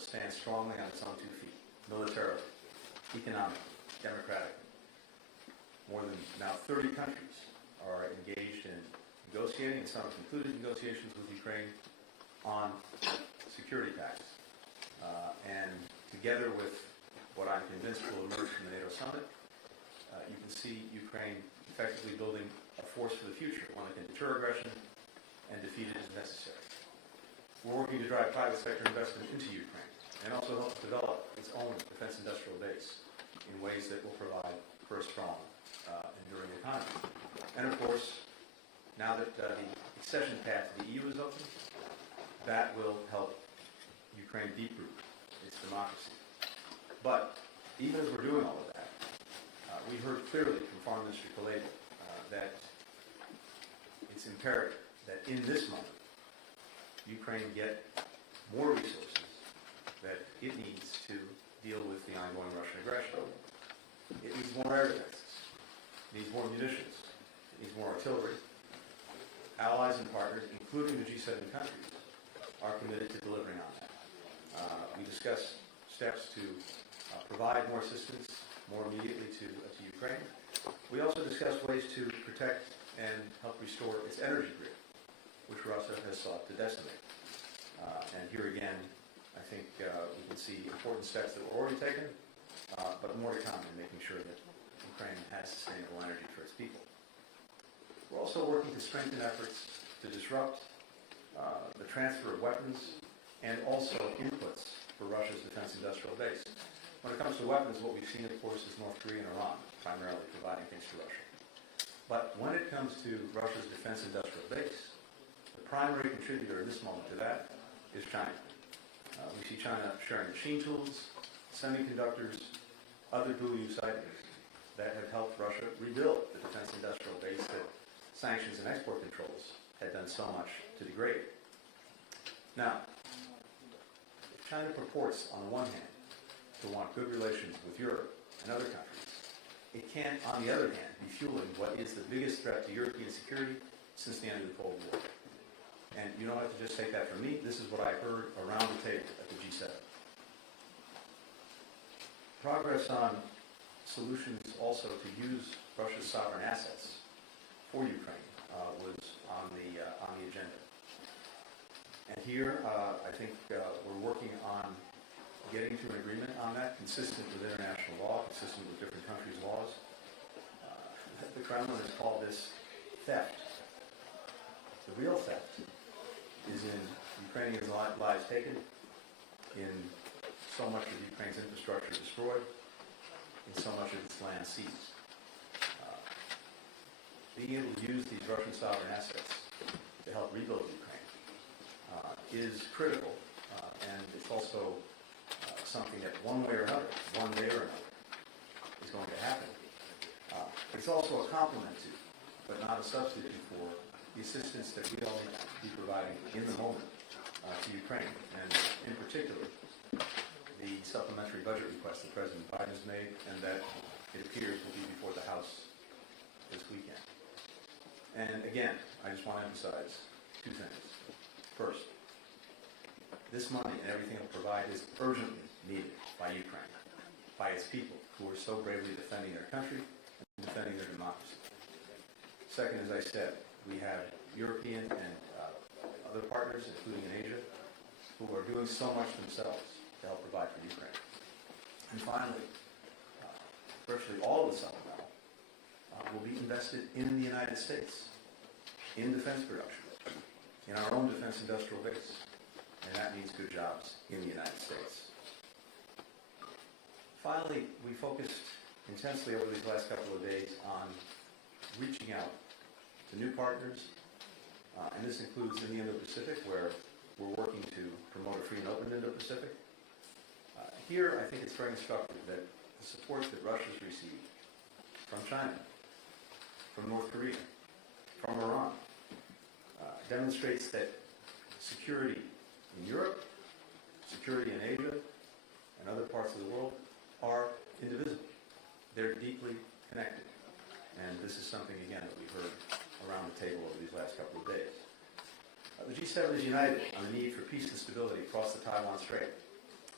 stand strongly on its own 2 feet, militarily, economically, democratically. More than now 30 countries are engaged in negotiating, and some have concluded negotiations with Ukraine on security pacts. And together with what I'm convinced will emerge from the NATO summit, you can see Ukraine effectively building a force for the future, one that can deter aggression and defeat it as necessary. We're working to drive private sector investment into Ukraine and also help develop its own defense industrial base in ways that will provide for a strong, enduring economy. And of course, now that the accession path to the EU is open, that will help Ukraine deep-root its democracy. But even as we're doing all of that, we heard clearly from Foreign Minister Leahy that it's imperative that in this moment, Ukraine get more resources that it needs to deal with the ongoing Russian aggression. It needs more air defenses. It needs more munitions. It needs more artillery. Allies and partners, including the G7 countries, are committed to delivering on that. We discussed steps to provide more assistance more immediately to Ukraine. We also discussed ways to protect and help restore its energy grid, which Russia has sought to decimate. And here again, I think we can see important steps that were already taken, but more to come in making sure that Ukraine has sustainable energy for its people. We're also working to strengthen efforts to disrupt the transfer of weapons and also inputs for Russia's defense industrial base. When it comes to weapons, what we've seen, of course, is North Korea and Iran primarily providing things to Russia. But when it comes to Russia's defense industrial base, the primary contributor in this moment to that is China. We see China sharing machine tools, semiconductors, other dual-use items that have helped Russia rebuild the defense industrial base that sanctions and export controls had done so much to degrade. Now, if China purports, on the one hand, to want good relations with Europe and other countries, it can't, on the other hand, be fueling what is the biggest threat to European security since the end of the Cold War. And you don't have to just take that from me. This is what I heard around the table at the G7. Progress on solutions also to use Russia's sovereign assets for Ukraine was on the agenda. And here, I think we're working on getting to an agreement on that, consistent with international law, consistent with different countries' laws. The Kremlin has called this theft. The real theft is in Ukrainian lives taken, in so much of Ukraine's infrastructure destroyed, in so much of its land seized. Being able to use these Russian sovereign assets to help rebuild Ukraine is critical, and it's also something that one way or another, one day or another, is going to happen. It's also a complement to, but not a substitute for, the assistance that we all need to be providing in the moment to Ukraine, and in particular, the supplementary budget request that President Biden has made, and that it appears will be before the House this weekend. And again, I just want to emphasize 2 things. First, this money and everything it will provide is urgently needed by Ukraine, by its people who are so bravely defending their country and defending their democracy. Second, as I said, we have European and other partners, including in Asia, who are doing so much themselves to help provide for Ukraine. And finally, virtually all of the supplemental will be invested in the United States, in defense production, in our own defense industrial base. And that means good jobs in the United States. Finally, we focused intensely over these last couple of days on reaching out to new partners, and this includes in the Indo-Pacific, where we're working to promote a free and open Indo-Pacific. Here, I think it's very instructive that the support that Russia's received from China, from North Korea, from Iran, demonstrates that security in Europe, security in Asia, and other parts of the world are indivisible. They're deeply connected. And this is something, again, that we've heard around the table over these last couple of days. The G7 is united on the need for peace and stability across the Taiwan Strait.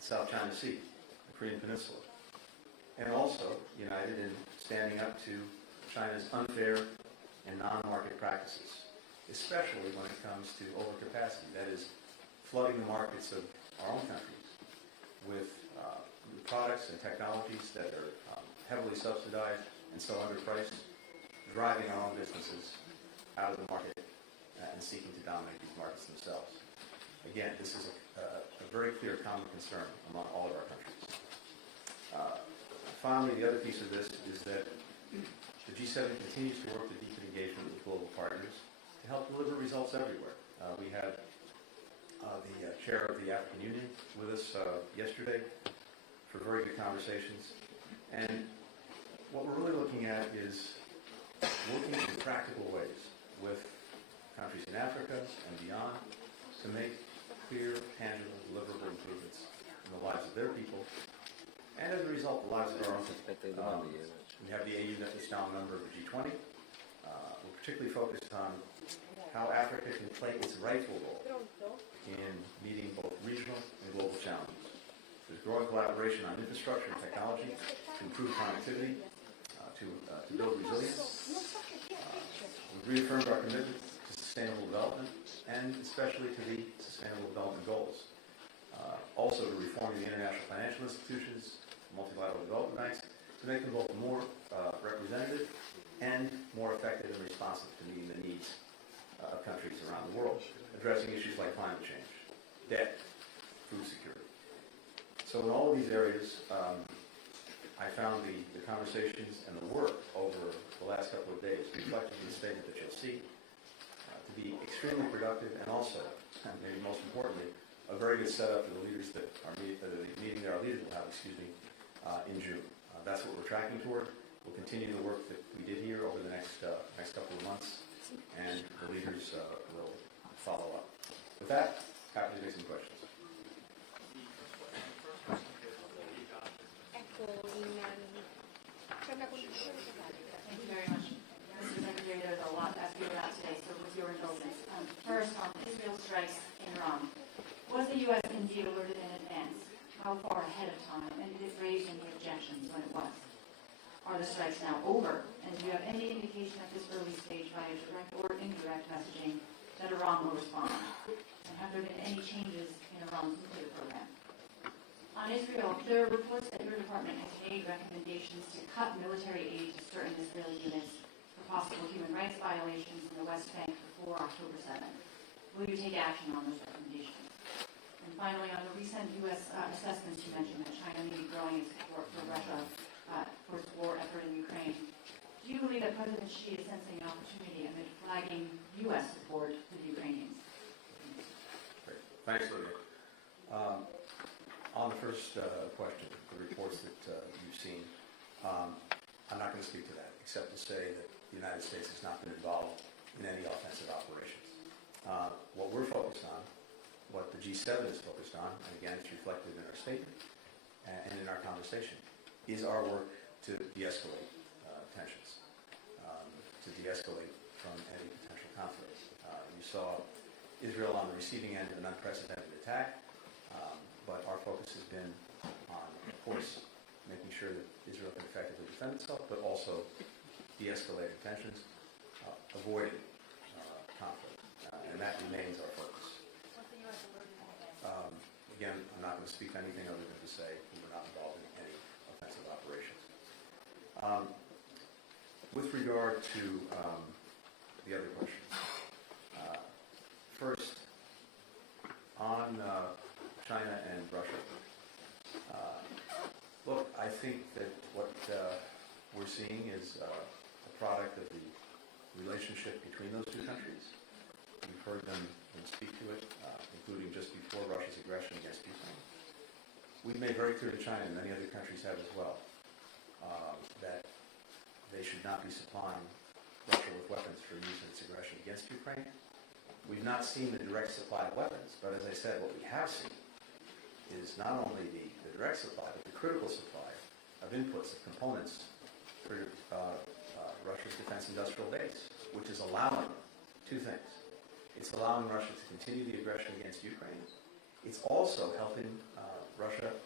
South China Sea, the Korean Peninsula, and also united in standing up to China's unfair and non-market practices, especially when it comes to overcapacity, that is, flooding the markets of our own countries with products and technologies that are heavily subsidized and so underpriced, driving our own businesses out of the market and seeking to dominate these markets themselves. Again, this is a very clear common concern among all of our countries. Finally, the other piece of this is that the G7 continues to work to deepen engagement with global partners to help deliver results everywhere. We had the chair of the African Union with us yesterday for very good conversations. And what we're really looking at is working in practical ways with countries in Africa and beyond to make clear, tangible, deliverable improvements in the lives of their people, and as a result, the lives of our own people. We have the AU that is now a member of the G20. We're particularly focused on how Africa can play its rightful role in meeting both regional and global challenges. There's growing collaboration on infrastructure and technology to improve connectivity, to build resilience. We've reaffirmed our commitment to sustainable development, and especially to the Sustainable Development Goals. Also to reforming the international financial institutions, multilateral development banks, to make them both more representative and more effective and responsive to meeting the needs of countries around the world, addressing issues like climate change, debt, food security. So in all of these areas, I found the conversations and the work over the last couple of days, reflected in the statement that you'll see, to be extremely productive, and also, and maybe most importantly, a very good setup for the leaders that are meeting that our leaders will have, in June. That's what we're tracking toward. We'll continue the work that we did here over the next couple of months, and the leaders will follow up. With that, happy to take some questions. Thank you very much. Mr. Secretary, there's a lot to ask you about today, so with your indulgence. First, on Israel strikes in Iran. Was the U.S. indeed alerted in advance? How far ahead of time? And did it raise any objections when it was? Are the strikes now over? And do you have any indication at this early stage, via direct or indirect messaging, that Iran will respond? And have there been any changes in Iran's nuclear program? On Israel, there are reports that your department has made recommendations to cut military aid to certain Israeli units for possible human rights violations in the West Bank before October 7th. Will you take action on those recommendations? And finally, on the recent U.S. assessments, you mentioned that China may be growing its support for Russia for its war effort in Ukraine. Do you believe that President Xi is sensing an opportunity amid flagging U.S. support for the Ukrainians? Great. Thanks, Lydia. On the first question, the reports that you've seen, I'm not going to speak to that, except to say that the United States has not been involved in any offensive operations. What we're focused on, what the G7 is focused on, and again, it's reflected in our statement and in our conversation, is our work to de-escalate tensions, to de-escalate from any potential conflict. You saw Israel on the receiving end of an unprecedented attack, but our focus has been on, of course, making sure that Israel can effectively defend itself, but also de-escalating tensions, avoiding conflict, and that remains our focus. Again, I'm not going to speak to anything other than to say we're not involved in any offensive operations. With regard to the other questions, first, on China and Russia. Look, I think that what we're seeing is a product of the relationship between those two countries. You've heard them speak to it, including just before Russia's aggression against Ukraine. We've made very clear to China, and many other countries have as well, that they should not be supplying Russia with weapons for use in its aggression against Ukraine. We've not seen the direct supply of weapons, but as I said, what we have seen is not only the direct supply, but the critical supply of inputs, of components for Russia's defense industrial base, which is allowing two things. It's allowing Russia to continue the aggression against Ukraine. It's also helping Russia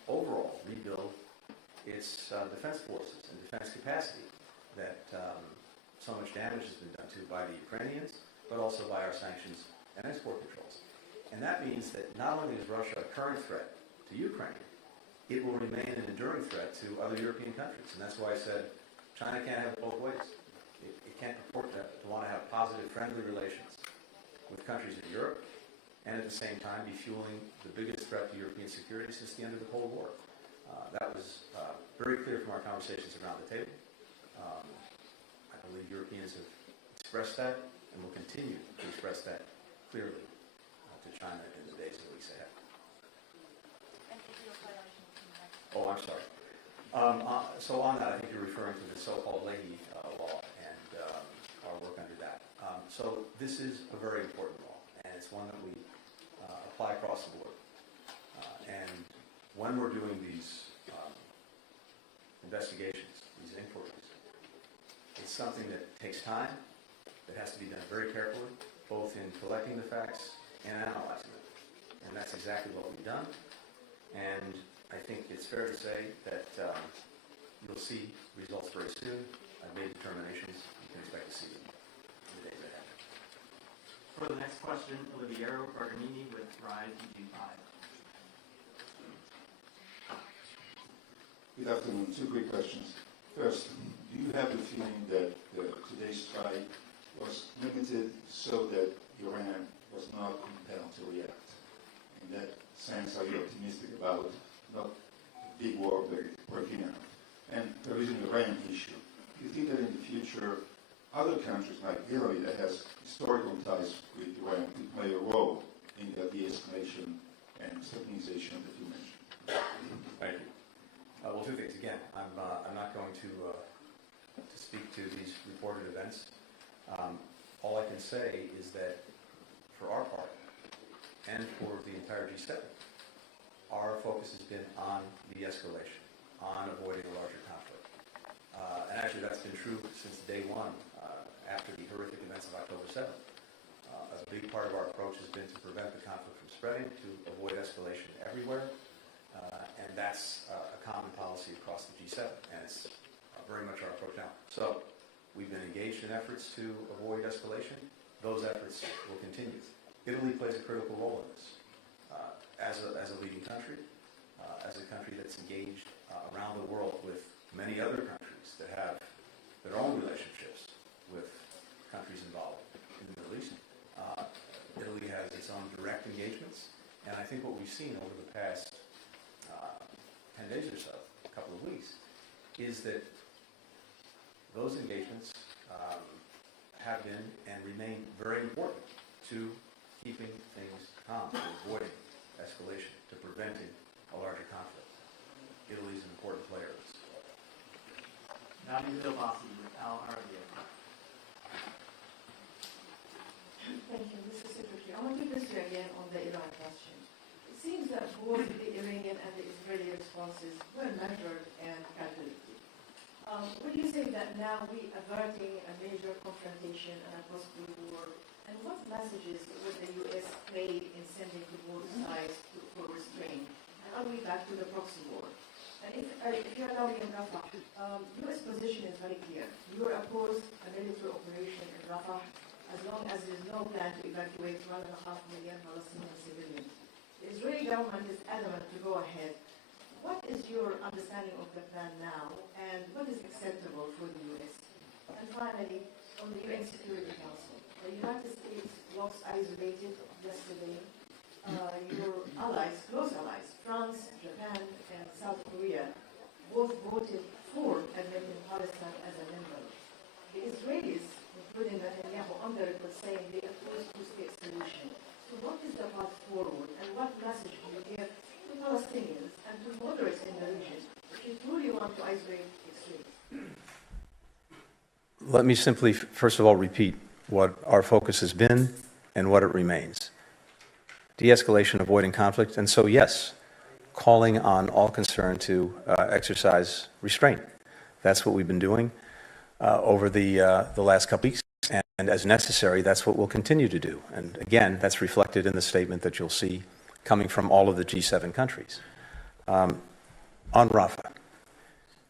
its defense forces and defense capacity that so much damage has been done to by the Ukrainians, but also by our sanctions and export controls. And that means that not only is Russia a current threat to Ukraine, it will remain an enduring threat to other European countries. And that's why I said China can't have it both ways. It can't purport to want to have positive, friendly relations with countries in Europe and at the same time be fueling the biggest threat to European security since the end of the Cold War. That was very clear from our conversations around the table. I believe Europeans have expressed that and will continue to express that clearly to China in the days and weeks ahead. Oh, I'm sorry. So on that, I think you're referring to the so-called Leahy law and our work under that. So this is a very important law, and it's one that we apply across the board. And when we're doing these investigations, these inquiries, it's something that takes time, that has to be done very carefully, both in collecting the facts and analyzing them. And that's exactly what we've done. And I think it's fair to say that you'll see results very soon. I've made determinations. You can expect to see them in the days ahead. For the next question, Oliviero Bergamini with Rise EG5. Good afternoon. Two quick questions. First, do you have the feeling that today's strike was limited so that Iran was not compelled to react? In that sense, are you optimistic about not big war breaking out? And there is an Iran issue. Do you think that in the future, other countries like Italy that has historical ties with Iran could play a role in the de-escalation and stabilization that you mentioned? Thank you. Well, two things. Again, I'm not going to speak to these reported events. All I can say is that for our part, and for the entire G7, our focus has been on de-escalation, on avoiding a larger conflict. And actually that's been true since day one, after the horrific events of October 7th. A big part of our approach has been to prevent the conflict from spreading, to avoid escalation everywhere. And that's a common policy across the G7, and it's very much our approach now. So we've been engaged in efforts to avoid escalation. Those efforts will continue. Italy plays a critical role in this. As a leading country, as a country that's engaged around the world with many other countries that have their own relationships with countries involved in the Middle East. Italy has its own direct engagements, and I think what we've seen over the past 10 days or so, a couple of weeks, is that those engagements have been and remain very important to keeping things calm, to avoiding escalation, to preventing a larger conflict. Italy is an important player in this. Nadia Delbasi with Al Arabiya. Thank you, Mr. Secretary. I want to press you again on the Iran question. It seems that both the Iranian and the Israeli responses were measured and calculated. Would you say that now we are averting a major confrontation and a possible war? And what messages would the U.S. play in sending to both sides for restraint? And are we back to the proxy war? And if you allow me in Rafa, U.S. position is very clear. You are opposed a military operation in Rafa as long as there is no plan to evacuate 1.5 million Palestinian civilians. The Israeli government is adamant to go ahead. What is your understanding of the plan now, and what is acceptable for the U.S.? And finally, on the UN Security Council, the United States was isolated yesterday. Your allies, close allies, France, Japan, and South Korea, both voted for admitting Palestine as a member. The Israelis, including Netanyahu, on the record saying they oppose two-state solution. So what is the path forward, and what message do you give to Palestinians and to moderates in the region if you truly want to isolate extremes? Let me simply, first of all, repeat what our focus has been and what it remains. De-escalation, avoiding conflict, and so yes, calling on all concerned to exercise restraint. That's what we've been doing over the last couple weeks, and as necessary, that's what we'll continue to do. And again, that's reflected in the statement that you'll see coming from all of the G7 countries. On Rafa,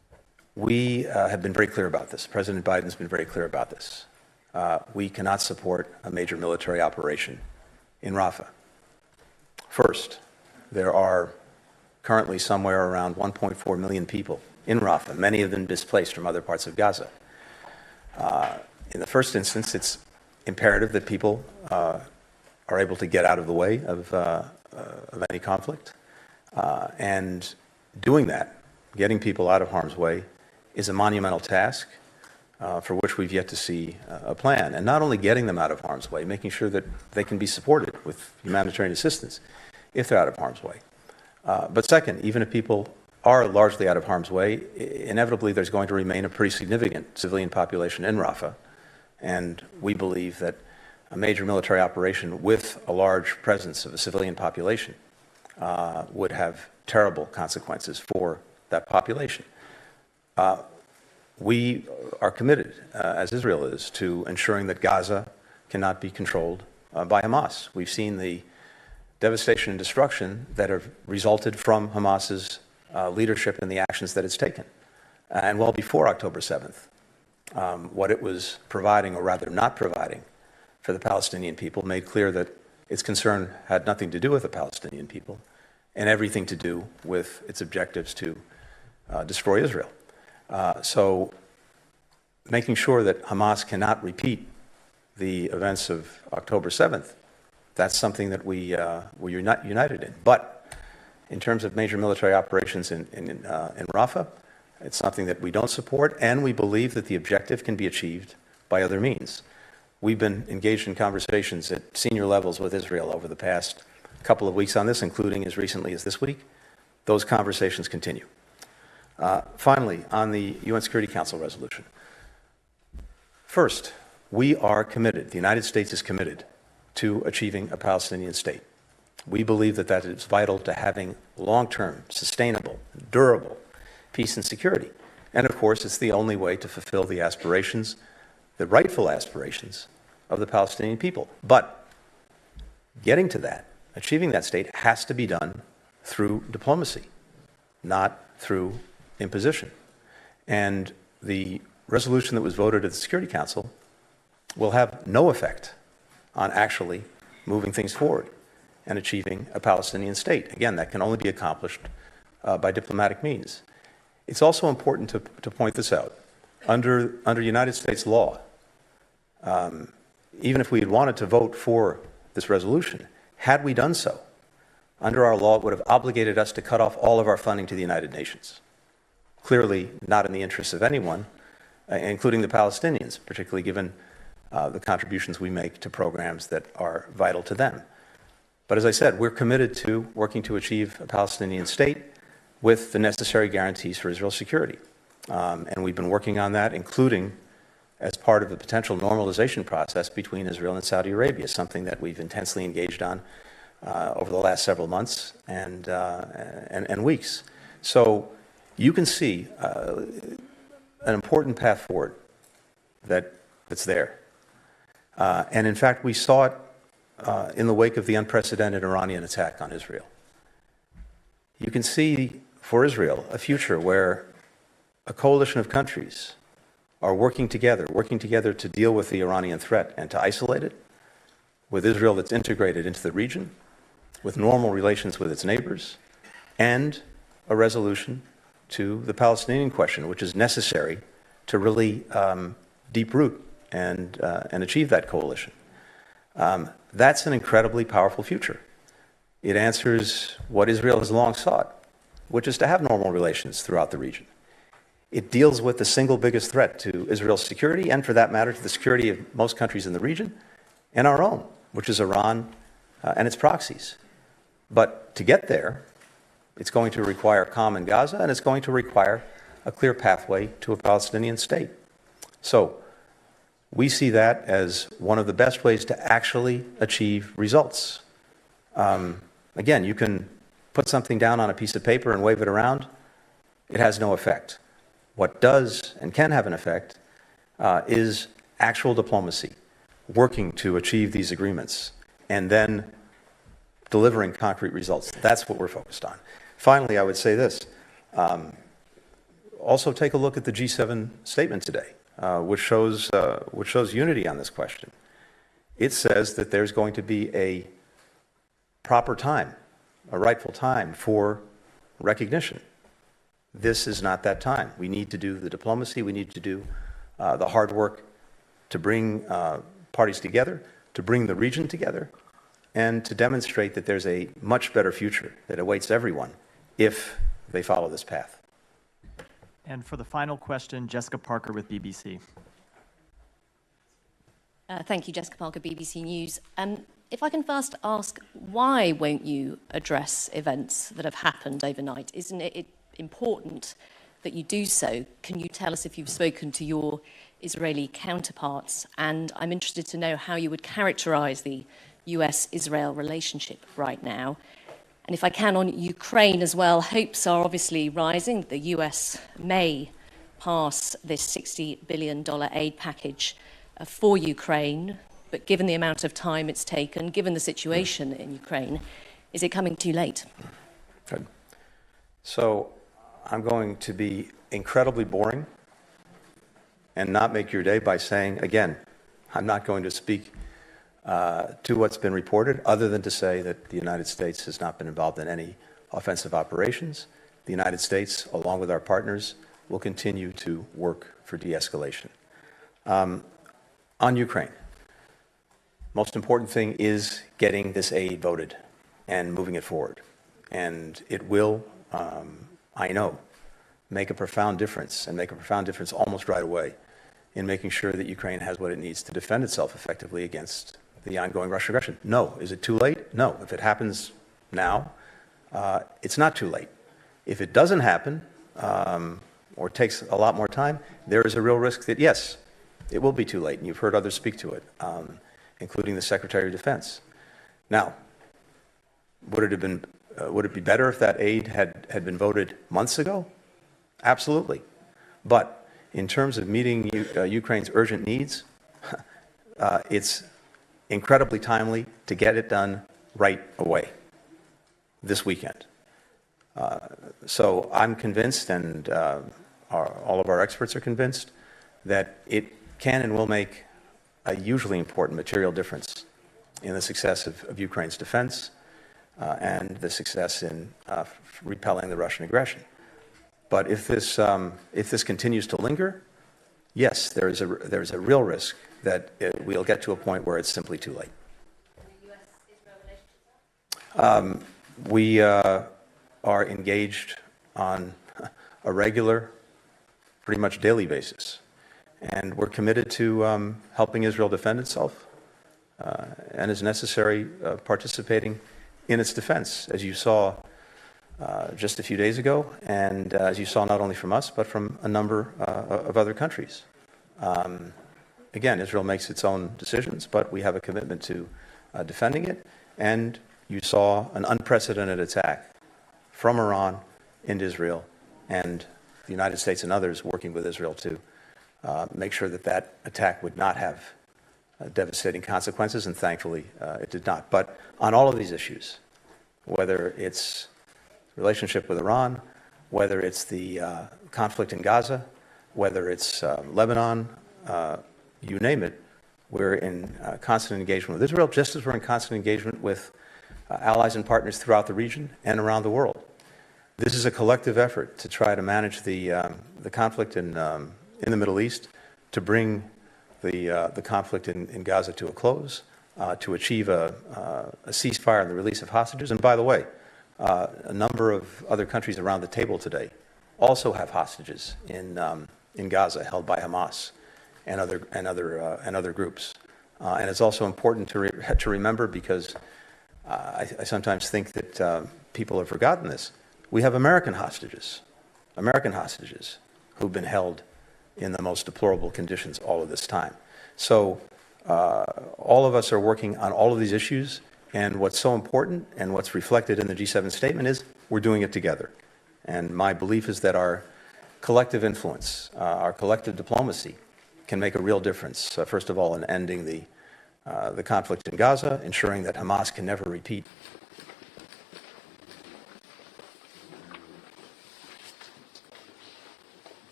We have been very clear about this. President Biden's been very clear about this. We cannot support a major military operation in Rafa. First, there are currently somewhere around 1.4 million people in Rafa, many of them displaced from other parts of Gaza. In the first instance, it's imperative that people are able to get out of the way of any conflict. And doing that, getting people out of harm's way, is a monumental task for which we've yet to see a plan. And not only getting them out of harm's way, making sure that they can be supported with humanitarian assistance if they're out of harm's way. But second, even if people are largely out of harm's way, inevitably there's going to remain a pretty significant civilian population in Rafah. And we believe that a major military operation with a large presence of a civilian population would have terrible consequences for that population. We are committed, as Israel is, to ensuring that Gaza cannot be controlled by Hamas. We've seen the devastation and destruction that have resulted from Hamas's leadership and the actions that it's taken. And well before October 7th, what it was providing, or rather not providing, for the Palestinian people made clear that its concern had nothing to do with the Palestinian people and everything to do with its objectives to destroy Israel. So making sure that Hamas cannot repeat the events of October 7th, that's something that we're united in. But in terms of major military operations in Rafah, it's something that we don't support, and we believe that the objective can be achieved by other means. We've been engaged in conversations at senior levels with Israel over the past couple of weeks on this, including as recently as this week. Those conversations continue. Finally, on the UN Security Council resolution. First, we are committed, the United States is committed to achieving a Palestinian state. We believe that that is vital to having long-term, sustainable, durable peace and security. And of course, it's the only way to fulfill the aspirations, the rightful aspirations of the Palestinian people. But getting to that, achieving that state, has to be done through diplomacy, not through imposition. And the resolution that was voted at the Security Council will have no effect on actually moving things forward and achieving a Palestinian state. Again, that can only be accomplished by diplomatic means. It's also important to point this out. Under United States law, even if we had wanted to vote for this resolution, had we done so, under our law, it would have obligated us to cut off all of our funding to the United Nations. Clearly not in the interests of anyone, including the Palestinians, particularly given the contributions we make to programs that are vital to them. But as I said, we're committed to working to achieve a Palestinian state with the necessary guarantees for Israel's security. And we've been working on that, including as part of the potential normalization process between Israel and Saudi Arabia, something that we've intensely engaged on over the last several months and weeks. So you can see an important path forward that's there. And in fact, we saw it in the wake of the unprecedented Iranian attack on Israel. You can see for Israel a future where a coalition of countries are working together to deal with the Iranian threat and to isolate it, with Israel that's integrated into the region, with normal relations with its neighbors, and a resolution to the Palestinian question, which is necessary to really deep root and achieve that coalition. That's an incredibly powerful future. It answers what Israel has long sought, which is to have normal relations throughout the region. It deals with the single biggest threat to Israel's security, and for that matter, to the security of most countries in the region, and our own, which is Iran and its proxies. But to get there, it's going to require calm in Gaza, and it's going to require a clear pathway to a Palestinian state. So we see that as one of the best ways to actually achieve results. Again, you can put something down on a piece of paper and wave it around. It has no effect. What does and can have an effect is actual diplomacy, working to achieve these agreements, and then delivering concrete results. That's what we're focused on. Finally, I would say this. also take a look at the G7 statement today, which shows unity on this question. It says that there's going to be a proper time, a rightful time for recognition. This is not that time. We need to do the diplomacy. We need to do the hard work to bring parties together, to bring the region together, and to demonstrate that there's a much better future that awaits everyone if they follow this path. And for the final question, Jessica Parker with BBC. Thank you, Jessica Parker, BBC News. If I can first ask, why won't you address events that have happened overnight? Isn't it important that you do so? Can you tell us if you've spoken to your Israeli counterparts? And I'm interested to know how you would characterize the US-Israel relationship right now. And if I can, on Ukraine as well, hopes are obviously rising. The US may pass this $60 billion aid package for Ukraine, but given the amount of time it's taken, given the situation in Ukraine, is it coming too late? Good. So I'm going to be incredibly boring and not make your day by saying, again, I'm not going to speak to what's been reported, other than to say that the United States has not been involved in any offensive operations. The United States, along with our partners, will continue to work for de-escalation. On Ukraine, most important thing is getting this aid voted and moving it forward. And it will, I know, make a profound difference, and make a profound difference almost right away in making sure that Ukraine has what it needs to defend itself effectively against the ongoing Russian aggression. No. Is it too late? No. If it happens now, it's not too late. If it doesn't happen, or takes a lot more time, there is a real risk that, yes, it will be too late, and you've heard others speak to it, including the Secretary of Defense. Now, would it be better if that aid had been voted months ago? Absolutely. But in terms of meeting Ukraine's urgent needs, it's incredibly timely to get it done right away, this weekend. So I'm convinced, and all of our experts are convinced, that it can and will make a hugely important material difference in the success of Ukraine's defense and the success in repelling the Russian aggression. But if this continues to linger, yes, there is a real risk that we'll get to a point where it's simply too late. We are engaged on a regular, pretty much daily basis, and we're committed to helping Israel defend itself, and as necessary, participating in its defense, as you saw just a few days ago, and as you saw not only from us, but from a number of other countries. Again, Israel makes its own decisions, but we have a commitment to defending it, and you saw an unprecedented attack from Iran into Israel, and the United States and others working with Israel to make sure that that attack would not have devastating consequences, and thankfully it did not. But on all of these issues, whether it's relationship with Iran, whether it's the conflict in Gaza, whether it's Lebanon, you name it, we're in constant engagement with Israel, just as we're in constant engagement with allies and partners throughout the region and around the world. This is a collective effort to try to manage the conflict in the Middle East, to bring the conflict in Gaza to a close, to achieve a ceasefire and the release of hostages. And by the way, a number of other countries around the table today also have hostages in Gaza held by Hamas and other groups. And it's also important to remember, because I sometimes think that people have forgotten this. We have American hostages who've been held in the most deplorable conditions all of this time. So all of us are working on all of these issues, and what's so important and what's reflected in the G7 statement is we're doing it together. And my belief is that our collective influence, our collective diplomacy can make a real difference, first of all, in ending the conflict in Gaza, ensuring that Hamas can never repeat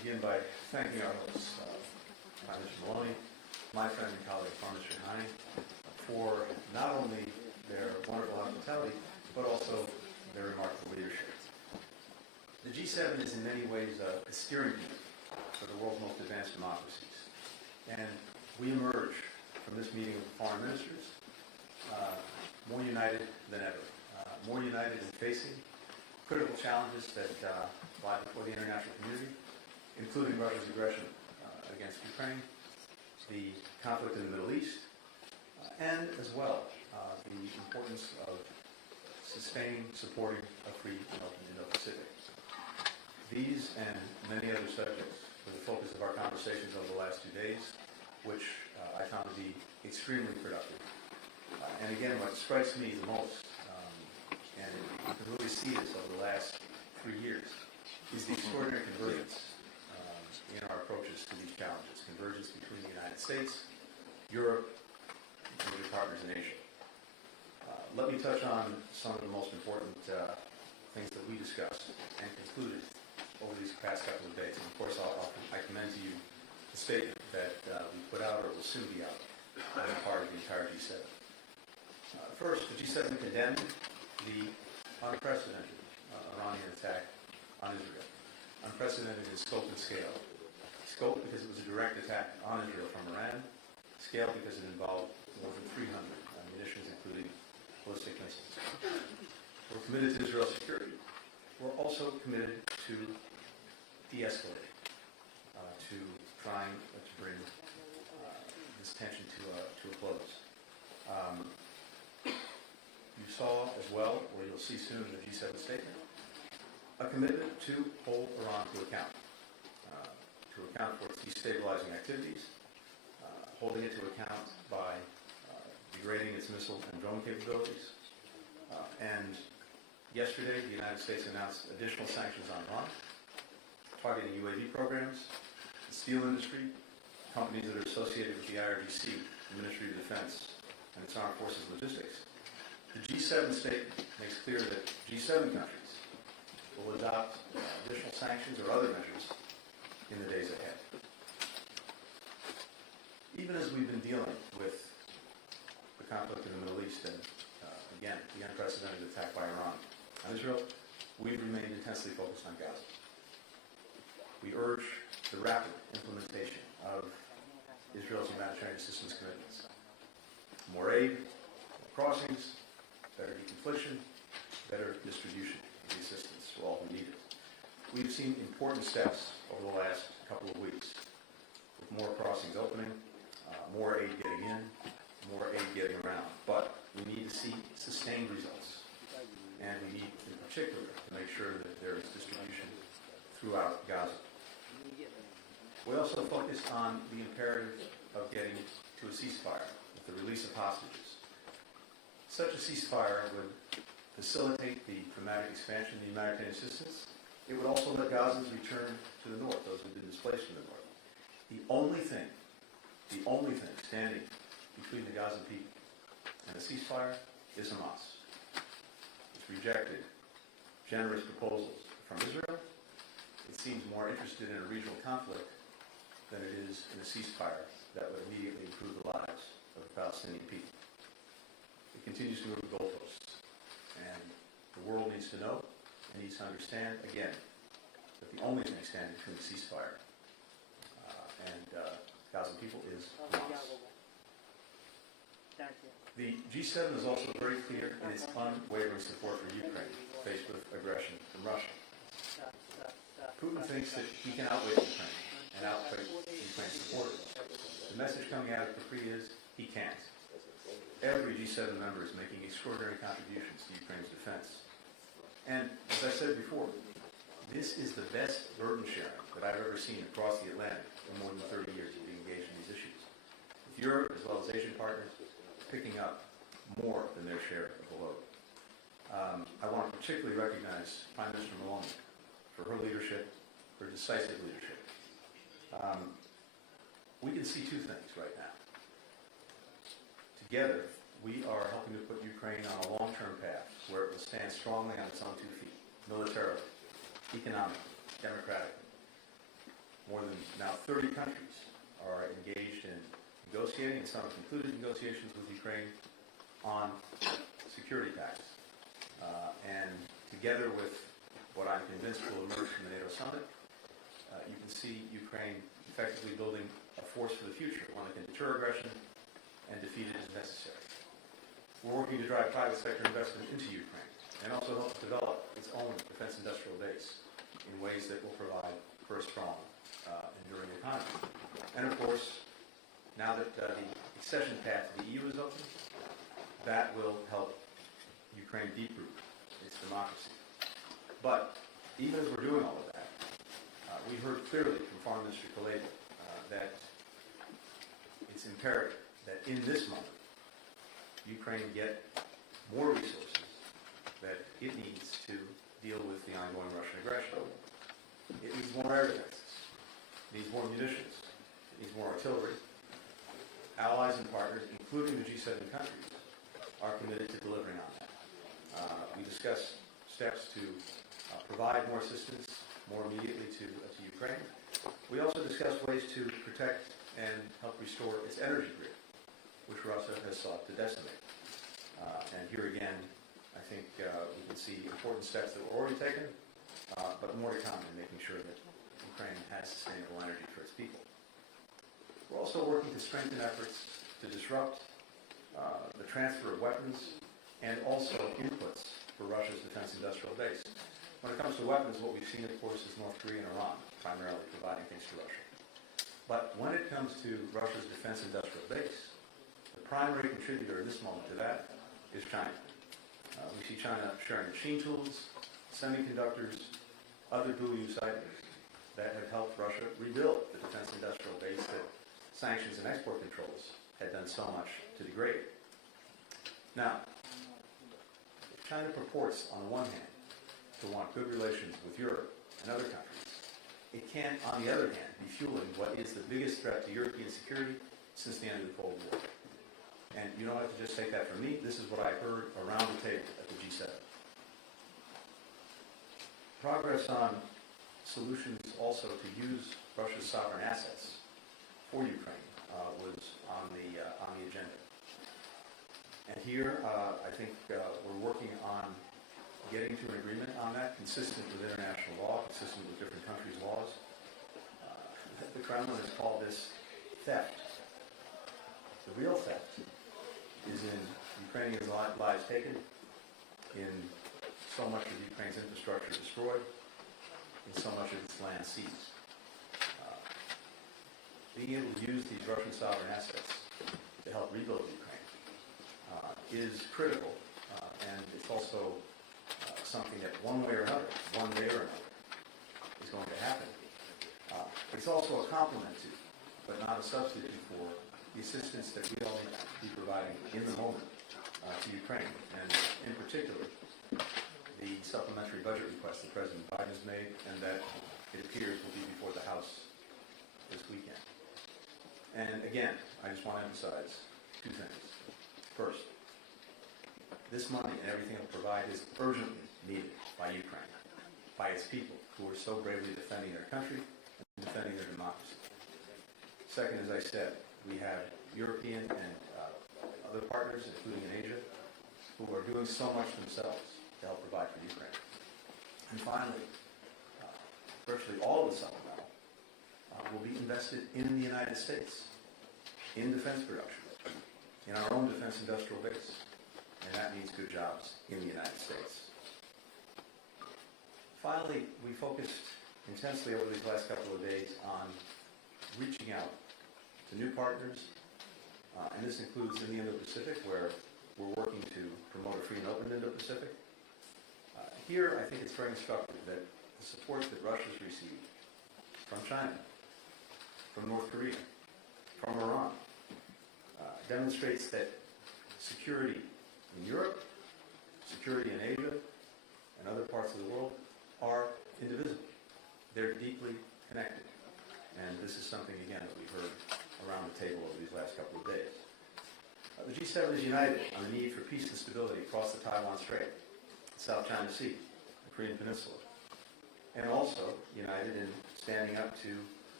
thanking our hosts, Prime Minister Maloney, my friend and colleague, Prime Minister Leahy, for not only their wonderful hospitality, but also their remarkable leadership. The G7 is in many ways a steering wheel for the world's most advanced democracies. And we emerge from this meeting of foreign ministers more united than ever, more united in facing critical challenges that lie before the international community, including Russia's aggression against Ukraine, the conflict in the Middle East, and as well the importance of sustaining, supporting a free and open Indo-Pacific. These and many other subjects were the focus of our conversations over the last 2 days, which I found to be extremely productive. And again, what strikes me the most, and you can really see this over the last 3 years, is the extraordinary convergence in our approaches to these challenges. Convergence between the United States, Europe, and major partners in Asia. Let me touch on some of the most important things that we discussed and concluded over these past couple of days. And of course, I commend to you the statement that we put out or will soon be out as a part of the entire G7. First, the G7 condemned the unprecedented Iranian attack on Israel. Unprecedented in scope and scale. Scope because it was a direct attack on Israel from Iran. Scale because it involved more than 300 munitions, including ballistic missiles. We're committed to Israel's security. We're also committed to de-escalating, to trying to bring this tension to a close. You saw as well, or you'll see soon in the G7 statement, a commitment to hold Iran to account for its destabilizing activities, holding it to account by degrading its missile and drone capabilities. And yesterday, the United States announced additional sanctions on Iran, targeting UAV programs, the steel industry, companies that are associated with the IRGC, the Ministry of Defense, and its armed forces logistics. The G7 statement makes clear that G7 countries will adopt additional sanctions or other measures in the days ahead. Even as we've been dealing with the conflict in the Middle East and, again, the unprecedented attack by Iran on Israel, we've remained intensely focused on Gaza. We urge the rapid implementation of Israel's humanitarian assistance commitments. More aid, more crossings, better deconfliction, better distribution of the assistance for all who need it. We've seen important steps over the last couple of weeks, with more crossings opening, more aid getting in, more aid getting around. But we need to see sustained results. And we need, in particular, to make sure that there is distribution throughout Gaza. We also focused on the imperative of getting to a ceasefire with the release of hostages. Such a ceasefire would facilitate the dramatic expansion of the humanitarian assistance. It would also let Gazans return to the north, those who have been displaced from the north. The only thing standing between the Gazan people and a ceasefire is Hamas. It's rejected generous proposals from Israel. It seems more interested in a regional conflict than it is in a ceasefire that would immediately improve the lives of the Palestinian people. It continues to move the goalposts. And the world needs to know and needs to understand, again, that the only thing standing between the ceasefire and Gazan people is Hamas. The G7 is also very clear in its unwavering support for Ukraine faced with aggression from Russia. Putin thinks that he can outwit Ukraine and outwit Ukraine's supporters. The message coming out of Capri is he can't. Every G7 member is making extraordinary contributions to Ukraine's defense. And as I said before, this is the best burden sharing that I've ever seen across the Atlantic in more than 30 years of being engaged in these issues. With Europe, as well as Asian partners, picking up more than their share of the load. I want to particularly recognize Prime Minister Maloney for her leadership, her decisive leadership. We can see two things right now. Together, we are helping to put Ukraine on a long-term path where it will stand strongly on its own 2 feet, militarily, economically, democratically. more than now 30 countries are engaged in negotiating, and some have concluded negotiations with Ukraine on security pacts. And together with what I'm convinced will emerge from the NATO summit, you can see Ukraine effectively building a force for the future, one that can deter aggression and defeat it as necessary. We're working to drive private sector investment into Ukraine and also help develop its own defense industrial base in ways that will provide for a strong, enduring economy. And of course, now that the accession path to the EU is open, that will help Ukraine deep-root its democracy. But even as we're doing all of that, we heard clearly from Foreign Minister Leahy that it's imperative that in this moment, Ukraine get more resources that it needs to deal with the ongoing Russian aggression. It needs more air defenses. It needs more munitions. It needs more artillery. Allies and partners, including the G7 countries, are committed to delivering on that. We discussed steps to provide more assistance more immediately to Ukraine. We also discussed ways to protect and help restore its energy grid, which Russia has sought to decimate. And here again, I think we can see important steps that were already taken, but more to come in making sure that Ukraine has sustainable energy for its people. We're also working to strengthen efforts to disrupt the transfer of weapons and also inputs for Russia's defense industrial base. When it comes to weapons, what we've seen, of course, is North Korea and Iran primarily providing things to Russia. But when it comes to Russia's defense industrial base, the primary contributor in this moment to that is China. We see China sharing machine tools, semiconductors, other dual-use items that have helped Russia rebuild the defense industrial base that sanctions and export controls had done so much to degrade. Now, if China purports, on the one hand, to want good relations with Europe and other countries, it can, on the other hand, be fueling what is the biggest threat to European security since the end of the Cold War. And you don't have to just take that from me. This is what I heard around the table at the G7. Progress on solutions also to use Russia's sovereign assets for Ukraine was on the agenda. And here, I think we're working on getting to an agreement on that, consistent with international law, consistent with different countries' laws. The Kremlin has called this theft. The real theft is in Ukrainian lives taken, in so much of Ukraine's infrastructure destroyed, in so much of its land seized. Being able to use these Russian sovereign assets to help rebuild Ukraine is critical, and it's also something that one way or another is going to happen. It's also a complement to, but not a substitute for, the assistance that we all need to be providing in the moment to Ukraine, and in particular, the supplementary budget request that President Biden has made, and that it appears will be before the House this weekend. And again, I just want to emphasize two things. First, this money and everything it will provide is urgently needed by Ukraine, by its people who are so bravely defending their country and defending their democracy. Second, as I said, we have European and other partners, including in Asia, who are doing so much themselves to help provide for Ukraine. And finally, virtually all of the supplemental will be invested in the United States, in defense production, in our own defense industrial base. And that means good jobs in the United States. Finally, we focused intensely over these last couple of days on reaching out to new partners, and this includes in the Indo-Pacific, where we're working to promote a free and open Indo-Pacific. Here, I think it's very instructive that the support that Russia's received from China, from North Korea, from Iran, demonstrates that security in Europe, security in Asia, and other parts of the world are indivisible. They're deeply connected. And this is something, again, that we've heard around the table over these last couple of days. The G7 is united on the need for peace and stability across the Taiwan Strait, the South China Sea, the Korean Peninsula, and also united in standing up to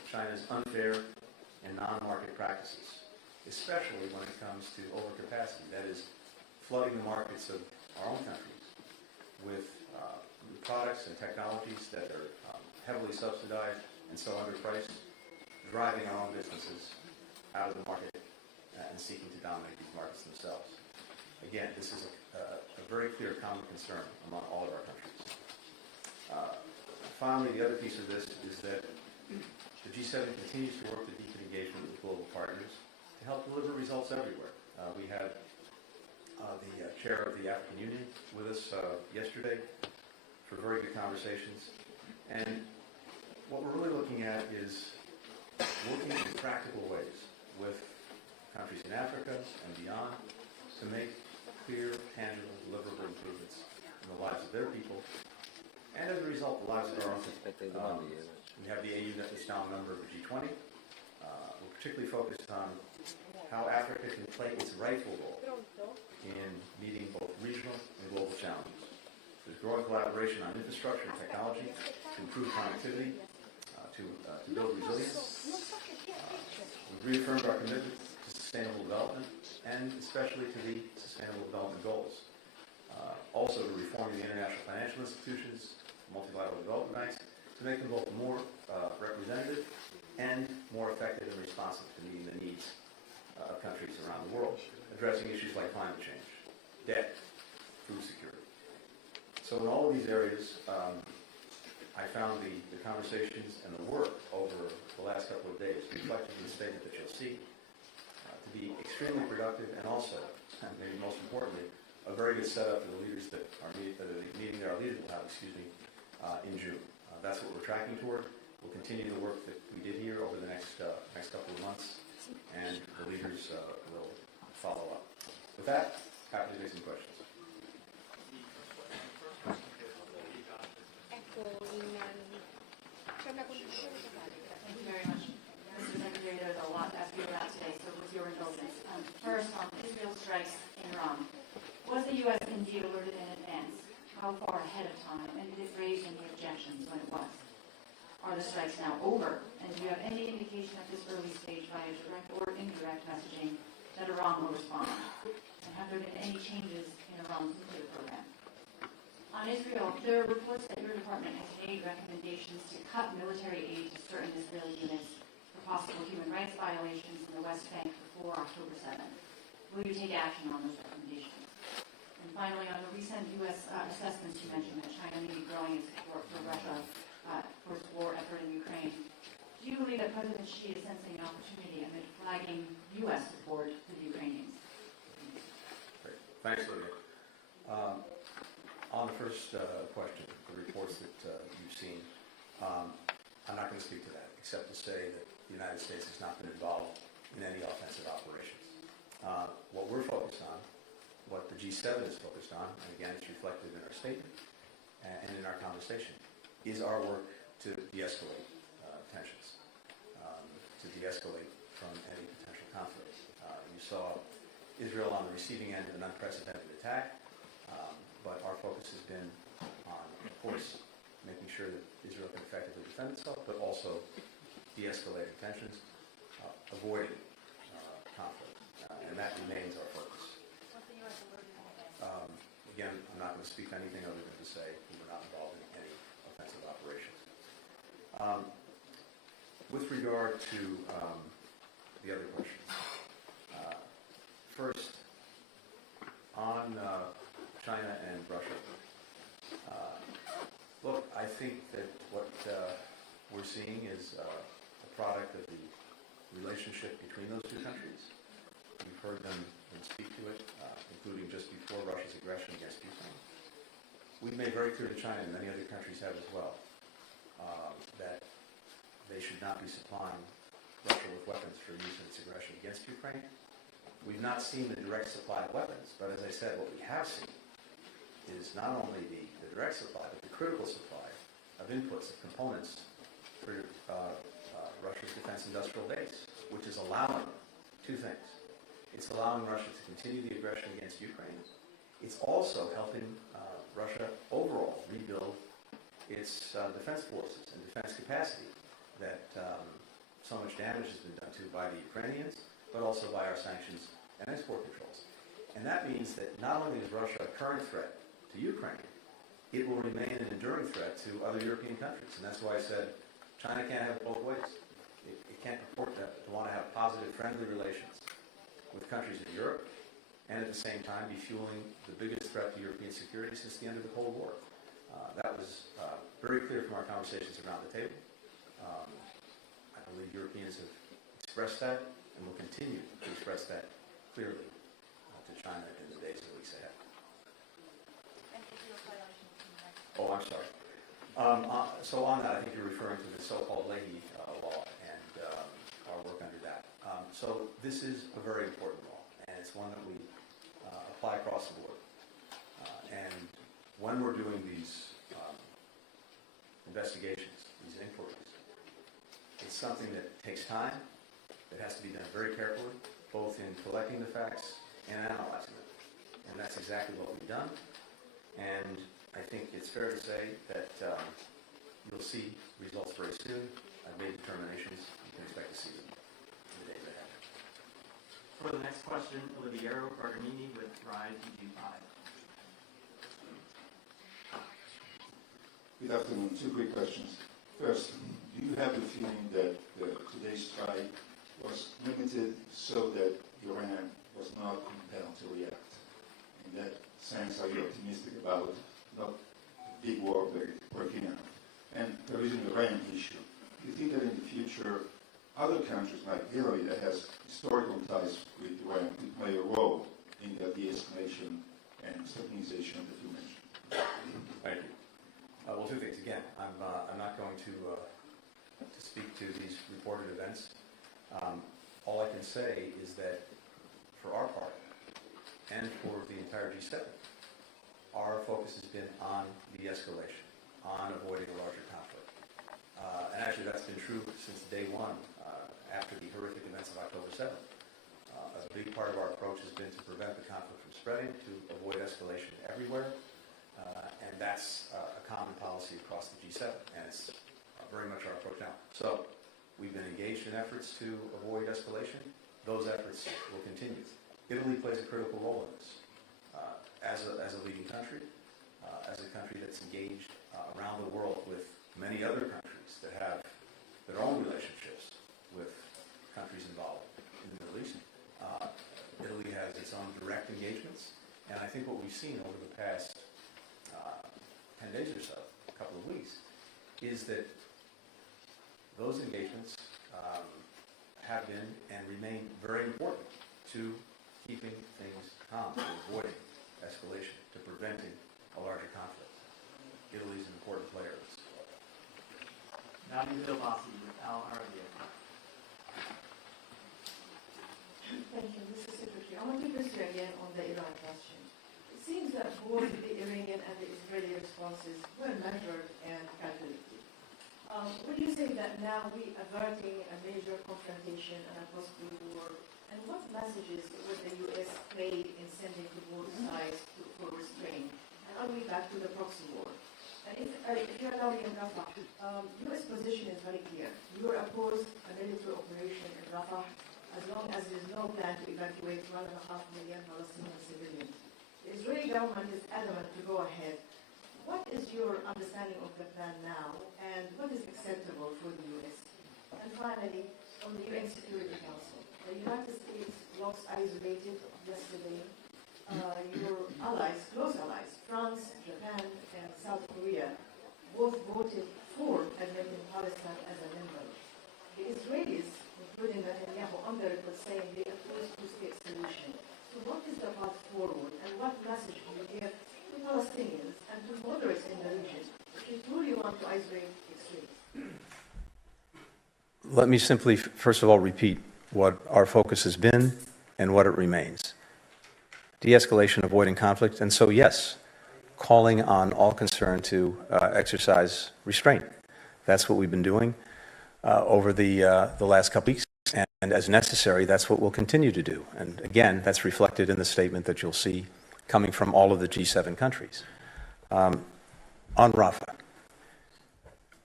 China's unfair and non-market practices, especially when it comes to overcapacity, that is, flooding the markets of our own countries with products and technologies that are heavily subsidized and so underpriced, driving our own businesses out of the market and seeking to dominate these markets themselves. Again, this is a very clear common concern among all of our countries. Finally, the other piece of this is that the G7 continues to work to deepen engagement with global partners to help deliver results everywhere. We had the chair of the African Union with us yesterday for very good conversations. And what we're really looking at is working in practical ways with countries in Africa and beyond to make clear, tangible, deliverable improvements in the lives of their people, and as a result, the lives of our own people. We have the AU now a member of the G20. We're particularly focused on how Africa can play its rightful role in meeting both regional and global challenges. There's growing collaboration on infrastructure and technology to improve connectivity, to build resilience. We've reaffirmed our commitment to sustainable development and especially to the Sustainable Development Goals. Also to reforming the international financial institutions, multilateral development banks, to make them both more representative and more effective and responsive to meeting the needs of countries around the world, addressing issues like climate change, debt, food security. So in all of these areas, I found the conversations and the work over the last couple of days, reflected in the statement that you'll see, to be extremely productive and also, and maybe most importantly, a very good setup for the leaders that are the meeting that our leaders will have, in June. That's what we're tracking toward. We'll continue the work that we did here over the next couple of months, and the leaders will follow up. With that, happy to take some questions. Thank you very much. Mr. Secretary, there's a lot to ask you about today, so with your indulgence. First, on Israel strikes in Iran. Was the U.S. indeed alerted in advance? How far ahead of time? And did it raise any objections when it was? Are the strikes now over? And do you have any indication at this early stage via direct or indirect messaging that Iran will respond? And have there been any changes in Iran's nuclear program? On Israel, there are reports that your department has made recommendations to cut military aid to certain Israeli units for possible human rights violations in the West Bank before October 7th. Will you take action on those recommendations? And finally, on the recent U.S. assessments, you mentioned that China may be growing its support for Russia for its war effort in Ukraine. Do you believe that President Xi is sensing an opportunity amid flagging U.S. support to the Ukrainians? Great. Thanks, Lydia. On the first question, the reports that you've seen, I'm not going to speak to that, except to say that the United States has not been involved in any offensive operations. What we're focused on, what the G7 is focused on, and again it's reflected in our statement and in our conversation, is our work to de-escalate tensions, to de-escalate from any potential conflict. You saw Israel on the receiving end of an unprecedented attack, but our focus has been on, of course, making sure that Israel can effectively defend itself, but also de-escalating tensions, avoiding conflict, and that remains our focus. Again, I'm not going to speak to anything other than to say we were not involved in any offensive operations. With regard to the other questions, first, on China and Russia. Look, I think that what we're seeing is a product of the relationship between those two countries. We've heard them speak to it, including just before Russia's aggression against Ukraine. We've made very clear to China, and many other countries have as well, that they should not be supplying Russia with weapons for use in its aggression against Ukraine. We've not seen the direct supply of weapons, but as I said, what we have seen is not only the direct supply, but the critical supply of inputs, of components for Russia's defense industrial base, which is allowing two things. It's allowing Russia to continue the aggression against Ukraine. It's also helping Russia overall rebuild its defense forces and defense capacity that so much damage has been done to by the Ukrainians, but also by our sanctions and export controls. And that means that not only is Russia a current threat to Ukraine, it will remain an enduring threat to other European countries. And that's why I said China can't have it both ways. It can't purport to want to have positive, friendly relations with countries in Europe and at the same time be fueling the biggest threat to European security since the end of the Cold War. That was very clear from our conversations around the table. I believe Europeans have expressed that and will continue to express that clearly to China in the days and weeks ahead. Oh, I'm sorry. So on that, I think you're referring to the so-called Leahy law and our work under that. So this is a very important law, and it's one that we apply across the board. And when we're doing these investigations, these inquiries, it's something that takes time, that has to be done very carefully, both in collecting the facts and analyzing them. And that's exactly what we've done. And I think it's fair to say that you'll see results very soon. I've made determinations. You can expect to see them in the days ahead. For the next question, Oliviero Garganini with Rise EG5. Good afternoon. Two quick questions. First, do you have the feeling that today's strike was limited so that Iran was not compelled to react? In that sense, are you optimistic about not a big war breaking out? And there is an Iran issue. Do you think that in the future, other countries like Italy that has historical ties with Iran could play a role in the de-escalation and stabilization that you mentioned? Thank you. Well, two things. Again, I'm not going to speak to these reported events. All I can say is that for our part, and for the entire G7, our focus has been on de-escalation, on avoiding a larger conflict. And actually that's been true since day one, after the horrific events of October 7th. A big part of our approach has been to prevent the conflict from spreading, to avoid escalation everywhere. And that's a common policy across the G7, and it's very much our approach now. So we've been engaged in efforts to avoid escalation. Those efforts will continue. Italy plays a critical role in this. As a leading country, as a country that's engaged around the world with many other countries that have their own relationships with countries involved in the Middle East. Italy has its own direct engagements, and I think what we've seen over the past 10 days or so, a couple of weeks, is that those engagements have been and remain very important to keeping things calm, to avoiding escalation, to preventing a larger conflict. Italy is an important player in this. Nadia Bilbassi with Al Arabiya. Thank you, Mr. Secretary. I want to press you again on the Iran question. It seems that both the Iranian and the Israeli responses were measured and calculated. Would you say that now we are averting a major confrontation and a possible war? And what messages would the U.S. play in sending to both sides for restraint? And are we back to the proxy war? And if you allow me in Rafa, U.S. position is very clear. You are opposed a military operation in Rafa as long as there is no plan to evacuate 1.5 million Palestinian civilians. The Israeli government is adamant to go ahead. What is your understanding of the plan now, and what is acceptable for the U.S.? And finally, on the UN Security Council, the United States was isolated yesterday. Your allies, close allies, France, Japan, and South Korea, both voted for admitting Palestine as a member. The Israelis, including Netanyahu, on the record saying they oppose two-state solution. So what is the path forward, and what message do you give to Palestinians and to moderates in the region if you truly want to isolate extremes? Let me simply, first of all, repeat what our focus has been and what it remains. De-escalation, avoiding conflict, and so yes, calling on all concerned to exercise restraint. That's what we've been doing over the last couple weeks, and as necessary, that's what we'll continue to do. And again, that's reflected in the statement that you'll see coming from all of the G7 countries. On Rafa,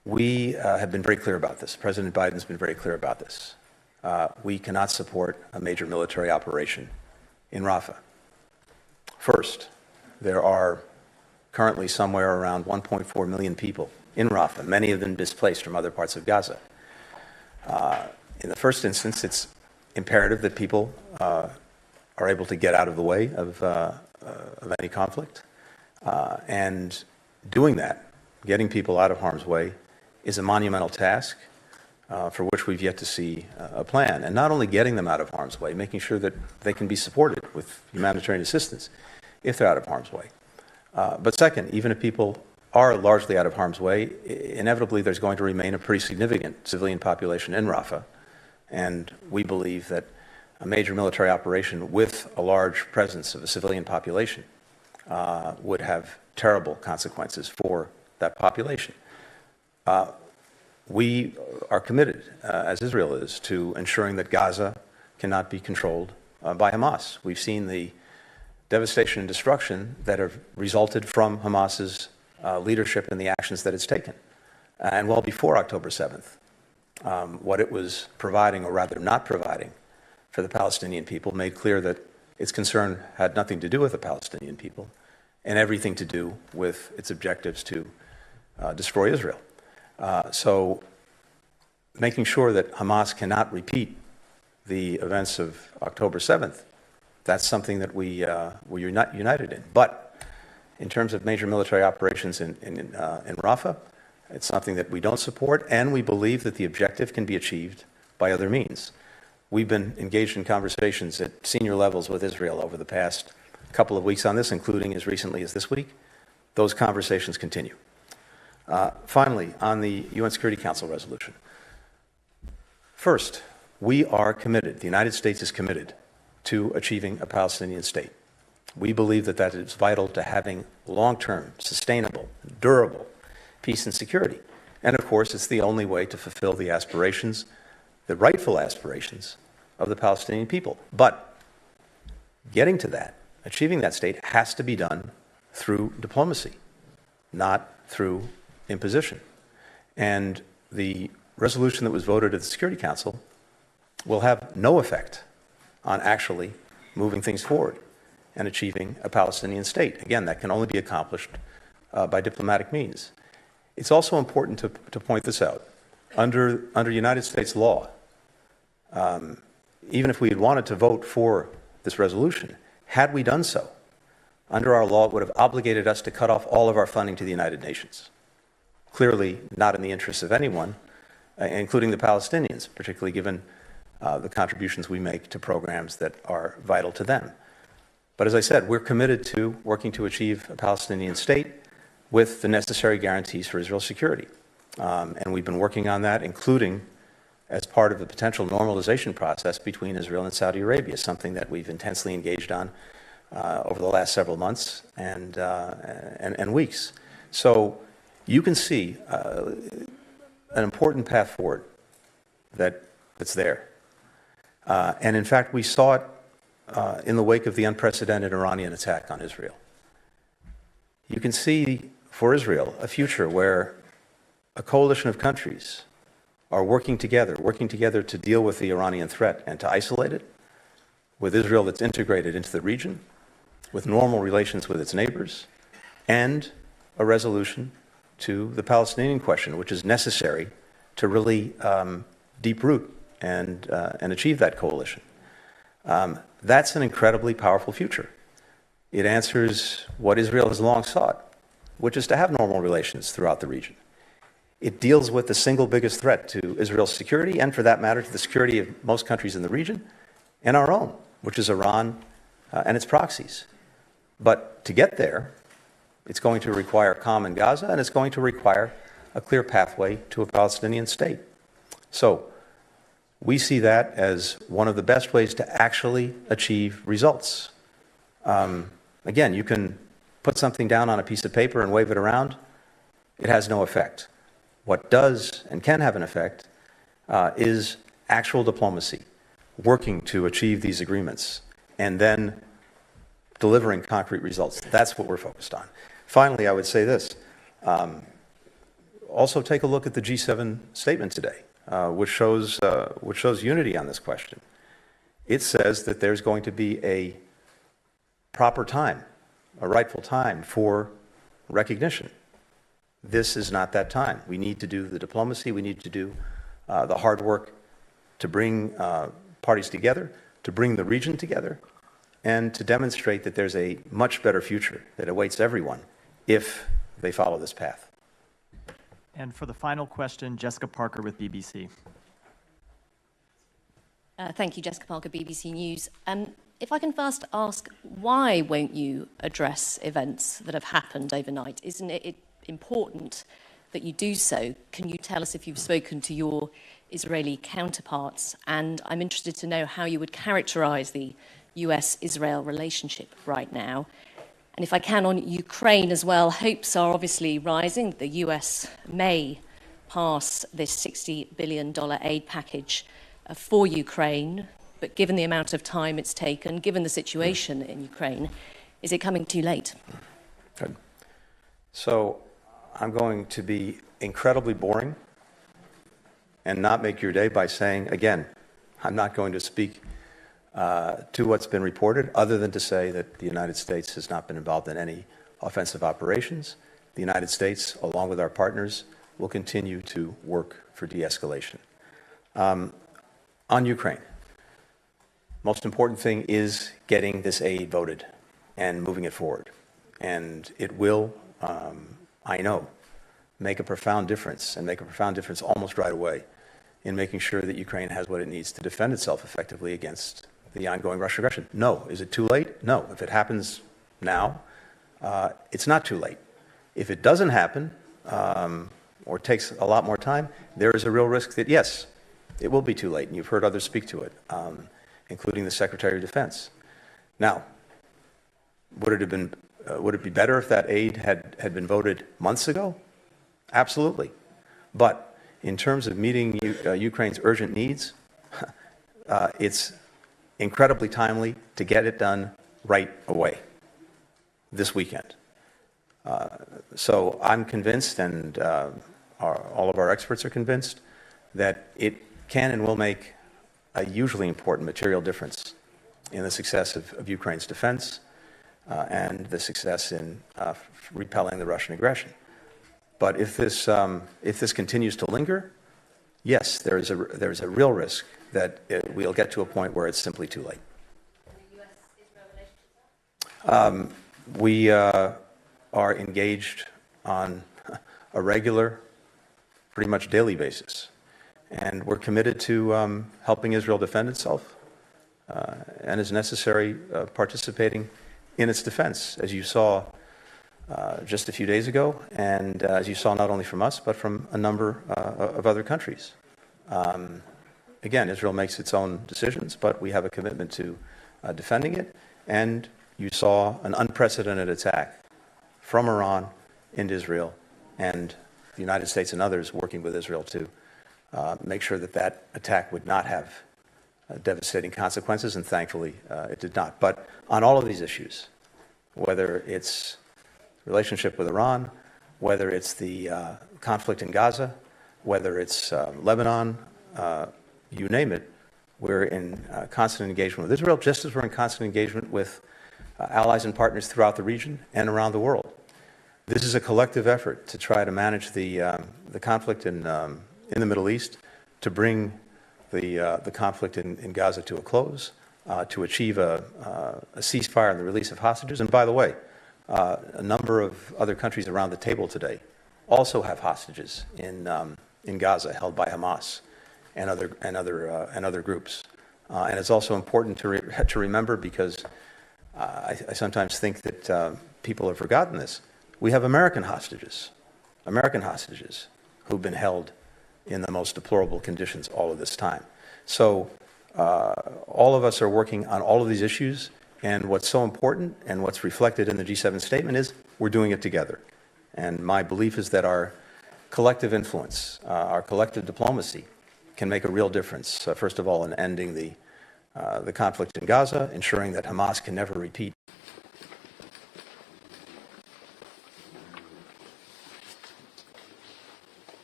We have been very clear about this. President Biden's been very clear about this. We cannot support a major military operation in Rafa. First, there are currently somewhere around 1.4 million people in Rafa, many of them displaced from other parts of Gaza. In the first instance, it's imperative that people are able to get out of the way of any conflict. And doing that, getting people out of harm's way, is a monumental task for which we've yet to see a plan. And not only getting them out of harm's way, making sure that they can be supported with humanitarian assistance if they're out of harm's way. But second, even if people are largely out of harm's way, inevitably there's going to remain a pretty significant civilian population in Rafah. And we believe that a major military operation with a large presence of a civilian population would have terrible consequences for that population. We are committed, as Israel is, to ensuring that Gaza cannot be controlled by Hamas. We've seen the devastation and destruction that have resulted from Hamas's leadership and the actions that it's taken. And well before October 7th, what it was providing, or rather not providing, for the Palestinian people made clear that its concern had nothing to do with the Palestinian people and everything to do with its objectives to destroy Israel. So making sure that Hamas cannot repeat the events of October 7th, that's something that we're united in. But in terms of major military operations in Rafah, it's something that we don't support, and we believe that the objective can be achieved by other means. We've been engaged in conversations at senior levels with Israel over the past couple of weeks on this, including as recently as this week. Those conversations continue. Finally, on the UN Security Council resolution. First, we are committed, the United States is committed to achieving a Palestinian state. We believe that that is vital to having long-term, sustainable, durable peace and security. And of course, it's the only way to fulfill the aspirations, the rightful aspirations of the Palestinian people. But getting to that, achieving that state, has to be done through diplomacy, not through imposition. And the resolution that was voted at the Security Council will have no effect on actually moving things forward and achieving a Palestinian state. Again, that can only be accomplished by diplomatic means. It's also important to point this out. Under United States law, even if we had wanted to vote for this resolution, had we done so, under our law, it would have obligated us to cut off all of our funding to the United Nations. Clearly not in the interests of anyone, including the Palestinians, particularly given the contributions we make to programs that are vital to them. But as I said, we're committed to working to achieve a Palestinian state with the necessary guarantees for Israel's security. And we've been working on that, including as part of the potential normalization process between Israel and Saudi Arabia, something that we've intensely engaged on over the last several months and weeks. So you can see an important path forward that's there. And in fact, we saw it in the wake of the unprecedented Iranian attack on Israel. You can see for Israel a future where a coalition of countries are working together to deal with the Iranian threat and to isolate it, with Israel that's integrated into the region, with normal relations with its neighbors, and a resolution to the Palestinian question, which is necessary to really deep root and achieve that coalition. That's an incredibly powerful future. It answers what Israel has long sought, which is to have normal relations throughout the region. It deals with the single biggest threat to Israel's security, and for that matter, to the security of most countries in the region, and our own, which is Iran and its proxies. But to get there, it's going to require calm in Gaza, and it's going to require a clear pathway to a Palestinian state. So we see that as one of the best ways to actually achieve results. Again, you can put something down on a piece of paper and wave it around. It has no effect. What does and can have an effect is actual diplomacy, working to achieve these agreements, and then delivering concrete results. That's what we're focused on. Finally, I would say this. also take a look at the G7 statement today, which shows unity on this question. It says that there's going to be a proper time, a rightful time for recognition. This is not that time. We need to do the diplomacy. We need to do the hard work to bring parties together, to bring the region together, and to demonstrate that there's a much better future that awaits everyone if they follow this path. And for the final question, Jessica Parker with BBC. Thank you, Jessica Parker, BBC News. If I can first ask, why won't you address events that have happened overnight? Isn't it important that you do so? Can you tell us if you've spoken to your Israeli counterparts? And I'm interested to know how you would characterize the US-Israel relationship right now. And if I can, on Ukraine as well, hopes are obviously rising. The US may pass this $60 billion aid package for Ukraine, but given the amount of time it's taken, given the situation in Ukraine, is it coming too late? Good. So I'm going to be incredibly boring and not make your day by saying, again, I'm not going to speak to what's been reported, other than to say that the United States has not been involved in any offensive operations. The United States, along with our partners, will continue to work for de-escalation. On Ukraine, most important thing is getting this aid voted and moving it forward. And it will, I know, make a profound difference, and make a profound difference almost right away in making sure that Ukraine has what it needs to defend itself effectively against the ongoing Russian aggression. No. Is it too late? No. If it happens now, it's not too late. If it doesn't happen, or takes a lot more time, there is a real risk that, yes, it will be too late, and you've heard others speak to it, including the Secretary of Defense. Now, would it be better if that aid had been voted months ago? Absolutely. But in terms of meeting Ukraine's urgent needs, it's incredibly timely to get it done right away, this weekend. So I'm convinced, and all of our experts are convinced, that it can and will make a hugely important material difference in the success of Ukraine's defense and the success in repelling the Russian aggression. But if this continues to linger, yes, there is a real risk that we'll get to a point where it's simply too late. We are engaged on a regular, pretty much daily basis. And we're committed to helping Israel defend itself and, as necessary, participating in its defense, as you saw just a few days ago, and as you saw not only from us, but from a number of other countries. Again, Israel makes its own decisions, but we have a commitment to defending it. And you saw an unprecedented attack from Iran into Israel, and the United States and others working with Israel to make sure that that attack would not have devastating consequences, and thankfully it did not. But on all of these issues, whether it's relationship with Iran, whether it's the conflict in Gaza, whether it's Lebanon, you name it, we're in constant engagement with Israel, just as we're in constant engagement with allies and partners throughout the region and around the world. This is a collective effort to try to manage the conflict in the Middle East, to bring the conflict in Gaza to a close, to achieve a ceasefire and the release of hostages. And by the way, a number of other countries around the table today also have hostages in Gaza held by Hamas and other groups. And it's also important to remember, because I sometimes think that people have forgotten this. We have American hostages who've been held in the most deplorable conditions all of this time. So all of us are working on all of these issues, and what's so important and what's reflected in the G7 statement is we're doing it together. And my belief is that our collective influence, our collective diplomacy can make a real difference, first of all, in ending the conflict in Gaza, ensuring that Hamas can never repeat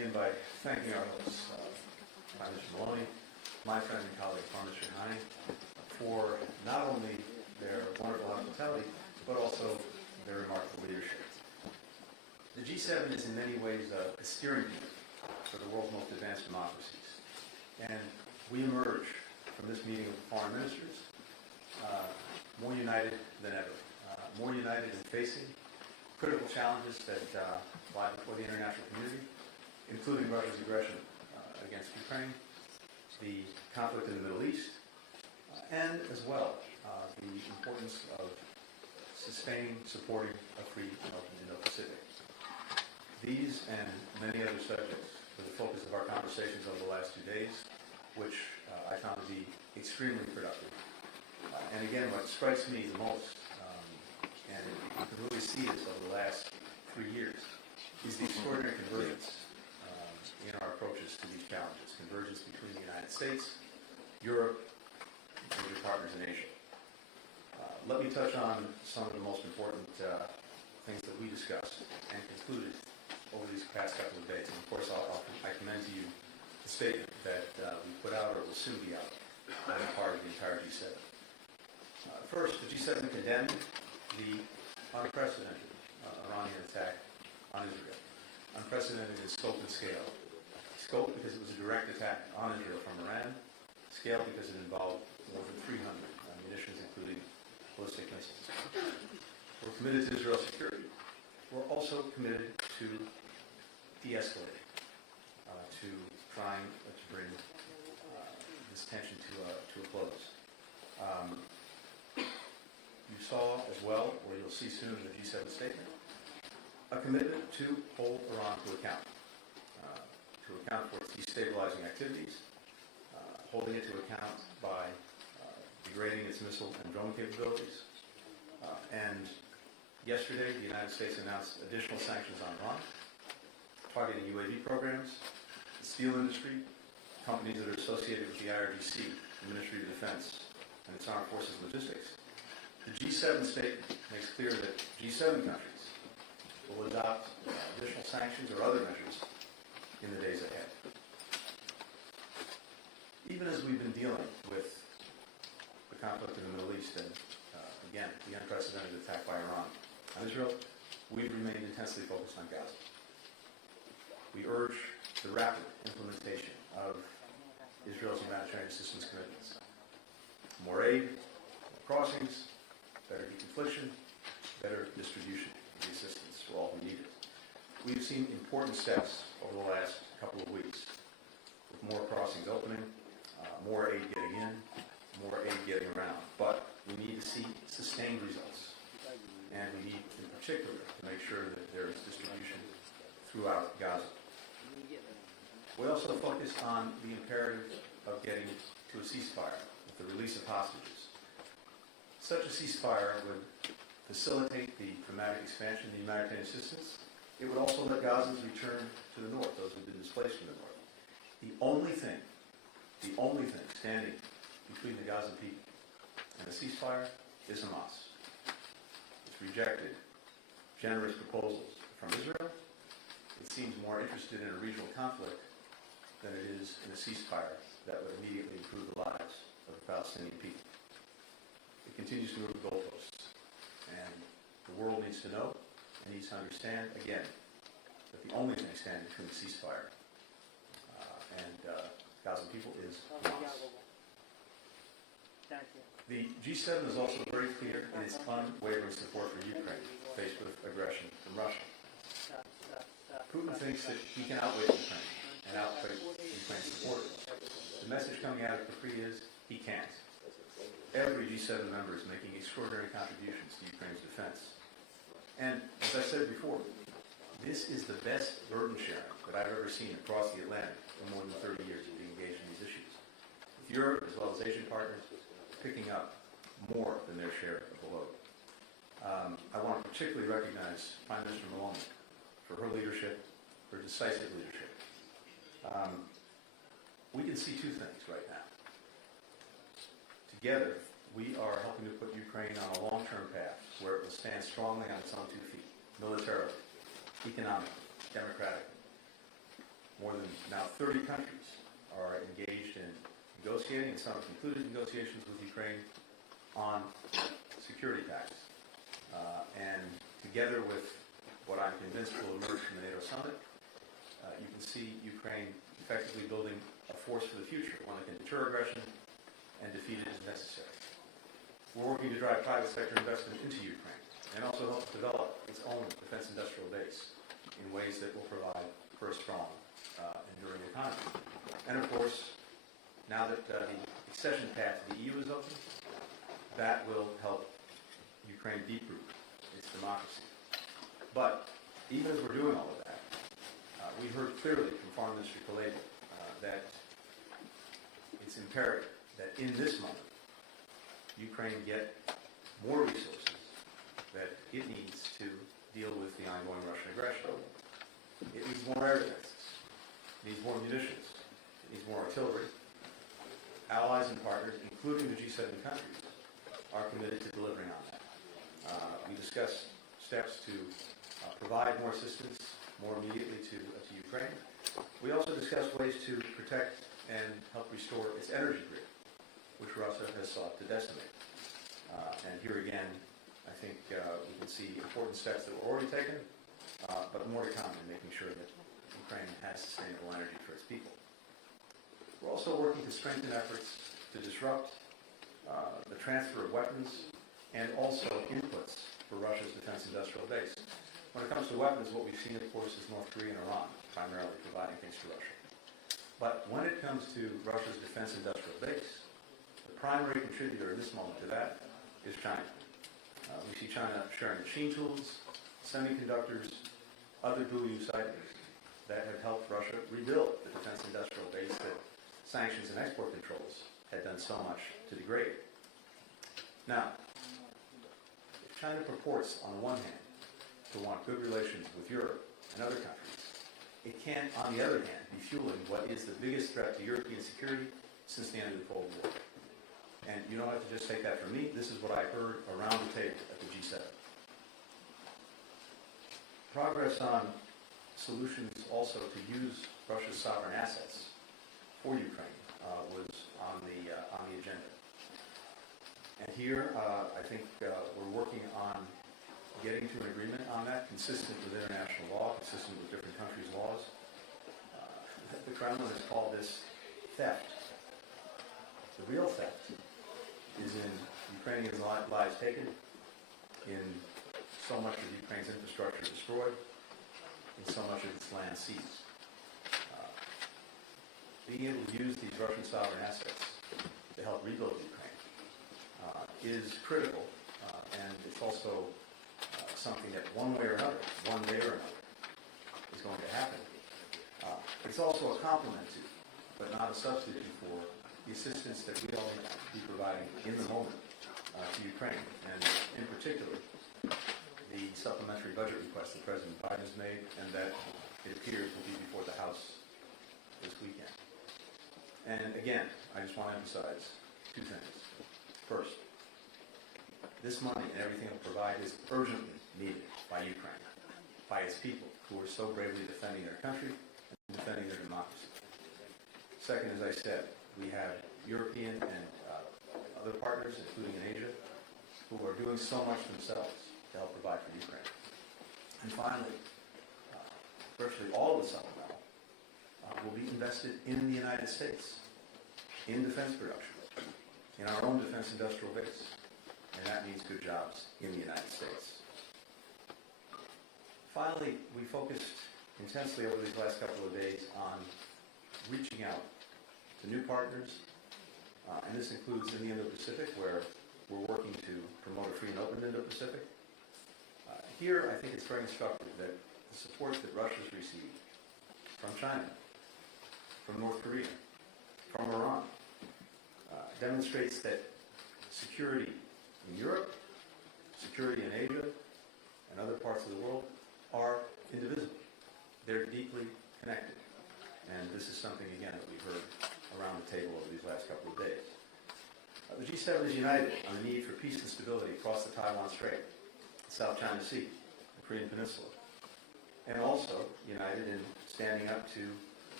begin by thanking our hosts, Prime Minister Maloney, my friend and colleague, Prime Minister Leahy, for not only their wonderful hospitality, but also their remarkable leadership. The G7 is in many ways a steering committee for the world's most advanced democracies. And we emerge from this meeting of foreign ministers more united than ever, more united in facing critical challenges that lie before the international community, including Russia's aggression against Ukraine, the conflict in the Middle East, and as well the importance of sustaining, supporting a free and open Indo-Pacific. These and many other subjects were the focus of our conversations over the last 2 days, which I found to be extremely productive. And again, what strikes me the most, and you can really see this over the last 3 years, is the extraordinary convergence in our approaches to these challenges. Convergence between the United States, Europe, and major partners in Asia. Let me touch on some of the most important things that we discussed and concluded over these past couple of days. And of course, I commend to you the statement that we put out, or will soon be out, on the part of the entire G7. First, the G7 condemned the unprecedented Iranian attack on Israel. Unprecedented in scope and scale. Scope because it was a direct attack on Israel from Iran. Scale because it involved more than 300 munitions, including ballistic missiles. We're committed to Israel's security. We're also committed to de-escalating, to trying to bring this tension to a close. You saw as well, or you'll see soon in the G7 statement, a commitment to hold Iran to account for its destabilizing activities, holding it to account by degrading its missile and drone capabilities. And yesterday, the United States announced additional sanctions on Iran, targeting UAV programs, the steel industry, companies that are associated with the IRGC, the Ministry of Defense, and its armed forces logistics. The G7 statement makes clear that G7 countries will adopt additional sanctions or other measures in the days ahead. Even as we've been dealing with the conflict in the Middle East and, again, the unprecedented attack by Iran on Israel, we've remained intensely focused on Gaza. We urge the rapid implementation of Israel's humanitarian assistance commitments. More aid, more crossings, better deconfliction, better distribution of the assistance for all who need it. We've seen important steps over the last couple of weeks, with more crossings opening, more aid getting in, more aid getting around. But we need to see sustained results. And we need, in particular, to make sure that there is distribution throughout Gaza. We also focused on the imperative of getting to a ceasefire with the release of hostages. Such a ceasefire would facilitate the dramatic expansion of the humanitarian assistance. It would also let Gazans return to the north, those who have been displaced from the north. The only thing standing between the Gazan people and a ceasefire is Hamas. It's rejected generous proposals from Israel. It seems more interested in a regional conflict than it is in a ceasefire that would immediately improve the lives of the Palestinian people. It continues to move the goalposts. And the world needs to know and needs to understand, again, that the only thing standing between the ceasefire and Gaza people is Hamas. The G7 is also very clear in its unwavering support for Ukraine faced with aggression from Russia. Putin thinks that he can outwit Ukraine and outwit Ukraine's supporters. The message coming out of Capri is he can't. Every G7 member is making extraordinary contributions to Ukraine's defense. And as I said before, this is the best burden sharing that I've ever seen across the Atlantic in more than 30 years of being engaged in these issues. With Europe, as well as Asian partners, picking up more than their share of the load. I want to particularly recognize Prime Minister Maloney for her leadership, her decisive leadership. We can see two things right now. Together, we are helping to put Ukraine on a long-term path where it will stand strongly on its own 2 feet, militarily, economically, democratically. more than now 30 countries are engaged in negotiating, and some have concluded negotiations with Ukraine on security pacts. And together with what I'm convinced will emerge from the NATO summit, you can see Ukraine effectively building a force for the future, one that can deter aggression and defeat it as necessary. We're working to drive private sector investment into Ukraine and also help develop its own defense industrial base in ways that will provide for a strong, enduring economy. And of course, now that the accession path to the EU is open, that will help Ukraine deep-root its democracy. But even as we're doing all of that, we heard clearly from Foreign Minister Leahy that it's imperative that in this moment, Ukraine get more resources that it needs to deal with the ongoing Russian aggression. It needs more air defenses. It needs more munitions. It needs more artillery. Allies and partners, including the G7 countries, are committed to delivering on that. We discussed steps to provide more assistance more immediately to Ukraine. We also discussed ways to protect and help restore its energy grid, which Russia has sought to decimate. And here again, I think we can see important steps that were already taken, but more to come in making sure that Ukraine has sustainable energy for its people. We're also working to strengthen efforts to disrupt the transfer of weapons and also inputs for Russia's defense industrial base. When it comes to weapons, what we've seen, of course, is North Korea and Iran primarily providing things to Russia. But when it comes to Russia's defense industrial base, the primary contributor in this moment to that is China. We see China sharing machine tools, semiconductors, other dual-use items that have helped Russia rebuild the defense industrial base that sanctions and export controls had done so much to degrade. Now, if China purports, on the one hand, to want good relations with Europe and other countries, it can't, on the other hand, be fueling what is the biggest threat to European security since the end of the Cold War. And you don't have to just take that from me. This is what I heard around the table at the G7. Progress on solutions also to use Russia's sovereign assets for Ukraine was on the agenda. And here, I think we're working on getting to an agreement on that, consistent with international law, consistent with different countries' laws. The Kremlin has called this theft. The real theft is in Ukrainian lives taken, in so much of Ukraine's infrastructure destroyed, in so much of its land seized. Being able to use these Russian sovereign assets to help rebuild Ukraine is critical, and it's also something that one day or another, is going to happen. It's also a complement to, but not a substitute for, the assistance that we all need to be providing in the moment to Ukraine, and in particular, the supplementary budget request that President Biden has made, and that it appears will be before the House this weekend. And again, I just want to emphasize two things. First, this money and everything it will provide is urgently needed by Ukraine, by its people who are so bravely defending their country and defending their democracy. Second, as I said, we have European and other partners, including in Asia, who are doing so much themselves to help provide for Ukraine. And finally, virtually all of the supplemental will be invested in the United States, in defense production, in our own defense industrial base. And that means good jobs in the United States. Finally, we focused intensely over these last couple of days on reaching out to new partners, and this includes in the Indo-Pacific, where we're working to promote a free and open Indo-Pacific. Here, I think it's very instructive that the support that Russia's received from China, from North Korea, from Iran, demonstrates that security in Europe, security in Asia, and other parts of the world are indivisible. They're deeply connected. And this is something, again, that we've heard around the table over these last couple of days. The G7 is united on the need for peace and stability across the Taiwan Strait, the South China Sea, the Korean Peninsula, and also united in standing up to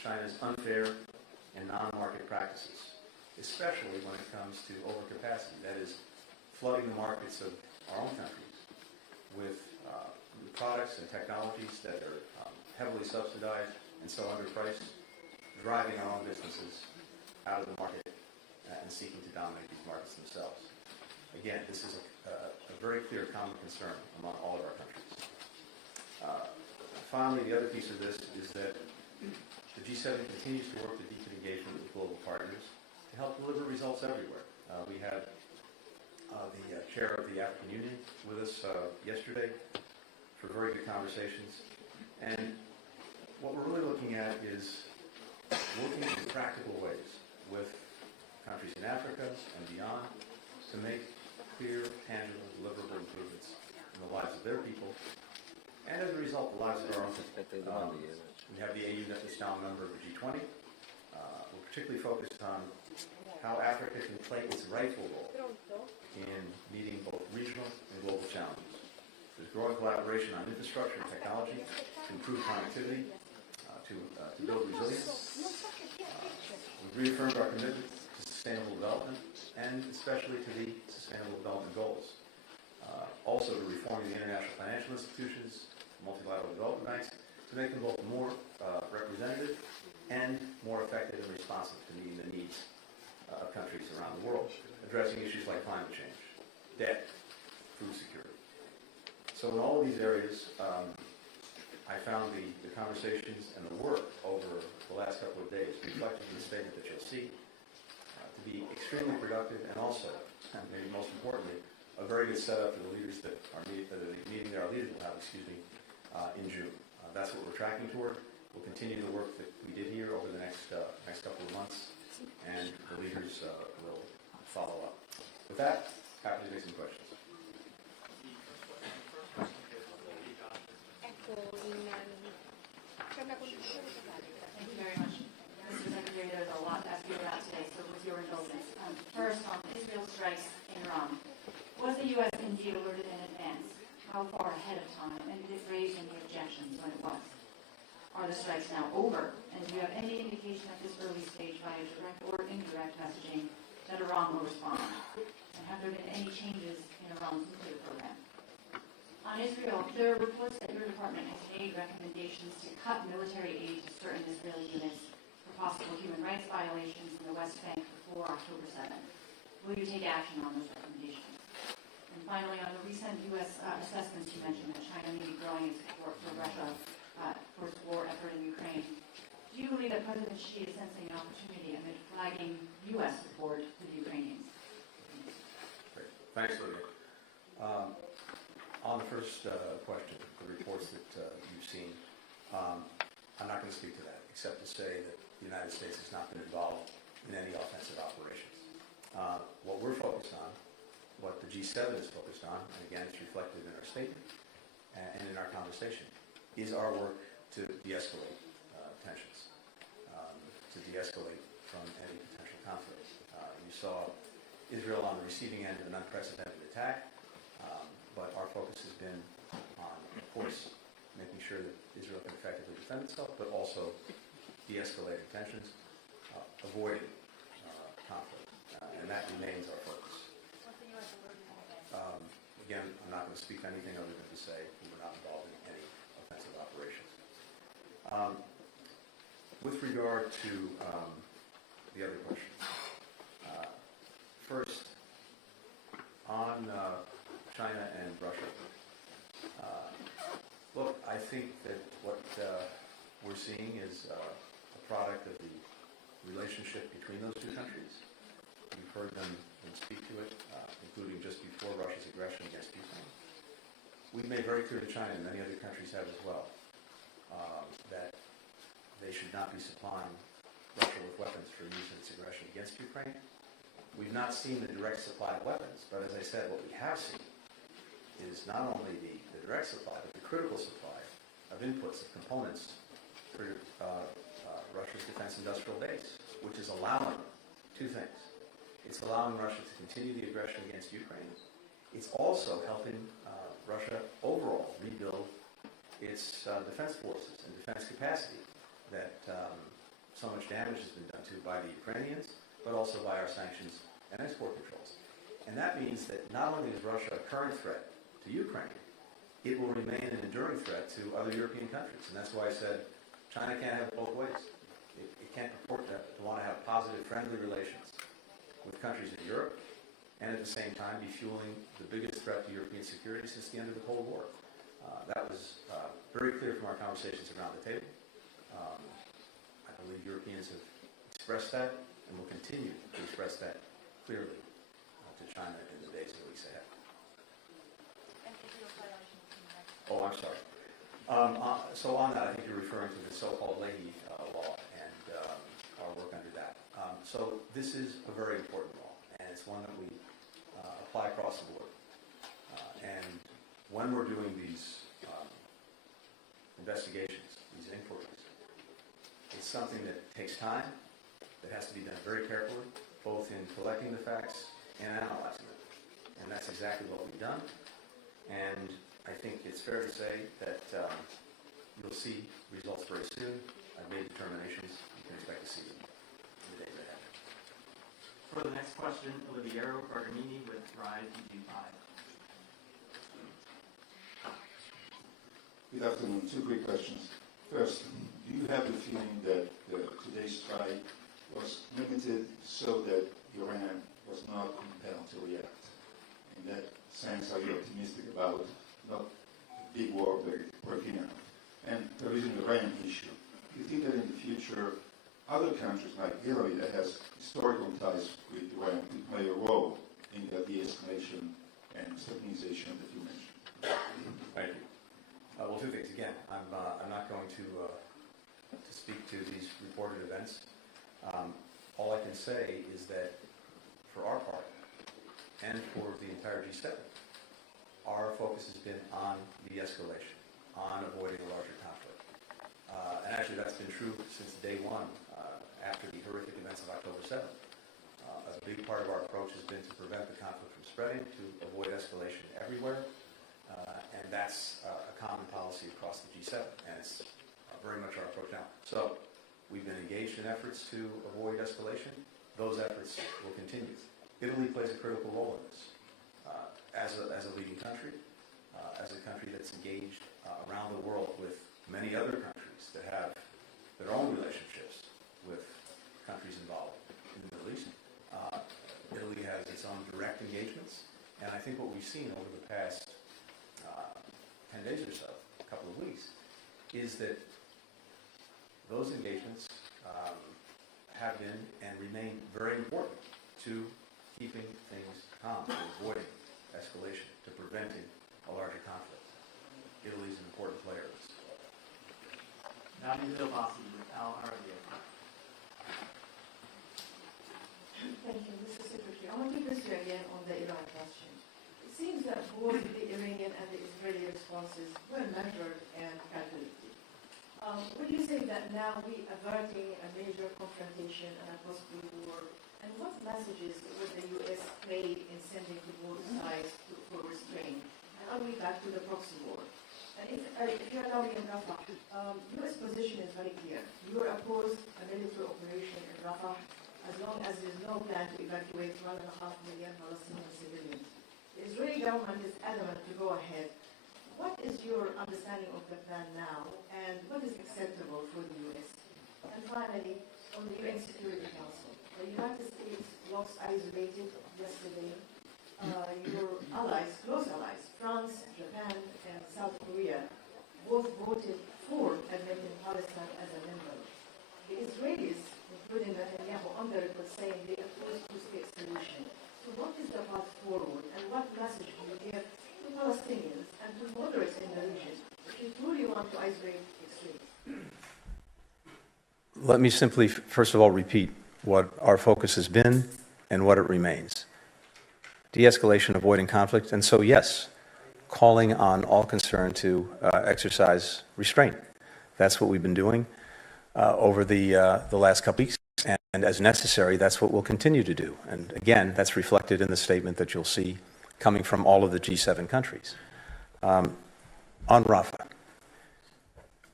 China's unfair and non-market practices, especially when it comes to overcapacity, that is, flooding the markets of our own countries with products and technologies that are heavily subsidized and so underpriced, driving our own businesses out of the market and seeking to dominate these markets themselves. Again, this is a very clear common concern among all of our countries. Finally, the other piece of this is that the G7 continues to work to deepen engagement with global partners to help deliver results everywhere. We had the chair of the African Union with us yesterday for very good conversations. And what we're really looking at is working in practical ways with countries in Africa and beyond to make clear, tangible, deliverable improvements in the lives of their people, and as a result, the lives of our own people. We have the AU that is now a member of the G20. We're particularly focused on how Africa can play its rightful role in meeting both regional and global challenges. There's growing collaboration on infrastructure and technology to improve connectivity, to build resilience. We've reaffirmed our commitment to sustainable development, and especially to the Sustainable Development Goals. Also to reforming the international financial institutions, multilateral development banks, to make them both more representative and more effective and responsive to meeting the needs of countries around the world, addressing issues like climate change, debt, food security. So in all of these areas, I found the conversations and the work over the last couple of days reflected in the statement that you'll see to be extremely productive, and also, and maybe most importantly, a very good setup for the leaders that are meeting that our leaders will have, in June. That's what we're tracking toward. We'll continue the work that we did here over the next couple of months, and the leaders will follow up. With that, happy to take some questions. Thank you very much. Mr. Secretary, there's a lot to ask you about today, so with your indulgence. First, on Israel strikes in Iran. Was the U.S. indeed alerted in advance? How far ahead of time? And did it raise any objections when it was? Are the strikes now over? And do you have any indication at this early stage via direct or indirect messaging that Iran will respond? And have there been any changes in Iran's nuclear program? On Israel, there are reports that your department has made recommendations to cut military aid to certain Israeli units for possible human rights violations in the West Bank before October 7th. Will you take action on those recommendations? And finally, on the recent U.S. assessments, you mentioned that China may be growing its support for Russia for its war effort in Ukraine. Do you believe that President Xi is sensing an opportunity amid flagging U.S. support for the Ukrainians? Great. Thanks, Lydia. On the first question, the reports that you've seen, I'm not going to speak to that, except to say that the United States has not been involved in any offensive operations. What we're focused on, what the G7 is focused on, and again, it's reflected in our statement and in our conversation, is our work to de-escalate tensions, to de-escalate from any potential conflict. You saw Israel on the receiving end of an unprecedented attack, but our focus has been on, of course, making sure that Israel can effectively defend itself, but also de-escalating tensions, avoiding conflict, and that remains our focus. Again, I'm not going to speak to anything other than to say we were not involved in any offensive operations. With regard to the other questions, first, on China and Russia. Look, I think that what we're seeing is a product of the relationship between those two countries. You've heard them speak to it, including just before Russia's aggression against Ukraine. We've made very clear to China, and many other countries have as well, that they should not be supplying Russia with weapons for use in its aggression against Ukraine. We've not seen the direct supply of weapons, but as I said, what we have seen is not only the direct supply, but the critical supply of inputs, of components for Russia's defense industrial base, which is allowing two things. It's allowing Russia to continue the aggression against Ukraine. It's also helping Russia overall rebuild its defense forces and defense capacity that so much damage has been done to by the Ukrainians, but also by our sanctions and export controls. And that means that not only is Russia a current threat to Ukraine, it will remain an enduring threat to other European countries. And that's why I said China can't have it both ways. It can't purport to want to have positive, friendly relations with countries in Europe and at the same time be fueling the biggest threat to European security since the end of the Cold War. That was very clear from our conversations around the table. I believe Europeans have expressed that and will continue to express that clearly to China in the days and weeks ahead. Oh, I'm sorry. So on that, I think you're referring to the so-called Leahy law and our work under that. So this is a very important law, and it's one that we apply across the board. And when we're doing these investigations, these inquiries, it's something that takes time, that has to be done very carefully, both in collecting the facts and analyzing them. And that's exactly what we've done. And I think it's fair to say that you'll see results very soon. I've made determinations. You can expect to see them in the days ahead. For the next question, Oliviero Bergamini with Rise EG5. Good afternoon. Two quick questions. First, do you have the feeling that today's strike was limited so that Iran was not compelled to react? In that sense, are you optimistic about not a big war breaking out? And there is an Iran issue. Do you think that in the future, other countries like Italy that has historical ties with Iran could play a role in the de-escalation and stabilization that you mentioned? Thank you. Well, two things. Again, I'm not going to speak to these reported events. All I can say is that for our part, and for the entire G7, our focus has been on de-escalation, on avoiding a larger conflict. And actually that's been true since day one, after the horrific events of October 7th. A big part of our approach has been to prevent the conflict from spreading, to avoid escalation everywhere. And that's a common policy across the G7, and it's very much our approach now. So we've been engaged in efforts to avoid escalation. Those efforts will continue. Italy plays a critical role in this. As a leading country, as a country that's engaged around the world with many other countries that have their own relationships with countries involved in the Middle East. Italy has its own direct engagements, and I think what we've seen over the past 10 days or so, a couple of weeks, is that those engagements have been and remain very important to keeping things calm, to avoiding escalation, to preventing a larger conflict. Italy is an important player in this. Nadia Delbasi with Al Arabiya. Thank you, Mr. Secretary. I want to press you again on the Iran question. It seems that both the Iranian and the Israeli responses were measured and calculated. Would you say that now we are averting a major confrontation and a possible war? And what messages would the U.S. play in sending to both sides for restraint? And are we back to the proxy war? And if you allow me in Rafa, U.S. position is very clear. You are opposed a military operation in Rafa as long as there is no plan to evacuate 1.5 million Palestinian civilians. The Israeli government is adamant to go ahead. What is your understanding of the plan now, and what is acceptable for the U.S.? And finally, on the UN Security Council, the United States was isolated yesterday. Your allies, close allies, France, Japan, and South Korea, both voted for admitting Palestine as a member. The Israelis, including Netanyahu, on the record saying they oppose two-state solution. So what is the path forward, and what message do you give to Palestinians and to moderates in the region if you truly want to isolate extremes? Let me simply, first of all, repeat what our focus has been and what it remains. De-escalation, avoiding conflict, and so yes, calling on all concerned to exercise restraint. That's what we've been doing over the last couple weeks, and as necessary, that's what we'll continue to do. And again, that's reflected in the statement that you'll see coming from all of the G7 countries. On Rafa,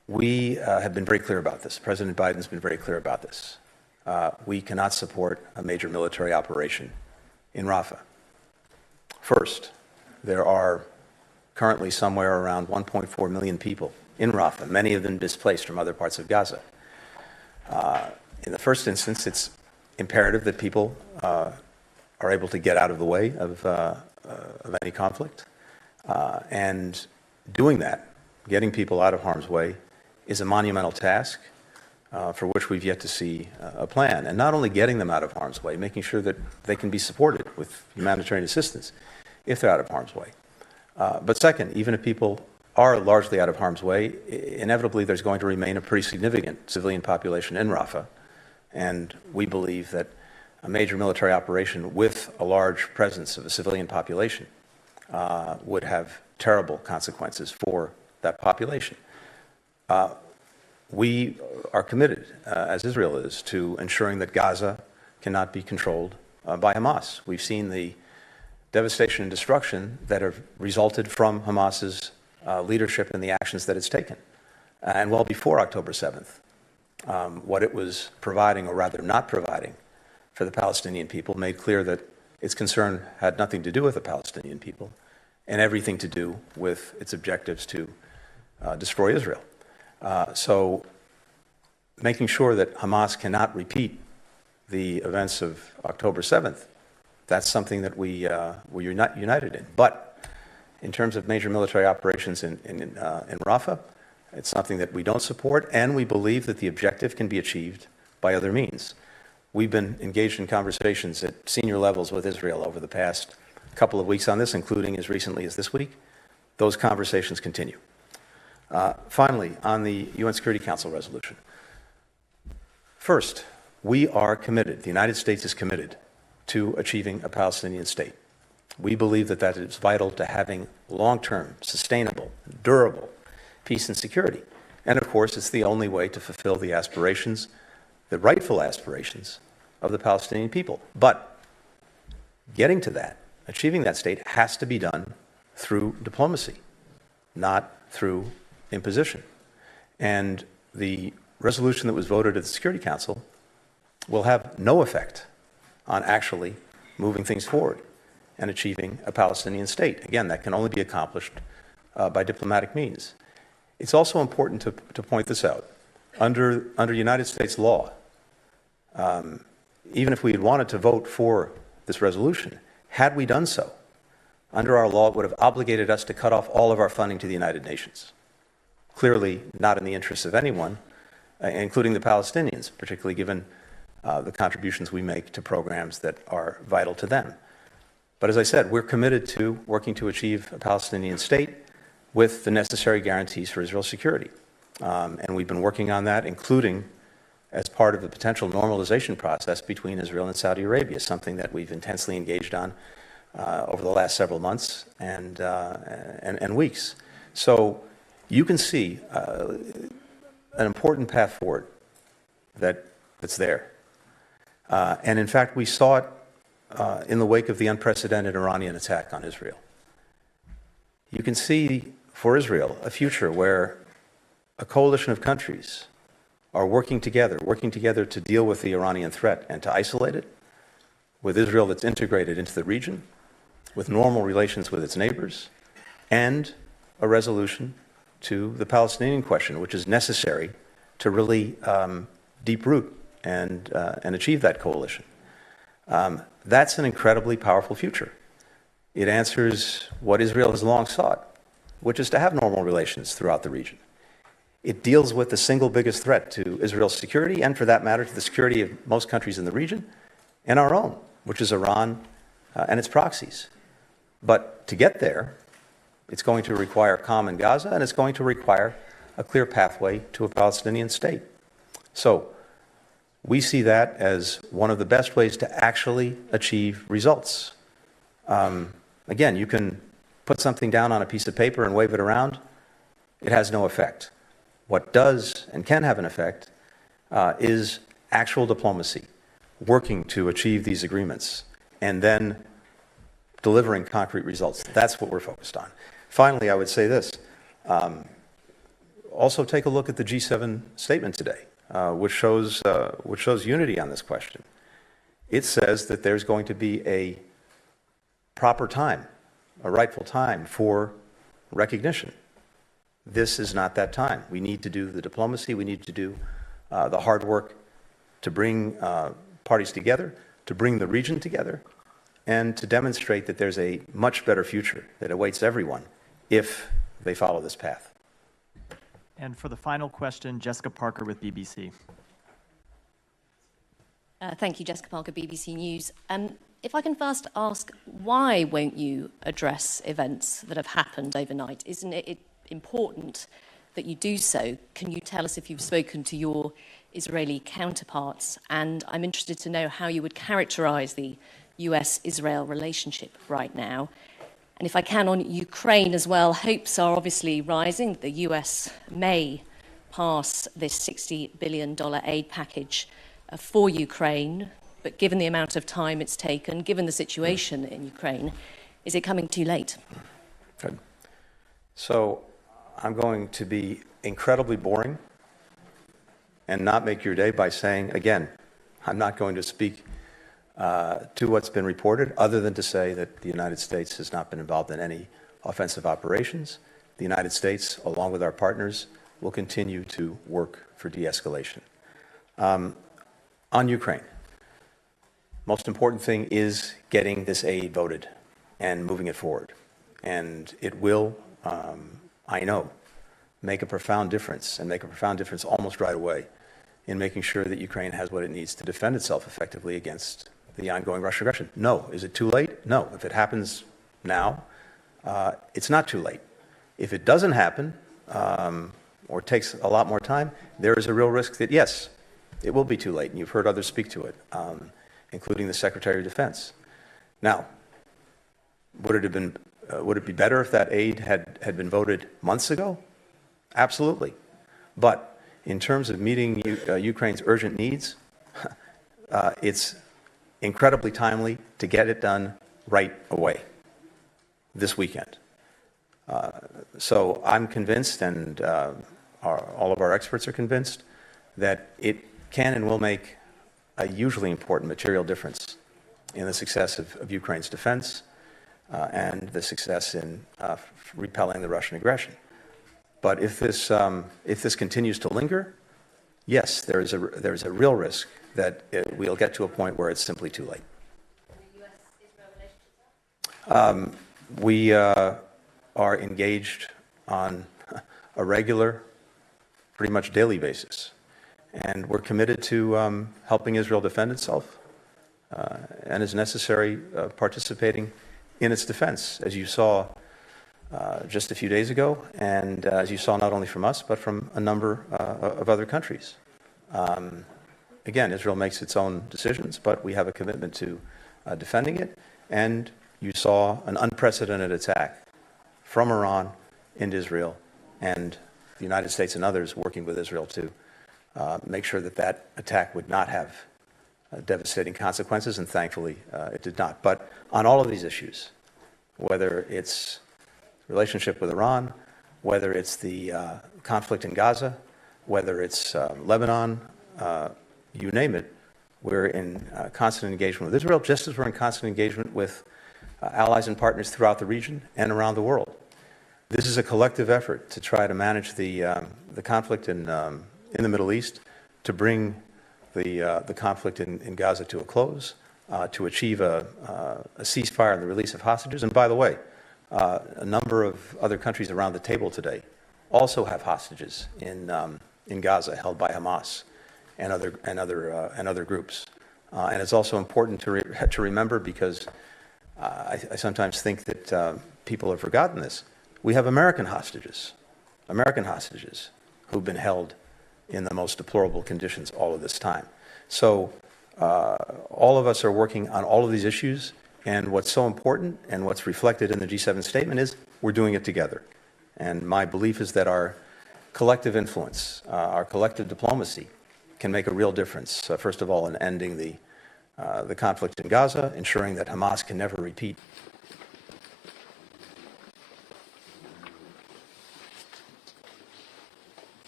We have been very clear about this. President Biden's been very clear about this. We cannot support a major military operation in Rafa. First, there are currently somewhere around 1.4 million people in Rafa, many of them displaced from other parts of Gaza. In the first instance, it's imperative that people are able to get out of the way of any conflict. And doing that, getting people out of harm's way, is a monumental task for which we've yet to see a plan. And not only getting them out of harm's way, making sure that they can be supported with humanitarian assistance if they're out of harm's way. But second, even if people are largely out of harm's way, inevitably there's going to remain a pretty significant civilian population in Rafah. And we believe that a major military operation with a large presence of a civilian population would have terrible consequences for that population. We are committed, as Israel is, to ensuring that Gaza cannot be controlled by Hamas. We've seen the devastation and destruction that have resulted from Hamas's leadership and the actions that it's taken. And well before October 7th, what it was providing, or rather not providing, for the Palestinian people made clear that its concern had nothing to do with the Palestinian people and everything to do with its objectives to destroy Israel. So making sure that Hamas cannot repeat the events of October 7th, that's something that we're united in. But in terms of major military operations in Rafah, it's something that we don't support, and we believe that the objective can be achieved by other means. We've been engaged in conversations at senior levels with Israel over the past couple of weeks on this, including as recently as this week. Those conversations continue. Finally, on the UN Security Council resolution. First, we are committed, the United States is committed to achieving a Palestinian state. We believe that that is vital to having long-term, sustainable, durable peace and security. And of course, it's the only way to fulfill the aspirations, the rightful aspirations of the Palestinian people. But getting to that, achieving that state, has to be done through diplomacy, not through imposition. And the resolution that was voted at the Security Council will have no effect on actually moving things forward and achieving a Palestinian state. Again, that can only be accomplished by diplomatic means. It's also important to point this out. Under United States law, even if we had wanted to vote for this resolution, had we done so, under our law, it would have obligated us to cut off all of our funding to the United Nations. Clearly not in the interests of anyone, including the Palestinians, particularly given the contributions we make to programs that are vital to them. But as I said, we're committed to working to achieve a Palestinian state with the necessary guarantees for Israel's security. And we've been working on that, including as part of the potential normalization process between Israel and Saudi Arabia, something that we've intensely engaged on over the last several months and weeks. So you can see an important path forward that's there. And in fact, we saw it in the wake of the unprecedented Iranian attack on Israel. You can see for Israel a future where a coalition of countries are working together to deal with the Iranian threat and to isolate it, with Israel that's integrated into the region, with normal relations with its neighbors, and a resolution to the Palestinian question, which is necessary to really deep root and achieve that coalition. That's an incredibly powerful future. It answers what Israel has long sought, which is to have normal relations throughout the region. It deals with the single biggest threat to Israel's security, and for that matter, to the security of most countries in the region, and our own, which is Iran and its proxies. But to get there, it's going to require calm in Gaza, and it's going to require a clear pathway to a Palestinian state. So we see that as one of the best ways to actually achieve results. Again, you can put something down on a piece of paper and wave it around. It has no effect. What does and can have an effect is actual diplomacy, working to achieve these agreements, and then delivering concrete results. That's what we're focused on. Finally, I would say this. also take a look at the G7 statement today, which shows unity on this question. It says that there's going to be a proper time, a rightful time for recognition. This is not that time. We need to do the diplomacy. We need to do the hard work to bring parties together, to bring the region together, and to demonstrate that there's a much better future that awaits everyone if they follow this path. And for the final question, Jessica Parker with BBC. Thank you, Jessica Parker, BBC News. If I can first ask, why won't you address events that have happened overnight? Isn't it important that you do so? Can you tell us if you've spoken to your Israeli counterparts? And I'm interested to know how you would characterize the US-Israel relationship right now. And if I can, on Ukraine as well, hopes are obviously rising. The US may pass this $60 billion aid package for Ukraine, but given the amount of time it's taken, given the situation in Ukraine, is it coming too late? Good. So I'm going to be incredibly boring and not make your day by saying, again, I'm not going to speak to what's been reported, other than to say that the United States has not been involved in any offensive operations. The United States, along with our partners, will continue to work for de-escalation. On Ukraine, most important thing is getting this aid voted and moving it forward. And it will, I know, make a profound difference, and make a profound difference almost right away in making sure that Ukraine has what it needs to defend itself effectively against the ongoing Russian aggression. No. Is it too late? No. If it happens now, it's not too late. If it doesn't happen, or takes a lot more time, there is a real risk that, yes, it will be too late, and you've heard others speak to it, including the Secretary of Defense. Now, would it be better if that aid had been voted months ago? Absolutely. But in terms of meeting Ukraine's urgent needs, it's incredibly timely to get it done right away, this weekend. So I'm convinced, and all of our experts are convinced, that it can and will make a hugely important material difference in the success of Ukraine's defense and the success in repelling the Russian aggression. But if this continues to linger, yes, there is a real risk that we'll get to a point where it's simply too late. We are engaged on a regular, pretty much daily basis, and we're committed to helping Israel defend itself, and as necessary, participating in its defense, as you saw just a few days ago, and as you saw not only from us, but from a number of other countries. Again, Israel makes its own decisions, but we have a commitment to defending it, and you saw an unprecedented attack from Iran into Israel, and the United States and others working with Israel to make sure that that attack would not have devastating consequences, and thankfully it did not. But on all of these issues, whether it's relationship with Iran, whether it's the conflict in Gaza, whether it's Lebanon, you name it, we're in constant engagement with Israel, just as we're in constant engagement with allies and partners throughout the region and around the world. This is a collective effort to try to manage the conflict in the Middle East, to bring the conflict in Gaza to a close, to achieve a ceasefire and the release of hostages. And by the way, a number of other countries around the table today also have hostages in Gaza held by Hamas and other groups. And it's also important to remember, because I sometimes think that people have forgotten this. We have American hostages who've been held in the most deplorable conditions all of this time. So all of us are working on all of these issues, and what's so important and what's reflected in the G7 statement is we're doing it together. And my belief is that our collective influence, our collective diplomacy can make a real difference, first of all, in ending the conflict in Gaza, ensuring that Hamas can never repeat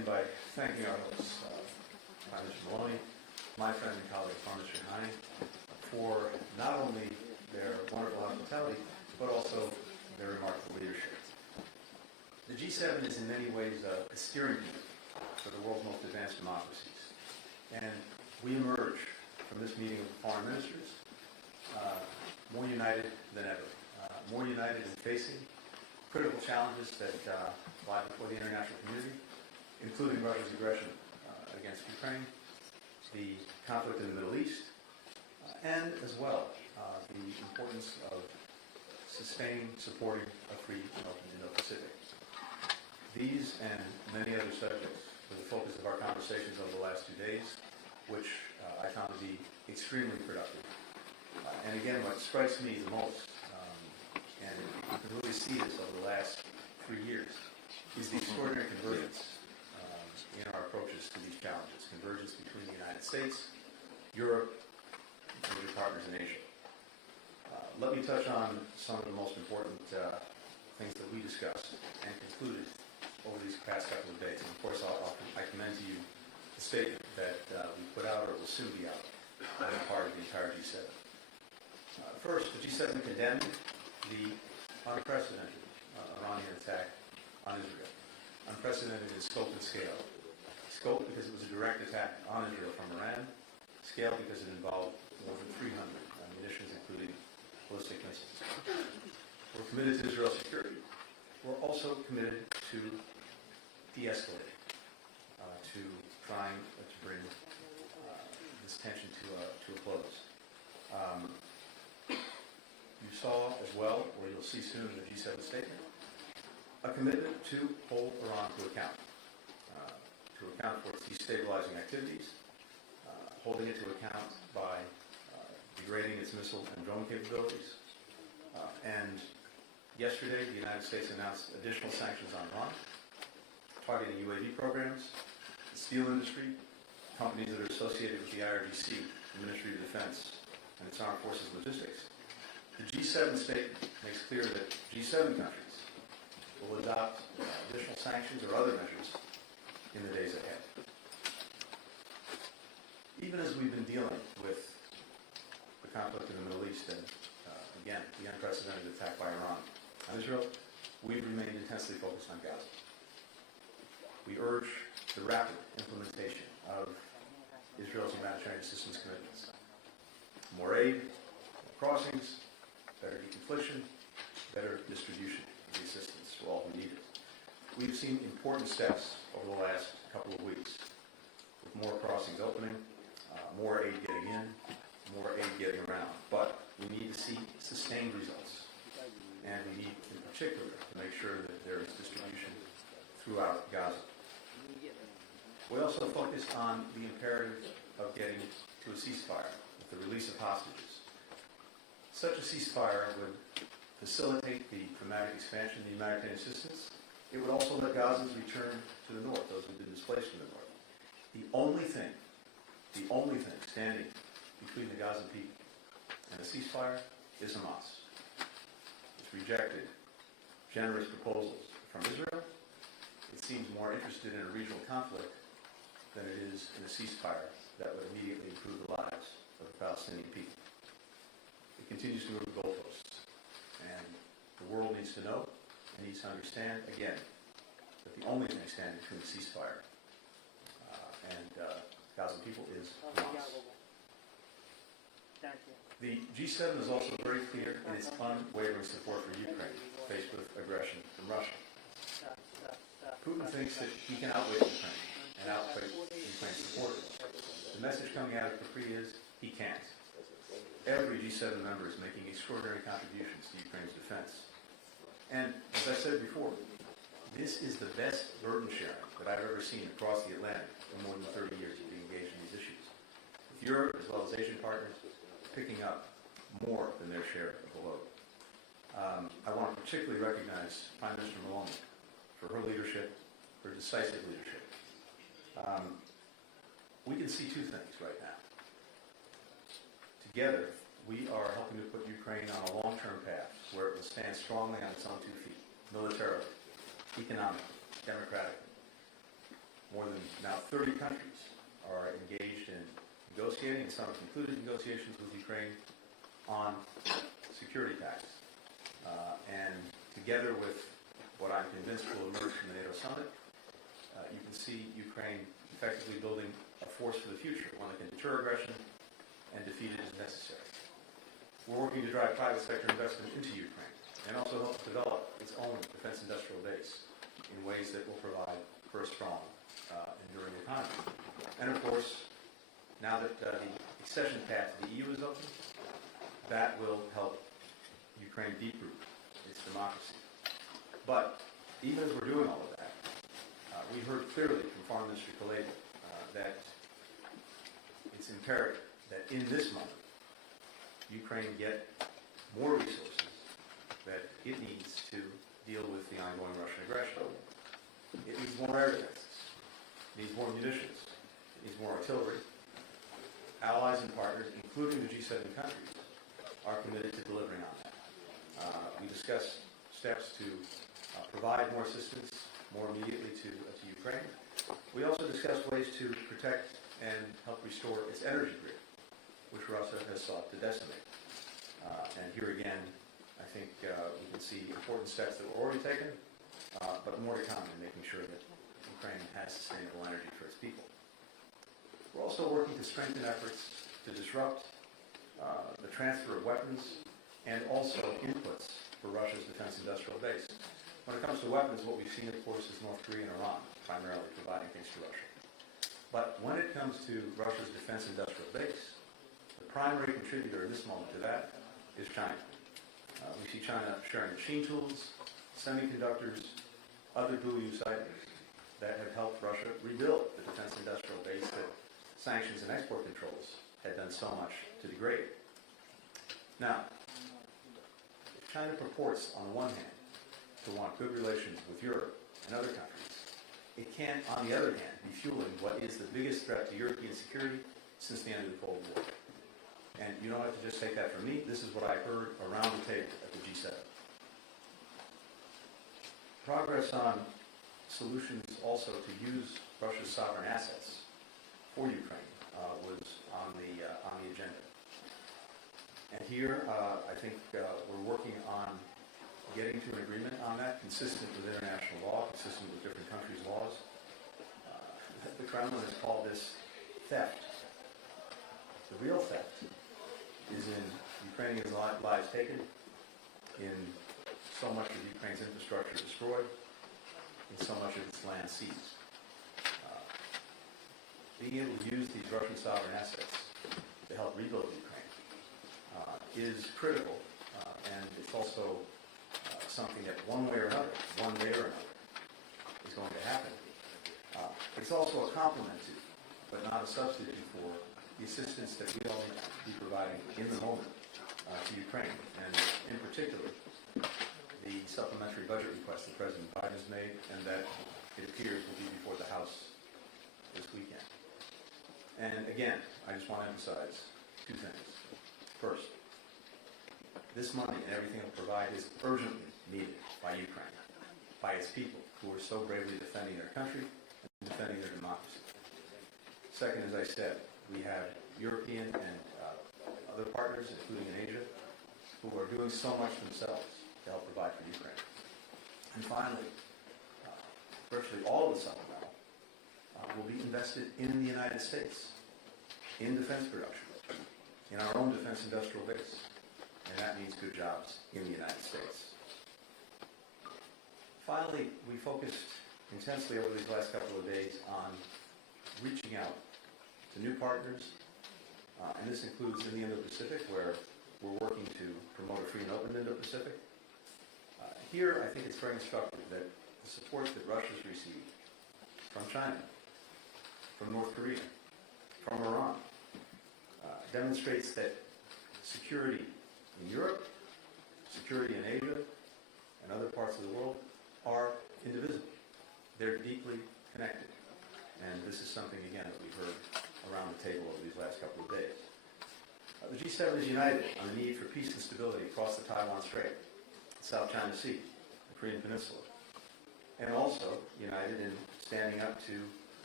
begin by thanking our hosts, Prime Minister Maloney, my friend and colleague, Prime Minister Leahy, for not only their wonderful hospitality, but also their remarkable leadership. The G7 is in many ways a steering wheel for the world's most advanced democracies. And we emerge from this meeting of foreign ministers more united than ever, more united in facing critical challenges that lie before the international community, including Russia's aggression against Ukraine, the conflict in the Middle East, and as well the importance of sustaining, supporting a free and open Indo-Pacific. These and many other subjects were the focus of our conversations over the last 2 days, which I found to be extremely productive. And again, what strikes me the most, and you can really see this over the last 3 years, is the extraordinary convergence in our approaches to these challenges. Convergence between the United States, Europe, and major partners in Asia. Let me touch on some of the most important things that we discussed and concluded over these past couple of days. And of course, I commend to you the statement that we put out, or will soon be out, on the part of the entire G7. First, the G7 condemned the unprecedented Iranian attack on Israel. Unprecedented in scope and scale. Scope because it was a direct attack on Israel from Iran. Scale because it involved more than 300 munitions, including ballistic missiles. We're committed to Israel's security. We're also committed to de-escalating, to trying to bring this tension to a close. You saw as well, or you'll see soon in the G7 statement, a commitment to hold Iran to account for its destabilizing activities, holding it to account by degrading its missile and drone capabilities. And yesterday, the United States announced additional sanctions on Iran, targeting UAV programs, the steel industry, companies that are associated with the IRGC, the Ministry of Defense, and its armed forces logistics. The G7 statement makes clear that G7 countries will adopt additional sanctions or other measures in the days ahead. Even as we've been dealing with the conflict in the Middle East and, again, the unprecedented attack by Iran on Israel, we've remained intensely focused on Gaza. We urge the rapid implementation of Israel's humanitarian assistance commitments. More aid, more crossings, better deconfliction, better distribution of the assistance for all who need it. We've seen important steps over the last couple of weeks, with more crossings opening, more aid getting in, more aid getting around. But we need to see sustained results. And we need, in particular, to make sure that there is distribution throughout Gaza. We also focused on the imperative of getting to a ceasefire with the release of hostages. Such a ceasefire would facilitate the dramatic expansion of the humanitarian assistance. It would also let Gazans return to the north, those who have been displaced from the north. The only thing standing between the Gazan people and a ceasefire is Hamas. It's rejected generous proposals from Israel. It seems more interested in a regional conflict than it is in a ceasefire that would immediately improve the lives of the Palestinian people. It continues to move the goalposts. And the world needs to know and needs to understand, again, that the only thing standing between the ceasefire and Gazan people is Hamas. The G7 is also very clear in its unwavering support for Ukraine faced with aggression from Russia. Putin thinks that he can outwit Ukraine and outwit Ukraine's supporters. The message coming out of Capri is he can't. Every G7 member is making extraordinary contributions to Ukraine's defense. And as I said before, this is the best burden sharing that I've ever seen across the Atlantic in more than 30 years of being engaged in these issues. With Europe, as well as Asian partners, picking up more than their share of the load. I want to particularly recognize Prime Minister Maloney for her leadership, her decisive leadership. We can see two things right now. Together, we are helping to put Ukraine on a long-term path where it will stand strongly on its own 2 feet, militarily, economically, democratically. more than now 30 countries are engaged in negotiating, and some have concluded negotiations with Ukraine on security pacts. And together with what I'm convinced will emerge from the NATO summit, you can see Ukraine effectively building a force for the future, one that can deter aggression and defeat it as necessary. We're working to drive private sector investment into Ukraine and also help develop its own defense industrial base in ways that will provide for a strong, enduring economy. And of course, now that the accession path to the EU is open, that will help Ukraine deep-root its democracy. But even as we're doing all of that, we heard clearly from Foreign Minister Leahy that it's imperative that in this moment, Ukraine get more resources that it needs to deal with the ongoing Russian aggression. It needs more air defenses. It needs more munitions. It needs more artillery. Allies and partners, including the G7 countries, are committed to delivering on that. We discussed steps to provide more assistance more immediately to Ukraine. We also discussed ways to protect and help restore its energy grid, which Russia has sought to decimate. And here again, I think we can see important steps that were already taken, but more to come in making sure that Ukraine has sustainable energy for its people. We're also working to strengthen efforts to disrupt the transfer of weapons and also inputs for Russia's defense industrial base. When it comes to weapons, what we've seen, of course, is North Korea and Iran primarily providing things to Russia. But when it comes to Russia's defense industrial base, the primary contributor in this moment to that is China. We see China sharing machine tools, semiconductors, other dual-use items that have helped Russia rebuild the defense industrial base that sanctions and export controls had done so much to degrade. Now, if China purports, on the one hand, to want good relations with Europe and other countries, it can, on the other hand, be fueling what is the biggest threat to European security since the end of the Cold War. And you don't have to just take that from me. This is what I heard around the table at the G7. Progress on solutions also to use Russia's sovereign assets for Ukraine was on the agenda. And here, I think we're working on getting to an agreement on that, consistent with international law, consistent with different countries' laws. The Kremlin has called this theft. The real theft is in Ukrainian lives taken, in so much of Ukraine's infrastructure destroyed, in so much of its land seized. Being able to use these Russian sovereign assets to help rebuild Ukraine is critical, and it's also something that one way or another, is going to happen. It's also a complement to, but not a substitute for, the assistance that we all need to be providing in the moment to Ukraine, and in particular, the supplementary budget request that President Biden has made, and that it appears will be before the House this weekend. And again, I just want to emphasize two things. First, this money and everything it will provide is urgently needed by Ukraine, by its people who are so bravely defending their country and defending their democracy. Second, as I said, we have European and other partners, including in Asia, who are doing so much themselves to help provide for Ukraine. And finally, virtually all of the supplemental will be invested in the United States, in defense production, in our own defense industrial base. And that means good jobs in the United States. Finally, we focused intensely over these last couple of days on reaching out to new partners, and this includes in the Indo-Pacific, where we're working to promote a free and open Indo-Pacific. Here, I think it's very instructive that the support that Russia's received from China, from North Korea, from Iran, demonstrates that security in Europe, security in Asia, and other parts of the world are indivisible. They're deeply connected. And this is something, again, that we've heard around the table over these last couple of days. The G7 is united on the need for peace and stability across the Taiwan Strait, the South China Sea, the Korean Peninsula, and also united in standing up to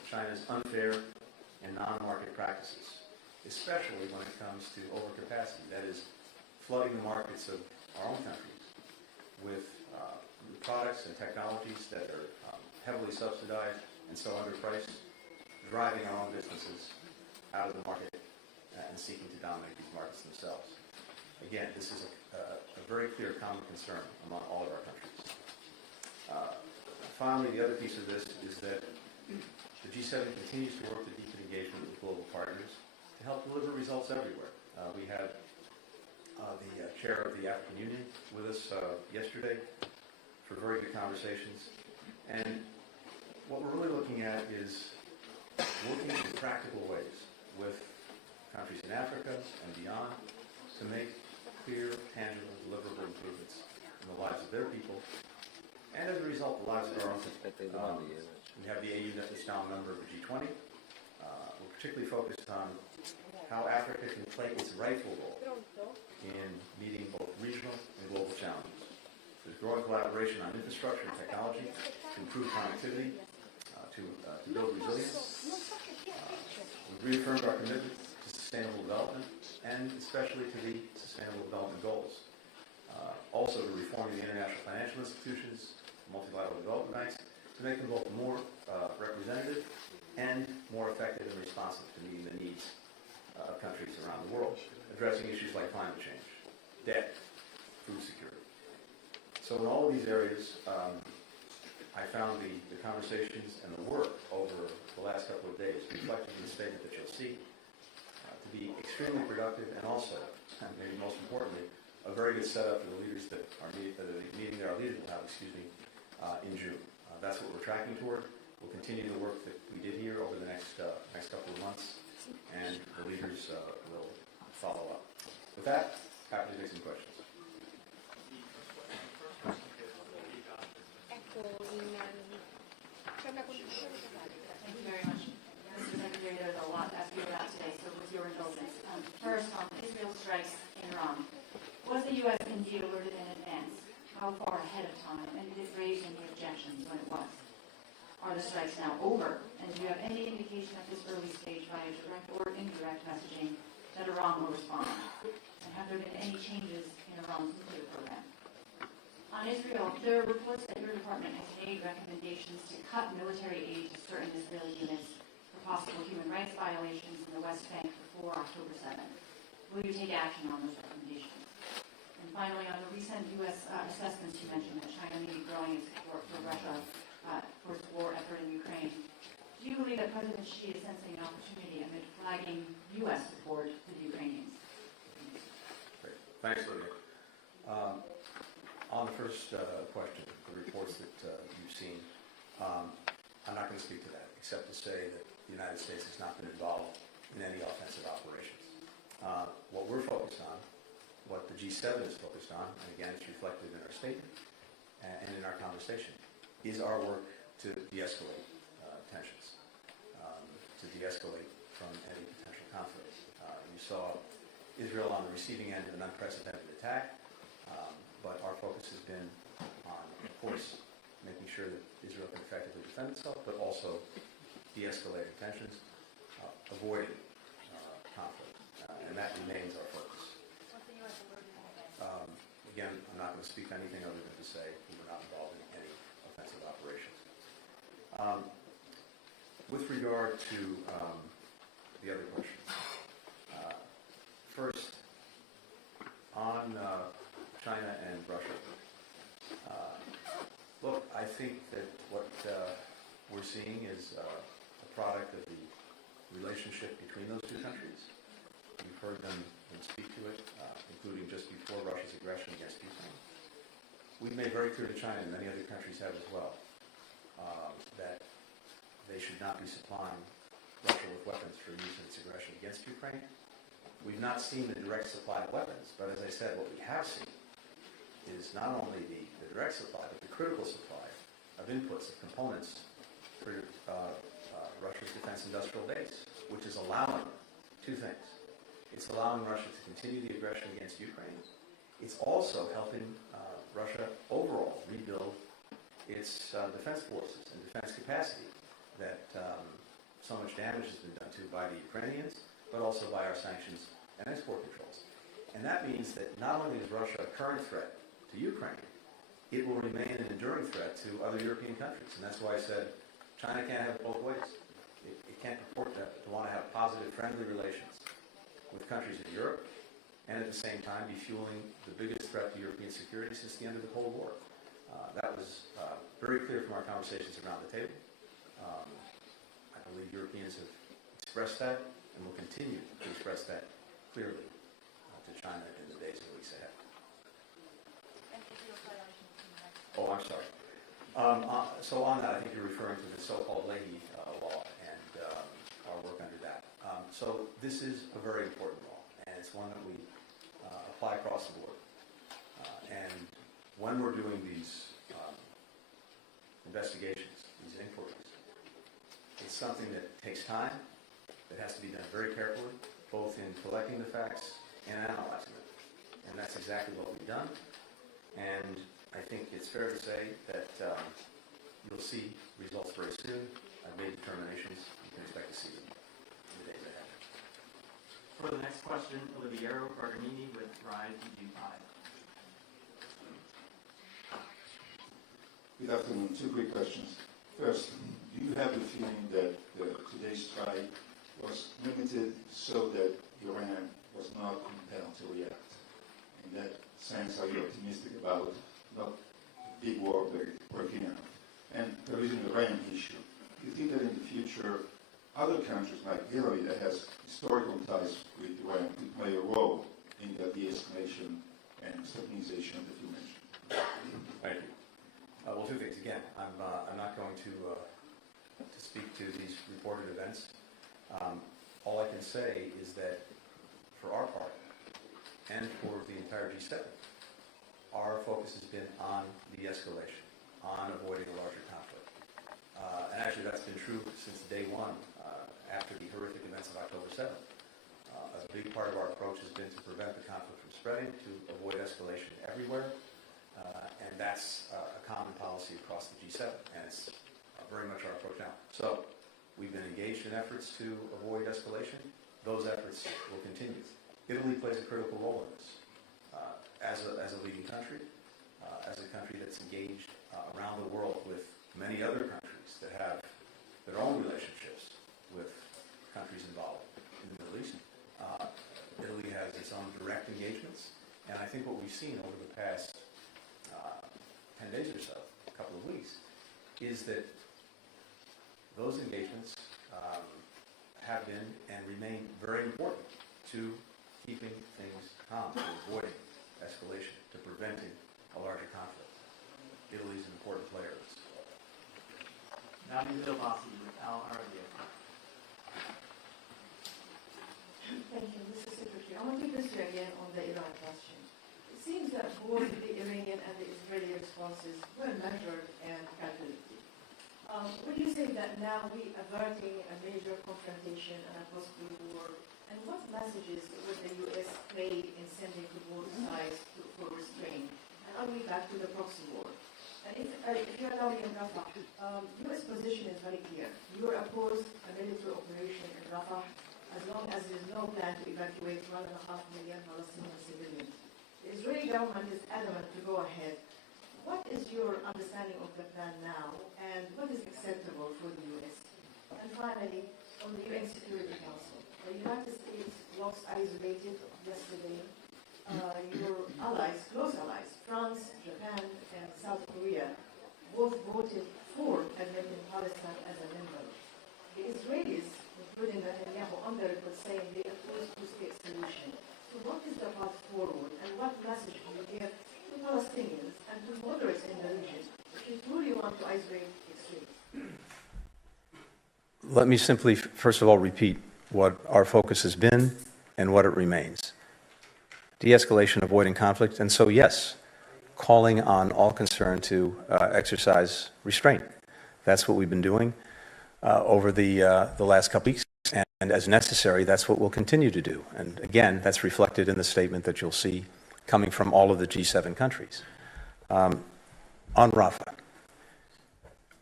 China's unfair and non-market practices, especially when it comes to overcapacity, that is, flooding the markets of our own countries with products and technologies that are heavily subsidized and so underpriced, driving our own businesses out of the market and seeking to dominate these markets themselves. Again, this is a very clear common concern among all of our countries. Finally, the other piece of this is that the G7 continues to work to deepen engagement with global partners to help deliver results everywhere. We had the chair of the African Union with us yesterday for very good conversations. And what we're really looking at is working in practical ways with countries in Africa and beyond to make clear, tangible, deliverable improvements in the lives of their people, and as a result, the lives of our own people. We have the AU that is now a member of the G20. We're particularly focused on how Africa can play its rightful role in meeting both regional and global challenges. There's growing collaboration on infrastructure and technology to improve connectivity, to build resilience. We've reaffirmed our commitment to sustainable development, and especially to the Sustainable Development Goals. Also to reforming the international financial institutions, multilateral development banks, to make them both more representative and more effective and responsive to meeting the needs of countries around the world, addressing issues like climate change, debt, food security. So in all of these areas, I found the conversations and the work over the last couple of days, reflected in the statement that you'll see, to be extremely productive, and also, and maybe most importantly, a very good setup for the leaders that are the meeting that our leaders will have, in June. That's what we're tracking toward. We'll continue the work that we did here over the next couple of months, and the leaders will follow up. With that, happy to take some questions. Thank you very much. Mr. Secretary, there's a lot to ask you about today, so with your indulgence. First, on Israel strikes in Iran. Was the U.S. indeed alerted in advance? How far ahead of time? And did it raise any objections when it was? Are the strikes now over? And do you have any indication at this early stage via direct or indirect messaging that Iran will respond? And have there been any changes in Iran's nuclear program? On Israel, there are reports that your department has made recommendations to cut military aid to certain Israeli units for possible human rights violations in the West Bank before October 7th. Will you take action on those recommendations? And finally, on the recent U.S. assessments, you mentioned that China may be growing its support for Russia for its war effort in Ukraine. Do you believe that President Xi is sensing an opportunity amid flagging U.S. support to the Ukrainians? Great. Thanks, Lydia. On the first question, the reports that you've seen, I'm not going to speak to that, except to say that the United States has not been involved in any offensive operations. What we're focused on, what the G7 is focused on, and again it's reflected in our statement and in our conversation, is our work to de-escalate tensions, to de-escalate from any potential conflict. You saw Israel on the receiving end of an unprecedented attack, but our focus has been on, of course, making sure that Israel can effectively defend itself, but also de-escalating tensions, avoiding conflict, and that remains our focus. Again, I'm not going to speak anything other than to say we were not involved in any offensive operations. With regard to the other questions, first, on China and Russia. Look, I think that what we're seeing is a product of the relationship between those two countries. You've heard them speak to it, including just before Russia's aggression against Ukraine. We've made very clear to China, and many other countries have as well, that they should not be supplying Russia with weapons for use in its aggression against Ukraine. We've not seen the direct supply of weapons, but as I said, what we have seen is not only the direct supply, but the critical supply of inputs, of components for Russia's defense industrial base, which is allowing two things. It's allowing Russia to continue the aggression against Ukraine. It's also helping Russia overall rebuild its defense forces and defense capacity that so much damage has been done to by the Ukrainians, but also by our sanctions and export controls. And that means that not only is Russia a current threat to Ukraine, it will remain an enduring threat to other European countries. And that's why I said China can't have it both ways. It can't purport to want to have positive, friendly relations with countries in Europe and at the same time be fueling the biggest threat to European security since the end of the Cold War. That was very clear from our conversations around the table. I believe Europeans have expressed that and will continue to express that clearly to China in the days and weeks ahead. Oh, I'm sorry. So on that, I think you're referring to the so-called Leahy law and our work under that. So this is a very important law, and it's one that we apply across the board. And when we're doing these investigations, these inquiries, it's something that takes time, that has to be done very carefully, both in collecting the facts and analyzing them. And that's exactly what we've done. And I think it's fair to say that you'll see results very soon. I've made determinations. You can expect to see them in the days ahead. For the next question, Oliviero Bergamini with Rise EU5. Good afternoon. Two quick questions. First, do you have the feeling that today's strike was limited so that Iran was not compelled to react? In that sense, are you optimistic about not the big war breaking out? And there is an Iran issue. Do you think that in the future, other countries like Italy that has historical ties with Iran could play a role in the de-escalation and stabilization that you mentioned? Thank you. Well, two things. Again, I'm not going to speak to these reported events. All I can say is that for our part, and for the entire G7, our focus has been on de-escalation, on avoiding a larger conflict. And actually that's been true since day one, after the horrific events of October 7th. A big part of our approach has been to prevent the conflict from spreading, to avoid escalation everywhere. And that's a common policy across the G7, and it's very much our approach now. So we've been engaged in efforts to avoid escalation. Those efforts will continue. Italy plays a critical role in this. As a leading country, as a country that's engaged around the world with many other countries that have their own relationships with countries involved in the Middle East. Italy has its own direct engagements, and I think what we've seen over the past 10 days or so, a couple of weeks, is that those engagements have been and remain very important to keeping things calm, to avoiding escalation, to preventing a larger conflict. Italy is an important player in this. Nadia Bilbassi with Al Arabiya. Thank you, Mr. Secretary. I want to press you again on the Iran question. It seems that both the Iranian and the Israeli responses were measured and calculated. Would you say that now we are averting a major confrontation and a possible war? And what messages would the U.S. play in sending to both sides for restraint? And are we back to the proxy war? And if you allow me in Rafa, U.S. position is very clear. You are opposed a military operation in Rafa as long as there is no plan to evacuate 1.5 million Palestinian civilians. The Israeli government is adamant to go ahead. What is your understanding of the plan now, and what is acceptable for the U.S.? And finally, on the UN Security Council, the United States was isolated yesterday. Your allies, close allies, France, Japan, and South Korea, both voted for admitting Palestine as a member. The Israelis, including Netanyahu, on the record saying they oppose two-state solution. So what is the path forward, and what message do you give to Palestinians and to moderates in the region if you truly want to isolate extremes? Let me simply, first of all, repeat what our focus has been and what it remains. De-escalation, avoiding conflict, and so yes, calling on all concerned to exercise restraint. That's what we've been doing over the last couple weeks, and as necessary, that's what we'll continue to do. And again, that's reflected in the statement that you'll see coming from all of the G7 countries. On Rafa,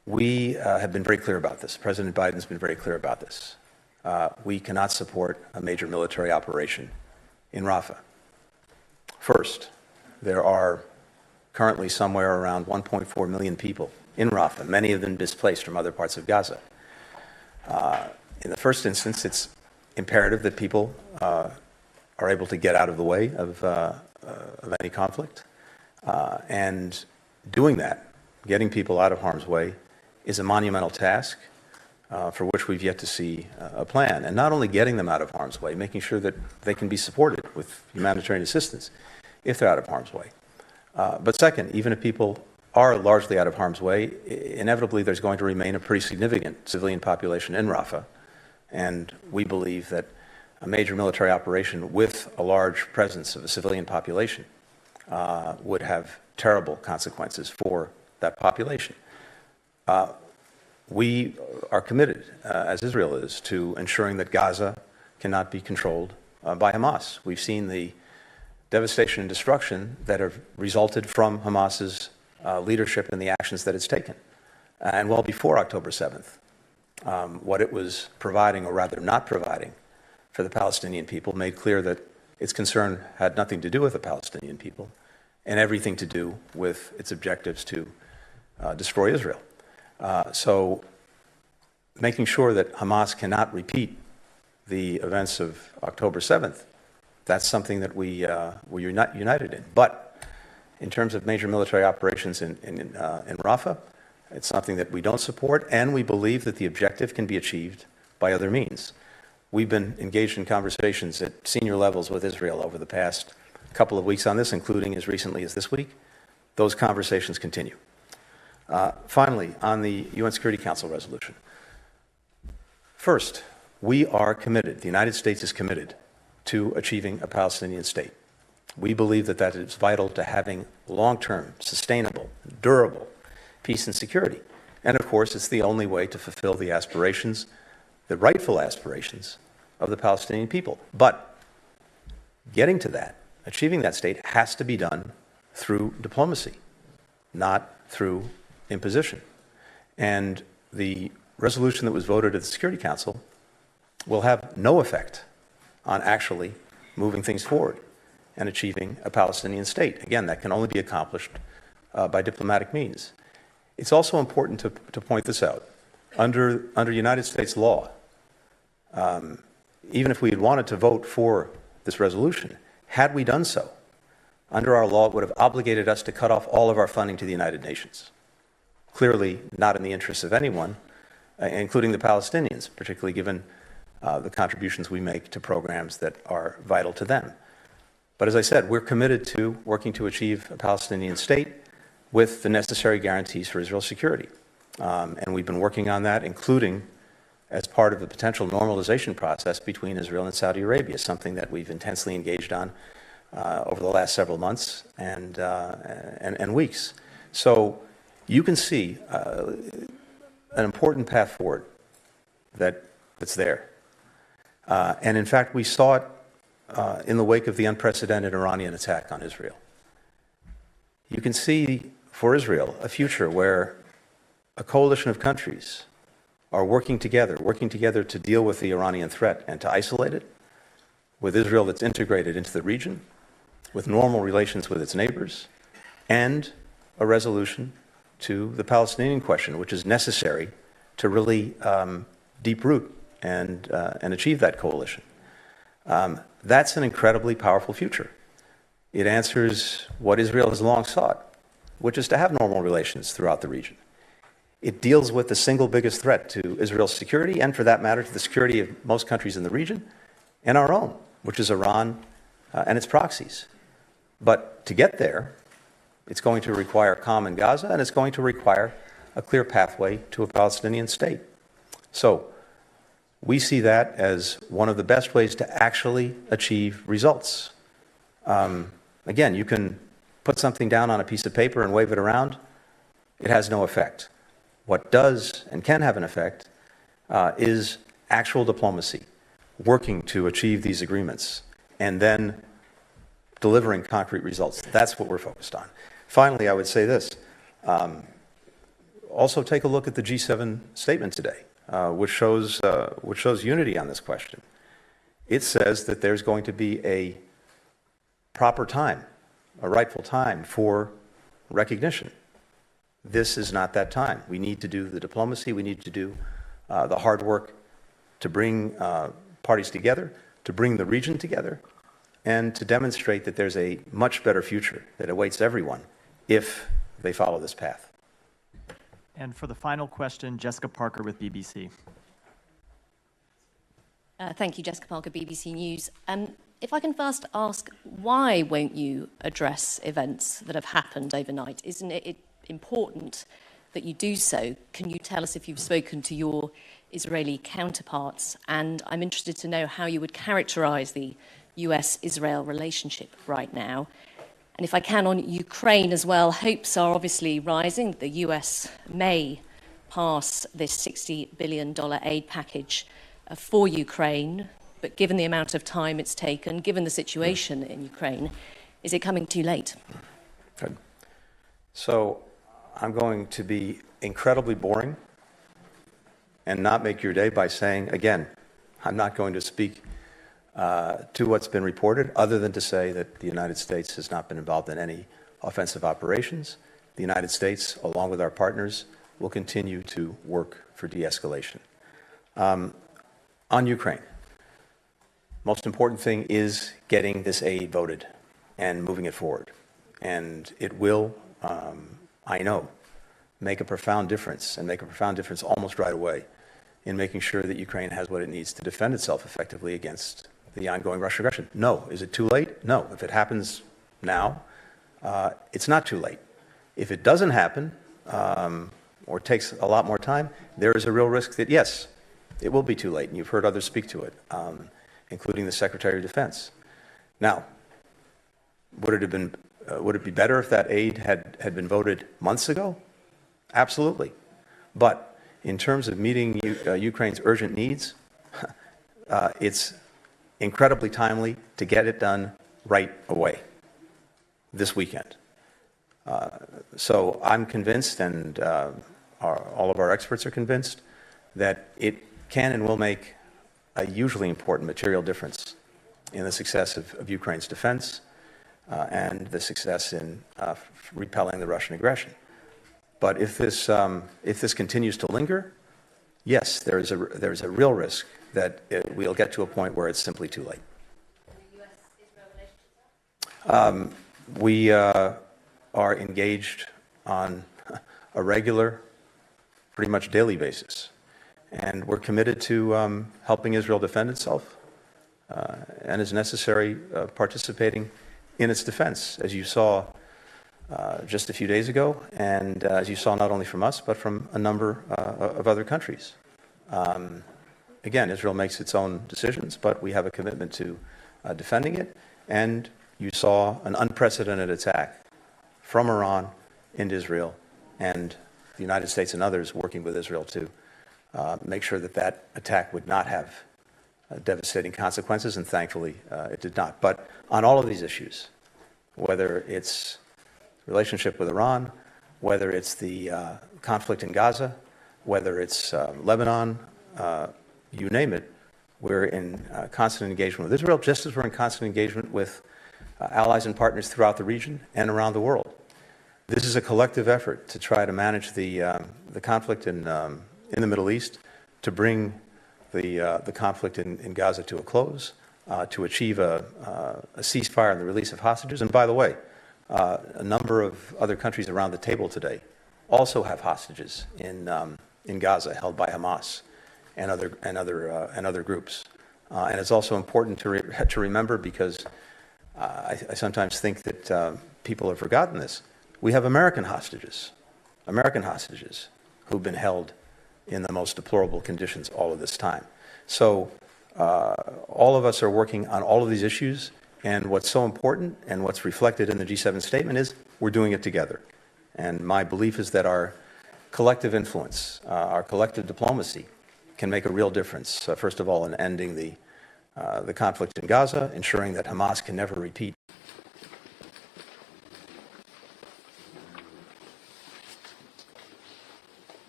We have been very clear about this. President Biden's been very clear about this. We cannot support a major military operation in Rafa. First, there are currently somewhere around 1.4 million people in Rafa, many of them displaced from other parts of Gaza. In the first instance, it's imperative that people are able to get out of the way of any conflict. And doing that, getting people out of harm's way, is a monumental task for which we've yet to see a plan. And not only getting them out of harm's way, making sure that they can be supported with humanitarian assistance if they're out of harm's way. But second, even if people are largely out of harm's way, inevitably there's going to remain a pretty significant civilian population in Rafah. And we believe that a major military operation with a large presence of a civilian population would have terrible consequences for that population. We are committed, as Israel is, to ensuring that Gaza cannot be controlled by Hamas. We've seen the devastation and destruction that have resulted from Hamas's leadership and the actions that it's taken. And well before October 7th, what it was providing, or rather not providing, for the Palestinian people made clear that its concern had nothing to do with the Palestinian people and everything to do with its objectives to destroy Israel. So making sure that Hamas cannot repeat the events of October 7th, that's something that we're united in. But in terms of major military operations in Rafah, it's something that we don't support, and we believe that the objective can be achieved by other means. We've been engaged in conversations at senior levels with Israel over the past couple of weeks on this, including as recently as this week. Those conversations continue. Finally, on the UN Security Council resolution. First, we are committed, the United States is committed to achieving a Palestinian state. We believe that that is vital to having long-term, sustainable, durable peace and security. And of course, it's the only way to fulfill the aspirations, the rightful aspirations of the Palestinian people. But getting to that, achieving that state, has to be done through diplomacy, not through imposition. And the resolution that was voted at the Security Council will have no effect on actually moving things forward and achieving a Palestinian state. Again, that can only be accomplished by diplomatic means. It's also important to point this out. Under United States law, even if we had wanted to vote for this resolution, had we done so, under our law, it would have obligated us to cut off all of our funding to the United Nations. Clearly not in the interests of anyone, including the Palestinians, particularly given the contributions we make to programs that are vital to them. But as I said, we're committed to working to achieve a Palestinian state with the necessary guarantees for Israel's security. And we've been working on that, including as part of the potential normalization process between Israel and Saudi Arabia, something that we've intensely engaged on over the last several months and weeks. So you can see an important path forward that's there. And in fact, we saw it in the wake of the unprecedented Iranian attack on Israel. You can see for Israel a future where a coalition of countries are working together to deal with the Iranian threat and to isolate it, with Israel that's integrated into the region, with normal relations with its neighbors, and a resolution to the Palestinian question, which is necessary to really deep root and achieve that coalition. That's an incredibly powerful future. It answers what Israel has long sought, which is to have normal relations throughout the region. It deals with the single biggest threat to Israel's security, and for that matter, to the security of most countries in the region, and our own, which is Iran and its proxies. But to get there, it's going to require calm in Gaza, and it's going to require a clear pathway to a Palestinian state. So we see that as one of the best ways to actually achieve results. Again, you can put something down on a piece of paper and wave it around. It has no effect. What does and can have an effect is actual diplomacy, working to achieve these agreements, and then delivering concrete results. That's what we're focused on. Finally, I would say this. also take a look at the G7 statement today, which shows unity on this question. It says that there's going to be a proper time, a rightful time for recognition. This is not that time. We need to do the diplomacy. We need to do the hard work to bring parties together, to bring the region together, and to demonstrate that there's a much better future that awaits everyone if they follow this path. And for the final question, Jessica Parker with BBC. Thank you, Jessica Parker, BBC News. If I can first ask, why won't you address events that have happened overnight? Isn't it important that you do so? Can you tell us if you've spoken to your Israeli counterparts? And I'm interested to know how you would characterize the US-Israel relationship right now. And if I can, on Ukraine as well, hopes are obviously rising. The US may pass this $60 billion aid package for Ukraine, but given the amount of time it's taken, given the situation in Ukraine, is it coming too late? Good. So I'm going to be incredibly boring and not make your day by saying, again, I'm not going to speak to what's been reported, other than to say that the United States has not been involved in any offensive operations. The United States, along with our partners, will continue to work for de-escalation. On Ukraine, most important thing is getting this aid voted and moving it forward. And it will, I know, make a profound difference, and make a profound difference almost right away in making sure that Ukraine has what it needs to defend itself effectively against the ongoing Russian aggression. No. Is it too late? No. If it happens now, it's not too late. If it doesn't happen, or takes a lot more time, there is a real risk that, yes, it will be too late, and you've heard others speak to it, including the Secretary of Defense. Now, would it be better if that aid had been voted months ago? Absolutely. But in terms of meeting Ukraine's urgent needs, it's incredibly timely to get it done right away, this weekend. So I'm convinced, and all of our experts are convinced, that it can and will make a hugely important material difference in the success of Ukraine's defense and the success in repelling the Russian aggression. But if this continues to linger, yes, there is a real risk that we'll get to a point where it's simply too late. We are engaged on a regular, pretty much daily basis. And we're committed to helping Israel defend itself and, as necessary, participating in its defense, as you saw just a few days ago, and as you saw not only from us, but from a number of other countries. Again, Israel makes its own decisions, but we have a commitment to defending it. And you saw an unprecedented attack from Iran into Israel, and the United States and others working with Israel to make sure that that attack would not have devastating consequences, and thankfully it did not. But on all of these issues, whether it's relationship with Iran, whether it's the conflict in Gaza, whether it's Lebanon, you name it, we're in constant engagement with Israel, just as we're in constant engagement with allies and partners throughout the region and around the world. This is a collective effort to try to manage the conflict in the Middle East, to bring the conflict in Gaza to a close, to achieve a ceasefire and the release of hostages. And by the way, a number of other countries around the table today also have hostages in Gaza held by Hamas and other groups. And it's also important to remember, because I sometimes think that people have forgotten this. We have American hostages who've been held in the most deplorable conditions all of this time. So all of us are working on all of these issues, and what's so important and what's reflected in the G7 statement is we're doing it together. And my belief is that our collective influence, our collective diplomacy can make a real difference, first of all, in ending the conflict in Gaza, ensuring that Hamas can never repeat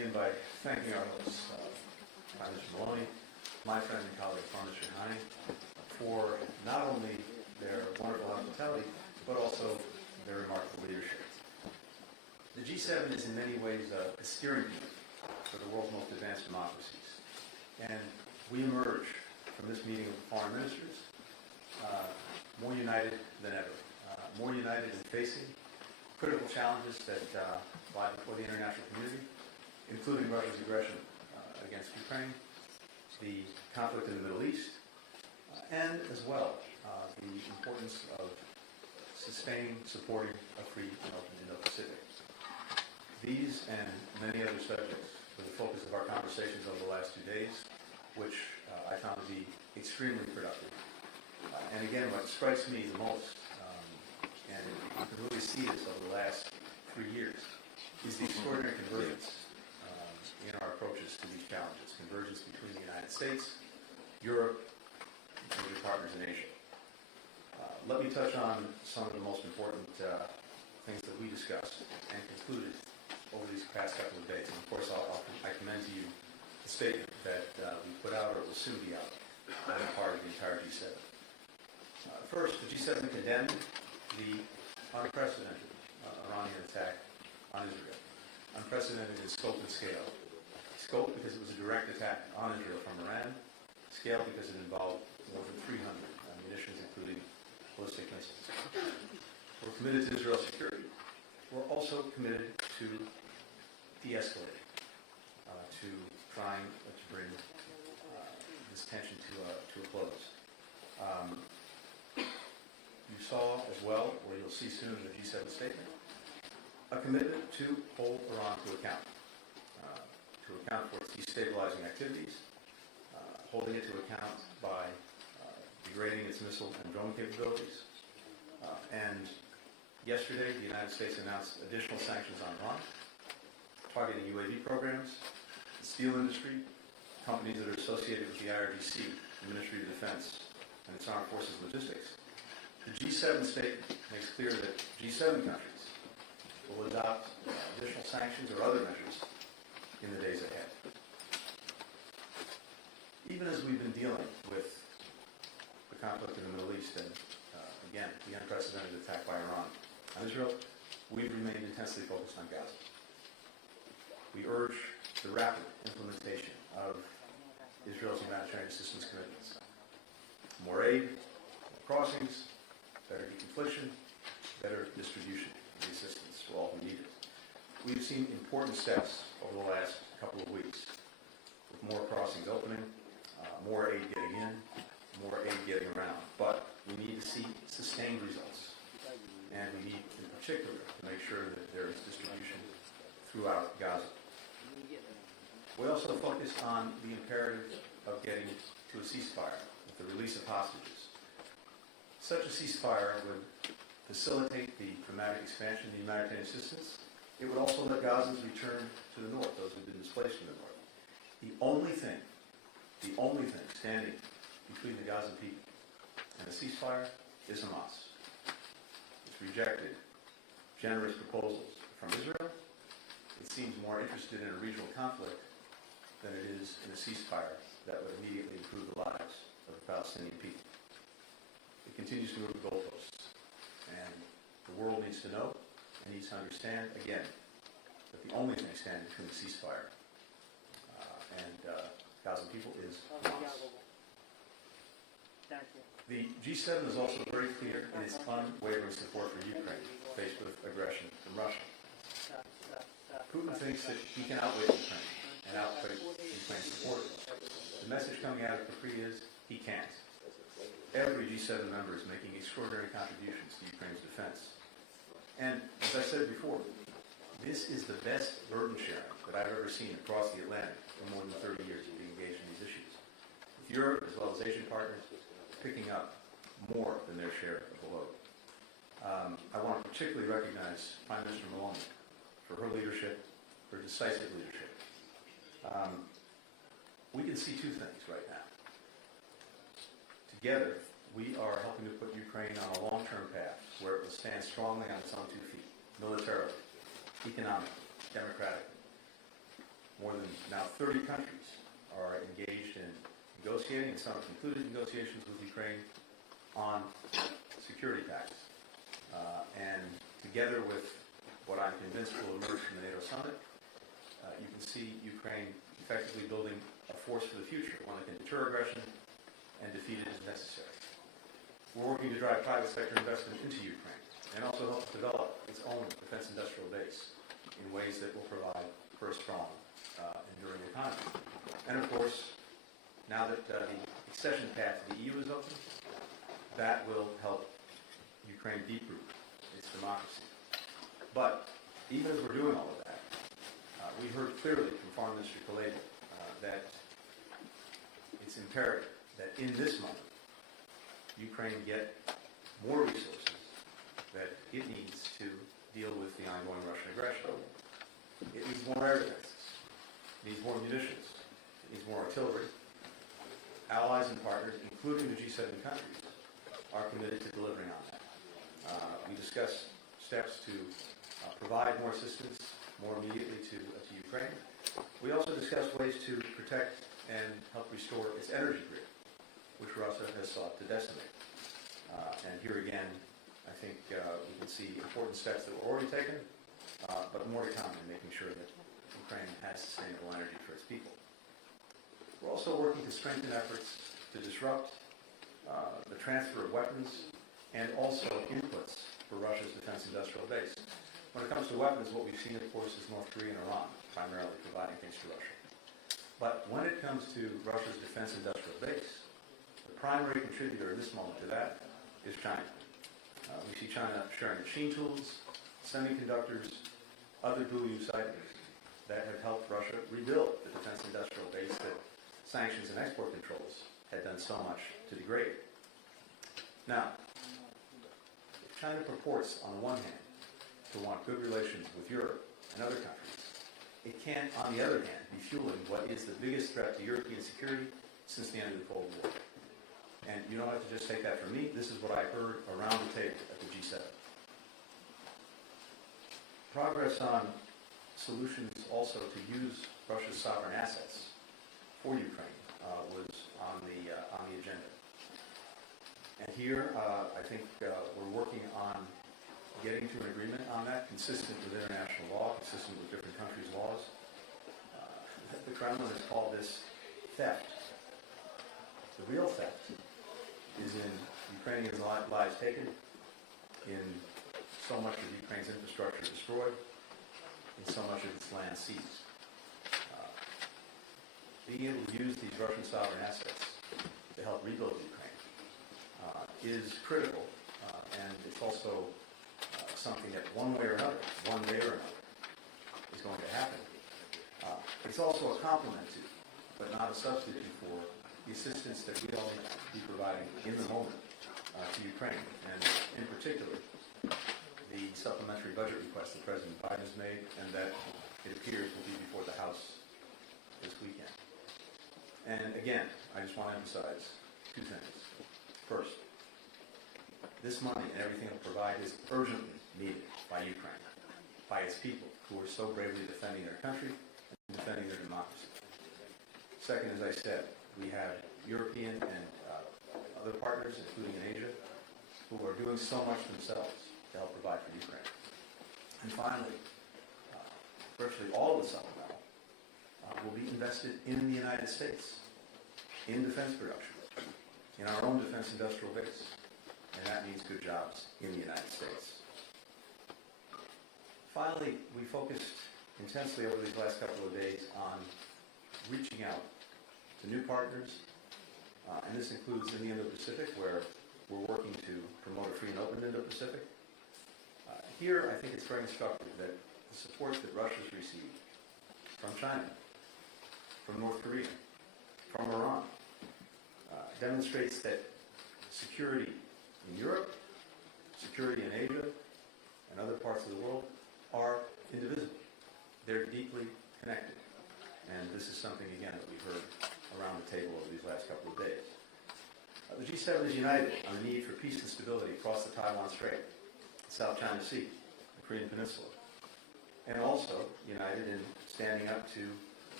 thanking our hosts, Prime Minister Maloney, my friend and colleague, Prime Minister Leahy, for not only their wonderful hospitality, but also their remarkable leadership. The G7 is in many ways a steering wheel for the world's most advanced democracies. And we emerge from this meeting of foreign ministers more united than ever, more united in facing critical challenges that lie before the international community, including Russia's aggression against Ukraine, the conflict in the Middle East, and as well the importance of sustaining, supporting a free and open Indo-Pacific. These and many other subjects were the focus of our conversations over the last 2 days, which I found to be extremely productive. And again, what strikes me the most, and you can really see this over the last 3 years, is the extraordinary convergence in our approaches to these challenges. Convergence between the United States, Europe, and major partners in Asia. Let me touch on some of the most important things that we discussed and concluded over these past couple of days. And of course, I commend to you the statement that we put out, or will soon be out, on the part of the entire G7. First, the G7 condemned the unprecedented Iranian attack on Israel. Unprecedented in scope and scale. Scope because it was a direct attack on Israel from Iran. Scale because it involved more than 300 munitions, including ballistic missiles. We're committed to Israel's security. We're also committed to de-escalating, to trying to bring this tension to a close. You saw as well, or you'll see soon in the G7 statement, a commitment to hold Iran to account for its destabilizing activities, holding it to account by degrading its missile and drone capabilities. And yesterday, the United States announced additional sanctions on Iran, targeting UAV programs, the steel industry, companies that are associated with the IRGC, the Ministry of Defense, and its armed forces logistics. The G7 statement makes clear that G7 countries will adopt additional sanctions or other measures in the days ahead. Even as we've been dealing with the conflict in the Middle East and, again, the unprecedented attack by Iran on Israel, we've remained intensely focused on Gaza. We urge the rapid implementation of Israel's humanitarian assistance commitments. More aid, more crossings, better deconfliction, better distribution of the assistance for all who need it. We've seen important steps over the last couple of weeks, with more crossings opening, more aid getting in, more aid getting around. But we need to see sustained results. And we need, in particular, to make sure that there is distribution throughout Gaza. We also focused on the imperative of getting to a ceasefire with the release of hostages. Such a ceasefire would facilitate the dramatic expansion of the humanitarian assistance. It would also let Gazans return to the north, those who have been displaced from the north. The only thing standing between the Gazan people and a ceasefire is Hamas. It's rejected generous proposals from Israel. It seems more interested in a regional conflict than it is in a ceasefire that would immediately improve the lives of the Palestinian people. It continues to move the goalposts. And the world needs to know and needs to understand, again, that the only thing standing between the ceasefire and Gaza people is Hamas. The G7 is also very clear in its unwavering support for Ukraine, faced with aggression from Russia. Putin thinks that he can outwit Ukraine and outwit Ukraine's supporters. The message coming out of Capri is he can't. Every G7 member is making extraordinary contributions to Ukraine's defense. And as I said before, this is the best burden sharing that I've ever seen across the Atlantic in more than 30 years of being engaged in these issues. With Europe, as well as Asian partners, picking up more than their share of the load. I want to particularly recognize Prime Minister Maloney for her leadership, her decisive leadership. We can see two things right now. Together, we are helping to put Ukraine on a long-term path where it will stand strongly on its own 2 feet, militarily, economically, democratically. more than now 30 countries are engaged in negotiating, and some have concluded negotiations with Ukraine on security pacts. And together with what I'm convinced will emerge from the NATO summit, you can see Ukraine effectively building a force for the future, one that can deter aggression and defeat it as necessary. We're working to drive private sector investment into Ukraine and also help develop its own defense industrial base in ways that will provide for a strong, enduring economy. And of course, now that the accession path to the EU is open, that will help Ukraine deep-root its democracy. But even as we're doing all of that, we heard clearly from Foreign Minister Leahy that it's imperative that in this moment, Ukraine get more resources that it needs to deal with the ongoing Russian aggression. It needs more air defenses. It needs more munitions. It needs more artillery. Allies and partners, including the G7 countries, are committed to delivering on that. We discussed steps to provide more assistance more immediately to Ukraine. We also discussed ways to protect and help restore its energy grid, which Russia has sought to decimate. And here again, I think we can see important steps that were already taken, but more to come in making sure that Ukraine has sustainable energy for its people. We're also working to strengthen efforts to disrupt the transfer of weapons and also inputs for Russia's defense industrial base. When it comes to weapons, what we've seen, of course, is North Korea and Iran primarily providing things to Russia. But when it comes to Russia's defense industrial base, the primary contributor in this moment to that is China. We see China sharing machine tools, semiconductors, other dual-use items that have helped Russia rebuild the defense industrial base that sanctions and export controls had done so much to degrade. Now, if China purports, on the one hand, to want good relations with Europe and other countries, it can't, on the other hand, be fueling what is the biggest threat to European security since the end of the Cold War. And you don't have to just take that from me. This is what I heard around the table at the G7. Progress on solutions also to use Russia's sovereign assets for Ukraine was on the agenda. And here, I think we're working on getting to an agreement on that, consistent with international law, consistent with different countries' laws. The Kremlin has called this theft. The real theft is in Ukrainian lives taken, in so much of Ukraine's infrastructure destroyed, in so much of its land seized. Being able to use these Russian sovereign assets to help rebuild Ukraine is critical, and it's also something that one day or another, is going to happen. It's also a complement to, but not a substitute for, the assistance that we all need to be providing in the moment to Ukraine, and in particular, the supplementary budget request that President Biden has made, and that it appears will be before the House this weekend. And again, I just want to emphasize two things. First, this money and everything it will provide is urgently needed by Ukraine, by its people who are so bravely defending their country and defending their democracy. Second, as I said, we have European and other partners, including in Asia, who are doing so much themselves to help provide for Ukraine. And finally, virtually all of the supplemental will be invested in the United States, in defense production, in our own defense industrial base. And that means good jobs in the United States. Finally, we focused intensely over these last couple of days on reaching out to new partners, and this includes in the Indo-Pacific, where we're working to promote a free and open Indo-Pacific. Here, I think it's very instructive that the support that Russia's received from China, from North Korea, from Iran, demonstrates that security in Europe, security in Asia, and other parts of the world are indivisible. They're deeply connected. And this is something, again, that we've heard around the table over these last couple of days. The G7 is united on the need for peace and stability across the Taiwan Strait, the South China Sea, the Korean Peninsula, and also united in standing up to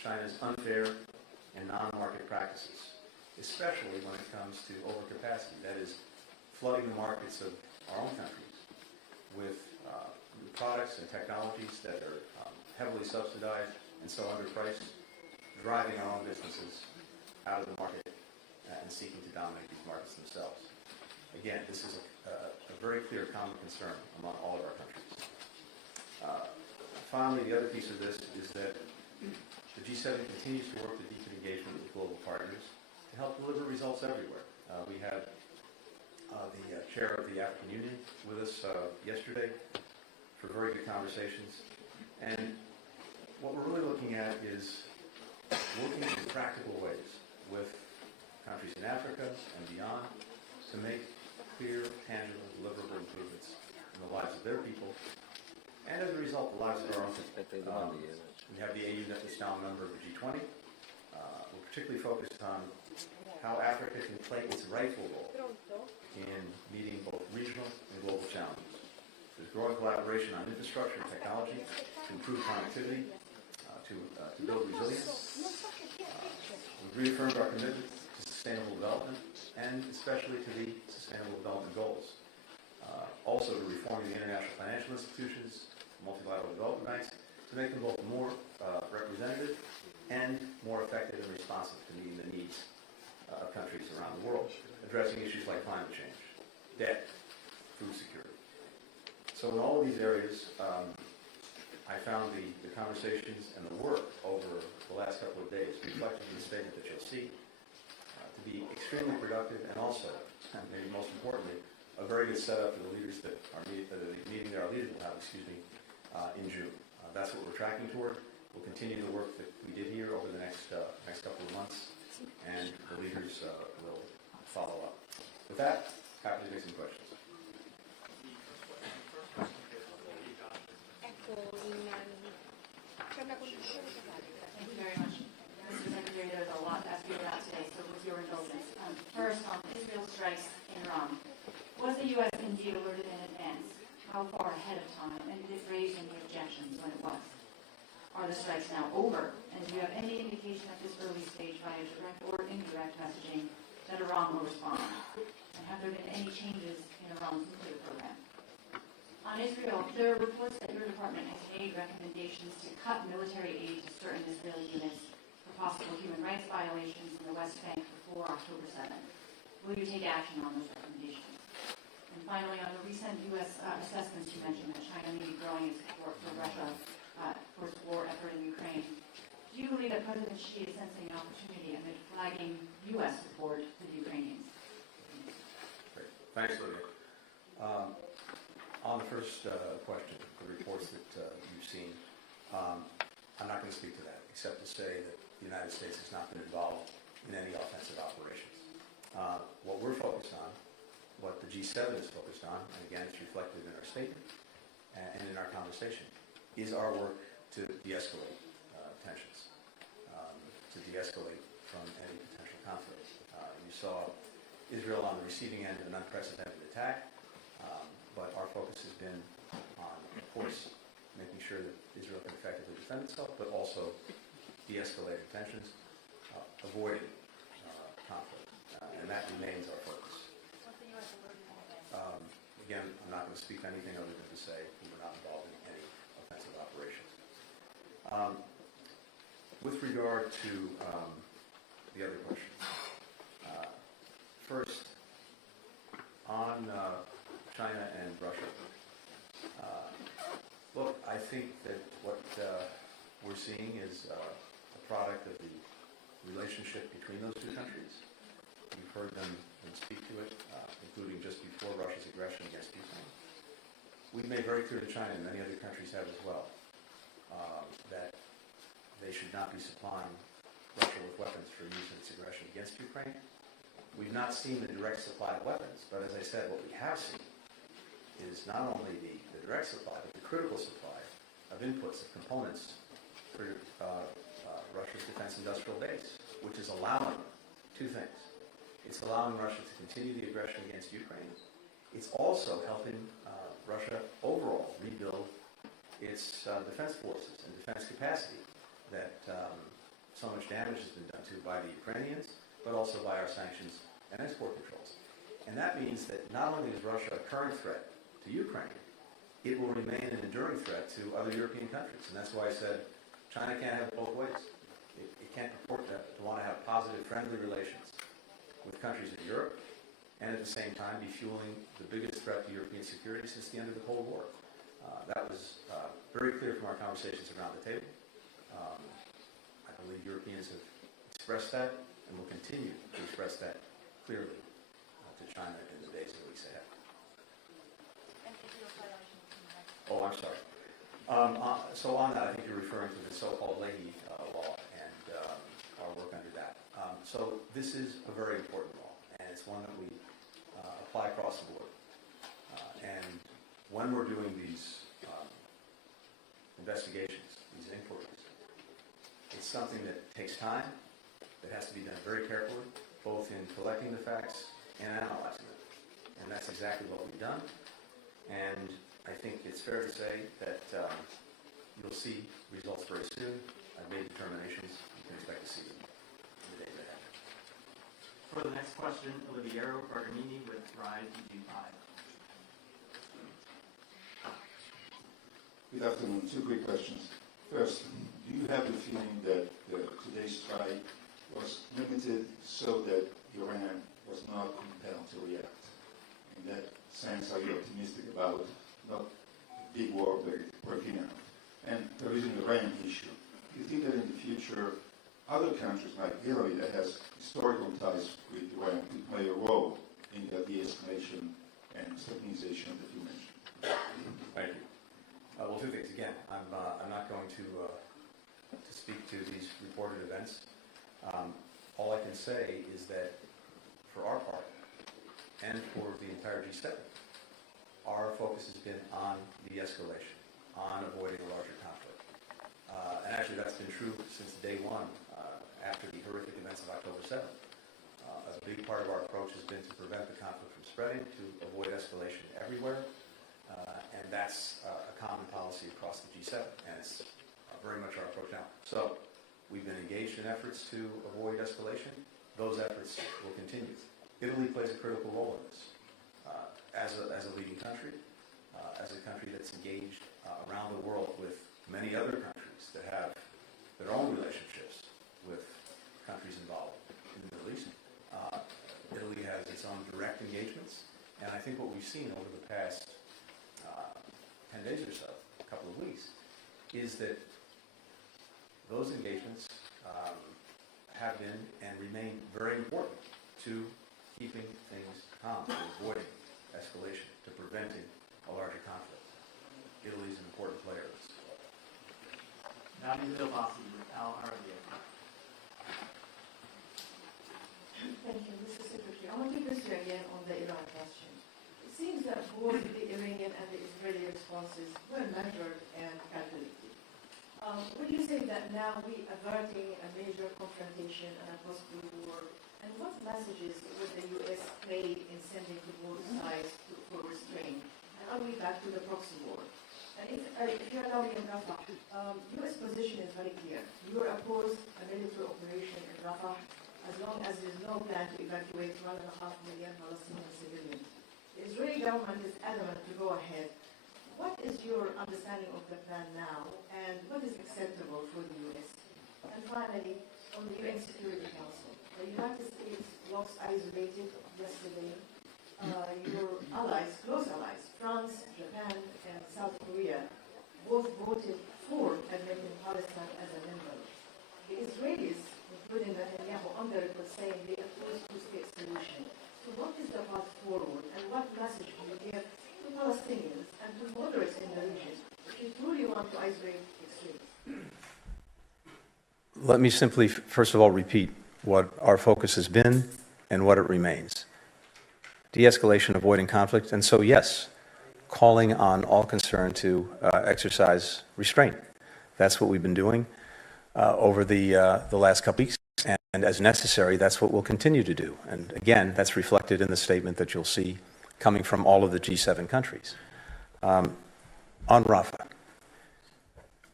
China's unfair and non-market practices, especially when it comes to overcapacity, that is, flooding the markets of our own countries with products and technologies that are heavily subsidized and so underpriced, driving our own businesses out of the market and seeking to dominate these markets themselves. Again, this is a very clear common concern among all of our countries. Finally, the other piece of this is that the G7 continues to work to deepen engagement with global partners to help deliver results everywhere. We had the chair of the African Union with us yesterday for very good conversations. And what we're really looking at is working in practical ways with countries in Africa and beyond to make clear, tangible, deliverable improvements in the lives of their people, and as a result, the lives of our own people. We have the AU that is now a member of the G20. We're particularly focused on how Africa can play its rightful role in meeting both regional and global challenges. There's growing collaboration on infrastructure and technology to improve connectivity, to build resilience. We've reaffirmed our commitment to sustainable development, and especially to the Sustainable Development Goals. Also to reforming the international financial institutions, multilateral development banks, to make them both more representative and more effective and responsive to meeting the needs of countries around the world, addressing issues like climate change, debt, food security. So in all of these areas, I found the conversations and the work over the last couple of days, reflected in the statement that you'll see, to be extremely productive, and also, and maybe most importantly, a very good setup for the leaders that are meeting that our leaders will have, in June. That's what we're tracking toward. We'll continue the work that we did here over the next couple of months, and the leaders will follow up. With that, happy to take some questions. Thank you very much. Mr. Secretary, there's a lot to ask you about today, so with your indulgence. First, on Israel strikes in Iran. Was the U.S. indeed alerted in advance? How far ahead of time? And did it raise any objections when it was? Are the strikes now over? And do you have any indication at this early stage via direct or indirect messaging that Iran will respond? And have there been any changes in Iran's nuclear program? On Israel, there are reports that your department has made recommendations to cut military aid to certain Israeli units for possible human rights violations in the West Bank before October 7th. Will you take action on those recommendations? And finally, on the recent U.S. assessments, you mentioned that China may be growing its support for Russia for its war effort in Ukraine. Do you believe that President Xi is sensing an opportunity amid flagging U.S. support for the Ukrainians? Great. Thanks, Lydia. On the first question, the reports that you've seen, I'm not going to speak to that, except to say that the United States has not been involved in any offensive operations. What we're focused on, what the G7 is focused on, and again, it's reflected in our statement and in our conversation, is our work to de-escalate tensions, to de-escalate from any potential conflict. You saw Israel on the receiving end of an unprecedented attack, but our focus has been on, of course, making sure that Israel can effectively defend itself, but also de-escalating tensions, avoiding conflict, and that remains our focus. Again, I'm not going to speak to anything other than to say we were not involved in any offensive operations. With regard to the other question, first, on China and Russia. Look, I think that what we're seeing is a product of the relationship between those two countries. You've heard them speak to it, including just before Russia's aggression against Ukraine. We've made very clear to China, and many other countries have as well, that they should not be supplying Russia with weapons for use in its aggression against Ukraine. We've not seen the direct supply of weapons, but as I said, what we have seen is not only the direct supply, but the critical supply of inputs, of components for Russia's defense industrial base, which is allowing two things. It's allowing Russia to continue the aggression against Ukraine. It's also helping Russia overall rebuild its defense forces and defense capacity that so much damage has been done to by the Ukrainians, but also by our sanctions and export controls. And that means that not only is Russia a current threat to Ukraine, it will remain an enduring threat to other European countries. And that's why I said China can't have it both ways. It can't purport to want to have positive, friendly relations with countries in Europe and at the same time be fueling the biggest threat to European security since the end of the Cold War. That was very clear from our conversations around the table. I believe Europeans have expressed that and will continue to express that clearly to China in the days and weeks ahead. Oh, I'm sorry. So on that, I think you're referring to the so-called Leahy law and our work under that. So this is a very important law, and it's one that we apply across the board. And when we're doing these investigations, these inquiries, it's something that takes time, that has to be done very carefully, both in collecting the facts and analyzing them. And that's exactly what we've done. And I think it's fair to say that you'll see results very soon. I've made determinations. You can expect to see them in the days ahead. For the next question, Oliviero Bergamini with Rise EU5. Good afternoon. Two quick questions. First, do you have the feeling that today's strike was limited so that Iran was not compelled to react? In that sense, are you optimistic about not big war breaking out? And there is an Iran issue. Do you think that in the future, other countries like Italy that has historical ties with Iran could play a role in the de-escalation and stabilization that you mentioned? Thank you. Well, two things. Again, I'm not going to speak to these reported events. All I can say is that for our part, and for the entire G7, our focus has been on de-escalation, on avoiding a larger conflict. And actually that's been true since day one, after the horrific events of October 7th. A big part of our approach has been to prevent the conflict from spreading, to avoid escalation everywhere. And that's a common policy across the G7, and it's very much our approach now. So we've been engaged in efforts to avoid escalation. Those efforts will continue. Italy plays a critical role in this. As a leading country, as a country that's engaged around the world with many other countries that have their own relationships with countries involved in the Middle East. Italy has its own direct engagements, and I think what we've seen over the past 10 days or so, a couple of weeks, is that those engagements have been and remain very important to keeping things calm, to avoiding escalation, to preventing a larger conflict. Italy is an important player in this. Nadia Delbasi with Al Arabiya. Thank you, Mr. Secretary. I want to press you again on the Iran question. It seems that both the Iranian and the Israeli responses were measured and calculated. Would you say that now we are averting a major confrontation and a possible war? And what messages would the U.S. play in sending to both sides for restraint? And are we back to the proxy war? And if you allow me in Rafa, U.S. position is very clear. You are opposed a military operation in Rafa as long as there is no plan to evacuate 1.5 million Palestinian civilians. The Israeli government is adamant to go ahead. What is your understanding of the plan now, and what is acceptable for the U.S.? And finally, on the UN Security Council, the United States was isolated yesterday. Your allies, close allies, France, Japan, and South Korea, both voted for admitting Palestine as a member. The Israelis, including Netanyahu, on the record saying they oppose two-state solution. So what is the path forward, and what message can you give to Palestinians and to moderates in the region if you truly want to isolate extremes? Let me simply, first of all, repeat what our focus has been and what it remains. De-escalation, avoiding conflict, and so yes, calling on all concerned to exercise restraint. That's what we've been doing over the last couple weeks, and as necessary, that's what we'll continue to do. And again, that's reflected in the statement that you'll see coming from all of the G7 countries. On Rafa,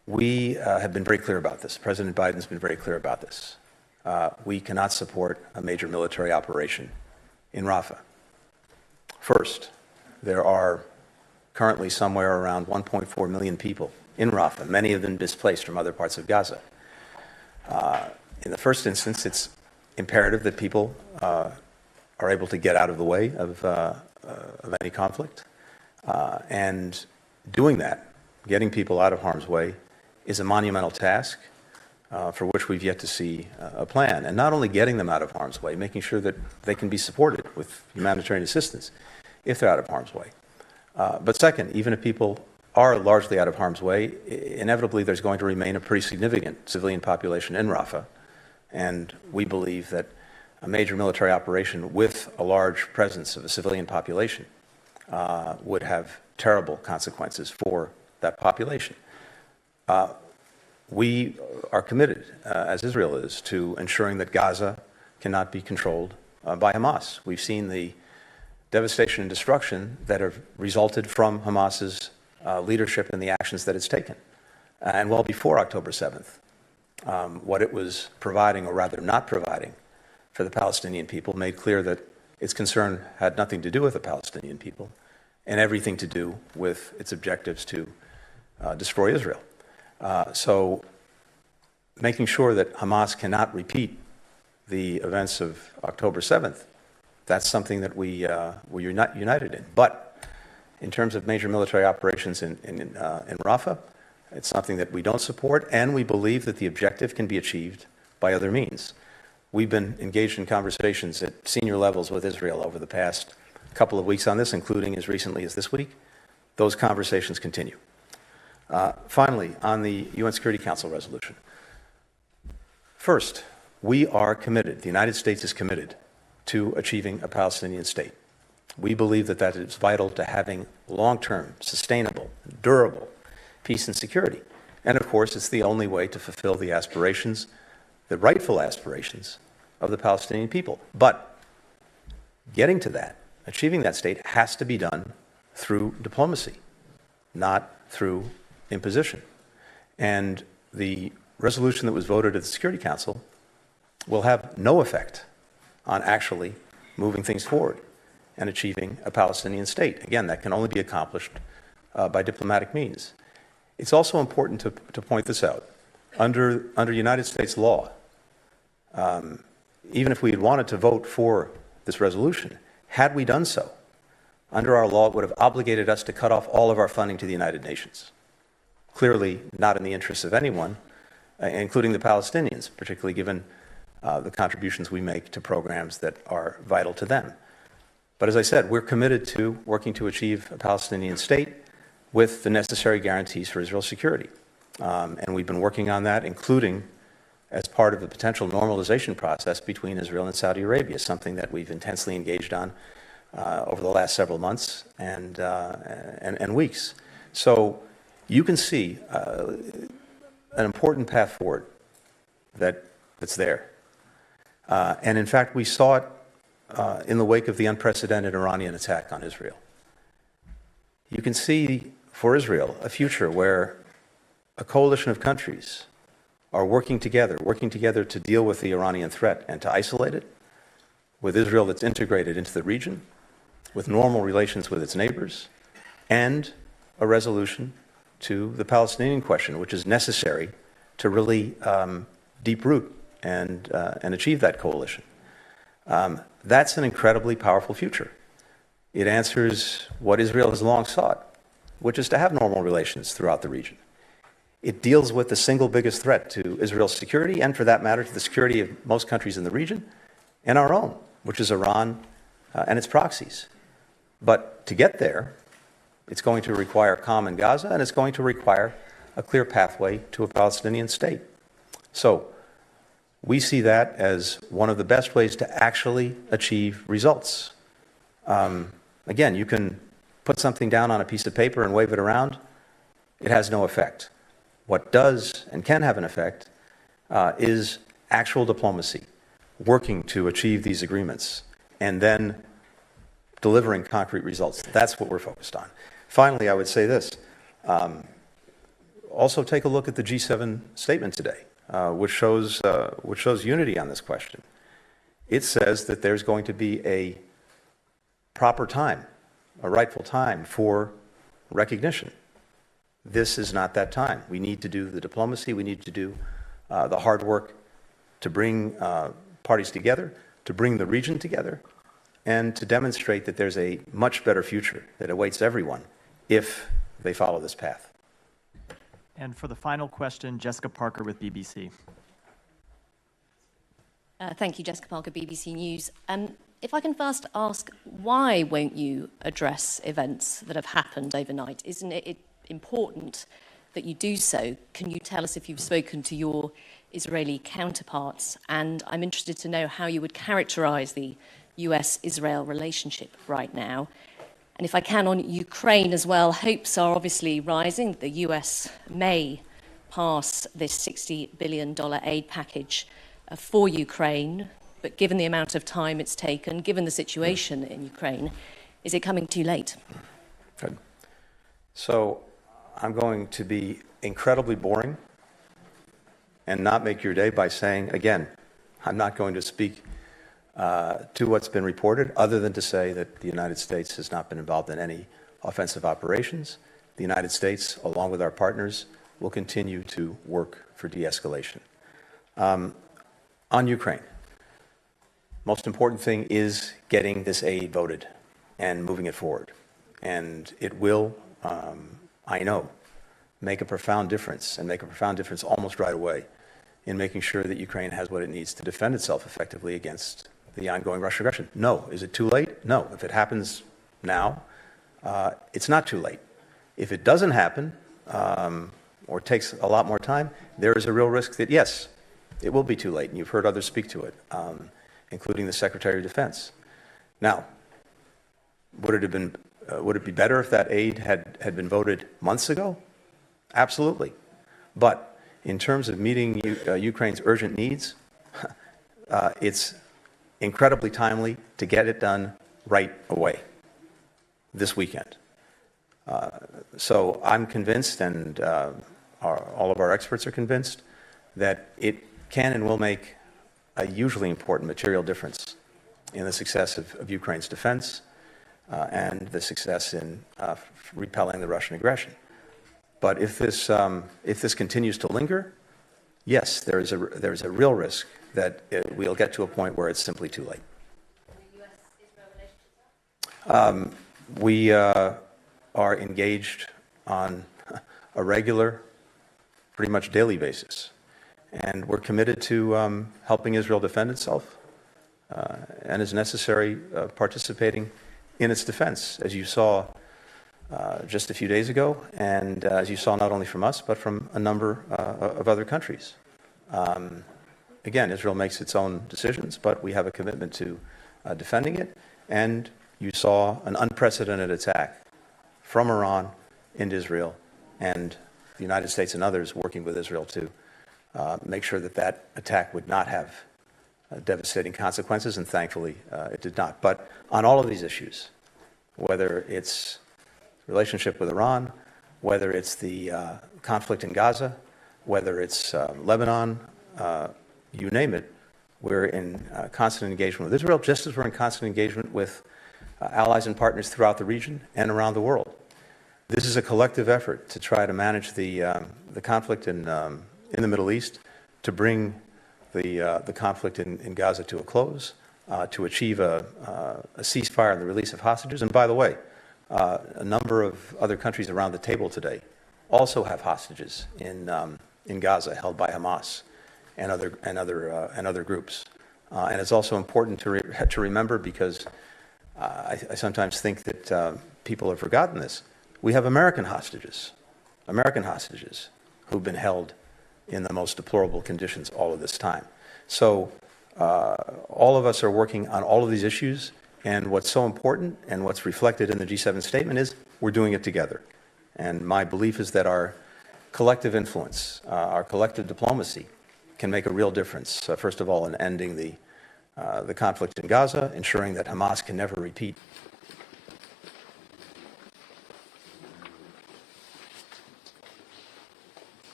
We have been very clear about this. President Biden's been very clear about this. We cannot support a major military operation in Rafa. First, there are currently somewhere around 1.4 million people in Rafa, many of them displaced from other parts of Gaza. In the first instance, it's imperative that people are able to get out of the way of any conflict. And doing that, getting people out of harm's way, is a monumental task for which we've yet to see a plan. And not only getting them out of harm's way, making sure that they can be supported with humanitarian assistance if they're out of harm's way. But second, even if people are largely out of harm's way, inevitably there's going to remain a pretty significant civilian population in Rafah. And we believe that a major military operation with a large presence of a civilian population would have terrible consequences for that population. We are committed, as Israel is, to ensuring that Gaza cannot be controlled by Hamas. We've seen the devastation and destruction that have resulted from Hamas's leadership and the actions that it's taken. And well before October 7th, what it was providing, or rather not providing, for the Palestinian people made clear that its concern had nothing to do with the Palestinian people and everything to do with its objectives to destroy Israel. So making sure that Hamas cannot repeat the events of October 7th, that's something that we're united in. But in terms of major military operations in Rafah, it's something that we don't support, and we believe that the objective can be achieved by other means. We've been engaged in conversations at senior levels with Israel over the past couple of weeks on this, including as recently as this week. Those conversations continue. Finally, on the UN Security Council resolution. First, we are committed, the United States is committed to achieving a Palestinian state. We believe that that is vital to having long-term, sustainable, durable peace and security. And of course, it's the only way to fulfill the aspirations, the rightful aspirations of the Palestinian people. But getting to that, achieving that state, has to be done through diplomacy, not through imposition. And the resolution that was voted at the Security Council will have no effect on actually moving things forward and achieving a Palestinian state. Again, that can only be accomplished by diplomatic means. It's also important to point this out. Under United States law, even if we had wanted to vote for this resolution, had we done so, under our law, it would have obligated us to cut off all of our funding to the United Nations. Clearly not in the interests of anyone, including the Palestinians, particularly given the contributions we make to programs that are vital to them. But as I said, we're committed to working to achieve a Palestinian state with the necessary guarantees for Israel's security. And we've been working on that, including as part of the potential normalization process between Israel and Saudi Arabia, something that we've intensely engaged on over the last several months and weeks. So you can see an important path forward that's there. And in fact, we saw it in the wake of the unprecedented Iranian attack on Israel. You can see for Israel a future where a coalition of countries are working together to deal with the Iranian threat and to isolate it, with Israel that's integrated into the region, with normal relations with its neighbors, and a resolution to the Palestinian question, which is necessary to really deep root and achieve that coalition. That's an incredibly powerful future. It answers what Israel has long sought, which is to have normal relations throughout the region. It deals with the single biggest threat to Israel's security, and for that matter, to the security of most countries in the region, and our own, which is Iran and its proxies. But to get there, it's going to require calm in Gaza, and it's going to require a clear pathway to a Palestinian state. So we see that as one of the best ways to actually achieve results. Again, you can put something down on a piece of paper and wave it around. It has no effect. What does and can have an effect is actual diplomacy, working to achieve these agreements, and then delivering concrete results. That's what we're focused on. Finally, I would say this. also take a look at the G7 statement today, which shows unity on this question. It says that there's going to be a proper time, a rightful time for recognition. This is not that time. We need to do the diplomacy. We need to do the hard work to bring parties together, to bring the region together, and to demonstrate that there's a much better future that awaits everyone if they follow this path. And for the final question, Jessica Parker with BBC. Thank you, Jessica Parker, BBC News. If I can first ask, why won't you address events that have happened overnight? Isn't it important that you do so? Can you tell us if you've spoken to your Israeli counterparts? And I'm interested to know how you would characterize the US-Israel relationship right now. And if I can, on Ukraine as well, hopes are obviously rising. The US may pass this $60 billion aid package for Ukraine, but given the amount of time it's taken, given the situation in Ukraine, is it coming too late? Good. So I'm going to be incredibly boring and not make your day by saying, again, I'm not going to speak to what's been reported, other than to say that the United States has not been involved in any offensive operations. The United States, along with our partners, will continue to work for de-escalation. On Ukraine, most important thing is getting this aid voted and moving it forward. And it will, I know, make a profound difference, and make a profound difference almost right away in making sure that Ukraine has what it needs to defend itself effectively against the ongoing Russian aggression. No. Is it too late? No. If it happens now, it's not too late. If it doesn't happen, or takes a lot more time, there is a real risk that, yes, it will be too late, and you've heard others speak to it, including the Secretary of Defense. Now, would it be better if that aid had been voted months ago? Absolutely. But in terms of meeting Ukraine's urgent needs, it's incredibly timely to get it done right away, this weekend. So I'm convinced, and all of our experts are convinced, that it can and will make a hugely important material difference in the success of Ukraine's defense and the success in repelling the Russian aggression. But if this continues to linger, yes, there is a real risk that we'll get to a point where it's simply too late. We are engaged on a regular, pretty much daily basis. And we're committed to helping Israel defend itself and, as necessary, participating in its defense, as you saw just a few days ago, and as you saw not only from us, but from a number of other countries. Again, Israel makes its own decisions, but we have a commitment to defending it. And you saw an unprecedented attack from Iran into Israel, and the United States and others working with Israel to make sure that that attack would not have devastating consequences, and thankfully it did not. But on all of these issues, whether it's relationship with Iran, whether it's the conflict in Gaza, whether it's Lebanon, you name it, we're in constant engagement with Israel, just as we're in constant engagement with allies and partners throughout the region and around the world. This is a collective effort to try to manage the conflict in the Middle East, to bring the conflict in Gaza to a close, to achieve a ceasefire and the release of hostages. And by the way, a number of other countries around the table today also have hostages in Gaza held by Hamas and other groups. And it's also important to remember, because I sometimes think that people have forgotten this. We have American hostages who've been held in the most deplorable conditions all of this time. So all of us are working on all of these issues, and what's so important and what's reflected in the G7 statement is we're doing it together. And my belief is that our collective influence, our collective diplomacy can make a real difference, first of all, in ending the conflict in Gaza, ensuring that Hamas can never repeat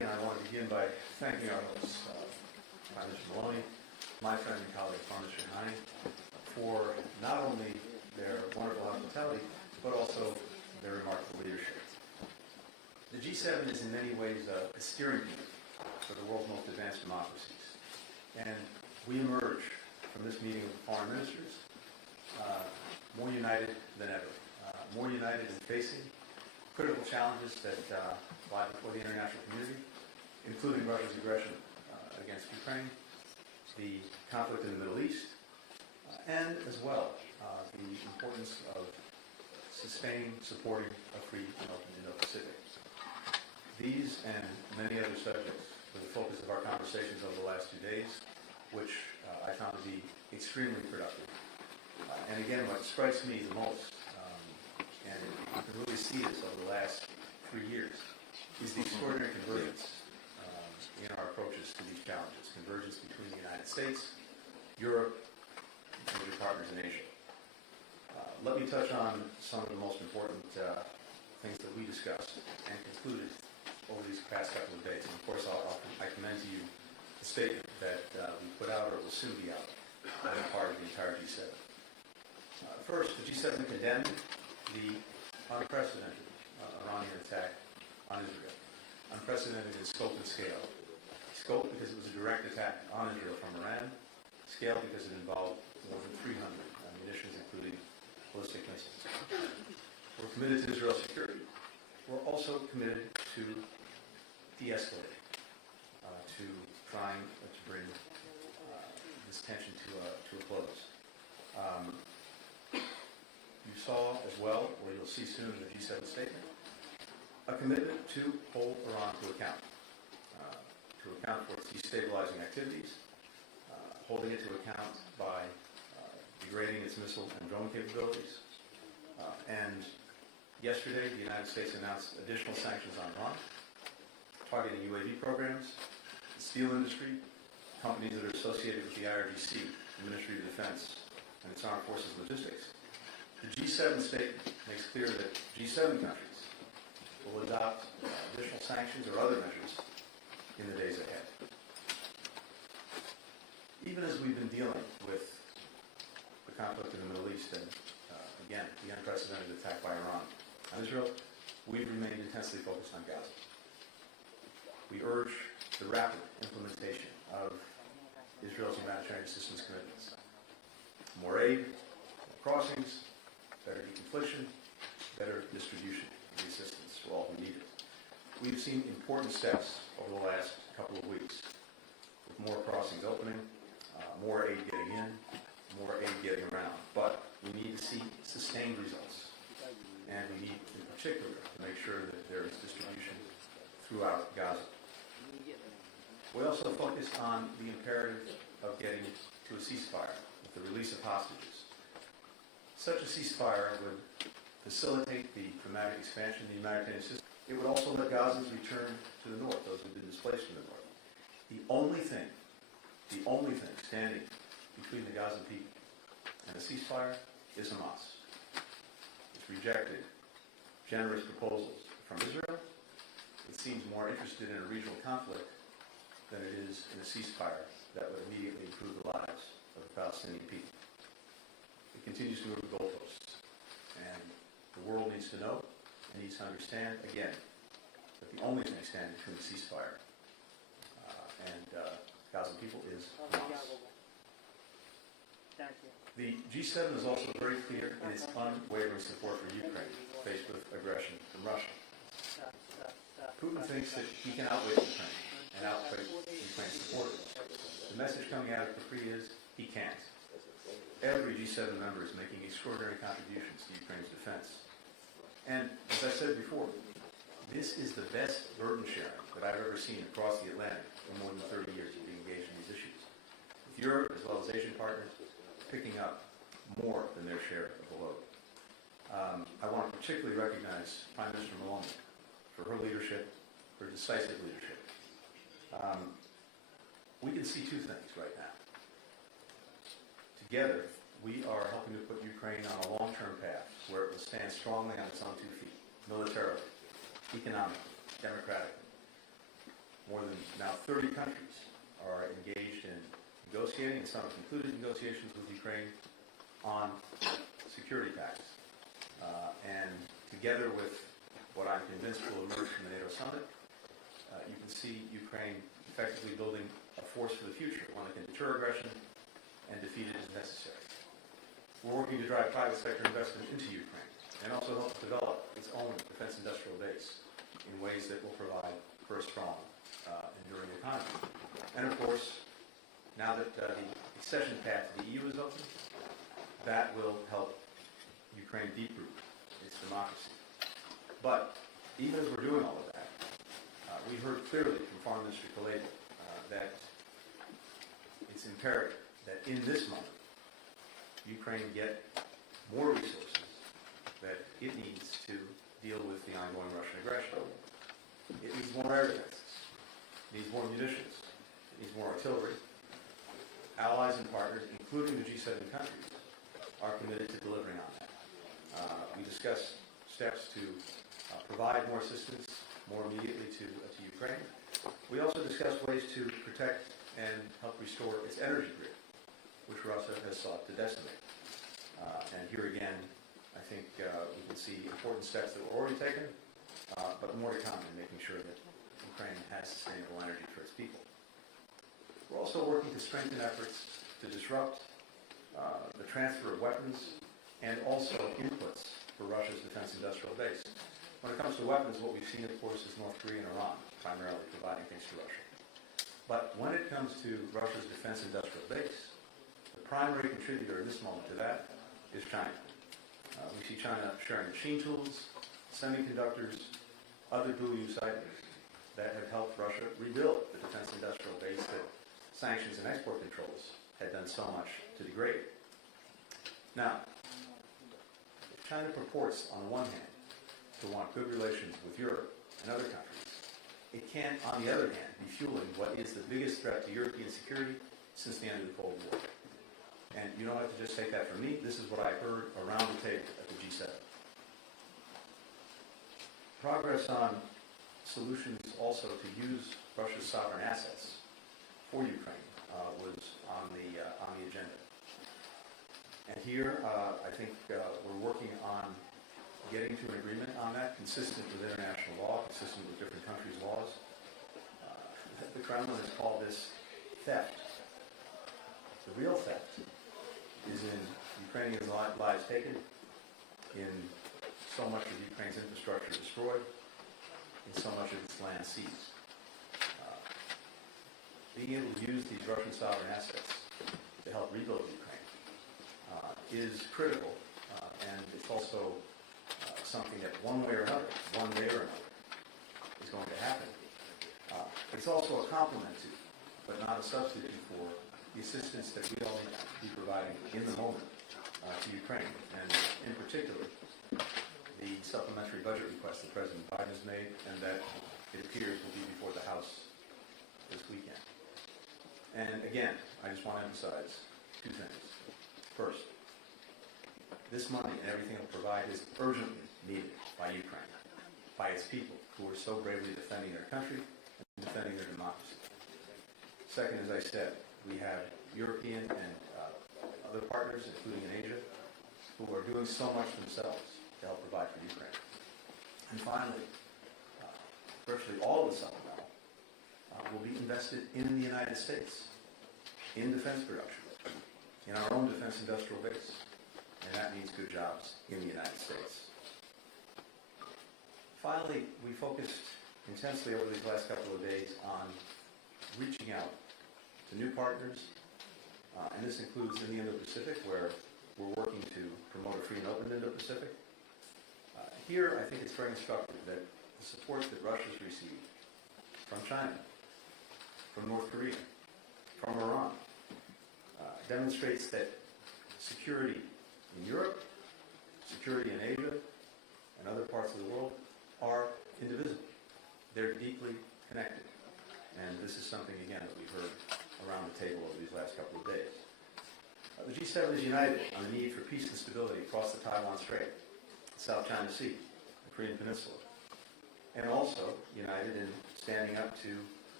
by thanking our hosts, Prime Minister Maloney, my friend and colleague, Prime Minister Leahy, for not only their wonderful hospitality, but also their remarkable leadership. The G7 is in many ways a steering wheel for the world's most advanced democracies. And we emerge from this meeting of foreign ministers more united than ever, more united in facing critical challenges that lie before the international community, including Russia's aggression against Ukraine, the conflict in the Middle East, and as well the importance of sustaining, supporting a free and open Indo-Pacific. These and many other subjects were the focus of our conversations over the last 2 days, which I found to be extremely productive. And again, what strikes me the most, and you can really see this over the last 3 years, is the extraordinary convergence in our approaches to these challenges. Convergence between the United States, Europe, and major partners in Asia. Let me touch on some of the most important things that we discussed and concluded over these past couple of days. And of course, I commend to you the statement that we put out, or will soon be out, as a part of the entire G7. First, the G7 condemned the unprecedented Iranian attack on Israel. Unprecedented in scope and scale. Scope because it was a direct attack on Israel from Iran. Scale because it involved more than 300 munitions, including ballistic missiles. We're committed to Israel's security. We're also committed to de-escalating, to trying to bring this tension to a close. You saw as well, or you'll see soon in the G7 statement, a commitment to hold Iran to account for its destabilizing activities, holding it to account by degrading its missile and drone capabilities. And yesterday, the United States announced additional sanctions on Iran, targeting UAV programs, the steel industry, companies that are associated with the IRGC, the Ministry of Defense, and its armed forces logistics. The G7 statement makes clear that G7 countries will adopt additional sanctions or other measures in the days ahead. Even as we've been dealing with the conflict in the Middle East and, again, the unprecedented attack by Iran on Israel, we've remained intensely focused on Gaza. We urge the rapid implementation of Israel's humanitarian assistance commitments. More aid, more crossings, better deconfliction, better distribution of the assistance for all who need it. We've seen important steps over the last couple of weeks, with more crossings opening, more aid getting in, more aid getting around. But we need to see sustained results. And we need, in particular, to make sure that there is distribution throughout Gaza. We also focused on the imperative of getting to a ceasefire with the release of hostages. Such a ceasefire would facilitate the dramatic expansion of the humanitarian system. It would also let Gazans return to the north, those who have been displaced from the north. The only thing standing between the Gazan people and a ceasefire is Hamas. It's rejected generous proposals from Israel. It seems more interested in a regional conflict than it is in a ceasefire that would immediately improve the lives of the Palestinian people. It continues to move the goalposts. And the world needs to know and needs to understand, again, that the only thing standing between the ceasefire and Gazan people is Hamas. The G7 is also very clear in its unwavering support for Ukraine, faced with aggression from Russia. Putin thinks that he can outwit Ukraine and outwit Ukraine's supporters. The message coming out of Capri is he can't. Every G7 member is making extraordinary contributions to Ukraine's defense. And as I said before, this is the best burden sharing that I've ever seen across the Atlantic in more than 30 years of being engaged in these issues. With Europe, as well as Asian partners, picking up more than their share of the load. I want to particularly recognize Prime Minister Maloney for her leadership, her decisive leadership. We can see two things right now. Together, we are helping to put Ukraine on a long-term path where it will stand strongly on its own 2 feet, militarily, economically, democratically. more than now 30 countries are engaged in negotiating, and some have concluded negotiations with Ukraine on security pacts. And together with what I'm convinced will emerge from the NATO summit, you can see Ukraine effectively building a force for the future, one that can deter aggression and defeat it as necessary. We're working to drive private sector investment into Ukraine and also help develop its own defense industrial base in ways that will provide for a strong, enduring economy. And of course, now that the accession path to the EU is open, that will help Ukraine deep-root its democracy. But even as we're doing all of that, we heard clearly from Foreign Minister Leahy that it's imperative that in this moment, Ukraine get more resources that it needs to deal with the ongoing Russian aggression. It needs more air defenses. It needs more munitions. It needs more artillery. Allies and partners, including the G7 countries, are committed to delivering on that. We discussed steps to provide more assistance more immediately to Ukraine. We also discussed ways to protect and help restore its energy grid, which Russia has sought to decimate. And here again, I think we can see important steps that were already taken, but more to come in making sure that Ukraine has sustainable energy for its people. We're also working to strengthen efforts to disrupt the transfer of weapons and also inputs for Russia's defense industrial base. When it comes to weapons, what we've seen, of course, is North Korea and Iran primarily providing things to Russia. But when it comes to Russia's defense industrial base, the primary contributor in this moment to that is China. We see China sharing machine tools, semiconductors, other dual-use items that have helped Russia rebuild the defense industrial base that sanctions and export controls had done so much to degrade. Now, if China purports, on the one hand, to want good relations with Europe and other countries, it can, on the other hand, be fueling what is the biggest threat to European security since the end of the Cold War. And you don't have to just take that from me. This is what I heard around the table at the G7. Progress on solutions also to use Russia's sovereign assets for Ukraine was on the agenda. And here, I think we're working on getting to an agreement on that, consistent with international law, consistent with different countries' laws. The Kremlin has called this theft. The real theft is in Ukrainian lives taken, in so much of Ukraine's infrastructure destroyed, in so much of its land seized. Being able to use these Russian sovereign assets to help rebuild Ukraine is critical, and it's also something that one day or another, is going to happen. It's also a complement to, but not a substitute for, the assistance that we all need to be providing in the moment to Ukraine, and in particular, the supplementary budget request that President Biden has made, and that it appears will be before the House this weekend. And again, I just want to emphasize two things. First, this money and everything it will provide is urgently needed by Ukraine, by its people who are so bravely defending their country and defending their democracy. Second, as I said, we have European and other partners, including in Asia, who are doing so much themselves to help provide for Ukraine. And finally, virtually all of the supplemental will be invested in the United States, in defense production, in our own defense industrial base. And that means good jobs in the United States. Finally, we focused intensely over these last couple of days on reaching out to new partners, and this includes in the Indo-Pacific, where we're working to promote a free and open Indo-Pacific. Here, I think it's very instructive that the support that Russia's received from China, from North Korea, from Iran, demonstrates that security in Europe, security in Asia, and other parts of the world are indivisible. They're deeply connected. And this is something, again, that we've heard around the table over these last couple of days. The G7 is united on the need for peace and stability across the Taiwan Strait, the South China Sea, the Korean Peninsula, and also united in standing up to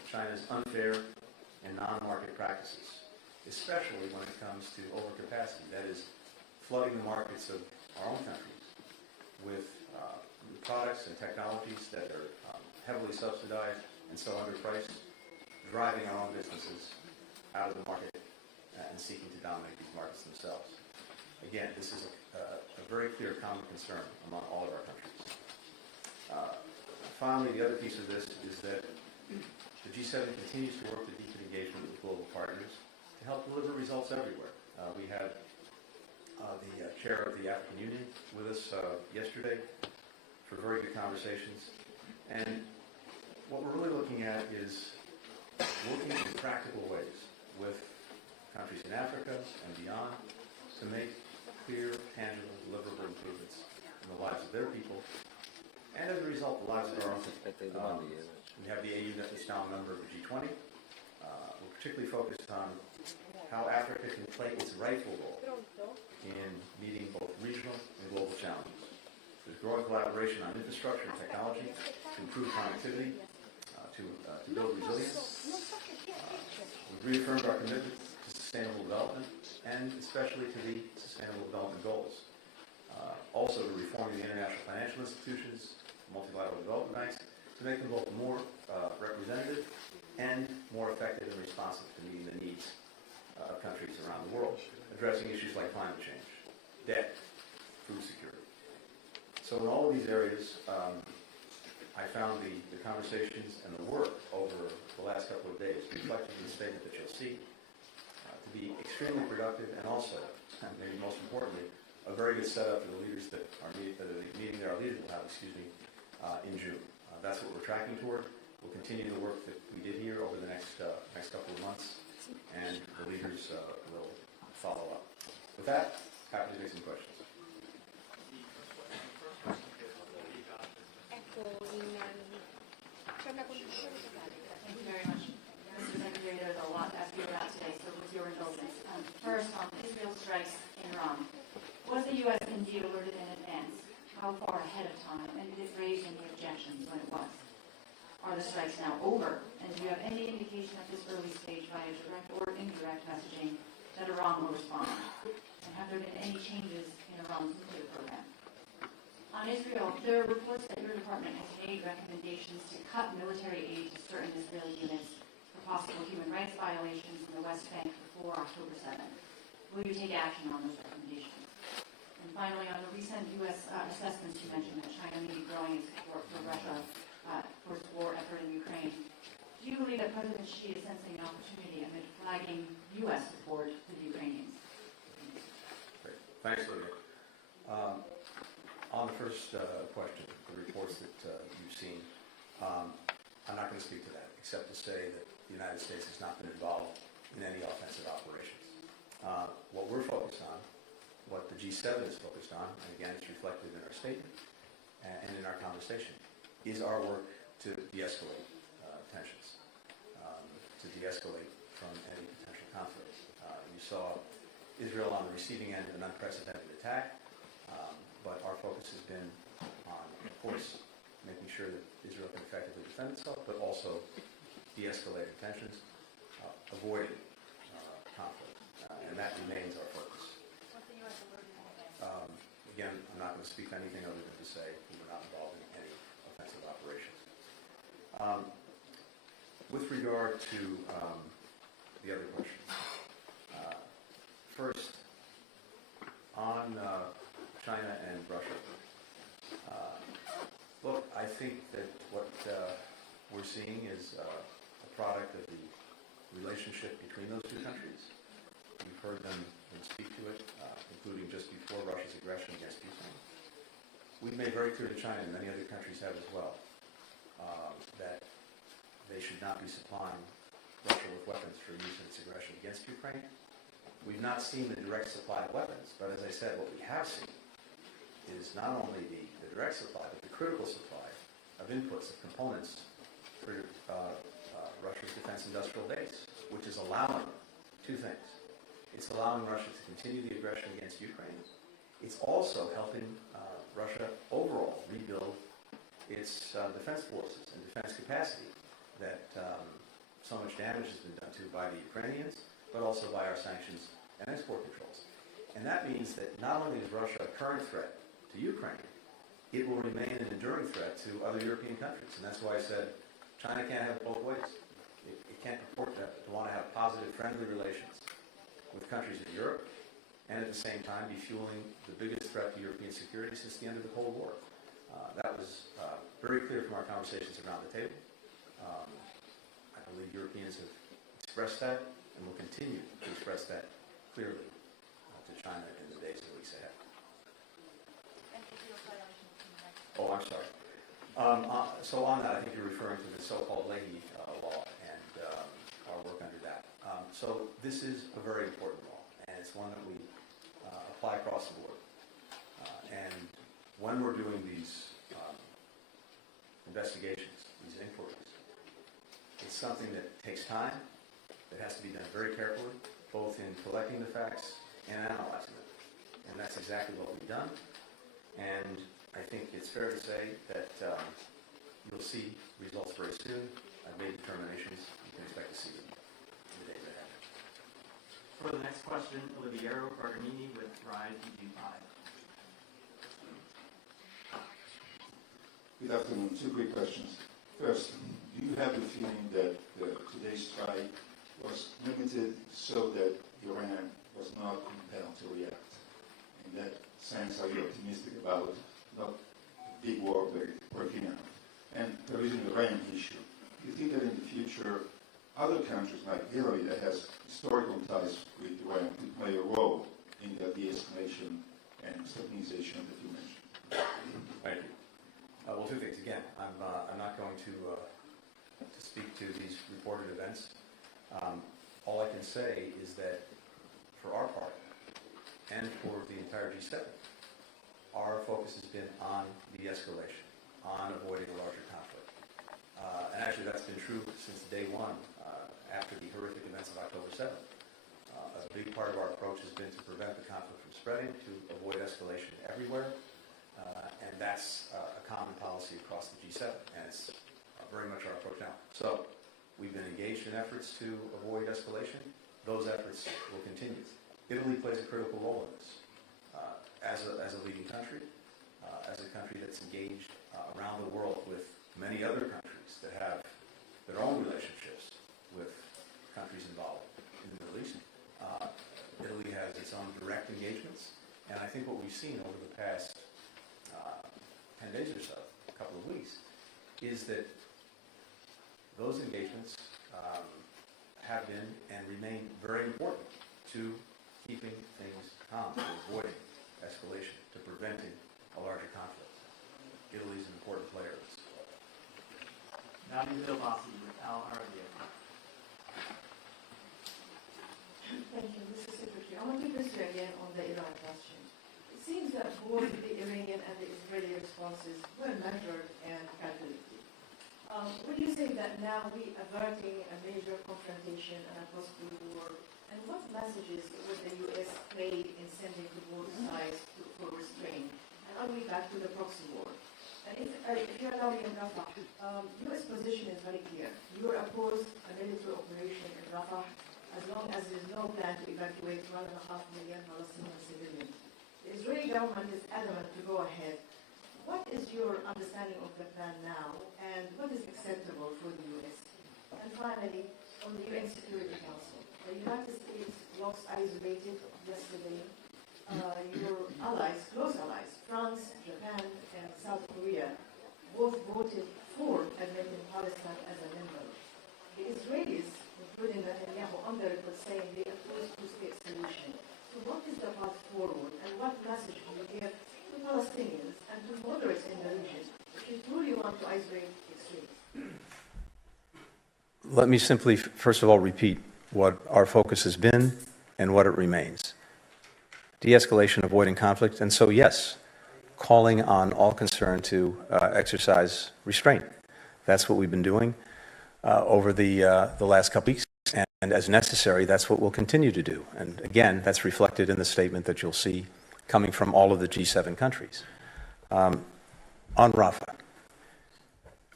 China's unfair and non-market practices, especially when it comes to overcapacity, that is, flooding the markets of our own countries with products and technologies that are heavily subsidized and so underpriced, driving our own businesses out of the market and seeking to dominate these markets themselves. Again, this is a very clear common concern among all of our countries. Finally, the other piece of this is that the G7 continues to work to deepen engagement with global partners to help deliver results everywhere. We had the chair of the African Union with us yesterday for very good conversations. And what we're really looking at is working in practical ways with countries in Africa and beyond to make clear, tangible, deliverable improvements in the lives of their people, and as a result, the lives of our own people. We have the AU that is now a member of the G20. We're particularly focused on how Africa can play its rightful role in meeting both regional and global challenges. There's growing collaboration on infrastructure and technology to improve connectivity, to build resilience. We've reaffirmed our commitment to sustainable development, and especially to the Sustainable Development Goals. Also to reforming the international financial institutions, multilateral development banks, to make them both more representative and more effective and responsive to meeting the needs of countries around the world, addressing issues like climate change, debt, food security. So in all of these areas, I found the conversations and the work over the last couple of days, reflected in the statement that you'll see, to be extremely productive, and also, and maybe most importantly, a very good setup for the leaders that are the meeting that our leaders will have, in June. That's what we're tracking toward. We'll continue the work that we did here over the next couple of months, and the leaders will follow up. With that, happy to take some questions. Thank you very much. Mr. Secretary, there's a lot to ask you about today, so with your indulgence. First, on Israel strikes in Iran. Was the U.S. indeed alerted in advance? How far ahead of time? And did it raise any objections when it was? Are the strikes now over? And do you have any indication at this early stage via direct or indirect messaging that Iran will respond? And have there been any changes in Iran's nuclear program? On Israel, there are reports that your department has made recommendations to cut military aid to certain Israeli units for possible human rights violations in the West Bank before October 7th. Will you take action on those recommendations? And finally, on the recent U.S. assessments, you mentioned that China may be growing its support for Russia for its war effort in Ukraine. Do you believe that President Xi is sensing an opportunity amid flagging U.S. support to the Ukrainians? Great. Thanks, Lydia. On the first question, the reports that you've seen, I'm not going to speak to that, except to say that the United States has not been involved in any offensive operations. What we're focused on, what the G7 is focused on, and again, it's reflected in our statement and in our conversation, is our work to de-escalate tensions, to de-escalate from any potential conflict. You saw Israel on the receiving end of an unprecedented attack, but our focus has been on, of course, making sure that Israel can effectively defend itself, but also de-escalating tensions, avoiding conflict, and that remains our focus. Again, I'm not going to speak to anything other than to say we were not involved in any offensive operations. With regard to the other questions, first, on China and Russia. Look, I think that what we're seeing is a product of the relationship between those two countries. You've heard them speak to it, including just before Russia's aggression against Ukraine. We've made very clear to China, and many other countries have as well, that they should not be supplying Russia with weapons for use in its aggression against Ukraine. We've not seen the direct supply of weapons, but as I said, what we have seen is not only the direct supply, but the critical supply of inputs, of components for Russia's defense industrial base, which is allowing two things. It's allowing Russia to continue the aggression against Ukraine. It's also helping Russia overall rebuild its defense forces and defense capacity that so much damage has been done to by the Ukrainians, but also by our sanctions and export controls. And that means that not only is Russia a current threat to Ukraine, it will remain an enduring threat to other European countries. And that's why I said China can't have it both ways. It can't purport to want to have positive, friendly relations with countries in Europe and at the same time be fueling the biggest threat to European security since the end of the Cold War. That was very clear from our conversations around the table. I believe Europeans have expressed that and will continue to express that clearly to China in the days and weeks ahead. Oh, I'm sorry. So on that, I think you're referring to the so-called Leahy law and our work under that. So this is a very important law, and it's one that we apply across the board. And when we're doing these investigations, these inquiries, it's something that takes time, that has to be done very carefully, both in collecting the facts and analyzing them. And that's exactly what we've done. And I think it's fair to say that you'll see results very soon. I've made determinations. You can expect to see them in the days ahead. For the next question, Oliviero Bergamini with Rise EG5. Good afternoon. Two quick questions. First, do you have the feeling that today's strike was limited so that Iran was not compelled to react? In that sense, are you optimistic about not a big war breaking out? And there is an Iran issue. Do you think that in the future, other countries like Italy that has historical ties with Iran could play a role in the de-escalation and stabilization that you mentioned? Thank you. Well, two things. Again, I'm not going to speak to these reported events. All I can say is that for our part, and for the entire G7, our focus has been on de-escalation, on avoiding a larger conflict. And actually that's been true since day one, after the horrific events of October 7th. A big part of our approach has been to prevent the conflict from spreading, to avoid escalation everywhere. And that's a common policy across the G7, and it's very much our approach now. So we've been engaged in efforts to avoid escalation. Those efforts will continue. Italy plays a critical role in this. As a leading country, as a country that's engaged around the world with many other countries that have their own relationships with countries involved in the Middle East. Italy has its own direct engagements, and I think what we've seen over the past 10 days or so, a couple of weeks, is that those engagements have been and remain very important to keeping things calm, to avoiding escalation, to preventing a larger conflict. Italy is an important player in this. Nadia Bilbassi with Al Arabiya. Thank you, Mr. Secretary. I want to press you again on the Iran question. It seems that both the Iranian and the Israeli responses were measured and calculated. Would you say that now we are averting a major confrontation and a possible war? And what messages would the U.S. play in sending to both sides for restraint? And are we back to the proxy war? And if you allow me in Rafa, U.S. position is very clear. You are opposed a military operation in Rafa as long as there is no plan to evacuate 1.5 million Palestinian civilians. The Israeli government is adamant to go ahead. What is your understanding of the plan now, and what is acceptable for the U.S.? And finally, on the UN Security Council, the United States was isolated yesterday. Your allies, close allies, France, Japan, and South Korea, both voted for admitting Palestine as a member. The Israelis, including Netanyahu, on the record saying they oppose two-state solution. So what is the path forward, and what message do you give to Palestinians and to moderates in the region if you truly want to isolate extremes? Let me simply, first of all, repeat what our focus has been and what it remains. De-escalation, avoiding conflict, and so yes, calling on all concerned to exercise restraint. That's what we've been doing over the last couple weeks, and as necessary, that's what we'll continue to do. And again, that's reflected in the statement that you'll see coming from all of the G7 countries. On Rafa,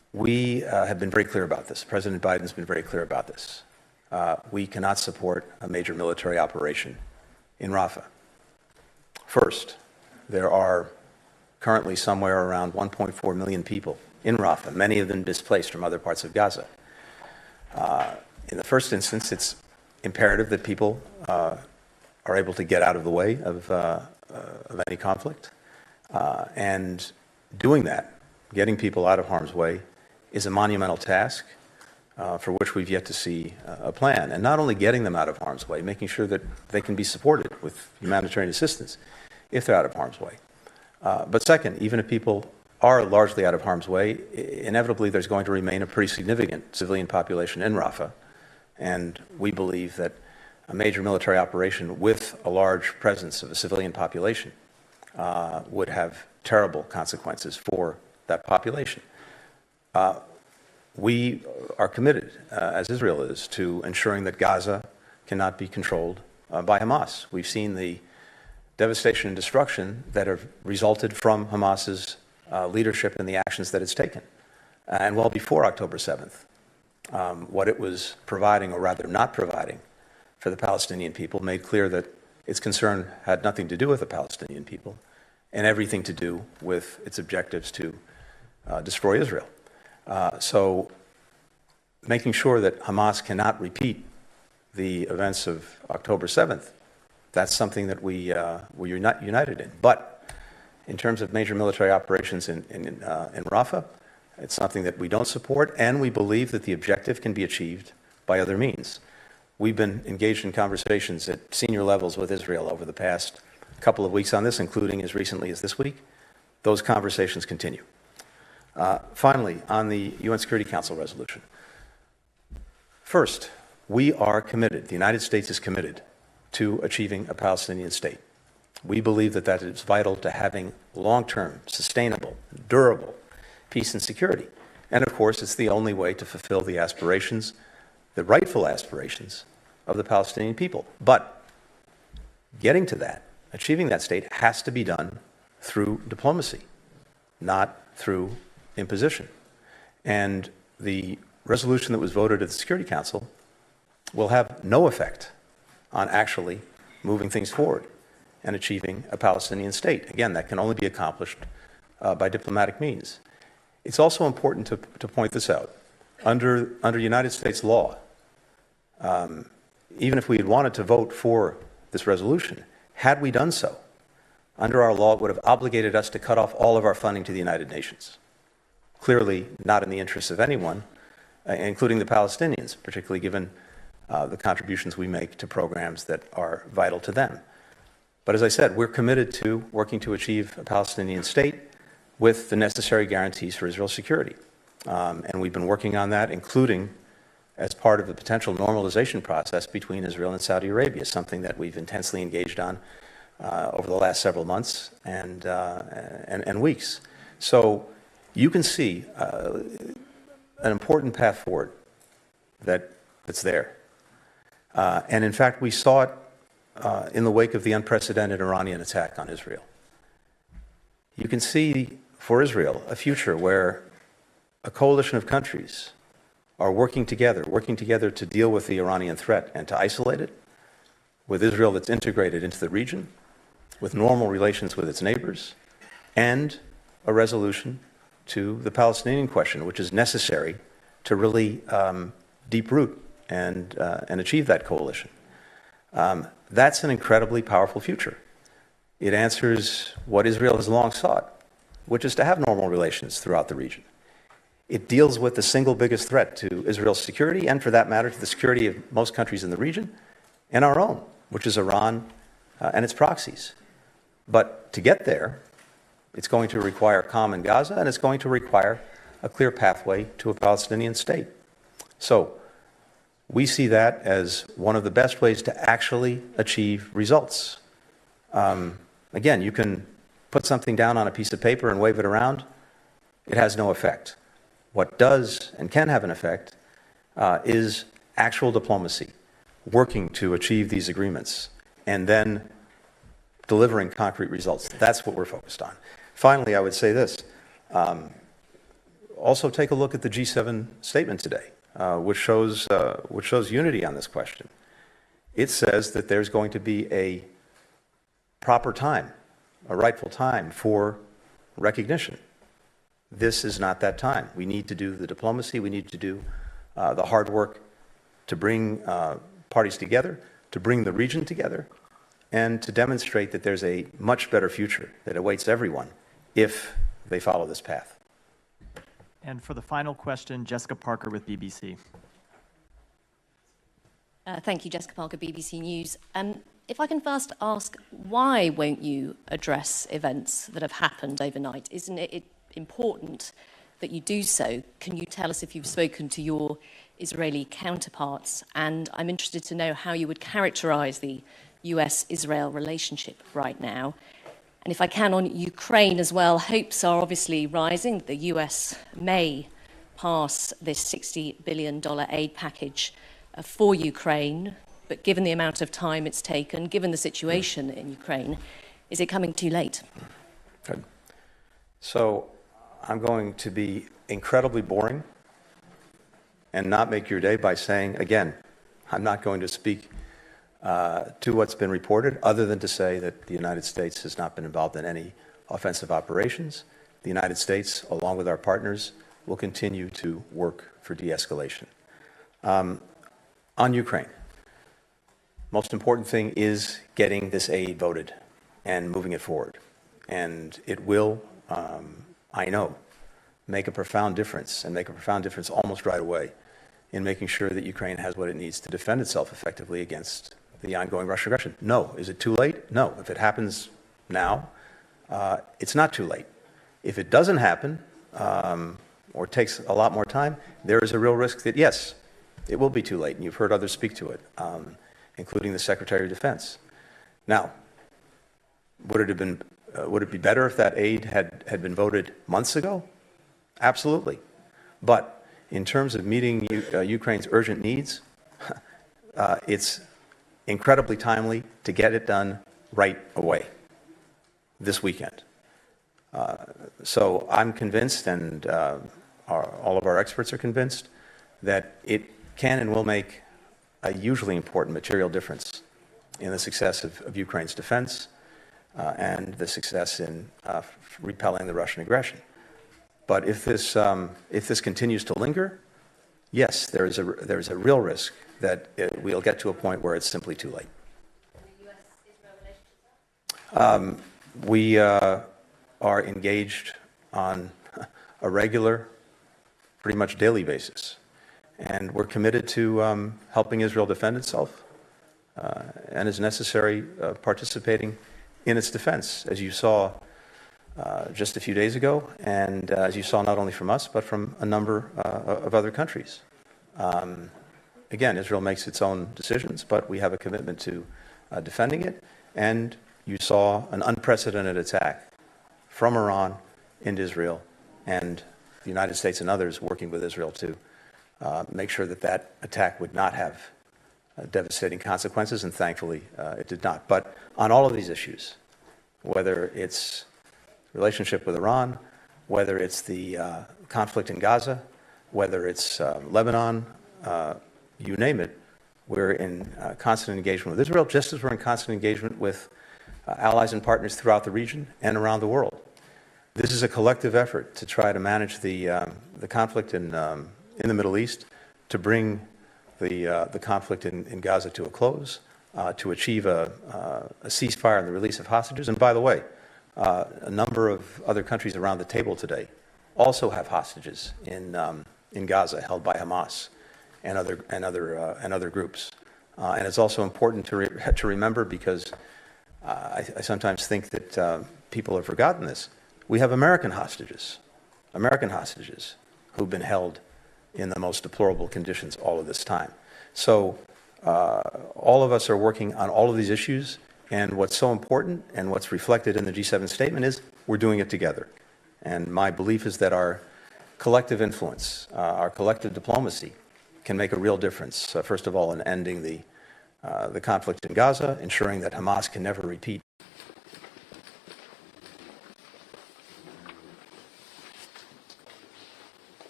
We have been very clear about this. President Biden's been very clear about this. We cannot support a major military operation in Rafa. First, there are currently somewhere around 1.4 million people in Rafa, many of them displaced from other parts of Gaza. In the first instance, it's imperative that people are able to get out of the way of any conflict. And doing that, getting people out of harm's way, is a monumental task for which we've yet to see a plan. And not only getting them out of harm's way, making sure that they can be supported with humanitarian assistance if they're out of harm's way. But second, even if people are largely out of harm's way, inevitably there's going to remain a pretty significant civilian population in Rafah. And we believe that a major military operation with a large presence of a civilian population would have terrible consequences for that population. We are committed, as Israel is, to ensuring that Gaza cannot be controlled by Hamas. We've seen the devastation and destruction that have resulted from Hamas's leadership and the actions that it's taken. And well before October 7th, what it was providing, or rather not providing, for the Palestinian people made clear that its concern had nothing to do with the Palestinian people and everything to do with its objectives to destroy Israel. So making sure that Hamas cannot repeat the events of October 7th, that's something that we're united in. But in terms of major military operations in Rafah, it's something that we don't support, and we believe that the objective can be achieved by other means. We've been engaged in conversations at senior levels with Israel over the past couple of weeks on this, including as recently as this week. Those conversations continue. Finally, on the UN Security Council resolution. First, we are committed, the United States is committed to achieving a Palestinian state. We believe that that is vital to having long-term, sustainable, durable peace and security. And of course, it's the only way to fulfill the aspirations, the rightful aspirations of the Palestinian people. But getting to that, achieving that state, has to be done through diplomacy, not through imposition. And the resolution that was voted at the Security Council will have no effect on actually moving things forward and achieving a Palestinian state. Again, that can only be accomplished by diplomatic means. It's also important to point this out. Under United States law, even if we had wanted to vote for this resolution, had we done so, under our law, it would have obligated us to cut off all of our funding to the United Nations. Clearly not in the interests of anyone, including the Palestinians, particularly given the contributions we make to programs that are vital to them. But as I said, we're committed to working to achieve a Palestinian state with the necessary guarantees for Israel's security. And we've been working on that, including as part of the potential normalization process between Israel and Saudi Arabia, something that we've intensely engaged on over the last several months and weeks. So you can see an important path forward that's there. And in fact, we saw it in the wake of the unprecedented Iranian attack on Israel. You can see for Israel a future where a coalition of countries are working together to deal with the Iranian threat and to isolate it, with Israel that's integrated into the region, with normal relations with its neighbors, and a resolution to the Palestinian question, which is necessary to really deep root and achieve that coalition. That's an incredibly powerful future. It answers what Israel has long sought, which is to have normal relations throughout the region. It deals with the single biggest threat to Israel's security, and for that matter, to the security of most countries in the region, and our own, which is Iran and its proxies. But to get there, it's going to require calm in Gaza, and it's going to require a clear pathway to a Palestinian state. So we see that as one of the best ways to actually achieve results. Again, you can put something down on a piece of paper and wave it around. It has no effect. What does and can have an effect is actual diplomacy, working to achieve these agreements, and then delivering concrete results. That's what we're focused on. Finally, I would say this. also take a look at the G7 statement today, which shows unity on this question. It says that there's going to be a proper time, a rightful time for recognition. This is not that time. We need to do the diplomacy. We need to do the hard work to bring parties together, to bring the region together, and to demonstrate that there's a much better future that awaits everyone if they follow this path. And for the final question, Jessica Parker with BBC. Thank you, Jessica Parker, BBC News. If I can first ask, why won't you address events that have happened overnight? Isn't it important that you do so? Can you tell us if you've spoken to your Israeli counterparts? And I'm interested to know how you would characterize the US-Israel relationship right now. And if I can, on Ukraine as well, hopes are obviously rising that the US may pass this $60 billion aid package for Ukraine. But given the amount of time it's taken, given the situation in Ukraine, is it coming too late? Good. So I'm going to be incredibly boring and not make your day by saying, again, I'm not going to speak to what's been reported, other than to say that the United States has not been involved in any offensive operations. The United States, along with our partners, will continue to work for de-escalation. On Ukraine, most important thing is getting this aid voted and moving it forward. And it will, I know, make a profound difference, and make a profound difference almost right away in making sure that Ukraine has what it needs to defend itself effectively against the ongoing Russian aggression. No. Is it too late? No. If it happens now, it's not too late. If it doesn't happen, or takes a lot more time, there is a real risk that, yes, it will be too late, and you've heard others speak to it, including the Secretary of Defense. Now, would it be better if that aid had been voted months ago? Absolutely. But in terms of meeting Ukraine's urgent needs, it's incredibly timely to get it done right away, this weekend. So I'm convinced, and all of our experts are convinced, that it can and will make a hugely important material difference in the success of Ukraine's defense and the success in repelling the Russian aggression. But if this continues to linger, yes, there is a real risk that we'll get to a point where it's simply too late. We are engaged on a regular, pretty much daily basis. And we're committed to helping Israel defend itself and, as necessary, participating in its defense, as you saw just a few days ago, and as you saw not only from us, but from a number of other countries. Again, Israel makes its own decisions, but we have a commitment to defending it. And you saw an unprecedented attack from Iran into Israel, and the United States and others working with Israel to make sure that that attack would not have devastating consequences, and thankfully it did not. But on all of these issues, whether it's relationship with Iran, whether it's the conflict in Gaza, whether it's Lebanon, you name it, we're in constant engagement with Israel, just as we're in constant engagement with allies and partners throughout the region and around the world. This is a collective effort to try to manage the conflict in the Middle East, to bring the conflict in Gaza to a close, to achieve a ceasefire and the release of hostages. And by the way, a number of other countries around the table today also have hostages in Gaza held by Hamas and other groups. And it's also important to remember, because I sometimes think that people have forgotten this. We have American hostages who've been held in the most deplorable conditions all of this time. So all of us are working on all of these issues, and what's so important and what's reflected in the G7 statement is we're doing it together. And my belief is that our collective influence, our collective diplomacy can make a real difference, first of all, in ending the conflict in Gaza, ensuring that Hamas can never repeat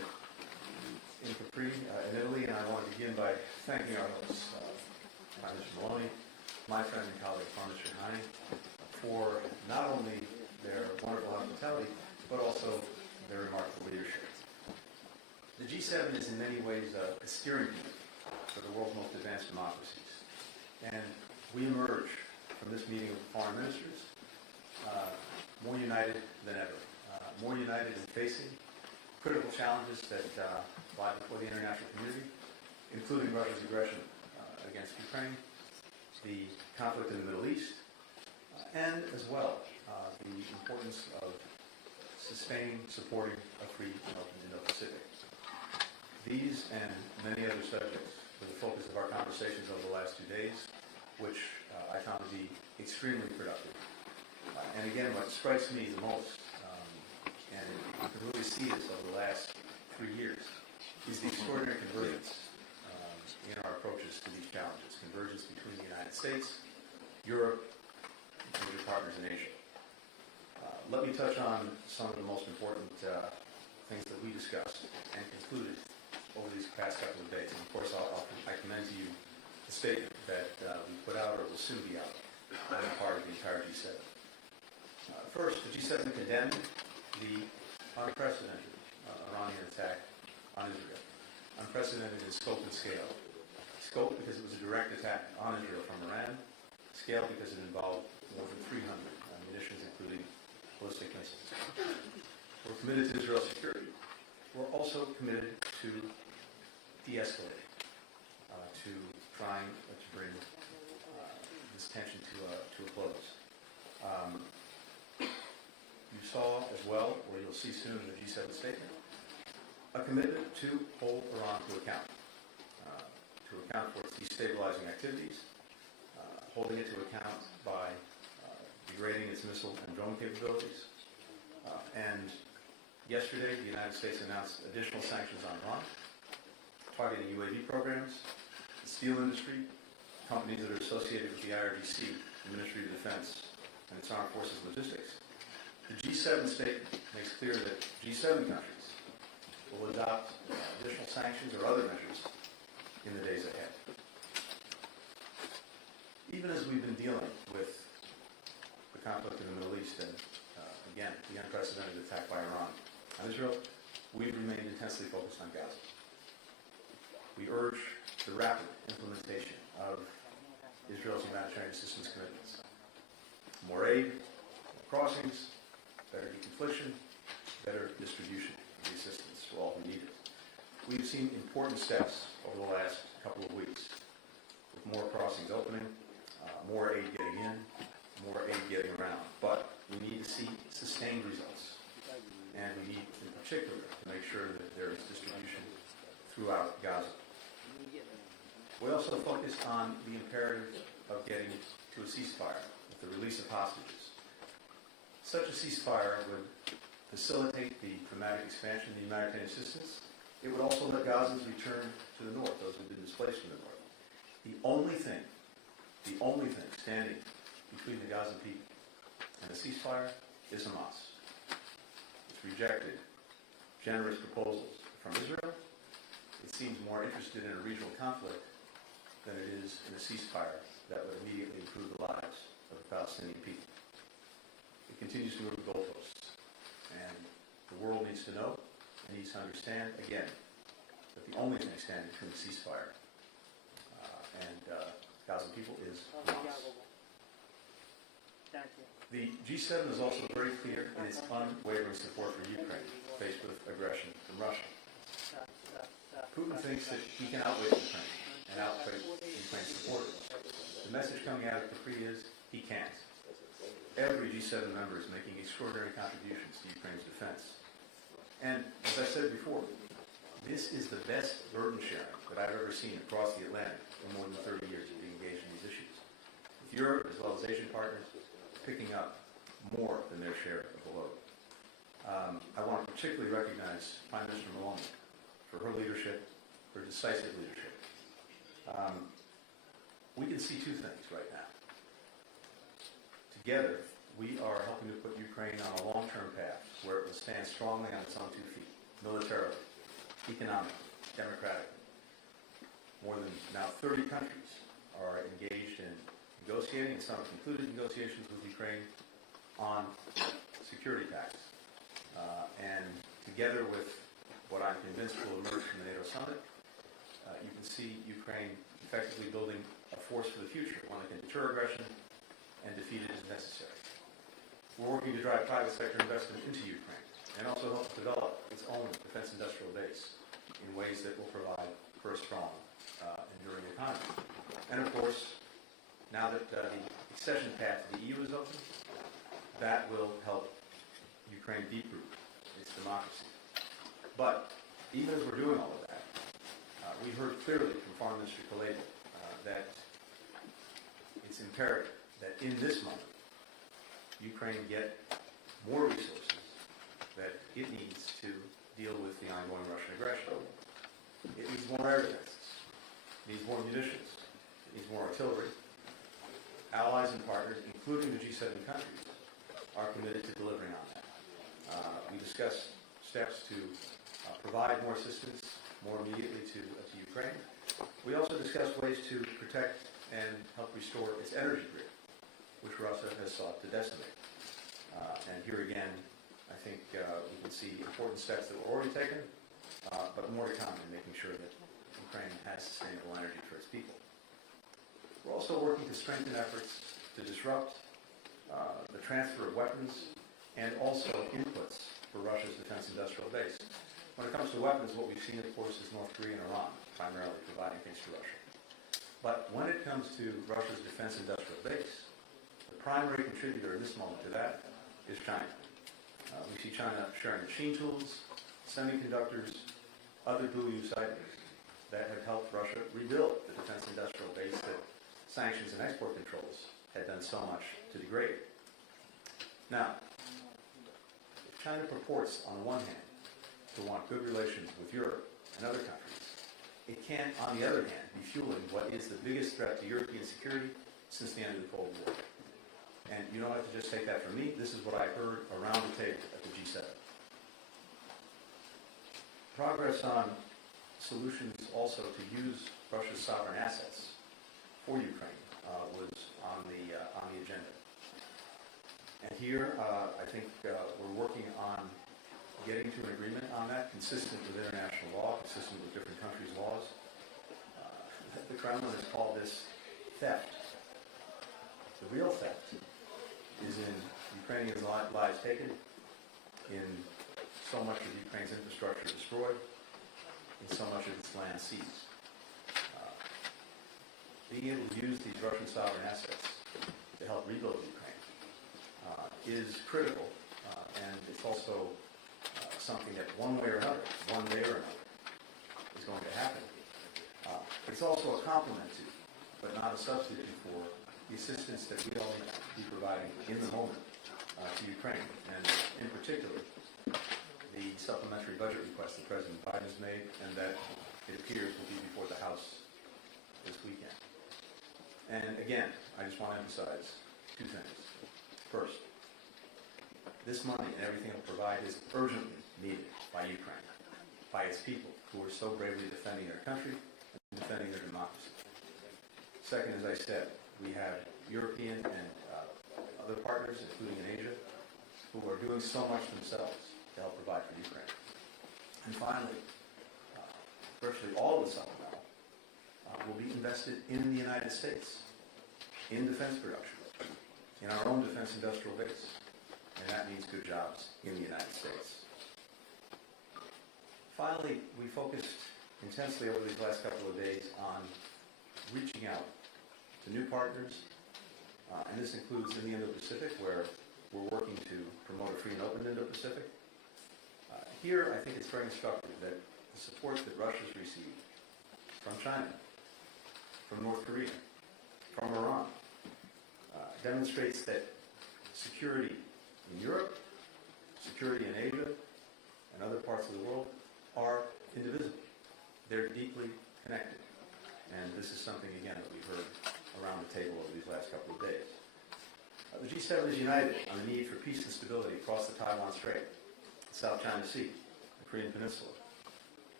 decree in Italy, and I want to begin by thanking our hosts, Prime Minister Maloney, my friend and colleague, Prime Minister Leahy, for not only their wonderful hospitality, but also their remarkable leadership. The G7 is in many ways a steering wheel for the world's most advanced democracies. And we emerge from this meeting of foreign ministers more united than ever, more united in facing critical challenges that lie before the international community, including Russia's aggression against Ukraine, the conflict in the Middle East, and as well the importance of sustaining, supporting a free and open Indo-Pacific. These and many other subjects were the focus of our conversations over the last 2 days, which I found to be extremely productive. And again, what strikes me the most, and you can really see this over the last 3 years, is the extraordinary convergence in our approaches to these challenges. Convergence between the United States, Europe, and major partners in Asia. Let me touch on some of the most important things that we discussed and concluded over these past couple of days. And of course, I commend to you the statement that we put out or will soon be out as a part of the entire G7. First, the G7 condemned the unprecedented Iranian attack on Israel. Unprecedented in scope and scale. Scope because it was a direct attack on Israel from Iran. Scale because it involved more than 300 munitions, including ballistic missiles. We're committed to Israel's security. We're also committed to de-escalating, to trying to bring this tension to a close. You saw as well, or you'll see soon in the G7 statement, a commitment to hold Iran to account for its destabilizing activities, holding it to account by degrading its missile and drone capabilities. And yesterday, the United States announced additional sanctions on Iran, targeting UAV programs, the steel industry, companies that are associated with the IRGC, the Ministry of Defense, and its armed forces logistics. The G7 statement makes clear that G7 countries will adopt additional sanctions or other measures in the days ahead. Even as we've been dealing with the conflict in the Middle East and, again, the unprecedented attack by Iran on Israel, we've remained intensely focused on Gaza. We urge the rapid implementation of Israel's humanitarian assistance commitments. More aid, more crossings, better deconfliction, better distribution of the assistance to all who need it. We've seen important steps over the last couple of weeks, with more crossings opening, more aid getting in, more aid getting around. But we need to see sustained results. And we need, in particular, to make sure that there is distribution throughout Gaza. We also focused on the imperative of getting to a ceasefire with the release of hostages. Such a ceasefire would facilitate the dramatic expansion of the humanitarian assistance. It would also let Gazans return to the north, those who have been displaced from the north. The only thing standing between the Gazan people and a ceasefire is Hamas. It's rejected generous proposals from Israel. It seems more interested in a regional conflict than it is in a ceasefire that would immediately improve the lives of the Palestinian people. It continues to move the goalposts. And the world needs to know and needs to understand, again, that the only thing standing between the ceasefire and Gazan people is Hamas. The G7 is also very clear in its unwavering support for Ukraine, faced with aggression from Russia. Putin thinks that he can outwit Ukraine and outwit Ukraine's supporters. The message coming out of Capri is he can't. Every G7 member is making extraordinary contributions to Ukraine's defense. And as I said before, this is the best burden sharing that I've ever seen across the Atlantic in more than 30 years of being engaged in these issues. With Europe, as well as Asian partners, picking up more than their share of the load. I want to particularly recognize Prime Minister Maloney for her leadership, her decisive leadership. We can see two things right now. Together, we are helping to put Ukraine on a long-term path where it will stand strongly on its own 2 feet, militarily, economically, democratically. More than now 30 countries are engaged in negotiating, and some have concluded negotiations with Ukraine on security pacts. And together with what I'm convinced will emerge from the NATO summit, you can see Ukraine effectively building a force for the future, one that can deter aggression and defeat it as necessary. We're working to drive private sector investment into Ukraine and also help develop its own defense industrial base in ways that will provide for a strong, enduring economy. And of course, now that the accession path to the EU is open, that will help Ukraine deep-root its democracy. But even as we're doing all of that, we heard clearly from Foreign Minister Leahy that it's imperative that in this moment, Ukraine get more resources that it needs to deal with the ongoing Russian aggression. It needs more air defenses. It needs more munitions. It needs more artillery. Allies and partners, including the G7 countries, are committed to delivering on that. We discussed steps to provide more assistance more immediately to Ukraine. We also discussed ways to protect and help restore its energy grid, which Russia has sought to decimate. And here again, I think we can see important steps that were already taken, but more to come in making sure that Ukraine has sustainable energy for its people. We're also working to strengthen efforts to disrupt the transfer of weapons and also inputs for Russia's defense industrial base. When it comes to weapons, what we've seen, of course, is North Korea and Iran primarily providing things to Russia. But when it comes to Russia's defense industrial base, the primary contributor in this moment to that is China. We see China sharing machine tools, semiconductors, other dual-use items that have helped Russia rebuild the defense industrial base that sanctions and export controls had done so much to degrade. Now, if China purports, on the one hand, to want good relations with Europe and other countries, it can, on the other hand, be fueling what is the biggest threat to European security since the end of the Cold War. And you don't have to just take that from me. This is what I heard around the table at the G7. Progress on solutions also to use Russia's sovereign assets for Ukraine was on the agenda. And here, I think we're working on getting to an agreement on that, consistent with international law, consistent with different countries' laws. The Kremlin has called this theft. The real theft is in Ukrainian lives taken, in so much of Ukraine's infrastructure destroyed, in so much of its land seized. Being able to use these Russian sovereign assets to help rebuild Ukraine is critical, and it's also something that one way or another is going to happen. It's also a complement to, but not a substitute for, the assistance that we all need to be providing in the moment to Ukraine, and in particular, the supplementary budget request that President Biden has made, and that it appears will be before the House this weekend. And again, I just want to emphasize two things. First, this money and everything it will provide is urgently needed by Ukraine, by its people who are so bravely defending their country and defending their democracy. Second, as I said, we have European and other partners, including in Asia, who are doing so much themselves to help provide for Ukraine. And finally, virtually all of the supplemental will be invested in the United States, in defense production, in our own defense industrial base. And that means good jobs in the United States. Finally, we focused intensely over these last couple of days on reaching out to new partners, and this includes in the Indo-Pacific, where we're working to promote a free and open Indo-Pacific. Here, I think it's very instructive that the support that Russia's received from China, from North Korea, from Iran, demonstrates that security in Europe, security in Asia, and other parts of the world are indivisible. They're deeply connected. And this is something, again, that we've heard around the table over these last couple of days. The G7 is united on the need for peace and stability across the Taiwan Strait, the South China Sea, the Korean Peninsula.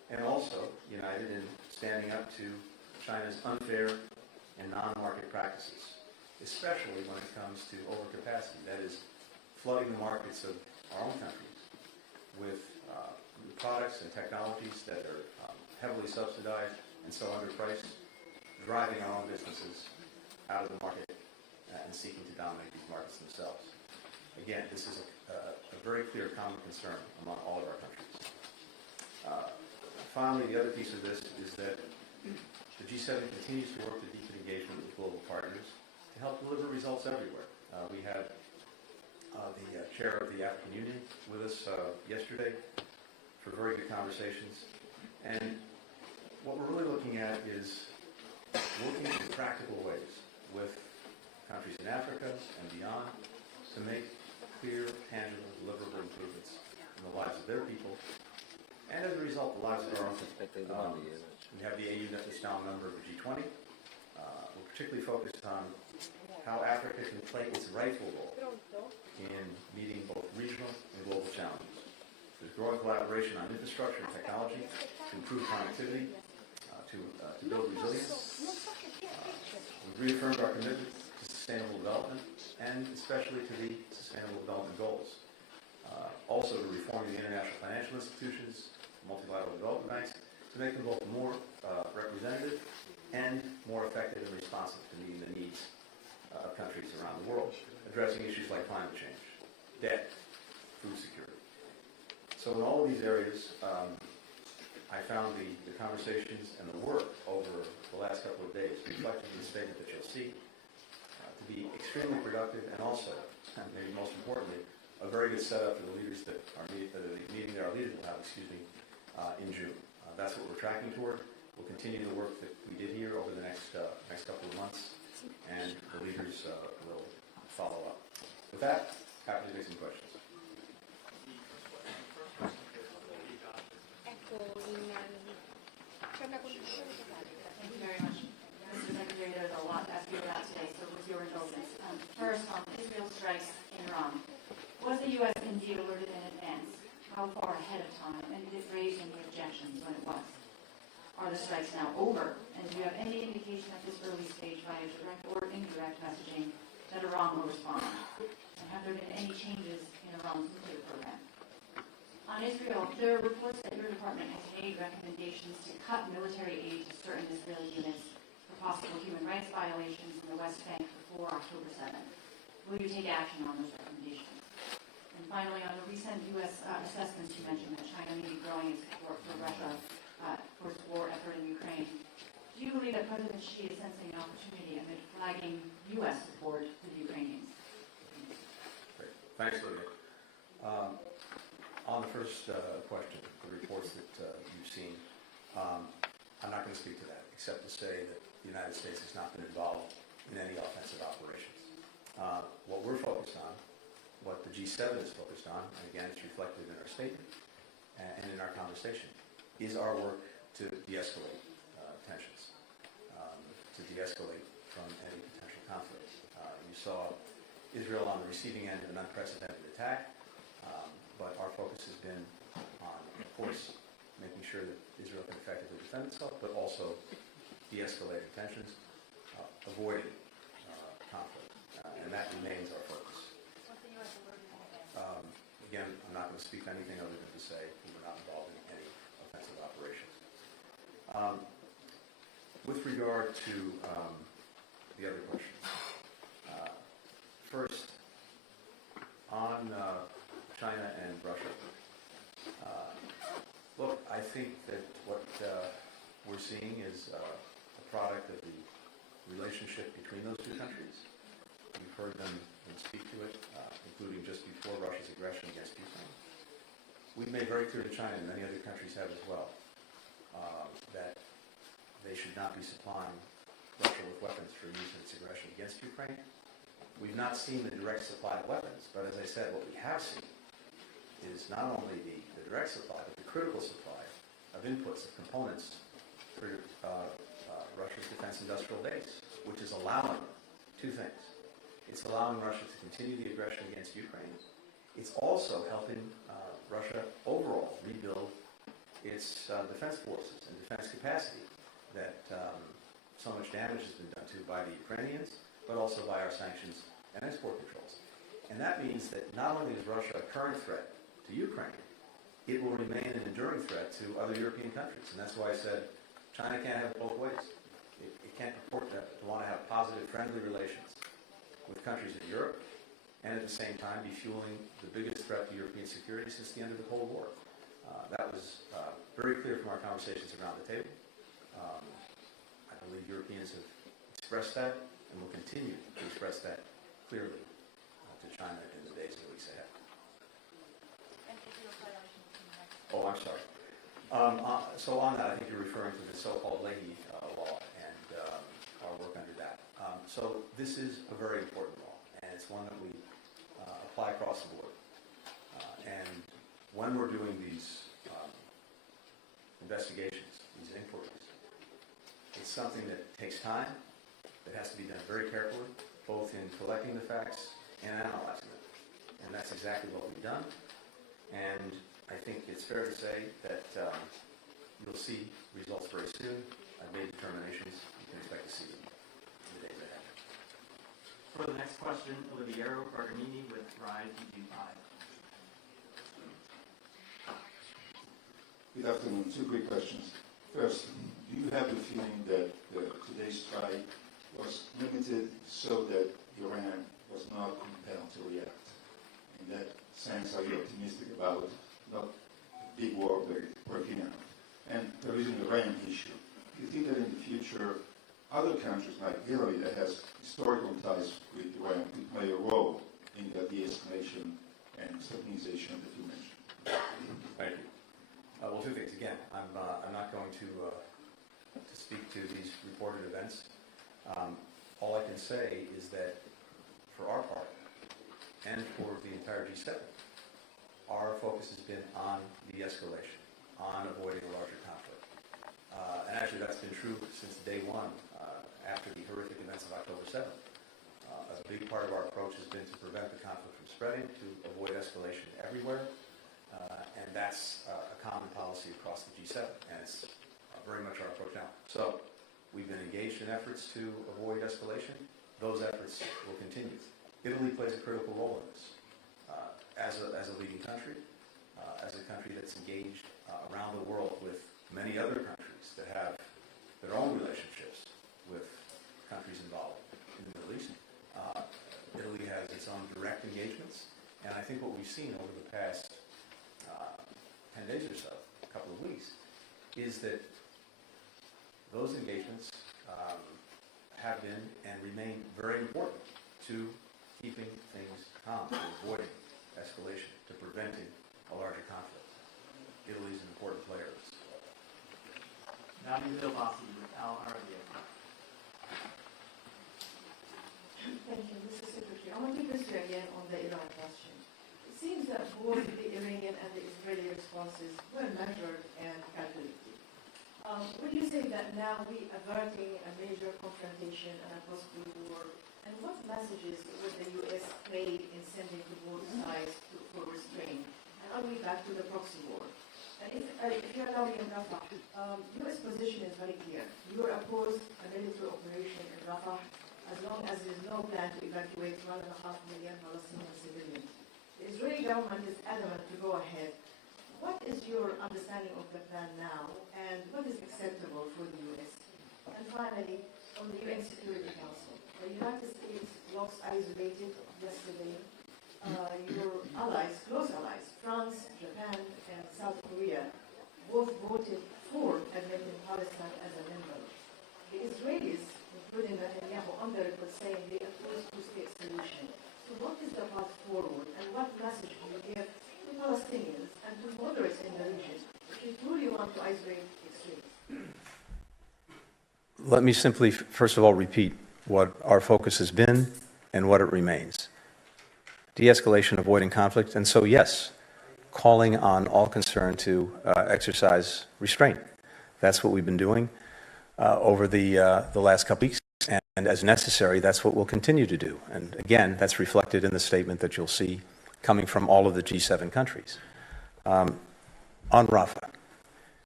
and also united in standing up to China's unfair and non-market practices, especially when it comes to overcapacity, that is, flooding the markets of our own countries with products and technologies that are heavily subsidized and so underpriced, driving our own businesses out of the market and seeking to dominate these markets themselves. Again, this is a very clear common concern among all of our countries. Finally, the other piece of this is that the G7 continues to work to deepen engagement with global partners to help deliver results everywhere. We had the chair of the African Union with us yesterday for very good conversations. And what we're really looking at is working in practical ways with countries in Africa and beyond to make clear, tangible, deliverable improvements in the lives of their people, and as a result, the lives of our own people. We have the AU that is now a member of the G20. We're particularly focused on how Africa can play its rightful role in meeting both regional and global challenges. There's growing collaboration on infrastructure and technology to improve connectivity, to build resilience. We've reaffirmed our commitment to sustainable development, and especially to the Sustainable Development Goals. Also to reforming the international financial institutions, multilateral development banks, to make them both more representative and more effective and responsive to meeting the needs of countries around the world, addressing issues like climate change, debt, food security. So in all of these areas, I found the conversations and the work over the last couple of days, reflected in the statement that you'll see, to be extremely productive, and also, and maybe most importantly, a very good setup for the leaders that are the meeting that our leaders will have, in June. That's what we're tracking toward. We'll continue the work that we did here over the next couple of months, and the leaders will follow up. With that, happy to take some questions. Thank you very much. Mr. Secretary, there's a lot to ask you about today, so with your indulgence. First, on Israel strikes in Iran. Was the U.S. indeed alerted in advance? How far ahead of time? And did it raise any objections when it was? Are the strikes now over? And do you have any indication at this early stage via direct or indirect messaging that Iran will respond? And have there been any changes in Iran's nuclear program? On Israel, there are reports that your department has made recommendations to cut military aid to certain Israeli units for possible human rights violations in the West Bank before October 7th. Will you take action on those recommendations? And finally, on the recent U.S. assessments, you mentioned that China may be growing its support for Russia for its war effort in Ukraine. Do you believe that President Xi is sensing an opportunity amid flagging U.S. support to the Ukrainians? Great. Thanks, Lydia. On the first question, the reports that you've seen, I'm not going to speak to that, except to say that the United States has not been involved in any offensive operations. What we're focused on, what the G7 is focused on, and again, it's reflected in our statement and in our conversation, is our work to de-escalate tensions, to de-escalate from any potential conflict. You saw Israel on the receiving end of an unprecedented attack, but our focus has been on, of course, making sure that Israel can effectively defend itself, but also de-escalating tensions, avoiding conflict, and that remains our focus. Again, I'm not going to speak to anything other than to say we were not involved in any offensive operations. With regard to the other questions, first, on China and Russia. Look, I think that what we're seeing is a product of the relationship between those two countries. You've heard them speak to it, including just before Russia's aggression against Ukraine. We've made very clear to China, and many other countries have as well, that they should not be supplying Russia with weapons for use in its aggression against Ukraine. We've not seen the direct supply of weapons, but as I said, what we have seen is not only the direct supply, but the critical supply of inputs, of components for Russia's defense industrial base, which is allowing two things. It's allowing Russia to continue the aggression against Ukraine. It's also helping Russia overall rebuild It's defense forces and defense capacity that so much damage has been done to by the Ukrainians, but also by our sanctions and export controls. And that means that not only is Russia a current threat to Ukraine, it will remain an enduring threat to other European countries. And that's why I said China can't have it both ways. It can't purport to want to have positive, friendly relations with countries in Europe and at the same time be fueling the biggest threat to European security since the end of the Cold War. That was very clear from our conversations around the table. I believe Europeans have expressed that and will continue to express that clearly to China in the days and weeks ahead. Oh, I'm sorry. So on that, I think you're referring to the so-called Leahy law and our work under that. So this is a very important law, and it's one that we apply across the board. And when we're doing these investigations, these inquiries, it's something that takes time, that has to be done very carefully, both in collecting the facts and analyzing them. And that's exactly what we've done. And I think it's fair to say that you'll see results very soon. I've made determinations. You can expect to see them in the days ahead. For the next question, Oliviero Bergamini with Rise EU5. Good afternoon. Two quick questions. First, do you have the feeling that today's strike was limited so that Iran was not compelled to react? In that sense, are you optimistic about not a big war breaking out? And there is an Iran issue. Do you think that in the future, other countries like Italy that has historical ties with Iran could play a role in the de-escalation and stabilization that you mentioned? Thank you. Well, two things. Again, I'm not going to speak to these reported events. All I can say is that for our part, and for the entire G7, our focus has been on de-escalation, on avoiding a larger conflict. And actually that's been true since day one, after the horrific events of October 7th. A big part of our approach has been to prevent the conflict from spreading, to avoid escalation everywhere. And that's a common policy across the G7, and it's very much our approach now. So we've been engaged in efforts to avoid escalation. Those efforts will continue. Italy plays a critical role in this. As a leading country, as a country that's engaged around the world with many other countries that have their own relationships with countries involved in the Middle East. Italy has its own direct engagements, and I think what we've seen over the past 10 days or so, a couple of weeks, is that those engagements have been and remain very important to keeping things calm, to avoiding escalation, to preventing a larger conflict. Italy is an important player in this. Nadia Bilbassi with Al Arabiya. Thank you, Mr. Secretary. I want to press you again on the Iran question. It seems that both the Iranian and the Israeli responses were measured and calculated. Would you say that now we are averting a major confrontation and a possible war? And what messages would the U.S. play in sending to both sides for restraint? And are we back to the proxy war? And if you allow me, Rafa, U.S. position is very clear. You are opposed to a military operation in Rafa as long as there is no plan to evacuate 1.5 million Palestinian civilians. The Israeli government is adamant to go ahead. What is your understanding of the plan now, and what is acceptable for the U.S.? And finally, on the UN Security Council, the United States looks isolated yesterday. Your allies, close allies, France, Japan, and South Korea, both voted for admitting Palestine as a member. The Israelis, including Netanyahu, on the record saying they oppose two-state solution. So what is the path forward, and what message do you give to Palestinians and to moderates in the region if you truly want to isolate extremes? Let me simply, first of all, repeat what our focus has been and what it remains. De-escalation, avoiding conflict, and so yes, calling on all concerned to exercise restraint. That's what we've been doing over the last couple weeks, and as necessary, that's what we'll continue to do. And again, that's reflected in the statement that you'll see coming from all of the G7 countries. On Rafa,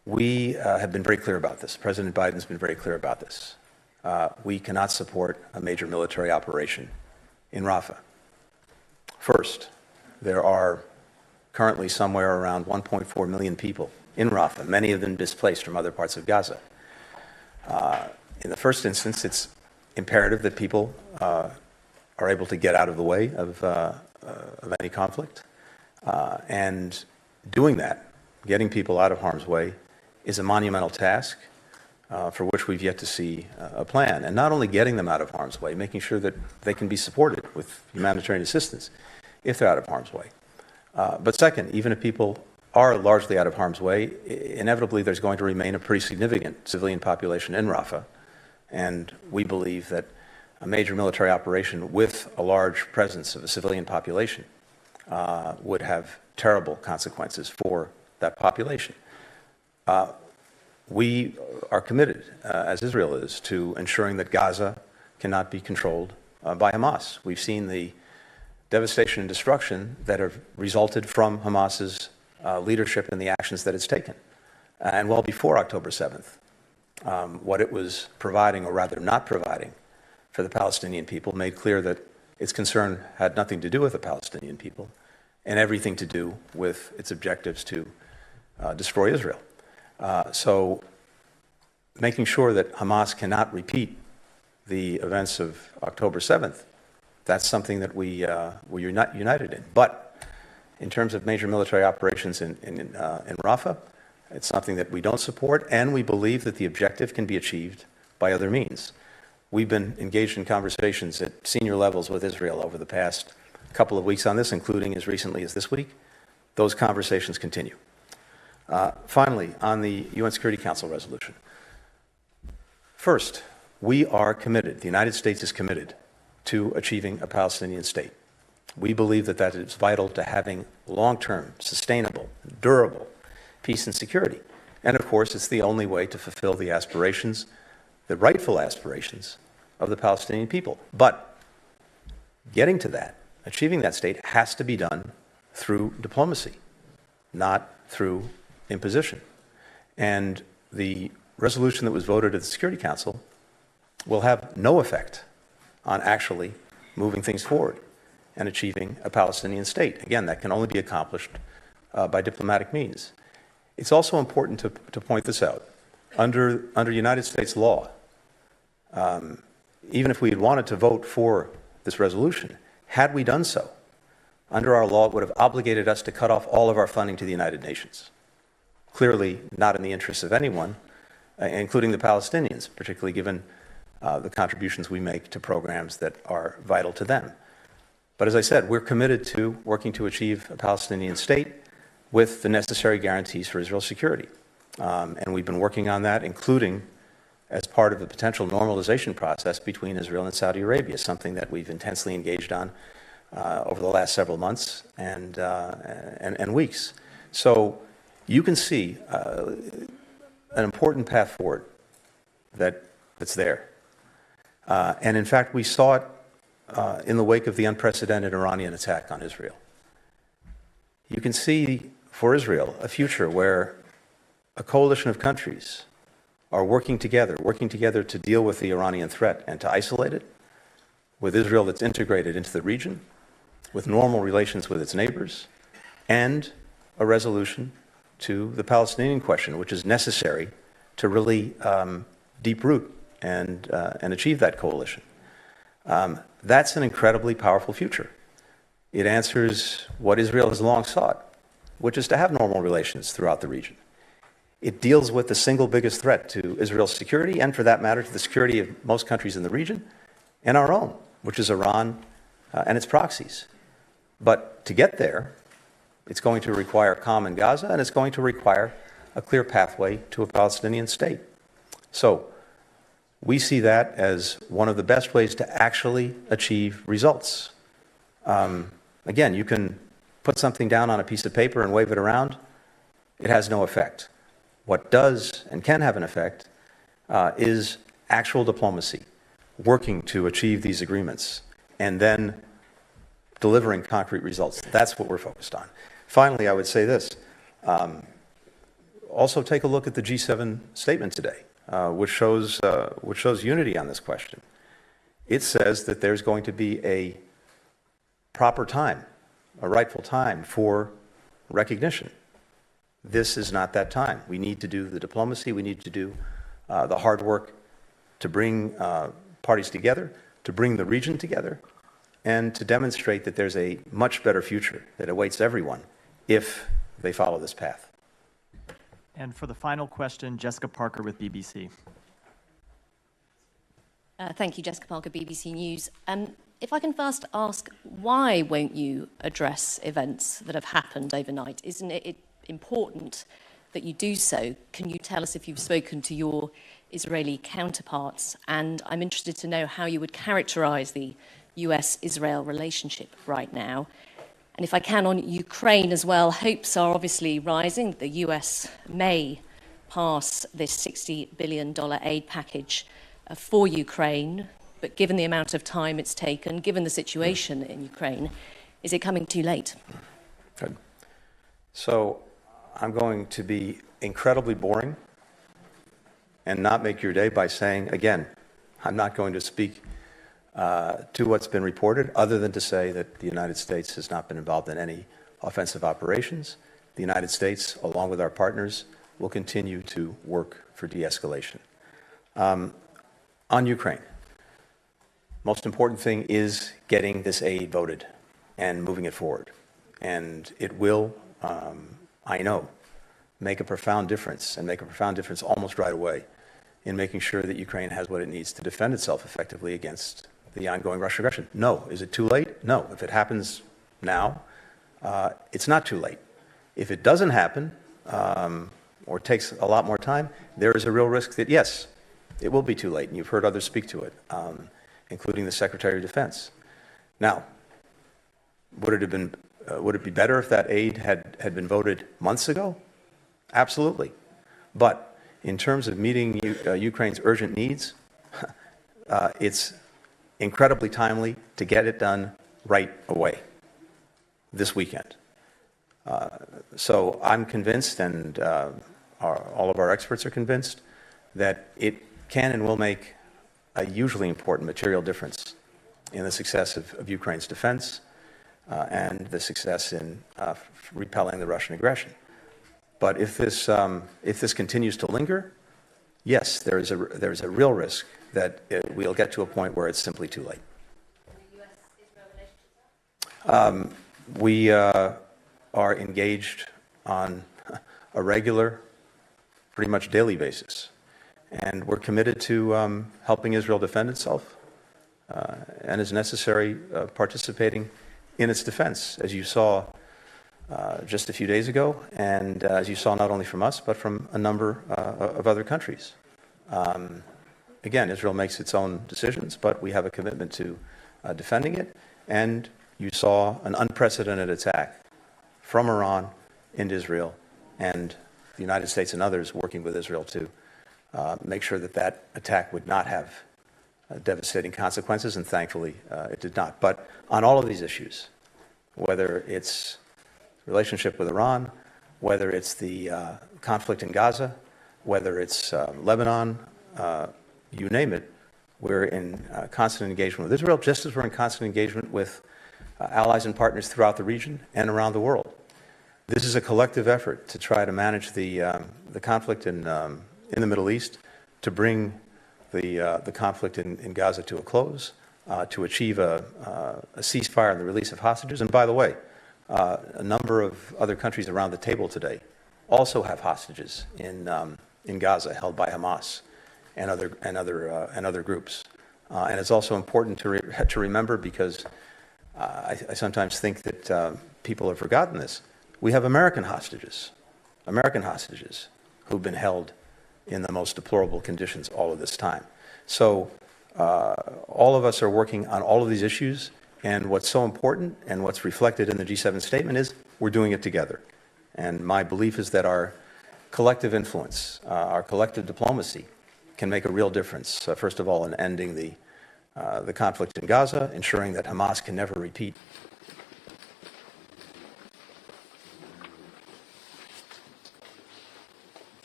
We have been very clear about this. President Biden's been very clear about this. We cannot support a major military operation in Rafa. First, there are currently somewhere around 1.4 million people in Rafa, many of them displaced from other parts of Gaza. In the first instance, it's imperative that people are able to get out of the way of any conflict. And doing that, getting people out of harm's way, is a monumental task for which we've yet to see a plan. And not only getting them out of harm's way, making sure that they can be supported with humanitarian assistance if they're out of harm's way. But second, even if people are largely out of harm's way, inevitably there's going to remain a pretty significant civilian population in Rafah. And we believe that a major military operation with a large presence of a civilian population would have terrible consequences for that population. We are committed, as Israel is, to ensuring that Gaza cannot be controlled by Hamas. We've seen the devastation and destruction that have resulted from Hamas's leadership and the actions that it's taken. And well before October 7th, what it was providing, or rather not providing, for the Palestinian people made clear that its concern had nothing to do with the Palestinian people and everything to do with its objectives to destroy Israel. So making sure that Hamas cannot repeat the events of October 7th, that's something that we're united in. But in terms of major military operations in Rafah, it's something that we don't support, and we believe that the objective can be achieved by other means. We've been engaged in conversations at senior levels with Israel over the past couple of weeks on this, including as recently as this week. Those conversations continue. Finally, on the UN Security Council resolution. First, we are committed, the United States is committed to achieving a Palestinian state. We believe that that is vital to having long-term, sustainable, durable peace and security. And of course, it's the only way to fulfill the aspirations, the rightful aspirations of the Palestinian people. But getting to that, achieving that state, has to be done through diplomacy, not through imposition. And the resolution that was voted at the Security Council will have no effect on actually moving things forward and achieving a Palestinian state. Again, that can only be accomplished by diplomatic means. It's also important to point this out. Under United States law, even if we had wanted to vote for this resolution, had we done so, under our law, it would have obligated us to cut off all of our funding to the United Nations. Clearly not in the interests of anyone, including the Palestinians, particularly given the contributions we make to programs that are vital to them. But as I said, we're committed to working to achieve a Palestinian state with the necessary guarantees for Israel's security. And we've been working on that, including as part of the potential normalization process between Israel and Saudi Arabia, something that we've intensely engaged on over the last several months and weeks. So you can see an important path forward that's there. And in fact, we saw it in the wake of the unprecedented Iranian attack on Israel. You can see for Israel a future where a coalition of countries are working together to deal with the Iranian threat and to isolate it, with Israel that's integrated into the region, with normal relations with its neighbors, and a resolution to the Palestinian question, which is necessary to really deep root and achieve that coalition. That's an incredibly powerful future. It answers what Israel has long sought, which is to have normal relations throughout the region. It deals with the single biggest threat to Israel's security, and for that matter, to the security of most countries in the region, and our own, which is Iran and its proxies. But to get there, it's going to require calm in Gaza, and it's going to require a clear pathway to a Palestinian state. So we see that as one of the best ways to actually achieve results. Again, you can put something down on a piece of paper and wave it around. It has no effect. What does and can have an effect is actual diplomacy, working to achieve these agreements, and then delivering concrete results. That's what we're focused on. Finally, I would say this. also take a look at the G7 statement today, which shows unity on this question. It says that there's going to be a proper time, a rightful time for recognition. This is not that time. We need to do the diplomacy. We need to do the hard work to bring parties together, to bring the region together, and to demonstrate that there's a much better future that awaits everyone if they follow this path. And for the final question, Jessica Parker with BBC. Thank you, Jessica Parker, BBC News. If I can first ask, why won't you address events that have happened overnight? Isn't it important that you do so? Can you tell us if you've spoken to your Israeli counterparts? And I'm interested to know how you would characterize the US-Israel relationship right now. And if I can, on Ukraine as well, hopes are obviously rising. The US may pass this $60 billion aid package for Ukraine, but given the amount of time it's taken, given the situation in Ukraine, is it coming too late? Good. So I'm going to be incredibly boring and not make your day by saying, again, I'm not going to speak to what's been reported, other than to say that the United States has not been involved in any offensive operations. The United States, along with our partners, will continue to work for de-escalation. On Ukraine, most important thing is getting this aid voted and moving it forward. And it will, I know, make a profound difference, and make a profound difference almost right away in making sure that Ukraine has what it needs to defend itself effectively against the ongoing Russian aggression. No. Is it too late? No. If it happens now, it's not too late. If it doesn't happen, or takes a lot more time, there is a real risk that, yes, it will be too late, and you've heard others speak to it, including the Secretary of Defense. Now, would it be better if that aid had been voted months ago? Absolutely. But in terms of meeting Ukraine's urgent needs, it's incredibly timely to get it done right away, this weekend. So I'm convinced, and all of our experts are convinced, that it can and will make a hugely important material difference in the success of Ukraine's defense and the success in repelling the Russian aggression. But if this continues to linger, yes, there is a real risk that we'll get to a point where it's simply too late. We are engaged on a regular, pretty much daily basis. And we're committed to helping Israel defend itself and, as necessary, participating in its defense, as you saw just a few days ago, and as you saw not only from us, but from a number of other countries. Again, Israel makes its own decisions, but we have a commitment to defending it. And you saw an unprecedented attack from Iran into Israel, and the United States and others working with Israel to make sure that that attack would not have devastating consequences, and thankfully it did not. But on all of these issues, whether it's relationship with Iran, whether it's the conflict in Gaza, whether it's Lebanon, you name it, we're in constant engagement with Israel, just as we're in constant engagement with allies and partners throughout the region and around the world. This is a collective effort to try to manage the conflict in the Middle East, to bring the conflict in Gaza to a close, to achieve a ceasefire and the release of hostages. And by the way, a number of other countries around the table today also have hostages in Gaza held by Hamas and other groups. And it's also important to remember, because I sometimes think that people have forgotten this. We have American hostages who've been held in the most deplorable conditions all of this time. So all of us are working on all of these issues, and what's so important and what's reflected in the G7 statement is we're doing it together. And my belief is that our collective influence, our collective diplomacy can make a real difference, first of all, in ending the conflict in Gaza, ensuring that Hamas can never repeat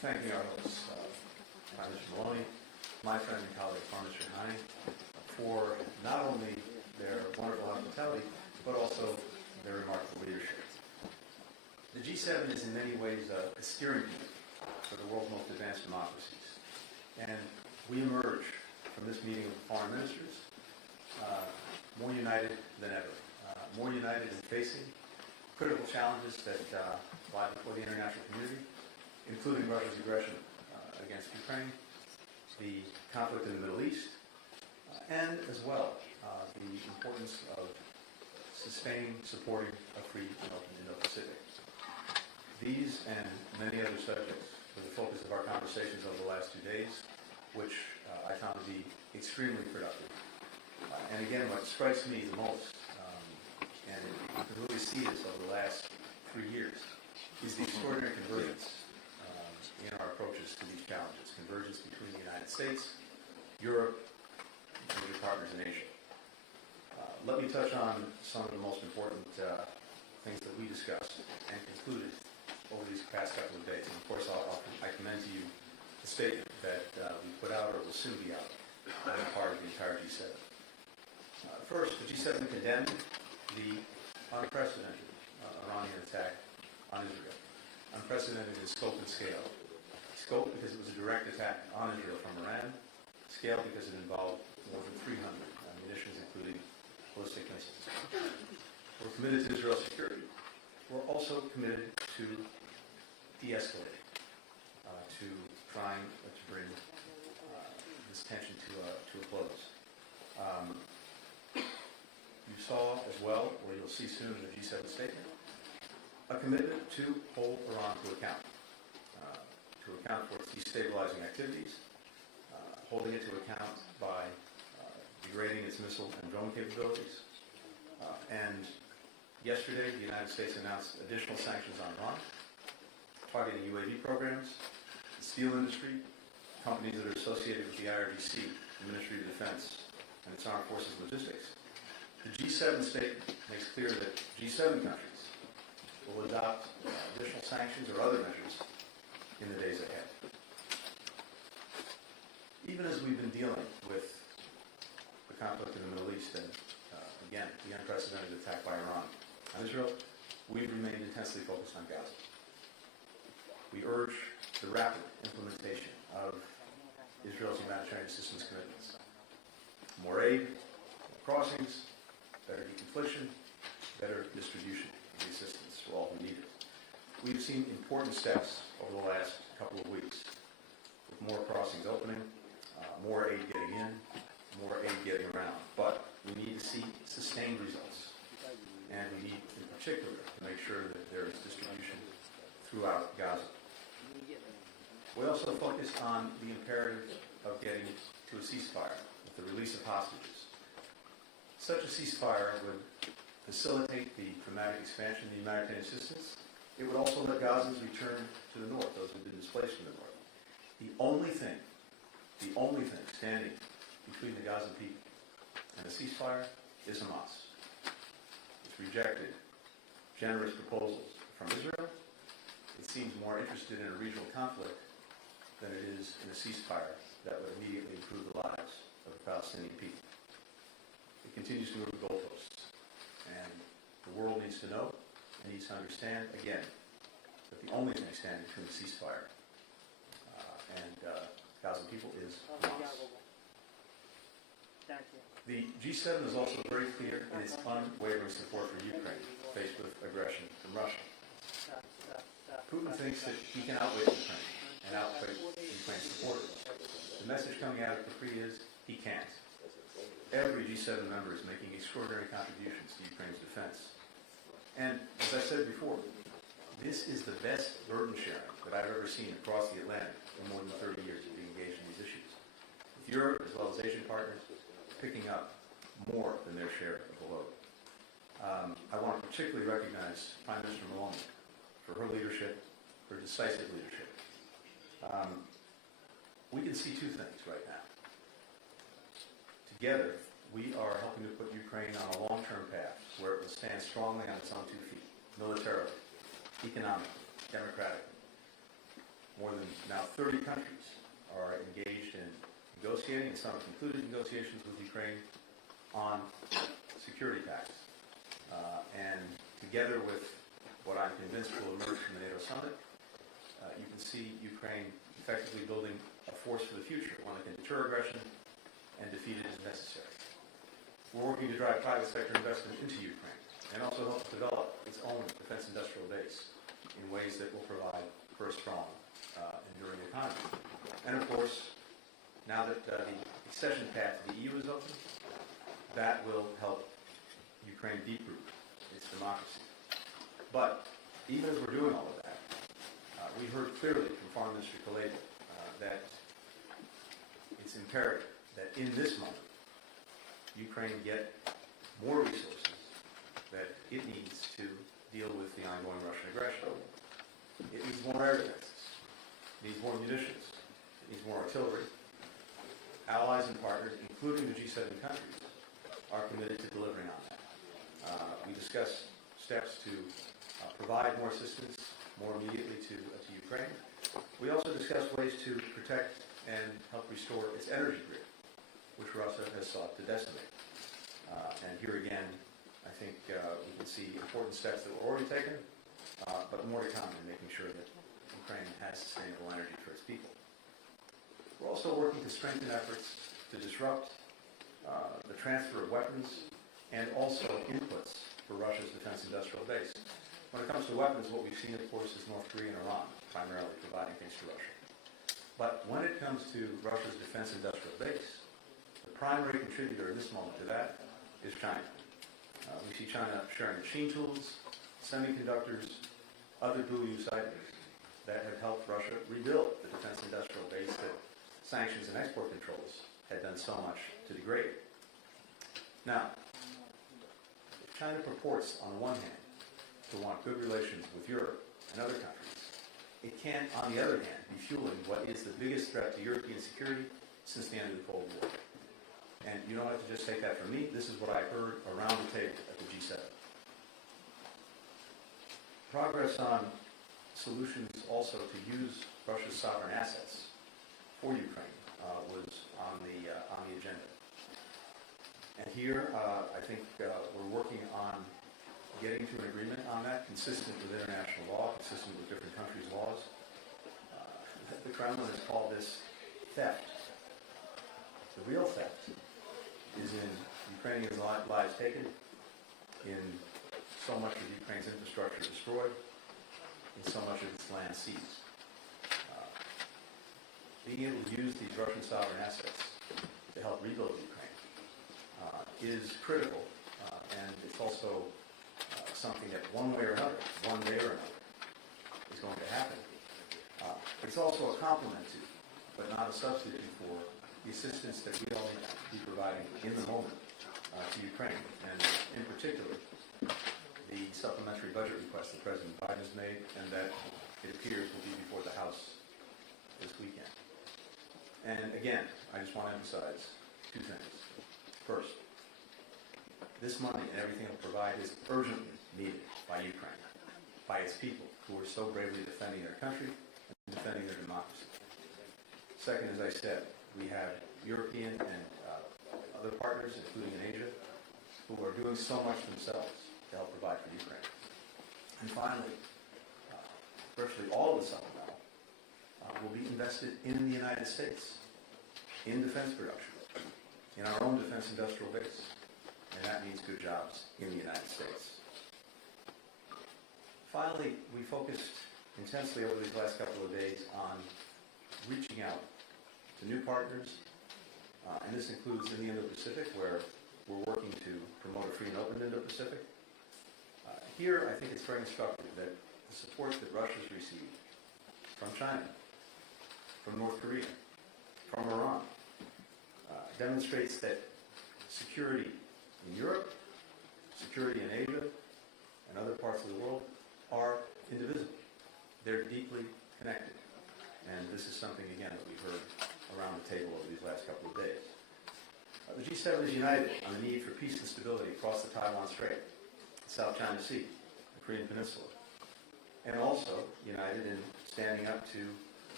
thanking our hosts, Prime Minister Maloney, my friend and colleague, Prime Minister Leahy, for not only their wonderful hospitality, but also their remarkable leadership. The G7 is in many ways a steering committee for the world's most advanced democracies. And we emerge from this meeting of foreign ministers more united than ever, more united in facing critical challenges that lie before the international community, including Russia's aggression against Ukraine, the conflict in the Middle East, and as well the importance of sustaining, supporting a free and open Indo-Pacific. These and many other subjects were the focus of our conversations over the last 2 days, which I found to be extremely productive. And again, what strikes me the most, and you can really see this over the last 3 years, is the extraordinary convergence in our approaches to these challenges. Convergence between the United States, Europe, and major partners in Asia. Let me touch on some of the most important things that we discussed and concluded over these past couple of days. And of course, I commend to you the statement that we put out or will soon be out on the part of the entire G7. First, the G7 condemned the unprecedented Iranian attack on Israel. Unprecedented in scope and scale. Scope because it was a direct attack on Israel from Iran. Scale because it involved more than 300 munitions, including ballistic missiles. We're committed to Israel's security. We're also committed to de-escalating, to trying to bring this tension to a close. You saw as well, or you'll see soon in the G7 statement, a commitment to hold Iran to account for its destabilizing activities, holding it to account by degrading its missile and drone capabilities. And yesterday, the United States announced additional sanctions on Iran, targeting UAV programs, the steel industry, companies that are associated with the IRGC, the Ministry of Defense, and its armed forces logistics. The G7 statement makes clear that G7 countries will adopt additional sanctions or other measures in the days ahead. Even as we've been dealing with the conflict in the Middle East and, again, the unprecedented attack by Iran on Israel, we've remained intensely focused on Gaza. We urge the rapid implementation of Israel's humanitarian assistance commitments. More aid, more crossings, better deconfliction, better distribution of the assistance for all who need it. We've seen important steps over the last couple of weeks, with more crossings opening, more aid getting in, more aid getting around. But we need to see sustained results. And we need, in particular, to make sure that there is distribution throughout Gaza. We also focused on the imperative of getting to a ceasefire with the release of hostages. Such a ceasefire would facilitate the dramatic expansion of the humanitarian assistance. It would also let Gazans return to the north, those who have been displaced from the north. The only thing standing between the Gazan people and a ceasefire is Hamas. It's rejected generous proposals from Israel. It seems more interested in a regional conflict than it is in a ceasefire that would immediately improve the lives of the Palestinian people. It continues to move the goalposts. And the world needs to know and needs to understand, again, that the only thing standing between the ceasefire and Gaza people is Hamas. The G7 is also very clear in its unwavering support for Ukraine faced with aggression from Russia. Putin thinks that he can outwit Ukraine and outwit Ukraine's supporters. The message coming out of Capri is he can't. Every G7 member is making extraordinary contributions to Ukraine's defense. And as I said before, this is the best burden sharing that I've ever seen across the Atlantic in more than 30 years of being engaged in these issues. With Europe, as well as Asian partners, picking up more than their share of the load. I want to particularly recognize Prime Minister Maloney for her leadership, her decisive leadership. We can see two things right now. Together, we are helping to put Ukraine on a long-term path where it will stand strongly on its own 2 feet, militarily, economically, democratically. more than now 30 countries are engaged in negotiating, and some have concluded negotiations with Ukraine on security pacts. And together with what I'm convinced will emerge from the NATO summit, you can see Ukraine effectively building a force for the future, one that can deter aggression and defeat it as necessary. We're working to drive private sector investment into Ukraine and also help develop its own defense industrial base in ways that will provide for a strong, enduring economy. And of course, now that the accession path to the EU is open, that will help Ukraine deep-root its democracy. But even as we're doing all of that, we heard clearly from Foreign Minister Leahy that it's imperative that in this moment, Ukraine get more resources that it needs to deal with the ongoing Russian aggression. It needs more air defenses. It needs more munitions. It needs more artillery. Allies and partners, including the G7 countries, are committed to delivering on that. We discussed steps to provide more assistance more immediately to Ukraine. We also discussed ways to protect and help restore its energy grid, which Russia has sought to decimate. And here again, I think we can see important steps that were already taken, but more to come in making sure that Ukraine has sustainable energy for its people. We're also working to strengthen efforts to disrupt the transfer of weapons and also inputs for Russia's defense industrial base. When it comes to weapons, what we've seen, of course, is North Korea and Iran primarily providing things to Russia. But when it comes to Russia's defense industrial base, the primary contributor in this moment to that is China. We see China sharing machine tools, semiconductors, other dual-use items that have helped Russia rebuild the defense industrial base that sanctions and export controls had done so much to degrade. Now, if China purports, on the one hand, to want good relations with Europe and other countries, it can, on the other hand, be fueling what is the biggest threat to European security since the end of the Cold War. And you don't have to just take that from me. This is what I heard around the table at the G7. Progress on solutions also to use Russia's sovereign assets for Ukraine was on the agenda. And here, I think we're working on getting to an agreement on that, consistent with international law, consistent with different countries' laws. The Kremlin has called this theft. The real theft is in Ukrainians' lives taken, in so much of Ukraine's infrastructure destroyed, in so much of its land seized. Being able to use these Russian sovereign assets to help rebuild Ukraine is critical, and it's also something that one way or another, one day or another, is going to happen. It's also a complement to, but not a substitute for, the assistance that we all need to be providing in the moment to Ukraine, and in particular, the supplementary budget request that President Biden has made, and that it appears will be before the House this weekend. And again, I just want to emphasize two things. First, this money and everything it will provide is urgently needed by Ukraine, by its people who are so bravely defending their country and defending their democracy. Second, as I said, we have European and other partners, including in Asia, who are doing so much themselves to help provide for Ukraine. And finally, virtually all of the supplemental will be invested in the United States, in defense production, in our own defense industrial base. And that means good jobs in the United States. Finally, we focused intensely over these last couple of days on reaching out to new partners, and this includes in the Indo-Pacific, where we're working to promote a free and open Indo-Pacific. Here, I think it's very instructive that the support that Russia's received from China, from North Korea, from Iran, demonstrates that security in Europe, security in Asia, and other parts of the world are indivisible. They're deeply connected. And this is something, again, that we've heard around the table over these last couple of days. The G7 is united on the need for peace and stability across the Taiwan Strait, the South China Sea, the Korean Peninsula, and also united in standing up to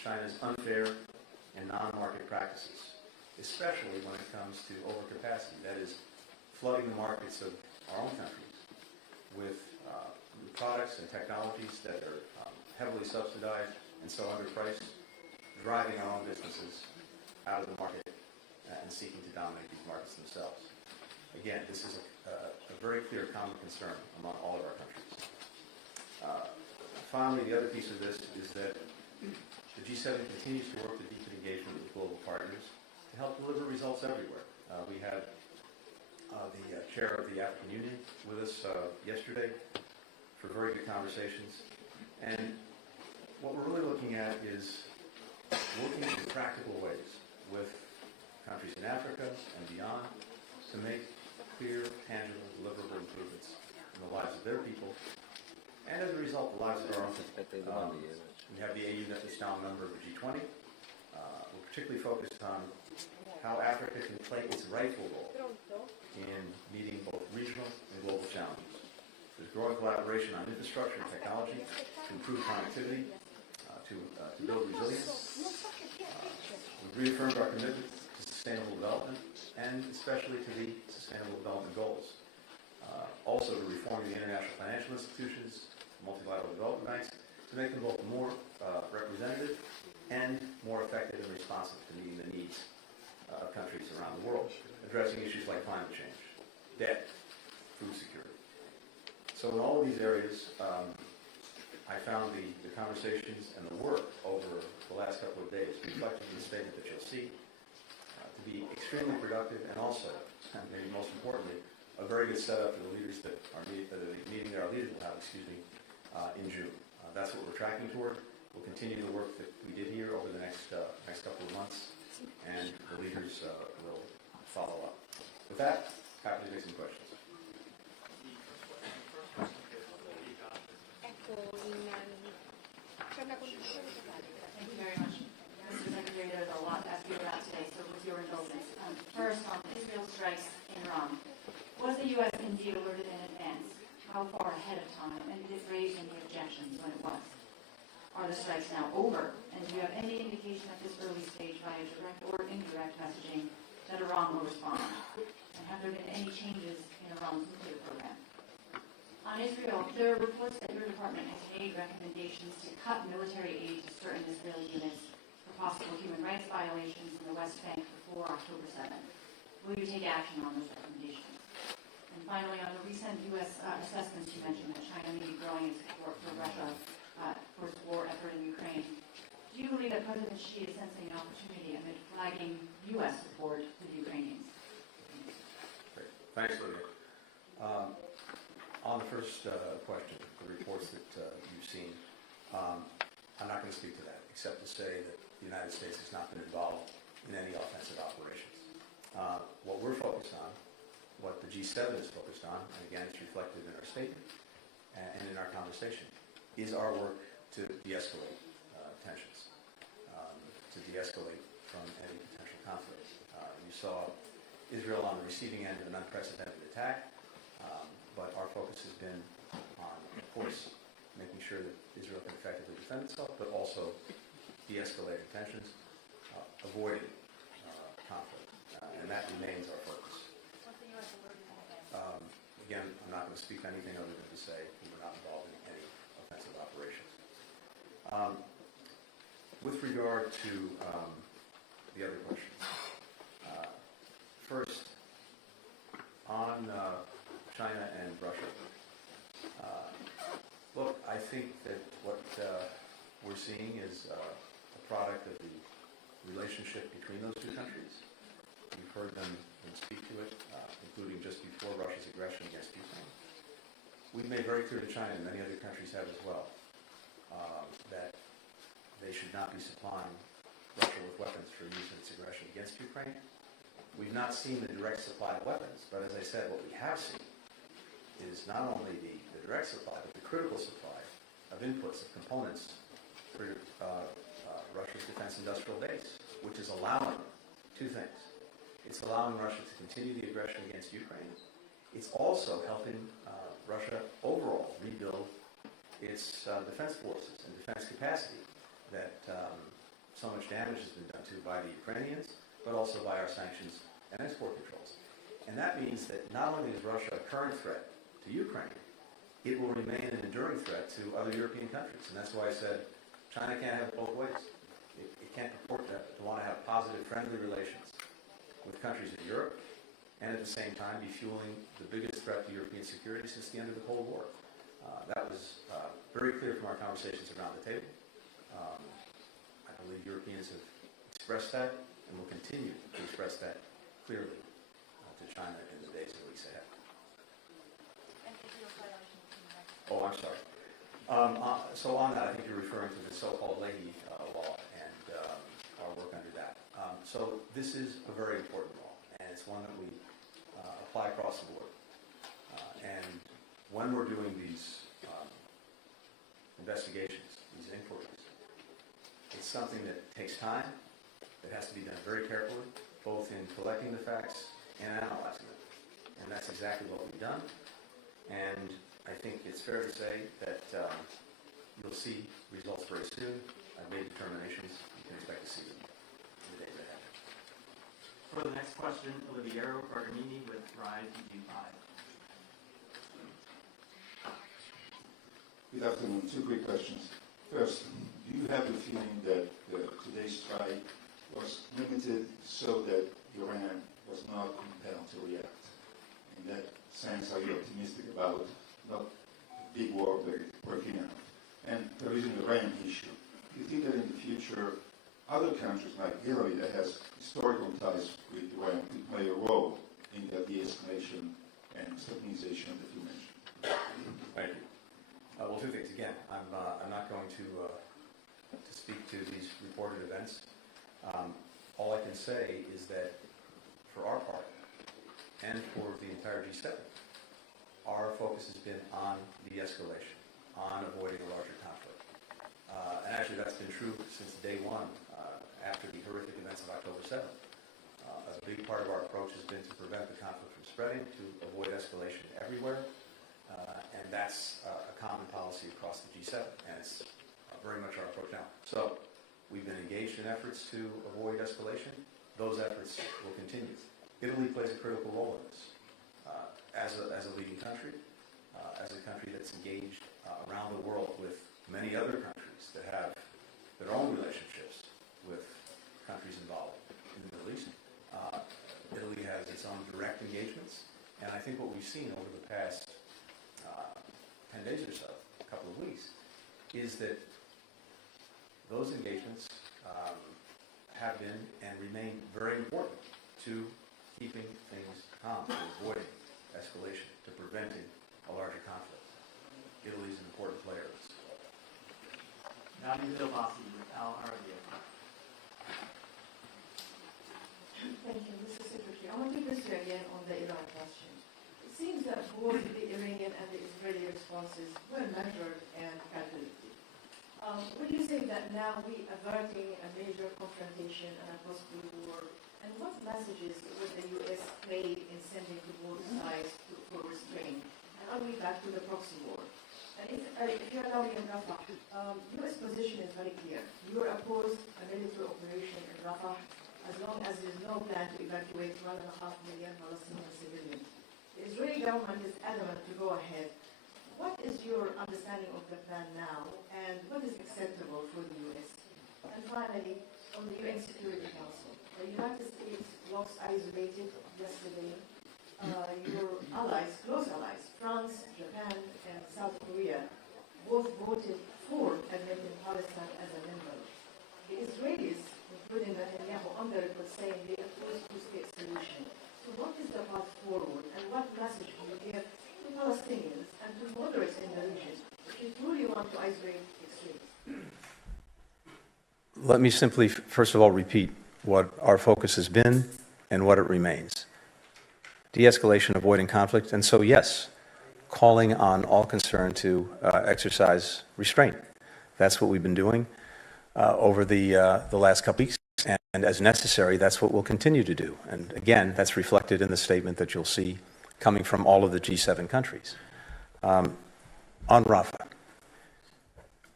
China's unfair and non-market practices, especially when it comes to overcapacity, that is, flooding the markets of our own countries with products and technologies that are heavily subsidized and so underpriced, driving our own businesses out of the market and seeking to dominate these markets themselves. Again, this is a very clear common concern among all of our countries. Finally, the other piece of this is that the G7 continues to work to deepen engagement with global partners to help deliver results everywhere. We had the chair of the African Union with us yesterday for very good conversations. And what we're really looking at is working in practical ways with countries in Africa and beyond to make clear, tangible, deliverable improvements in the lives of their people, and as a result, the lives of our own people. We have the AU that is now a member of the G20. We're particularly focused on how Africa can play its rightful role in meeting both regional and global challenges. There's growing collaboration on infrastructure and technology to improve connectivity, to build resilience. We've reaffirmed our commitment to sustainable development, and especially to the Sustainable Development Goals. Also to reform the international financial institutions, multilateral development banks, to make them both more representative and more effective and responsive to meeting the needs of countries around the world, addressing issues like climate change, debt, food security. So in all of these areas, I found the conversations and the work over the last couple of days, reflected in the statement that you'll see, to be extremely productive, and also, and maybe most importantly, a very good setup for the leaders that are meeting that our leaders will have, in June. That's what we're tracking toward. We'll continue the work that we did here over the next couple of months, and the leaders will follow up. With that, happy to take some questions. Thank you very much. Mr. Secretary, there's a lot to ask you about today, so with your indulgence. First, on Israel strikes in Iran. Was the U.S. indeed alerted in advance? How far ahead of time? And did it raise any objections when it was? Are the strikes now over? And do you have any indication at this early stage via direct or indirect messaging that Iran will respond? And have there been any changes in Iran's nuclear program? On Israel, there are reports that your department has made recommendations to cut military aid to certain Israeli units for possible human rights violations in the West Bank before October 7th. Will you take action on those recommendations? And finally, on the recent U.S. assessments, you mentioned that China may be growing its support for Russia for its war effort in Ukraine. Do you believe that President Xi is sensing an opportunity amid flagging U.S. support for the Ukrainians? Great. Thanks, Lydia. On the first question, the reports that you've seen, I'm not going to speak to that, except to say that the United States has not been involved in any offensive operations. What we're focused on, what the G7 is focused on, and again, it's reflected in our statement and in our conversation, is our work to de-escalate tensions, to de-escalate from any potential conflict. You saw Israel on the receiving end of an unprecedented attack, but our focus has been on, of course, making sure that Israel can effectively defend itself, but also de-escalating tensions, avoiding conflict, and that remains our focus. Again, I'm not going to speak to anything other than to say we're not involved in any offensive operations. With regard to the other questions, first, on China and Russia. Look, I think that what we're seeing is a product of the relationship between those two countries. You've heard them speak to it, including just before Russia's aggression against Ukraine. We've made very clear to China, and many other countries have as well, that they should not be supplying Russia with weapons for use in its aggression against Ukraine. We've not seen the direct supply of weapons, but as I said, what we have seen is not only the direct supply, but the critical supply of inputs, of components for Russia's defense industrial base, which is allowing two things. It's allowing Russia to continue the aggression against Ukraine. It's also helping Russia overall rebuild its defense forces and defense capacity that so much damage has been done to by the Ukrainians, but also by our sanctions and export controls. And that means that not only is Russia a current threat to Ukraine, it will remain an enduring threat to other European countries. And that's why I said China can't have it both ways. It can't purport to want to have positive, friendly relations with countries in Europe and at the same time be fueling the biggest threat to European security since the end of the Cold War. That was very clear from our conversations around the table. I believe Europeans have expressed that and will continue to express that clearly to China in the days and weeks ahead. Oh, I'm sorry. So on that, I think you're referring to the so-called Leahy law and our work under that. So this is a very important law, and it's one that we apply across the board. And when we're doing these investigations, these inquiries, it's something that takes time. It has to be done very carefully, both in collecting the facts and analyzing them. And that's exactly what we've done. And I think it's fair to say that you'll see results very soon. I've made determinations. You can expect to see them in the days ahead. For the next question, Oliviero Bergamini with Rise EG5. Good afternoon. Two quick questions. First, do you have the feeling that today's strike was limited so that Iran was not compelled to react? In that sense, are you optimistic about not big war breaking out? And there is an Iran issue. Do you think that in the future, other countries like Italy that has historical ties with Iran could play a role in the de-escalation and stabilization that you mentioned? Thank you. Well, two things. Again, I'm not going to speak to these reported events. All I can say is that for our part, and for the entire G7, our focus has been on de-escalation, on avoiding a larger conflict. And actually that's been true since day one, after the horrific events of October 7th. A big part of our approach has been to prevent the conflict from spreading, to avoid escalation everywhere. And that's a common policy across the G7, and it's very much our approach now. So we've been engaged in efforts to avoid escalation. Those efforts will continue. Italy plays a critical role in this. As a leading country, as a country that's engaged around the world with many other countries that have their own relationships with countries involved in the Middle East. Italy has its own direct engagements, and I think what we've seen over the past 10 days or so, a couple of weeks, is that those engagements have been and remain very important to keeping things calm, to avoiding escalation, to preventing a larger conflict. Italy is an important player in this. Nadia Delbasi with Al Arabiya. Thank you, Mr. Secretary. I want to press you again on the Iran question. It seems that both the Iranian and the Israeli responses were measured and calculated. Would you say that now we are averting a major confrontation and a possible war? And what messages would the U.S. play in sending to both sides for restraint? And are we back to the proxy war? And if you allow me in Rafa, U.S. position is very clear. You are opposed a military operation in Rafa as long as there is no plan to evacuate 1.5 million Palestinian civilians. The Israeli government is adamant to go ahead. What is your understanding of the plan now, and what is acceptable for the U.S.? And finally, on the UN Security Council, the United States was isolated yesterday. Your allies, close allies, France, Japan, and South Korea, both voted for admitting Palestine as a member. The Israelis, including Netanyahu, on the record saying they oppose two-state solution. So what is the path forward, and what message do you give to Palestinians and to moderates in the region if you truly want to isolate extremes? Let me simply, first of all, repeat what our focus has been and what it remains. De-escalation, avoiding conflict, and so yes, calling on all concerned to exercise restraint. That's what we've been doing over the last couple weeks, and as necessary, that's what we'll continue to do. And again, that's reflected in the statement that you'll see coming from all of the G7 countries. On Rafa,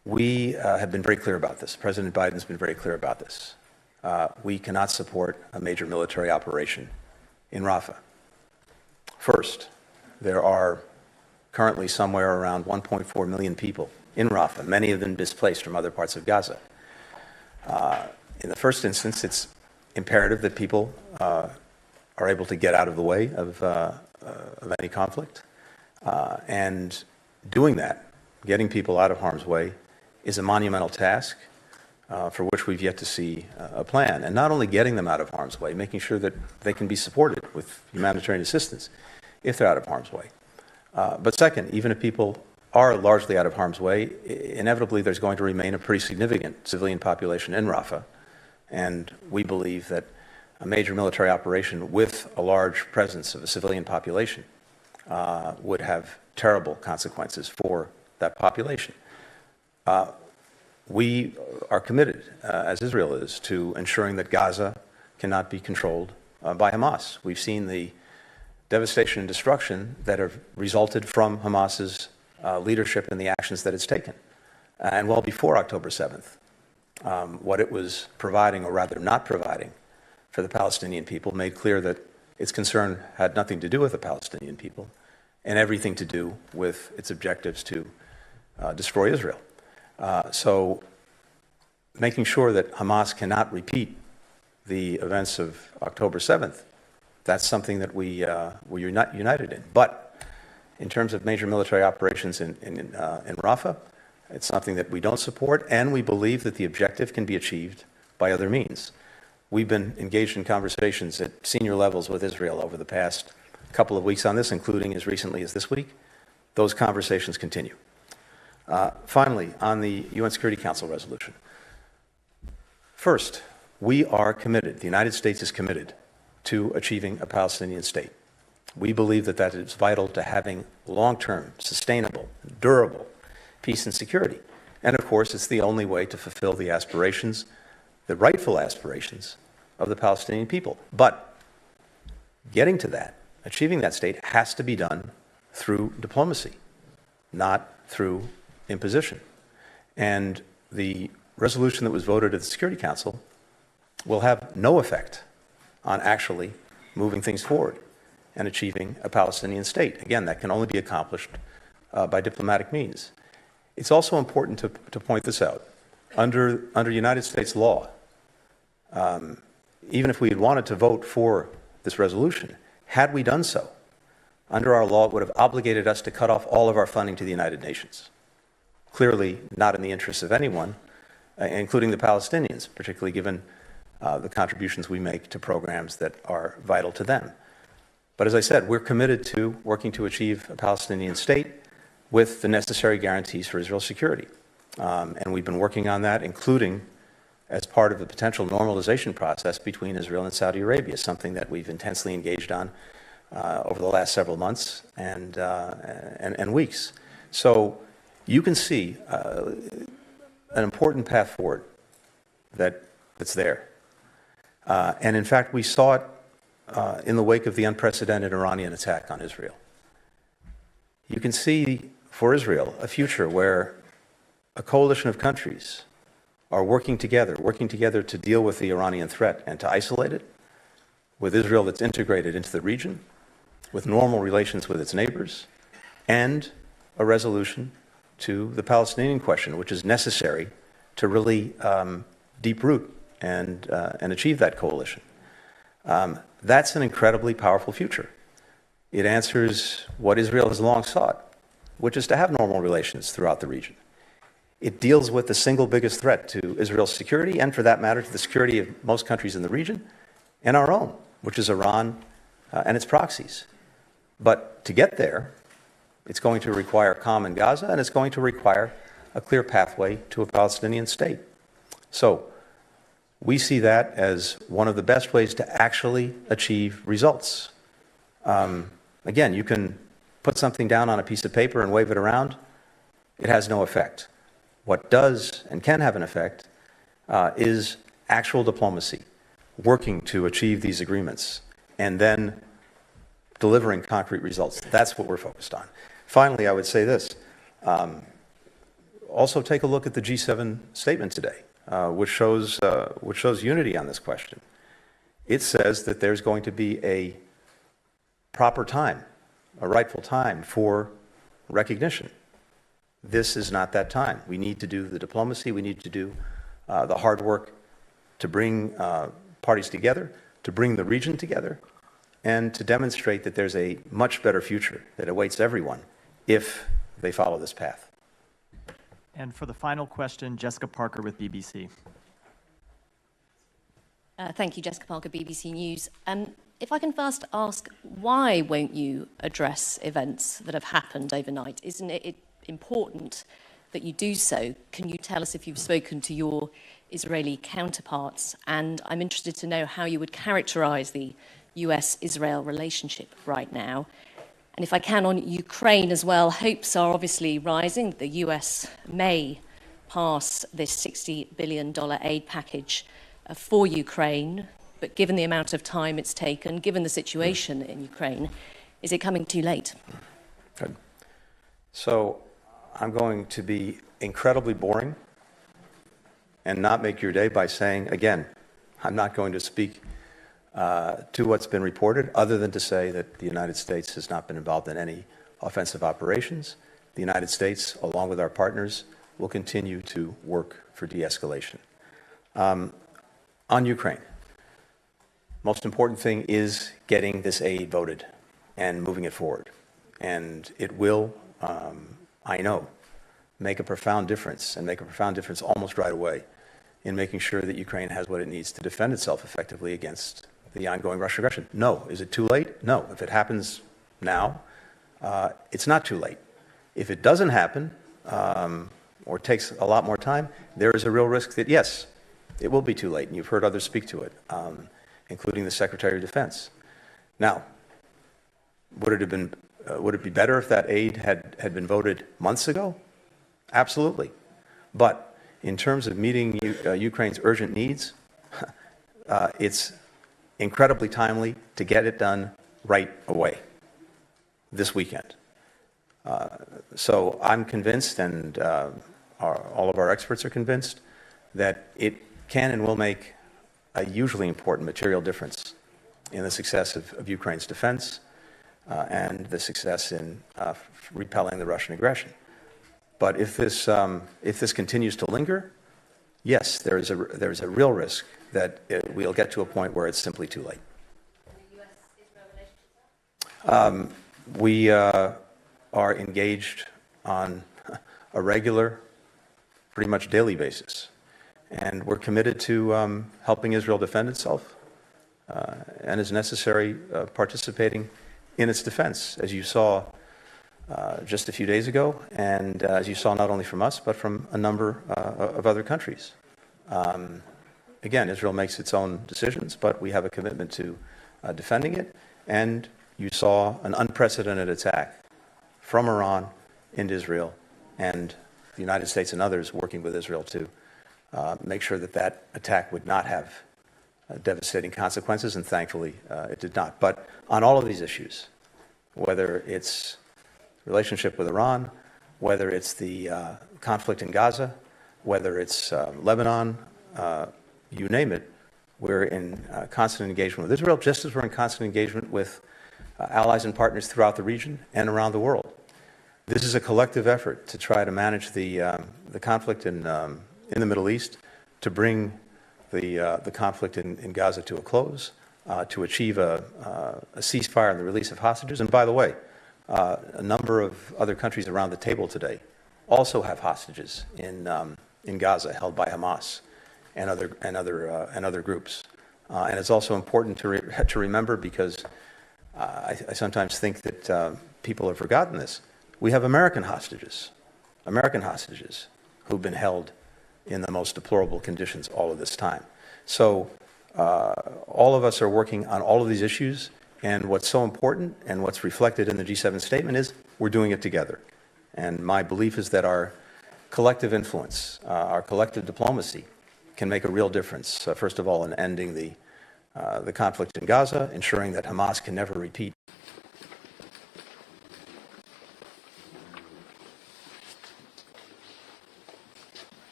We have been very clear about this. President Biden's been very clear about this. We cannot support a major military operation in Rafa. First, there are currently somewhere around 1.4 million people in Rafa, many of them displaced from other parts of Gaza. In the first instance, it's imperative that people are able to get out of the way of any conflict. And doing that, getting people out of harm's way, is a monumental task for which we've yet to see a plan. And not only getting them out of harm's way, making sure that they can be supported with humanitarian assistance if they're out of harm's way. But second, even if people are largely out of harm's way, inevitably there's going to remain a pretty significant civilian population in Rafah. And we believe that a major military operation with a large presence of a civilian population would have terrible consequences for that population. We are committed, as Israel is, to ensuring that Gaza cannot be controlled by Hamas. We've seen the devastation and destruction that have resulted from Hamas's leadership and the actions that it's taken. And well before October 7th, what it was providing, or rather not providing, for the Palestinian people made clear that its concern had nothing to do with the Palestinian people and everything to do with its objectives to destroy Israel. So making sure that Hamas cannot repeat the events of October 7th, that's something that we're united in. But in terms of major military operations in Rafah, it's something that we don't support, and we believe that the objective can be achieved by other means. We've been engaged in conversations at senior levels with Israel over the past couple of weeks on this, including as recently as this week. Those conversations continue. Finally, on the UN Security Council resolution. First, we are committed, the United States is committed to achieving a Palestinian state. We believe that that is vital to having long-term, sustainable, durable peace and security. And of course, it's the only way to fulfill the aspirations, the rightful aspirations of the Palestinian people. But getting to that, achieving that state, has to be done through diplomacy, not through imposition. And the resolution that was voted at the Security Council will have no effect on actually moving things forward and achieving a Palestinian state. Again, that can only be accomplished by diplomatic means. It's also important to point this out. Under United States law, even if we had wanted to vote for this resolution, had we done so, under our law, it would have obligated us to cut off all of our funding to the United Nations. Clearly not in the interests of anyone, including the Palestinians, particularly given the contributions we make to programs that are vital to them. But as I said, we're committed to working to achieve a Palestinian state with the necessary guarantees for Israel's security. And we've been working on that, including as part of the potential normalization process between Israel and Saudi Arabia, something that we've intensely engaged on over the last several months and weeks. So you can see an important path forward that's there. And in fact, we saw it in the wake of the unprecedented Iranian attack on Israel. You can see for Israel a future where a coalition of countries are working together to deal with the Iranian threat and to isolate it, with Israel that's integrated into the region, with normal relations with its neighbors, and a resolution to the Palestinian question, which is necessary to really deep root and achieve that coalition. That's an incredibly powerful future. It answers what Israel has long sought, which is to have normal relations throughout the region. It deals with the single biggest threat to Israel's security, and for that matter, to the security of most countries in the region, and our own, which is Iran and its proxies. But to get there, it's going to require calm in Gaza, and it's going to require a clear pathway to a Palestinian state. So we see that as one of the best ways to actually achieve results. Again, you can put something down on a piece of paper and wave it around. It has no effect. What does and can have an effect is actual diplomacy, working to achieve these agreements, and then delivering concrete results. That's what we're focused on. Finally, I would say this. also take a look at the G7 statement today, which shows unity on this question. It says that there's going to be a proper time, a rightful time for recognition. This is not that time. We need to do the diplomacy. We need to do the hard work to bring parties together, to bring the region together, and to demonstrate that there's a much better future that awaits everyone if they follow this path. And for the final question, Jessica Parker with BBC. Thank you, Jessica Parker, BBC News. If I can first ask, why won't you address events that have happened overnight? Isn't it important that you do so? Can you tell us if you've spoken to your Israeli counterparts? And I'm interested to know how you would characterize the US-Israel relationship right now. And if I can, on Ukraine as well, hopes are obviously rising. The US may pass this $60 billion aid package for Ukraine, but given the amount of time it's taken, given the situation in Ukraine, is it coming too late? Good. So I'm going to be incredibly boring and not make your day by saying, again, I'm not going to speak to what's been reported, other than to say that the United States has not been involved in any offensive operations. The United States, along with our partners, will continue to work for de-escalation. On Ukraine, most important thing is getting this aid voted and moving it forward. And it will, I know, make a profound difference, and make a profound difference almost right away in making sure that Ukraine has what it needs to defend itself effectively against the ongoing Russian aggression. No. Is it too late? No. If it happens now, it's not too late. If it doesn't happen, or takes a lot more time, there is a real risk that, yes, it will be too late, and you've heard others speak to it, including the Secretary of Defense. Now, would it be better if that aid had been voted months ago? Absolutely. But in terms of meeting Ukraine's urgent needs, it's incredibly timely to get it done right away, this weekend. So I'm convinced, and all of our experts are convinced, that it can and will make a hugely important material difference in the success of Ukraine's defense and the success in repelling the Russian aggression. But if this continues to linger, yes, there is a real risk that we'll get to a point where it's simply too late. We are engaged on a regular, pretty much daily basis, and we're committed to helping Israel defend itself, and as necessary, participating in its defense, as you saw just a few days ago, and as you saw not only from us, but from a number of other countries. Again, Israel makes its own decisions, but we have a commitment to defending it, and you saw an unprecedented attack from Iran into Israel, and the United States and others working with Israel to make sure that that attack would not have devastating consequences, and thankfully it did not. But on all of these issues, whether it's relationship with Iran, whether it's the conflict in Gaza, whether it's Lebanon, you name it, we're in constant engagement with Israel, just as we're in constant engagement with allies and partners throughout the region and around the world. This is a collective effort to try to manage the conflict in the Middle East, to bring the conflict in Gaza to a close, to achieve a ceasefire and the release of hostages. And by the way, a number of other countries around the table today also have hostages in Gaza held by Hamas and other groups. And it's also important to remember, because I sometimes think that people have forgotten this. We have American hostages who've been held in the most deplorable conditions all of this time. So all of us are working on all of these issues, and what's so important and what's reflected in the G7 statement is we're doing it together. And my belief is that our collective influence, our collective diplomacy can make a real difference, first of all, in ending the conflict in Gaza, ensuring that Hamas can never repeat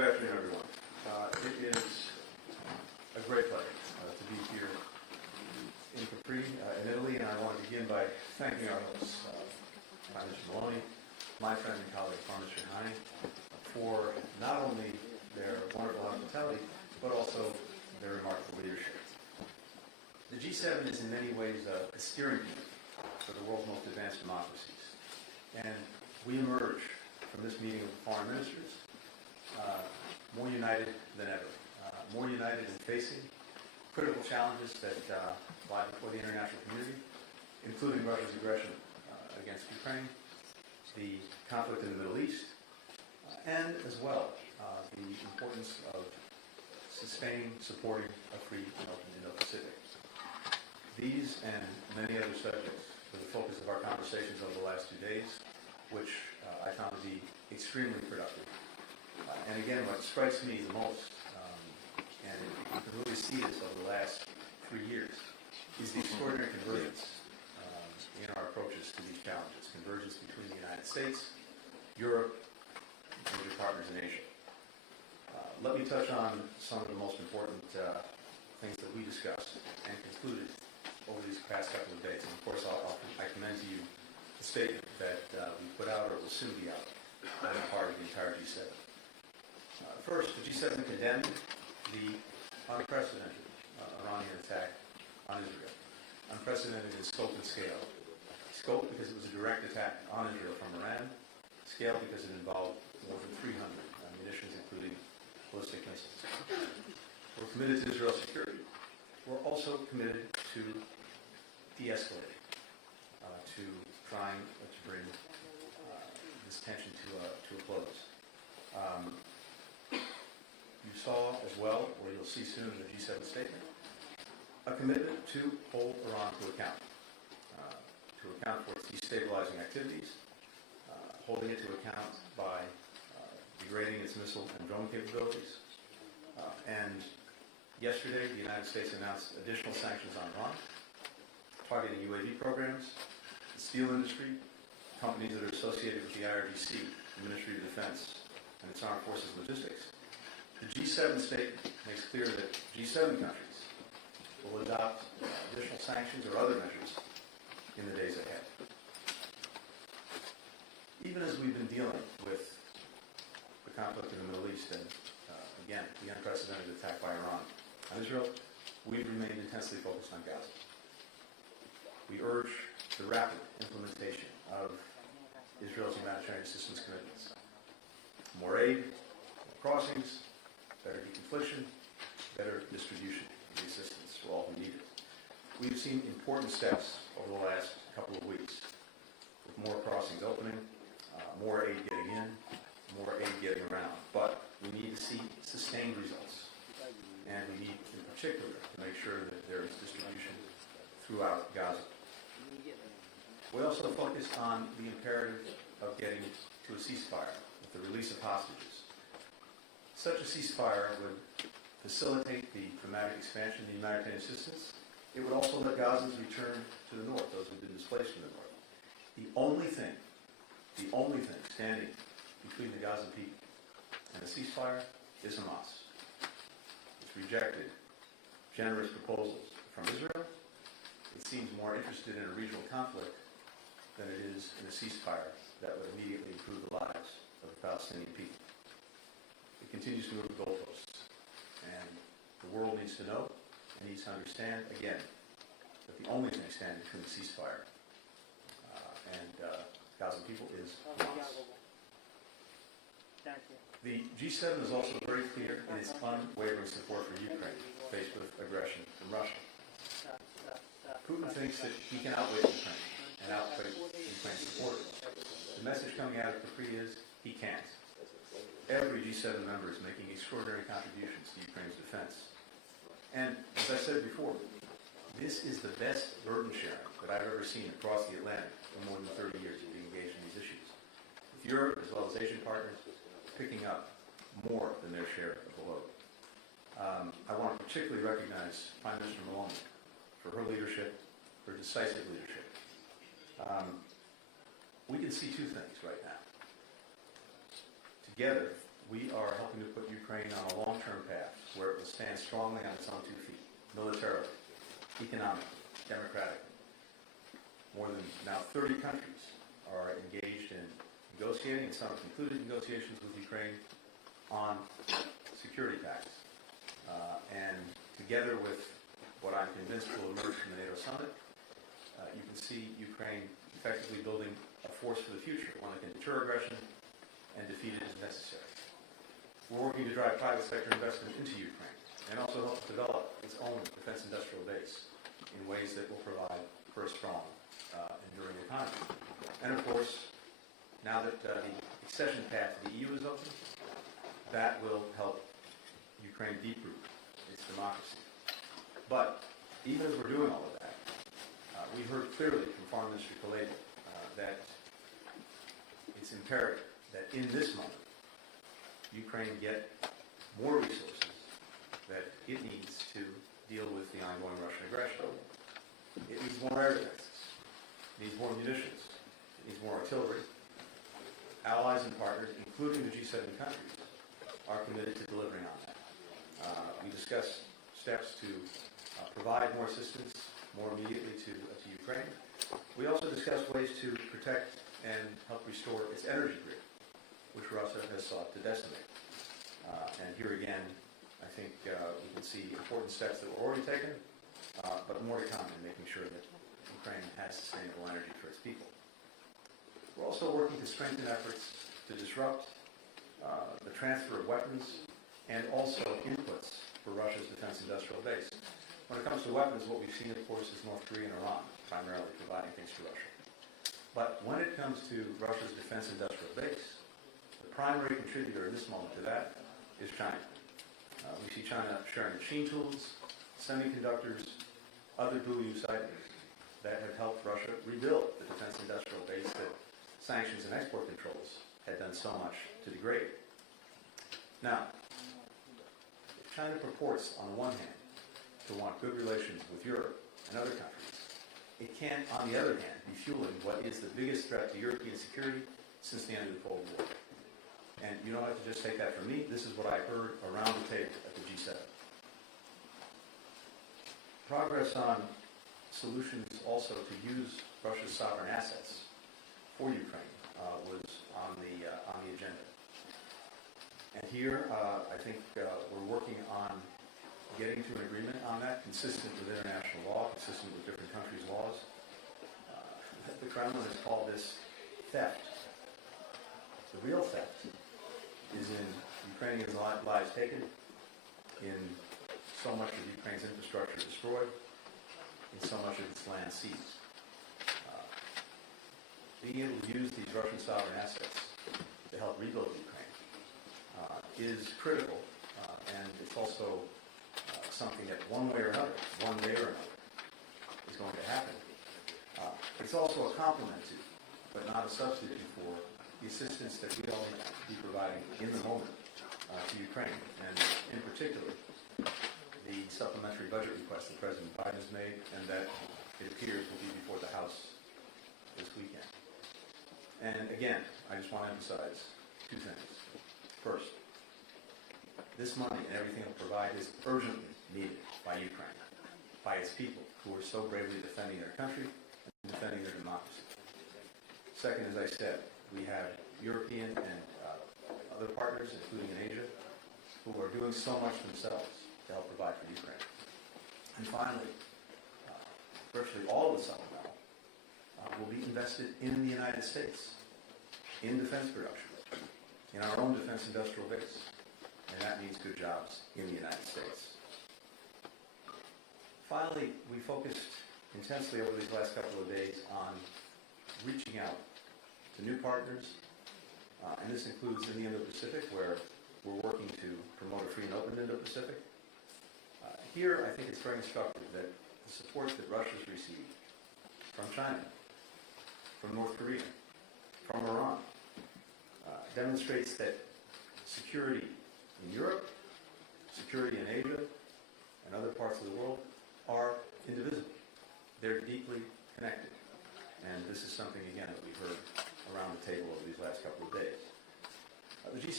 Good afternoon, everyone. It is a great pleasure to be here in Capri, in Italy, and I want to begin by thanking our hosts, Prime Minister Maloney, my friend and colleague, Prime Minister Leahy, for not only their wonderful hospitality, but also their remarkable leadership. The G7 is in many ways a steering committee for the world's most advanced democracies, and we emerge from this meeting of foreign ministers more united than ever, more united in facing critical challenges that lie before the international community, including Russia's aggression against Ukraine, the conflict in the Middle East, and as well the importance of sustaining, supporting a free and open Indo-Pacific. These and many other subjects were the focus of our conversations over the last 2 days, which I found to be extremely productive. And again, what strikes me the most, and you can really see this over the last 3 years, is the extraordinary convergence in our approaches to these challenges. Convergence between the United States, Europe, and major partners in Asia. Let me touch on some of the most important things that we discussed and concluded over these past couple of days. And of course, I commend to you the statement that we put out, or will soon be out, on the part of the entire G7. First, the G7 condemned the unprecedented Iranian attack on Israel. Unprecedented in scope and scale. Scope because it was a direct attack on Israel from Iran. Scale because it involved more than 300 munitions, including ballistic missiles. We're committed to Israel's security. We're also committed to de-escalating, to trying to bring this tension to a close. You saw as well, or you'll see soon in the G7 statement, a commitment to hold Iran to account for its destabilizing activities, holding it to account by degrading its missile and drone capabilities. And yesterday, the United States announced additional sanctions on Iran, targeting UAV programs, the steel industry, companies that are associated with the IRGC, the Ministry of Defense, and its armed forces logistics. The G7 statement makes clear that G7 countries will adopt additional sanctions or other measures in the days ahead. Even as we've been dealing with the conflict in the Middle East and, again, the unprecedented attack by Iran on Israel, we've remained intensely focused on Gaza. We urge the rapid implementation of Israel's humanitarian assistance commitments. More aid, more crossings, better deconfliction, better distribution of the assistance for all who need it. We've seen important steps over the last couple of weeks, with more crossings opening, more aid getting in, more aid getting around. But we need to see sustained results. And we need, in particular, to make sure that there is distribution throughout Gaza. We also focused on the imperative of getting to a ceasefire with the release of hostages. Such a ceasefire would facilitate the dramatic expansion of the humanitarian assistance. It would also let Gazans return to the north, those who have been displaced from the north. The only thing standing between the Gazan people and a ceasefire is Hamas. It's rejected generous proposals from Israel. It seems more interested in a regional conflict than it is in a ceasefire that would immediately improve the lives of the Palestinian people. It continues to move the goalposts. And the world needs to know and needs to understand, again, that the only thing standing between the ceasefire and Gaza people is Hamas. The G7 is also very clear in its unwavering support for Ukraine, faced with aggression from Russia. Putin thinks that he can outwit Ukraine and outwit Ukraine's supporters. The message coming out of Capri is he can't. Every G7 member is making extraordinary contributions to Ukraine's defense. And as I said before, this is the best burden sharing that I've ever seen across the Atlantic in more than 30 years of being engaged in these issues. With Europe, as well as Asian partners, picking up more than their share of the load. I want to particularly recognize Prime Minister Maloney for her leadership, her decisive leadership. We can see two things right now. Together, we are helping to put Ukraine on a long-term path where it will stand strongly on its own 2 feet, militarily, economically, democratically. More than now 30 countries are engaged in negotiating, and some have concluded negotiations with Ukraine on security pacts. And together with what I'm convinced will emerge from the NATO summit, you can see Ukraine effectively building a force for the future, one that can deter aggression and defeat it as necessary. We're working to drive private sector investment into Ukraine and also help develop its own defense industrial base in ways that will provide for a strong, enduring economy. And of course, now that the accession path to the EU is open, that will help Ukraine deep-root its democracy. But even as we're doing all of that, we heard clearly from Foreign Minister Leahy that it's imperative that in this moment, Ukraine get more resources that it needs to deal with the ongoing Russian aggression. It needs more air defenses. It needs more munitions. It needs more artillery. Allies and partners, including the G7 countries, are committed to delivering on that. We discussed steps to provide more assistance more immediately to Ukraine. We also discussed ways to protect and help restore its energy grid, which Russia has sought to decimate. And here again, I think we can see important steps that were already taken, but more to come in making sure that Ukraine has sustainable energy for its people. We're also working to strengthen efforts to disrupt the transfer of weapons and also inputs for Russia's defense industrial base. When it comes to weapons, what we've seen, of course, is North Korea and Iran primarily providing things to Russia. But when it comes to Russia's defense industrial base, the primary contributor in this moment to that is China. We see China sharing machine tools, semiconductors, other dual-use items that have helped Russia rebuild the defense industrial base that sanctions and export controls had done so much to degrade. Now, if China purports, on the one hand, to want good relations with Europe and other countries, it can't, on the other hand, be fueling what is the biggest threat to European security since the end of the Cold War. And you don't have to just take that from me. This is what I heard around the table at the G7. Progress on solutions also to use Russia's sovereign assets for Ukraine was on the agenda. And here, I think we're working on getting to an agreement on that, consistent with international law, consistent with different countries' laws. The Kremlin has called this theft. The real theft is in Ukrainian lives taken, in so much of Ukraine's infrastructure destroyed, in so much of its land seized. Being able to use these Russian sovereign assets to help rebuild Ukraine is critical, and it's also something that one way or another is going to happen. It's also a complement to, but not a substitute for, the assistance that we all need to be providing in the moment to Ukraine, and in particular, the supplementary budget request that President Biden has made, and that it appears will be before the House this weekend. And again, I just want to emphasize two things. First, this money and everything it will provide is urgently needed by Ukraine, by its people who are so bravely defending their country and defending their democracy. Second, as I said, we have European and other partners, including in Asia, who are doing so much themselves to help provide for Ukraine. And finally, virtually all of the supplemental will be invested in the United States, in defense production, in our own defense industrial base. And that means good jobs in the United States. Finally, we focused intensely over these last couple of days on reaching out to new partners, and this includes in the Indo-Pacific, where we're working to promote a free and open Indo-Pacific. Here, I think it's very instructive that the support that Russia's received from China, from North Korea, from Iran, demonstrates that security in Europe, security in Asia, and other parts of the world are indivisible. They're deeply connected. And this is something, again, that we've heard around the table over these last couple of days. The G7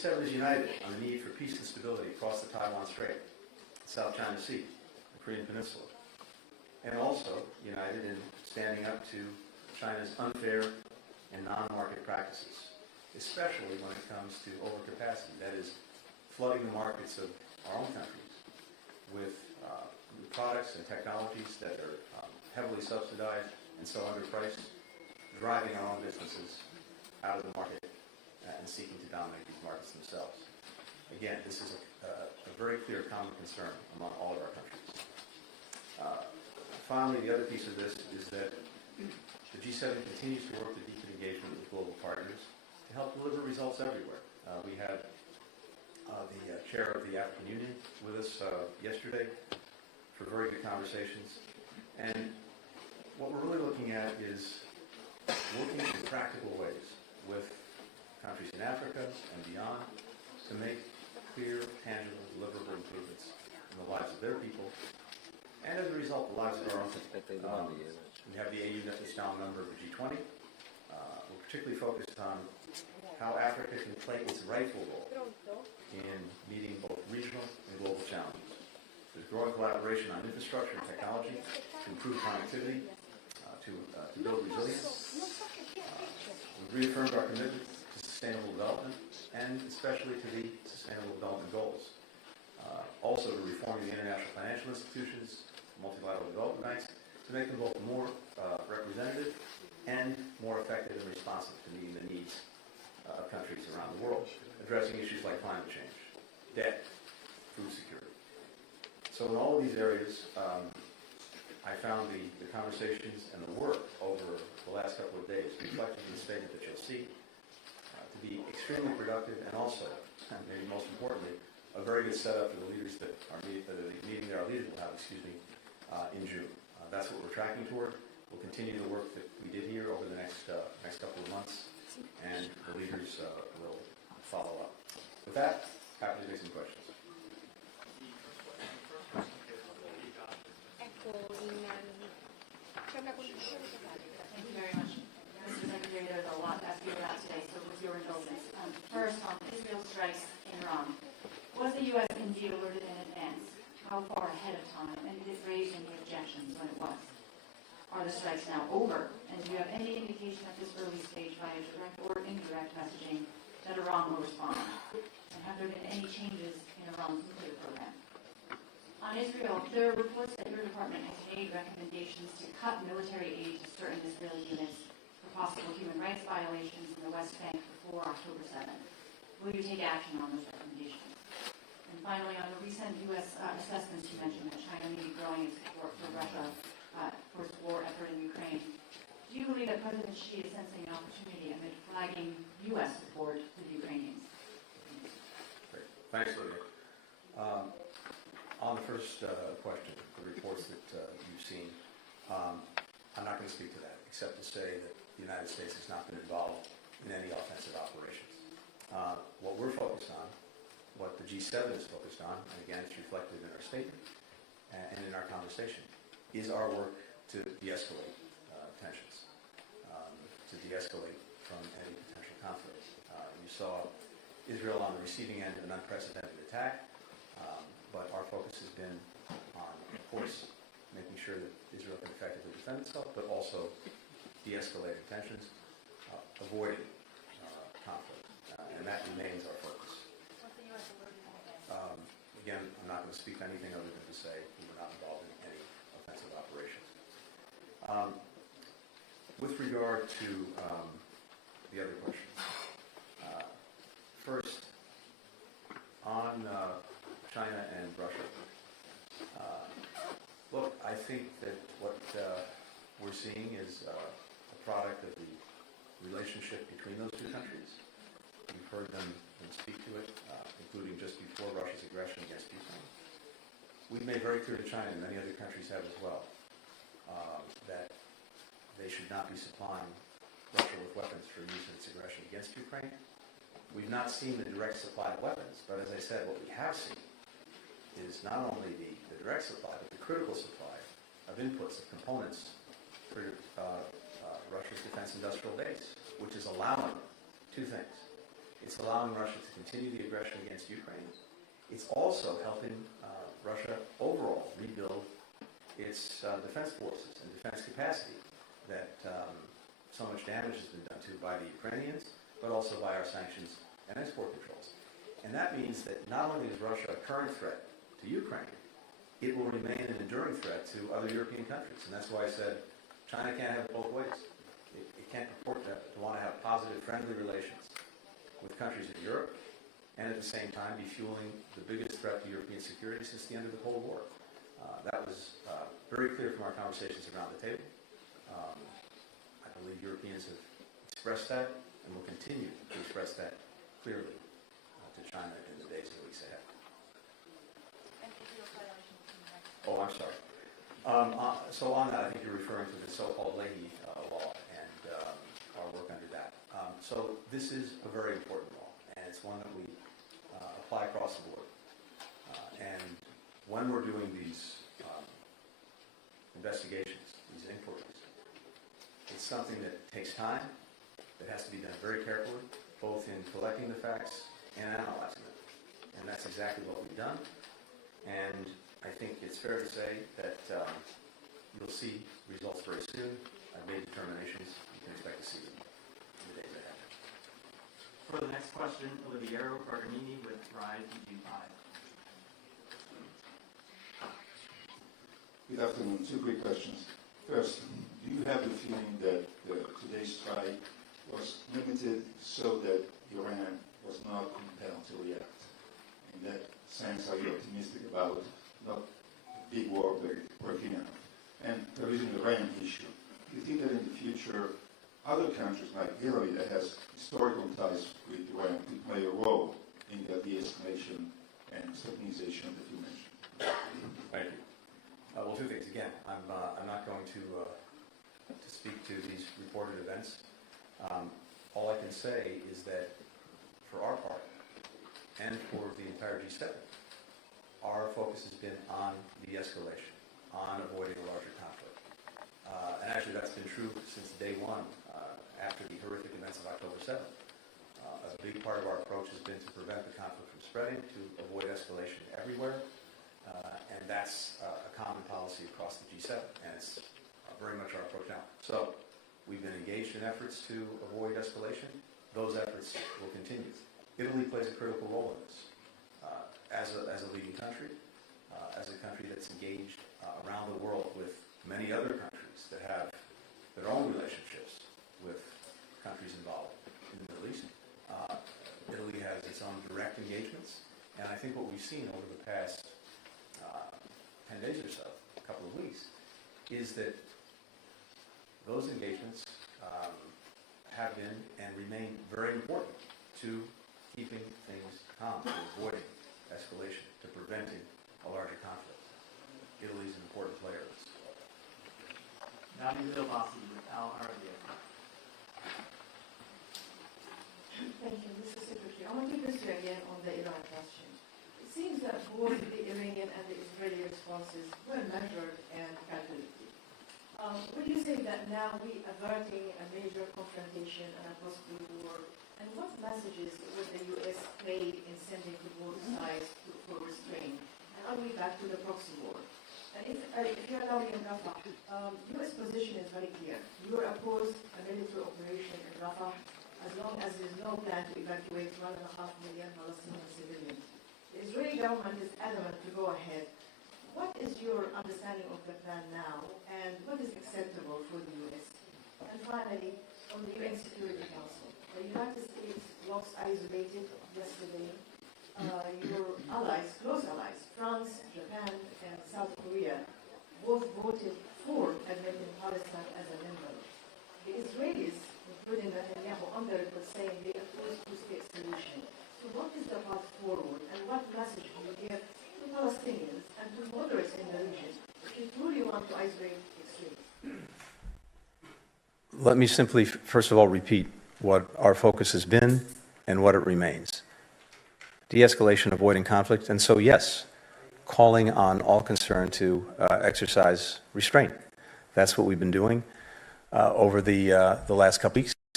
G7 is united on the need for peace and stability across the Taiwan Strait, the South China Sea, the Korean Peninsula, and also united in standing up to China's unfair and non-market practices, especially when it comes to overcapacity, that is, flooding the markets of our own countries with products and technologies that are heavily subsidized and so underpriced, driving our own businesses out of the market and seeking to dominate these markets themselves. Again, this is a very clear common concern among all of our countries. Finally, the other piece of this is that the G7 continues to work to deepen engagement with global partners to help deliver results everywhere. We had the chair of the African Union with us yesterday for very good conversations. And what we're really looking at is working in practical ways with countries in Africa and beyond to make clear, tangible, deliverable improvements in the lives of their people, and as a result, the lives of our own people. We have the AU that's now a member of the G20. We're particularly focused on how Africa can play its rightful role in meeting both regional and global challenges. There's growing collaboration on infrastructure and technology to improve connectivity, to build resilience. We've reaffirmed our commitment to sustainable development and especially to the Sustainable Development Goals. Also to reforming the international financial institutions, multilateral development banks, to make them both more representative and more effective and responsive to meeting the needs of countries around the world, addressing issues like climate change, debt, food security. So in all of these areas, I found the conversations and the work over the last couple of days, reflected in the statement that you'll see, to be extremely productive and also, and maybe most importantly, a very good setup for the leaders that are the meeting that our leaders will have, in June. That's what we're tracking toward. We'll continue the work that we did here over the next couple of months, and the leaders will follow up. With that, happy to take some questions. Thank you very much. Mr. Secretary, there's a lot to ask you about today, so with your indulgence. First, on Israel strikes in Iran. Was the U.S. indeed alerted in advance? How far ahead of time? And did it raise any objections when it was? Are the strikes now over? And do you have any indication at this early stage via direct or indirect messaging that Iran will respond? And have there been any changes in Iran's nuclear program? On Israel, there are reports that your department has made recommendations to cut military aid to certain Israeli units for possible human rights violations in the West Bank before October 7th. Will you take action on those recommendations? And finally, on the recent U.S. assessments, you mentioned that China may be growing its support for Russia for its war effort in Ukraine. Do you believe that President Xi is sensing an opportunity amid flagging U.S. support to the Ukrainians? Great. Thanks, Lydia. On the first question, the reports that you've seen, I'm not going to speak to that, except to say that the United States has not been involved in any offensive operations. What we're focused on, what the G7 is focused on, and again, it's reflected in our statement and in our conversation, is our work to de-escalate tensions, to de-escalate from any potential conflict. You saw Israel on the receiving end of an unprecedented attack. But our focus has been on, of course, making sure that Israel can effectively defend itself, but also de-escalating tensions, avoiding conflict, and that remains our focus. Again, I'm not going to speak to anything other than to say we were not involved in any offensive operations. With regard to the other questions, first, on China and Russia. Look, I think that what we're seeing is a product of the relationship between those two countries. You've heard them speak to it, including just before Russia's aggression against Ukraine. We've made very clear to China, and many other countries have as well, that they should not be supplying Russia with weapons for use in its aggression against Ukraine. We've not seen the direct supply of weapons, but as I said, what we have seen is not only the direct supply, but the critical supply of inputs, of components for Russia's defense industrial base, which is allowing two things. It's allowing Russia to continue the aggression against Ukraine. It's also helping Russia overall rebuild its defense forces and defense capacity that so much damage has been done to by the Ukrainians, but also by our sanctions and export controls. And that means that not only is Russia a current threat to Ukraine, it will remain an enduring threat to other European countries. And that's why I said China can't have it both ways. It can't purport to want to have positive, friendly relations with countries in Europe and at the same time be fueling the biggest threat to European security since the end of the Cold War. That was very clear from our conversations around the table. I believe Europeans have expressed that and will continue to express that clearly to China in the days and weeks ahead. Oh, I'm sorry. So on that, I think you're referring to the so-called Leahy law and our work under that. So this is a very important law, and it's one that we apply across the board. And when we're doing these investigations, these inquiries, it's something that takes time, that has to be done very carefully, both in collecting the facts and analyzing them. And that's exactly what we've done. And I think it's fair to say that you'll see results very soon. I've made determinations. You can expect to see them in the days ahead. For the next question, Oliviero Garganini with Rise EG5. Good afternoon. Two quick questions. First, do you have the feeling that today's strike was limited so that Iran was not compelled to react? In that sense, are you optimistic about not a big war breaking out? And there is an Iran issue. Do you think that in the future, other countries like Italy that has historical ties with Iran could play a role in the de-escalation and stabilization that you mentioned? Thank you. Well, two things. Again, I'm not going to speak to these reported events. All I can say is that for our part, and for the entire G7, our focus has been on de-escalation, on avoiding a larger conflict. And actually that's been true since day one, after the horrific events of October 7th. A big part of our approach has been to prevent the conflict from spreading, to avoid escalation everywhere. And that's a common policy across the G7, and it's very much our approach now. So we've been engaged in efforts to avoid escalation. Those efforts will continue. Italy plays a critical role in this. As a leading country, as a country that's engaged around the world with many other countries that have their own relationships with countries involved in the Middle East. Italy has its own direct engagements, and I think what we've seen over the past 10 days or so, a couple of weeks, is that those engagements have been and remain very important to keeping things calm, to avoiding escalation, to preventing a larger conflict. Italy is an important player in this. Nadia Bilbassi with Al Arabiya. Thank you, Mr. Secretary. I want to press you again on the Iran question. It seems that both the Iranian and the Israeli responses were measured and calculated. Would you say that now we are averting a major confrontation and a possible war? And what messages would the U.S. play in sending to both sides for restraint? And are we back to the proxy war? And if you allow me, Rafa, U.S. position is very clear. You are opposed a military operation in Rafa as long as there is no plan to evacuate 1.5 million Palestinian civilians. The Israeli government is adamant to go ahead. What is your understanding of the plan now, and what is acceptable for the U.S.? And finally, on the UN Security Council, the United States looks isolated yesterday. Your allies, close allies, France, Japan, and South Korea, both voted for admitting Palestine as a member. The Israelis, including Netanyahu, on the record saying they oppose two-state solution. So what is the path forward, and what message do you give to Palestinians and to moderates in the region if you truly want to isolate extremes? Let me simply, first of all, repeat what our focus has been and what it remains. De-escalation, avoiding conflict, and so yes, calling on all concerned to exercise restraint. That's what we've been doing over the last couple weeks,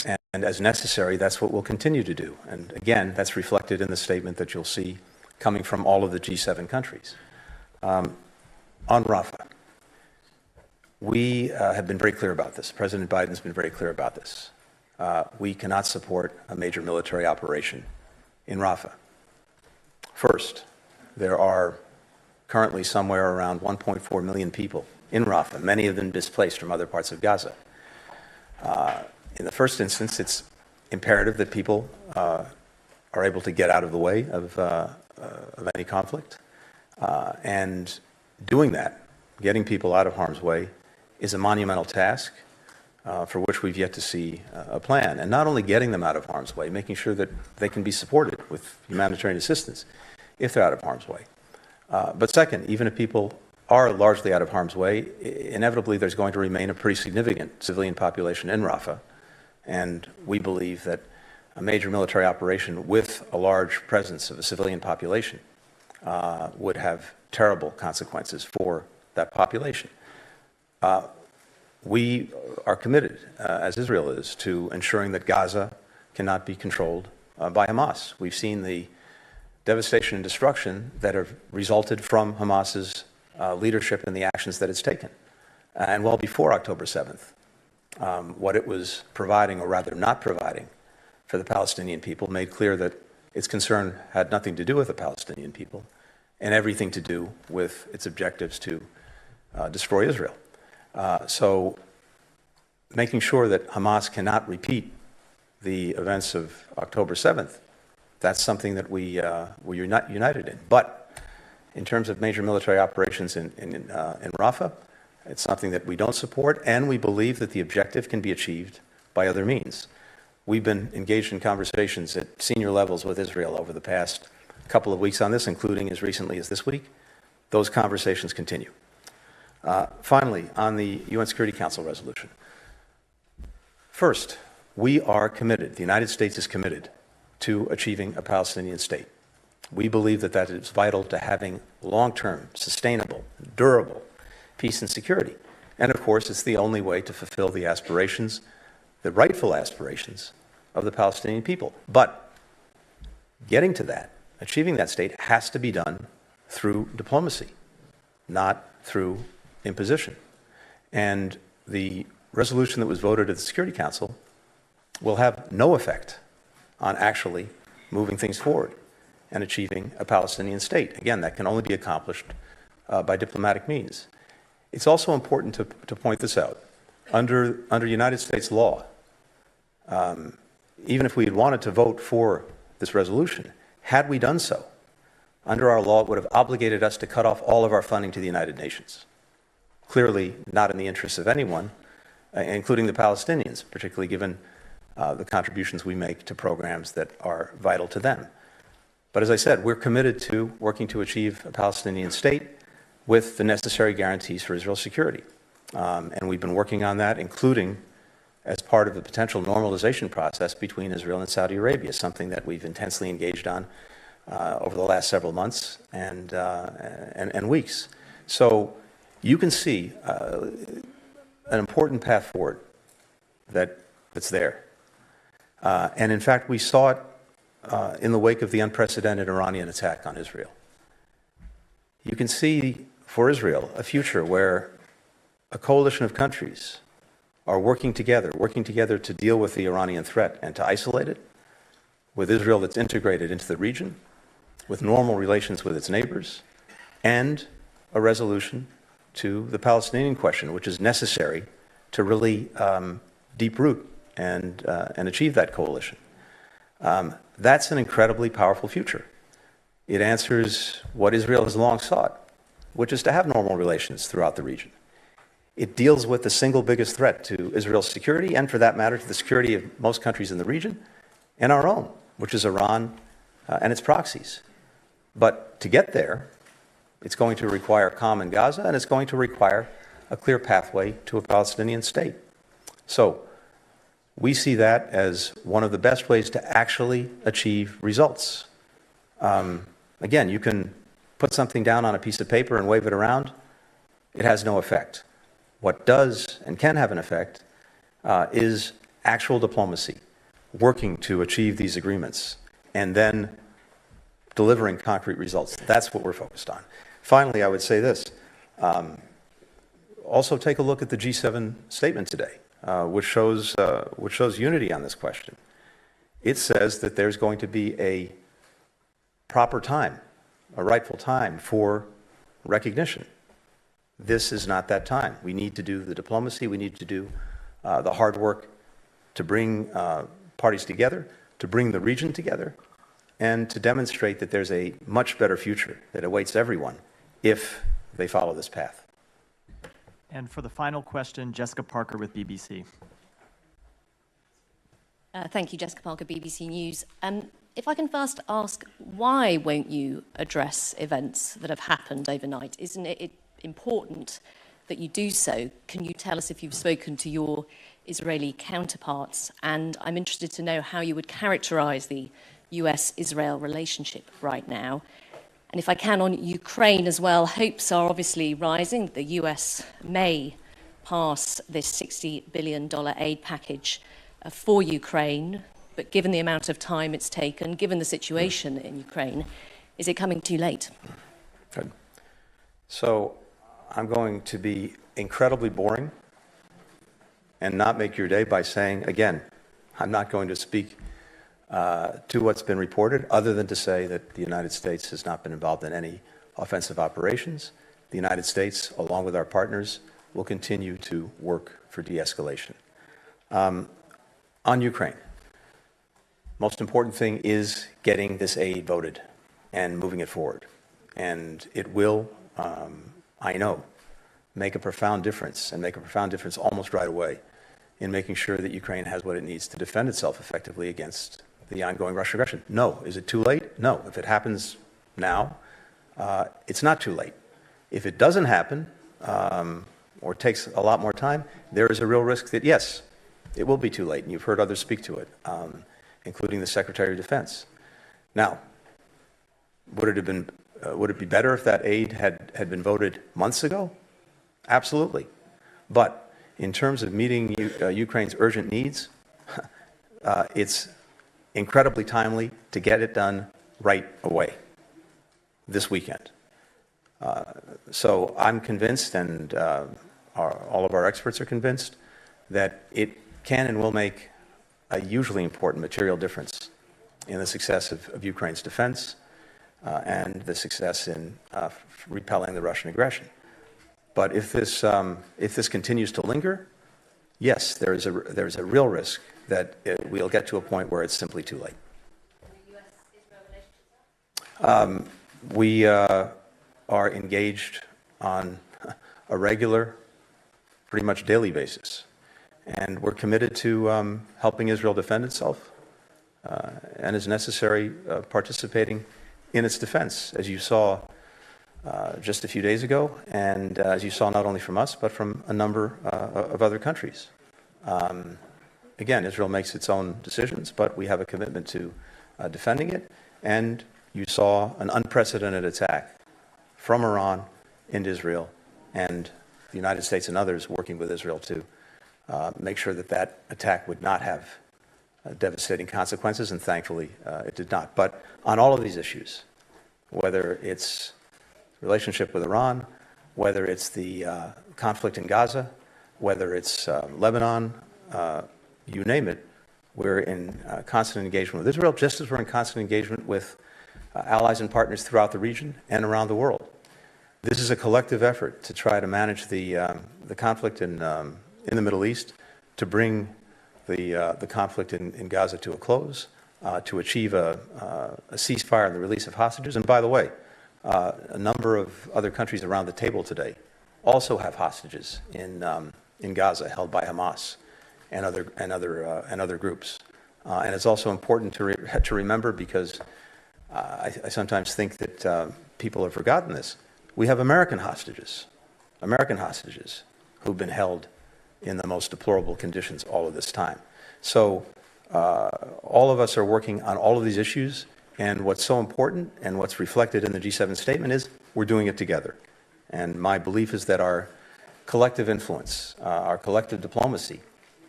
And as necessary, that's what we'll continue to do. And again, that's reflected in the statement that you'll see coming from all of the G7 countries. On Rafa, we have been very clear about this. President Biden's been very clear about this. We cannot support a major military operation in Rafa. First, there are currently somewhere around 1.4 million people in Rafa, many of them displaced from other parts of Gaza. In the first instance, it's imperative that people are able to get out of the way of any conflict. And doing that, getting people out of harm's way, is a monumental task for which we've yet to see a plan. And not only getting them out of harm's way, making sure that they can be supported with humanitarian assistance if they're out of harm's way. But second, even if people are largely out of harm's way, inevitably there's going to remain a pretty significant civilian population in Rafah. And we believe that a major military operation with a large presence of a civilian population would have terrible consequences for that population. We are committed, as Israel is, to ensuring that Gaza cannot be controlled by Hamas. We've seen the devastation and destruction that have resulted from Hamas's leadership and the actions that it's taken. And well before October 7th, what it was providing, or rather not providing, for the Palestinian people made clear that its concern had nothing to do with the Palestinian people and everything to do with its objectives to destroy Israel. So making sure that Hamas cannot repeat the events of October 7th, that's something that we're united in. But in terms of major military operations in Rafah, it's something that we don't support, and we believe that the objective can be achieved by other means. We've been engaged in conversations at senior levels with Israel over the past couple of weeks on this, including as recently as this week. Those conversations continue. Finally, on the UN Security Council resolution. First, we are committed, the United States is committed to achieving a Palestinian state. We believe that that is vital to having long-term, sustainable, durable peace and security. And of course, it's the only way to fulfill the aspirations, the rightful aspirations of the Palestinian people. But getting to that, achieving that state, has to be done through diplomacy, not through imposition. And the resolution that was voted at the Security Council will have no effect on actually moving things forward and achieving a Palestinian state. Again, that can only be accomplished by diplomatic means. It's also important to point this out. Under United States law, even if we had wanted to vote for this resolution, had we done so, under our law, it would have obligated us to cut off all of our funding to the United Nations. Clearly not in the interests of anyone, including the Palestinians, particularly given the contributions we make to programs that are vital to them. But as I said, we're committed to working to achieve a Palestinian state with the necessary guarantees for Israel's security. And we've been working on that, including as part of the potential normalization process between Israel and Saudi Arabia, something that we've intensely engaged on over the last several months and weeks. So you can see an important path forward that's there. And in fact, we saw it in the wake of the unprecedented Iranian attack on Israel. You can see for Israel a future where a coalition of countries are working together to deal with the Iranian threat and to isolate it, with Israel that's integrated into the region, with normal relations with its neighbors, and a resolution to the Palestinian question, which is necessary to really deep root and achieve that coalition. That's an incredibly powerful future. It answers what Israel has long sought, which is to have normal relations throughout the region. It deals with the single biggest threat to Israel's security, and for that matter, to the security of most countries in the region, and our own, which is Iran and its proxies. But to get there, it's going to require calm in Gaza, and it's going to require a clear pathway to a Palestinian state. So we see that as one of the best ways to actually achieve results. Again, you can put something down on a piece of paper and wave it around. It has no effect. What does and can have an effect is actual diplomacy, working to achieve these agreements, and then delivering concrete results. That's what we're focused on. Finally, I would say this. Also take a look at the G7 statement today, which shows unity on this question. It says that there's going to be a proper time, a rightful time for recognition. This is not that time. We need to do the diplomacy, we need to do the hard work to bring parties together, to bring the region together, and to demonstrate that there's a much better future that awaits everyone if they follow this path. And for the final question, Jessica Parker with BBC. Thank you, Jessica Parker, BBC News. If I can first ask, why won't you address events that have happened overnight? Isn't it important that you do so? Can you tell us if you've spoken to your Israeli counterparts? And I'm interested to know how you would characterize the US-Israel relationship right now. And if I can, on Ukraine as well, hopes are obviously rising. The US may pass this $60 billion aid package for Ukraine, but given the amount of time it's taken, given the situation in Ukraine, is it coming too late? Good. So I'm going to be incredibly boring and not make your day by saying, again, I'm not going to speak to what's been reported, other than to say that the United States has not been involved in any offensive operations. The United States, along with our partners, will continue to work for de-escalation. On Ukraine, most important thing is getting this aid voted and moving it forward. And it will, I know, make a profound difference, and make a profound difference almost right away in making sure that Ukraine has what it needs to defend itself effectively against the ongoing Russian aggression. No. Is it too late? No. If it happens now, it's not too late. If it doesn't happen, or takes a lot more time, there is a real risk that, yes, it will be too late, and you've heard others speak to it, including the Secretary of Defense. Now, would it be better if that aid had been voted months ago? Absolutely. But in terms of meeting Ukraine's urgent needs, it's incredibly timely to get it done right away, this weekend. So I'm convinced, and all of our experts are convinced, that it can and will make a hugely important material difference in the success of Ukraine's defense and the success in repelling the Russian aggression. But if this continues to linger, yes, there is a real risk that we'll get to a point where it's simply too late. We are engaged on a regular, pretty much daily basis. And we're committed to helping Israel defend itself and, as necessary, participating in its defense, as you saw just a few days ago, and as you saw not only from us, but from a number of other countries. Again, Israel makes its own decisions, but we have a commitment to defending it. And you saw an unprecedented attack from Iran into Israel, and the United States and others working with Israel to make sure that that attack would not have devastating consequences, and thankfully it did not. But on all of these issues, whether it's relationship with Iran, whether it's the conflict in Gaza, whether it's Lebanon, you name it, we're in constant engagement with Israel, just as we're in constant engagement with allies and partners throughout the region and around the world. This is a collective effort to try to manage the conflict in the Middle East, to bring the conflict in Gaza to a close, to achieve a ceasefire and the release of hostages. And by the way, a number of other countries around the table today also have hostages in Gaza held by Hamas and other groups. And it's also important to remember, because I sometimes think that people have forgotten this. We have American hostages who've been held in the most deplorable conditions all of this time. So all of us are working on all of these issues, and what's so important and what's reflected in the G7 statement is we're doing it together. And my belief is that our collective influence, our collective diplomacy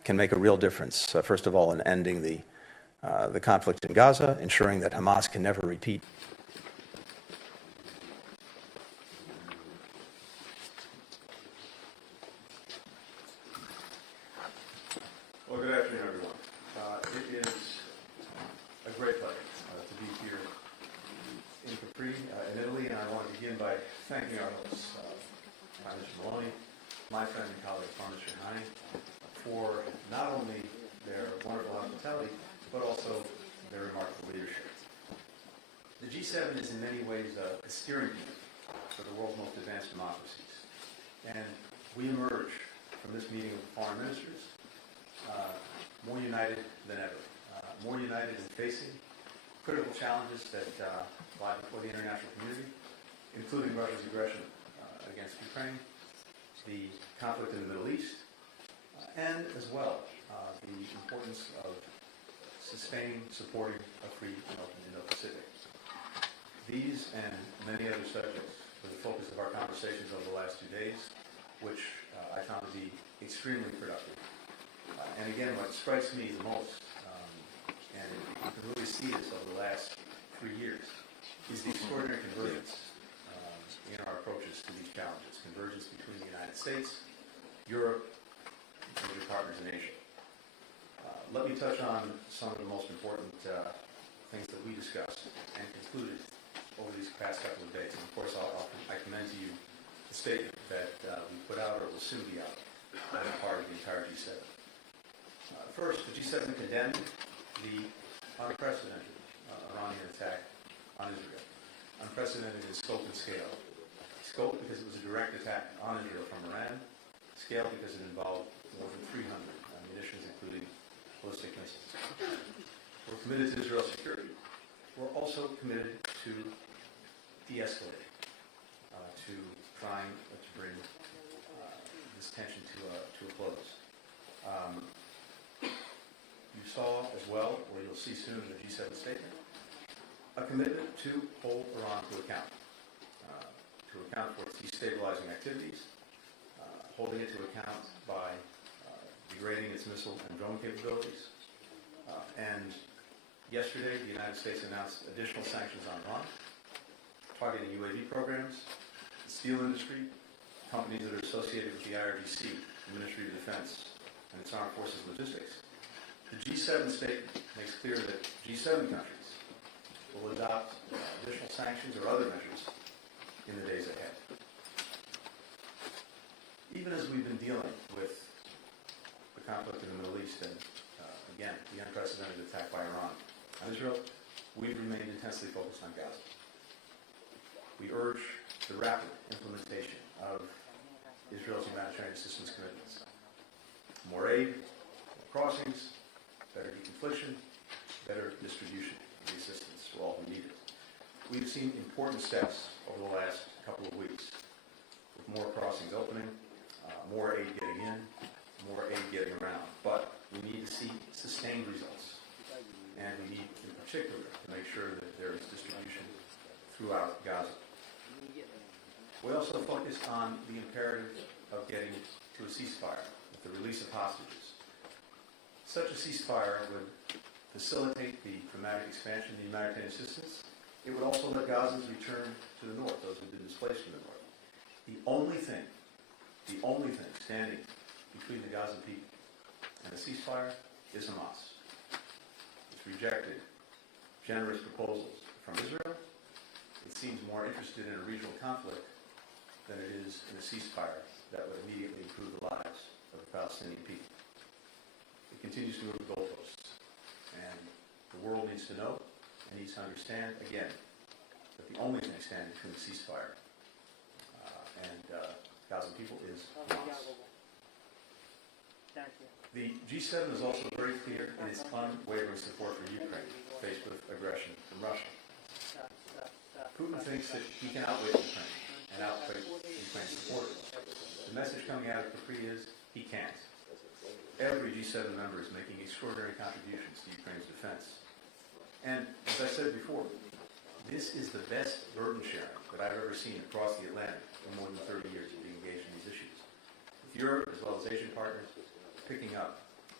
can make a real difference, first of all, in ending the conflict in Gaza, ensuring that Hamas can never repeat. Well, good afternoon, everyone. It is a great pleasure to be here in Capri, in Italy, and I want to begin by thanking our hosts, Prime Minister Maloney, my friend and colleague, Prime Minister Leahy, for not only their wonderful hospitality, but also their remarkable leadership. The G7 is in many ways a steering wheel for the world's most advanced democracies. And we emerge from this meeting of foreign ministers more united than ever, more united in facing critical challenges that lie before the international community, including Russia's aggression against Ukraine, the conflict in the Middle East, and as well the importance of sustaining, supporting a free and open Indo-Pacific. These and many other subjects were the focus of our conversations over the last 2 days, which I found to be extremely productive. And again, what strikes me the most, and you can really see this over the last 3 years, is the extraordinary convergence in our approaches to these challenges. Convergence between the United States, Europe, and major partners in Asia. Let me touch on some of the most important things that we discussed and concluded over these past couple of days. And of course, I commend to you the statement that we put out, or will soon be out, on the part of the entire G7. First, the G7 condemned the unprecedented Iranian attack on Israel. Unprecedented in scope and scale. Scope because it was a direct attack on Israel from Iran. Scale because it involved more than 300 munitions, including ballistic missiles. We're committed to Israel's security. We're also committed to de-escalating, to trying to bring this tension to a close. You saw as well, or you'll see soon in the G7 statement, a commitment to hold Iran to account for its destabilizing activities, holding it to account by degrading its missile and drone capabilities. And yesterday, the United States announced additional sanctions on Iran, targeting UAV programs, the steel industry, companies that are associated with the IRGC, the Ministry of Defense, and its armed forces logistics. The G7 statement makes clear that G7 countries will adopt additional sanctions or other measures in the days ahead. Even as we've been dealing with the conflict in the Middle East and, again, the unprecedented attack by Iran on Israel, we've remained intensely focused on Gaza. We urge the rapid implementation of Israel's humanitarian assistance commitments. More aid, more crossings, better deconfliction, better distribution of the assistance for all who need it. We've seen important steps over the last couple of weeks, with more crossings opening, more aid getting in, more aid getting around. But we need to see sustained results. And we need, in particular, to make sure that there is distribution throughout Gaza. We also focused on the imperative of getting to a ceasefire, with the release of hostages. Such a ceasefire would facilitate the dramatic expansion of the humanitarian assistance. It would also let Gazans return to the north, those who've been displaced from the north. The only thing standing between the Gazan people and a ceasefire is Hamas. It's rejected generous proposals from Israel. It seems more interested in a regional conflict than it is in a ceasefire that would immediately improve the lives of the Palestinian people. It continues to move the goalposts. And the world needs to know and needs to understand, again, that the only thing standing between the ceasefire and Gazan people is Hamas. The G7 is also very clear in its unwavering support for Ukraine, faced with aggression from Russia. Putin thinks that he can outwit Ukraine and outwit Ukraine's supporters. The message coming out of Capri is he can't. Every G7 member is making extraordinary contributions to Ukraine's defense. And as I said before, this is the best burden sharing that I've ever seen across the Atlantic in more than 30 years of being engaged in these issues. With Europe, as well as Asian partners, picking up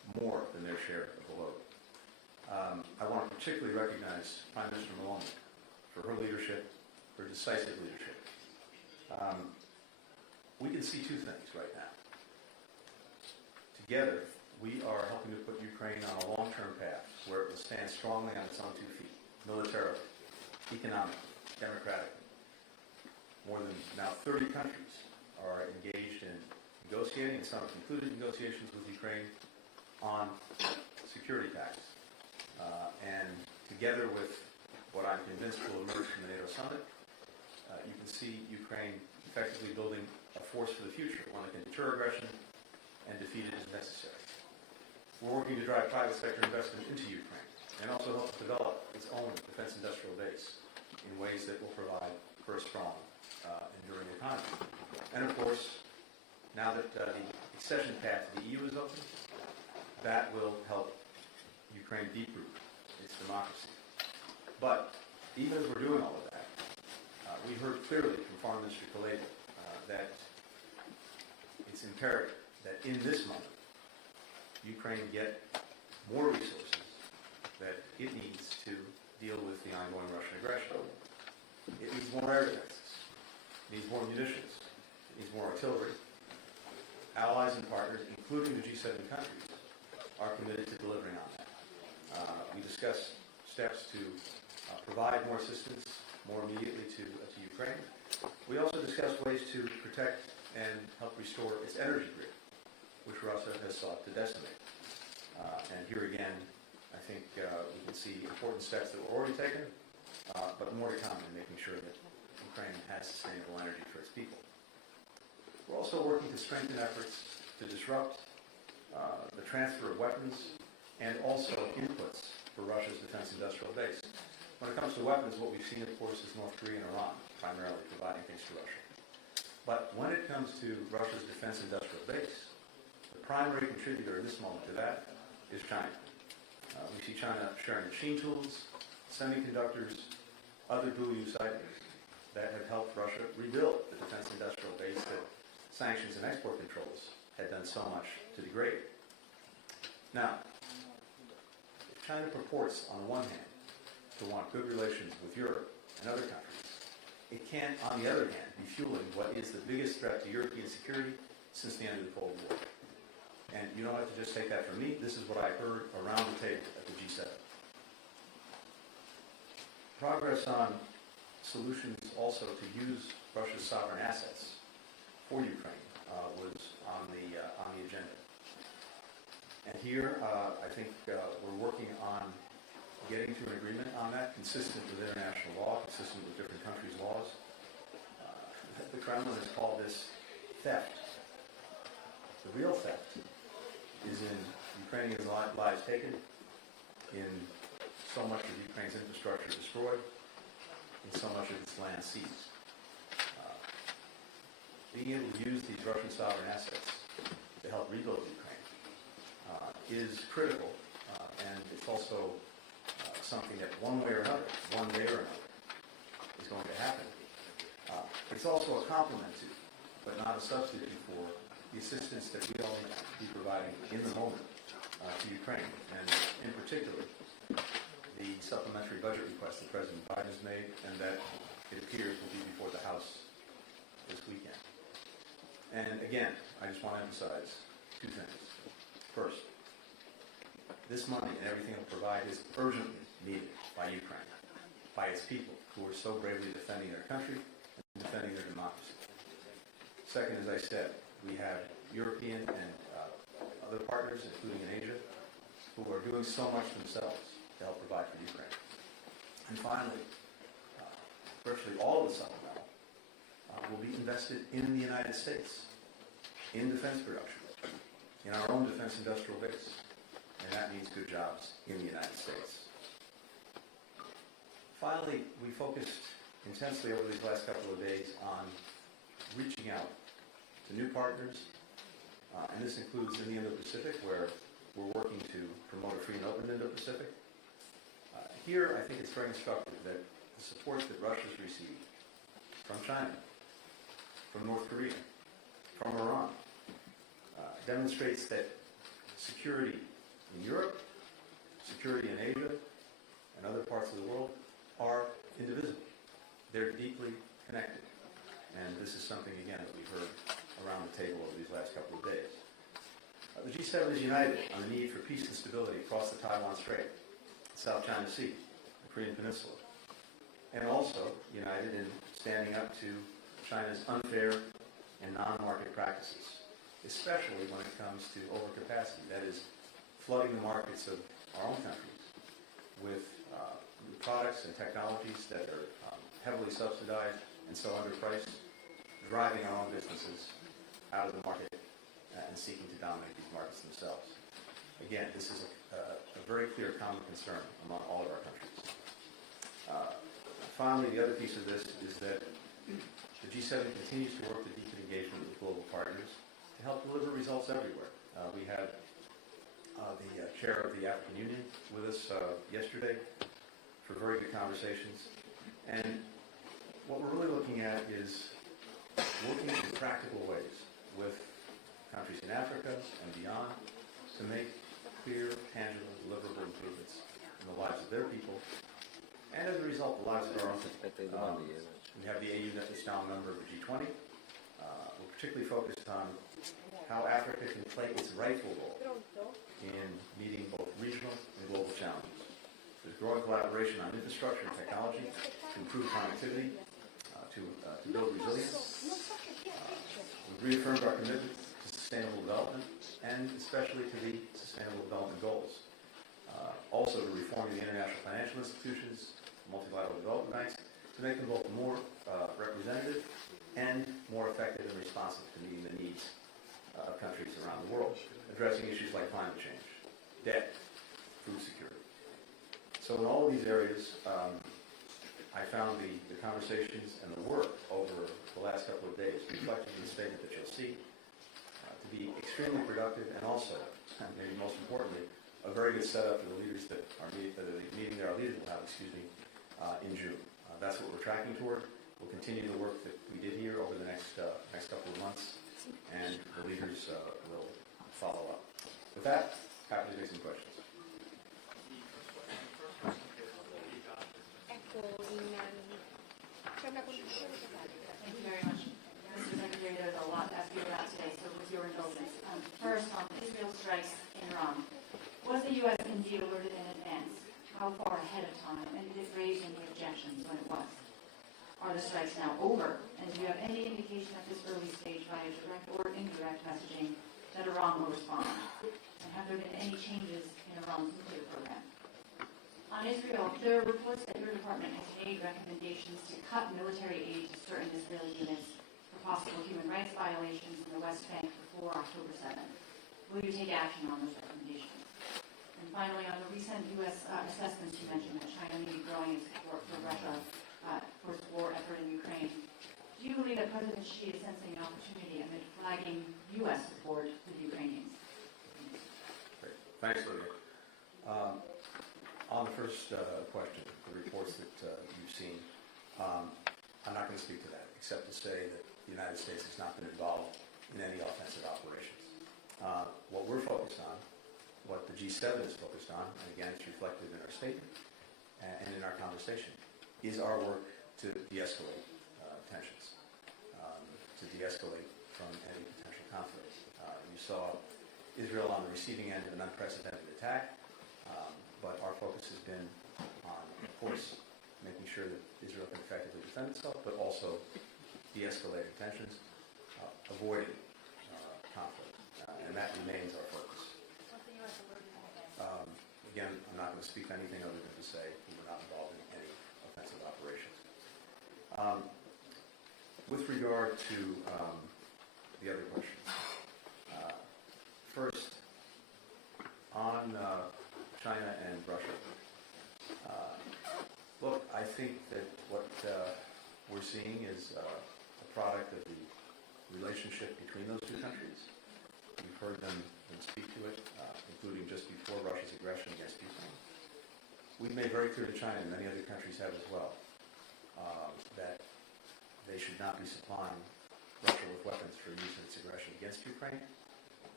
more than their share of the load. I want to particularly recognize Prime Minister Maloney for her leadership, her decisive leadership. We can see two things right now. Together, we are helping to put Ukraine on a long-term path where it will stand strongly on its own 2 feet, militarily, economically, democratically. More than now 30 countries are engaged in negotiating, and some have concluded negotiations with Ukraine on security pacts. And together with what I'm convinced will emerge from the NATO summit, you can see Ukraine effectively building a force for the future, one that can deter aggression and defeat it as necessary. We're working to drive private sector investment into Ukraine and also help it develop its own defense industrial base in ways that will provide for a strong, enduring economy. And of course, now that the accession path to the EU is open, that will help Ukraine deep-root its democracy. But even as we're doing all of that, we heard clearly from Foreign Minister Leahy that it's imperative that in this moment, Ukraine get more resources that it needs to deal with the ongoing Russian aggression. It needs more air defenses. It needs more munitions. It needs more artillery. Allies and partners, including the G7 countries, are committed to delivering on that. We discussed steps to provide more assistance more immediately to Ukraine. We also discussed ways to protect and help restore its energy grid, which Russia has sought to decimate. And here again, I think we can see important steps that were already taken, but more to come in making sure that Ukraine has sustainable energy for its people. We're also working to strengthen efforts to disrupt the transfer of weapons and also inputs for Russia's defense industrial base. When it comes to weapons, what we've seen, of course, is North Korea and Iran primarily providing things to Russia. But when it comes to Russia's defense industrial base, the primary contributor in this moment to that is China. We see China sharing machine tools, semiconductors, other dual-use items that have helped Russia rebuild the defense industrial base that sanctions and export controls had done so much to degrade. Now, if China purports, on the one hand, to want good relations with Europe and other countries, it can, on the other hand, be fueling what is the biggest threat to European security since the end of the Cold War. And you don't have to just take that from me. This is what I heard around the table at the G7. Progress on solutions also to use Russia's sovereign assets for Ukraine was on the agenda. And here, I think we're working on getting to an agreement on that, consistent with international law, consistent with different countries' laws. The Kremlin has called this theft. The real theft is in Ukrainian lives taken, in so much of Ukraine's infrastructure destroyed, in so much of its land seized. Being able to use these Russian sovereign assets to help rebuild Ukraine is critical, and it's also something that one way or another, one day or another, is going to happen. It's also a complement to, but not a substitute for, the assistance that we all need to be providing in the moment to Ukraine, and in particular, the supplementary budget request that President Biden has made, and that it appears will be before the House this weekend. And again, I just want to emphasize two things. First, this money and everything it will provide is urgently needed by Ukraine, by its people who are so bravely defending their country and defending their democracy. Second, as I said, we have European and other partners, including in Asia, who are doing so much themselves to help provide for Ukraine. And finally, virtually all of the supplemental will be invested in the United States, in defense production, in our own defense industrial base. And that means good jobs in the United States. Finally, we focused intensely over these last couple of days on reaching out to new partners, and this includes in the Indo-Pacific, where we're working to promote a free and open Indo-Pacific. Here, I think it's very instructive that the support that Russia's received from China, from North Korea, from Iran, demonstrates that security in Europe, security in Asia, and other parts of the world are indivisible. They're deeply connected. And this is something, again, that we've heard around the table over these last couple of days. The G7 is united on the need for peace and stability across the Taiwan Strait, the South China Sea, the Korean Peninsula, and also united in standing up to China's unfair and non-market practices, especially when it comes to overcapacity, that is, flooding the markets of our own countries with products and technologies that are heavily subsidized and so underpriced, driving our own businesses out of the market and seeking to dominate these markets themselves. Again, this is a very clear common concern among all of our countries. Finally, the other piece of this is that the G7 continues to work to deepen engagement with global partners to help deliver results everywhere. We had the chair of the African Union with us yesterday for very good conversations. And what we're really looking at is working in practical ways with countries in Africa and beyond to make clear, tangible, deliverable improvements in the lives of their people and, as a result, the lives of our own people. We have the AU that is now a member of the G20. We're particularly focused on how Africa can play its rightful role in meeting both regional and global challenges. There's growing collaboration on infrastructure and technology to improve connectivity, to build resilience. We've reaffirmed our commitment to sustainable development and especially to the Sustainable Development Goals. Also to reforming the international financial institutions, multilateral development banks, to make them both more representative and more effective and responsive to meeting the needs of countries around the world, addressing issues like climate change, debt, food security. So in all of these areas, I found the conversations and the work over the last couple of days, reflected in the statement that you'll see, to be extremely productive and also, and maybe most importantly, a very good setup for the leaders that are meeting that our leaders will have, in June. That's what we're tracking toward. We'll continue the work that we did here over the next couple of months, and the leaders will follow up. With that, happy to take some questions. Thank you very much. Mr. Secretary, there's a lot to ask you about today, so with your indulgence. First, on Israel strikes in Iran. Was the U.S. indeed alerted in advance? How far ahead of time? And did it raise any objections when it was? Are the strikes now over? And do you have any indication at this early stage via direct or indirect messaging that Iran will respond? And have there been any changes in Iran's nuclear program? On Israel, there are reports that your department has made recommendations to cut military aid to certain Israeli units for possible human rights violations in the West Bank before October 7th. Will you take action on those recommendations? And finally, on the recent U.S. assessments, you mentioned that China may be growing its support for Russia for its war effort in Ukraine. Do you believe that President Xi is sensing an opportunity amid flagging U.S. support for the Ukrainians? Great. Thanks, Lydia. On the first question, the reports that you've seen, I'm not going to speak to that, except to say that the United States has not been involved in any offensive operations. What we're focused on, what the G7 is focused on, and again, it's reflected in our statement and in our conversation, is our work to de-escalate tensions, to de-escalate from any potential conflict. You saw Israel on the receiving end of an unprecedented attack, but our focus has been on, of course, making sure that Israel can effectively defend itself, but also de-escalating tensions, avoiding conflict, and that remains our focus. Again, I'm not going to speak to anything other than to say we were not involved in any offensive operations. With regard to the other questions, first, on China and Russia. Look, I think that what we're seeing is a product of the relationship between those two countries. We've heard them speak to it, including just before Russia's aggression against Ukraine. We've made very clear to China, and many other countries have as well, that they should not be supplying Russia with weapons for use in its aggression against Ukraine,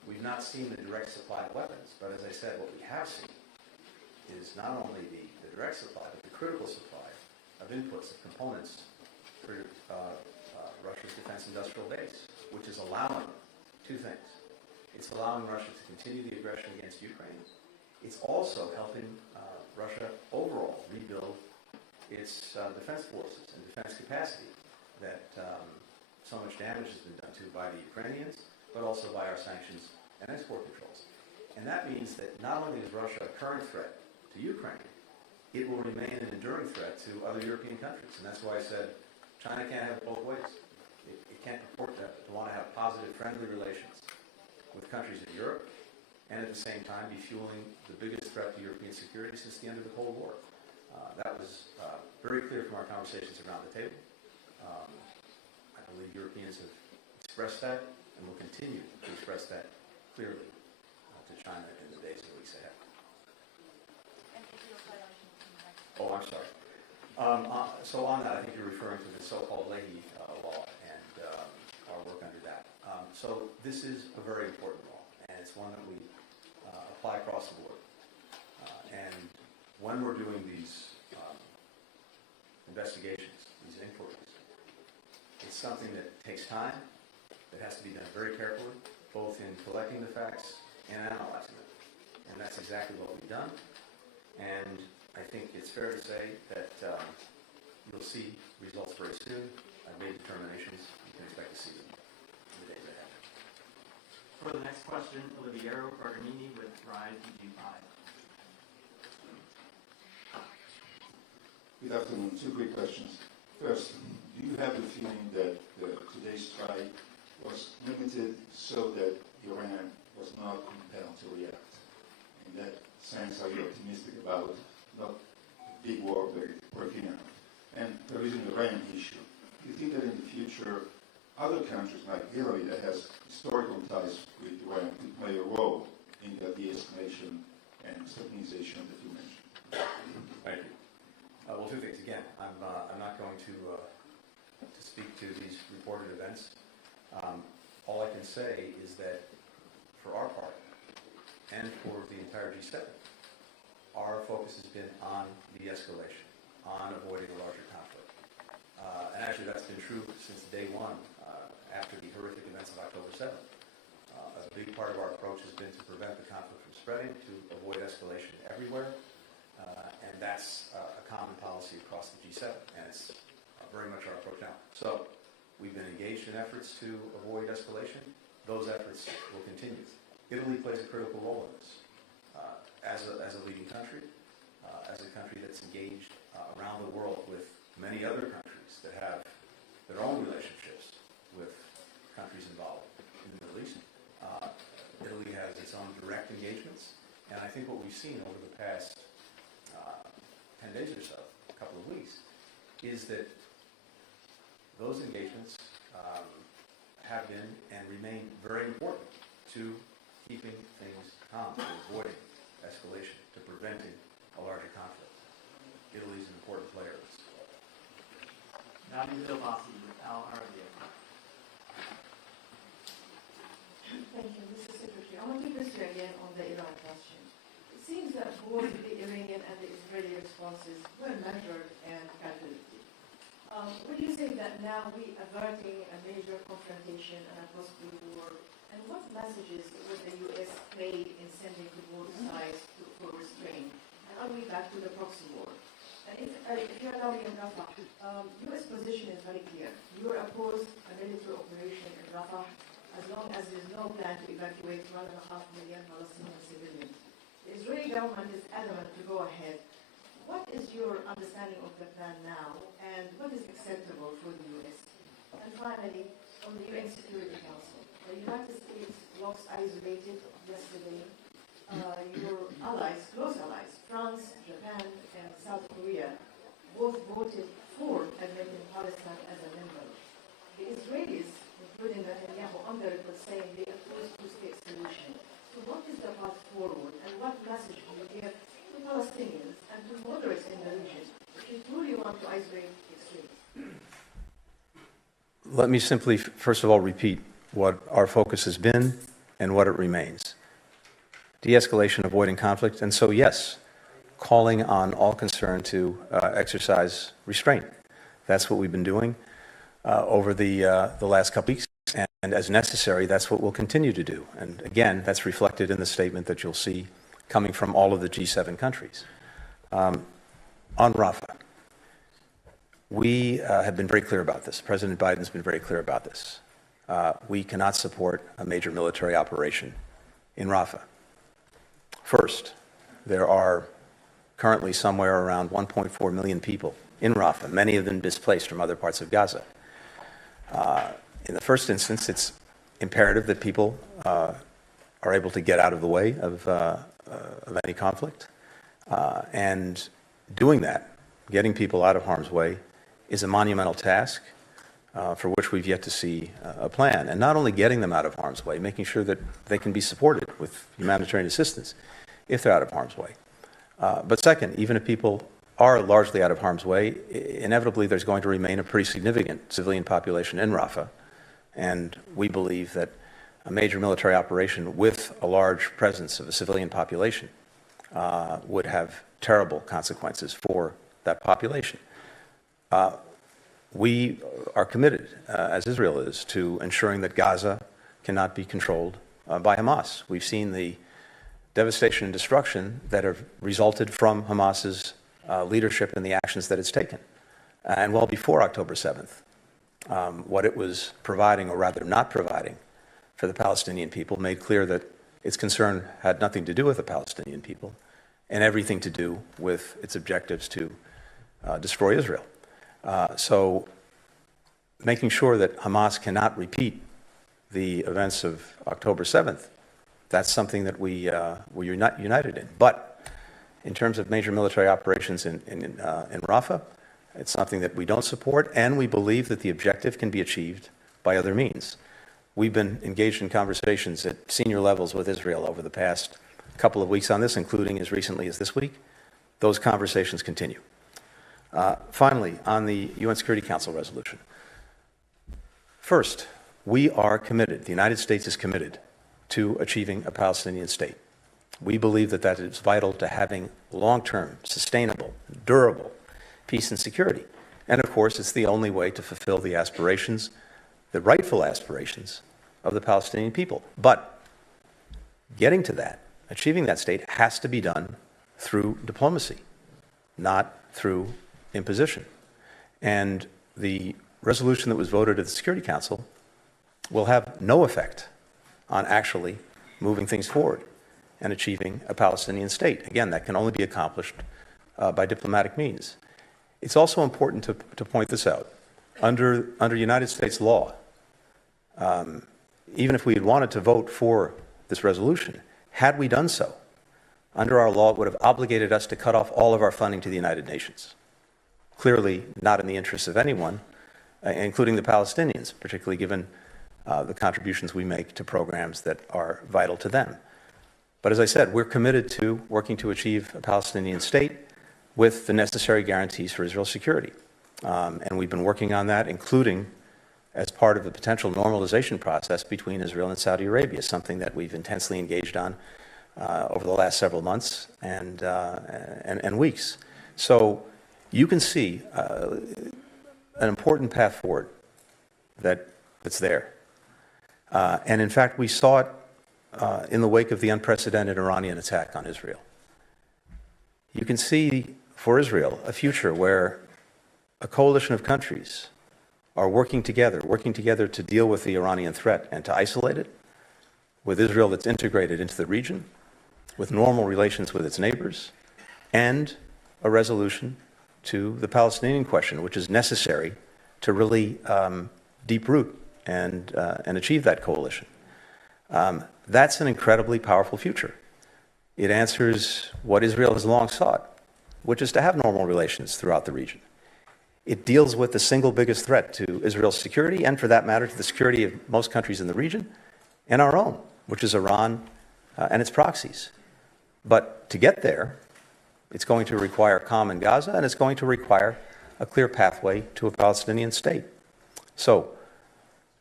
We've not seen the direct supply of weapons, but as I said, what we have seen is not only the direct supply, but the critical supply of inputs, of components for Russia's defense industrial base, which is allowing two things. It's allowing Russia to continue the aggression against Ukraine. It's also helping Russia overall rebuild its defense forces and defense capacity that so much damage has been done to by the Ukrainians, but also by our sanctions and export controls. And that means that not only is Russia a current threat to Ukraine, it will remain an enduring threat to other European countries. And that's why I said China can't have it both ways. It can't purport to want to have positive, friendly relations with countries in Europe and at the same time be fueling the biggest threat to European security since the end of the Cold War. That was very clear from our conversations around the table. I believe Europeans have expressed that and will continue to express that clearly to China in the days and weeks ahead. Oh, I'm sorry. So on that, I think you're referring to the so-called Leahy law and our work under that. So this is a very important law, and it's one that we apply across the board. And when we're doing these investigations, these inquiries, it's something that takes time, that has to be done very carefully, both in collecting the facts and analyzing them. And that's exactly what we've done. And I think it's fair to say that you'll see results very soon. I've made determinations. You can expect to see them in the days ahead. For the next question, Oliviero Garganini with Rise EG5. Good afternoon. Two quick questions. First, do you have the feeling that today's strike was limited so that Iran was not compelled to react? In that sense, are you optimistic about not big war breaking out? And there is an Iran issue. Do you think that in the future, other countries like Italy that has historical ties with Iran could play a role in the de-escalation and stabilization that you mentioned? Thank you. Well, two things. Again, I'm not going to speak to these reported events. All I can say is that for our part, and for the entire G7, our focus has been on de-escalation, on avoiding a larger conflict. And actually that's been true since day one, after the horrific events of October 7th. A big part of our approach has been to prevent the conflict from spreading, to avoid escalation everywhere. And that's a common policy across the G7, and it's very much our approach now. So we've been engaged in efforts to avoid escalation. Those efforts will continue. Italy plays a critical role in this. As a leading country, as a country that's engaged around the world with many other countries that have their own relationships with countries involved in the Middle East. Italy has its own direct engagements, and I think what we've seen over the past 10 days or so, a couple of weeks, is that those engagements have been and remain very important to keeping things calm, to avoiding escalation, to preventing a larger conflict. Italy is an important player in this. Nadia Delbasi with Al Arabiya. Thank you, Mr. Secretary. I want to press you again on the Iran question. It seems that both the Iranian and the Israeli responses were measured and calculated. Would you say that now we are averting a major confrontation and a possible war? And what messages would the U.S. play in sending to both sides for restraint? And are we back to the proxy war? And if you allow me in Rafa, U.S. position is very clear. You are opposed a military operation in Rafa as long as there is no plan to evacuate 1.5 million Palestinian civilians. The Israeli government is adamant to go ahead. What is your understanding of the plan now, and what is acceptable for the U.S.? And finally, on the UN Security Council, the United States was isolated yesterday. Your allies, close allies, France, Japan, and South Korea, both voted for admitting Palestine as a member. The Israelis, including Netanyahu, on the record saying they oppose two-state solution. So what is the path forward, and what message do you give to Palestinians and to moderates in the region if you truly want to isolate extremes? Let me simply, first of all, repeat what our focus has been and what it remains. De-escalation, avoiding conflict, and so yes, calling on all concerned to exercise restraint. That's what we've been doing over the last couple weeks, and as necessary, that's what we'll continue to do. And again, that's reflected in the statement that you'll see coming from all of the G7 countries. On Rafa, we have been very clear about this. President Biden's been very clear about this. We cannot support a major military operation in Rafa. First, there are currently somewhere around 1.4 million people in Rafa, many of them displaced from other parts of Gaza. In the first instance, it's imperative that people are able to get out of the way of any conflict. And doing that, getting people out of harm's way, is a monumental task for which we've yet to see a plan. And not only getting them out of harm's way, making sure that they can be supported with humanitarian assistance if they're out of harm's way. But second, even if people are largely out of harm's way, inevitably there's going to remain a pretty significant civilian population in Rafah. And we believe that a major military operation with a large presence of a civilian population would have terrible consequences for that population. We are committed, as Israel is, to ensuring that Gaza cannot be controlled by Hamas. We've seen the devastation and destruction that have resulted from Hamas's leadership and the actions that it's taken. And well before October 7th, what it was providing, or rather not providing, for the Palestinian people made clear that its concern had nothing to do with the Palestinian people and everything to do with its objectives to destroy Israel. So making sure that Hamas cannot repeat the events of October 7th, that's something that we're united in. But in terms of major military operations in Rafah, it's something that we don't support, and we believe that the objective can be achieved by other means. We've been engaged in conversations at senior levels with Israel over the past couple of weeks on this, including as recently as this week. Those conversations continue. Finally, on the UN Security Council resolution. First, we are committed, the United States is committed to achieving a Palestinian state. We believe that that is vital to having long-term, sustainable, durable peace and security. And of course, it's the only way to fulfill the aspirations, the rightful aspirations of the Palestinian people. But getting to that, achieving that state, has to be done through diplomacy, not through imposition. And the resolution that was voted at the Security Council will have no effect on actually moving things forward and achieving a Palestinian state. Again, that can only be accomplished by diplomatic means. It's also important to point this out. Under United States law, even if we had wanted to vote for this resolution, had we done so, under our law, it would have obligated us to cut off all of our funding to the United Nations. Clearly not in the interests of anyone, including the Palestinians, particularly given the contributions we make to programs that are vital to them. But as I said, we're committed to working to achieve a Palestinian state with the necessary guarantees for Israel's security. And we've been working on that, including as part of the potential normalization process between Israel and Saudi Arabia, something that we've intensely engaged on over the last several months and weeks. So you can see an important path forward that's there. And in fact, we saw it in the wake of the unprecedented Iranian attack on Israel. You can see for Israel a future where a coalition of countries are working together to deal with the Iranian threat and to isolate it, with Israel that's integrated into the region, with normal relations with its neighbors, and a resolution to the Palestinian question, which is necessary to really deep root and achieve that coalition. That's an incredibly powerful future. It answers what Israel has long sought, which is to have normal relations throughout the region. It deals with the single biggest threat to Israel's security, and for that matter, to the security of most countries in the region, and our own, which is Iran and its proxies. But to get there, it's going to require calm in Gaza, and it's going to require a clear pathway to a Palestinian state. So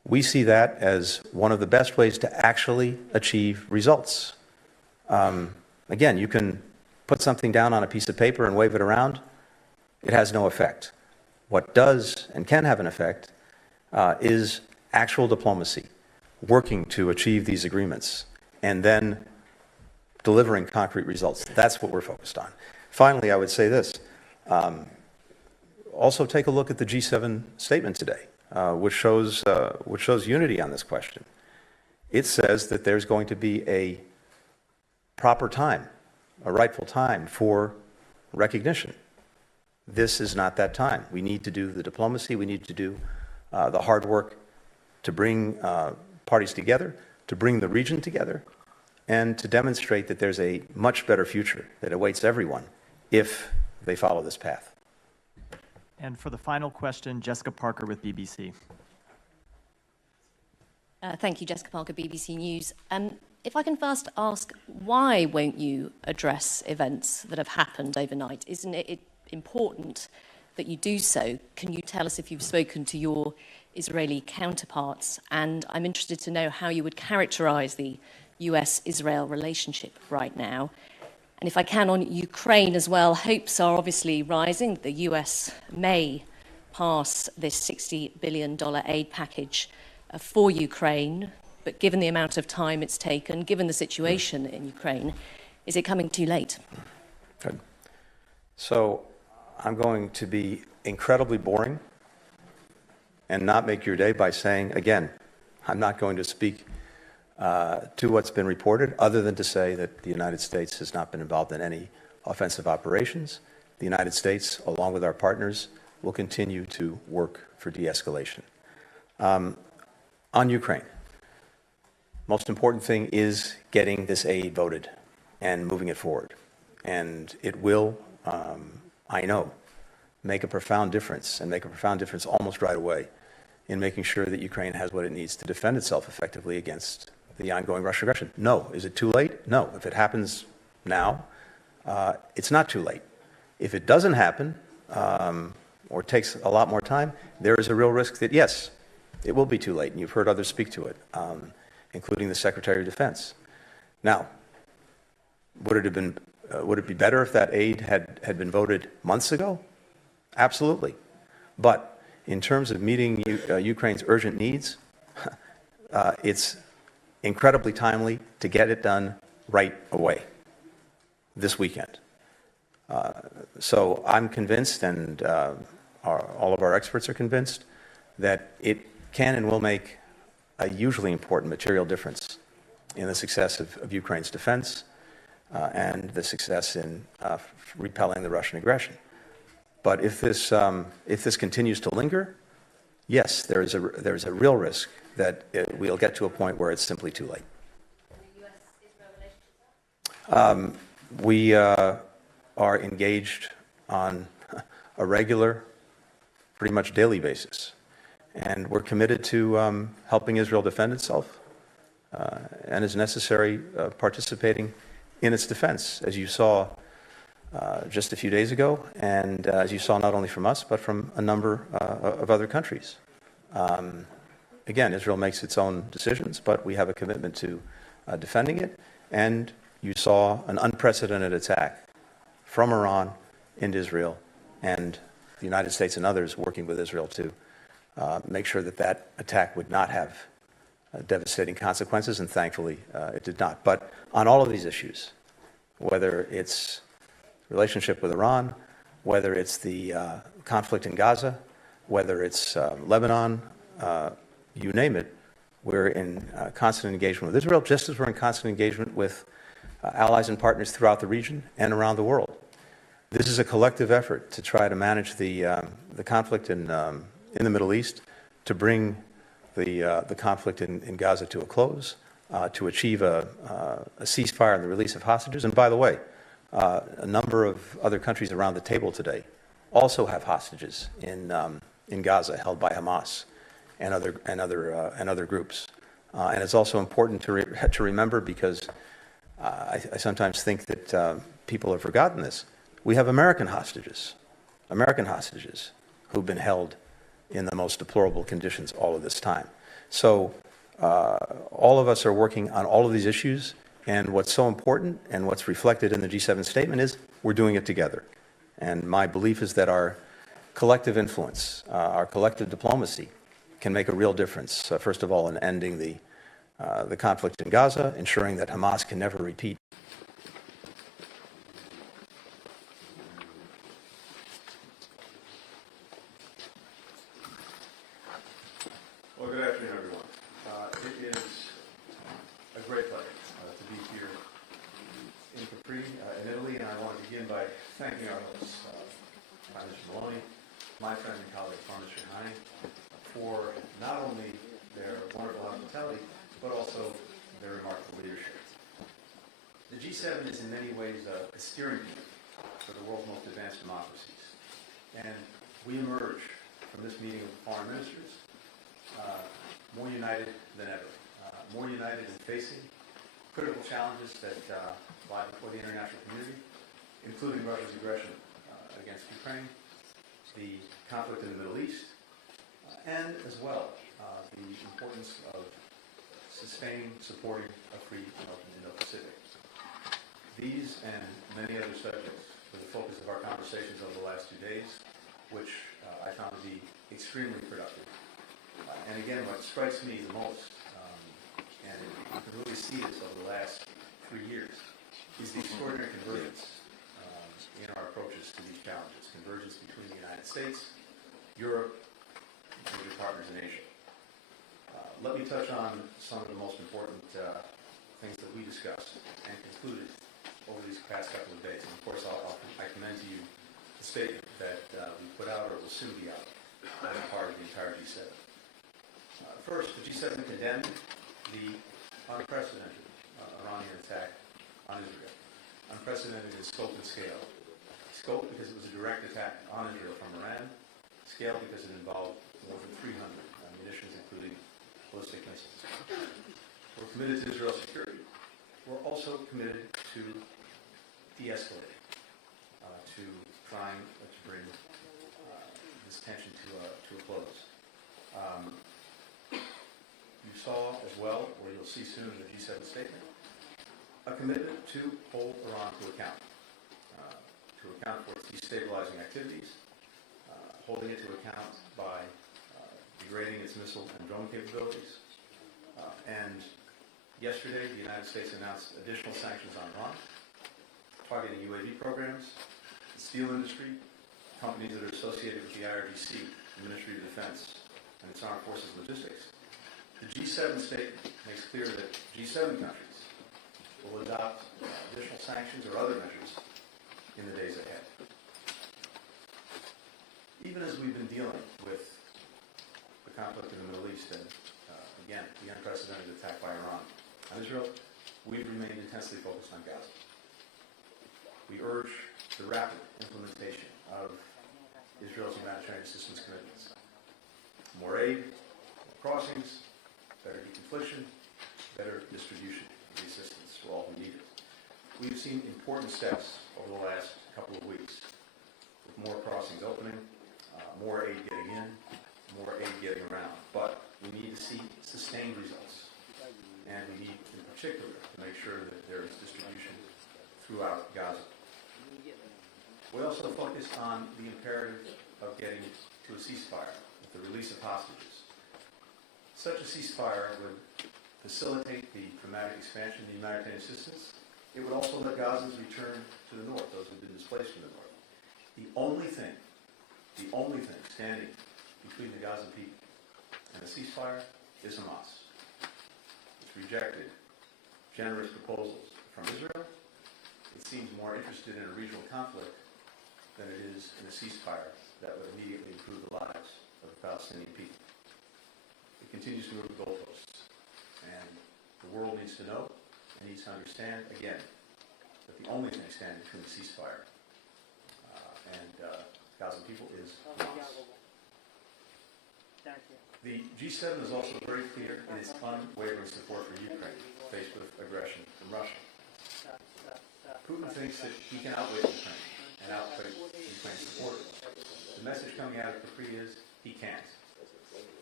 We see that as one of the best ways to actually achieve results. Again, you can put something down on a piece of paper and wave it around. It has no effect. What does and can have an effect is actual diplomacy, working to achieve these agreements, and then delivering concrete results. That's what we're focused on. Finally, I would say this. Also take a look at the G7 statement today, which shows unity on this question. It says that there's going to be a proper time, a rightful time for recognition. This is not that time. We need to do the diplomacy. We need to do the hard work to bring parties together, to bring the region together, and to demonstrate that there's a much better future that awaits everyone if they follow this path. And for the final question, Jessica Parker with BBC. Thank you, Jessica Parker, BBC News. If I can first ask, why won't you address events that have happened overnight? Isn't it important that you do so? Can you tell us if you've spoken to your Israeli counterparts? And I'm interested to know how you would characterize the US-Israel relationship right now. And if I can, on Ukraine as well, hopes are obviously rising. The US may pass this $60 billion aid package for Ukraine, but given the amount of time it's taken, given the situation in Ukraine, is it coming too late? Good. So I'm going to be incredibly boring and not make your day by saying, again, I'm not going to speak to what's been reported, other than to say that the United States has not been involved in any offensive operations. The United States, along with our partners, will continue to work for de-escalation. On Ukraine, most important thing is getting this aid voted and moving it forward. And it will, I know, make a profound difference, and make a profound difference almost right away in making sure that Ukraine has what it needs to defend itself effectively against the ongoing Russian aggression. No. Is it too late? No. If it happens now, it's not too late. If it doesn't happen, or takes a lot more time, there is a real risk that, yes, it will be too late, and you've heard others speak to it, including the Secretary of Defense. Now, would it be better if that aid had been voted months ago? Absolutely. But in terms of meeting Ukraine's urgent needs, it's incredibly timely to get it done right away, this weekend. So I'm convinced, and all of our experts are convinced, that it can and will make a hugely important material difference in the success of Ukraine's defense and the success in repelling the Russian aggression. But if this continues to linger, yes, there is a real risk that we'll get to a point where it's simply too late. We are engaged on a regular, pretty much daily basis, and we're committed to helping Israel defend itself, and as necessary, participating in its defense, as you saw just a few days ago, and as you saw not only from us, but from a number of other countries. Again, Israel makes its own decisions, but we have a commitment to defending it, and you saw an unprecedented attack from Iran into Israel, and the United States and others working with Israel to make sure that that attack would not have devastating consequences, and thankfully it did not. But on all of these issues, whether it's relationship with Iran, whether it's the conflict in Gaza, whether it's Lebanon, you name it, we're in constant engagement with Israel, just as we're in constant engagement with allies and partners throughout the region and around the world. This is a collective effort to try to manage the conflict in the Middle East, to bring the conflict in Gaza to a close, to achieve a ceasefire and the release of hostages. And by the way, a number of other countries around the table today also have hostages in Gaza held by Hamas and other groups. And it's also important to remember, because I sometimes think that people have forgotten this. We have American hostages who've been held in the most deplorable conditions all of this time. So all of us are working on all of these issues, and what's so important and what's reflected in the G7 statement is we're doing it together. And my belief is that our collective influence, our collective diplomacy can make a real difference, first of all, in ending the conflict in Gaza, ensuring that Hamas can never repeat. Well, good afternoon, everyone. It is a great pleasure to be here in Capri, in Italy, and I want to begin by thanking our hosts, Prime Minister Maloney, my friend and colleague, Prime Minister Leahy, for not only their wonderful hospitality, but also their remarkable leadership. The G7 is in many ways a steering wheel for the world's most advanced democracies. And we emerge from this meeting of foreign ministers more united than ever, more united in facing critical challenges that lie before the international community, including Russia's aggression against Ukraine, the conflict in the Middle East, and as well the importance of sustaining, supporting a free and open Indo-Pacific. These and many other subjects were the focus of our conversations over the last 2 days, which I found to be extremely productive. And again, what strikes me the most, and you can really see this over the last 3 years, is the extraordinary convergence in our approaches to these challenges. Convergence between the United States, Europe, and major partners in Asia. Let me touch on some of the most important things that we discussed and concluded over these past couple of days. And of course, I commend to you the statement that we put out, or will soon be out, as a part of the entire G7. First, the G7 condemned the unprecedented Iranian attack on Israel. Unprecedented in scope and scale. Scope because it was a direct attack on Israel from Iran. Scale because it involved more than 300 munitions, including ballistic missiles. We're committed to Israel's security. We're also committed to de-escalating, to trying to bring this tension to a close. You saw as well, or you'll see soon in the G7 statement, a commitment to hold Iran to account for its destabilizing activities, holding it to account by degrading its missile and drone capabilities. And yesterday, the United States announced additional sanctions on Iran, targeting UAV programs, the steel industry, companies that are associated with the IRGC, the Ministry of Defense, and its armed forces logistics. The G7 statement makes clear that G7 countries will adopt additional sanctions or other measures in the days ahead. Even as we've been dealing with the conflict in the Middle East and, again, the unprecedented attack by Iran on Israel, we've remained intensely focused on Gaza. We urge the rapid implementation of Israel's humanitarian assistance commitments. More aid, more crossings, better deconfliction, better distribution of the assistance to all who need it. We've seen important steps over the last couple of weeks, with more crossings opening, more aid getting in, more aid getting around. But we need to see sustained results. And we need, in particular, to make sure that there is distribution throughout Gaza. We also focused on the imperative of getting to a ceasefire with the release of hostages. Such a ceasefire would facilitate the dramatic expansion of the humanitarian assistance. It would also let Gazans return to the north, those who have been displaced from the north. The only thing standing between the Gazan people and a ceasefire is Hamas. It's rejected generous proposals from Israel. It seems more interested in a regional conflict than it is in a ceasefire that would immediately improve the lives of the Palestinian people. It continues to move the goalposts. And the world needs to know and needs to understand, again, that the only thing standing between the ceasefire and Gaza people is Hamas. The G7 is also very clear in its unwavering support for Ukraine, faced with aggression from Russia. Putin thinks that he can outwit Ukraine and outwit Ukraine's supporters. The message coming out of Capri is he can't.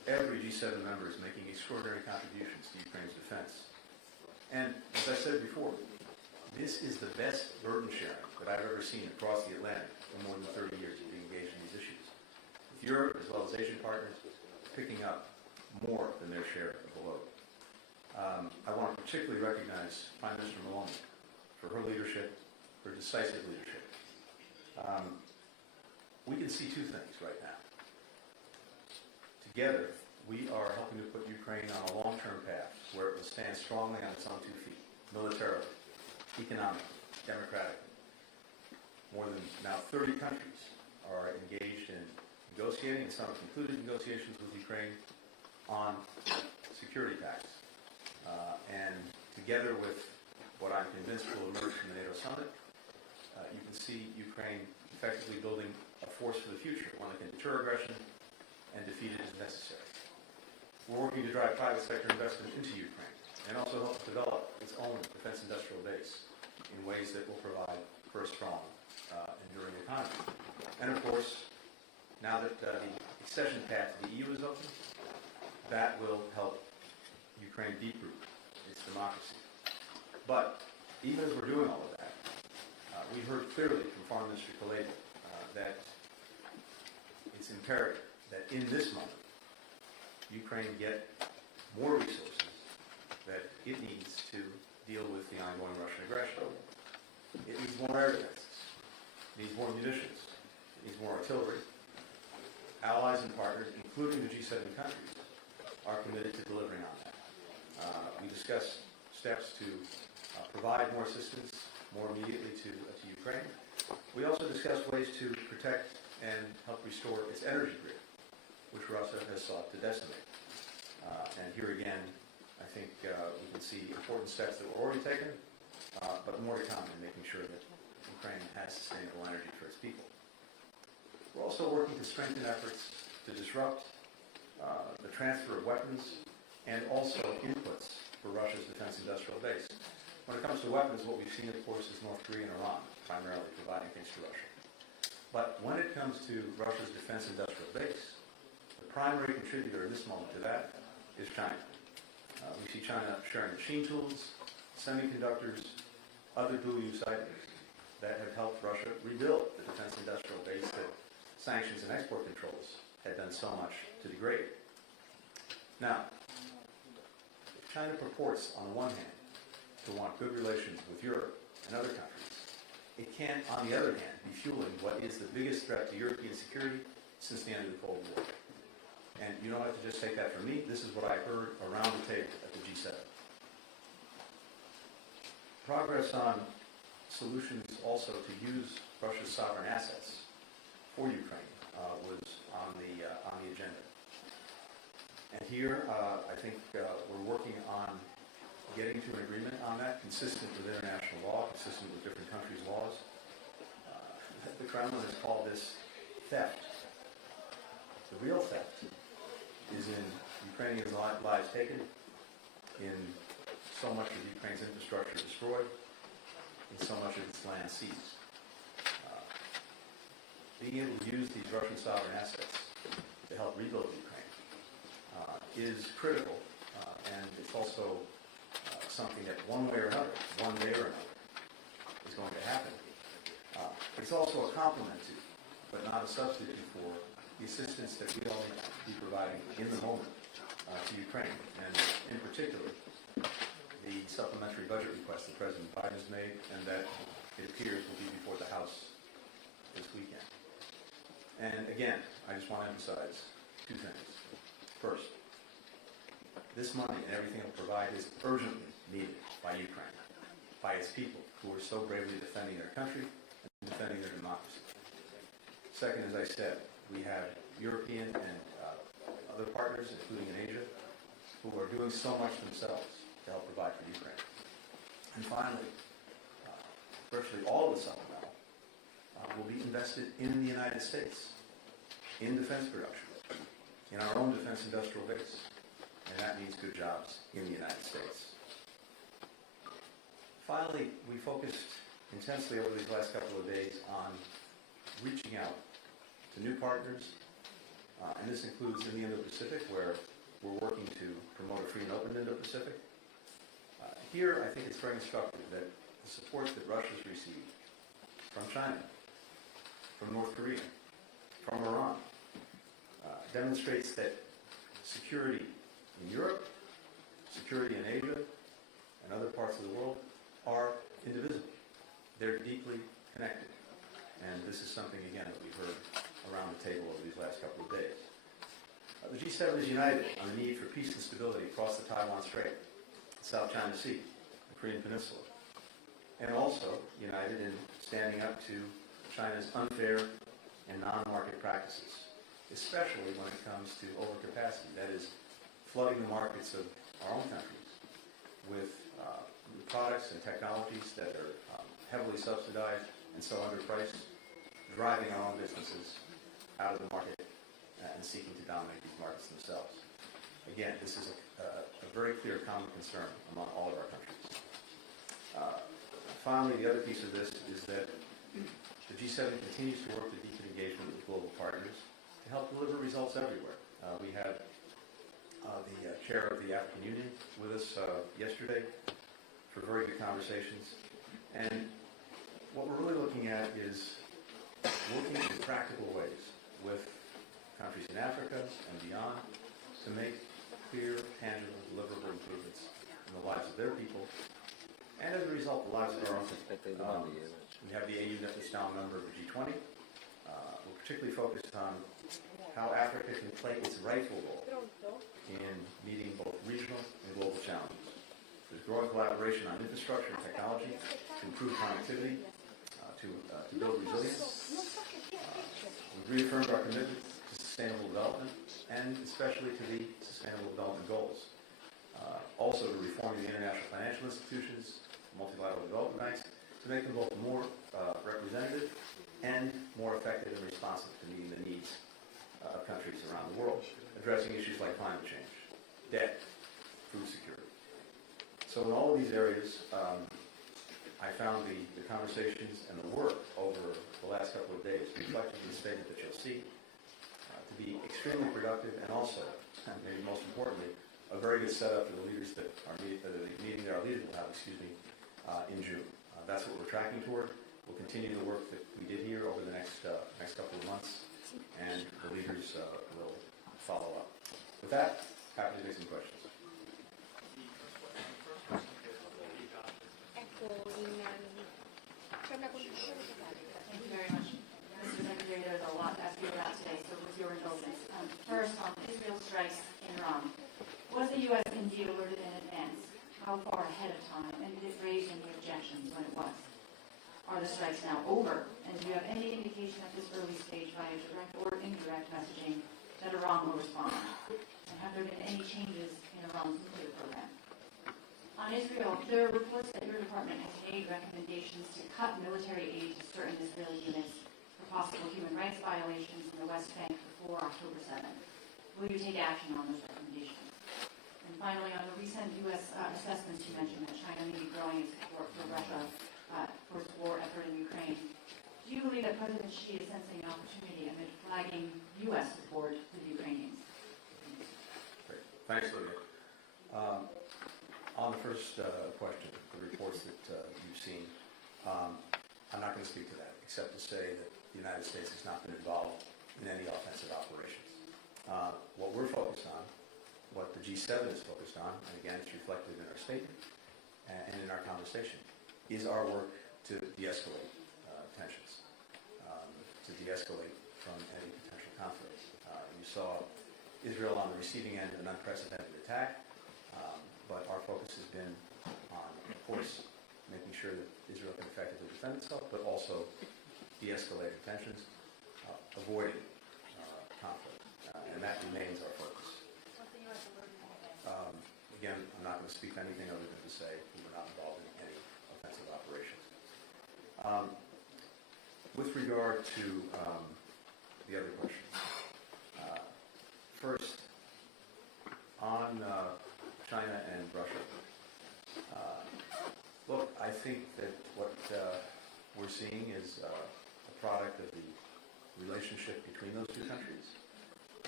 every G7 member is making extraordinary contributions to Ukraine's defense. And as I said before, this is the best burden sharing that I've ever seen across the Atlantic in more than 30 years of being engaged in these issues. With Europe, as well as Asian partners, picking up more than their share of the load. I want to particularly recognize Prime Minister Maloney for her leadership, her decisive leadership. We can see two things right now. Together, we are helping to put Ukraine on a long-term path where it will stand strongly on its own 2 feet, militarily, economically, democratically. More than now 30 countries are engaged in negotiating, and some have concluded negotiations with Ukraine on security pacts. And together with what I'm convinced will emerge from the NATO summit, you can see Ukraine effectively building a force for the future, one that can deter aggression and defeat it as necessary. We're working to drive private sector investment into Ukraine and also help develop its own defense industrial base in ways that will provide for a strong, enduring economy. And of course, now that the accession path to the EU is open, that will help Ukraine deep-root its democracy. But even as we're doing all of that, we heard clearly from Foreign Minister Leahy that it's imperative that in this moment, Ukraine get more resources that it needs to deal with the ongoing Russian aggression. It needs more air defenses. It needs more munitions. It needs more artillery. Allies and partners, including the G7 countries, are committed to delivering on that. We discussed steps to provide more assistance more immediately to Ukraine. We also discussed ways to protect and help restore its energy grid, which Russia has sought to decimate. And here again, I think we can see important steps that were already taken, but more to come in making sure that Ukraine has sustainable energy for its people. We're also working to strengthen efforts to disrupt the transfer of weapons and also inputs for Russia's defense industrial base. When it comes to weapons, what we've seen, of course, is North Korea and Iran primarily providing things to Russia. But when it comes to Russia's defense industrial base, the primary contributor in this moment to that is China. We see China sharing machine tools, semiconductors, other dual-use items that have helped Russia rebuild the defense industrial base that sanctions and export controls had done so much to degrade. Now, if China purports, on the one hand, to want good relations with Europe and other countries, it can, on the other hand, be fueling what is the biggest threat to European security since the end of the Cold War. And you don't have to just take that from me. This is what I heard around the table at the G7. Progress on solutions also to use Russia's sovereign assets for Ukraine was on the agenda. And here, I think we're working on getting to an agreement on that, consistent with international law, consistent with different countries' laws. The Kremlin has called this theft. The real theft is in Ukrainian lives taken, in so much of Ukraine's infrastructure destroyed, in so much of its land seized. Being able to use these Russian sovereign assets to help rebuild Ukraine is critical, and it's also something that one way or another is going to happen. It's also a complement to, but not a substitute for, the assistance that we all need to be providing in the moment to Ukraine, and in particular, the supplementary budget request that President Biden has made, and that it appears will be before the House this weekend. And again, I just want to emphasize two things. First, this money and everything it will provide is urgently needed by Ukraine, by its people who are so bravely defending their country and defending their democracy. Second, as I said, we have European and other partners, including in Asia, who are doing so much themselves to help provide for Ukraine. And finally, virtually all of the supplemental will be invested in the United States, in defense production, in our own defense industrial base. And that means good jobs in the United States. Finally, we focused intensely over these last couple of days on reaching out to new partners And this includes in the Indo-Pacific, where we're working to promote a free and open Indo-Pacific. Here, I think it's very instructive that the support that Russia's received from China, from North Korea, from Iran, demonstrates that security in Europe, security in Asia, and other parts of the world are indivisible. They're deeply connected. And this is something, again, that we've heard around the table over these last couple of days. The G7 is united on the need for peace and stability across the Taiwan Strait, the South China Sea, the Korean Peninsula, and also united in standing up to China's unfair and non-market practices, especially when it comes to overcapacity, that is, flooding the markets of our own countries with products and technologies that are heavily subsidized and so underpriced, driving our own businesses out of the market and seeking to dominate these markets themselves. Again, this is a very clear common concern among all of our countries. Finally, the other piece of this is that the G7 continues to work to deepen engagement with global partners to help deliver results everywhere. We had the chair of the African Union with us yesterday for very good conversations. And what we're really looking at is working in practical ways with countries in Africa and beyond to make clear, tangible, deliverable improvements in the lives of their people, and as a result, the lives of our own people. We have the AU that is now a member of the G20. We're particularly focused on how Africa can play its rightful role in meeting both regional and global challenges. There's growing collaboration on infrastructure and technology to improve connectivity, to build resilience. We've reaffirmed our commitment to sustainable development, and especially to the Sustainable Development Goals. Also to reforming the international financial institutions, multilateral development banks, to make them both more representative and more effective and responsive to meeting the needs of countries around the world, addressing issues like climate change, debt, food security. So in all of these areas, I found the conversations and the work over the last couple of days, reflected in the statement that you'll see, to be extremely productive, and also, and maybe most importantly, a very good setup for the leaders that are the meeting that our leaders will have, in June. That's what we're tracking toward. We'll continue the work that we did here over the next couple of months, and the leaders will follow up. With that, happy to take some questions. Thank you very much. Mr. Secretary, there's a lot to ask you about today, so with your indulgence. First, on Israel strikes in Iran. Was the U.S. indeed alerted in advance? How far ahead of time? And did it raise any objections when it was? Are the strikes now over? And do you have any indication at this early stage via direct or indirect messaging that Iran will respond? And have there been any changes in Iran's nuclear program? On Israel, there are reports that your department has made recommendations to cut military aid to certain Israeli units for possible human rights violations in the West Bank before October 7th. Will you take action on those recommendations? And finally, on the recent U.S. assessments, you mentioned that China may be growing its support for Russia for its war effort in Ukraine. Do you believe that President Xi is sensing an opportunity amid flagging U.S. support for the Ukrainians? Great. Thanks, Lydia. On the first question, the reports that you've seen, I'm not going to speak to that, except to say that the United States has not been involved in any offensive operations. What we're focused on, what the G7 is focused on, and again, it's reflected in our statement and in our conversation, is our work to de-escalate tensions, to de-escalate from any potential conflict. You saw Israel on the receiving end of an unprecedented attack, but our focus has been on, of course, making sure that Israel can effectively defend itself, but also de-escalating tensions, avoiding conflict, and that remains our focus. Again, I'm not going to speak to anything other than to say we were not involved in any offensive operations. With regard to the other questions, first, on China and Russia, look, I think that what we're seeing is a product of the relationship between those two countries.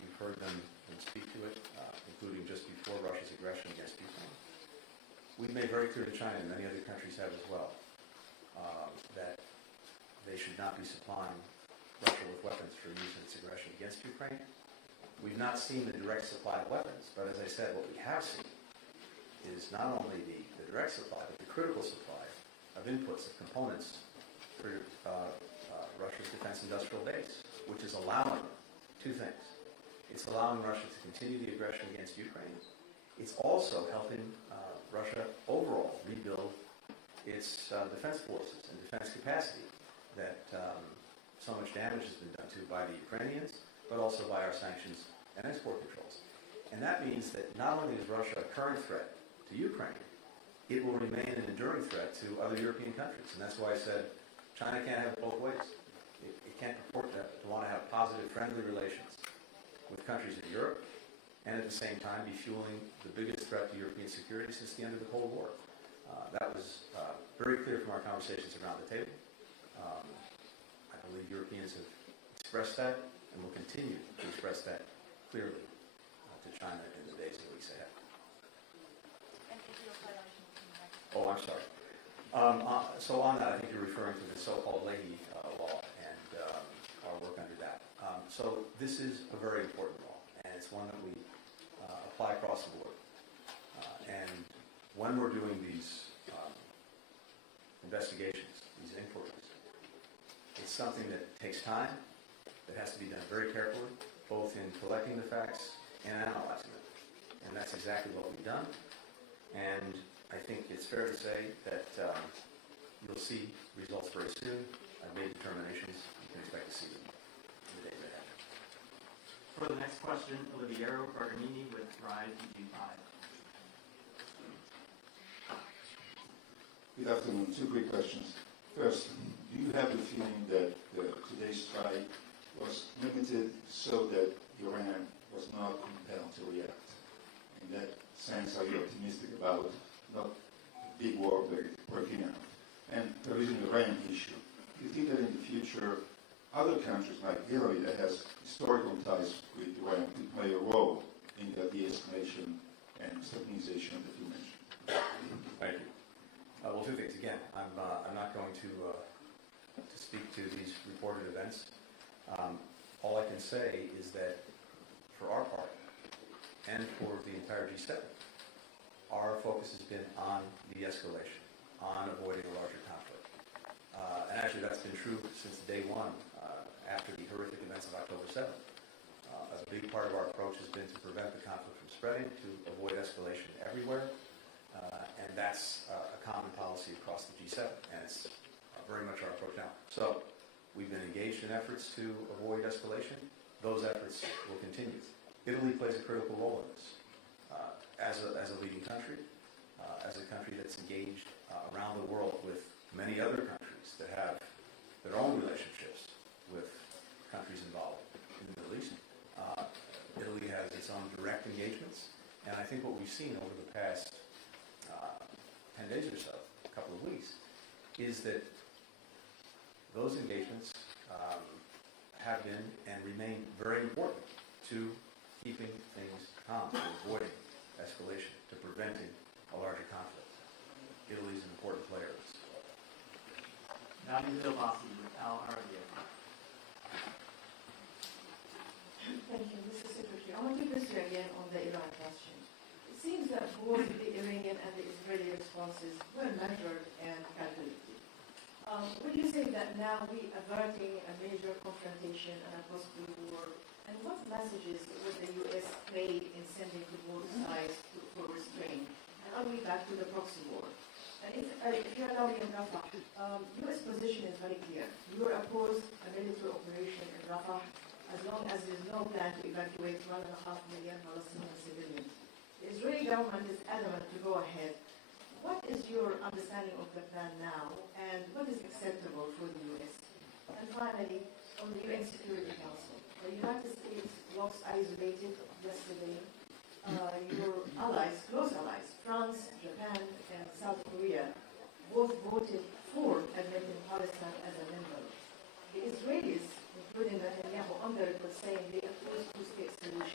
You've heard them speak to it, including just before Russia's aggression against Ukraine. We've made very clear to China, and many other countries have as well, that they should not be supplying Russia with weapons for use in its aggression against Ukraine. We've not seen the direct supply of weapons, but as I said, what we have seen is not only the direct supply, but the critical supply of inputs, of components for Russia's defense industrial base, which is allowing two things. It's allowing Russia to continue the aggression against Ukraine. It's also helping Russia overall rebuild its defense forces and defense capacity that so much damage has been done to by the Ukrainians, but also by our sanctions and export controls. And that means that not only is Russia a current threat to Ukraine, it will remain an enduring threat to other European countries. And that's why I said China can't have it both ways. It can't purport to want to have positive, friendly relations with countries in Europe and at the same time be fueling the biggest threat to European security since the end of the Cold War. That was very clear from our conversations around the table. I believe Europeans have expressed that and will continue to express that clearly to China in the days and weeks ahead. Oh, I'm sorry. So on that, I think you're referring to the so-called Leahy law and our work under that. So this is a very important law, and it's one that we apply across the board. And when we're doing these investigations, these inquiries, it's something that takes time, that has to be done very carefully, both in collecting the facts and analyzing them. And that's exactly what we've done. And I think it's fair to say that you'll see results very soon. I've made determinations. You can expect to see them in the days ahead. For the next question, Oliviero Garganini with Rise EG5. Good afternoon. Two quick questions. First, do you have the feeling that today's strike was limited so that Iran was not compelled to react? In that sense, are you optimistic about not a big war breaking out? And there is an Iran issue. Do you think that in the future, other countries like Italy that has historical ties with Iran could play a role in the de-escalation and stabilization that you mentioned? Thank you. Well, two things. Again, I'm not going to speak to these reported events. All I can say is that for our part, and for the entire G7, our focus has been on de-escalation, on avoiding a larger conflict. And actually that's been true since day one, after the horrific events of October 7th. A big part of our approach has been to prevent the conflict from spreading, to avoid escalation everywhere. And that's a common policy across the G7, and it's very much our approach now. So we've been engaged in efforts to avoid escalation. Those efforts will continue. Italy plays a critical role in this. As a leading country, as a country that's engaged around the world with many other countries that have their own relationships with countries involved in the Middle East. Italy has its own direct engagements, and I think what we've seen over the past 10 days or so, a couple of weeks, is that those engagements have been and remain very important to keeping things calm, to avoiding escalation, to preventing a larger conflict. Italy is an important player in this. Now Bill Bossi with Al Arabiya. Thank you, Mr. Secretary. I want to press you again on the Iran question. It seems that both the Iranian and the Israeli responses were measured and calculated. Would you say that now we are averting a major confrontation and a possible war? And what messages would the U.S. play in sending to both sides for restraint? And are we back to the proxy war? And if you allow me in Rafa, U.S. position is very clear. You are opposed a military operation in Rafa as long as there is no plan to evacuate 1.5 million Palestinian civilians. The Israeli government is adamant to go ahead. What is your understanding of the plan now, and what is acceptable for the U.S.? And finally, on the UN Security Council, the United States was isolated yesterday. Your allies, close allies, France, Japan, and South Korea, both voted for admitting Palestine as a member. The Israelis, including Netanyahu, on the record saying they oppose two-state solution.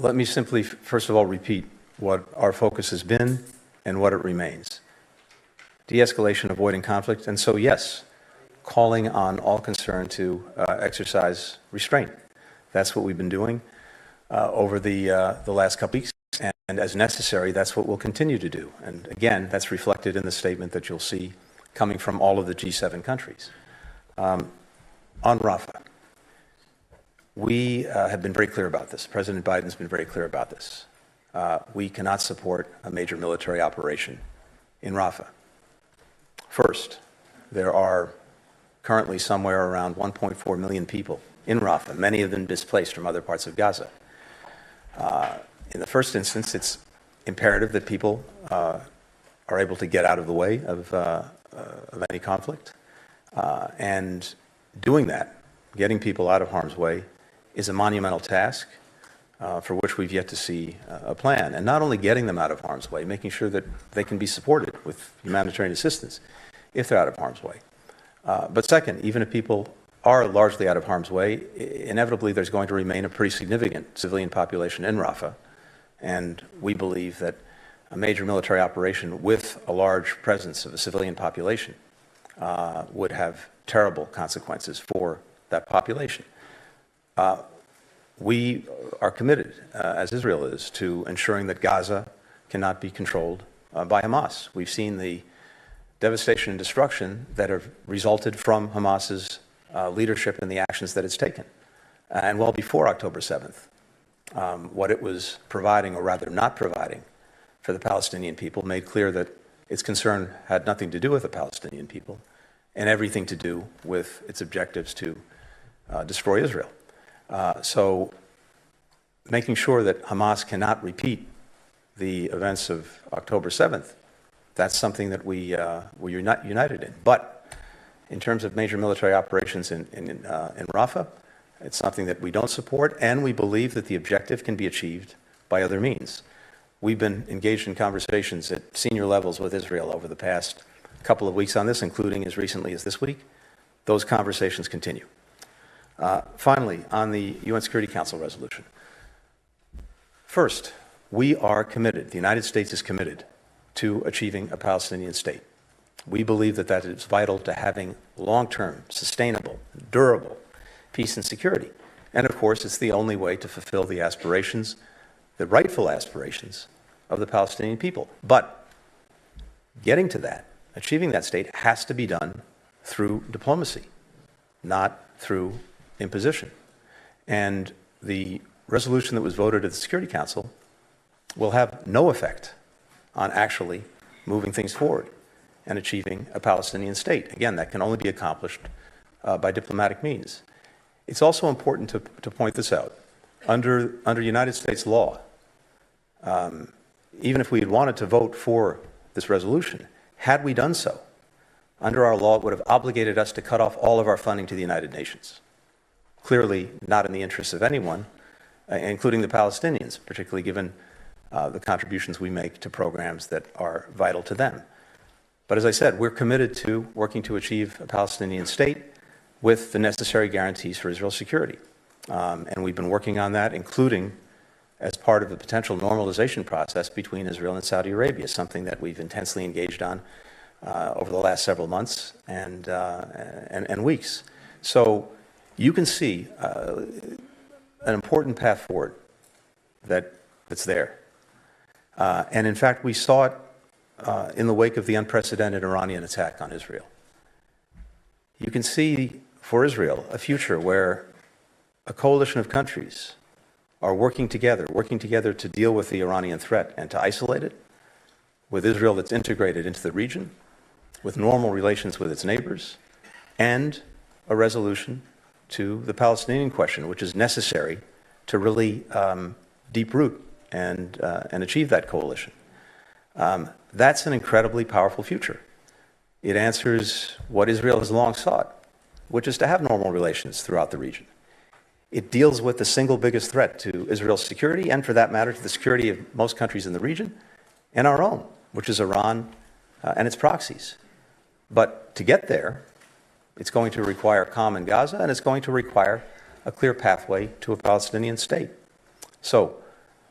Let me simply, first of all, repeat what our focus has been and what it remains. De-escalation, avoiding conflict, and so yes, calling on all concerned to exercise restraint. That's what we've been doing over the last couple weeks, and as necessary, that's what we'll continue to do. And again, that's reflected in the statement that you'll see coming from all of the G7 countries. On Rafa, we have been very clear about this. President Biden's been very clear about this. We cannot support a major military operation in Rafa. First, there are currently somewhere around 1.4 million people in Rafa, many of them displaced from other parts of Gaza. In the first instance, it's imperative that people are able to get out of the way of any conflict. And doing that, getting people out of harm's way, is a monumental task for which we've yet to see a plan. And not only getting them out of harm's way, making sure that they can be supported with humanitarian assistance if they're out of harm's way. But second, even if people are largely out of harm's way, inevitably there's going to remain a pretty significant civilian population in Rafah. And we believe that a major military operation with a large presence of a civilian population would have terrible consequences for that population. We are committed, as Israel is, to ensuring that Gaza cannot be controlled by Hamas. We've seen the devastation and destruction that have resulted from Hamas's leadership and the actions that it's taken. And well before October 7th, what it was providing, or rather not providing, for the Palestinian people made clear that its concern had nothing to do with the Palestinian people and everything to do with its objectives to destroy Israel. So making sure that Hamas cannot repeat the events of October 7th, that's something that we're united in. But in terms of major military operations in Rafah, it's something that we don't support, and we believe that the objective can be achieved by other means. We've been engaged in conversations at senior levels with Israel over the past couple of weeks on this, including as recently as this week. Those conversations continue. Finally, on the UN Security Council resolution. First, we are committed, the United States is committed to achieving a Palestinian state. We believe that that is vital to having long-term, sustainable, durable peace and security. And of course, it's the only way to fulfill the aspirations, the rightful aspirations of the Palestinian people. But getting to that, achieving that state, has to be done through diplomacy, not through imposition. And the resolution that was voted at the Security Council will have no effect on actually moving things forward and achieving a Palestinian state. Again, that can only be accomplished by diplomatic means. It's also important to point this out. Under United States law, even if we had wanted to vote for this resolution, had we done so, under our law, it would have obligated us to cut off all of our funding to the United Nations. Clearly not in the interests of anyone, including the Palestinians, particularly given the contributions we make to programs that are vital to them. But as I said, we're committed to working to achieve a Palestinian state with the necessary guarantees for Israel's security. And we've been working on that, including as part of the potential normalization process between Israel and Saudi Arabia, something that we've intensely engaged on over the last several months and weeks. So you can see an important path forward that's there. And in fact, we saw it in the wake of the unprecedented Iranian attack on Israel. You can see for Israel a future where a coalition of countries are working together to deal with the Iranian threat and to isolate it, with Israel that's integrated into the region, with normal relations with its neighbors, and a resolution to the Palestinian question, which is necessary to really deep root and achieve that coalition. That's an incredibly powerful future. It answers what Israel has long sought, which is to have normal relations throughout the region. It deals with the single biggest threat to Israel's security, and for that matter, to the security of most countries in the region, and our own, which is Iran and its proxies. But to get there, it's going to require calm in Gaza, and it's going to require a clear pathway to a Palestinian state. So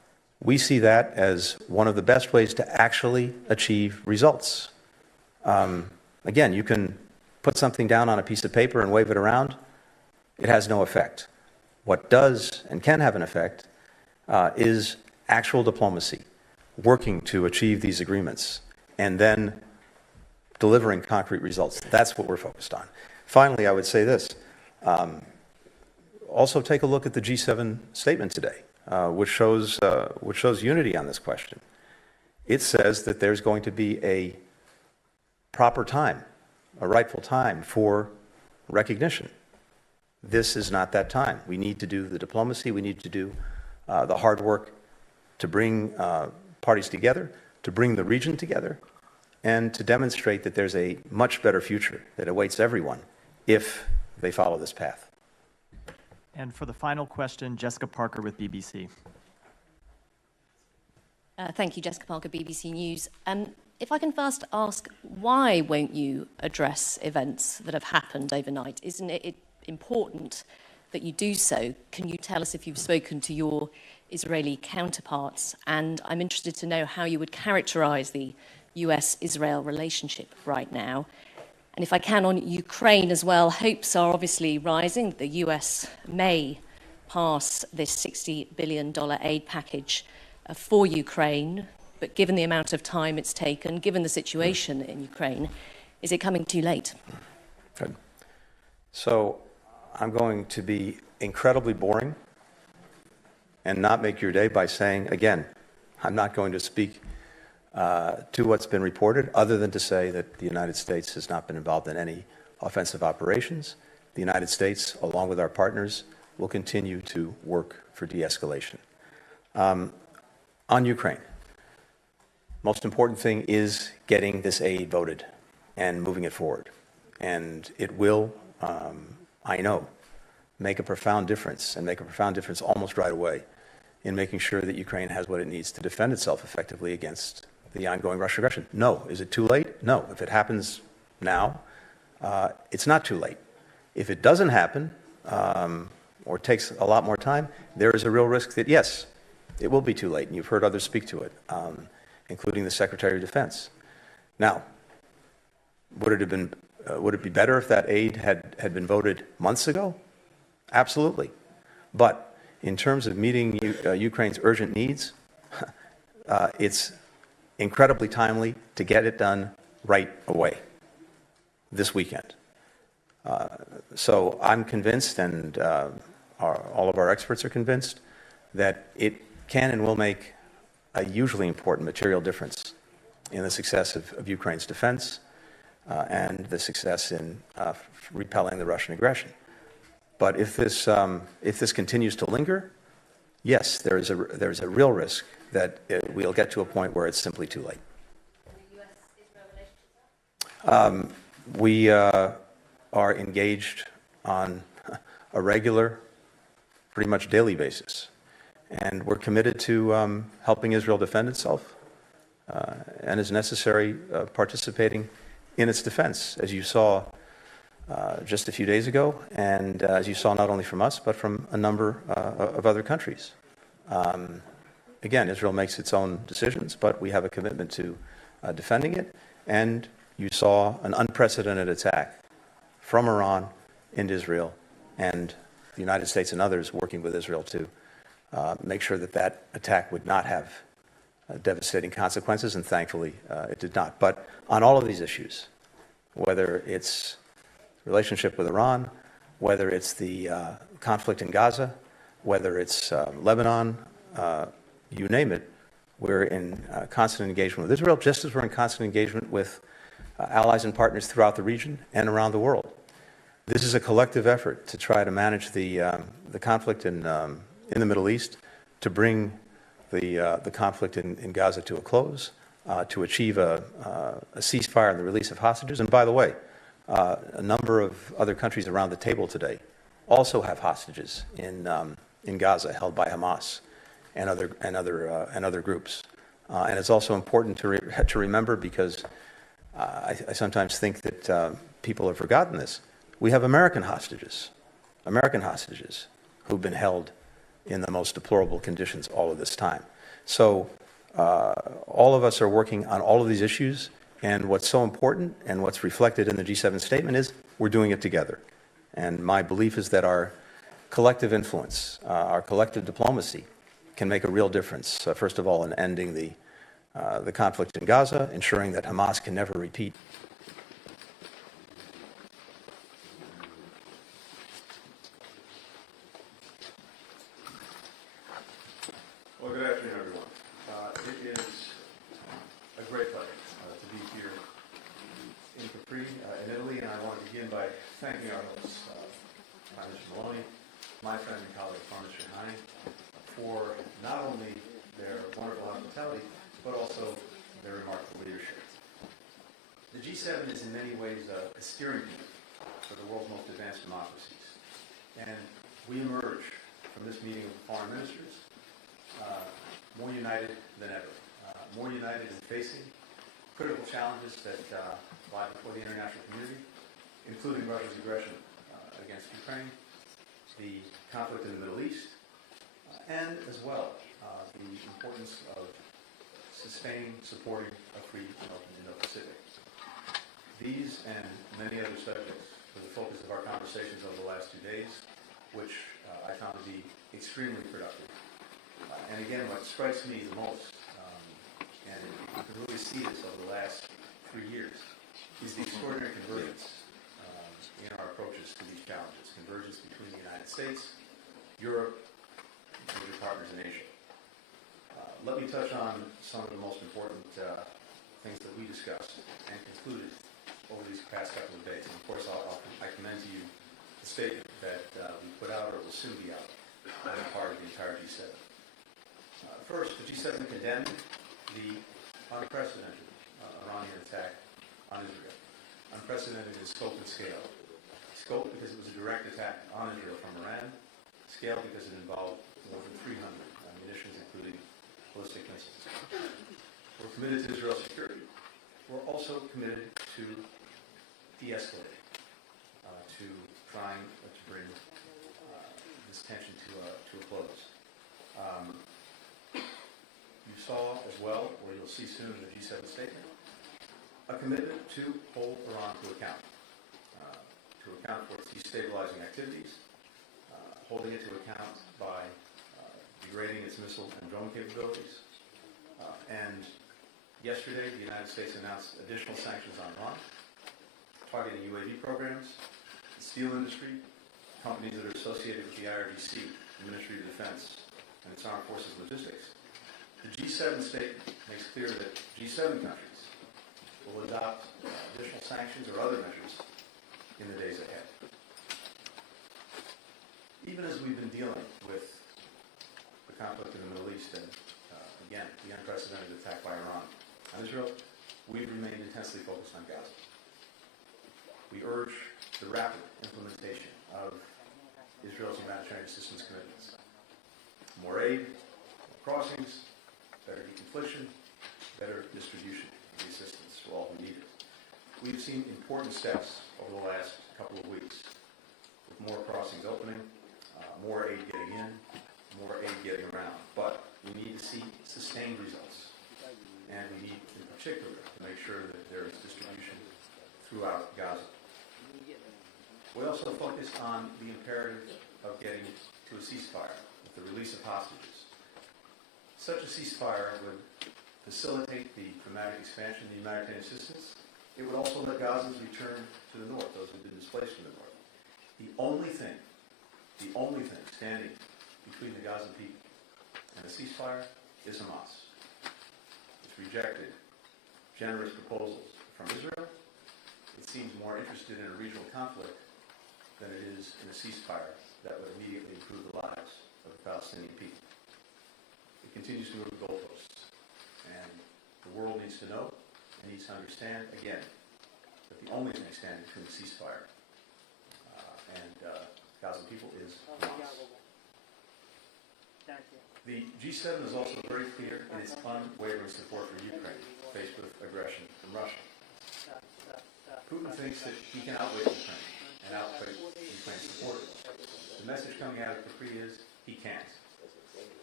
We see that as one of the best ways to actually achieve results. Again, you can put something down on a piece of paper and wave it around. It has no effect. What does and can have an effect is actual diplomacy, working to achieve these agreements, and then delivering concrete results. That's what we're focused on. Finally, I would say this. Also take a look at the G7 statement today, which shows unity on this question. It says that there's going to be a proper time, a rightful time for recognition. This is not that time. We need to do the diplomacy. We need to do the hard work to bring parties together, to bring the region together, and to demonstrate that there's a much better future that awaits everyone if they follow this path. And for the final question, Jessica Parker with BBC. Thank you, Jessica Parker, BBC News. If I can first ask, why won't you address events that have happened overnight? Isn't it important that you do so? Can you tell us if you've spoken to your Israeli counterparts? And I'm interested to know how you would characterize the US-Israel relationship right now. And if I can, on Ukraine as well, hopes are obviously rising. The US may pass this $60 billion aid package for Ukraine, but given the amount of time it's taken, given the situation in Ukraine, is it coming too late? Good. So I'm going to be incredibly boring and not make your day by saying, again, I'm not going to speak to what's been reported, other than to say that the United States has not been involved in any offensive operations. The United States, along with our partners, will continue to work for de-escalation. On Ukraine, most important thing is getting this aid voted and moving it forward. And it will, I know, make a profound difference, and make a profound difference almost right away in making sure that Ukraine has what it needs to defend itself effectively against the ongoing Russian aggression. No. Is it too late? No. If it happens now, it's not too late. If it doesn't happen, or takes a lot more time, there is a real risk that, yes, it will be too late, and you've heard others speak to it, including the Secretary of Defense. Now, would it be better if that aid had been voted months ago? Absolutely. But in terms of meeting Ukraine's urgent needs, it's incredibly timely to get it done right away, this weekend. So I'm convinced, and all of our experts are convinced, that it can and will make a hugely important material difference in the success of Ukraine's defense and the success in repelling the Russian aggression. But if this continues to linger, yes, there is a real risk that we'll get to a point where it's simply too late. We are engaged on a regular, pretty much daily basis, and we're committed to helping Israel defend itself, and, as necessary, participating in its defense, as you saw just a few days ago, and as you saw not only from us, but from a number of other countries. Again, Israel makes its own decisions, but we have a commitment to defending it, and you saw an unprecedented attack from Iran into Israel, and the United States and others working with Israel to make sure that that attack would not have devastating consequences, and thankfully it did not. But on all of these issues, whether it's relationship with Iran, whether it's the conflict in Gaza, whether it's Lebanon, you name it, we're in constant engagement with Israel, just as we're in constant engagement with allies and partners throughout the region and around the world. This is a collective effort to try to manage the conflict in the Middle East, to bring the conflict in Gaza to a close, to achieve a ceasefire and the release of hostages. And by the way, a number of other countries around the table today also have hostages in Gaza held by Hamas and other groups. And it's also important to remember, because I sometimes think that people have forgotten this. We have American hostages who've been held in the most deplorable conditions all of this time. So all of us are working on all of these issues, and what's so important and what's reflected in the G7 statement is we're doing it together. And my belief is that our collective influence, our collective diplomacy can make a real difference, first of all, in ending the conflict in Gaza, ensuring that Hamas can never repeat. Well, good afternoon, everyone. It is a great pleasure to be here in Capri, in Italy, and I want to begin by thanking our hosts, Prime Minister Maloney, my friend and colleague, Prime Minister Leahy, for not only their wonderful hospitality, but also their remarkable leadership. The G7 is in many ways a steering committee for the world's most advanced democracies. And we emerge from this meeting of foreign ministers more united than ever, more united in facing critical challenges that lie before the international community, including Russia's aggression against Ukraine, the conflict in the Middle East, and as well the importance of sustaining, supporting a free and open Indo-Pacific. These and many other subjects were the focus of our conversations over the last 2 days, which I found to be extremely productive. And again, what strikes me the most, and you can really see this over the last 3 years, is the extraordinary convergence in our approaches to these challenges. Convergence between the United States, Europe, and major partners in Asia. Let me touch on some of the most important things that we discussed and concluded over these past couple of days. And of course, I commend to you the statement that we put out, or will soon be out, on the part of the entire G7. First, the G7 condemned the unprecedented Iranian attack on Israel. Unprecedented in scope and scale. Scope because it was a direct attack on Israel from Iran. Scale because it involved more than 300 munitions, including ballistic missiles. We're committed to Israel's security. We're also committed to de-escalating, to trying to bring this tension to a close. You saw as well, or you'll see soon in the G7 statement, a commitment to hold Iran to account for its destabilizing activities, holding it to account by degrading its missile and drone capabilities. And yesterday, the United States announced additional sanctions on Iran, targeting UAV programs, the steel industry, companies that are associated with the IRGC, the Ministry of Defense, and its armed forces logistics. The G7 statement makes clear that G7 countries will adopt additional sanctions or other measures in the days ahead. Even as we've been dealing with the conflict in the Middle East and, again, the unprecedented attack by Iran on Israel, we've remained intensely focused on Gaza. We urge the rapid implementation of Israel's humanitarian assistance commitments. More aid, more crossings, better deconfliction, better distribution of the assistance for all who need it. We've seen important steps over the last couple of weeks, with more crossings opening, more aid getting in, more aid getting around. But we need to see sustained results. And we need, in particular, to make sure that there is distribution throughout Gaza. We also focused on the imperative of getting to a ceasefire with the release of hostages. Such a ceasefire would facilitate the dramatic expansion of the humanitarian assistance. It would also let Gazans return to the north, those who've been displaced from the north. The only thing standing between the Gazan people and the ceasefire is Hamas. It's rejected generous proposals from Israel. It seems more interested in a regional conflict than it is in a ceasefire that would immediately improve the lives of the Palestinian people. It continues to move the goalposts. And the world needs to know and needs to understand, again, that the only thing standing between the ceasefire and Gaza people is Hamas. The G7 is also very clear in its unwavering support for Ukraine faced with aggression from Russia. Putin thinks that he can outwit Ukraine and outwit Ukraine's supporters. The message coming out of Capri is he can't.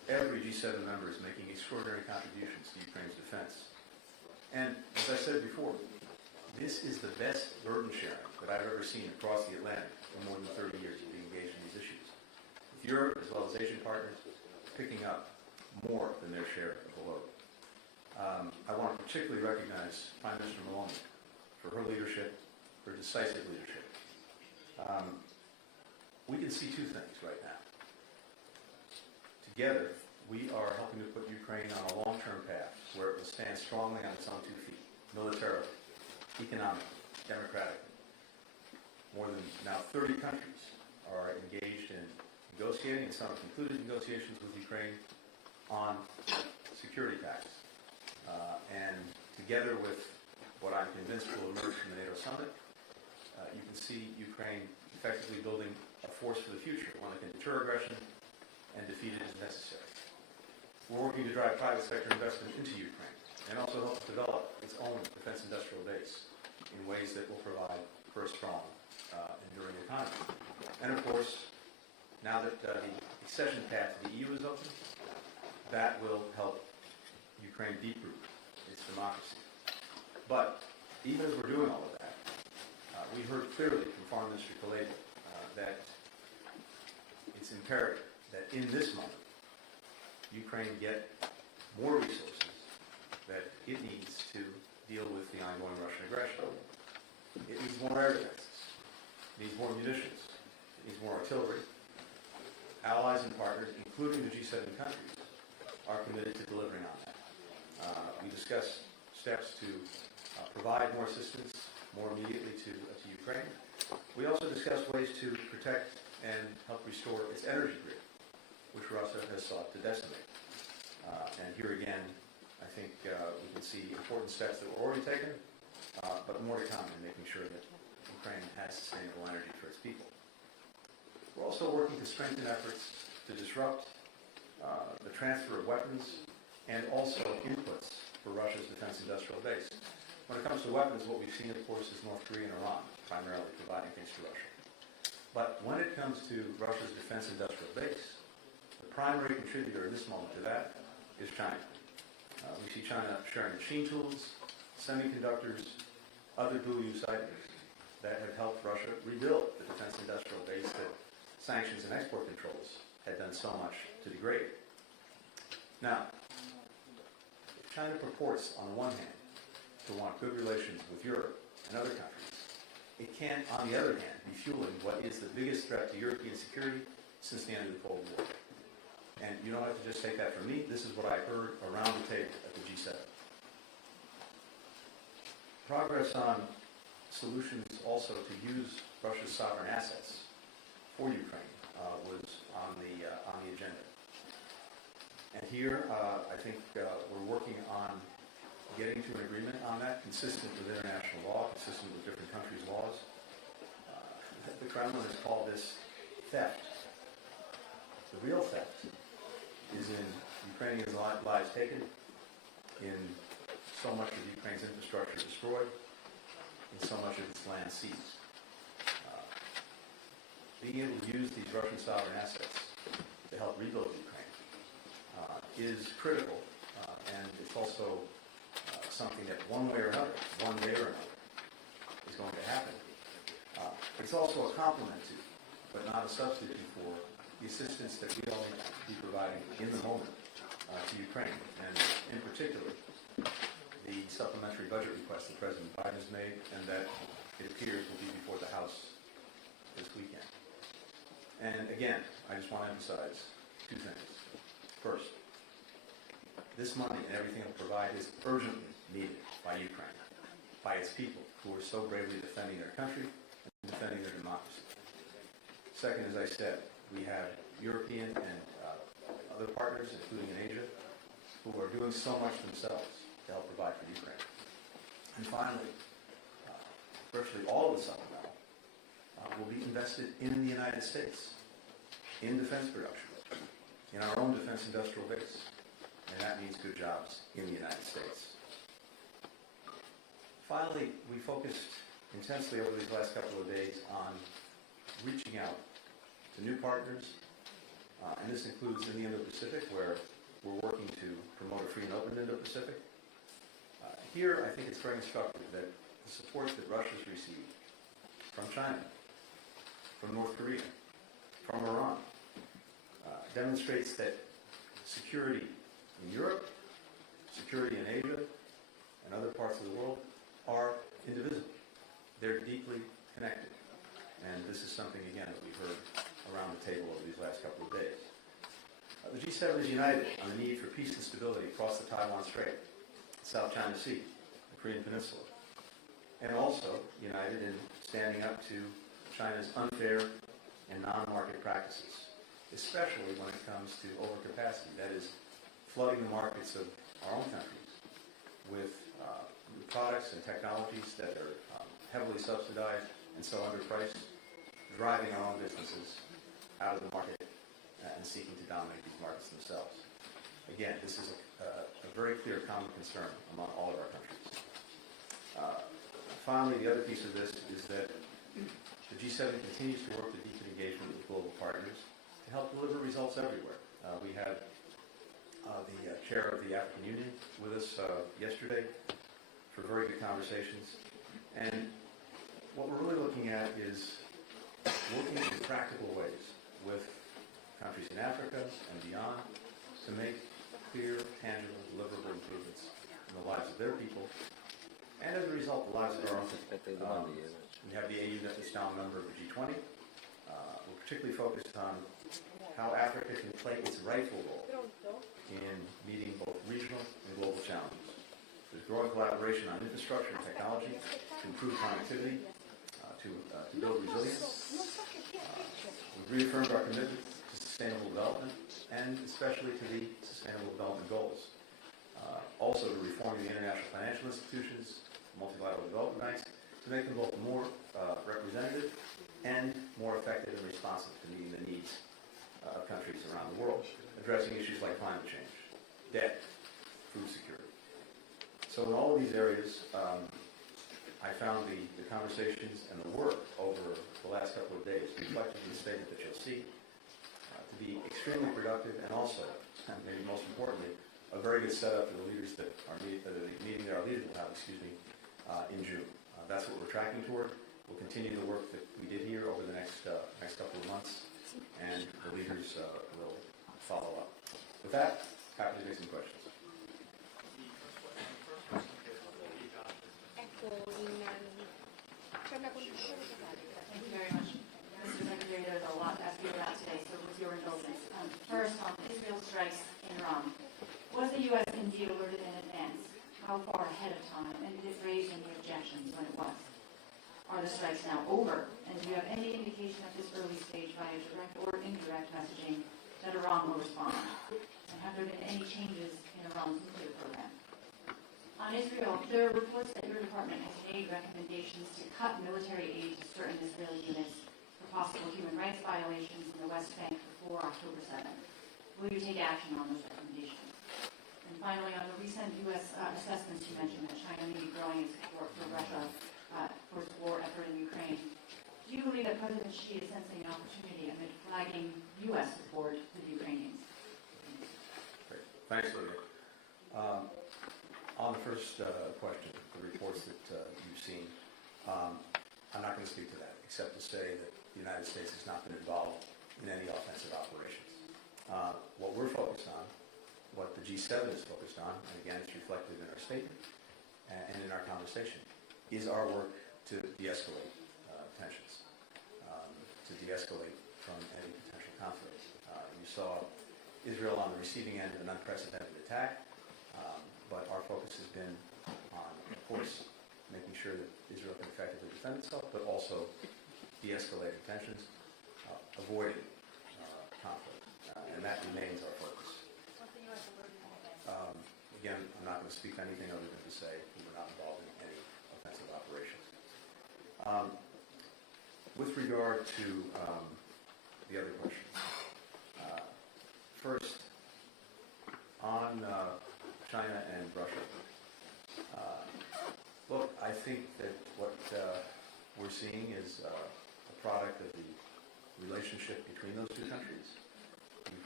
every G7 member is making extraordinary contributions to Ukraine's defense. And as I said before, this is the best burden sharing that I've ever seen across the Atlantic in more than 30 years of being engaged in these issues. With Europe, as well as Asian partners, picking up more than their share of the load. I want to particularly recognize Prime Minister Maloney for her leadership, her decisive leadership. We can see two things right now. Together, we are helping to put Ukraine on a long-term path where it will stand strongly on its own 2 feet, militarily, economically, democratically. More than now 30 countries are engaged in negotiating, and some have concluded negotiations with Ukraine on security pacts. And together with what I'm convinced will emerge from the NATO summit, you can see Ukraine effectively building a force for the future, one that can deter aggression and defeat it as necessary. We're working to drive private sector investment into Ukraine and also help develop its own defense industrial base in ways that will provide for a strong, enduring economy. And of course, now that the accession path to the EU is open, that will help Ukraine deep-root its democracy. But even as we're doing all of that, we heard clearly from Foreign Minister Kuleba that it's imperative that in this moment, Ukraine get more resources that it needs to deal with the ongoing Russian aggression. It needs more air defenses. It needs more munitions. It needs more artillery. Allies and partners, including the G7 countries, are committed to delivering on that. We discussed steps to provide more assistance more immediately to Ukraine. We also discussed ways to protect and help restore its energy grid, which Russia has sought to decimate. And here again, I think we can see important steps that were already taken, but more to come in making sure that Ukraine has sustainable energy for its people. We're also working to strengthen efforts to disrupt the transfer of weapons and also inputs for Russia's defense industrial base. When it comes to weapons, what we've seen, of course, is North Korea and Iran primarily providing things to Russia. But when it comes to Russia's defense industrial base, the primary contributor in this moment to that is China. We see China sharing machine tools, semiconductors, other dual-use items that have helped Russia rebuild the defense industrial base that sanctions and export controls had done so much to degrade. Now, if China purports, on the one hand, to want good relations with Europe and other countries, it can, on the other hand, be fueling what is the biggest threat to European security since the end of the Cold War. And you don't have to just take that from me. This is what I heard around the table at the G7. Progress on solutions also to use Russia's sovereign assets for Ukraine was on the agenda. And here, I think we're working on getting to an agreement on that, consistent with international law, consistent with different countries' laws. The Kremlin has called this theft. The real theft is in Ukrainians' lives taken, in so much of Ukraine's infrastructure destroyed, in so much of its land seized. Being able to use these Russian sovereign assets to help rebuild Ukraine is critical, and it's also something that one way or another, one day or another, is going to happen. It's also a complement to, but not a substitute for, the assistance that we all need to be providing in the moment to Ukraine, and in particular, the supplementary budget request that President Biden has made, and that it appears will be before the House this weekend. And again, I just want to emphasize two things. First, this money and everything it will provide is urgently needed by Ukraine, by its people who are so bravely defending their country and defending their democracy. Second, as I said, we have European and other partners, including in Asia, who are doing so much themselves to help provide for Ukraine. And finally, virtually all of the supplemental will be invested in the United States, in defense production, in our own defense industrial base. And that means good jobs in the United States. Finally, we focused intensely over these last couple of days on reaching out to new partners And this includes in the Indo-Pacific, where we're working to promote a free and open Indo-Pacific. Here, I think it's very instructive that the support that Russia's received from China, from North Korea, from Iran, demonstrates that security in Europe, security in Asia, and other parts of the world are indivisible. They're deeply connected. And this is something, again, that we've heard around the table over these last couple of days. The G7 is united on the need for peace and stability across the Taiwan Strait, the South China Sea, the Korean Peninsula, and also united in standing up to China's unfair and non-market practices, especially when it comes to overcapacity, that is, flooding the markets of our own countries with products and technologies that are heavily subsidized and so underpriced, driving our own businesses out of the market and seeking to dominate these markets themselves. Again, this is a very clear common concern among all of our countries. Finally, the other piece of this is that the G7 continues to work to deepen engagement with global partners to help deliver results everywhere. We had the chair of the African Union with us yesterday for very good conversations. And what we're really looking at is working in practical ways with countries in Africa and beyond to make clear, tangible, deliverable improvements in the lives of their people, and as a result, the lives of our own people. We have the AU that is now a member of the G20. We're particularly focused on how Africa can play its rightful role in meeting both regional and global challenges. There's growing collaboration on infrastructure and technology to improve connectivity, to build resilience. We've reaffirmed our commitment to sustainable development, and especially to the Sustainable Development Goals. Also to reform the international financial institutions, multilateral development banks, to make them both more representative and more effective and responsive to meeting the needs of countries around the world, addressing issues like climate change, debt, food security. So in all of these areas, I found the conversations and the work over the last couple of days, reflected in the statement that you'll see, to be extremely productive, and also, and maybe most importantly, a very good setup for the leaders that are meeting that our leaders will have, in June. That's what we're tracking toward. We'll continue the work that we did here over the next couple of months, and the leaders will follow up. With that, happy to take some questions. Thank you very much. Mr. Secretary, there's a lot to ask you about today, so with your indulgence. First, on Israel strikes in Iran. Was the U.S. indeed alerted in advance? How far ahead of time? And did it raise any objections when it was? Are the strikes now over? And do you have any indication at this early stage via direct or indirect messaging that Iran will respond? And have there been any changes in Iran's nuclear program? On Israel, there are reports that your department has made recommendations to cut military aid to certain Israeli units for possible human rights violations in the West Bank before October 7th. Will you take action on those recommendations? And finally, on the recent U.S. assessments, you mentioned that China may be growing its support for Russia for its war effort in Ukraine. Do you believe that President Xi is sensing an opportunity amid flagging U.S. support for the Ukrainians? Great. Thanks, Lydia. On the first question, the reports that you've seen, I'm not going to speak to that, except to say that the United States has not been involved in any offensive operations. What we're focused on, what the G7 is focused on, and again, it's reflected in our statement and in our conversation, is our work to de-escalate tensions, to de-escalate from any potential conflict. You saw Israel on the receiving end of an unprecedented attack, but our focus has been on, of course, making sure that Israel can effectively defend itself, but also de-escalating tensions, avoiding conflict, and that remains our focus. Again, I'm not going to speak to anything other than to say we were not involved in any offensive operations. With regard to the other questions, first, on China and Russia. Look, I think that what we're seeing is a product of the relationship between those two countries.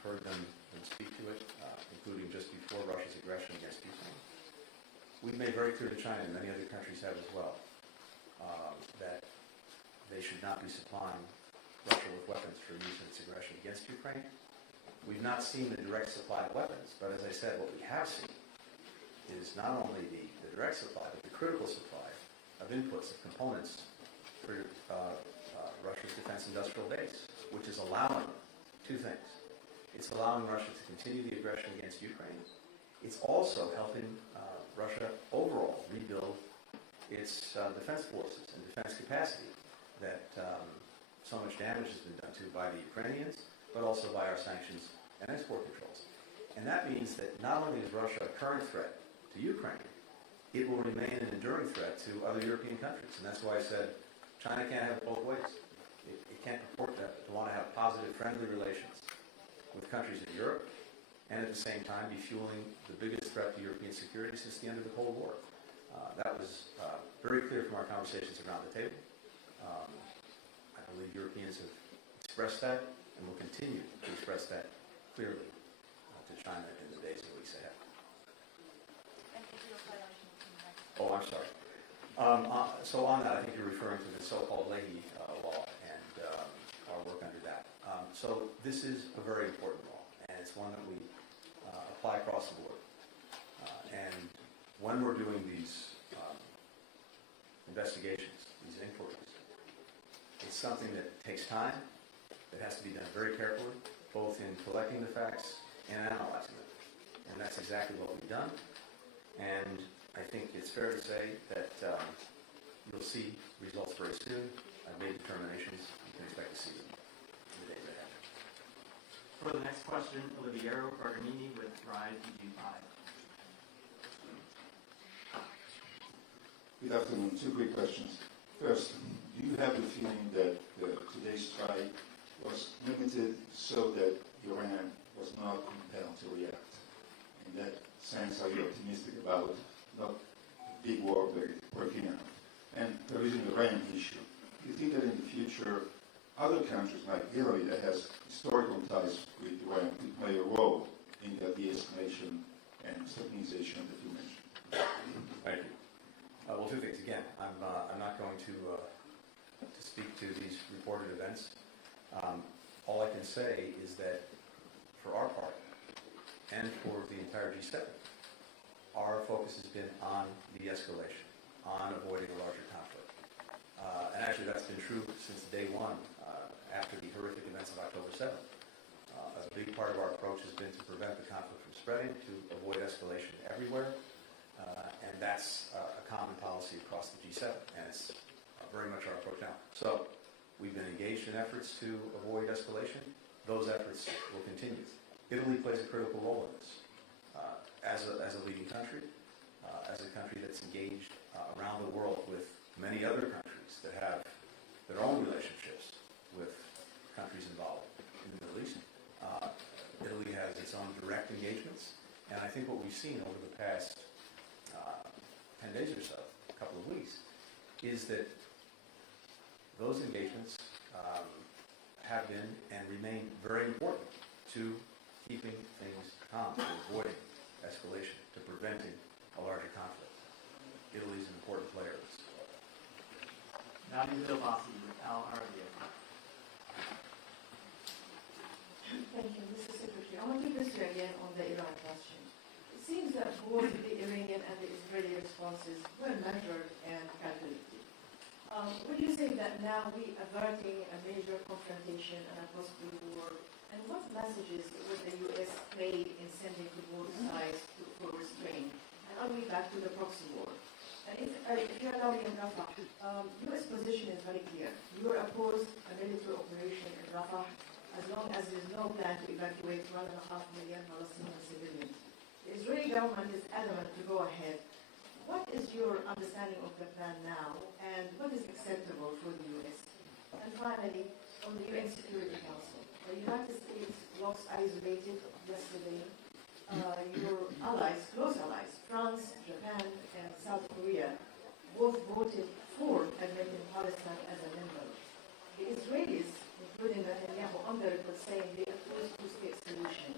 heard them speak to it, including just before Russia's aggression against Ukraine. We've made very clear to China, and many other countries have as well, that they should not be supplying Russia with weapons for use in its aggression against Ukraine. We've not seen the direct supply of weapons, but as I said, what we have seen is not only the direct supply, but the critical supply of inputs, of components for Russia's defense industrial base, which is allowing two things. It's allowing Russia to continue the aggression against Ukraine. It's also helping Russia overall rebuild its defense forces and defense capacity that so much damage has been done to by the Ukrainians, but also by our sanctions and export controls. And that means that not only is Russia a current threat to Ukraine, it will remain an enduring threat to other European countries. And that's why I said China can't have it both ways. It can't purport to want to have positive, friendly relations with countries in Europe and at the same time be fueling the biggest threat to European security since the end of the Cold War. That was very clear from our conversations around the table. I believe Europeans have expressed that and will continue to express that clearly to China in the days and weeks ahead. Oh, I'm sorry. So on that, I think you're referring to the so-called Leahy law and our work under that. So this is a very important law, and it's one that we apply across the board. And when we're doing these investigations, these inquiries, it's something that takes time, that has to be done very carefully, both in collecting the facts and analyzing them. And that's exactly what we've done. And I think it's fair to say that you'll see results very soon. I've made determinations. You can expect to see them in the days ahead. For the next question, Oliviero Garganini with Rise EG5. Good afternoon. Two quick questions. First, do you have the feeling that today's strike was limited so that Iran was not compelled to react? In that sense, are you optimistic about not big war breaking out? And there is an Iran issue. Do you think that in the future, other countries like Italy that has historical ties with Iran could play a role in the de-escalation and stabilization that you mentioned? Thank you. Well, two things. Again, I'm not going to speak to these reported events. All I can say is that for our part, and for the entire G7, our focus has been on de-escalation, on avoiding a larger conflict. And actually that's been true since day one, after the horrific events of October 7th. A big part of our approach has been to prevent the conflict from spreading, to avoid escalation everywhere. And that's a common policy across the G7, and it's very much our approach now. So we've been engaged in efforts to avoid escalation. Those efforts will continue. Italy plays a critical role in this. As a leading country, as a country that's engaged around the world with many other countries that have their own relationships with countries involved in the Middle East. Italy has its own direct engagements, and I think what we've seen over the past 10 days or so, a couple of weeks, is that those engagements have been and remain very important to keeping things calm, to avoiding escalation, to preventing a larger conflict. Italy is an important player in this. Nadia Delbasi with Al Arabiya. Thank you, Mr. Secretary. I want to press you again on the Iran question. It seems that both the Iranian and the Israeli responses were measured and calculated. Would you say that now we are averting a major confrontation and a possible war? And what messages would the U.S. play in sending to both sides for restraint? And are we back to the proxy war? And if you allow me in Rafa, U.S. position is very clear. You are opposed a military operation in Rafa as long as there is no plan to evacuate 1.5 million Palestinian civilians. The Israeli government is adamant to go ahead. What is your understanding of the plan now, and what is acceptable for the U.S.? And finally, on the UN Security Council, the United States was isolated yesterday. Your allies, close allies, France, Japan, and South Korea, both voted for admitting Palestine as a member. The Israelis, including Netanyahu, on the record saying they oppose two-state solution.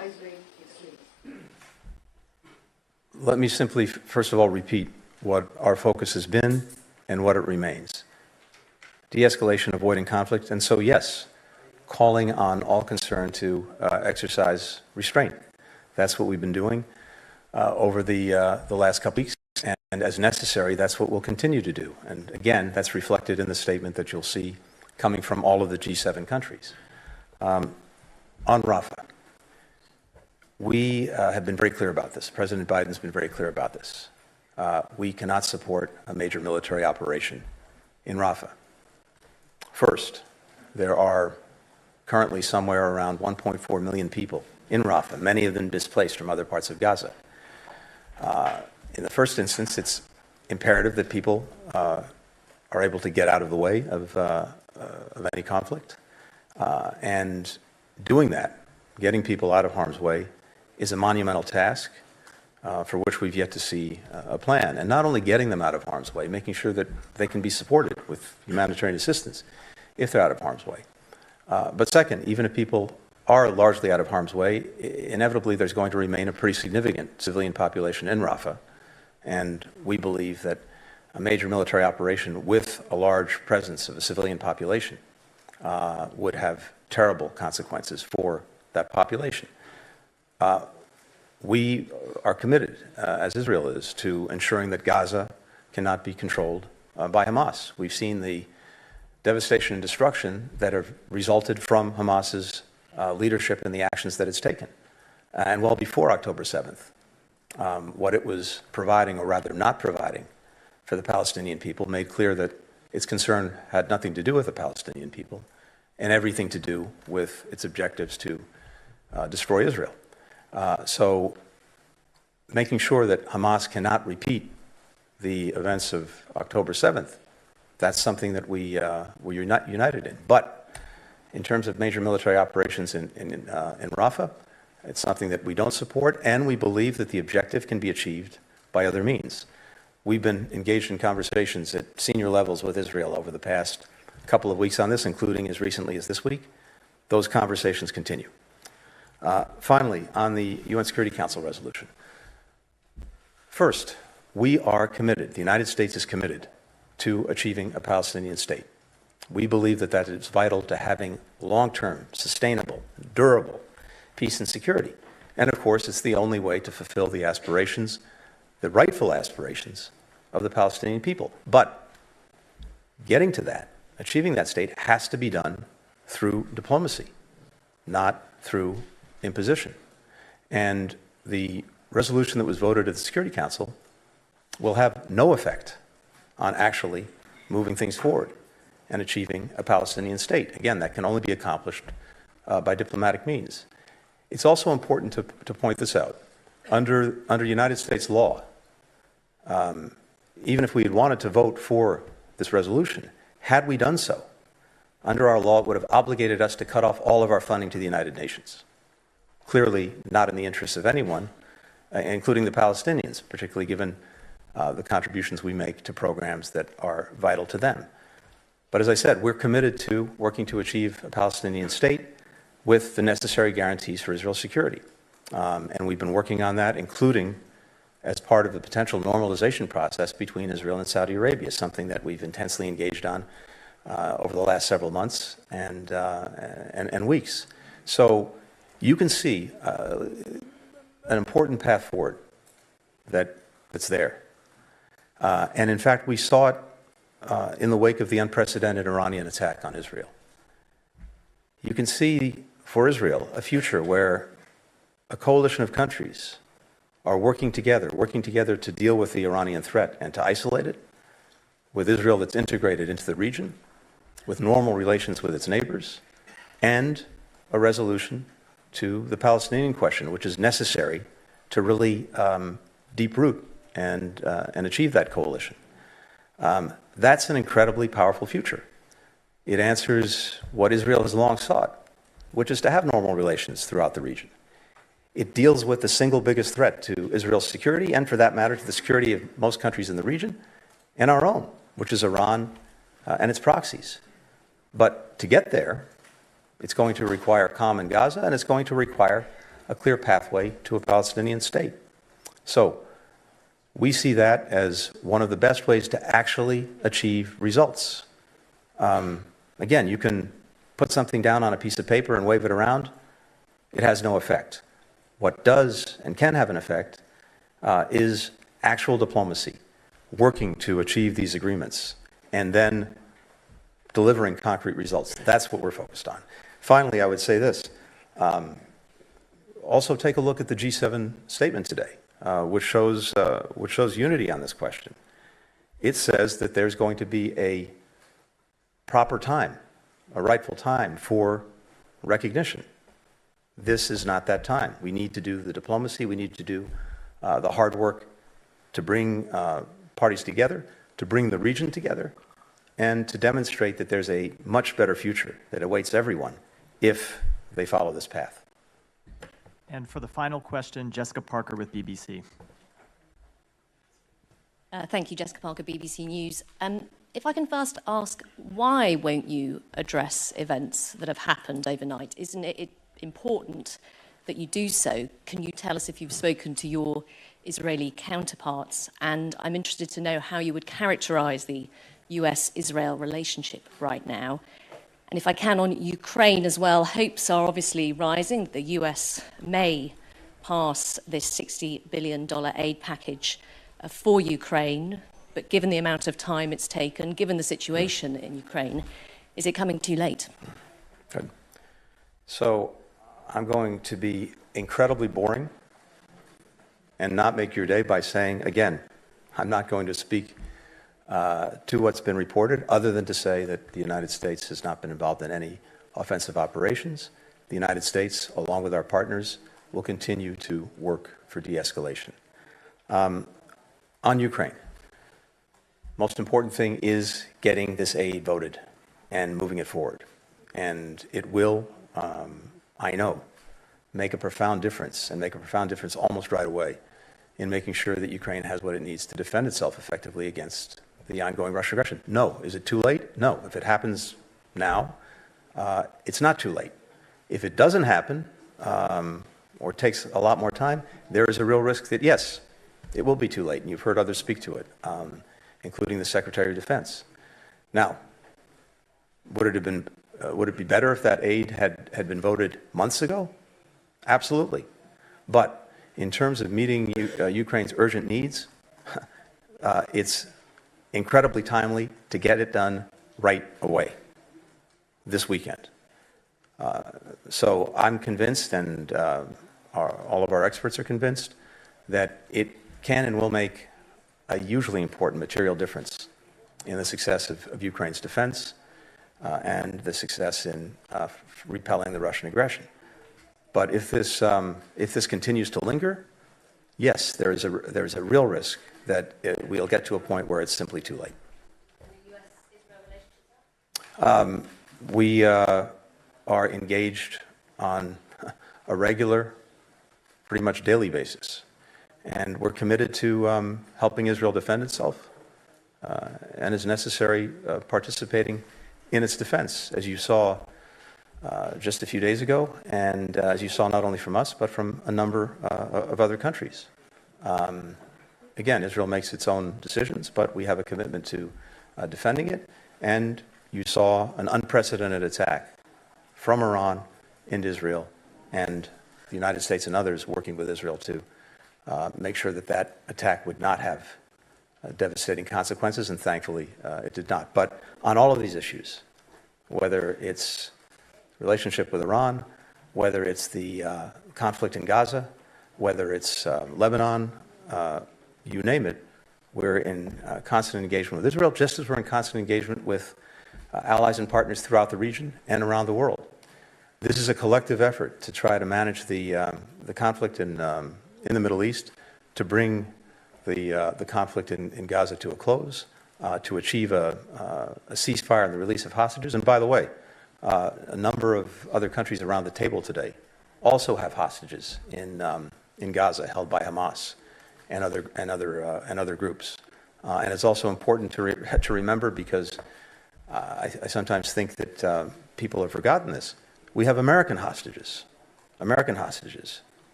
right-wing extremists? Let me simply, first of all, repeat what our focus has been and what it remains. De-escalation, avoiding conflict, and so yes, calling on all concerned to exercise restraint. That's what we've been doing over the last couple weeks, and as necessary, that's what we'll continue to do. And again, that's reflected in the statement that you'll see coming from all of the G7 countries. On Rafa, we have been very clear about this. President Biden's been very clear about this. We cannot support a major military operation in Rafa. First, there are currently somewhere around 1.4 million people in Rafa, many of them displaced from other parts of Gaza. In the first instance, it's imperative that people are able to get out of the way of any conflict. And doing that, getting people out of harm's way, is a monumental task for which we've yet to see a plan. And not only getting them out of harm's way, making sure that they can be supported with humanitarian assistance if they're out of harm's way. But second, even if people are largely out of harm's way, inevitably there's going to remain a pretty significant civilian population in Rafah. And we believe that a major military operation with a large presence of a civilian population would have terrible consequences for that population. We are committed, as Israel is, to ensuring that Gaza cannot be controlled by Hamas. We've seen the devastation and destruction that have resulted from Hamas's leadership and the actions that it's taken. And well before October 7th, what it was providing, or rather not providing, for the Palestinian people made clear that its concern had nothing to do with the Palestinian people and everything to do with its objectives to destroy Israel. So making sure that Hamas cannot repeat the events of October 7th, that's something that we're united in. But in terms of major military operations in Rafah, it's something that we don't support, and we believe that the objective can be achieved by other means. We've been engaged in conversations at senior levels with Israel over the past couple of weeks on this, including as recently as this week. Those conversations continue. Finally, on the UN Security Council resolution. First, we are committed, the United States is committed to achieving a Palestinian state. We believe that that is vital to having long-term, sustainable, durable peace and security. And of course, it's the only way to fulfill the aspirations, the rightful aspirations of the Palestinian people. But getting to that, achieving that state, has to be done through diplomacy, not through imposition. And the resolution that was voted at the Security Council will have no effect on actually moving things forward and achieving a Palestinian state. Again, that can only be accomplished by diplomatic means. It's also important to point this out. Under United States law, even if we had wanted to vote for this resolution, had we done so, under our law, it would have obligated us to cut off all of our funding to the United Nations. Clearly not in the interests of anyone, including the Palestinians, particularly given the contributions we make to programs that are vital to them. But as I said, we're committed to working to achieve a Palestinian state with the necessary guarantees for Israel's security. And we've been working on that, including as part of the potential normalization process between Israel and Saudi Arabia, something that we've intensely engaged on over the last several months and weeks. So you can see an important path forward that's there. And in fact, we saw it in the wake of the unprecedented Iranian attack on Israel. You can see for Israel a future where a coalition of countries are working together to deal with the Iranian threat and to isolate it, with Israel that's integrated into the region, with normal relations with its neighbors, and a resolution to the Palestinian question, which is necessary to really deep root and achieve that coalition. That's an incredibly powerful future. It answers what Israel has long sought, which is to have normal relations throughout the region. It deals with the single biggest threat to Israel's security, and for that matter, to the security of most countries in the region, and our own, which is Iran and its proxies. But to get there, it's going to require calm in Gaza, and it's going to require a clear pathway to a Palestinian state. So we see that as one of the best ways to actually achieve results. Again, you can put something down on a piece of paper and wave it around. It has no effect. What does and can have an effect is actual diplomacy, working to achieve these agreements, and then delivering concrete results. That's what we're focused on. Finally, I would say this. Also take a look at the G7 statement today, which shows unity on this question. It says that there's going to be a proper time, a rightful time for recognition. This is not that time. We need to do the diplomacy. We need to do the hard work to bring parties together, to bring the region together, and to demonstrate that there's a much better future that awaits everyone if they follow this path. And for the final question, Jessica Parker with BBC. Thank you, Jessica Parker, BBC News. If I can first ask, why won't you address events that have happened overnight? Isn't it important that you do so? Can you tell us if you've spoken to your Israeli counterparts? And I'm interested to know how you would characterize the US-Israel relationship right now. And if I can, on Ukraine as well, hopes are obviously rising. The US may pass this $60 billion aid package for Ukraine, but given the amount of time it's taken, given the situation in Ukraine, is it coming too late? Good. So I'm going to be incredibly boring and not make your day by saying, again, I'm not going to speak to what's been reported, other than to say that the United States has not been involved in any offensive operations. The United States, along with our partners, will continue to work for de-escalation. On Ukraine, most important thing is getting this aid voted and moving it forward. And it will, I know, make a profound difference, and make a profound difference almost right away in making sure that Ukraine has what it needs to defend itself effectively against the ongoing Russian aggression. No. Is it too late? No. If it happens now, it's not too late. If it doesn't happen, or takes a lot more time, there is a real risk that, yes, it will be too late, and you've heard others speak to it, including the Secretary of Defense. Now, would it be better if that aid had been voted months ago? Absolutely. But in terms of meeting Ukraine's urgent needs, it's incredibly timely to get it done right away, this weekend. So I'm convinced, and all of our experts are convinced, that it can and will make a hugely important material difference in the success of Ukraine's defense and the success in repelling the Russian aggression. But if this continues to linger, yes, there is a real risk that we'll get to a point where it's simply too late. We are engaged on a regular, pretty much daily basis, and we're committed to helping Israel defend itself, and as necessary, participating in its defense, as you saw just a few days ago, and as you saw not only from us, but from a number of other countries. Again, Israel makes its own decisions, but we have a commitment to defending it, and you saw an unprecedented attack from Iran into Israel, and the United States and others working with Israel to make sure that that attack would not have devastating consequences, and thankfully it did not. But on all of these issues, whether it's relationship with Iran, whether it's the conflict in Gaza, whether it's Lebanon, you name it, we're in constant engagement with Israel, just as we're in constant engagement with allies and partners throughout the region and around the world. This is a collective effort to try to manage the conflict in the Middle East, to bring the conflict in Gaza to a close, to achieve a ceasefire and the release of hostages. And by the way, a number of other countries around the table today also have hostages in Gaza held by Hamas and other groups. And it's also important to remember, because I sometimes think that people have forgotten this. We have American hostages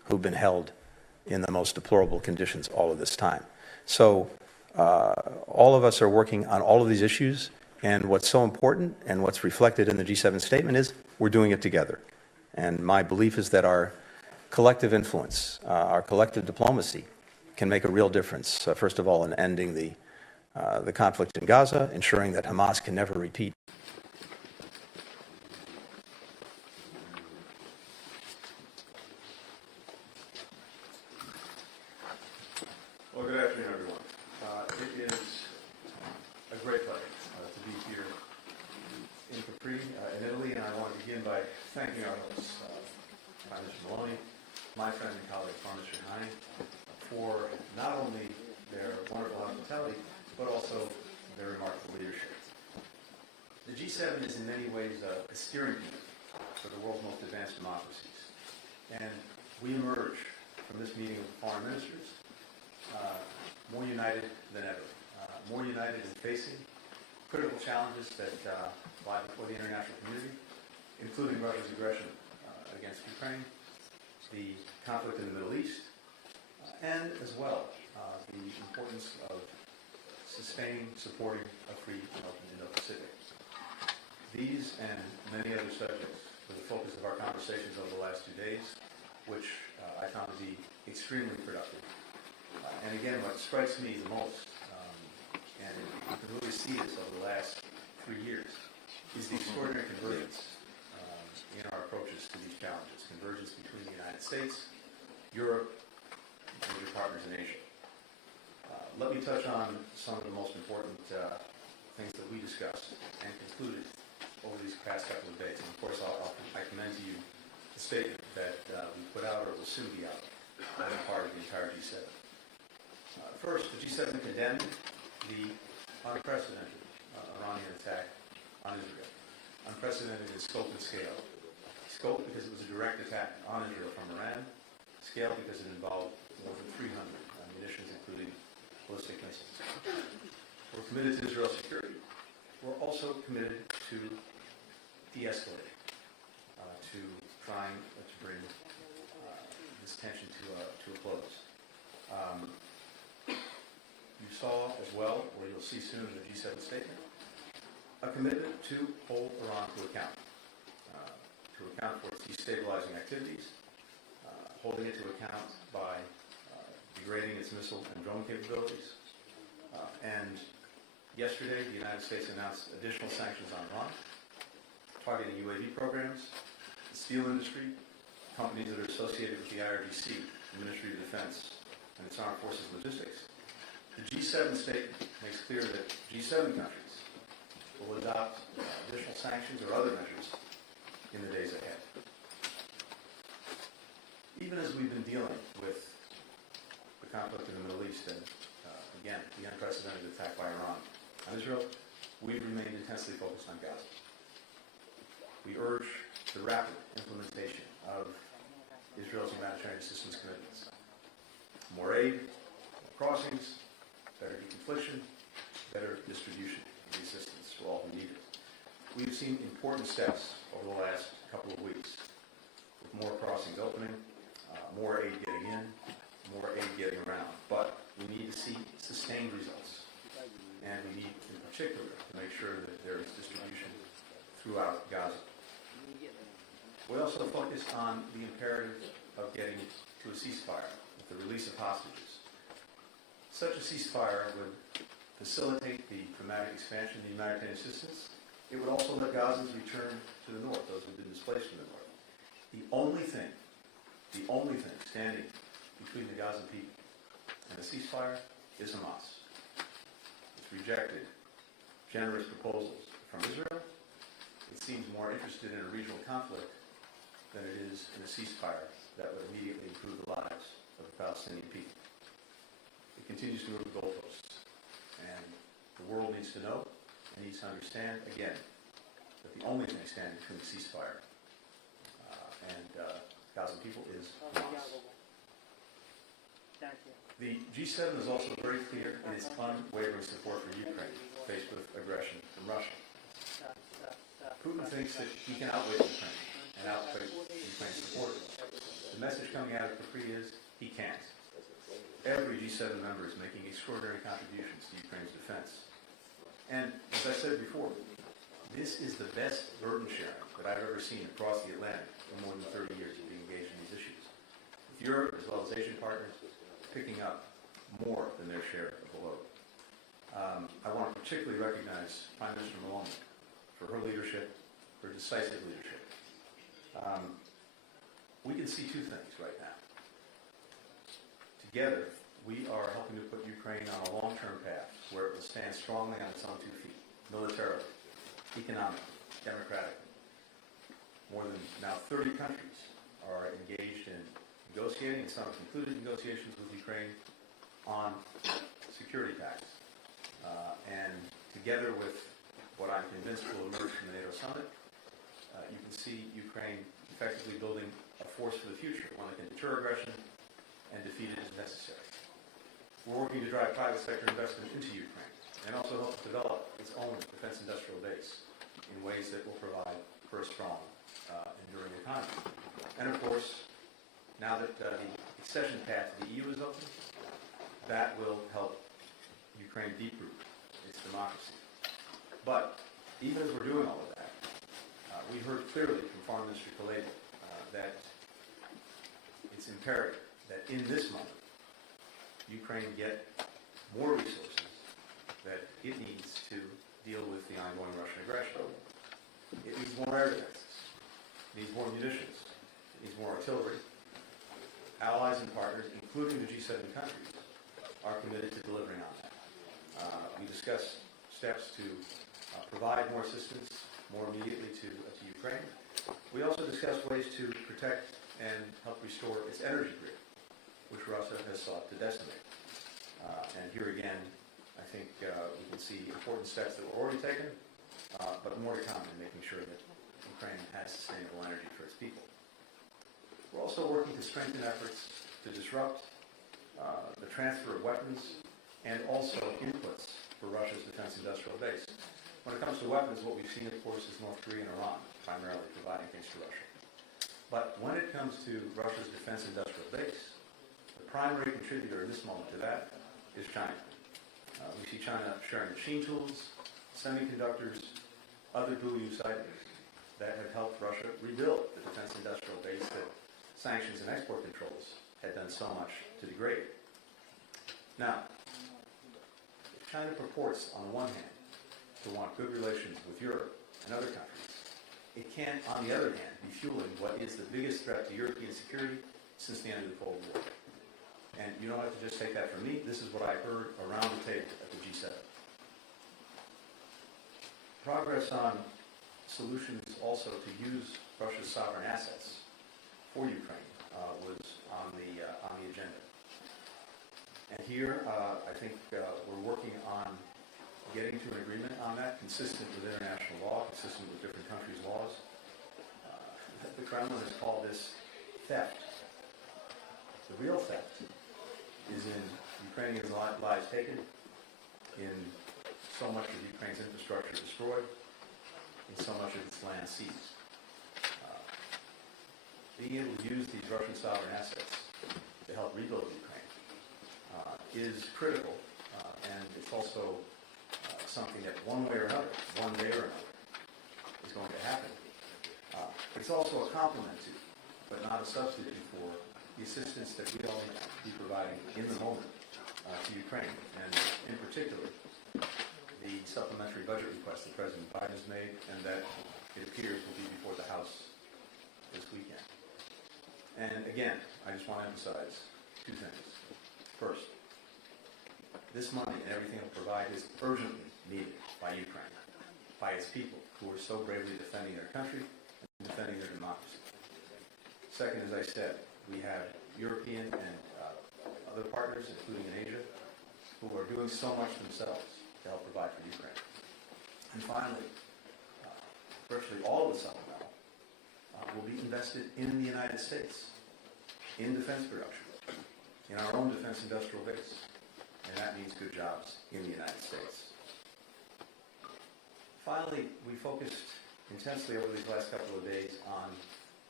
who've been held in the most deplorable conditions all of this time. So all of us are working on all of these issues, and what's so important and what's reflected in the G7 statement is we're doing it together. And my belief is that our collective influence, our collective diplomacy can make a real difference, first of all, in ending the conflict in Gaza, ensuring that Hamas can never repeat. Well, good afternoon, everyone. It is a great pleasure to be here in Capri, in Italy, and I want to begin by thanking our hosts, Prime Minister Maloney, my friend and colleague, Prime Minister Leahy, for not only their wonderful hospitality, but also their remarkable leadership. The G7 is in many ways a steering wheel for the world's most advanced democracies. And we emerge from this meeting of foreign ministers more united than ever, more united in facing critical challenges that lie before the international community, including Russia's aggression against Ukraine, the conflict in the Middle East, and as well the importance of sustaining, supporting a free and open Indo-Pacific. These and many other subjects were the focus of our conversations over the last 2 days, which I found to be extremely productive. And again, what strikes me the most, and you can really see this over the last 3 years, is the extraordinary convergence in our approaches to these challenges. Convergence between the United States, Europe, and major partners in Asia. Let me touch on some of the most important things that we discussed and concluded over these past couple of days. And of course, I commend to you the statement that we put out or will soon be out on the part of the entire G7. First, the G7 condemned the unprecedented Iranian attack on Israel. Unprecedented in scope and scale. Scope because it was a direct attack on Israel from Iran. Scale because it involved more than 300 munitions, including ballistic missiles. We're committed to Israel's security. We're also committed to de-escalating, to trying to bring this tension to a close. You saw as well, or you'll see soon in the G7 statement, a commitment to hold Iran to account for its destabilizing activities, holding it to account by degrading its missile and drone capabilities. And yesterday, the United States announced additional sanctions on Iran, targeting UAV programs, the steel industry, companies that are associated with the IRGC, the Ministry of Defense, and its armed forces logistics. The G7 statement makes clear that G7 countries will adopt additional sanctions or other measures in the days ahead. Even as we've been dealing with the conflict in the Middle East and, again, the unprecedented attack by Iran on Israel, we've remained intensely focused on Gaza. We urge the rapid implementation of Israel's humanitarian assistance commitments. More aid, more crossings, better deconfliction, better distribution of the assistance to all who need it. We've seen important steps over the last couple of weeks, with more crossings opening, more aid getting in, more aid getting around. But we need to see sustained results. And we need, in particular, to make sure that there is distribution throughout Gaza. We also focused on the imperative of getting to a ceasefire with the release of hostages. Such a ceasefire would facilitate the dramatic expansion of the humanitarian assistance. It would also let Gazans return to the north, those who have been displaced from the north. The only thing standing between the Gazan people and a ceasefire is Hamas. It's rejected generous proposals from Israel. It seems more interested in a regional conflict than it is in a ceasefire that would immediately improve the lives of the Palestinian people. It continues to move the goalposts. And the world needs to know and needs to understand, again, that the only thing standing between the ceasefire and Gazan people is Hamas. The G7 is also very clear in its unwavering support for Ukraine, faced with aggression from Russia. Putin thinks that he can outwit Ukraine, and output Ukraine's supporters. The message coming out of Capri is he can't. Every G7 member is making extraordinary contributions to Ukraine's defense. And as I said before, this is the best burden sharing that I've ever seen across the Atlantic in more than 30 years of being engaged in these issues. With Europe, as well as Asian partners, picking up more than their share of the load. I want to particularly recognize Prime Minister Maloney for her leadership, her decisive leadership. We can see two things right now. Together, we are helping to put Ukraine on a long-term path where it will stand strongly on its own 2 feet, militarily, economically, democratically. More than now 30 countries are engaged in negotiating, and some have concluded negotiations with Ukraine on security pacts. And together with what I'm convinced will emerge from the NATO summit, you can see Ukraine effectively building a force for the future, one that can deter aggression and defeat it as necessary. We're working to drive private sector investment into Ukraine and also help develop its own defense industrial base in ways that will provide for a strong, enduring economy. And of course, now that the accession path to the EU is open, that will help Ukraine deep-root its democracy. But even as we're doing all of that, we heard clearly from Foreign Minister Kuleba that it's imperative that in this moment, Ukraine get more resources that it needs to deal with the ongoing Russian aggression. It needs more air defenses. It needs more munitions. It needs more artillery. Allies and partners, including the G7 countries, are committed to delivering on that. We discussed steps to provide more assistance more immediately to Ukraine. We also discussed ways to protect and help restore its energy grid, which Russia has sought to decimate. And here again, I think we can see important steps that were already taken, but more to come in making sure that Ukraine has sustainable energy for its people. We're also working to strengthen efforts to disrupt the transfer of weapons and also inputs for Russia's defense industrial base. When it comes to weapons, what we've seen, of course, is North Korea and Iran primarily providing things to Russia. But when it comes to Russia's defense industrial base, the primary contributor in this moment to that is China. We see China sharing machine tools, semiconductors, other dual-use items that have helped Russia rebuild the defense industrial base that sanctions and export controls had done so much to degrade. Now, if China purports, on the one hand, to want good relations with Europe and other countries, it can, on the other hand, be fueling what is the biggest threat to European security since the end of the Cold War. And you don't have to just take that from me. This is what I heard around the table at the G7. Progress on solutions also to use Russia's sovereign assets for Ukraine was on the agenda. And here, I think we're working on getting to an agreement on that, consistent with international law, consistent with different countries' laws. The Kremlin has called this theft. The real theft is in Ukrainian lives taken, in so much of Ukraine's infrastructure destroyed, in so much of its land seized. Being able to use these Russian sovereign assets to help rebuild Ukraine is critical, and it's also something that one way or another, one day or another, is going to happen. It's also a complement to, but not a substitute for, the assistance that we all need to be providing in the moment to Ukraine, and in particular, the supplementary budget request that President Biden has made, and that it appears will be before the House this weekend. And again, I just want to emphasize two things. First, this money and everything it will provide is urgently needed by Ukraine, by its people who are so bravely defending their country and defending their democracy. Second, as I said, we have European and other partners, including in Asia, who are doing so much themselves to help provide for Ukraine. And finally, virtually all of the supplemental will be invested in the United States, in defense production, in our own defense industrial base. And that means good jobs in the United States. Finally, we focused intensely over these last couple of days on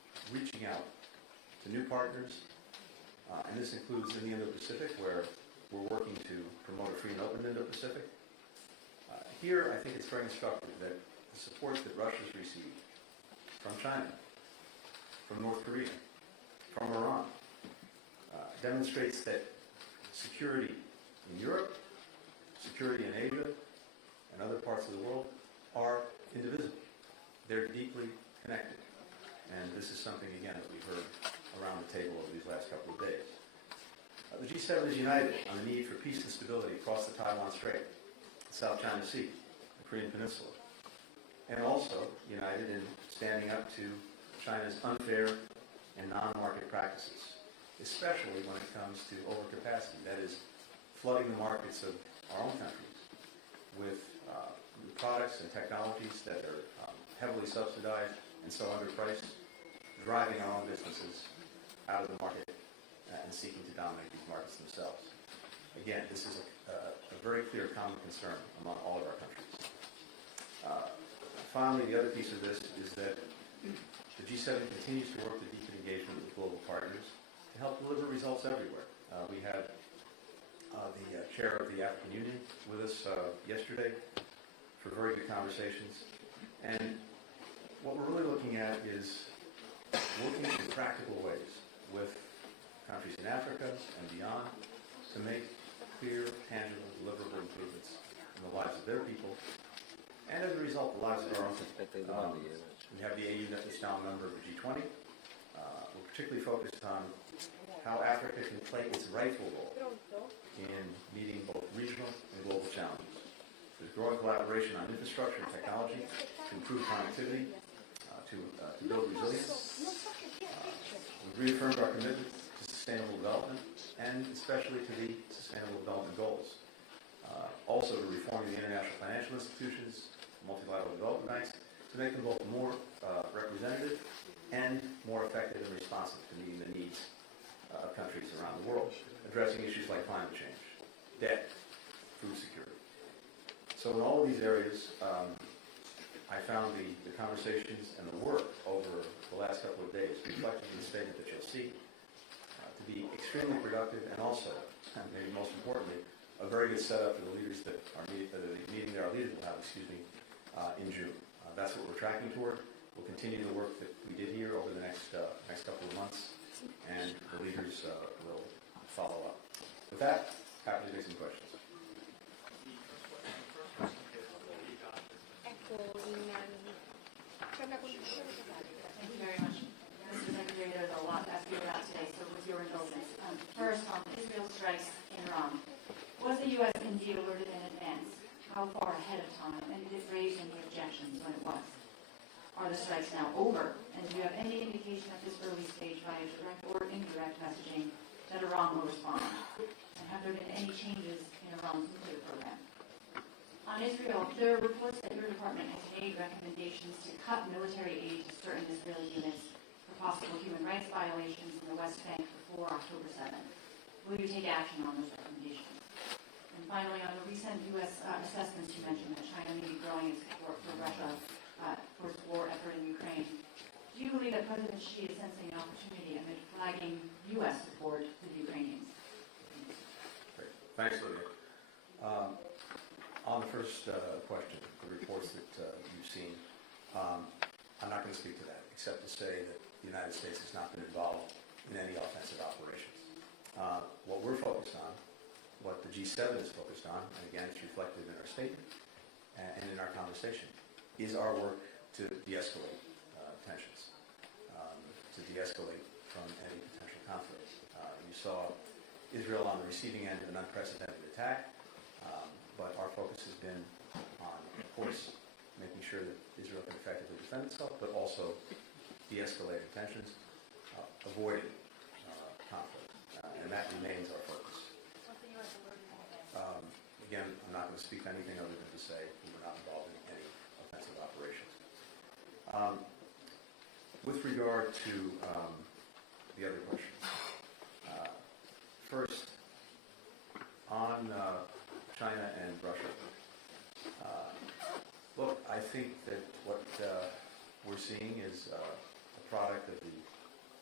reaching out to new partners, and this includes in the Indo-Pacific, where we're working to promote a free and open Indo-Pacific. Here, I think it's very instructive that the support that Russia's received from China, from North Korea, from Iran, demonstrates that security in Europe, security in Asia, and other parts of the world are indivisible. They're deeply connected. And this is something, again, that we've heard around the table over these last couple of days. The G7 is united on the need for peace and stability across the Taiwan Strait, the South China Sea, the Korean Peninsula, and also united in standing up to China's unfair and non-market practices, especially when it comes to overcapacity, that is, flooding the markets of our own countries with products and technologies that are heavily subsidized and so underpriced, driving our own businesses out of the market and seeking to dominate these markets themselves. Again, this is a very clear common concern among all of our countries. Finally, the other piece of this is that the G7 continues to work to deepen engagement with global partners to help deliver results everywhere. We had the chair of the African Union with us yesterday for very good conversations. And what we're really looking at is working in practical ways with countries in Africa and beyond to make clear, tangible, deliverable improvements in the lives of their people, and as a result, the lives of our own people. We have the AU that is now a member of the G20. We're particularly focused on how Africa can play its rightful role in meeting both regional and global challenges. There's growing collaboration on infrastructure and technology to improve connectivity, to build resilience. We've reaffirmed our commitment to sustainable development, and especially to the Sustainable Development Goals. Also to reforming the international financial institutions, multilateral development banks, to make them both more representative and more effective and responsive to meeting the needs of countries around the world, addressing issues like climate change, debt, food security. So in all of these areas, I found the conversations and the work over the last couple of days, reflected in the statement that you'll see, to be extremely productive, and also, and maybe most importantly, a very good setup for the leaders that are the meeting that our leaders will have, in June. That's what we're tracking toward. We'll continue the work that we did here over the next couple of months, and the leaders will follow up. With that, happy to take some questions. Thank you very much. Mr. Secretary, there's a lot to ask you about today, so with your indulgence. First, on Israel strikes in Iran. Was the U.S. indeed alerted in advance? How far ahead of time? And did it raise any objections when it was? Are the strikes now over? And do you have any indication at this early stage via direct or indirect messaging that Iran will respond? And have there been any changes in Iran's nuclear program? On Israel, there are reports that your department has made recommendations to cut military aid to certain Israeli units for possible human rights violations in the West Bank before October 7th. Will you take action on those recommendations? And finally, on the recent U.S. assessments, you mentioned that China may be growing its support for Russia towards the war effort in Ukraine. Do you believe that President Xi is sensing an opportunity amid flagging U.S. support to the Ukrainians? Great. Thanks, Lydia. On the first question, the reports that you've seen, I'm not going to speak to that, except to say that the United States has not been involved in any offensive operations. What we're focused on, what the G7 is focused on, and again, it's reflected in our statement and in our conversation, is our work to de-escalate tensions, to de-escalate from any potential conflict. You saw Israel on the receiving end of an unprecedented attack, but our focus has been on, of course, making sure that Israel can effectively defend itself, but also de-escalating tensions, avoiding conflict, and that remains our focus. Again, I'm not going to speak to anything other than to say we were not involved in any offensive operations. With regard to the other questions, first, on China and Russia. Look, I think that what we're seeing is a product of the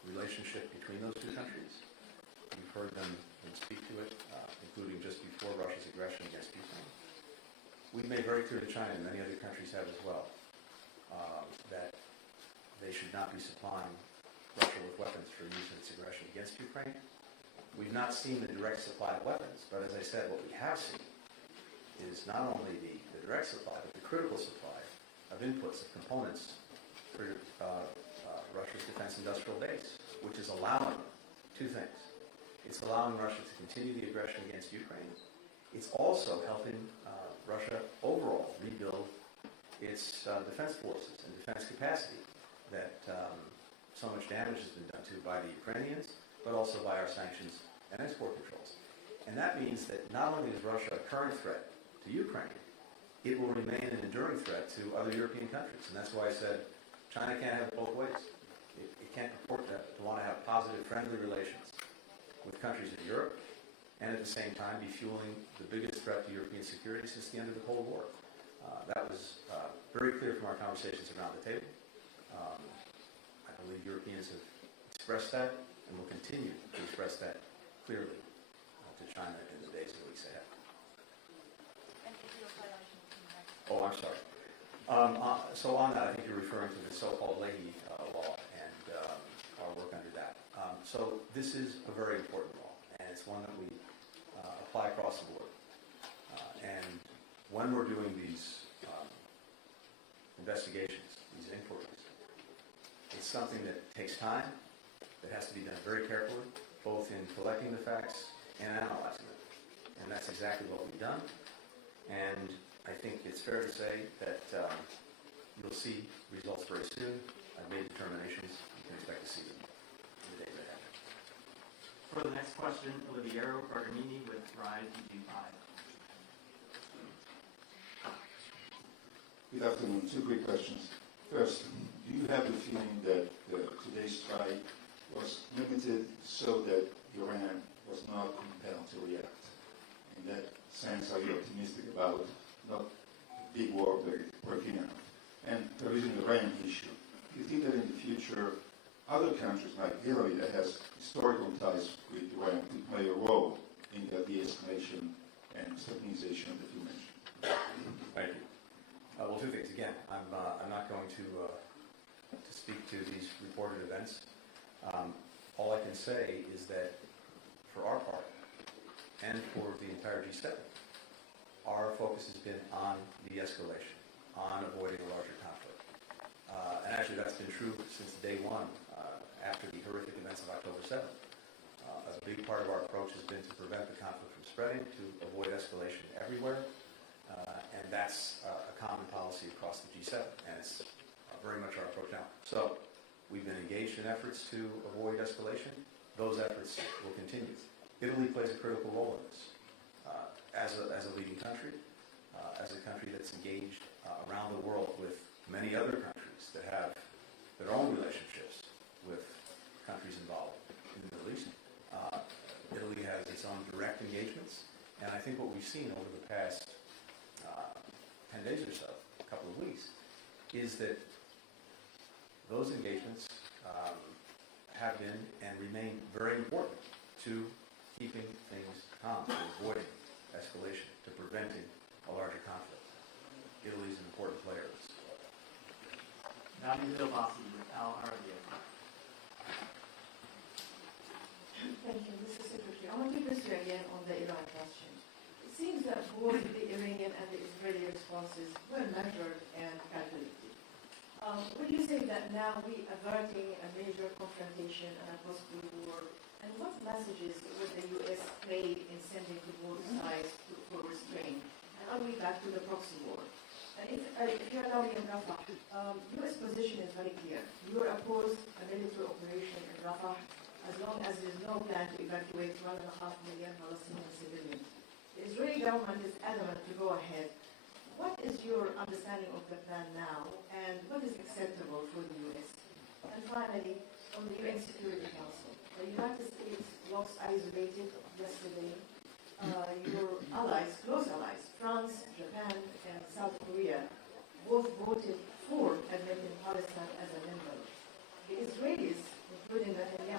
relationship between those two countries. You've heard them speak to it, including just before Russia's aggression against Ukraine. We've made very clear to China, and many other countries have as well, that they should not be supplying Russia with weapons for use in its aggression against Ukraine. We've not seen the direct supply of weapons, but as I said, what we have seen is not only the direct supply, but the critical supply of inputs, of components for Russia's defense industrial base, which is allowing two things. It's allowing Russia to continue the aggression against Ukraine. It's also helping Russia overall rebuild its defense forces and defense capacity that so much damage has been done to by the Ukrainians, but also by our sanctions and export controls. And that means that not only is Russia a current threat to Ukraine, it will remain an enduring threat to other European countries. And that's why I said China can't have it both ways. It can't purport to want to have positive, friendly relations with countries in Europe and at the same time be fueling the biggest threat to European security since the end of the Cold War. That was very clear from our conversations around the table. I believe Europeans have expressed that and will continue to express that clearly to China in the days and weeks ahead. Oh, I'm sorry. So on that, I think you're referring to the so-called Leahy law and our work under that. So this is a very important law, and it's one that we apply across the board. And when we're doing these investigations, these inquiries, it's something that takes time, that has to be done very carefully, both in collecting the facts and analyzing them. And that's exactly what we've done. And I think it's fair to say that you'll see results very soon. I've made determinations. You can expect to see them in the days ahead. For the next question, Oliviero Garganini with Rise EG5. Good afternoon. Two quick questions. First, do you have the feeling that today's strike was limited so that Iran was not compelled to react? In that sense, are you optimistic about not a big war breaking out? And there is an Iran issue. Do you think that in the future, other countries like Italy that has historical ties with Iran could play a role in the de-escalation and stabilization that you mentioned? Thank you. Well, two things. Again, I'm not going to speak to these reported events. All I can say is that for our part, and for the entire G7, our focus has been on de-escalation, on avoiding a larger conflict. And actually that's been true since day one, after the horrific events of October 7th. A big part of our approach has been to prevent the conflict from spreading, to avoid escalation everywhere. And that's a common policy across the G7, and it's very much our approach now. So we've been engaged in efforts to avoid escalation. Those efforts will continue. Italy plays a critical role in this. As a leading country, as a country that's engaged around the world with many other countries that have their own relationships with countries involved in the Middle East. Italy has its own direct engagements, and I think what we've seen over the past 10 days or so, a couple of weeks, is that those engagements have been and remain very important to keeping things calm, to avoiding escalation, to preventing a larger conflict. Italy is an important player in this. Nadia Bilbassi with Al Arabiya. Thank you, Mr. Secretary. I want to question again on the Iran question. It seems that both the Iranian and the Israeli responses were measured and calculated. Would you say that now we are averting a major confrontation and a possible war? And what messages would the U.S. play in sending to both sides for restraint? And are we back to the proxy war? And if you allow me, Rafa, U.S. position is very clear. You are opposed a military operation in Rafa as long as there is no plan to evacuate 1.5 million Palestinian civilians. The Israeli government is adamant to go ahead. What is your understanding of the plan now, and what is acceptable for the U.S.? And finally, on the UN Security Council, the United States looks isolated yesterday. Your allies, close allies, France, Japan, and South Korea, both voted for admitting Palestine as a member. The Israelis, including the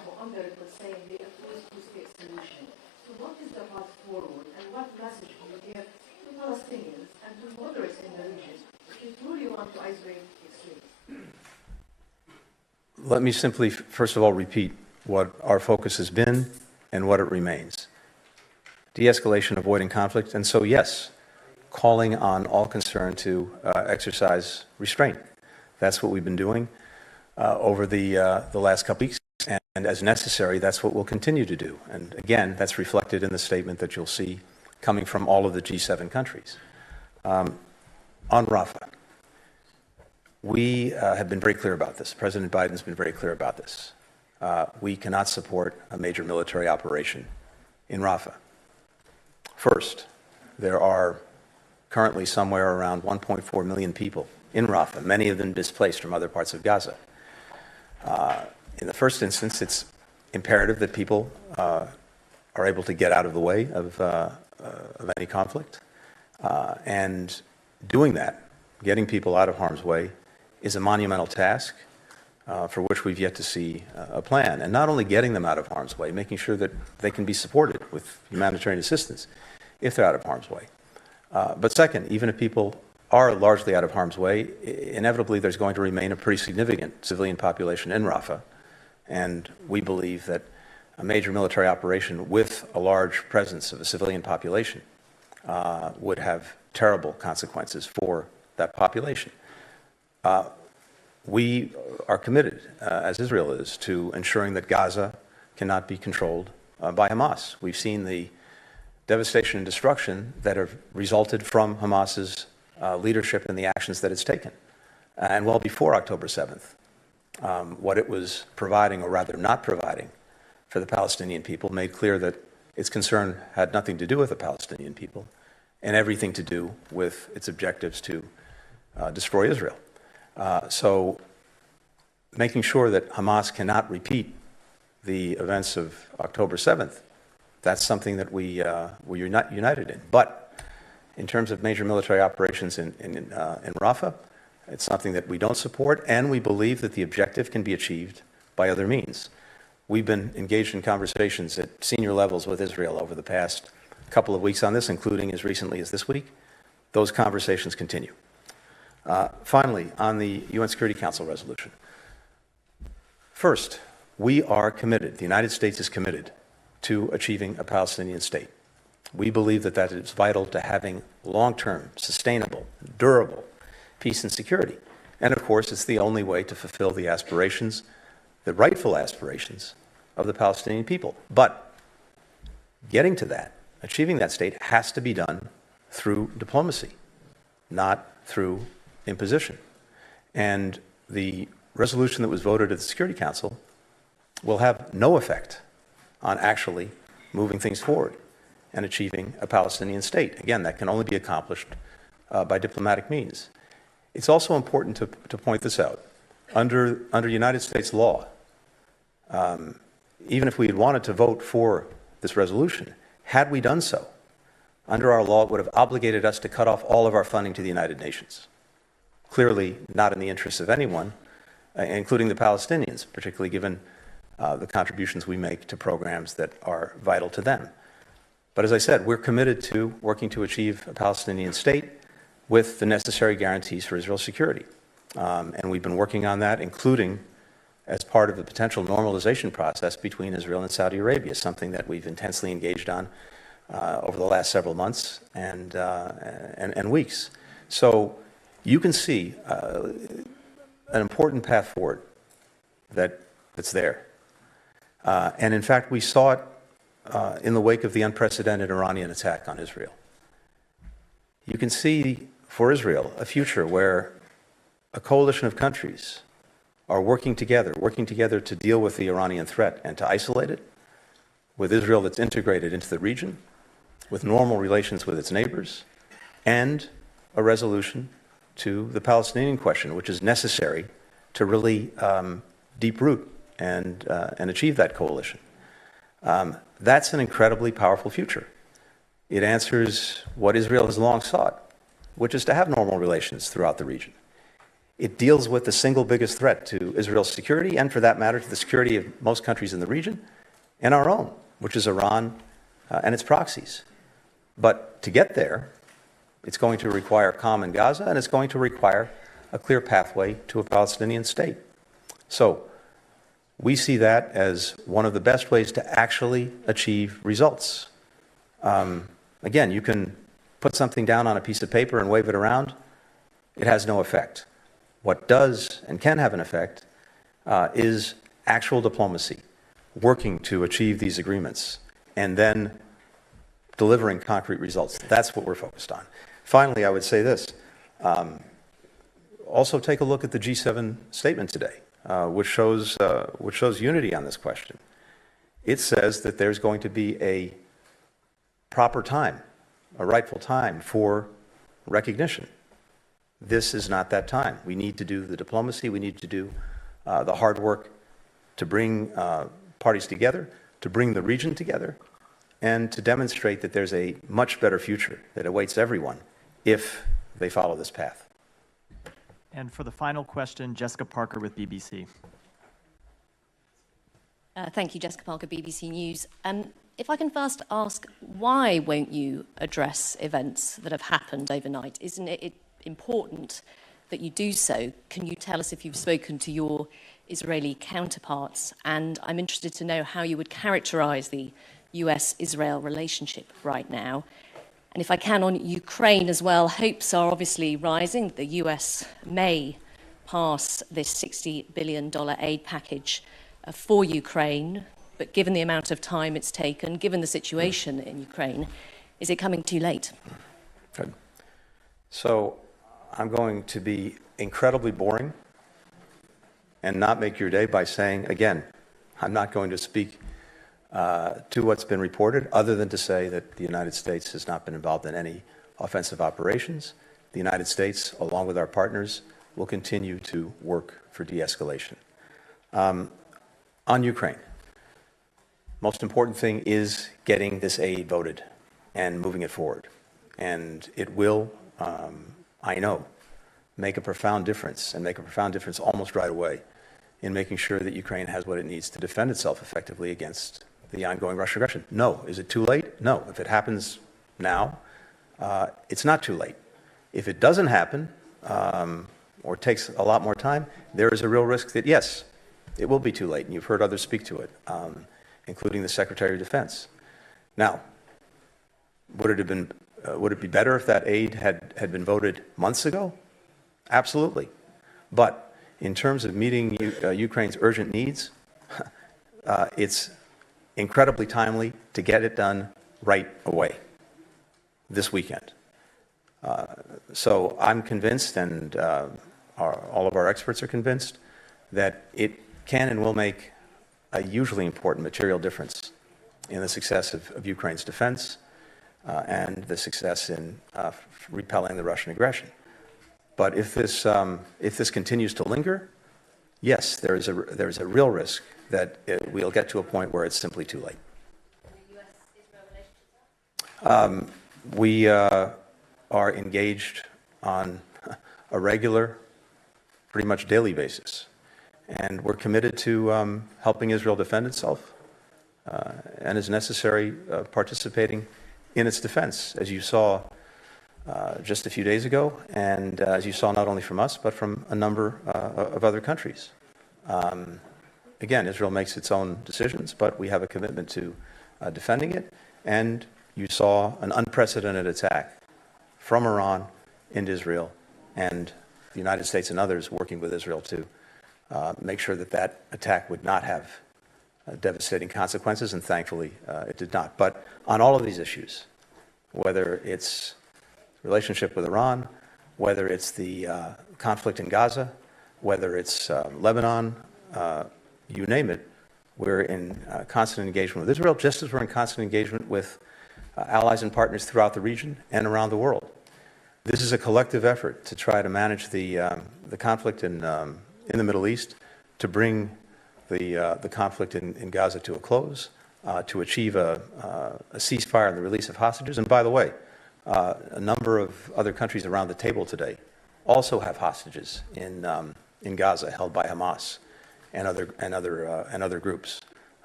saying they oppose two-state solution. So what is the path forward, and what message do you give to Palestinians and to moderates in the region if you truly want to isolate extremism? Let me simply, first of all, repeat what our focus has been and what it remains. De-escalation, avoiding conflict, and so yes, calling on all concerned to exercise restraint. That's what we've been doing over the last couple weeks, and as necessary, that's what we'll continue to do. And again, that's reflected in the statement that you'll see coming from all of the G7 countries. On Rafa, we have been very clear about this. President Biden's been very clear about this. We cannot support a major military operation in Rafa. First, there are currently somewhere around 1.4 million people in Rafa, many of them displaced from other parts of Gaza. In the first instance, it's imperative that people are able to get out of the way of any conflict. And doing that, getting people out of harm's way, is a monumental task for which we've yet to see a plan. And not only getting them out of harm's way, making sure that they can be supported with humanitarian assistance if they're out of harm's way. But second, even if people are largely out of harm's way, inevitably there's going to remain a pretty significant civilian population in Rafah. And we believe that a major military operation with a large presence of a civilian population would have terrible consequences for that population. We are committed, as Israel is, to ensuring that Gaza cannot be controlled by Hamas. We've seen the devastation and destruction that have resulted from Hamas's leadership and the actions that it's taken. And well before October 7th, what it was providing, or rather not providing, for the Palestinian people made clear that its concern had nothing to do with the Palestinian people and everything to do with its objectives to destroy Israel. So making sure that Hamas cannot repeat the events of October 7th, that's something that we're united in. But in terms of major military operations in Rafah, it's something that we don't support, and we believe that the objective can be achieved by other means. We've been engaged in conversations at senior levels with Israel over the past couple of weeks on this, including as recently as this week. Those conversations continue. Finally, on the UN Security Council resolution. First, we are committed, the United States is committed to achieving a Palestinian state. We believe that that is vital to having long-term, sustainable, durable peace and security. And of course, it's the only way to fulfill the aspirations, the rightful aspirations of the Palestinian people. But getting to that, achieving that state, has to be done through diplomacy, not through imposition. And the resolution that was voted at the Security Council will have no effect on actually moving things forward and achieving a Palestinian state. Again, that can only be accomplished by diplomatic means. It's also important to point this out. Under United States law, even if we had wanted to vote for this resolution, had we done so, under our law, it would have obligated us to cut off all of our funding to the United Nations. Clearly not in the interests of anyone, including the Palestinians, particularly given the contributions we make to programs that are vital to them. But as I said, we're committed to working to achieve a Palestinian state with the necessary guarantees for Israel's security. And we've been working on that, including as part of the potential normalization process between Israel and Saudi Arabia, something that we've intensely engaged on over the last several months and weeks. So you can see an important path forward that's there. And in fact, we saw it in the wake of the unprecedented Iranian attack on Israel. You can see for Israel a future where a coalition of countries are working together to deal with the Iranian threat and to isolate it, with Israel that's integrated into the region, with normal relations with its neighbors, and a resolution to the Palestinian question, which is necessary to really deep root and achieve that coalition. That's an incredibly powerful future. It answers what Israel has long sought, which is to have normal relations throughout the region. It deals with the single biggest threat to Israel's security, and for that matter, to the security of most countries in the region, and our own, which is Iran and its proxies. But to get there, it's going to require calm in Gaza, and it's going to require a clear pathway to a Palestinian state. So we see that as one of the best ways to actually achieve results. Again, you can put something down on a piece of paper and wave it around. It has no effect. What does and can have an effect is actual diplomacy, working to achieve these agreements, and then delivering concrete results. That's what we're focused on. Finally, I would say this. Also take a look at the G7 statement today, which shows unity on this question. It says that there's going to be a proper time, a rightful time for recognition. This is not that time. We need to do the diplomacy. We need to do the hard work to bring parties together, to bring the region together, and to demonstrate that there's a much better future that awaits everyone if they follow this path. And for the final question, Jessica Parker with BBC. Thank you, Jessica Parker, BBC News. If I can first ask, why won't you address events that have happened overnight? Isn't it important that you do so? Can you tell us if you've spoken to your Israeli counterparts? And I'm interested to know how you would characterize the US-Israel relationship right now. And if I can, on Ukraine as well, hopes are obviously rising. The US may pass this $60 billion aid package for Ukraine, but given the amount of time it's taken, given the situation in Ukraine, is it coming too late? Good. So I'm going to be incredibly boring and not make your day by saying, again, I'm not going to speak to what's been reported, other than to say that the United States has not been involved in any offensive operations. The United States, along with our partners, will continue to work for de-escalation. On Ukraine, most important thing is getting this aid voted and moving it forward. And it will, I know, make a profound difference, and make a profound difference almost right away in making sure that Ukraine has what it needs to defend itself effectively against the ongoing Russian aggression. No. Is it too late? No. If it happens now, it's not too late. If it doesn't happen, or takes a lot more time, there is a real risk that, yes, it will be too late, and you've heard others speak to it, including the Secretary of Defense. Now, would it be better if that aid had been voted months ago? Absolutely. But in terms of meeting Ukraine's urgent needs, it's incredibly timely to get it done right away, this weekend. So I'm convinced, and all of our experts are convinced, that it can and will make a hugely important material difference in the success of Ukraine's defense and the success in repelling the Russian aggression. But if this continues to linger, yes, there is a real risk that we'll get to a point where it's simply too late. We are engaged on a regular, pretty much daily basis. And we're committed to helping Israel defend itself and, as necessary, participating in its defense, as you saw just a few days ago, and as you saw not only from us, but from a number of other countries. Again, Israel makes its own decisions, but we have a commitment to defending it. And you saw an unprecedented attack from Iran into Israel, and the United States and others working with Israel to make sure that that attack would not have devastating consequences, and thankfully it did not. But on all of these issues, whether it's relationship with Iran, whether it's the conflict in Gaza, whether it's Lebanon, you name it, we're in constant engagement with Israel, just as we're in constant engagement with allies and partners throughout the region and around the world. This is a collective effort to try to manage the conflict in the Middle East, to bring the conflict in Gaza to a close, to achieve a ceasefire and the release of hostages. And by the way, a number of other countries around the table today also have hostages in Gaza held by Hamas and other groups.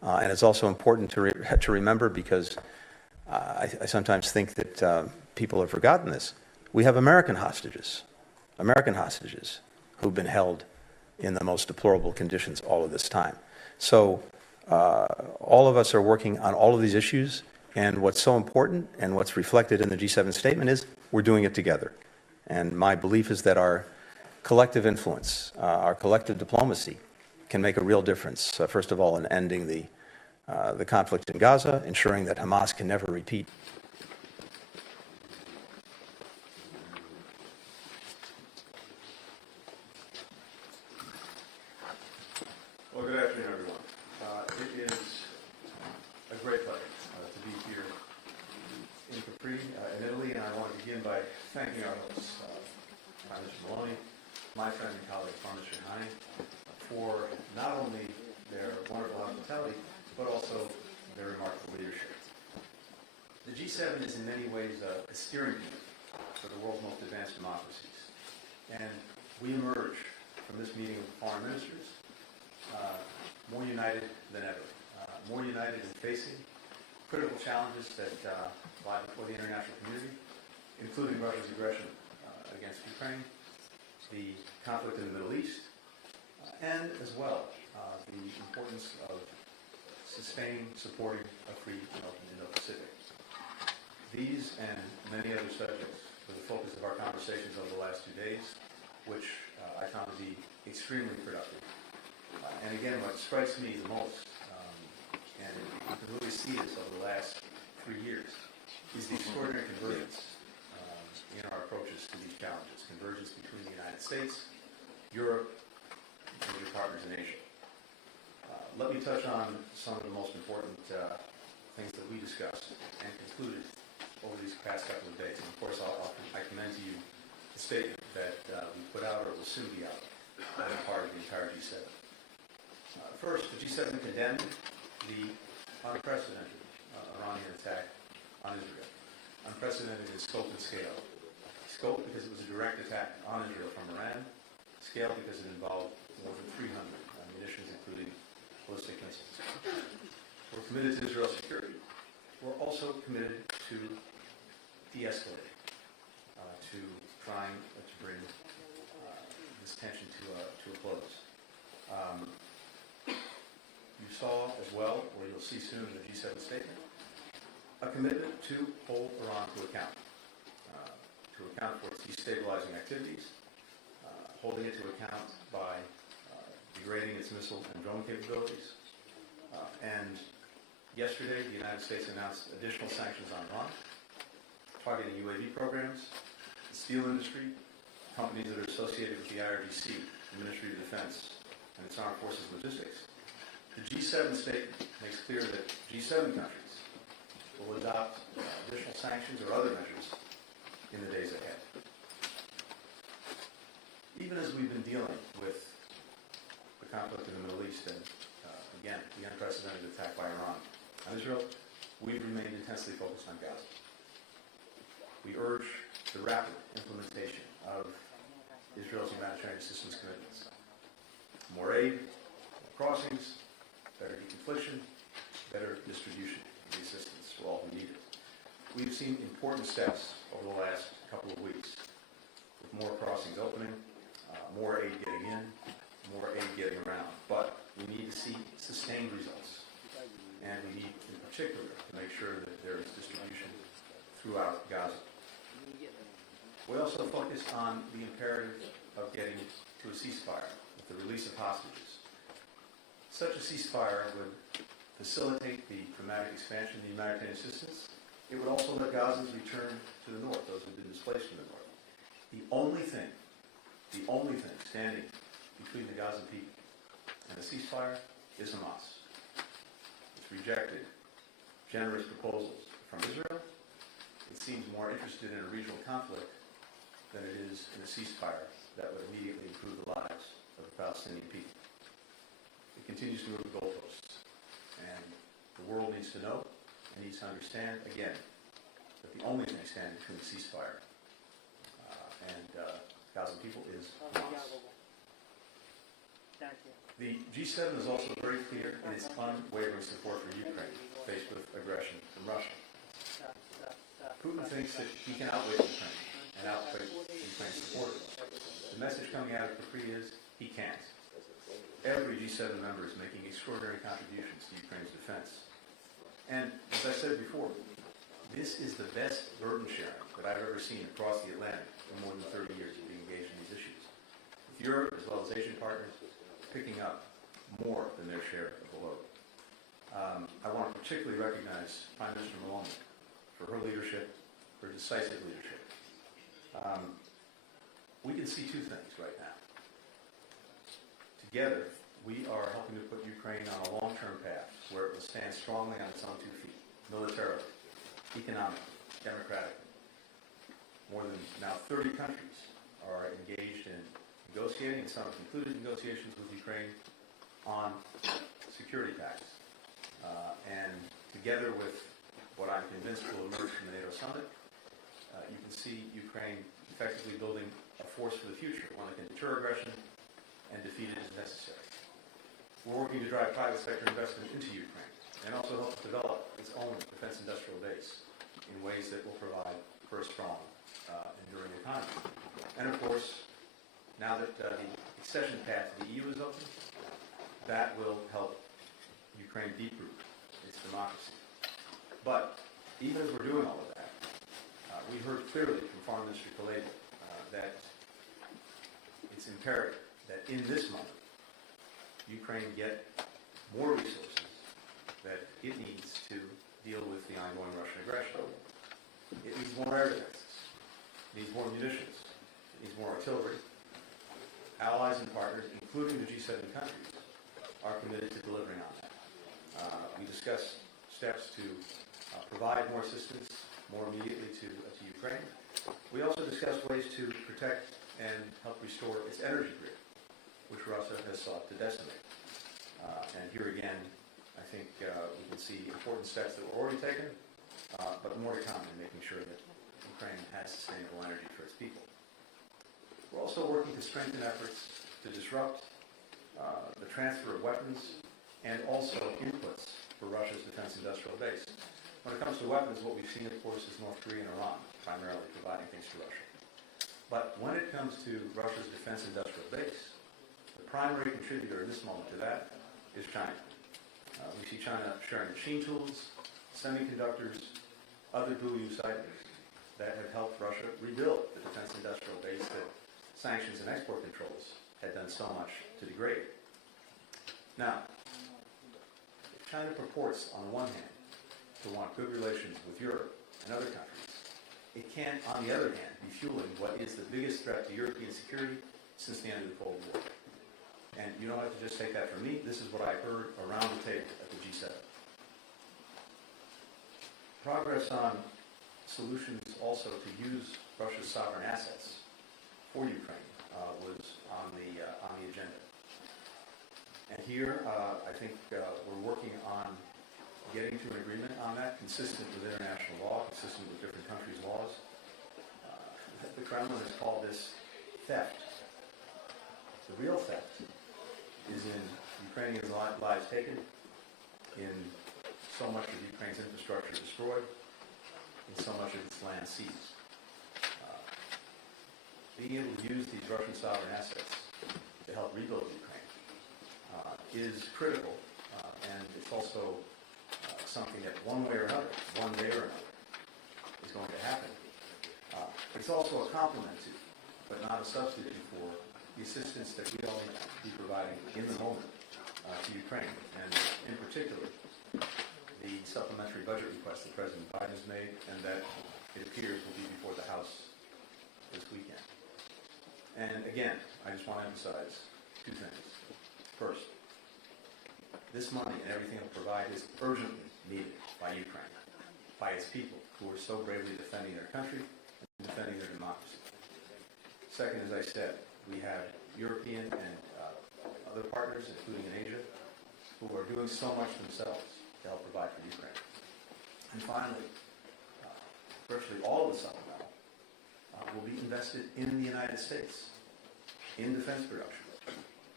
And it's also important to remember, because I sometimes think that people have forgotten this. We have American hostages who've been held in the most deplorable conditions all of this time. So all of us are working on all of these issues, and what's so important and what's reflected in the G7 statement is we're doing it together. And my belief is that our collective influence, our collective diplomacy can make a real difference, first of all, in ending the conflict in Gaza, ensuring that Hamas can never repeat. Well, good afternoon, everyone. It is a great pleasure to be here in Capri, in Italy, and I want to begin by thanking our hosts, Prime Minister Maloney, my friend and colleague, Prime Minister Leahy, for not only their wonderful hospitality, but also their remarkable leadership. The G7 is in many ways a steering wheel for the world's most advanced democracies. And we emerge from this meeting of foreign ministers more united than ever, more united in facing critical challenges that lie before the international community, including Russia's aggression against Ukraine, the conflict in the Middle East, and as well the importance of sustaining, supporting a free and open Indo-Pacific. These and many other subjects were the focus of our conversations over the last 2 days, which I found to be extremely productive. And again, what strikes me the most, and you can really see this over the last 3 years, is the extraordinary convergence in our approaches to these challenges. Convergence between the United States, Europe, and major partners in Asia. Let me touch on some of the most important things that we discussed and concluded over these past couple of days. And of course, I commend to you the statement that we put out, or will soon be out, as a part of the entire G7. First, the G7 condemned the unprecedented Iranian attack on Israel. Unprecedented in scope and scale. Scope because it was a direct attack on Israel from Iran. Scale because it involved more than 300 munitions, including ballistic missiles. We're committed to Israel's security. We're also committed to de-escalating, to trying to bring this tension to a close. You saw as well, or you'll see soon in the G7 statement, a commitment to hold Iran to account for its destabilizing activities, holding it to account by degrading its missile and drone capabilities. And yesterday, the United States announced additional sanctions on Iran, targeting UAV programs, the steel industry, companies that are associated with the IRGC, the Ministry of Defense, and its armed forces logistics. The G7 statement makes clear that G7 countries will adopt additional sanctions or other measures in the days ahead. Even as we've been dealing with the conflict in the Middle East and, again, the unprecedented attack by Iran on Israel, we've remained intensely focused on Gaza. We urge the rapid implementation of Israel's humanitarian assistance commitments. More aid, more crossings, better deconfliction, better distribution of the assistance for all who need it. We've seen important steps over the last couple of weeks, with more crossings opening, more aid getting in, more aid getting around. But we need to see sustained results. And we need, in particular, to make sure that there is distribution throughout Gaza. We also focused on the imperative of getting to a ceasefire with the release of hostages. Such a ceasefire would facilitate the dramatic expansion of the humanitarian assistance. It would also let Gazans return to the north, those who have been displaced from the north. The only thing standing between the Gazan people and the ceasefire is Hamas. It's rejected generous proposals from Israel. It seems more interested in a regional conflict than it is in a ceasefire that would immediately improve the lives of the Palestinian people. It continues to move the goalposts. And the world needs to know and needs to understand, again, that the only thing standing between the ceasefire and Gaza people is Hamas. Thank you. The G7 is also very clear in its unwavering support for Ukraine faced with aggression from Russia. Putin thinks that he can outwit Ukraine and outwit Ukraine's supporters. The message coming out of Capri is he can't. Every G7 member is making extraordinary contributions to Ukraine's defense. And as I said before, this is the best burden sharing that I've ever seen across the Atlantic in more than 30 years of being engaged in these issues. With Europe, as well as Asian partners, picking up more than their share of the load. I want to particularly recognize Prime Minister Maloney for her leadership, her decisive leadership. We can see two things right now. Together, we are helping to put Ukraine on a long-term path where it will stand strongly on its own 2 feet, militarily, economically, democratically. More than now 30 countries are engaged in negotiating, and some have concluded negotiations with Ukraine on security pacts. And together with what I'm convinced will emerge from the NATO summit, you can see Ukraine effectively building a force for the future, one that can deter aggression and defeat it as necessary. We're working to drive private sector investment into Ukraine and also help it develop its own defense industrial base in ways that will provide for a strong, enduring economy. And of course, now that the accession path to the EU is open, that will help Ukraine deep-root its democracy. But even as we're doing all of that, we heard clearly from Foreign Minister Leahy that it's imperative that in this moment, Ukraine get more resources that it needs to deal with the ongoing Russian aggression. It needs more air defenses. It needs more munitions. It needs more artillery. Allies and partners, including the G7 countries, are committed to delivering on that. We discussed steps to provide more assistance more immediately to Ukraine. We also discussed ways to protect and help restore its energy grid, which Russia has sought to decimate. And here again, I think we can see important steps that were already taken, but more to come in making sure that Ukraine has sustainable energy for its people. We're also working to strengthen efforts to disrupt the transfer of weapons and also inputs for Russia's defense industrial base. When it comes to weapons, what we've seen, of course, is North Korea and Iran primarily providing things to Russia. But when it comes to Russia's defense industrial base, the primary contributor in this moment to that is China. We see China sharing machine tools, semiconductors, other dual-use items that have helped Russia rebuild the defense industrial base that sanctions and export controls had done so much to degrade. Now, if China purports, on the one hand, to want good relations with Europe and other countries, it can't, on the other hand, be fueling what is the biggest threat to European security since the end of the Cold War. And you don't have to just take that from me. This is what I heard around the table at the G7. Progress on solutions also to use Russia's sovereign assets for Ukraine was on the agenda. And here, I think we're working on getting to an agreement on that, consistent with international law, consistent with different countries' laws. The Kremlin has called this theft. The real theft is in Ukrainian lives taken, in so much of Ukraine's infrastructure destroyed, in so much of its land seized. Being able to use these Russian sovereign assets to help rebuild Ukraine is critical, and it's also something that one way or another, one day or another, is going to happen. It's also a complement to, but not a substitute for, the assistance that we all need to be providing in the moment to Ukraine, and in particular, the supplementary budget request that President Biden has made, and that it appears will be before the House this weekend. And again, I just want to emphasize two things. First, this money and everything it will provide is urgently needed by Ukraine, by its people who are so bravely defending their country and defending their democracy. Second, as I said, we have European and other partners, including in Asia, who are doing so much themselves to help provide for Ukraine. And finally, virtually all of the supplemental will be invested in the United States, in defense production,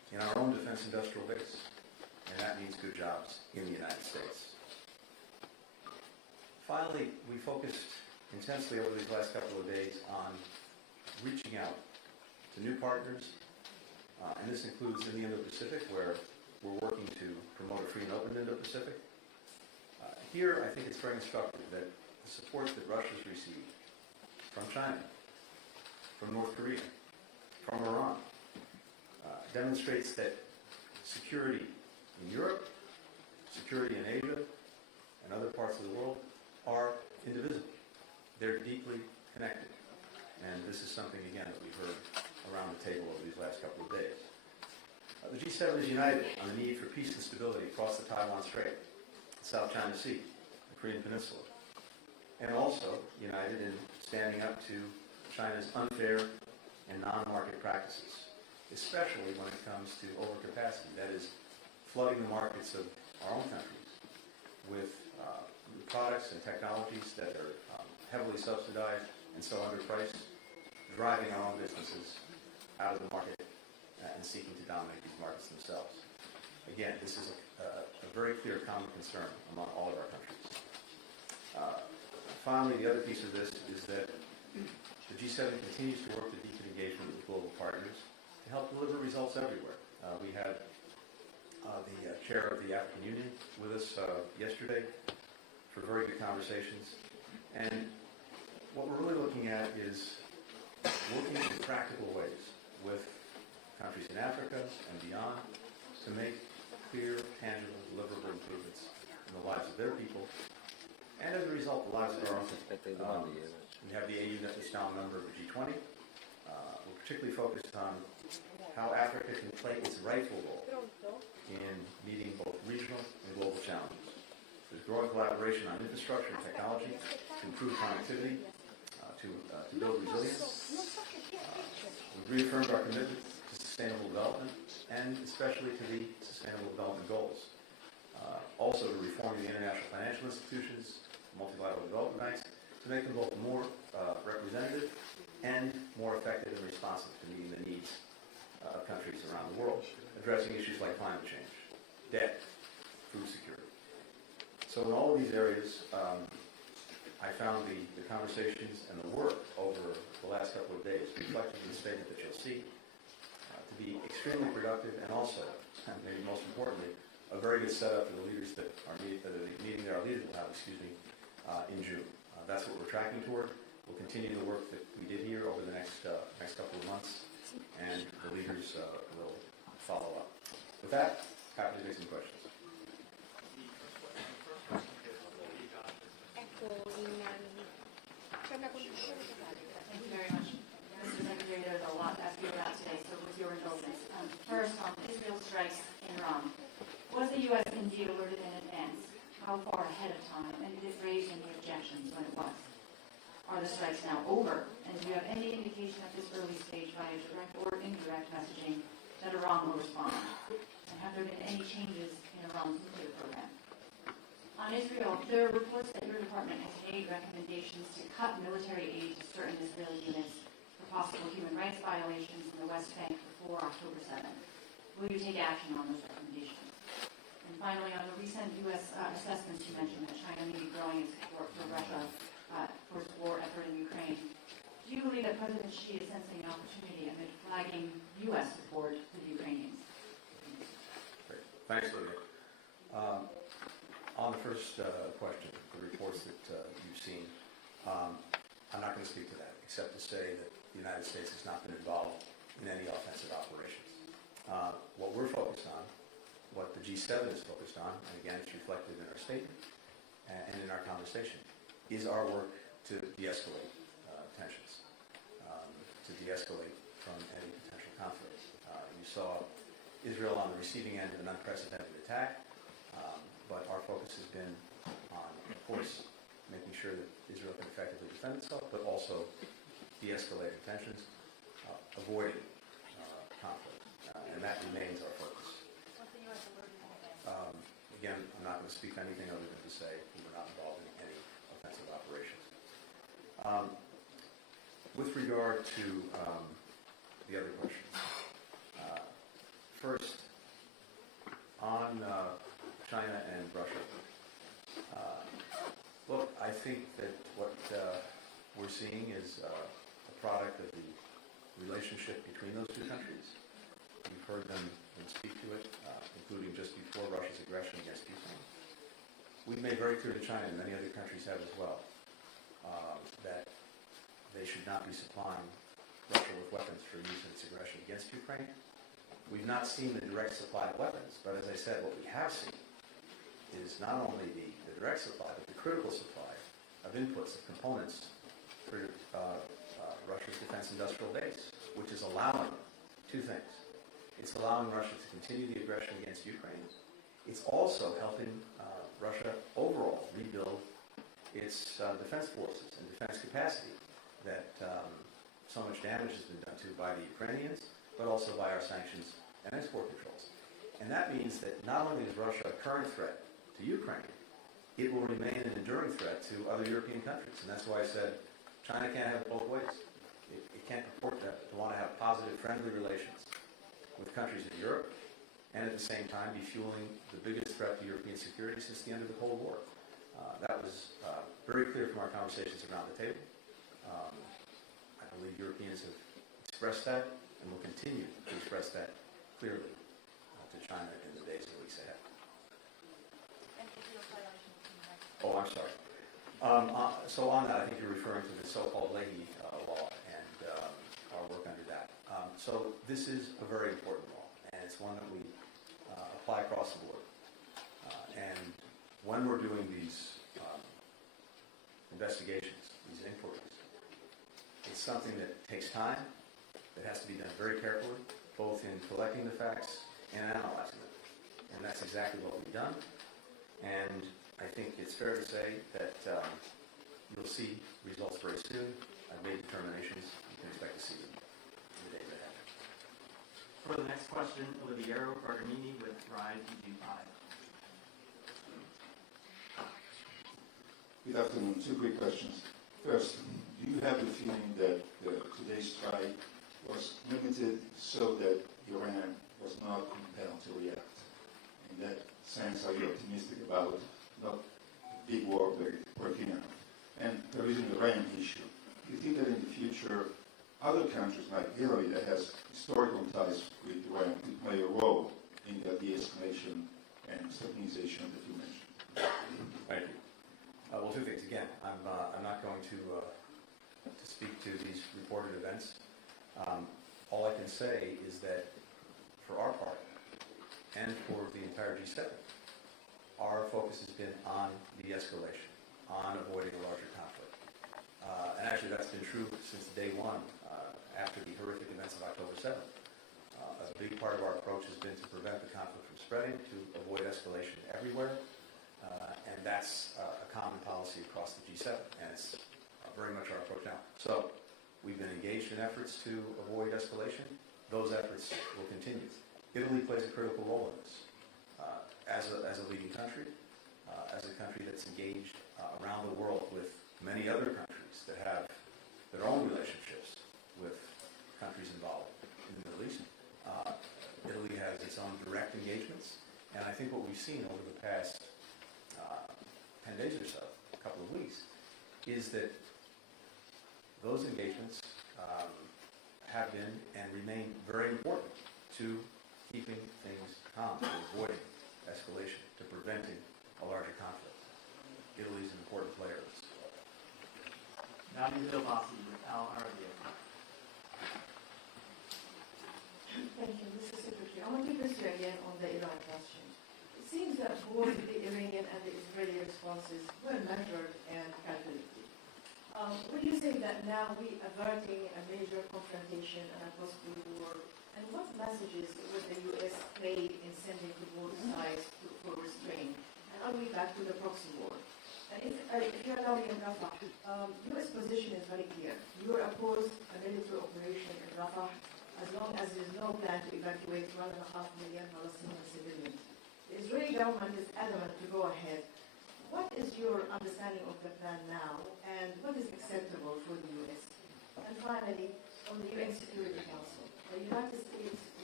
in our own defense industrial base, and that means good jobs in the United States. Finally, we focused intensely over these last couple of days on reaching out to new partners, and this includes in the Indo-Pacific, where we're working to promote a free and open Indo-Pacific. Here, I think it's very instructive that the support that Russia's received from China, from North Korea, from Iran, demonstrates that security in Europe, security in Asia, and other parts of the world are indivisible. They're deeply connected. And this is something, again, that we've heard around the table over these last couple of days. The G7 is united on the need for peace and stability across the Taiwan Strait, the South China Sea, the Korean Peninsula, and also united in standing up to China's unfair and non-market practices, especially when it comes to overcapacity, that is, flooding the markets of our own countries with products and technologies that are heavily subsidized and so underpriced, driving our own businesses out of the market and seeking to dominate these markets themselves. Again, this is a very clear common concern among all of our countries. Finally, the other piece of this is that the G7 continues to work to deepen engagement with global partners to help deliver results everywhere. We had the chair of the African Union with us yesterday for very good conversations. And what we're really looking at is working in practical ways with countries in Africa and beyond to make clear, tangible, deliverable improvements in the lives of their people and, as a result, the lives of our own people. We have the AU style member of the G20. We're particularly focused on how Africa can play its rightful role in meeting both regional and global challenges. There's growing collaboration on infrastructure and technology to improve connectivity, to build resilience. We've reaffirmed our commitment to sustainable development and especially to the Sustainable Development Goals. Also to reform the international financial institutions, multilateral development banks, to make them both more representative and more effective and responsive to meeting the needs of countries around the world, addressing issues like climate change, debt, food security. So in all of these areas, I found the conversations and the work over the last couple of days, reflected in the statement that you'll see, to be extremely productive and also, and maybe most importantly, a very good setup for the leaders that are meeting that our leaders will have, in June. That's what we're tracking toward. We'll continue the work that we did here over the next couple of months, and the leaders will follow up. With that, happy to take some questions. Thank you very much. Mr. Secretary, there's a lot to ask you about today, so with your indulgence. First, on Israel strikes in Iran. Was the U.S. indeed alerted in advance? How far ahead of time? And did it raise any objections when it was? Are the strikes now over? And do you have any indication at this early stage via direct or indirect messaging that Iran will respond? And have there been any changes in Iran's nuclear program? On Israel, there are reports that your department has made recommendations to cut military aid to certain Israeli units for possible human rights violations in the West Bank before October 7th. Will you take action on those recommendations? And finally, on the recent U.S. assessments, you mentioned that China may be growing its support for Russia for its war effort in Ukraine. Do you believe that President Xi is sensing an opportunity amid flagging U.S. support for the Ukrainians? Great. Thanks, Lydia. On the first question, the reports that you've seen, I'm not going to speak to that, except to say that the United States has not been involved in any offensive operations. What we're focused on, what the G7 is focused on, and again, it's reflected in our statement and in our conversation, is our work to de-escalate tensions, to de-escalate from any potential conflict. You saw Israel on the receiving end of an unprecedented attack, but our focus has been on, of course, making sure that Israel can effectively defend itself, but also de-escalating tensions, avoiding conflict, and that remains our focus. Again, I'm not going to speak to anything other than to say we're not involved in any offensive operations. With regard to the other question, First, on China and Russia. Look, I think that what we're seeing is a product of the relationship between those two countries. You've heard them speak to it, including just before Russia's aggression against Ukraine. We've made very clear to China, and many other countries have as well, that they should not be supplying Russia with weapons for use in its aggression against Ukraine. We've not seen the direct supply of weapons, but as I said, what we have seen is not only the direct supply, but the critical supply of inputs, of components for Russia's defense industrial base, which is allowing two things. It's allowing Russia to continue the aggression against Ukraine. It's also helping Russia overall rebuild its defense forces and defense capacity that so much damage has been done to by the Ukrainians, but also by our sanctions and export controls. And that means that not only is Russia a current threat to Ukraine, it will remain an enduring threat to other European countries. And that's why I said China can't have it both ways. It can't purport to want to have positive, friendly relations with countries in Europe and at the same time be fueling the biggest threat to European security since the end of the Cold War. That was very clear from our conversations around the table. I believe Europeans have expressed that and will continue to express that clearly to China in the days and weeks ahead. Oh, I'm sorry. So on that, I think you're referring to the so-called Leahy law and our work under that. So this is a very important law, and it's one that we apply across the board. And when we're doing these investigations, these inquiries, it's something that takes time, that has to be done very carefully, both in collecting the facts and analyzing them. And that's exactly what we've done. And I think it's fair to say that you'll see results very soon. I've made determinations. You can expect to see them in the days ahead. For the next question, Oliviero Bergamini with Rise EG5. Good afternoon. Two quick questions. First, do you have the feeling that today's strike was limited so that Iran was not compelled to react? In that sense, are you optimistic about not big war breaking out? And there is an Iran issue. Do you think that in the future, other countries like Italy that has historical ties with Iran could play a role in the de-escalation and stabilization that you mentioned? Thank you. Well, two things. Again, I'm not going to speak to these reported events. All I can say is that for our part, and for the entire G7, our focus has been on de-escalation, on avoiding a larger conflict. And actually that's been true since day one, after the horrific events of October 7th. A big part of our approach has been to prevent the conflict from spreading, to avoid escalation everywhere. And that's a common policy across the G7, and it's very much our approach now. So we've been engaged in efforts to avoid escalation. Those efforts will continue. Italy plays a critical role in this. As a leading country, as a country that's engaged around the world with many other countries that have their own relationships with countries involved in the Middle East. Italy has its own direct engagements, and I think what we've seen over the past 10 days or so, a couple of weeks, is that those engagements have been and remain very important to keeping things calm, to avoiding escalation, to preventing a larger conflict. Italy is an important player in this. Nadia Delbasi with Al Arabiya. Thank you, Mr. Secretary. I want to press you again on the Iran question. It seems that both the Iranian and the Israeli responses were measured and calculated. Would you say that now we are averting a major confrontation and a possible war? And what messages would the U.S. play in sending to both sides for restraint? And are we back to the proxy war? And if you allow me in Rafa, U.S. position is very clear. You are opposed a military operation in Rafa as long as there is no plan to evacuate 1.5 million Palestinian civilians. The Israeli government is adamant to go ahead. What is your understanding of the plan now, and what is acceptable for the U.S.? And finally, on the UN Security Council, the United States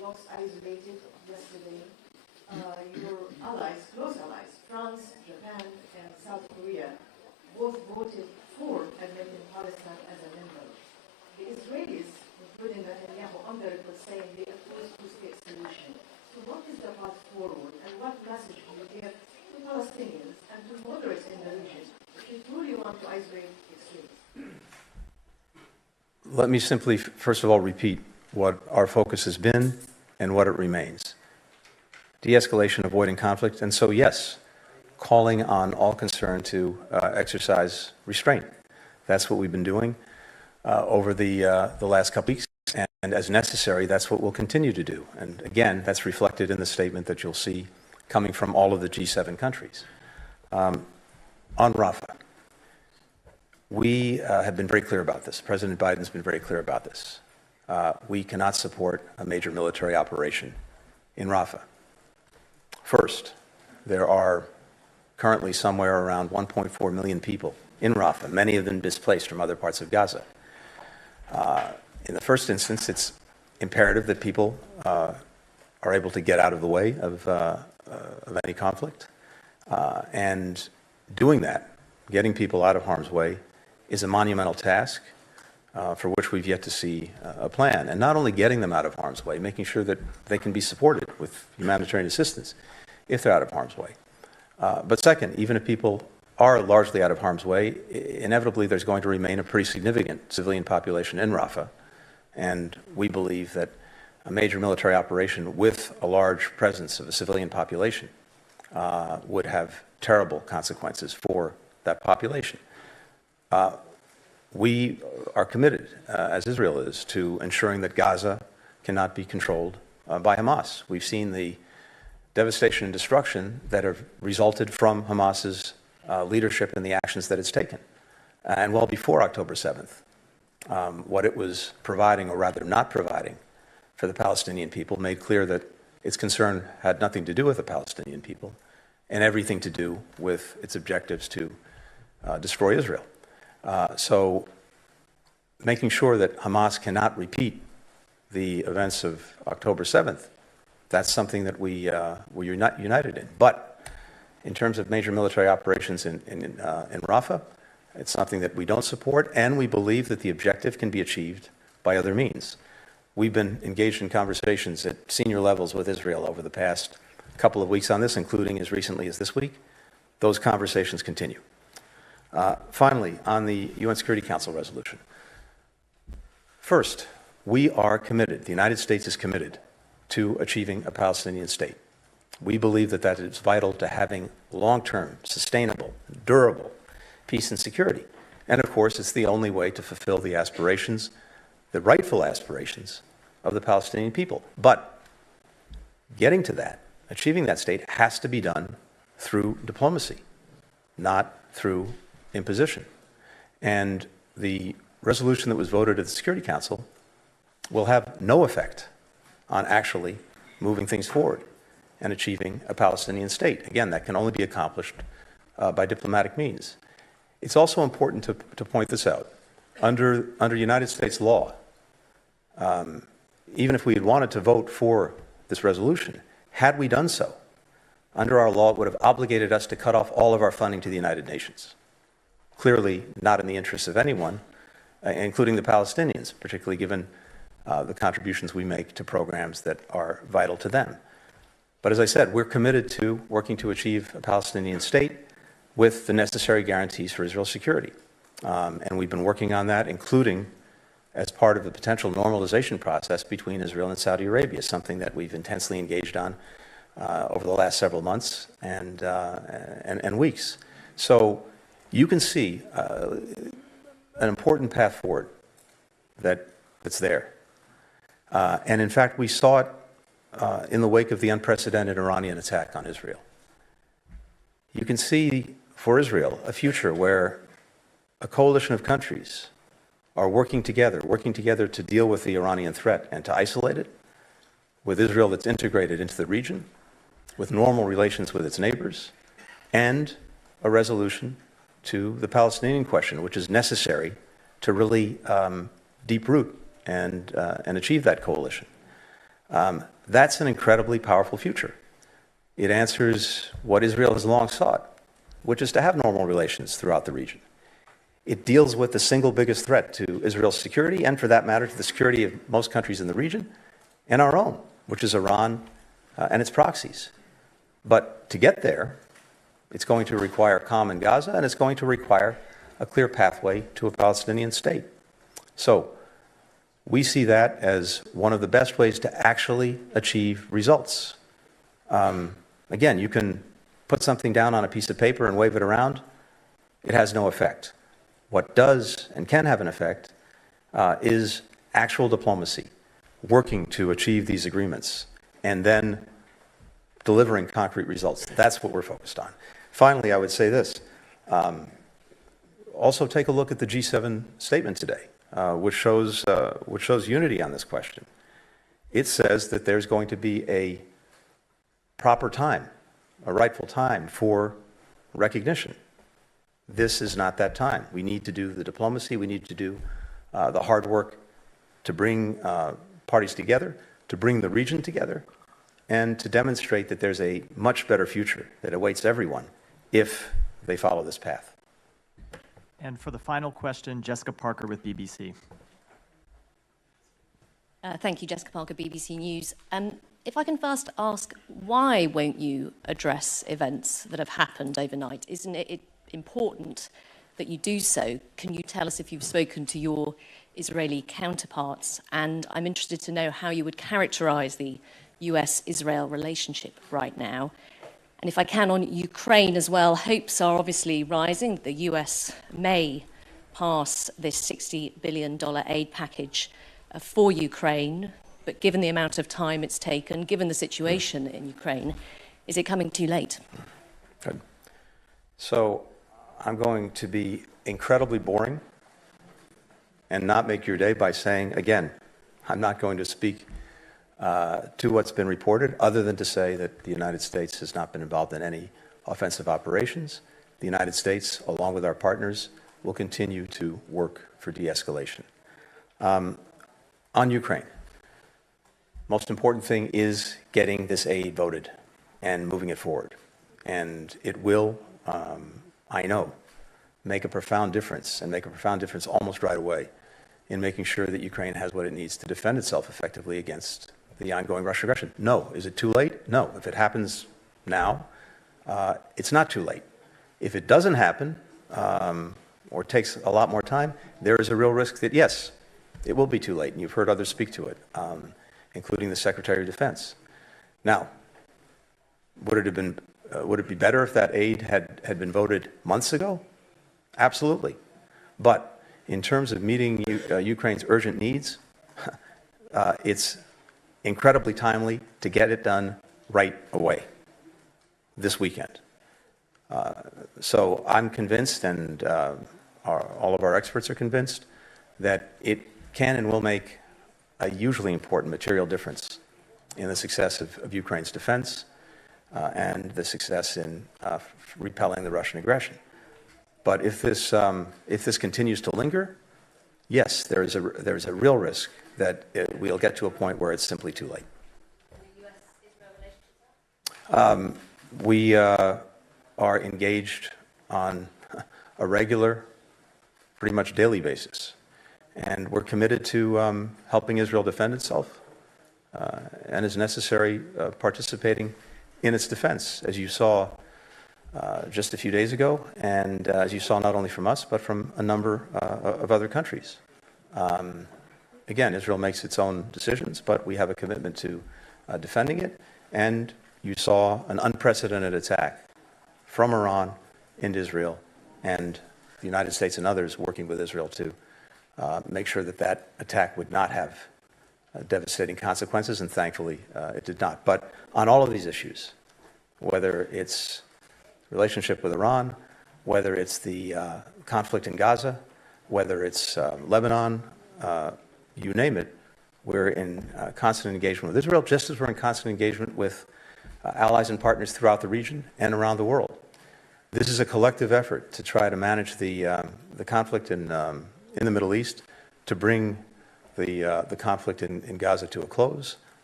blocks isolated yesterday. Your allies, close allies, France, Japan, and South Korea, both voted for admitting Palestine as a member. The Israelis, including Netanyahu, on the record saying they oppose two-state solution. So what is the path forward, and what message do you give to Palestinians and to moderates in the region if you truly want to isolate extremism? Let me simply, first of all, repeat what our focus has been and what it remains. De-escalation, avoiding conflict, and so yes, calling on all concerned to exercise restraint. That's what we've been doing over the last couple weeks, and as necessary, that's what we'll continue to do. And again, that's reflected in the statement that you'll see coming from all of the G7 countries. On Rafa, we have been very clear about this. President Biden's been very clear about this. We cannot support a major military operation in Rafa. First, there are currently somewhere around 1.4 million people in Rafa, many of them displaced from other parts of Gaza. In the first instance, it's imperative that people are able to get out of the way of any conflict. And doing that, getting people out of harm's way, is a monumental task for which we've yet to see a plan. And not only getting them out of harm's way, making sure that they can be supported with humanitarian assistance if they're out of harm's way. But second, even if people are largely out of harm's way, inevitably there's going to remain a pretty significant civilian population in Rafah. And we believe that a major military operation with a large presence of a civilian population would have terrible consequences for that population. We are committed, as Israel is, to ensuring that Gaza cannot be controlled by Hamas. We've seen the devastation and destruction that have resulted from Hamas's leadership and the actions that it's taken. And well before October 7th, what it was providing, or rather not providing, for the Palestinian people made clear that its concern had nothing to do with the Palestinian people and everything to do with its objectives to destroy Israel. So making sure that Hamas cannot repeat the events of October 7th, that's something that we're united in. But in terms of major military operations in Rafah, it's something that we don't support, and we believe that the objective can be achieved by other means. We've been engaged in conversations at senior levels with Israel over the past couple of weeks on this, including as recently as this week. Those conversations continue. Finally, on the UN Security Council resolution. First, we are committed, the United States is committed to achieving a Palestinian state. We believe that that is vital to having long-term, sustainable, durable peace and security. And of course, it's the only way to fulfill the aspirations, the rightful aspirations of the Palestinian people. But getting to that, achieving that state, has to be done through diplomacy, not through imposition. And the resolution that was voted at the Security Council will have no effect on actually moving things forward and achieving a Palestinian state. Again, that can only be accomplished by diplomatic means. It's also important to point this out. Under United States law, even if we had wanted to vote for this resolution, had we done so, under our law, it would have obligated us to cut off all of our funding to the United Nations. Clearly not in the interests of anyone, including the Palestinians, particularly given the contributions we make to programs that are vital to them. But as I said, we're committed to working to achieve a Palestinian state with the necessary guarantees for Israel's security. And we've been working on that, including as part of the potential normalization process between Israel and Saudi Arabia, something that we've intensely engaged on over the last several months and weeks. So you can see an important path forward that's there. And in fact, we saw it in the wake of the unprecedented Iranian attack on Israel. You can see for Israel a future where a coalition of countries are working together to deal with the Iranian threat and to isolate it, with Israel that's integrated into the region, with normal relations with its neighbors, and a resolution to the Palestinian question, which is necessary to really deep root and achieve that coalition. That's an incredibly powerful future. It answers what Israel has long sought, which is to have normal relations throughout the region. It deals with the single biggest threat to Israel's security, and for that matter, to the security of most countries in the region, and our own, which is Iran and its proxies. But to get there, it's going to require calm in Gaza, and it's going to require a clear pathway to a Palestinian state. So we see that as one of the best ways to actually achieve results. Again, you can put something down on a piece of paper and wave it around. It has no effect. What does and can have an effect is actual diplomacy, working to achieve these agreements, and then delivering concrete results. That's what we're focused on. Finally, I would say this. Also take a look at the G7 statement today, which shows unity on this question. It says that there's going to be a proper time, a rightful time for recognition. This is not that time. We need to do the diplomacy. We need to do the hard work to bring parties together, to bring the region together, and to demonstrate that there's a much better future that awaits everyone if they follow this path. And for the final question, Jessica Parker with BBC. Thank you, Jessica Parker, BBC News. If I can first ask, why won't you address events that have happened overnight? Isn't it important that you do so? Can you tell us if you've spoken to your Israeli counterparts? And I'm interested to know how you would characterize the US-Israel relationship right now. And if I can, on Ukraine as well, hopes are obviously rising. The US may pass this $60 billion aid package for Ukraine, but given the amount of time it's taken, given the situation in Ukraine, is it coming too late? Good. So I'm going to be incredibly boring and not make your day by saying, again, I'm not going to speak to what's been reported, other than to say that the United States has not been involved in any offensive operations. The United States, along with our partners, will continue to work for de-escalation. On Ukraine, most important thing is getting this aid voted and moving it forward. And it will, I know, make a profound difference, and make a profound difference almost right away in making sure that Ukraine has what it needs to defend itself effectively against the ongoing Russian aggression. No. Is it too late? No. If it happens now, it's not too late. If it doesn't happen, or takes a lot more time, there is a real risk that, yes, it will be too late, and you've heard others speak to it, including the Secretary of Defense. Now, would it be better if that aid had been voted months ago? Absolutely. But in terms of meeting Ukraine's urgent needs, it's incredibly timely to get it done right away, this weekend. So I'm convinced, and all of our experts are convinced, that it can and will make a hugely important material difference in the success of Ukraine's defense and the success in repelling the Russian aggression. But if this continues to linger, yes, there is a real risk that we'll get to a point where it's simply too late. We are engaged on a regular, pretty much daily basis, and we're committed to helping Israel defend itself, and as necessary, participating in its defense, as you saw just a few days ago, and as you saw not only from us, but from a number of other countries. Again, Israel makes its own decisions, but we have a commitment to defending it, and you saw an unprecedented attack from Iran into Israel, and the United States and others working with Israel to make sure that that attack would not have devastating consequences, and thankfully it did not. But on all of these issues, whether it's relationship with Iran, whether it's the conflict in Gaza, whether it's Lebanon, you name it, we're in constant engagement with Israel, just as we're in constant engagement with allies and partners throughout the region and around the world. This is a collective effort to try to manage the conflict in the Middle East, to bring the conflict in Gaza to a close,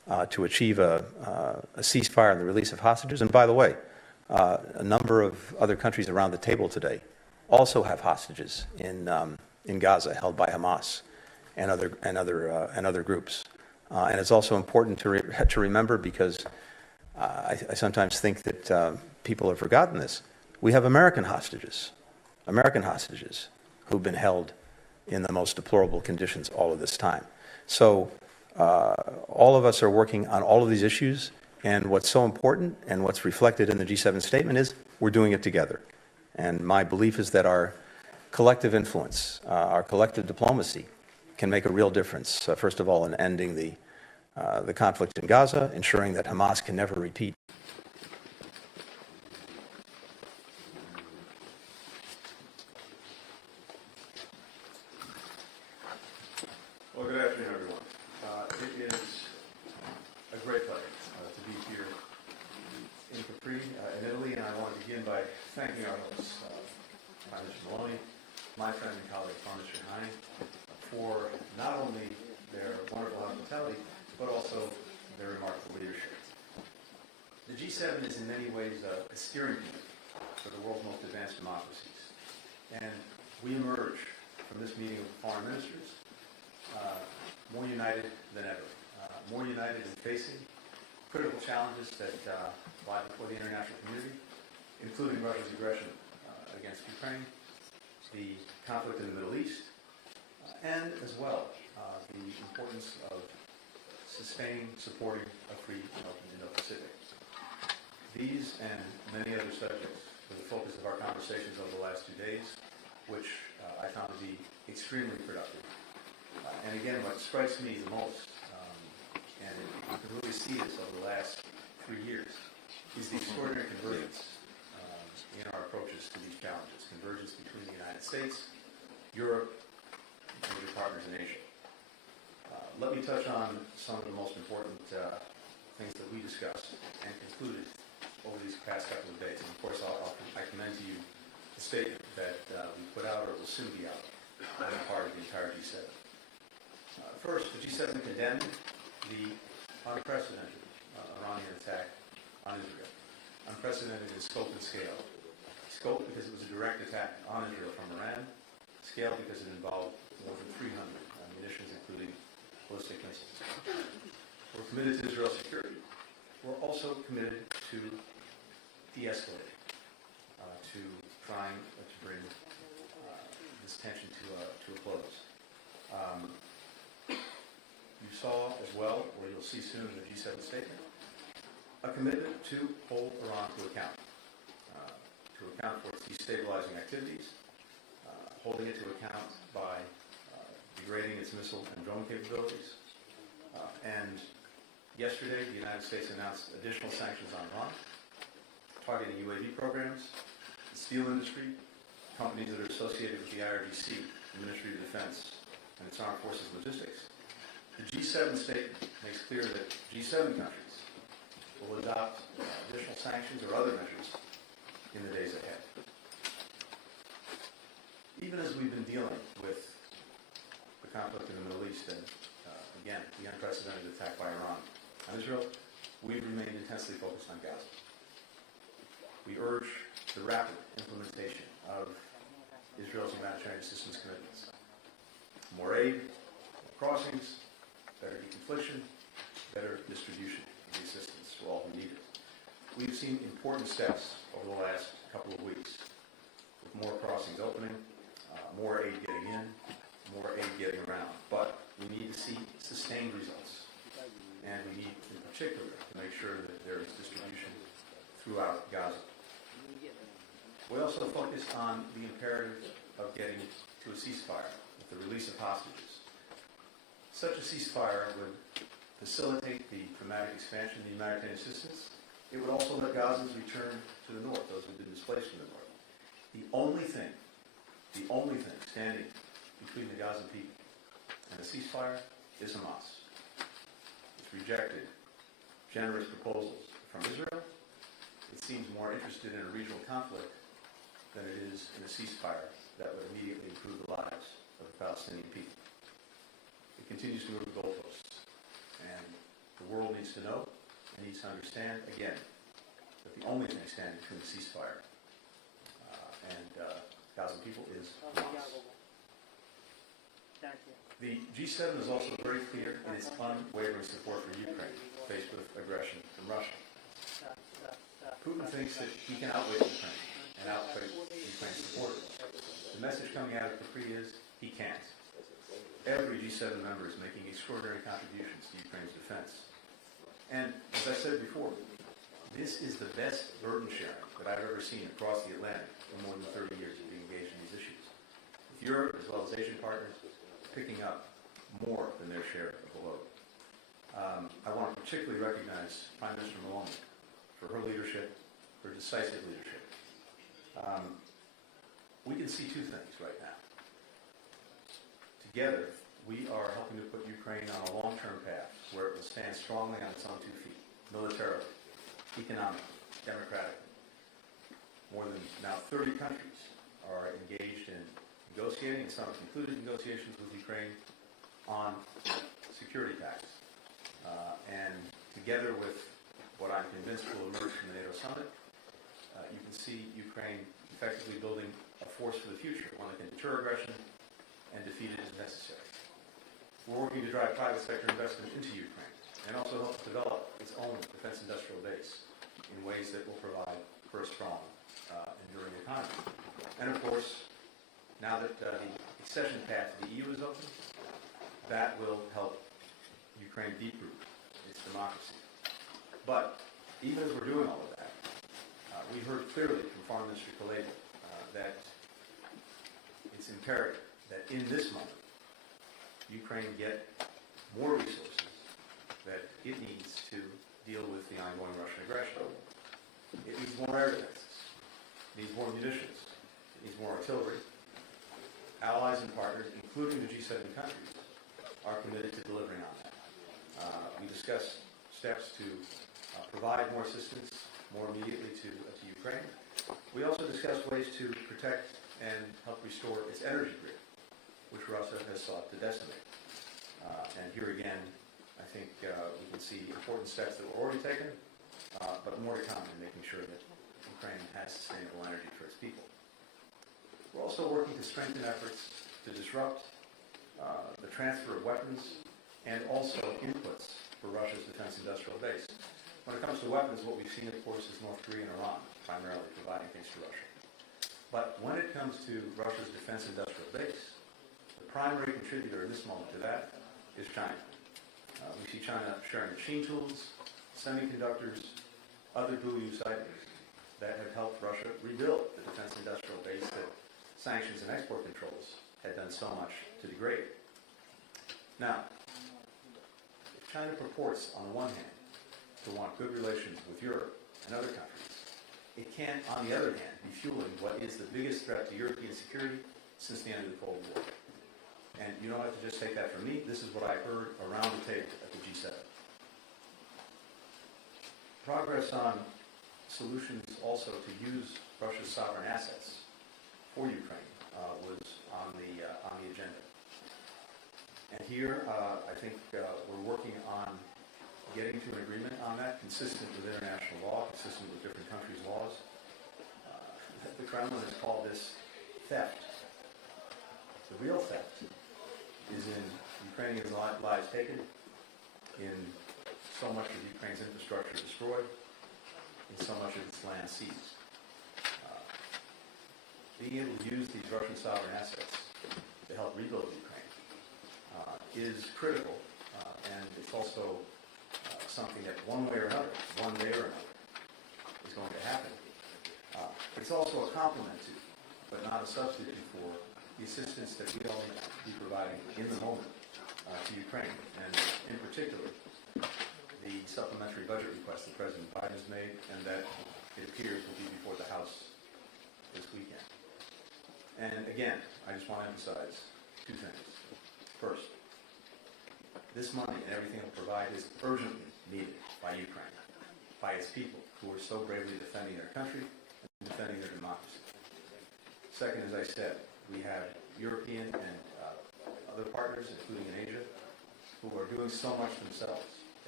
to achieve a ceasefire and the release of hostages. And by the way, a number of other countries around the table today also have hostages in Gaza held by Hamas and other groups. And it's also important to remember, because I sometimes think that people have forgotten this. We have American hostages who've been held in the most deplorable conditions all of this time. So all of us are working on all of these issues, and what's so important and what's reflected in the G7 statement is we're doing it together. And my belief is that our collective influence, our collective diplomacy can make a real difference, first of all, in ending the conflict in Gaza, ensuring that Hamas can never repeat. Well, good afternoon, everyone. It is a great pleasure to be here in Capri, in Italy, and I want to begin by thanking our hosts, Prime Minister Maloney, my friend and colleague, Prime Minister Leahy, for not only their wonderful hospitality, but also their remarkable leadership. The G7 is in many ways a steering committee for the world's most advanced democracies. And we emerge from this meeting of foreign ministers more united than ever, more united in facing critical challenges that lie before the international community, including Russia's aggression against Ukraine, the conflict in the Middle East, and as well the importance of sustaining, supporting a free and open Indo-Pacific. These and many other subjects were the focus of our conversations over the last 2 days, which I found to be extremely productive. And again, what strikes me the most, and you can really see this over the last 3 years, is the extraordinary convergence in our approaches to these challenges. Convergence between the United States, Europe, and major partners in Asia. Let me touch on some of the most important things that we discussed and concluded over these past couple of days. And of course, I commend to you the statement that we put out, or will soon be out, on the part of the entire G7. First, the G7 condemned the unprecedented Iranian attack on Israel. Unprecedented in scope and scale. Scope because it was a direct attack on Israel from Iran. Scale because it involved more than 300 munitions, including ballistic missiles. We're committed to Israel's security. We're also committed to de-escalating, to trying to bring this tension to a close. You saw as well, or you'll see soon in the G7 statement, a commitment to hold Iran to account for its destabilizing activities, holding it to account by degrading its missile and drone capabilities. And yesterday, the United States announced additional sanctions on Iran, targeting UAV programs, the steel industry, companies that are associated with the IRGC, the Ministry of Defense, and its armed forces logistics. The G7 statement makes clear that G7 countries will adopt additional sanctions or other measures in the days ahead. Even as we've been dealing with the conflict in the Middle East and, again, the unprecedented attack by Iran on Israel, we've remained intensely focused on Gaza. We urge the rapid implementation of Israel's humanitarian assistance commitments. More aid, more crossings, better deconfliction, better distribution of the assistance to all who need it. We've seen important steps over the last couple of weeks, with more crossings opening, more aid getting in, more aid getting around. But we need to see sustained results. And we need, in particular, to make sure that there is distribution throughout Gaza. We also focused on the imperative of getting to a ceasefire with the release of hostages. Such a ceasefire would facilitate the dramatic expansion of the humanitarian assistance. It would also let Gazans return to the north, those who have been displaced from the north. The only thing standing between the Gazan people and a ceasefire is Hamas. It's rejected generous proposals from Israel. It seems more interested in a regional conflict than it is in a ceasefire that would immediately improve the lives of the Palestinian people. It continues to move the goalposts. And The world needs to know and needs to understand, again, that the only thing standing between the ceasefire and 1,000 people is Hamas. The G7 is also very clear in its unwavering support for Ukraine, faced with aggression from Russia. Putin thinks that he can outwit Ukraine and outwit Ukraine's supporters. The message coming out of Capri is he can't. Every G7 member is making extraordinary contributions to Ukraine's defense. And as I said before, this is the best burden sharing that I've ever seen across the Atlantic in more than 30 years of being engaged in these issues. With Europe, as well as Asian partners, picking up more than their share of the load. I want to particularly recognize Prime Minister Meloni for her leadership, her decisive leadership. We can see two things right now. Together, we are helping to put Ukraine on a long-term path where it will stand strongly on its own 2 feet, militarily, economically, democratically. More than now 30 countries are engaged in negotiating, and some have concluded negotiations with Ukraine on security pacts. And together with what I'm convinced will emerge from the NATO summit, you can see Ukraine effectively building a force for the future, one that can deter aggression and defeat it as necessary. We're working to drive private sector investment into Ukraine and also help develop its own defense industrial base in ways that will provide for a strong, enduring economy. And of course, now that the accession path to the EU is open, that will help Ukraine deep-root its democracy. But even as we're doing all of that, we heard clearly from Foreign Minister Kuleba that it's imperative that in this moment, Ukraine get more resources that it needs to deal with the ongoing Russian aggression. It needs more air defenses. It needs more munitions. It needs more artillery. Allies and partners, including the G7 countries, are committed to delivering on that. We discussed steps to provide more assistance more immediately to Ukraine. We also discussed ways to protect and help restore its energy grid, which Russia has sought to decimate. And here again, I think we can see important steps that were already taken, but more to come in making sure that Ukraine has sustainable energy for its people. We're also working to strengthen efforts to disrupt the transfer of weapons and also inputs for Russia's defense industrial base. When it comes to weapons, what we've seen, of course, is North Korea and Iran primarily providing things to Russia. But when it comes to Russia's defense industrial base, the primary contributor in this moment to that is China. We see China sharing machine tools, semiconductors, other dual-use items that have helped Russia rebuild the defense industrial base that sanctions and export controls had done so much to degrade. Now, if China purports, on the one hand, to want good relations with Europe and other countries, it can, on the other hand, be fueling what is the biggest threat to European security since the end of the Cold War. And you don't have to just take that from me. This is what I heard around the table at the G7. Progress on solutions also to use Russia's sovereign assets for Ukraine was on the agenda. And here, I think we're working on getting to an agreement on that, consistent with international law, consistent with different countries' laws. The Kremlin has called this theft. The real theft is in Ukrainian lives taken, in so much of Ukraine's infrastructure destroyed, in so much of its land seized. Being able to use these Russian sovereign assets to help rebuild Ukraine is critical, and it's also something that one day or another, is going to happen. It's also a complement to, but not a substitute for, the assistance that we all need to be providing in the moment to Ukraine, and in particular, the supplementary budget request that President Biden has made, and that it appears will be before the House this weekend. And again, I just want to emphasize two things. First, this money and everything it will provide is urgently needed by Ukraine, by its people who are so bravely defending their country and defending their democracy. Second, as I said, we have European and other partners, including in Asia, who are doing so much themselves to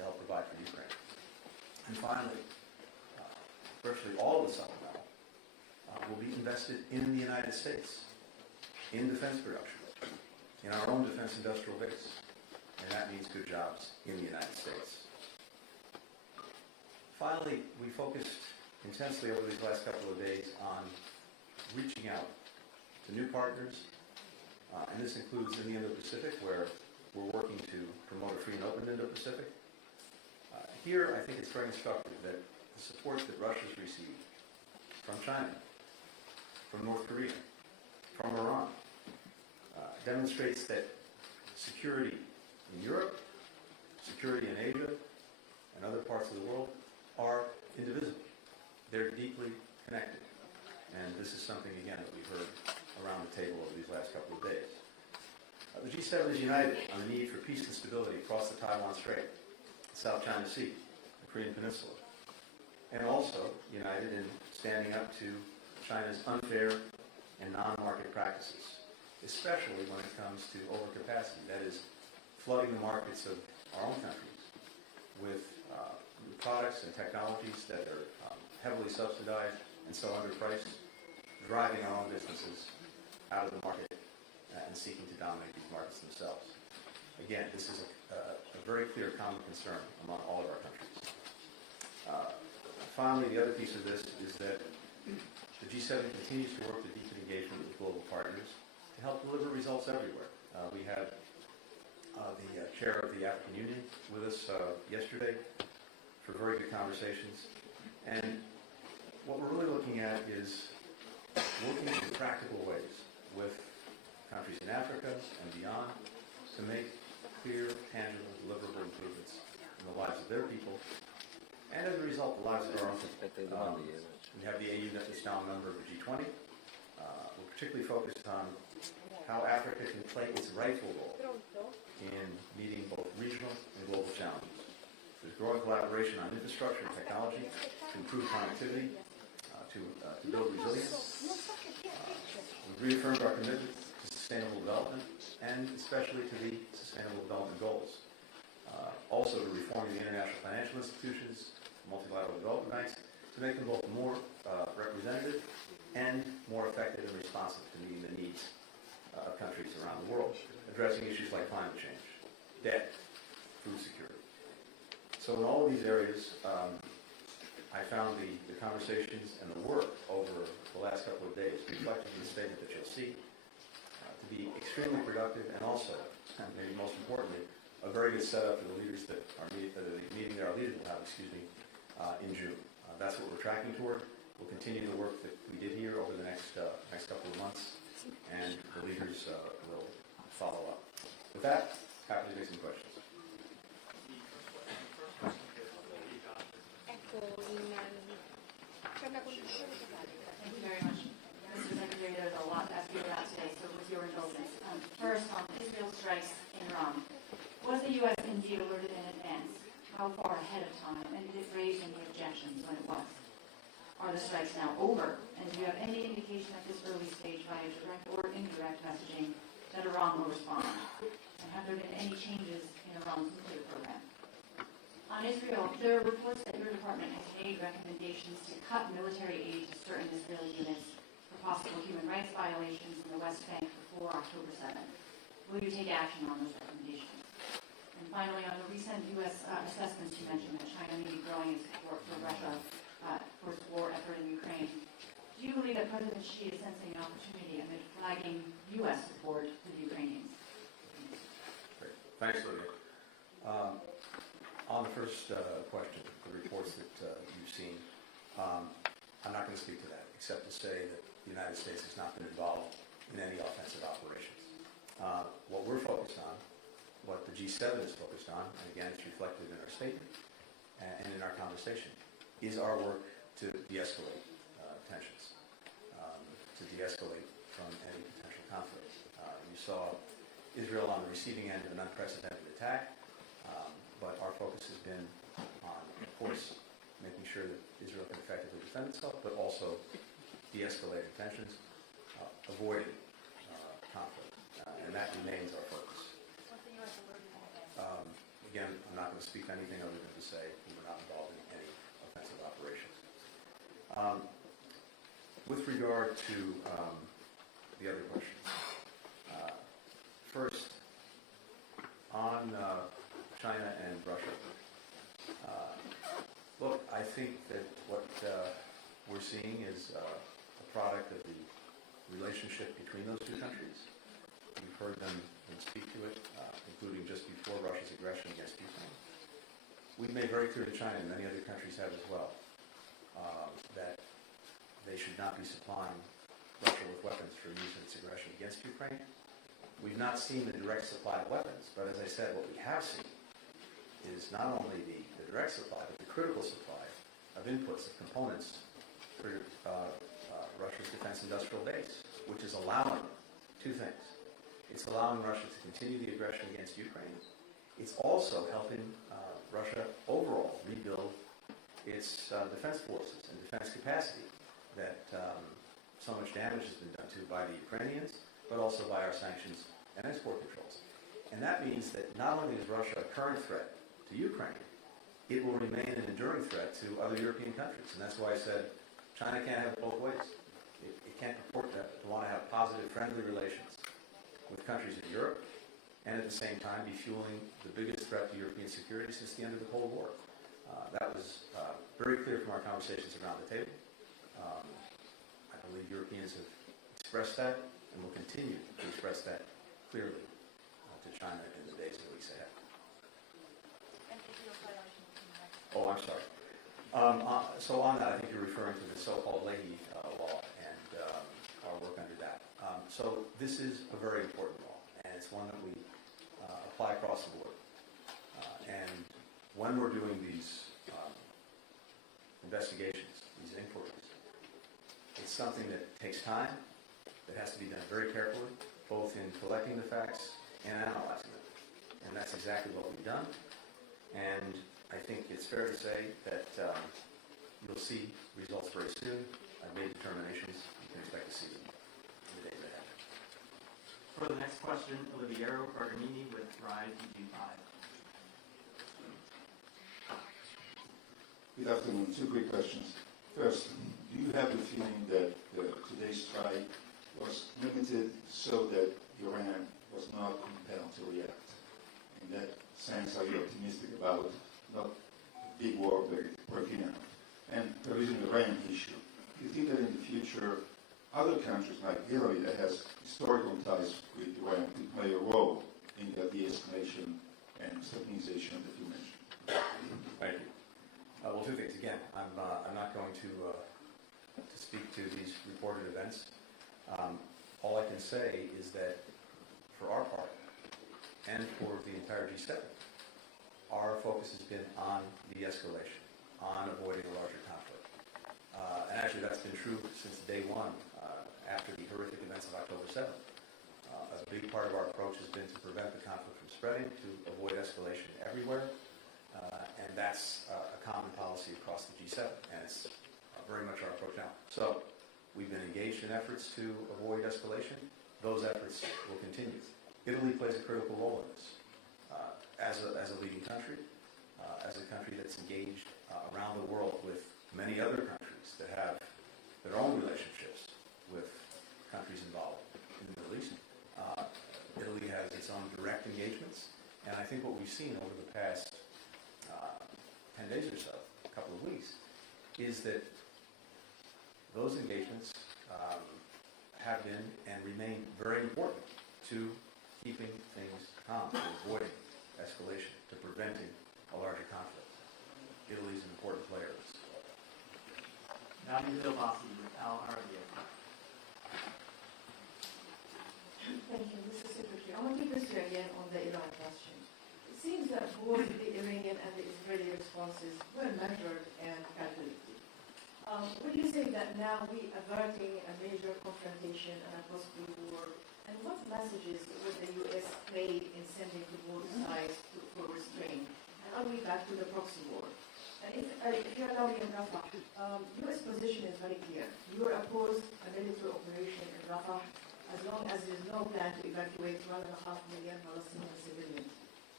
to help provide for Ukraine. And finally, virtually all of the supplemental will be invested in the United States, in defense production, in our own defense industrial base. And that means good jobs in the United States. Finally, we focused intensely over these last couple of days on reaching out to new partners, and this includes in the Indo-Pacific, where we're working to promote a free and open Indo-Pacific. Here, I think it's very instructive that the support that Russia's received from China, from North Korea, from Iran, demonstrates that security in Europe, security in Asia, and other parts of the world are indivisible. They're deeply connected. And this is something, again, that we've heard around the table over these last couple of days. The G7 is united on the need for peace and stability across the Taiwan Strait, the South China Sea, the Korean Peninsula, and also united in standing up to China's unfair and non-market practices, especially when it comes to overcapacity, that is, flooding the markets of our own countries with products and technologies that are heavily subsidized and so underpriced, driving our own businesses out of the market and seeking to dominate these markets themselves. Again, this is a very clear common concern among all of our countries. Finally, the other piece of this is that the G7 continues to work to deepen engagement with global partners to help deliver results everywhere. We had the chair of the African Union with us yesterday for very good conversations. And what we're really looking at is working in practical ways with countries in Africa and beyond to make clear, tangible, deliverable improvements in the lives of their people, and as a result, the lives of our own people. We have the AU that is now a member of the G20. We're particularly focused on how Africa can play its rightful role in meeting both regional and global challenges. There's growing collaboration on infrastructure and technology to improve connectivity, to build resilience. We've reaffirmed our commitment to sustainable development, and especially to the Sustainable Development Goals. Also to reforming the international financial institutions, multilateral development banks, to make them both more representative and more effective and responsive to meeting the needs of countries around the world, addressing issues like climate change, debt, food security. So in all of these areas, I found the conversations and the work over the last couple of days, reflected in the statement that you'll see, to be extremely productive, and also, and maybe most importantly, a very good setup for the leaders that are the meeting that our leaders will have, in June. That's what we're tracking toward. We'll continue the work that we did here over the next couple of months, and the leaders will follow up. With that, happy to take some questions. Thank you very much. Mr. Secretary, there's a lot to ask you about today, so with your indulgence. First, on Israel strikes in Iran. Was the U.S. indeed alerted in advance? How far ahead of time? And did it raise any objections when it was? Are the strikes now over? And do you have any indication at this early stage via direct or indirect messaging that Iran will respond? And have there been any changes in Iran's nuclear program? On Israel, there are reports that your department has made recommendations to cut military aid to certain Israeli units for possible human rights violations in the West Bank before October 7th. Will you take action on those recommendations? And finally, on the recent U.S. assessments, you mentioned that China may be growing its support for Russia for its war effort in Ukraine. Do you believe that President Xi is sensing an opportunity amid flagging U.S. support for the Ukrainians? Great. Thanks, Lydia. On the first question, the reports that you've seen, I'm not going to speak to that, except to say that the United States has not been involved in any offensive operations. What we're focused on, what the G7 is focused on, and again, it's reflected in our statement and in our conversation, is our work to de-escalate tensions, to de-escalate from any potential conflict. You saw Israel on the receiving end of an unprecedented attack, but our focus has been on, of course, making sure that Israel can effectively defend itself, but also de-escalating tensions, avoiding conflict, and that remains our focus. again, I'm not going to speak anything other than to say we were not involved in any offensive operations. With regard to the other questions, first, on China and Russia, look, I think that what we're seeing is a product of the relationship between those two countries. You've heard them speak to it, including just before Russia's aggression against Ukraine. We've made very clear to China, and many other countries have as well, that they should not be supplying Russia with weapons for use in its aggression against Ukraine. We've not seen the direct supply of weapons, but as I said, what we have seen is not only the direct supply, but the critical supply of inputs, of components for Russia's defense industrial base, which is allowing two things. It's allowing Russia to continue the aggression against Ukraine. It's also helping Russia overall rebuild its defense forces and defense capacity that so much damage has been done to by the Ukrainians, but also by our sanctions and export controls. And that means that not only is Russia a current threat to Ukraine, it will remain an enduring threat to other European countries. And that's why I said China can't have it both ways. It can't purport to want to have positive, friendly relations with countries in Europe, and at the same time be fueling the biggest threat to European security since the end of the Cold War. That was very clear from our conversations around the table. I believe Europeans have expressed that and will continue to express that clearly to China in the days and weeks ahead. Oh, I'm sorry. So on that, I think you're referring to the so-called Leahy law and our work under that. So this is a very important law, and it's one that we apply across the board. And when we're doing these investigations, these inquiries, it's something that takes time, that has to be done very carefully, both in collecting the facts and analyzing them. And that's exactly what we've done. And I think it's fair to say that you'll see results very soon. I've made determinations. You can expect to see them in the days ahead. For the next question, Oliviero Garganini with Rise EG5. Good afternoon. Two quick questions. First, do you have the feeling that today's strike was limited so that Iran was not compelled to react? In that sense, are you optimistic about not a big war breaking out? And there is an Iran issue. Do you think that in the future, other countries like Italy that has historical ties with Iran could play a role in the de-escalation and stabilization that you mentioned? Thank you. Well, two things. Again, I'm not going to speak to these reported events. All I can say is that for our part, and for the entire G7, our focus has been on de-escalation, on avoiding a larger conflict. And actually that's been true since day one, after the horrific events of October 7th. A big part of our approach has been to prevent the conflict from spreading, to avoid escalation everywhere. And that's a common policy across the G7, and it's very much our approach now. So we've been engaged in efforts to avoid escalation. Those efforts will continue. Italy plays a critical role in this. As a leading country, as a country that's engaged around the world with many other countries that have their own relationships with countries involved in the Middle East. Italy has its own direct engagements, and I think what we've seen over the past 10 days or so, a couple of weeks, is that those engagements have been and remain very important to keeping things calm, to avoiding escalation, to preventing a larger conflict. Italy is an important player in this. Now Bill Bossi with Al Arabiya. Thank you, Mr. Secretary. I want to press you again on the Iran question. It seems that both the Iranian and the Israeli responses were measured and calculated. Would you say that now we are averting a major confrontation and a possible war? And what messages would the U.S. play in sending to both sides for restraint? And are we back to the proxy war? And if you allow me, Rafa, U.S. position is very clear. You are opposed a military operation in Rafa as long as there is no plan to evacuate 1.5 million Palestinian civilians.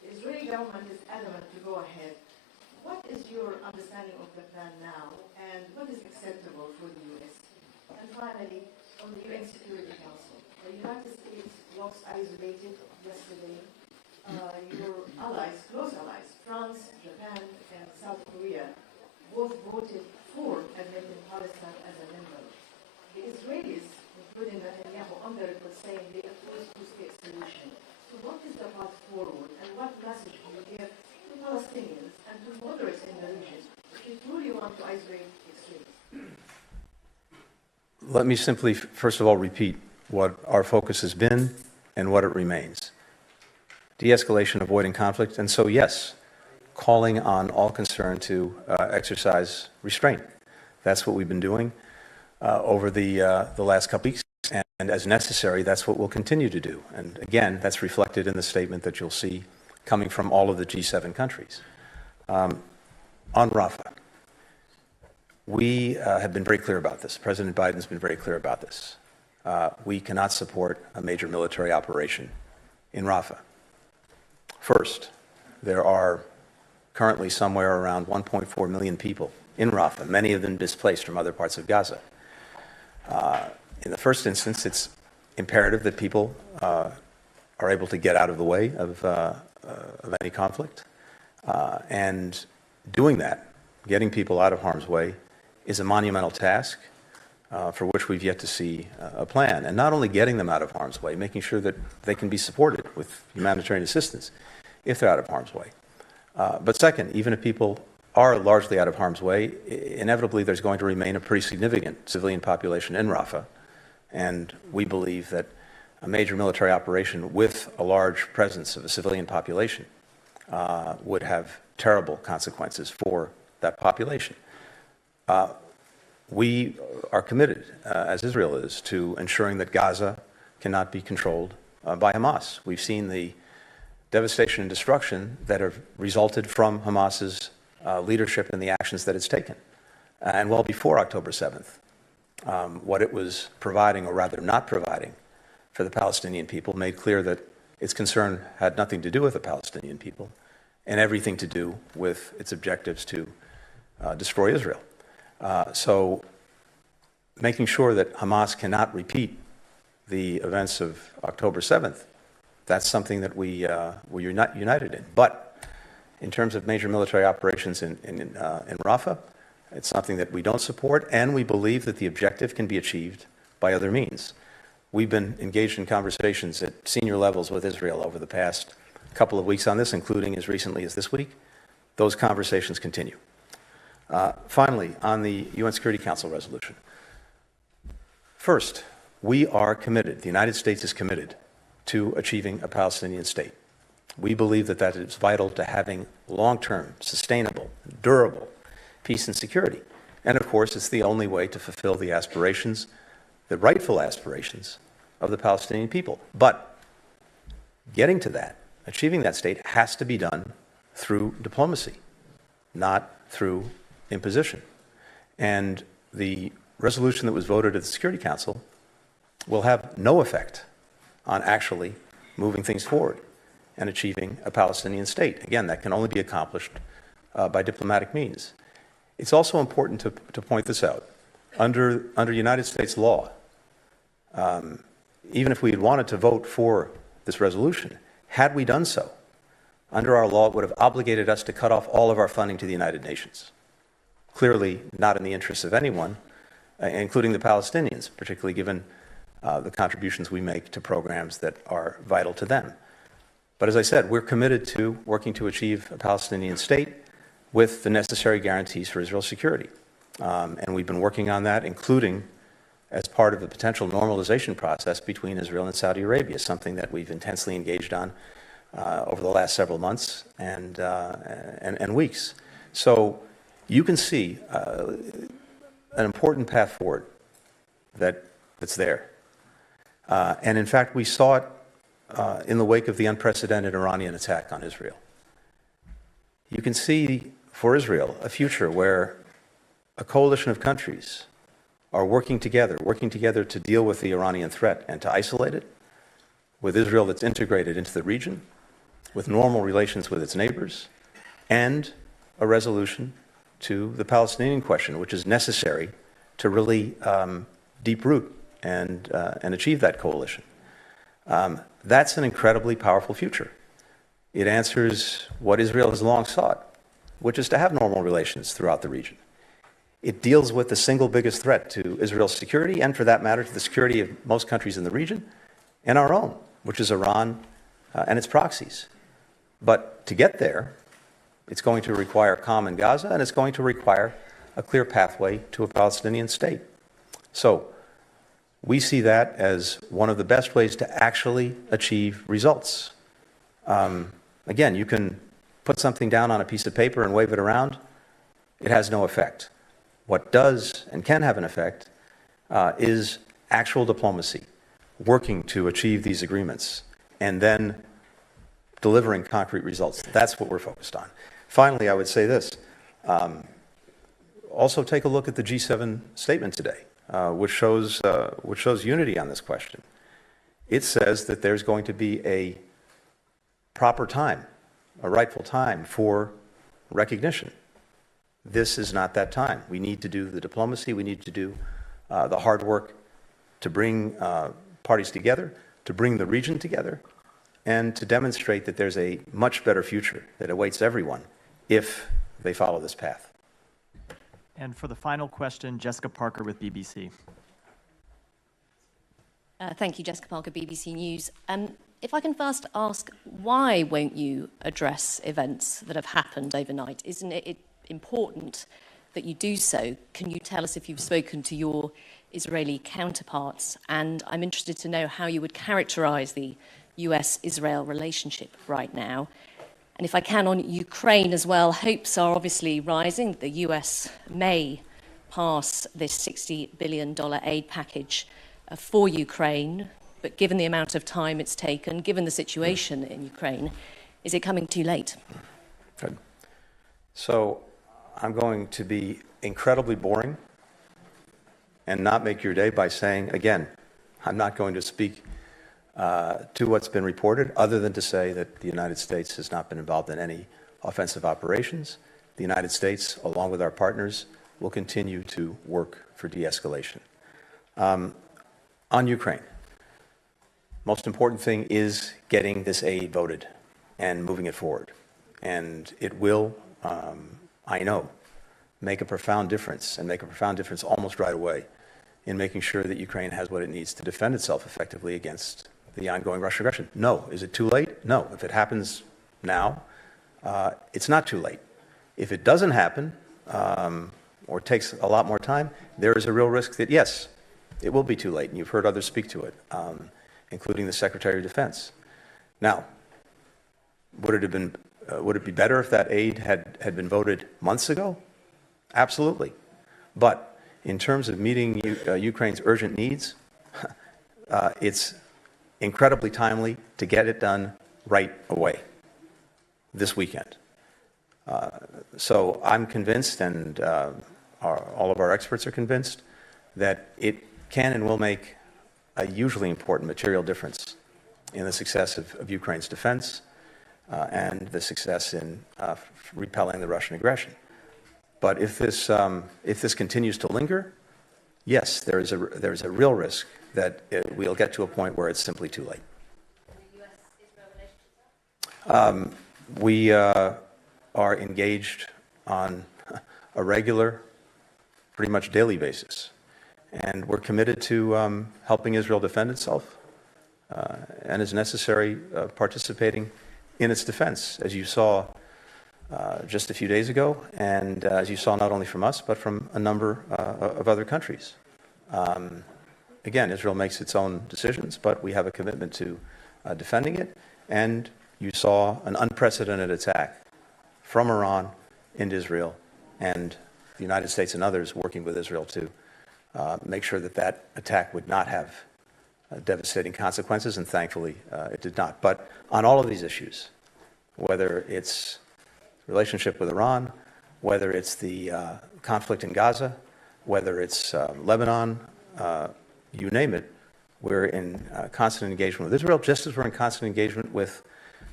The Israeli government is adamant to go ahead. What is your understanding of the plan now, and what is acceptable for the U.S.? And finally, on the UN Security Council, the United States looks isolated yesterday. Your allies, close allies, France, Japan, and South Korea, both voted for admitting Palestine as a member. The Israelis, including Netanyahu, on the record saying they oppose two-state solution. So what is the path forward, and what message do you give to Palestinians and to moderates in the region if you truly want to isolate extremists? Let me simply, first of all, repeat what our focus has been and what it remains. De-escalation, avoiding conflict, and so yes, calling on all concerned to exercise restraint. That's what we've been doing over the last couple weeks, and as necessary, that's what we'll continue to do. And again, that's reflected in the statement that you'll see coming from all of the G7 countries. On Rafa, we have been very clear about this. President Biden's been very clear about this. We cannot support a major military operation in Rafa. First, there are currently somewhere around 1.4 million people in Rafa, many of them displaced from other parts of Gaza. In the first instance, it's imperative that people are able to get out of the way of any conflict. And doing that, getting people out of harm's way, is a monumental task for which we've yet to see a plan. And not only getting them out of harm's way, making sure that they can be supported with humanitarian assistance if they're out of harm's way. But second, even if people are largely out of harm's way, inevitably there's going to remain a pretty significant civilian population in Rafah. And we believe that a major military operation with a large presence of a civilian population would have terrible consequences for that population. We are committed, as Israel is, to ensuring that Gaza cannot be controlled by Hamas. We've seen the devastation and destruction that have resulted from Hamas's leadership and the actions that it's taken. And well before October 7th, what it was providing, or rather not providing, for the Palestinian people made clear that its concern had nothing to do with the Palestinian people and everything to do with its objectives to destroy Israel. So making sure that Hamas cannot repeat the events of October 7th, that's something that we're united in. But in terms of major military operations in Rafah, it's something that we don't support, and we believe that the objective can be achieved by other means. We've been engaged in conversations at senior levels with Israel over the past couple of weeks on this, including as recently as this week. Those conversations continue. Finally, on the UN Security Council resolution. First, we are committed, the United States is committed to achieving a Palestinian state. We believe that that is vital to having long-term, sustainable, durable peace and security. And of course, it's the only way to fulfill the aspirations, the rightful aspirations of the Palestinian people. But getting to that, achieving that state, has to be done through diplomacy, not through imposition. And the resolution that was voted at the Security Council will have no effect on actually moving things forward and achieving a Palestinian state. Again, that can only be accomplished by diplomatic means. It's also important to point this out. Under United States law, even if we had wanted to vote for this resolution, had we done so, under our law, it would have obligated us to cut off all of our funding to the United Nations. Clearly not in the interests of anyone, including the Palestinians, particularly given the contributions we make to programs that are vital to them. But as I said, we're committed to working to achieve a Palestinian state with the necessary guarantees for Israel's security. And we've been working on that, including as part of the potential normalization process between Israel and Saudi Arabia, something that we've intensely engaged on over the last several months and weeks. So you can see an important path forward that's there. And in fact, we saw it in the wake of the unprecedented Iranian attack on Israel. You can see for Israel a future where a coalition of countries are working together to deal with the Iranian threat and to isolate it, with Israel that's integrated into the region, with normal relations with its neighbors, and a resolution to the Palestinian question, which is necessary to really deep root and achieve that coalition. That's an incredibly powerful future. It answers what Israel has long sought, which is to have normal relations throughout the region. It deals with the single biggest threat to Israel's security, and for that matter, to the security of most countries in the region, and our own, which is Iran and its proxies. But to get there, it's going to require calm in Gaza, and it's going to require a clear pathway to a Palestinian state. So we see that as one of the best ways to actually achieve results. Again, you can put something down on a piece of paper and wave it around. It has no effect. What does and can have an effect is actual diplomacy, working to achieve these agreements, and then delivering concrete results. That's what we're focused on. Finally, I would say this. Also take a look at the G7 statement today, which shows unity on this question. It says that there's going to be a proper time, a rightful time for recognition. This is not that time. We need to do the diplomacy. We need to do the hard work to bring parties together, to bring the region together, and to demonstrate that there's a much better future that awaits everyone if they follow this path. And for the final question, Jessica Parker with BBC. Thank you, Jessica Parker, BBC News. If I can first ask, why won't you address events that have happened overnight? Isn't it important that you do so? Can you tell us if you've spoken to your Israeli counterparts? And I'm interested to know how you would characterize the US-Israel relationship right now. And if I can, on Ukraine as well, hopes are obviously rising. The US may pass this $60 billion aid package for Ukraine, but given the amount of time it's taken, given the situation in Ukraine, is it coming too late? Good. So I'm going to be incredibly boring and not make your day by saying, again, I'm not going to speak to what's been reported, other than to say that the United States has not been involved in any offensive operations. The United States, along with our partners, will continue to work for de-escalation. On Ukraine, most important thing is getting this aid voted and moving it forward. And it will, I know, make a profound difference, and make a profound difference almost right away in making sure that Ukraine has what it needs to defend itself effectively against the ongoing Russian aggression. No. Is it too late? No. If it happens now, it's not too late. If it doesn't happen, or takes a lot more time, there is a real risk that, yes, it will be too late, and you've heard others speak to it, including the Secretary of Defense. Now, would it be better if that aid had been voted months ago? Absolutely. But in terms of meeting Ukraine's urgent needs, it's incredibly timely to get it done right away, this weekend. So I'm convinced, and all of our experts are convinced, that it can and will make a hugely important material difference in the success of Ukraine's defense and the success in repelling the Russian aggression. But if this continues to linger, yes, there is a real risk that we'll get to a point where it's simply too late. We are engaged on a regular, pretty much daily basis. And we're committed to helping Israel defend itself and, as necessary, participating in its defense, as you saw just a few days ago, and as you saw not only from us, but from a number of other countries. Again, Israel makes its own decisions, but we have a commitment to defending it. And you saw an unprecedented attack from Iran into Israel, and the United States and others working with Israel to make sure that that attack would not have devastating consequences, and thankfully it did not. But on all of these issues, whether it's relationship with Iran, whether it's the conflict in Gaza, whether it's Lebanon, you name it, we're in constant engagement with Israel, just as we're in constant engagement with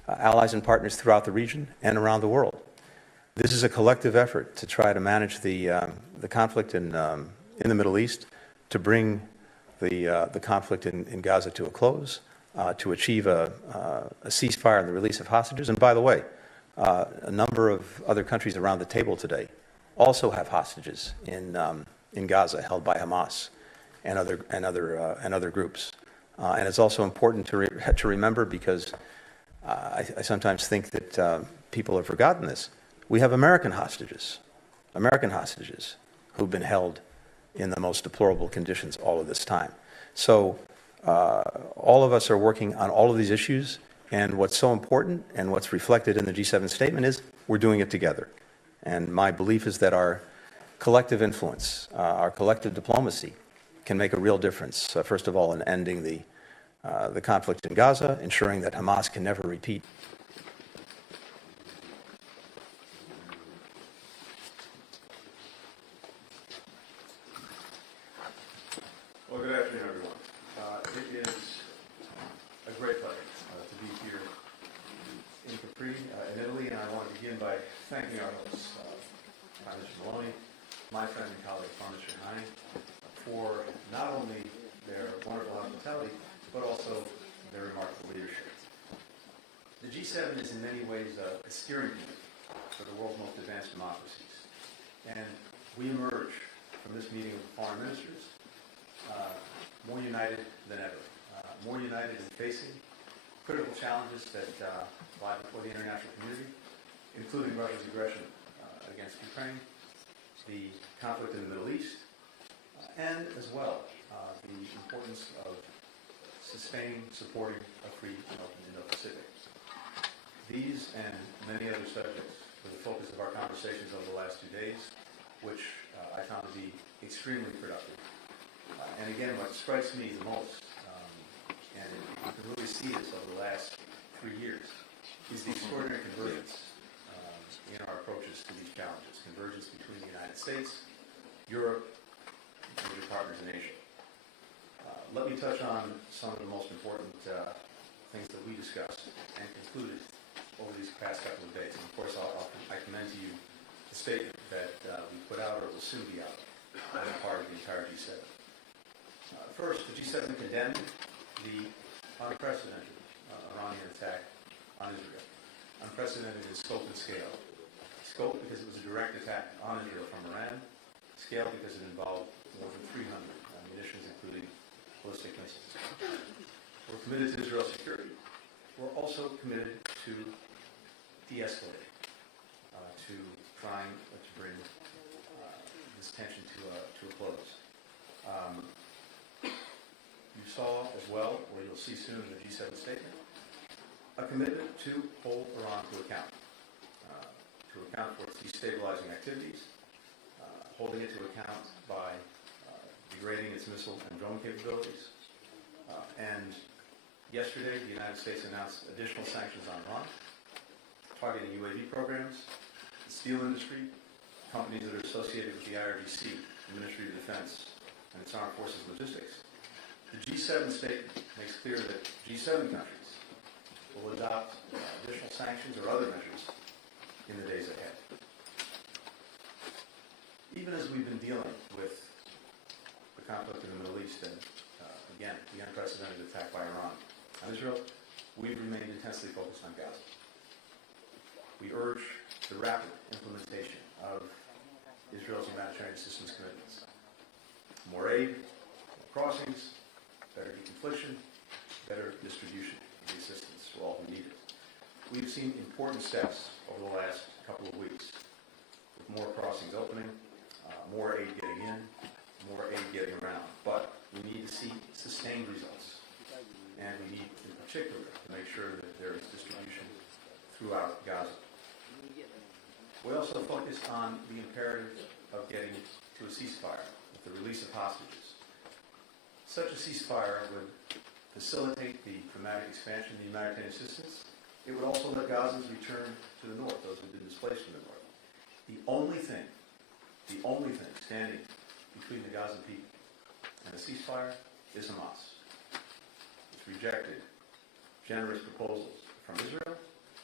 allies and partners throughout the region and around the world. This is a collective effort to try to manage the conflict in the Middle East, to bring the conflict in Gaza to a close, to achieve a ceasefire and the release of hostages. And by the way, a number of other countries around the table today also have hostages in Gaza held by Hamas and other groups. And it's also important to remember, because I sometimes think that people have forgotten this. We have American hostages who've been held in the most deplorable conditions all of this time. So all of us are working on all of these issues, and what's so important and what's reflected in the G7 statement is we're doing it together. And my belief is that our collective influence, our collective diplomacy can make a real difference, first of all, in ending the conflict in Gaza, ensuring that Hamas can never repeat. Well, good afternoon, everyone. It is a great pleasure to be here in Capri, in Italy, and I want to begin by thanking our hosts, Prime Minister Maloney, my friend and colleague, Prime Minister Leahy, for not only their wonderful hospitality, but also their remarkable leadership. The G7 is in many ways a steering committee for the world's most advanced democracies, and we emerge from this meeting of foreign ministers more united than ever, more united in facing critical challenges that lie before the international community, including Russia's aggression against Ukraine, the conflict in the Middle East, and as well the importance of sustaining, supporting a free and open Indo-Pacific. These and many other subjects were the focus of our conversations over the last 2 days, which I found to be extremely productive. And again, what strikes me the most, and you can really see this over the last 3 years, is the extraordinary convergence in our approaches to these challenges. Convergence between the United States, Europe, and major partners in Asia. Let me touch on some of the most important things that we discussed and concluded over these past couple of days. And of course, I commend to you the statement that we put out, or will soon be out, on the part of the entire G7. First, the G7 condemned the unprecedented Iranian attack on Israel. Unprecedented in scope and scale. Scope because it was a direct attack on Israel from Iran. Scale because it involved more than 300 munitions, including ballistic missiles. We're committed to Israel's security. We're also committed to de-escalating, to trying to bring this tension to a close. You saw as well, or you'll see soon in the G7 statement, a commitment to hold Iran to account for its destabilizing activities, holding it to account by degrading its missile and drone capabilities. And yesterday, the United States announced additional sanctions on Iran, targeting UAV programs, the steel industry, companies that are associated with the IRGC, the Ministry of Defense, and its armed forces logistics. The G7 statement makes clear that G7 countries will adopt additional sanctions or other measures in the days ahead. Even as we've been dealing with the conflict in the Middle East and, again, the unprecedented attack by Iran on Israel, we've remained intensely focused on Gaza. We urge the rapid implementation of Israel's humanitarian assistance commitments. More aid, more crossings, better deconfliction, better distribution of the assistance for all who need it. We've seen important steps over the last couple of weeks, with more crossings opening, more aid getting in, more aid getting around. But we need to see sustained results. And we need, in particular, to make sure that there is distribution throughout Gaza. We also focused on the imperative of getting to a ceasefire with the release of hostages. Such a ceasefire would facilitate the dramatic expansion of the humanitarian assistance. It would also let Gazans return to the north, those who have been displaced from the north. The only thing standing between the Gazan people and a ceasefire is Hamas. It's rejected generous proposals from Israel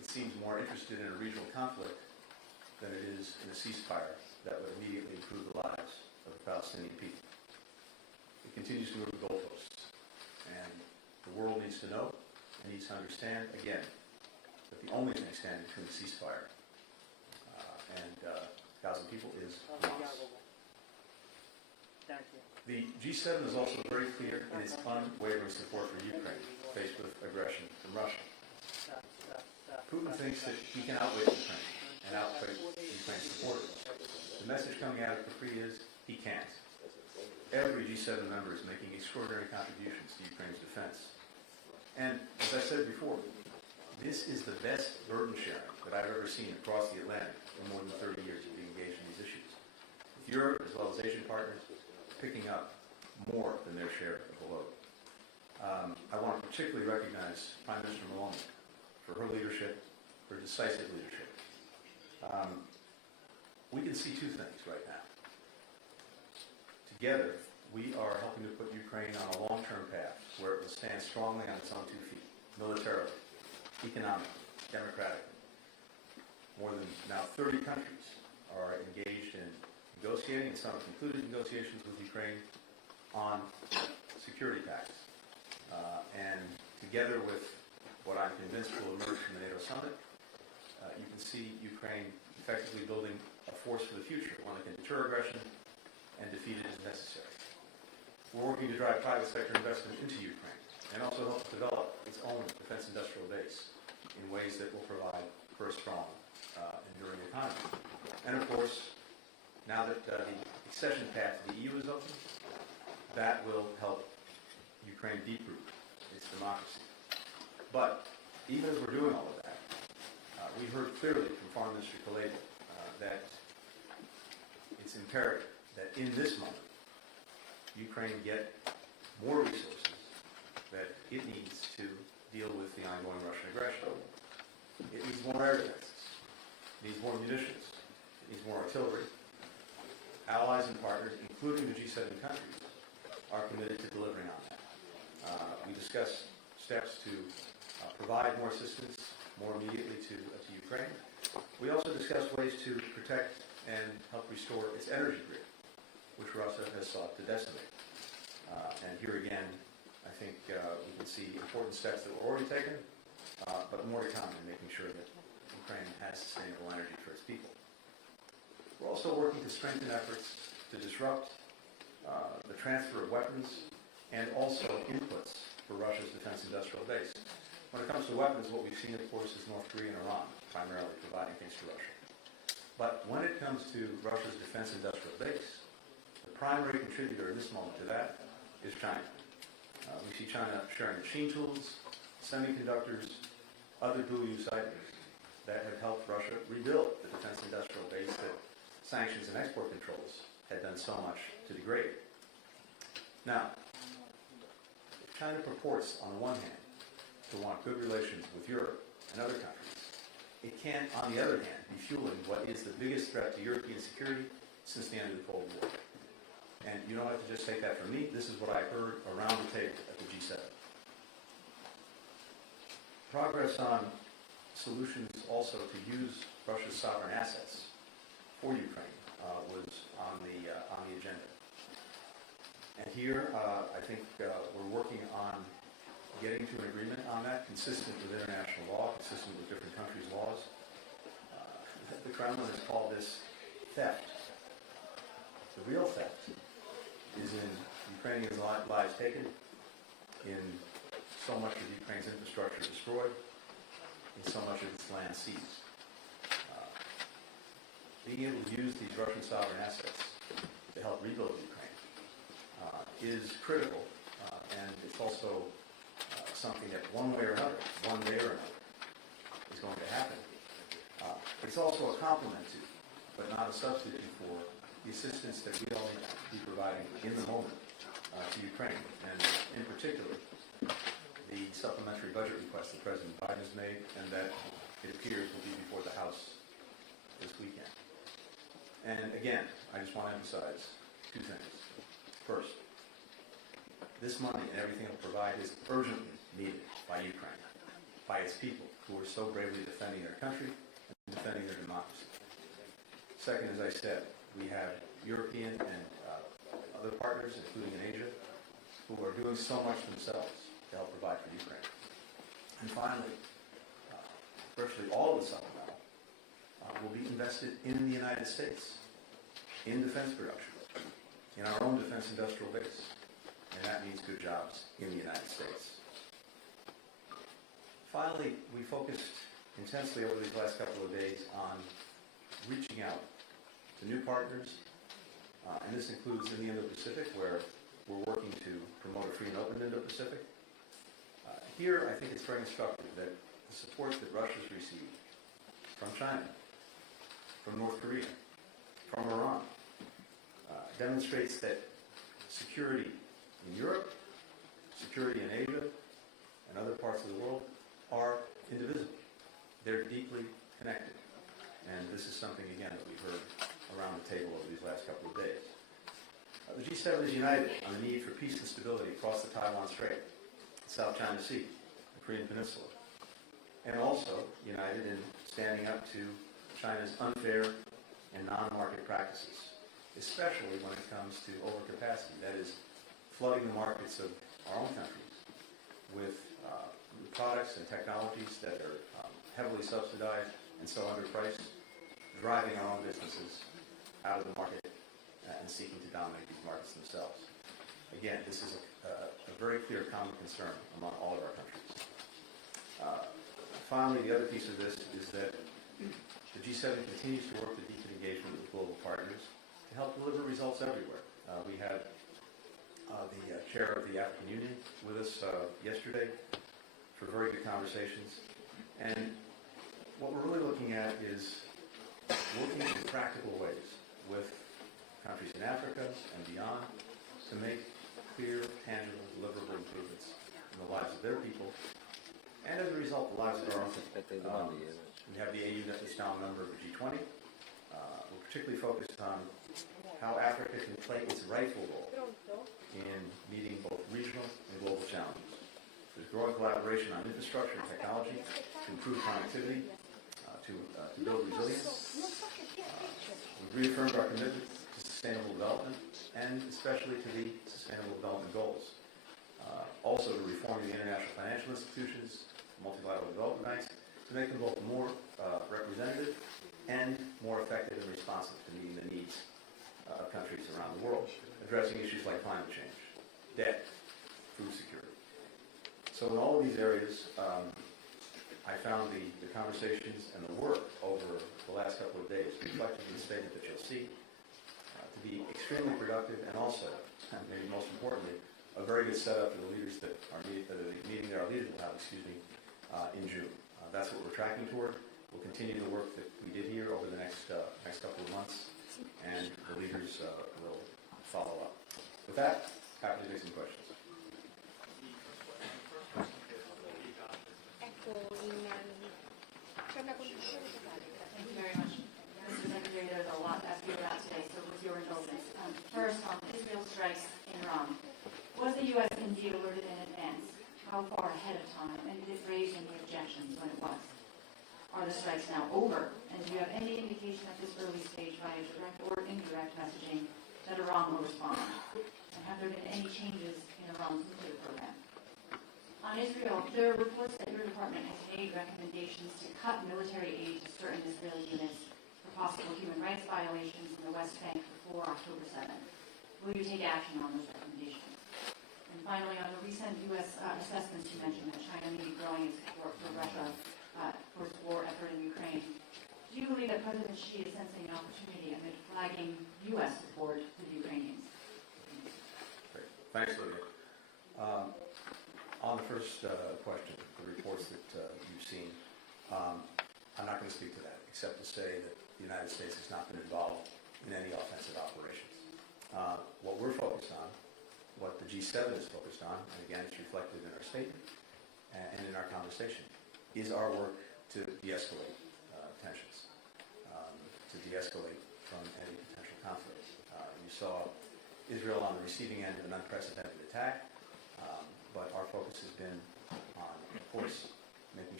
it seems more interested in a regional conflict than it is in a ceasefire that would immediately improve the lives of the Palestinian people. It continues to move the goalposts, and the world needs to know and needs to understand, again, that the only thing standing between the ceasefire and Gaza people is Hamas. The G7 is also very clear in its unwavering support for Ukraine, faced with aggression from Russia. Putin thinks that he can outwit Ukraine and outwit Ukraine's supporters. The message coming out of Capri is he can't. Every G7 member is making extraordinary contributions to Ukraine's defense. And as I said before, this is the best burden sharing that I've ever seen across the Atlantic in more than 30 years of being engaged in these issues. With Europe, as well as Asian partners, picking up more than their share of the load. I want to particularly recognize Prime Minister Maloney for her leadership, her decisive leadership. We can see two things right now. Together, we are helping to put Ukraine on a long-term path where it will stand strongly on its own 2 feet, militarily, economically, democratically. More than now 30 countries are engaged in negotiating, and some have concluded negotiations with Ukraine on security pacts. And together with what I'm convinced will emerge from the NATO summit, you can see Ukraine effectively building a force for the future, one that can deter aggression and defeat it as necessary. We're working to drive private sector investment into Ukraine and also help develop its own defense industrial base in ways that will provide for a strong, enduring economy. And of course, now that the accession path to the EU is open, that will help Ukraine deep-root its democracy. But even as we're doing all of that, we heard clearly from Foreign Minister Kuleba that it's imperative that in this moment, Ukraine get more resources that it needs to deal with the ongoing Russian aggression. It needs more air defenses. It needs more munitions. It needs more artillery. Allies and partners, including the G7 countries, are committed to delivering on that. We discussed steps to provide more assistance more immediately to Ukraine. We also discussed ways to protect and help restore its energy grid, which Russia has sought to decimate. And here again, I think we can see important steps that were already taken, but more to come in making sure that Ukraine has sustainable energy for its people. We're also working to strengthen efforts to disrupt the transfer of weapons and also inputs for Russia's defense industrial base. When it comes to weapons, what we've seen, of course, is North Korea and Iran primarily providing things to Russia. But when it comes to Russia's defense industrial base, the primary contributor in this moment to that is China. We see China sharing machine tools, semiconductors, other dual-use items that have helped Russia rebuild the defense industrial base that sanctions and export controls had done so much to degrade. Now, if China purports, on the one hand, to want good relations with Europe and other countries, it can, on the other hand, be fueling what is the biggest threat to European security since the end of the Cold War. And you don't have to just take that from me. This is what I heard around the table at the G7. Progress on solutions also to use Russia's sovereign assets for Ukraine was on the agenda. And here, I think we're working on getting to an agreement on that, consistent with international law, consistent with different countries' laws. The Kremlin has called this theft. The real theft is in Ukrainians' lives taken, in so much of Ukraine's infrastructure destroyed, in so much of its land seized. Being able to use these Russian sovereign assets to help rebuild Ukraine is critical, and it's also something that one way or another, one day or another, is going to happen. But it's also a complement to, but not a substitute for, the assistance that we all need to be providing in the moment to Ukraine. And in particular, the supplementary budget request that President Biden has made, and that it appears will be before the House this weekend. And again, I just want to emphasize two things. First, this money and everything it will provide is urgently needed by Ukraine. by its people who are so bravely defending their country and defending their democracy. Second, as I said, we have European and other partners, including in Asia, who are doing so much themselves to help provide for Ukraine. And finally, virtually all of the supplemental will be invested in the United States, in defense production, in our own defense industrial base. And that means good jobs in the United States. Finally, we focused intensely over these last couple of days on reaching out to new partners, and this includes in the Indo-Pacific, where we're working to promote a free and open Indo-Pacific. Here, I think it's very instructive that the support that Russia's received from China, from North Korea, from Iran, demonstrates that security in Europe, security in Asia, and other parts of the world are indivisible. They're deeply connected. And this is something, again, that we've heard around the table over these last couple of days. The G7 is united on the need for peace and stability across the Taiwan Strait, the South China Sea, the Korean Peninsula, and also united in standing up to China's unfair and non-market practices, especially when it comes to overcapacity, that is, flooding the markets of our own countries with products and technologies that are heavily subsidized and so underpriced, driving our own businesses out of the market and seeking to dominate these markets themselves. Again, this is a very clear common concern among all of our countries. Finally, the other piece of this is that the G7 continues to work to deepen engagement with global partners to help deliver results everywhere. We had the chair of the African Union with us yesterday for very good conversations. And what we're really looking at is working in practical ways with countries in Africa and beyond to make clear, tangible, deliverable improvements in the lives of their people and, as a result, the lives of our own people. We have the AU that is now a member of the G20. We're particularly focused on how Africa can play its rightful role in meeting both regional and global challenges. There's growing collaboration on infrastructure and technology to improve connectivity, to build resilience. We've reaffirmed our commitment to sustainable development and especially to the Sustainable Development Goals. Also to reform the international financial institutions, multilateral development banks, to make them both more representative and more effective and responsive to meeting the needs of countries around the world, addressing issues like climate change, debt, food security. So in all of these areas, I found the conversations and the work over the last couple of days, reflected in the statement that you'll see, to be extremely productive and also, and maybe most importantly, a very good setup for the leaders that are meeting that our leaders will have, in June. That's what we're tracking toward. We'll continue the work that we did here over the next couple of months, and the leaders will follow up. With that, happy to take some questions. Thank you very much. Mr. Secretary, there's a lot to ask you about today, so with your indulgence. First, on Israel strikes in Iran. Was the U.S. indeed alerted in advance? How far ahead of time? And did it raise any objections when it was? Are the strikes now over? And do you have any indication at this early stage via direct or indirect messaging that Iran will respond? And have there been any changes in Iran's nuclear program? On Israel, there are reports that your department has made recommendations to cut military aid to certain Israeli units for possible human rights violations in the West Bank before October 7th. Will you take action on those recommendations? And finally, on the recent U.S. assessments, you mentioned that China may be growing its support for Russia for its war effort in Ukraine. Do you believe that President Xi is sensing an opportunity amid flagging U.S. support to the Ukrainians? Great. Thanks, Lydia. On the first question, the reports that you've seen, I'm not going to speak to that, except to say that the United States has not been involved in any offensive operations. What we're focused on, what the G7 is focused on, and again, it's reflected in our statement and in our conversation, is our work to de-escalate tensions, to de-escalate from any potential conflict. You saw Israel on the receiving end of an unprecedented attack, but our focus has been on, of course, making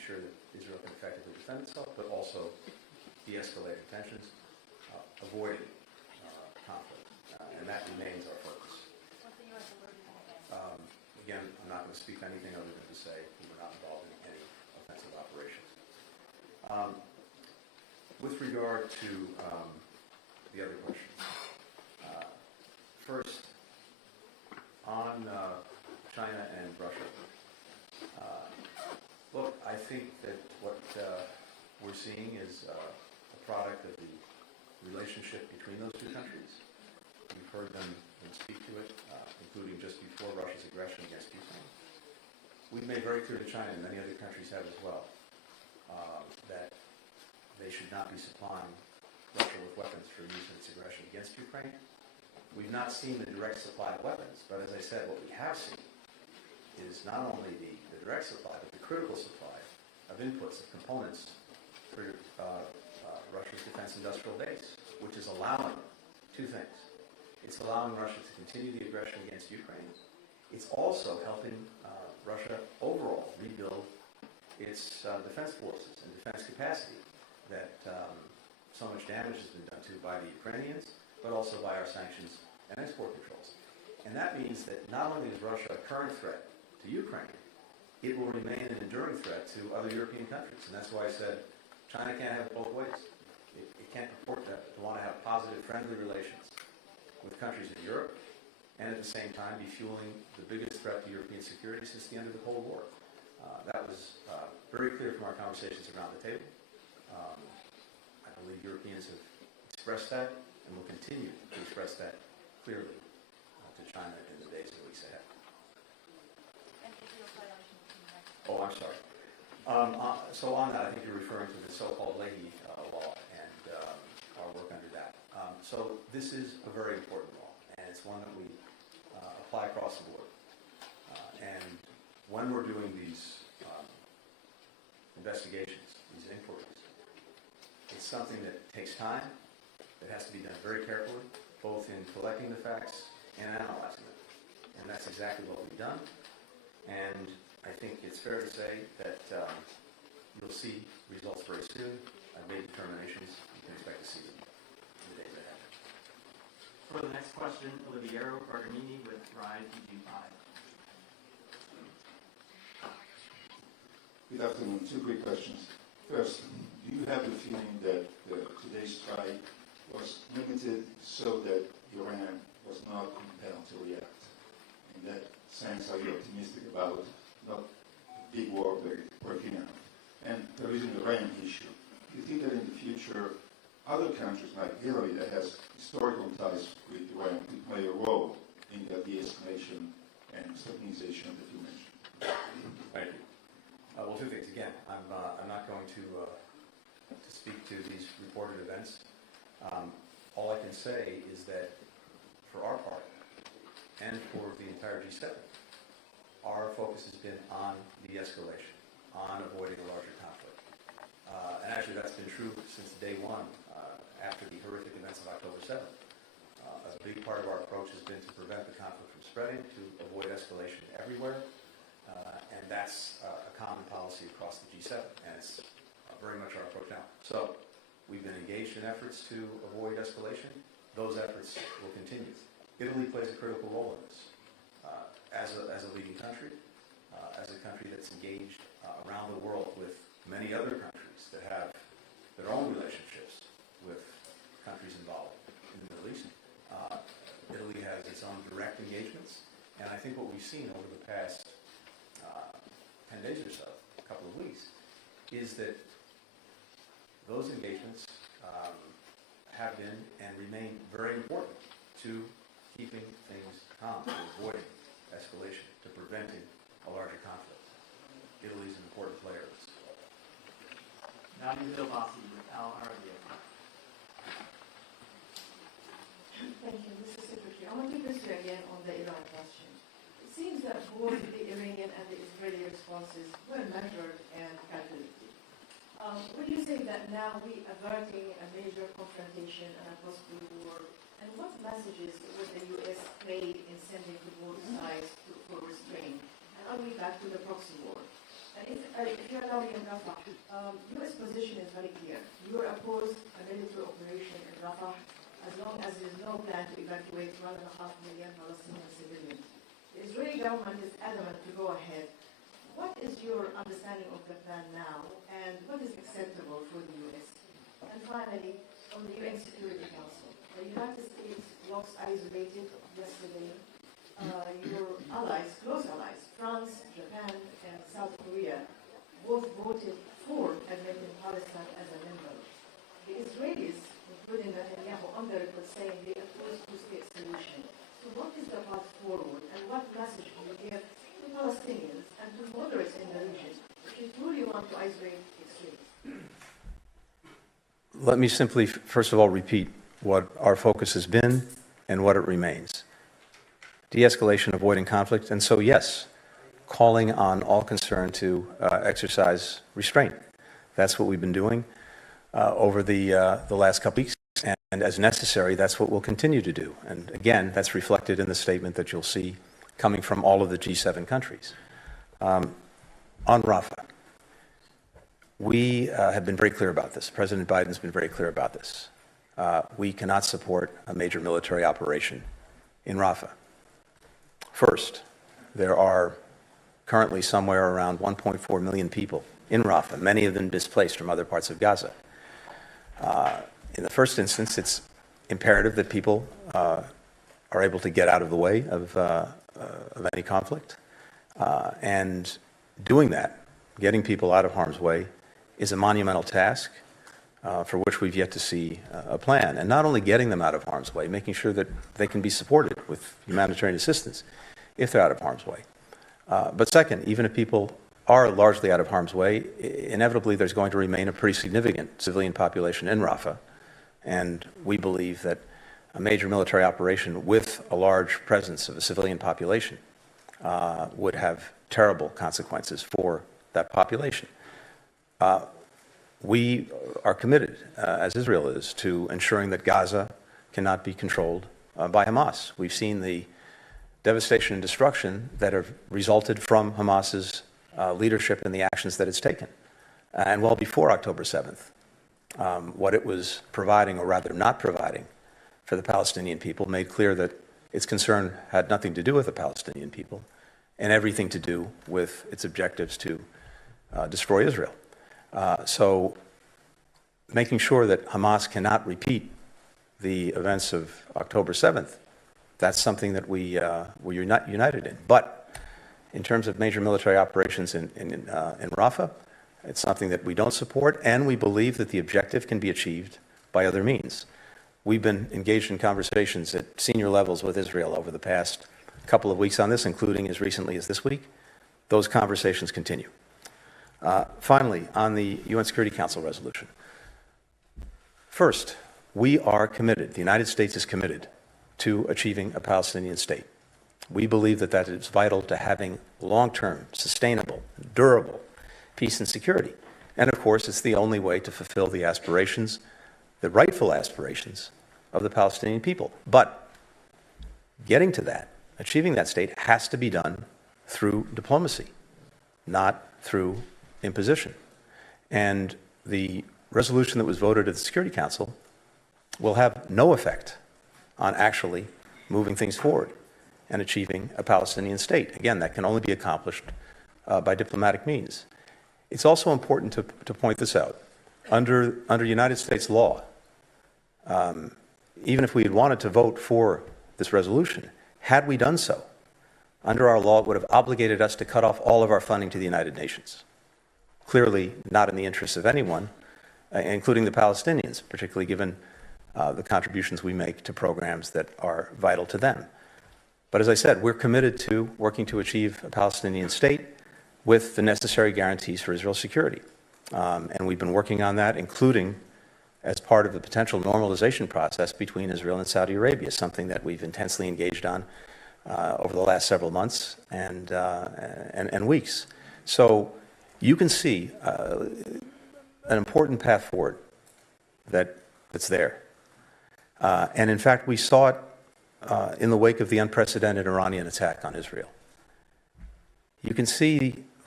sure that Israel can effectively defend itself, but also de-escalating tensions, avoiding conflict, and that remains our focus. Again, I'm not going to speak anything other than to say we were not involved in any offensive operations. With regard to the other questions, first, on China and Russia, look, I think that what we're seeing is a product of the relationship between those two countries. We've heard them speak to it, including just before Russia's aggression against Ukraine. We've made very clear to China, and many other countries have as well, that they should not be supplying Russia with weapons for use in its aggression against Ukraine. We've not seen the direct supply of weapons, but as I said, what we have seen is not only the direct supply, but the critical supply of inputs, of components for Russia's defense industrial base, which is allowing two things. It's allowing Russia to continue the aggression against Ukraine. It's also helping Russia overall rebuild its defense forces and defense capacity that so much damage has been done to by the Ukrainians, but also by our sanctions and export controls. And that means that not only is Russia a current threat to Ukraine, it will remain an enduring threat to other European countries. And that's why I said China can't have it both ways. It can't purport to want to have positive, friendly relations with countries in Europe and at the same time be fueling the biggest threat to European security since the end of the Cold War. That was very clear from our conversations around the table. I believe Europeans have expressed that and will continue to express that clearly to China in the days and weeks ahead. Oh, I'm sorry. So on that, I think you're referring to the so-called Leahy law and our work under that. So this is a very important law, and it's one that we apply across the board. And when we're doing these investigations, these inquiries, it's something that takes time, that has to be done very carefully, both in collecting the facts and analyzing them. And that's exactly what we've done. And I think it's fair to say that you'll see results very soon. I've made determinations. You can expect to see them in the days ahead. For the next question, Oliviero Barganini with Rise EG5. Good afternoon. Two quick questions. First, do you have the feeling that today's strike was limited so that Iran was not compelled to react? In that sense, are you optimistic about not big war breaking out? And there is an Iran issue. Do you think that in the future, other countries like Italy that has historical ties with Iran could play a role in the de-escalation and stabilization that you mentioned? Thank you. Well, two things. Again, I'm not going to speak to these reported events. All I can say is that for our part, and for the entire G7, our focus has been on de-escalation, on avoiding a larger conflict. And actually that's been true since day one, after the horrific events of October 7th. A big part of our approach has been to prevent the conflict from spreading, to avoid escalation everywhere. And that's a common policy across the G7, and it's very much our approach now. So we've been engaged in efforts to avoid escalation. Those efforts will continue. Italy plays a critical role in this. As a leading country, as a country that's engaged around the world with many other countries that have their own relationships with countries involved in the Middle East. Italy has its own direct engagements, and I think what we've seen over the past 10 days or so, a couple of weeks, is that those engagements have been and remain very important to keeping things calm, to avoiding escalation, to preventing a larger conflict. Italy is an important player in this. Nadia Bilbassi with Al Arabiya. Thank you, Mr. Secretary. I want to press you again on the Iran question. It seems that both the Iranian and the Israeli responses were measured and calculated. Would you say that now we are averting a major confrontation and a possible war? And what messages would the U.S. play in sending to both sides for restraint? And are we back to the proxy war? If you allow me in Rafa, U.S. position is very clear. You are opposed a military operation in Rafa as long as there is no plan to evacuate 1.5 million Palestinian civilians. The Israeli government is adamant to go ahead. What is your understanding of the plan now, and what is acceptable for the U.S.? And finally, on the UN Security Council, the United States was isolated yesterday. Your allies, close allies, France, Japan, and South Korea, both voted for admitting Palestine as a member. The Israelis, including Netanyahu, on the record saying they oppose two-state solution. So what is the path forward, and what message can you give to Palestinians and to moderates in the region if you truly want to isolate extremes? Let me simply, first of all, repeat what our focus has been and what it remains. De-escalation, avoiding conflict, and so yes, calling on all concerned to exercise restraint. That's what we've been doing over the last couple weeks, and as necessary, that's what we'll continue to do. And again, that's reflected in the statement that you'll see coming from all of the G7 countries. On Rafa, we have been very clear about this. President Biden's been very clear about this. We cannot support a major military operation in Rafa. First, there are currently somewhere around 1.4 million people in Rafa, many of them displaced from other parts of Gaza. In the first instance, it's imperative that people are able to get out of the way of any conflict. And doing that, getting people out of harm's way, is a monumental task for which we've yet to see a plan. And not only getting them out of harm's way, making sure that they can be supported with humanitarian assistance if they're out of harm's way. But second, even if people are largely out of harm's way, inevitably there's going to remain a pretty significant civilian population in Rafah. And we believe that a major military operation with a large presence of a civilian population would have terrible consequences for that population. We are committed, as Israel is, to ensuring that Gaza cannot be controlled by Hamas. We've seen the devastation and destruction that have resulted from Hamas's leadership and the actions that it's taken. And well before October 7th, what it was providing, or rather not providing, for the Palestinian people made clear that its concern had nothing to do with the Palestinian people and everything to do with its objectives to destroy Israel. So making sure that Hamas cannot repeat the events of October 7th, that's something that we're not united in. But in terms of major military operations in Rafah, it's something that we don't support, and we believe that the objective can be achieved by other means. We've been engaged in conversations at senior levels with Israel over the past couple of weeks on this, including as recently as this week. Those conversations continue. Finally, on the UN Security Council resolution. First, we are committed, the United States is committed to achieving a Palestinian state. We believe that that is vital to having long-term, sustainable, durable peace and security. And of course, it's the only way to fulfill the aspirations, the rightful aspirations of the Palestinian people. But getting to that, achieving that state, has to be done through diplomacy, not through imposition. And the resolution that was voted at the Security Council will have no effect on actually moving things forward and achieving a Palestinian state. Again, that can only be accomplished by diplomatic means. It's also important to point this out. Under United States law, even if we had wanted to vote for this resolution, had we done so, under our law, it would have obligated us to cut off all of our funding to the United Nations. Clearly not in the interests of anyone, including the Palestinians, particularly given the contributions we make to programs that are vital to them. But as I said, we're committed to working to achieve a Palestinian state with the necessary guarantees for Israel's security. And we've been working on that, including as part of the potential normalization process between Israel and Saudi Arabia, something that we've intensely engaged on over the last several months and weeks. So you can see an important path forward that's there. And in fact, we saw it in the wake of the unprecedented Iranian attack on Israel. You can see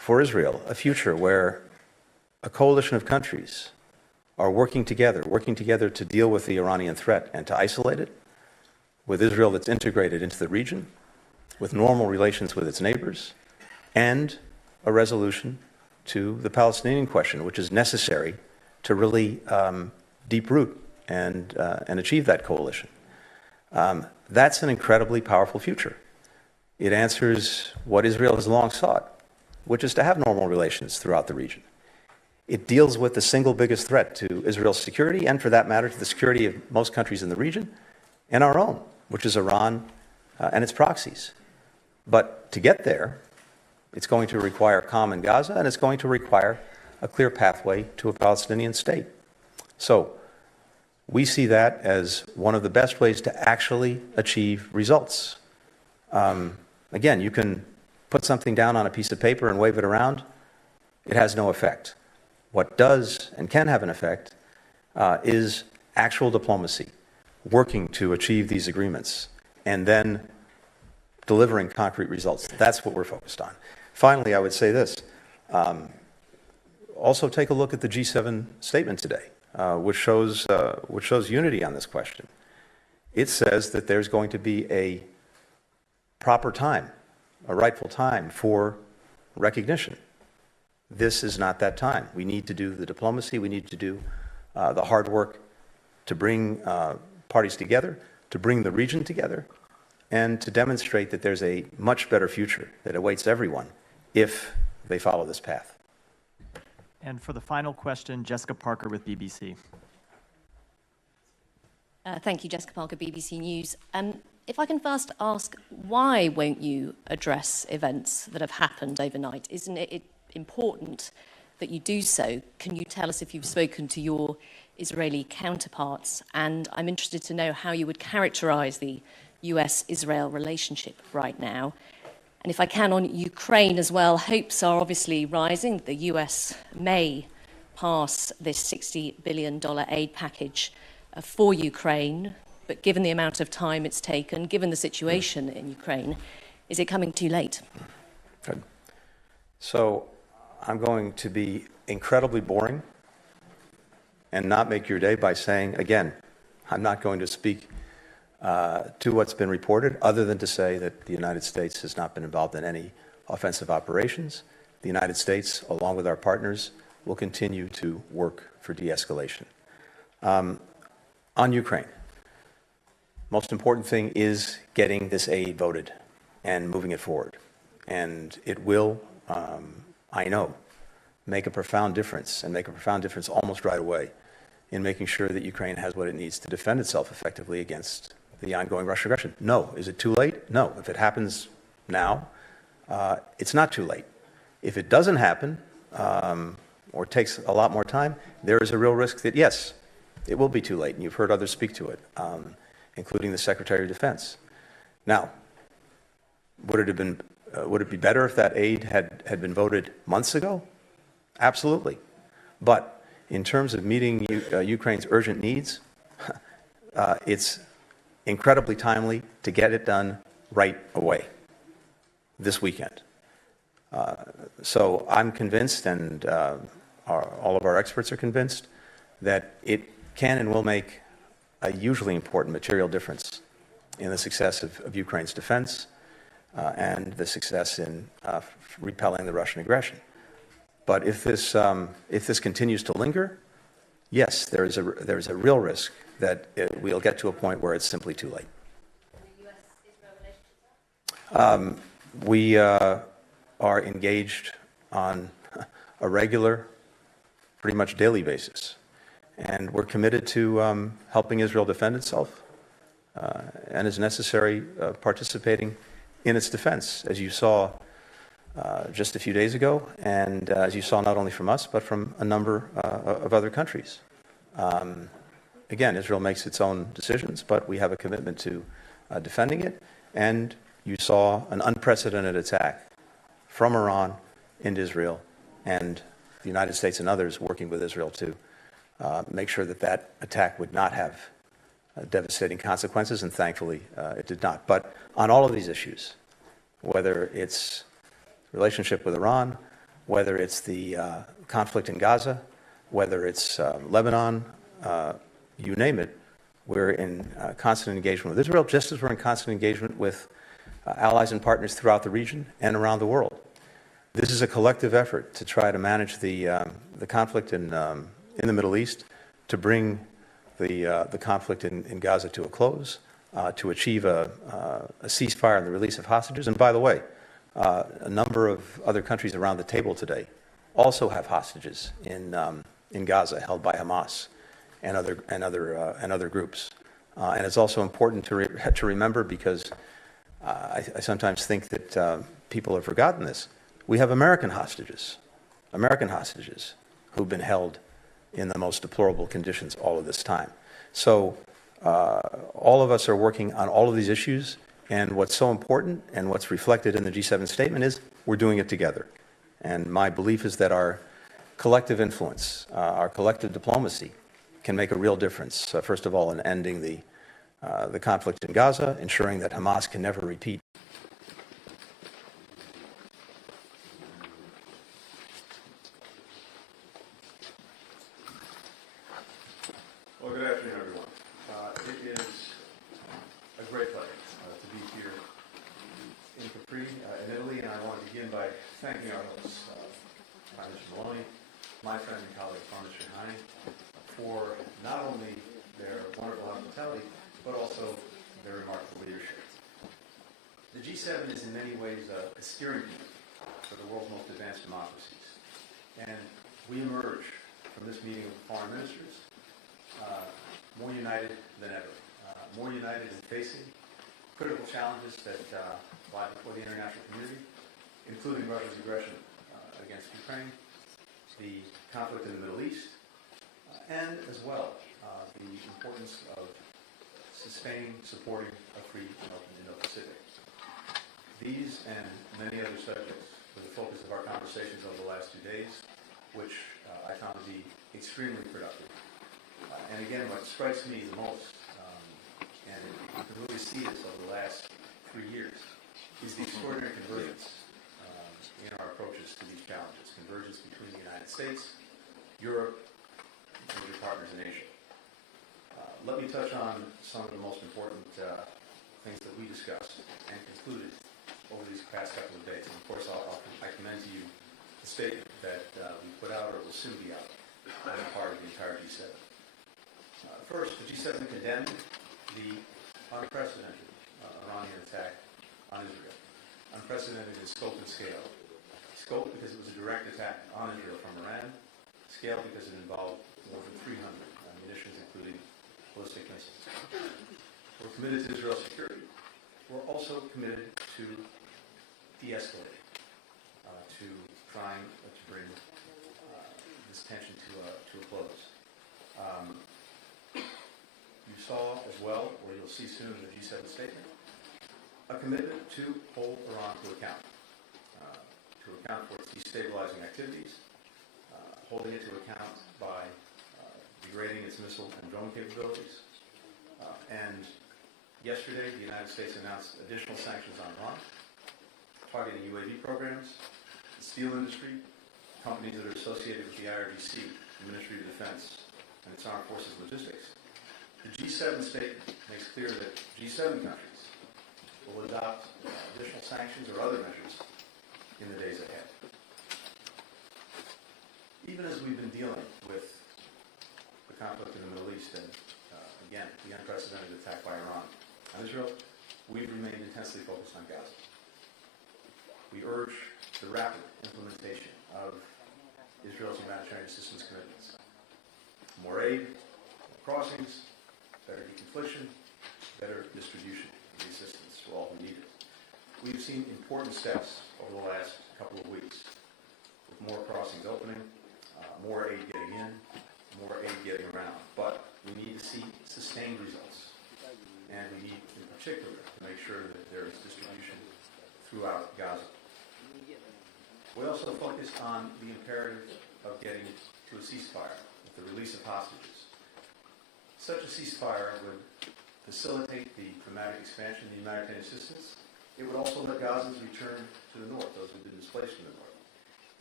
for Israel a future where a coalition of countries are working together to deal with the Iranian threat and to isolate it, with Israel that's integrated into the region, with normal relations with its neighbors, and a resolution to the Palestinian question, which is necessary to really deep root and achieve that coalition. That's an incredibly powerful future. It answers what Israel has long sought, which is to have normal relations throughout the region. It deals with the single biggest threat to Israel's security, and for that matter, to the security of most countries in the region, and our own, which is Iran and its proxies. But to get there, it's going to require calm in Gaza, and it's going to require a clear pathway to a Palestinian state. So we see that as one of the best ways to actually achieve results. Again, you can put something down on a piece of paper and wave it around. It has no effect. What does and can have an effect is actual diplomacy, working to achieve these agreements, and then delivering concrete results. That's what we're focused on. Finally, I would say this. Also take a look at the G7 statement today, which shows unity on this question. It says that there's going to be a proper time, a rightful time for recognition. This is not that time. We need to do the diplomacy. We need to do the hard work to bring parties together, to bring the region together, and to demonstrate that there's a much better future that awaits everyone if they follow this path. And for the final question, Jessica Parker with BBC. Thank you, Jessica Parker, BBC News. If I can first ask, why won't you address events that have happened overnight? Isn't it important that you do so? Can you tell us if you've spoken to your Israeli counterparts? And I'm interested to know how you would characterize the US-Israel relationship right now. And if I can, on Ukraine as well, hopes are obviously rising. The US may pass this $60 billion aid package for Ukraine, but given the amount of time it's taken, given the situation in Ukraine, is it coming too late? Good. So I'm going to be incredibly boring and not make your day by saying, again, I'm not going to speak to what's been reported, other than to say that the United States has not been involved in any offensive operations. The United States, along with our partners, will continue to work for de-escalation. On Ukraine, most important thing is getting this aid voted and moving it forward. And it will, I know, make a profound difference, and make a profound difference almost right away in making sure that Ukraine has what it needs to defend itself effectively against the ongoing Russian aggression. No. Is it too late? No. If it happens now, it's not too late. If it doesn't happen, or takes a lot more time, there is a real risk that, yes, it will be too late, and you've heard others speak to it, including the Secretary of Defense. Now, would it be better if that aid had been voted months ago? Absolutely. But in terms of meeting Ukraine's urgent needs, it's incredibly timely to get it done right away, this weekend. So I'm convinced, and all of our experts are convinced, that it can and will make a hugely important material difference in the success of Ukraine's defense and the success in repelling the Russian aggression. But if this continues to linger, yes, there is a real risk that we'll get to a point where it's simply too late. We are engaged on a regular, pretty much daily basis, and we're committed to helping Israel defend itself, and as necessary, participating in its defense, as you saw just a few days ago, and as you saw not only from us, but from a number of other countries. Again, Israel makes its own decisions, but we have a commitment to defending it, and you saw an unprecedented attack from Iran into Israel, and the United States and others working with Israel to make sure that that attack would not have devastating consequences, and thankfully it did not. But on all of these issues, whether it's relationship with Iran, whether it's the conflict in Gaza, whether it's Lebanon, you name it, we're in constant engagement with Israel, just as we're in constant engagement with allies and partners throughout the region and around the world. This is a collective effort to try to manage the conflict in the Middle East, to bring the conflict in Gaza to a close, to achieve a ceasefire and the release of hostages. And by the way, a number of other countries around the table today also have hostages in Gaza held by Hamas and other groups. And it's also important to remember, because I sometimes think that people have forgotten this. We have American hostages who've been held in the most deplorable conditions all of this time. So all of us are working on all of these issues, and what's so important and what's reflected in the G7 statement is we're doing it together. And my belief is that our collective influence, our collective diplomacy can make a real difference, first of all, in ending the conflict in Gaza, ensuring that Hamas can never repeat. Well, good afternoon, everyone. It is a great pleasure to be here in Capri, in Italy, and I want to begin by thanking our hosts, Prime Minister Maloney, my friend and colleague, Prime Minister Leahy, for not only their wonderful hospitality, but also their remarkable leadership. The G7 is in many ways a steering wheel for the world's most advanced democracies, and we emerge from this meeting of foreign ministers more united than ever, more united in facing critical challenges that lie before the international community, including Russia's aggression against Ukraine, the conflict in the Middle East, and as well the importance of sustaining, supporting a free and open Indo-Pacific. These and many other subjects were the focus of our conversations over the last 2 days, which I found to be extremely productive. And again, what strikes me the most, and you can really see this over the last 3 years, is the extraordinary convergence in our approaches to these challenges. Convergence between the United States, Europe, and major partners in Asia. Let me touch on some of the most important things that we discussed and concluded over these past couple of days. And of course, I commend to you the statement that we put out, or will soon be out, on the part of the entire G7. First, the G7 condemned the unprecedented Iranian attack on Israel. Unprecedented in scope and scale. Scope because it was a direct attack on Israel from Iran. Scale because it involved more than 300 munitions, including ballistic missiles. We're committed to Israel's security. We're also committed to de-escalating, to trying to bring this tension to a close. You saw as well, or you'll see soon in the G7 statement, a commitment to hold Iran to account for its destabilizing activities, holding it to account by degrading its missile and drone capabilities. And yesterday, the United States announced additional sanctions on Iran, targeting UAV programs, the steel industry, companies that are associated with the IRGC, the Ministry of Defense, and its armed forces logistics. The G7 statement makes clear that G7 countries will adopt additional sanctions or other measures in the days ahead. Even as we've been dealing with the conflict in the Middle East and, again, the unprecedented attack by Iran on Israel, we've remained intensely focused on Gaza. We urge the rapid implementation of Israel's humanitarian assistance commitments. More aid, more crossings, better deconfliction, better distribution of the assistance to all who need it. We've seen important steps over the last couple of weeks, with more crossings opening, more aid getting in, more aid getting around. But we need to see sustained results. And we need, in particular, to make sure that there is distribution throughout Gaza. We also focused on the imperative of getting to a ceasefire with the release of hostages. Such a ceasefire would facilitate the dramatic expansion of the humanitarian assistance. It would also let Gazans return to the north, those who have been displaced from the north.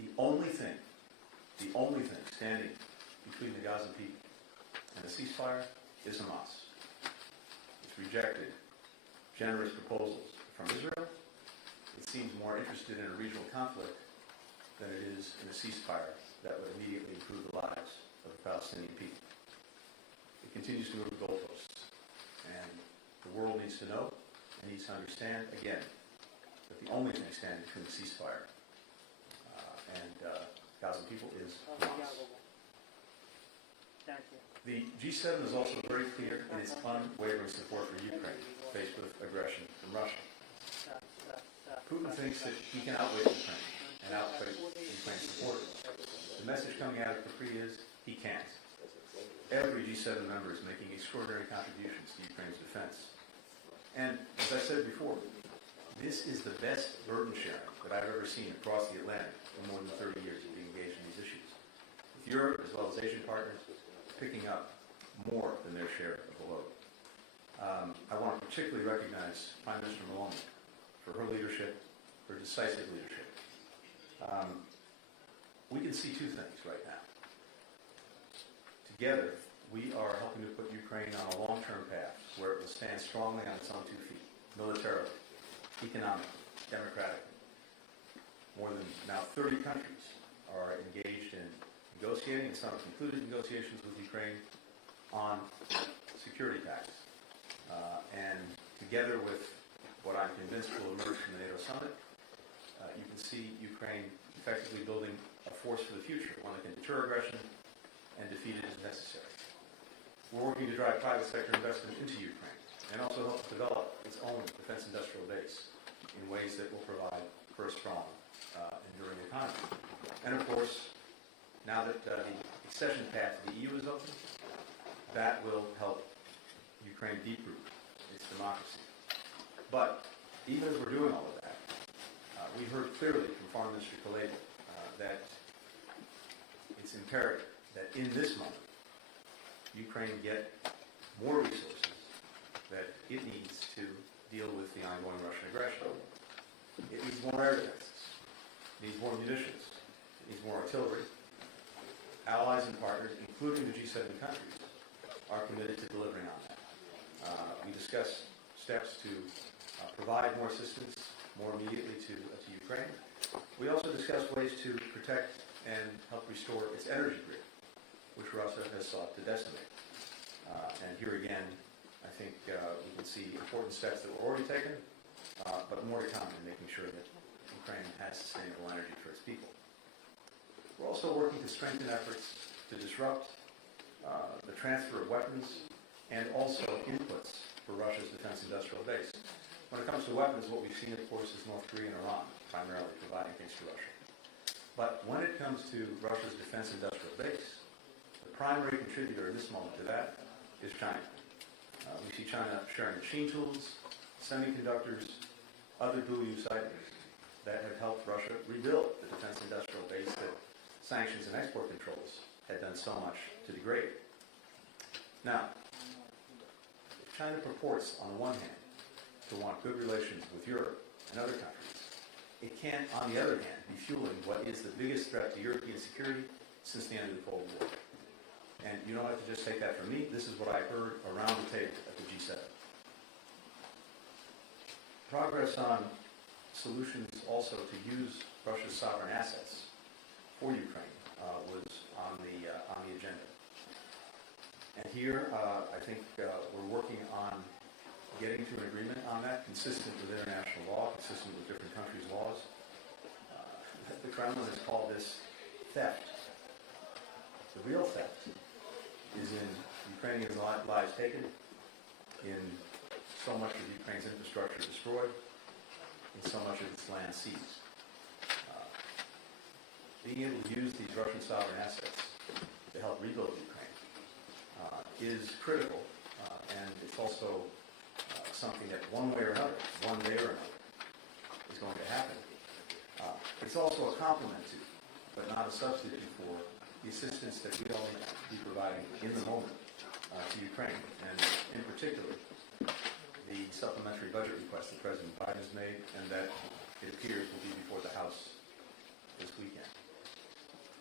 the only thing standing between the Gaza people and a ceasefire is Hamas. It's rejected generous proposals from Israel. It seems more interested in a regional conflict than it is in a ceasefire that would immediately improve the lives of the Palestinian people. It continues to move the goalposts, and the world needs to know and needs to understand, again, that the only thing standing between the ceasefire and Gaza people is Hamas. The G7 is also very clear in its unwavering support for Ukraine faced with aggression from Russia. Putin thinks that he can outwit Ukraine and outwit Ukraine's supporters. The message coming out of Capri is he can't. Every G7 member is making extraordinary contributions to Ukraine's defense. And as I said before, this is the best burden sharing that I've ever seen across the Atlantic in more than 30 years of being engaged in these issues. With Europe, as well as Asian partners, picking up more than their share of the load. I want to particularly recognize Prime Minister Maloney for her leadership, her decisive leadership. We can see two things right now. Together, we are helping to put Ukraine on a long-term path where it will stand strongly on its own 2 feet, militarily, economically, democratically. More than now 30 countries are engaged in negotiating, and some have concluded negotiations with Ukraine on security pacts. And together with what I'm convinced will emerge from the NATO summit, you can see Ukraine effectively building a force for the future, one that can deter aggression and defeat it as necessary. We're working to drive private sector investment into Ukraine and also help develop its own defense industrial base in ways that will provide for a strong, enduring economy. And of course, now that the accession path to the EU is open, that will help Ukraine deep-root its democracy. But even as we're doing all of that, we heard clearly from Foreign Minister Kuleba that it's imperative that in this moment, Ukraine get more resources that it needs to deal with the ongoing Russian aggression. It needs more air defenses. It needs more munitions. It needs more artillery. Allies and partners, including the G7 countries, are committed to delivering on that. We discussed steps to provide more assistance more immediately to Ukraine. We also discussed ways to protect and help restore its energy grid, which Russia has sought to decimate. And here again, I think we can see important steps that were already taken, but more to come in making sure that Ukraine has sustainable energy for its people. We're also working to strengthen efforts to disrupt the transfer of weapons and also inputs for Russia's defense industrial base. When it comes to weapons, what we've seen, of course, is North Korea and Iran primarily providing things to Russia. But when it comes to Russia's defense industrial base, the primary contributor in this moment to that is China. We see China sharing machine tools, semiconductors, other dual-use items that have helped Russia rebuild the defense industrial base that sanctions and export controls had done so much to degrade. Now, if China purports, on the one hand, to want good relations with Europe and other countries, it can, on the other hand, be fueling what is the biggest threat to European security since the end of the Cold War. And you don't have to just take that from me. This is what I heard around the table at the G7. Progress on solutions also to use Russia's sovereign assets for Ukraine was on the agenda. And here, I think we're working on getting to an agreement on that, consistent with international law, consistent with different countries' laws. The Kremlin has called this theft. The real theft is in Ukrainian lives taken, in so much of Ukraine's infrastructure destroyed, in so much of its land seized. Being able to use these Russian sovereign assets to help rebuild Ukraine is critical, and it's also something that one way or another is going to happen. It's also a complement to, but not a substitute for, the assistance that we all need to be providing in the moment to Ukraine, and in particular, the supplementary budget request that President Biden has made, and that it appears will be before the House this weekend.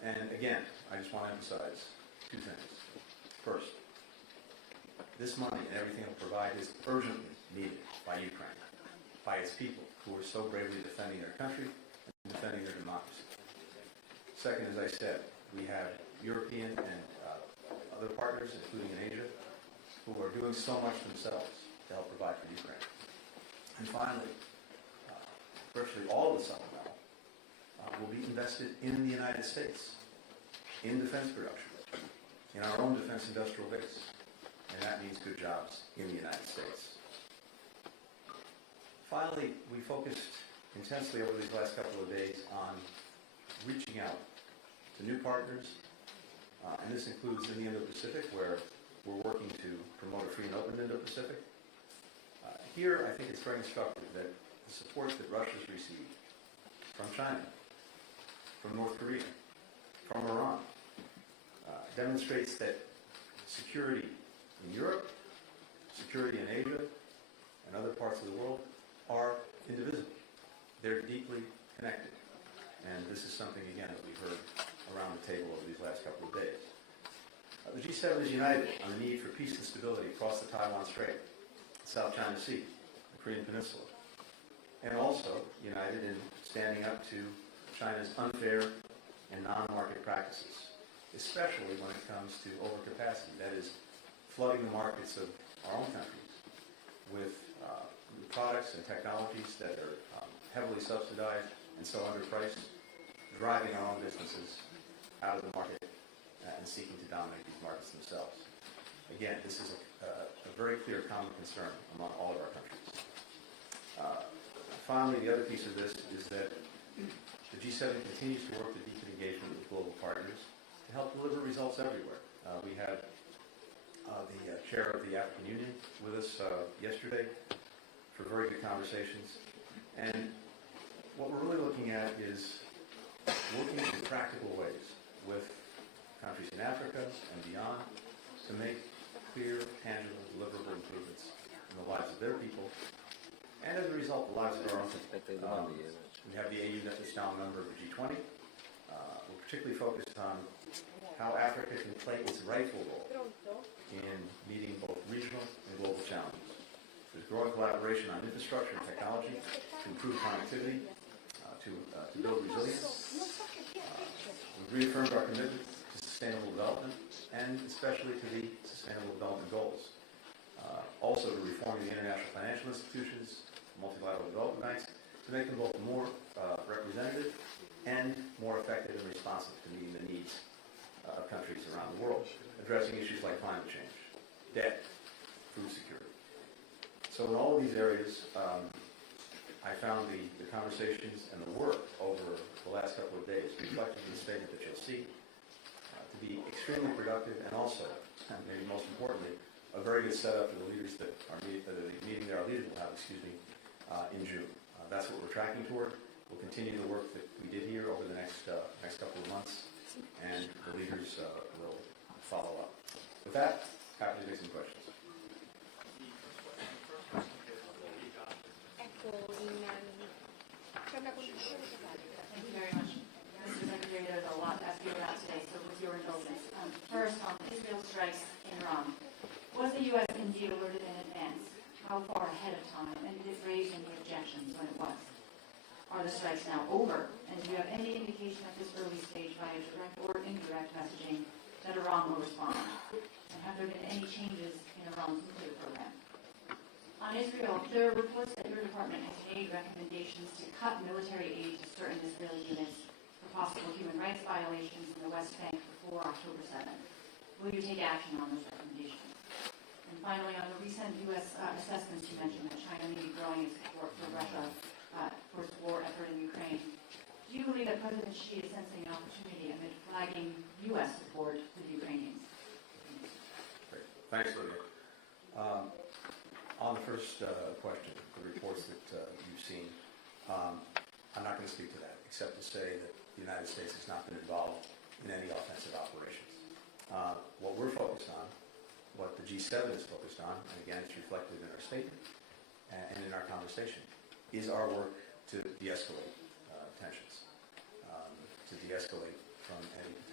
And again, I just want to emphasize two things. First, this money and everything it will provide is urgently needed by Ukraine, by its people who are so bravely defending their country and defending their democracy. Second, as I said, we have European and other partners, including in Asia, who are doing so much themselves to help provide for Ukraine. And finally, virtually all of the supplemental will be invested in the United States, in defense production, in our own defense industrial base. And that means good jobs in the United States. Finally, we focused intensely over these last couple of days on reaching out to new partners, and this includes in the Indo-Pacific, where we're working to promote a free and open Indo-Pacific. Here, I think it's very instructive that the support that Russia's received from China, from North Korea, from Iran, demonstrates that security in Europe, security in Asia, and other parts of the world are indivisible. They're deeply connected. And this is something, again, that we've heard around the table over these last couple of days. The G7 is united on the need for peace and stability across the Taiwan Strait, the South China Sea, the Korean Peninsula, and also united in standing up to China's unfair and non-market practices, especially when it comes to overcapacity, that is, flooding the markets of our own countries with products and technologies that are heavily subsidized and so underpriced, driving our own businesses out of the market and seeking to dominate these markets themselves. Again, this is a very clear common concern among all of our countries. Finally, the other piece of this is that the G7 continues to work to deepen engagement with global partners to help deliver results everywhere. We had the chair of the African Union with us yesterday for very good conversations. And what we're really looking at is working in practical ways with countries in Africa and beyond to make clear, tangible, deliverable improvements in the lives of their people, and as a result, the lives of our own people. We have the AU that is now a member of the G20. We're particularly focused on how Africa can play its rightful role in meeting both regional and global challenges. There's growing collaboration on infrastructure and technology to improve connectivity, to build resilience. We've reaffirmed our commitment to sustainable development, and especially to the Sustainable Development Goals. Also to reforming the international financial institutions, multilateral development banks, to make them both more representative and more effective and responsive to meeting the needs of countries around the world, addressing issues like climate change, debt, food security. So in all of these areas, I found the conversations and the work over the last couple of days, reflected in the statement that you'll see, to be extremely productive, and also, and maybe most importantly, a very good setup for the leaders that are the meeting that our leaders will have, in June. That's what we're tracking toward. We'll continue the work that we did here over the next couple of months, and the leaders will follow up. With that, happy to take some questions. Thank you very much. Mr. Secretary, there's a lot to ask you about today, so with your indulgence. First, on Israel strikes in Iran. Was the U.S. indeed alerted in advance? How far ahead of time? And did it raise any objections when it was? Are the strikes now over? And do you have any indication at this early stage via direct or indirect messaging that Iran will respond? And have there been any changes in Iran's nuclear program? On Israel, there are reports that your department has made recommendations to cut military aid to certain Israeli units for possible human rights violations in the West Bank before October 7th. Will you take action on those recommendations? And finally, on the recent U.S. assessments, you mentioned that China may be growing its support for Russia for its war effort in Ukraine. Do you believe that President Xi is sensing an opportunity amid flagging U.S. support for the Ukrainians? Great. Thanks, Lydia. On the first question, the reports that you've seen, I'm not going to speak to that, except to say that the United States has not been involved in any offensive operations. What we're focused on, what the G7 is focused on, and again, it's reflected in our statement and in our conversation, is our work to de-escalate tensions, to de-escalate from any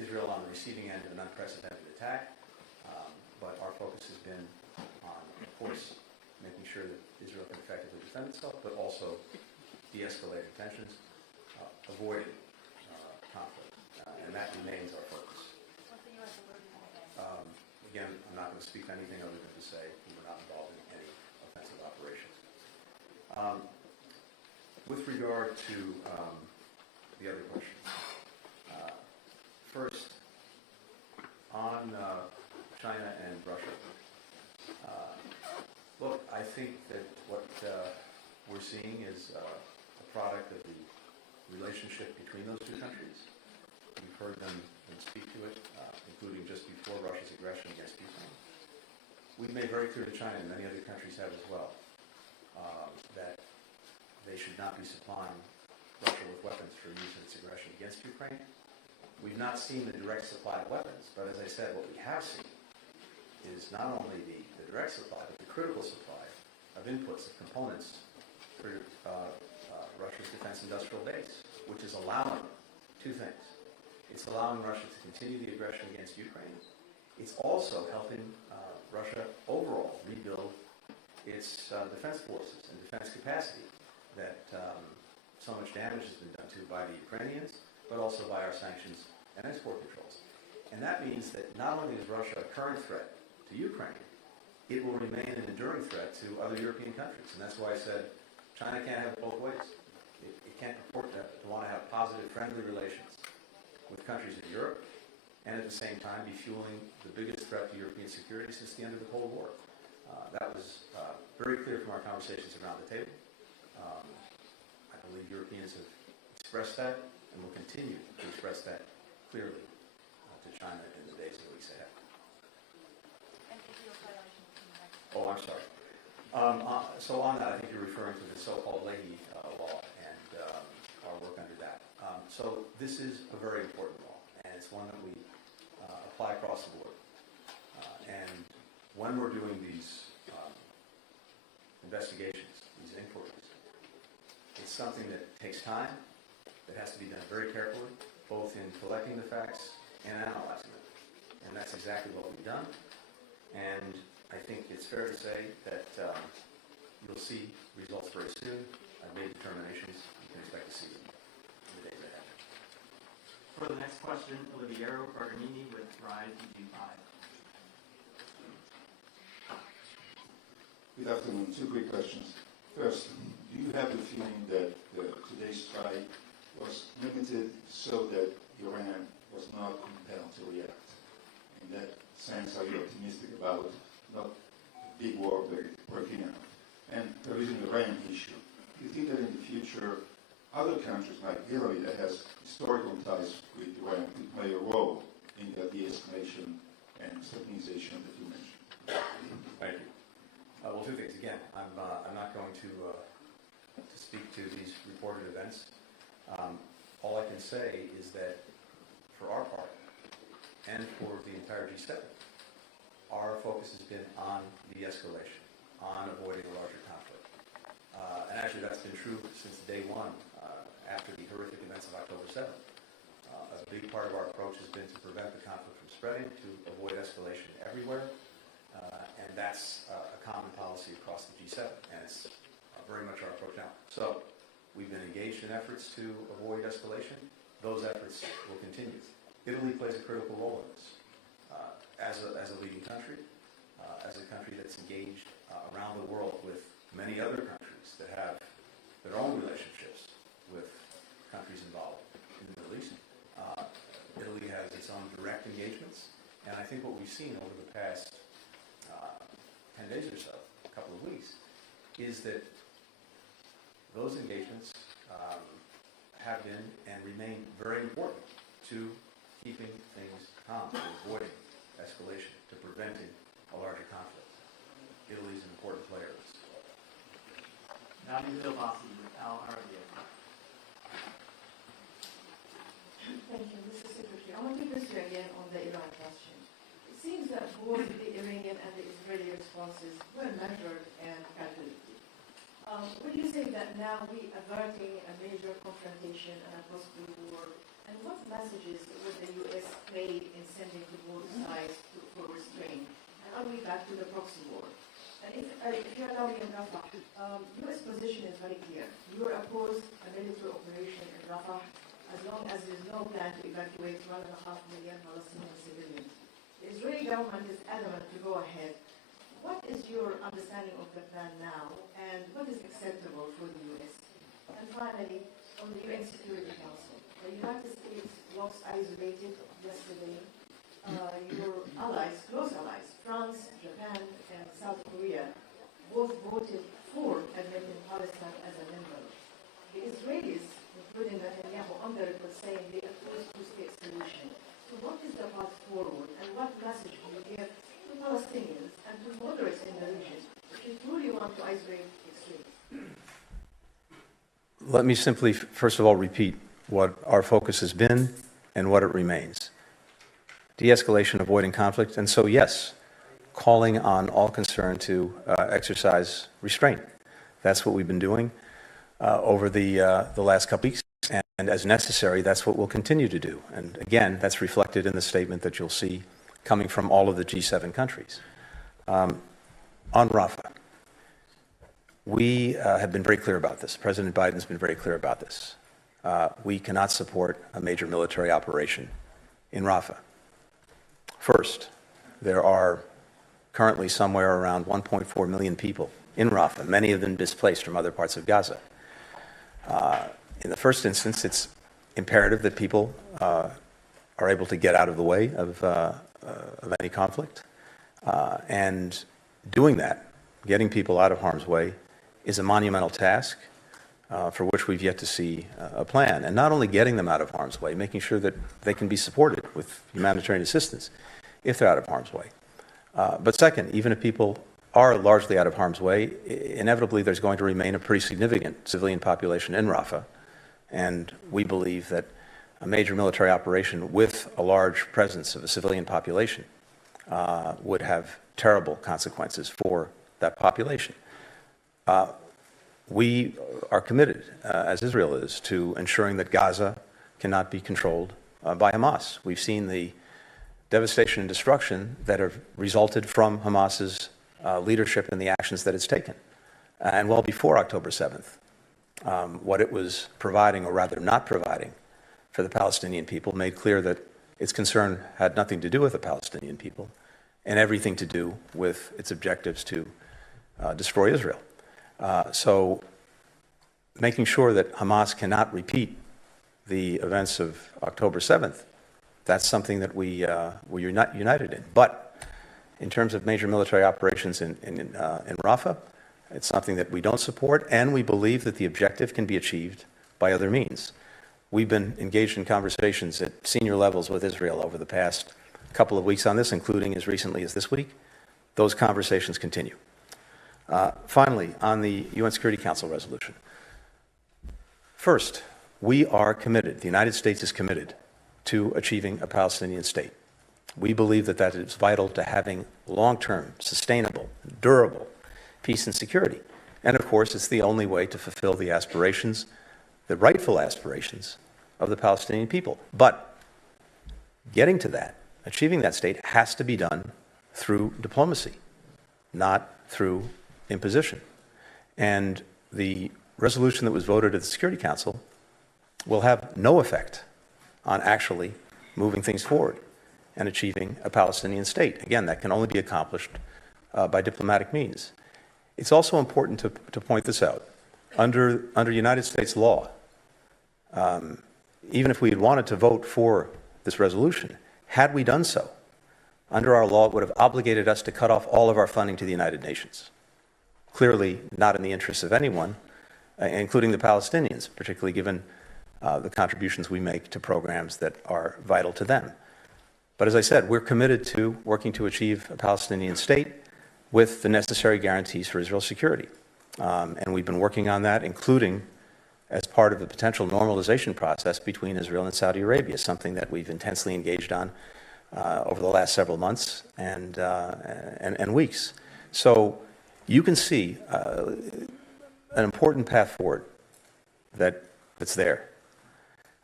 Israel on the receiving end of an unprecedented attack, but our focus has been on, of course, making sure that Israel can effectively defend itself, but also de-escalating tensions, avoiding conflict, and that remains our focus. Again, I'm not going to speak anything other than to say we were not involved in any offensive operations. With regard to the other questions, first, on China and Russia, look, I think that what we're seeing is a product of the relationship between those two countries. You've heard them speak to it, including just before Russia's aggression against Ukraine. We've made very clear to China, and many other countries have as well, that they should not be supplying Russia with weapons for use in its aggression against Ukraine. We've not seen the direct supply of weapons, but as I said, what we have seen is not only the direct supply, but the critical supply of inputs, of components for Russia's defense industrial base, which is allowing two things. It's allowing Russia to continue the aggression against Ukraine. It's also helping Russia overall rebuild its defense forces and defense capacity that so much damage has been done to by the Ukrainians, but also by our sanctions and export controls. And that means that not only is Russia a current threat to Ukraine, it will remain an enduring threat to other European countries. And that's why I said China can't have it both ways. It can't purport to want to have positive, friendly relations with countries in Europe, and at the same time be fueling the biggest threat to European security since the end of the Cold War. That was very clear from our conversations around the table. I believe Europeans have expressed that and will continue to express that clearly to China in the days and weeks ahead. Oh, I'm sorry. So on that, I think you're referring to the so-called Leahy law and our work under that. So this is a very important law, and it's one that we apply across the board. And when we're doing these investigations, these inquiries, it's something that takes time, that has to be done very carefully, both in collecting the facts and analyzing them. And that's exactly what we've done. And I think it's fair to say that you'll see results very soon. I've made determinations. You can expect to see them in the days ahead. For the next question, Oliviero Bergamini with Rise EG5. Good afternoon. Two quick questions. First, do you have the feeling that today's strike was limited so that Iran was not compelled to react? In that sense, are you optimistic about not a big war breaking out? And there is an Iran issue. Do you think that in the future, other countries like Italy that has historical ties with Iran could play a role in the de-escalation and stabilization that you mentioned? Thank you. Well, two things. Again, I'm not going to speak to these reported events. All I can say is that for our part, and for the entire G7, our focus has been on de-escalation, on avoiding a larger conflict. And actually that's been true since day one, after the horrific events of October 7th. A big part of our approach has been to prevent the conflict from spreading, to avoid escalation everywhere. And that's a common policy across the G7, and it's very much our approach now. So we've been engaged in efforts to avoid escalation. Those efforts will continue. Italy plays a critical role in this. As a leading country, as a country that's engaged around the world with many other countries that have their own relationships with countries involved in the Middle East. Italy has its own direct engagements, and I think what we've seen over the past 10 days or so, a couple of weeks, is that those engagements have been and remain very important to keeping things calm, to avoiding escalation, to preventing a larger conflict. Italy is an important player in this. Nadia Bilbassi with Al Arabiya. Thank you, Mr. Secretary. I want to press you again on the Iran question. It seems that both the Iranian and the Israeli responses were measured and calculated. Would you say that now we are averting a major confrontation and a possible war, And what messages would the U.S. play in sending to both sides for restraint? And are we back to the proxy war? And if you allow me, in Rafa, U.S. position is very clear. You are opposed a military operation in Rafa as long as there is no plan to evacuate 1.5 million Palestinian civilians. The Israeli government is adamant to go ahead. What is your understanding of the plan now, and what is acceptable for the U.S.? And finally, on the UN Security Council, the United States was isolated yesterday. Your allies, close allies, France, Japan, and South Korea, both voted for admitting Palestine as a member. The Israelis, including Netanyahu, on the record saying they oppose two-state solution. So what is the path forward, and what message do you give to Palestinians and to moderates in the region if you truly want to isolate extremism? Let me simply, first of all, repeat what our focus has been and what it remains. De-escalation, avoiding conflict, and so yes, calling on all concerned to exercise restraint. That's what we've been doing over the last couple weeks, and as necessary, that's what we'll continue to do. And again, that's reflected in the statement that you'll see coming from all of the G7 countries. On Rafa, we have been very clear about this. President Biden's been very clear about this. We cannot support a major military operation in Rafa. First, there are currently somewhere around 1.4 million people in Rafa, many of them displaced from other parts of Gaza. In the first instance, it's imperative that people are able to get out of the way of any conflict. And doing that, getting people out of harm's way, is a monumental task for which we've yet to see a plan. And not only getting them out of harm's way, making sure that they can be supported with humanitarian assistance if they're out of harm's way. But second, even if people are largely out of harm's way, inevitably there's going to remain a pretty significant civilian population in Rafah. And we believe that a major military operation with a large presence of a civilian population would have terrible consequences for that population. We are committed, as Israel is, to ensuring that Gaza cannot be controlled by Hamas. We've seen the devastation and destruction that have resulted from Hamas's leadership and the actions that it's taken. And well before October 7th, what it was providing, or rather not providing, for the Palestinian people made clear that its concern had nothing to do with the Palestinian people and everything to do with its objectives to destroy Israel. So making sure that Hamas cannot repeat the events of October 7th, that's something that we're united in. But in terms of major military operations in Rafah, it's something that we don't support, and we believe that the objective can be achieved by other means. We've been engaged in conversations at senior levels with Israel over the past couple of weeks on this, including as recently as this week. Those conversations continue. Finally, on the UN Security Council resolution. First, we are committed, the United States is committed to achieving a Palestinian state. We believe that that is vital to having long-term, sustainable, durable peace and security. And of course, it's the only way to fulfill the aspirations, the rightful aspirations of the Palestinian people. But getting to that, achieving that state, has to be done through diplomacy, not through imposition. And the resolution that was voted at the Security Council will have no effect on actually moving things forward and achieving a Palestinian state. Again, that can only be accomplished by diplomatic means. It's also important to point this out. Under United States law, even if we had wanted to vote for this resolution, had we done so, under our law, it would have obligated us to cut off all of our funding to the United Nations. Clearly not in the interests of anyone, including the Palestinians, particularly given the contributions we make to programs that are vital to them. But as I said, we're committed to working to achieve a Palestinian state with the necessary guarantees for Israel's security. And we've been working on that, including as part of the potential normalization process between Israel and Saudi Arabia, something that we've intensely engaged on over the last several months and weeks. So you can see an important path forward that's there.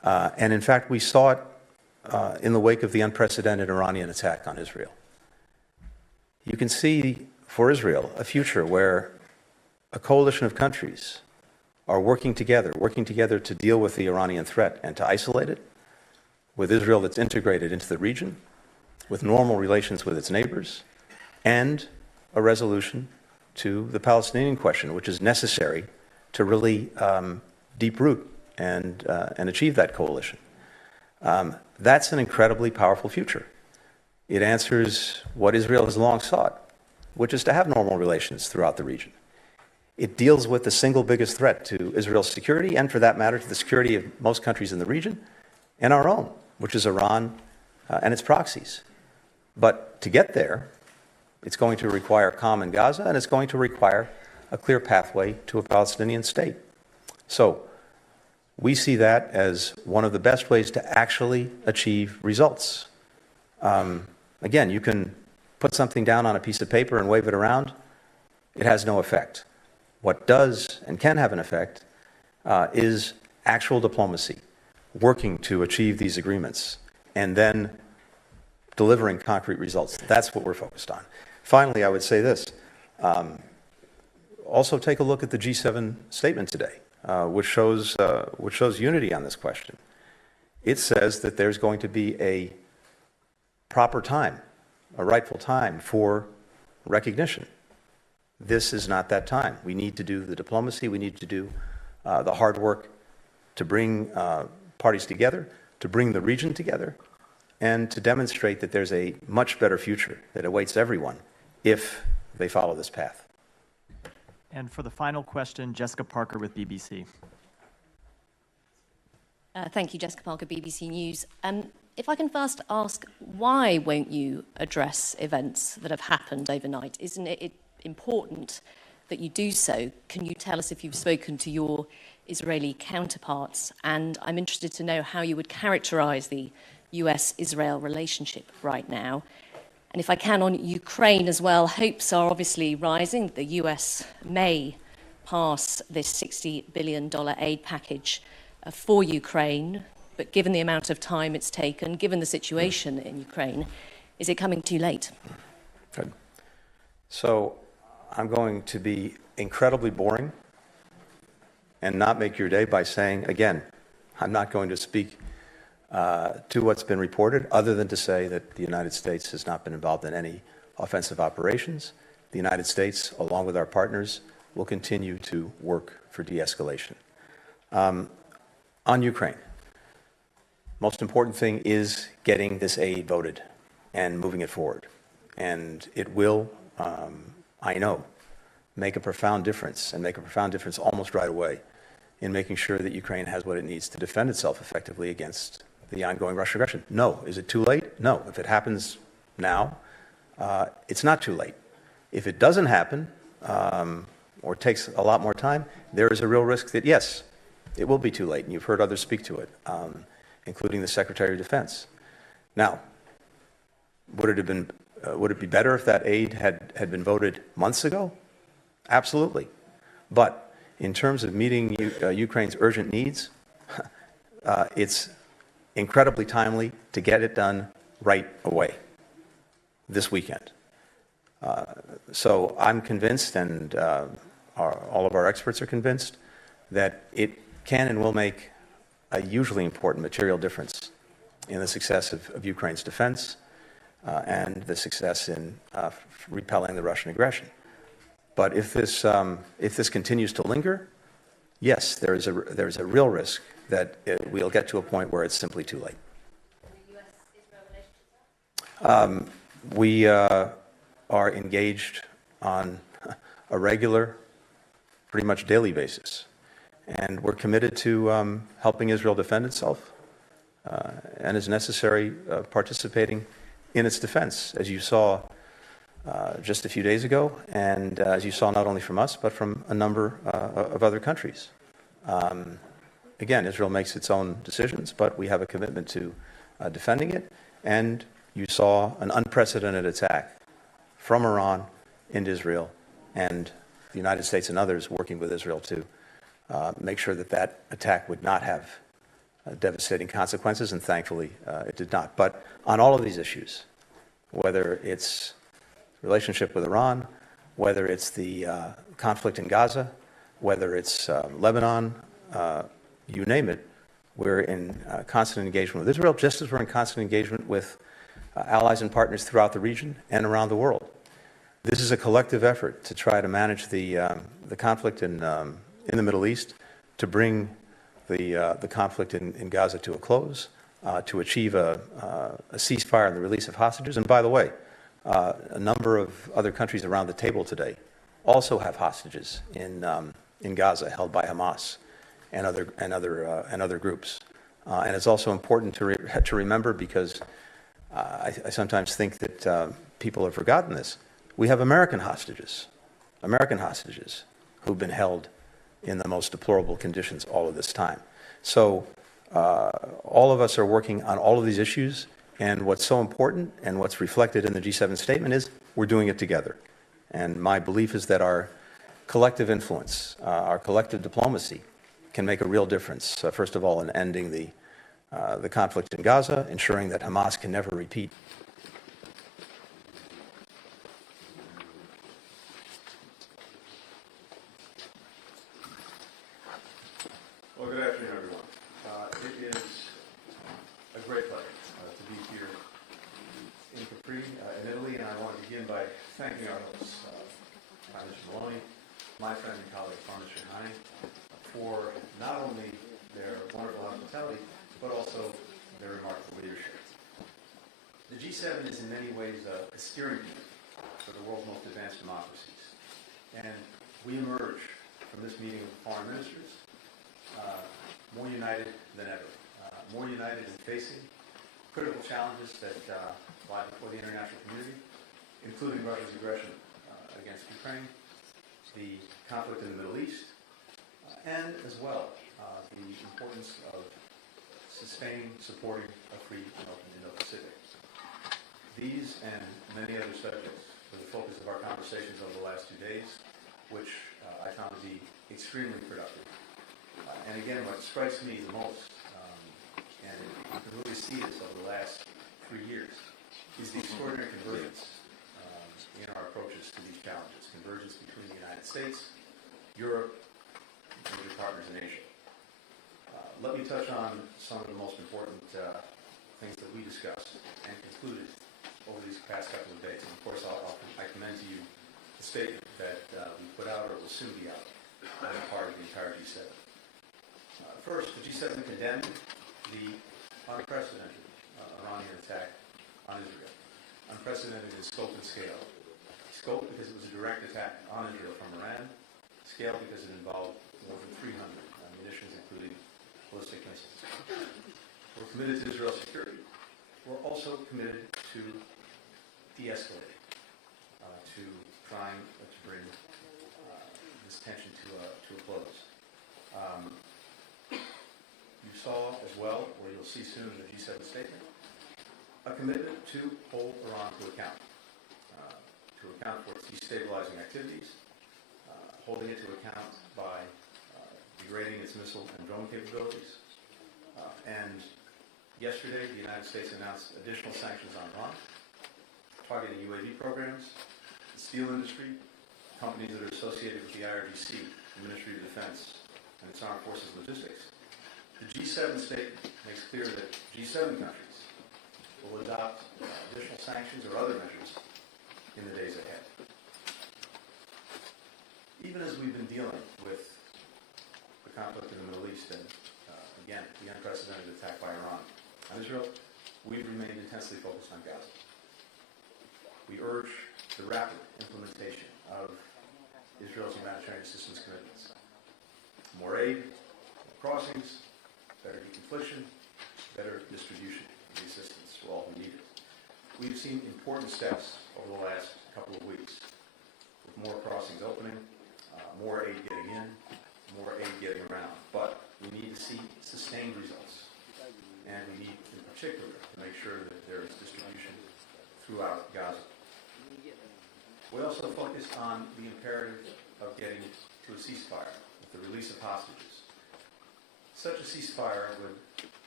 And in fact, we saw it in the wake of the unprecedented Iranian attack on Israel. You can see for Israel a future where a coalition of countries are working together to deal with the Iranian threat and to isolate it, with Israel that's integrated into the region, with normal relations with its neighbors, and a resolution to the Palestinian question, which is necessary to really deep root and achieve that coalition. That's an incredibly powerful future. It answers what Israel has long sought, which is to have normal relations throughout the region. It deals with the single biggest threat to Israel's security, and for that matter, to the security of most countries in the region, and our own, which is Iran and its proxies. But to get there, it's going to require calm in Gaza, and it's going to require a clear pathway to a Palestinian state. So we see that as one of the best ways to actually achieve results. Again, you can put something down on a piece of paper and wave it around. It has no effect. What does and can have an effect is actual diplomacy, working to achieve these agreements, and then delivering concrete results. That's what we're focused on. Finally, I would say this. Also take a look at the G7 statement today, which shows unity on this question. It says that there's going to be a proper time, a rightful time for recognition. This is not that time. We need to do the diplomacy. We need to do the hard work to bring parties together, to bring the region together, and to demonstrate that there's a much better future that awaits everyone if they follow this path. And for the final question, Jessica Parker with BBC. Thank you, Jessica Parker, BBC News. If I can first ask, why won't you address events that have happened overnight? Isn't it important that you do so? Can you tell us if you've spoken to your Israeli counterparts? And I'm interested to know how you would characterize the US-Israel relationship right now. And if I can, on Ukraine as well, hopes are obviously rising. The US may pass this $60 billion aid package for Ukraine, but given the amount of time it's taken, given the situation in Ukraine, is it coming too late? Good. So I'm going to be incredibly boring and not make your day by saying, again, I'm not going to speak to what's been reported, other than to say that the United States has not been involved in any offensive operations. The United States, along with our partners, will continue to work for de-escalation. On Ukraine, most important thing is getting this aid voted and moving it forward. And it will, I know, make a profound difference, and make a profound difference almost right away in making sure that Ukraine has what it needs to defend itself effectively against the ongoing Russian aggression. No. Is it too late? No. If it happens now, it's not too late. If it doesn't happen, or takes a lot more time, there is a real risk that, yes, it will be too late, and you've heard others speak to it, including the Secretary of Defense. Now, would it be better if that aid had been voted months ago? Absolutely. But in terms of meeting Ukraine's urgent needs, it's incredibly timely to get it done right away, this weekend. So I'm convinced, and all of our experts are convinced, that it can and will make a hugely important material difference in the success of Ukraine's defense and the success in repelling the Russian aggression. But if this continues to linger, yes, there is a real risk that we'll get to a point where it's simply too late. We are engaged on a regular, pretty much daily basis. And we're committed to helping Israel defend itself and, as necessary, participating in its defense, as you saw just a few days ago, and as you saw not only from us, but from a number of other countries. Again, Israel makes its own decisions, but we have a commitment to defending it. And you saw an unprecedented attack from Iran into Israel, and the United States and others working with Israel to make sure that that attack would not have devastating consequences, and thankfully it did not. But on all of these issues, whether it's relationship with Iran, whether it's the conflict in Gaza, whether it's Lebanon, you name it, we're in constant engagement with Israel, just as we're in constant engagement with allies and partners throughout the region and around the world. This is a collective effort to try to manage the conflict in the Middle East, to bring the conflict in Gaza to a close, to achieve a ceasefire and the release of hostages. And by the way, a number of other countries around the table today also have hostages in Gaza held by Hamas and other groups. And it's also important to remember, because I sometimes think that people have forgotten this. We have American hostages who've been held in the most deplorable conditions all of this time. So all of us are working on all of these issues, and what's so important and what's reflected in the G7 statement is we're doing it together. And my belief is that our collective influence, our collective diplomacy can make a real difference, first of all, in ending the conflict in Gaza, ensuring that Hamas can never repeat. Well, good afternoon, everyone. It is a great pleasure to be here in Capri, in Italy, and I want to begin by thanking our hosts, Prime Minister Maloney, my friend and colleague, Prime Minister Leahy, for not only their wonderful hospitality, but also their remarkable leadership. The G7 is in many ways a steering wheel for the world's most advanced democracies, and we emerge from this meeting of foreign ministers more united than ever, more united in facing critical challenges that lie before the international community, including Russia's aggression against Ukraine, the conflict in the Middle East, and as well the importance of sustaining, supporting a free and open Indo-Pacific. These and many other subjects were the focus of our conversations over the last 2 days, which I found to be extremely productive. And again, what strikes me the most, and you can really see this over the last 3 years, is the extraordinary convergence in our approaches to these challenges. Convergence between the United States, Europe, and major partners in Asia. Let me touch on some of the most important things that we discussed and concluded over these past couple of days. And of course, I commend to you the statement that we put out, or will soon be out, on the part of the entire G7. First, the G7 condemned the unprecedented Iranian attack on Israel. Unprecedented in scope and scale. Scope because it was a direct attack on Israel from Iran. Scale because it involved more than 300 munitions, including ballistic missiles. We're committed to Israel's security. We're also committed to de-escalating, to trying to bring this tension to a close. You saw as well, or you'll see soon in the G7 statement, a commitment to hold Iran to account for its destabilizing activities, holding it to account by degrading its missile and drone capabilities. And yesterday, the United States announced additional sanctions on Iran, targeting UAV programs, the steel industry, companies that are associated with the IRGC, the Ministry of Defense, and its armed forces logistics. The G7 statement makes clear that G7 countries will adopt additional sanctions or other measures in the days ahead. Even as we've been dealing with the conflict in the Middle East and, again, the unprecedented attack by Iran on Israel, we've remained intensely focused on Gaza. We urge the rapid implementation of Israel's humanitarian assistance commitments. More aid, more crossings, better deconfliction, better distribution of the assistance for all who need it. We've seen important steps over the last couple of weeks, with more crossings opening, more aid getting in, more aid getting around. But we need to see sustained results. And we need, in particular, to make sure that there is distribution throughout Gaza. We also focused on the imperative of getting to a ceasefire with the release of hostages. Such a ceasefire would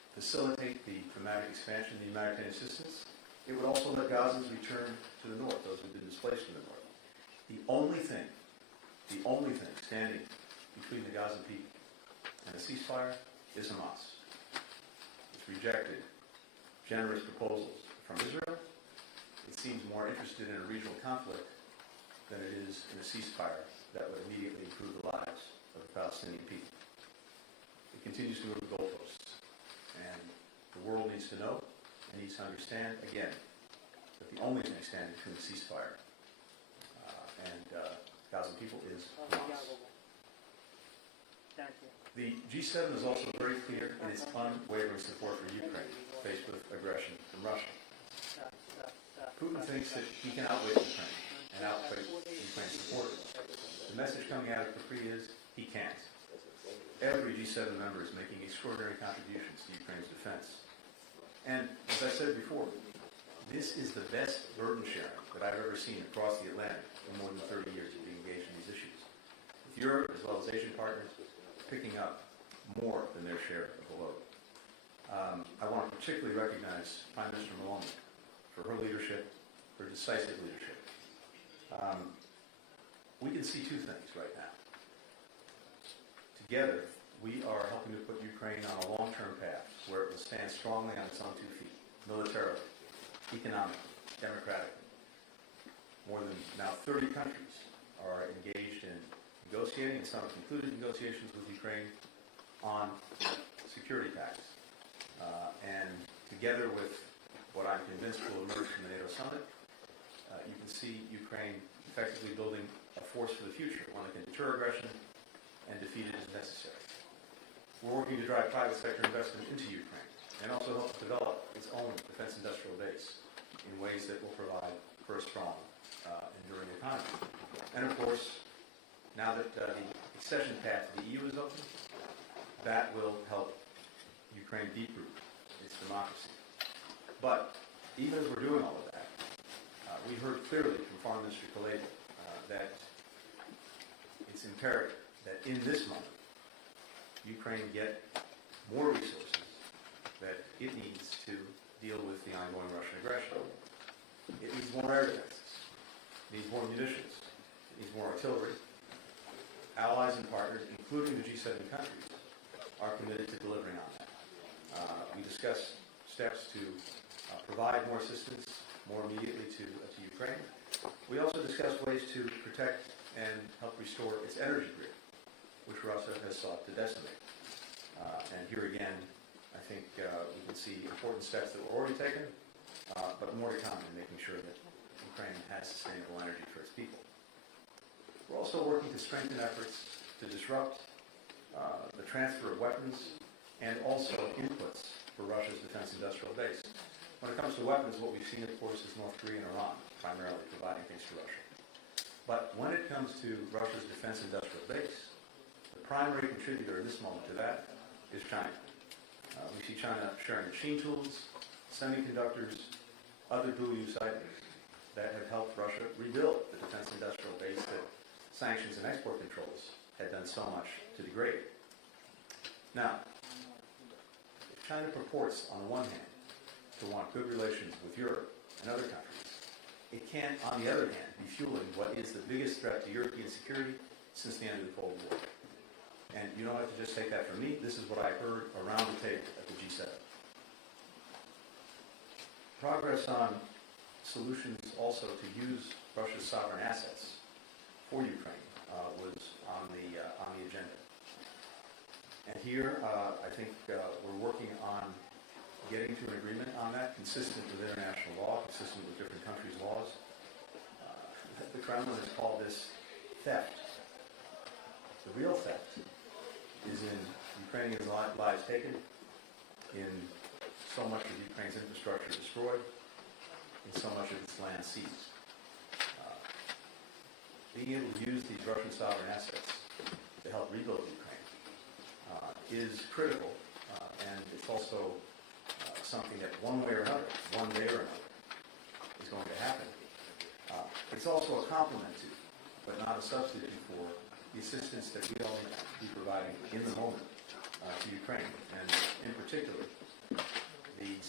facilitate the dramatic expansion of the humanitarian assistance. It would also let Gazans return to the north, those who've been displaced from the north. The only thing standing between the Gazan people and a ceasefire is Hamas. It's rejected generous proposals from Israel. It seems more interested in a regional conflict than it is in a ceasefire that would immediately improve the lives of the Palestinian people. It continues to move the goalposts, and the world needs to know and needs to understand, again, that the only thing standing between the ceasefire and Gazan people is Hamas. The G7 is also very clear in its unwavering support for Ukraine, faced with aggression from Russia. Putin thinks that he can outwit Ukraine and outwit Ukraine's supporters. The message coming out of Capri is he can't. Every G7 member is making extraordinary contributions to Ukraine's defense. And as I said before, this is the best burden sharing that I've ever seen across the Atlantic in more than 30 years of being engaged in these issues. With Europe, as well as Asian partners, picking up more than their share of the load. I want to particularly recognize Prime Minister Maloney for her leadership, her decisive leadership. We can see two things right now. Together, we are helping to put Ukraine on a long-term path where it will stand strongly on its own 2 feet, militarily, economically, democratically. More than now 30 countries are engaged in negotiating, and some have concluded negotiations with Ukraine on security pacts. And together with what I'm convinced will emerge from the NATO summit, you can see Ukraine effectively building a force for the future, one that can deter aggression and defeat it as necessary. We're working to drive private sector investment into Ukraine and also help develop its own defense industrial base in ways that will provide for a strong, enduring economy. And of course, now that the accession path to the EU is open, that will help Ukraine deep-root its democracy. But even as we're doing all of that, we heard clearly from Foreign Minister Kuleba that it's imperative that in this moment, Ukraine get more resources that it needs to deal with the ongoing Russian aggression. It needs more air defenses. It needs more munitions. It needs more artillery. Allies and partners, including the G7 countries, are committed to delivering on that. We discussed steps to provide more assistance more immediately to Ukraine. We also discussed ways to protect and help restore its energy grid, which Russia has sought to decimate. And here again, I think we can see important steps that were already taken, but more to come in making sure that Ukraine has sustainable energy for its people. We're also working to strengthen efforts to disrupt the transfer of weapons and also inputs for Russia's defense industrial base. When it comes to weapons, what we've seen, of course, is North Korea and Iran primarily providing things to Russia. But when it comes to Russia's defense industrial base, the primary contributor in this moment to that is China. We see China sharing machine tools, semiconductors, other dual-use items that have helped Russia rebuild the defense industrial base that sanctions and export controls had done so much to degrade. Now, if China purports, on the one hand, to want good relations with Europe and other countries, it can, on the other hand, be fueling what is the biggest threat to European security since the end of the Cold War. And you don't have to just take that from me. This is what I heard around the table at the G7. Progress on solutions also to use Russia's sovereign assets for Ukraine was on the agenda. And here, I think we're working on getting to an agreement on that, consistent with international law, consistent with different countries' laws. The Kremlin has called this theft. The real theft is in Ukrainian lives taken, in so much of Ukraine's infrastructure destroyed, in so much of its land seized. Being able to use these Russian sovereign assets to help rebuild Ukraine is critical, and it's also something that one way or another, one day or another, is going to happen. It's also a complement to, but not a substitute for, the assistance that we all need to be providing in the moment to Ukraine, and in particular,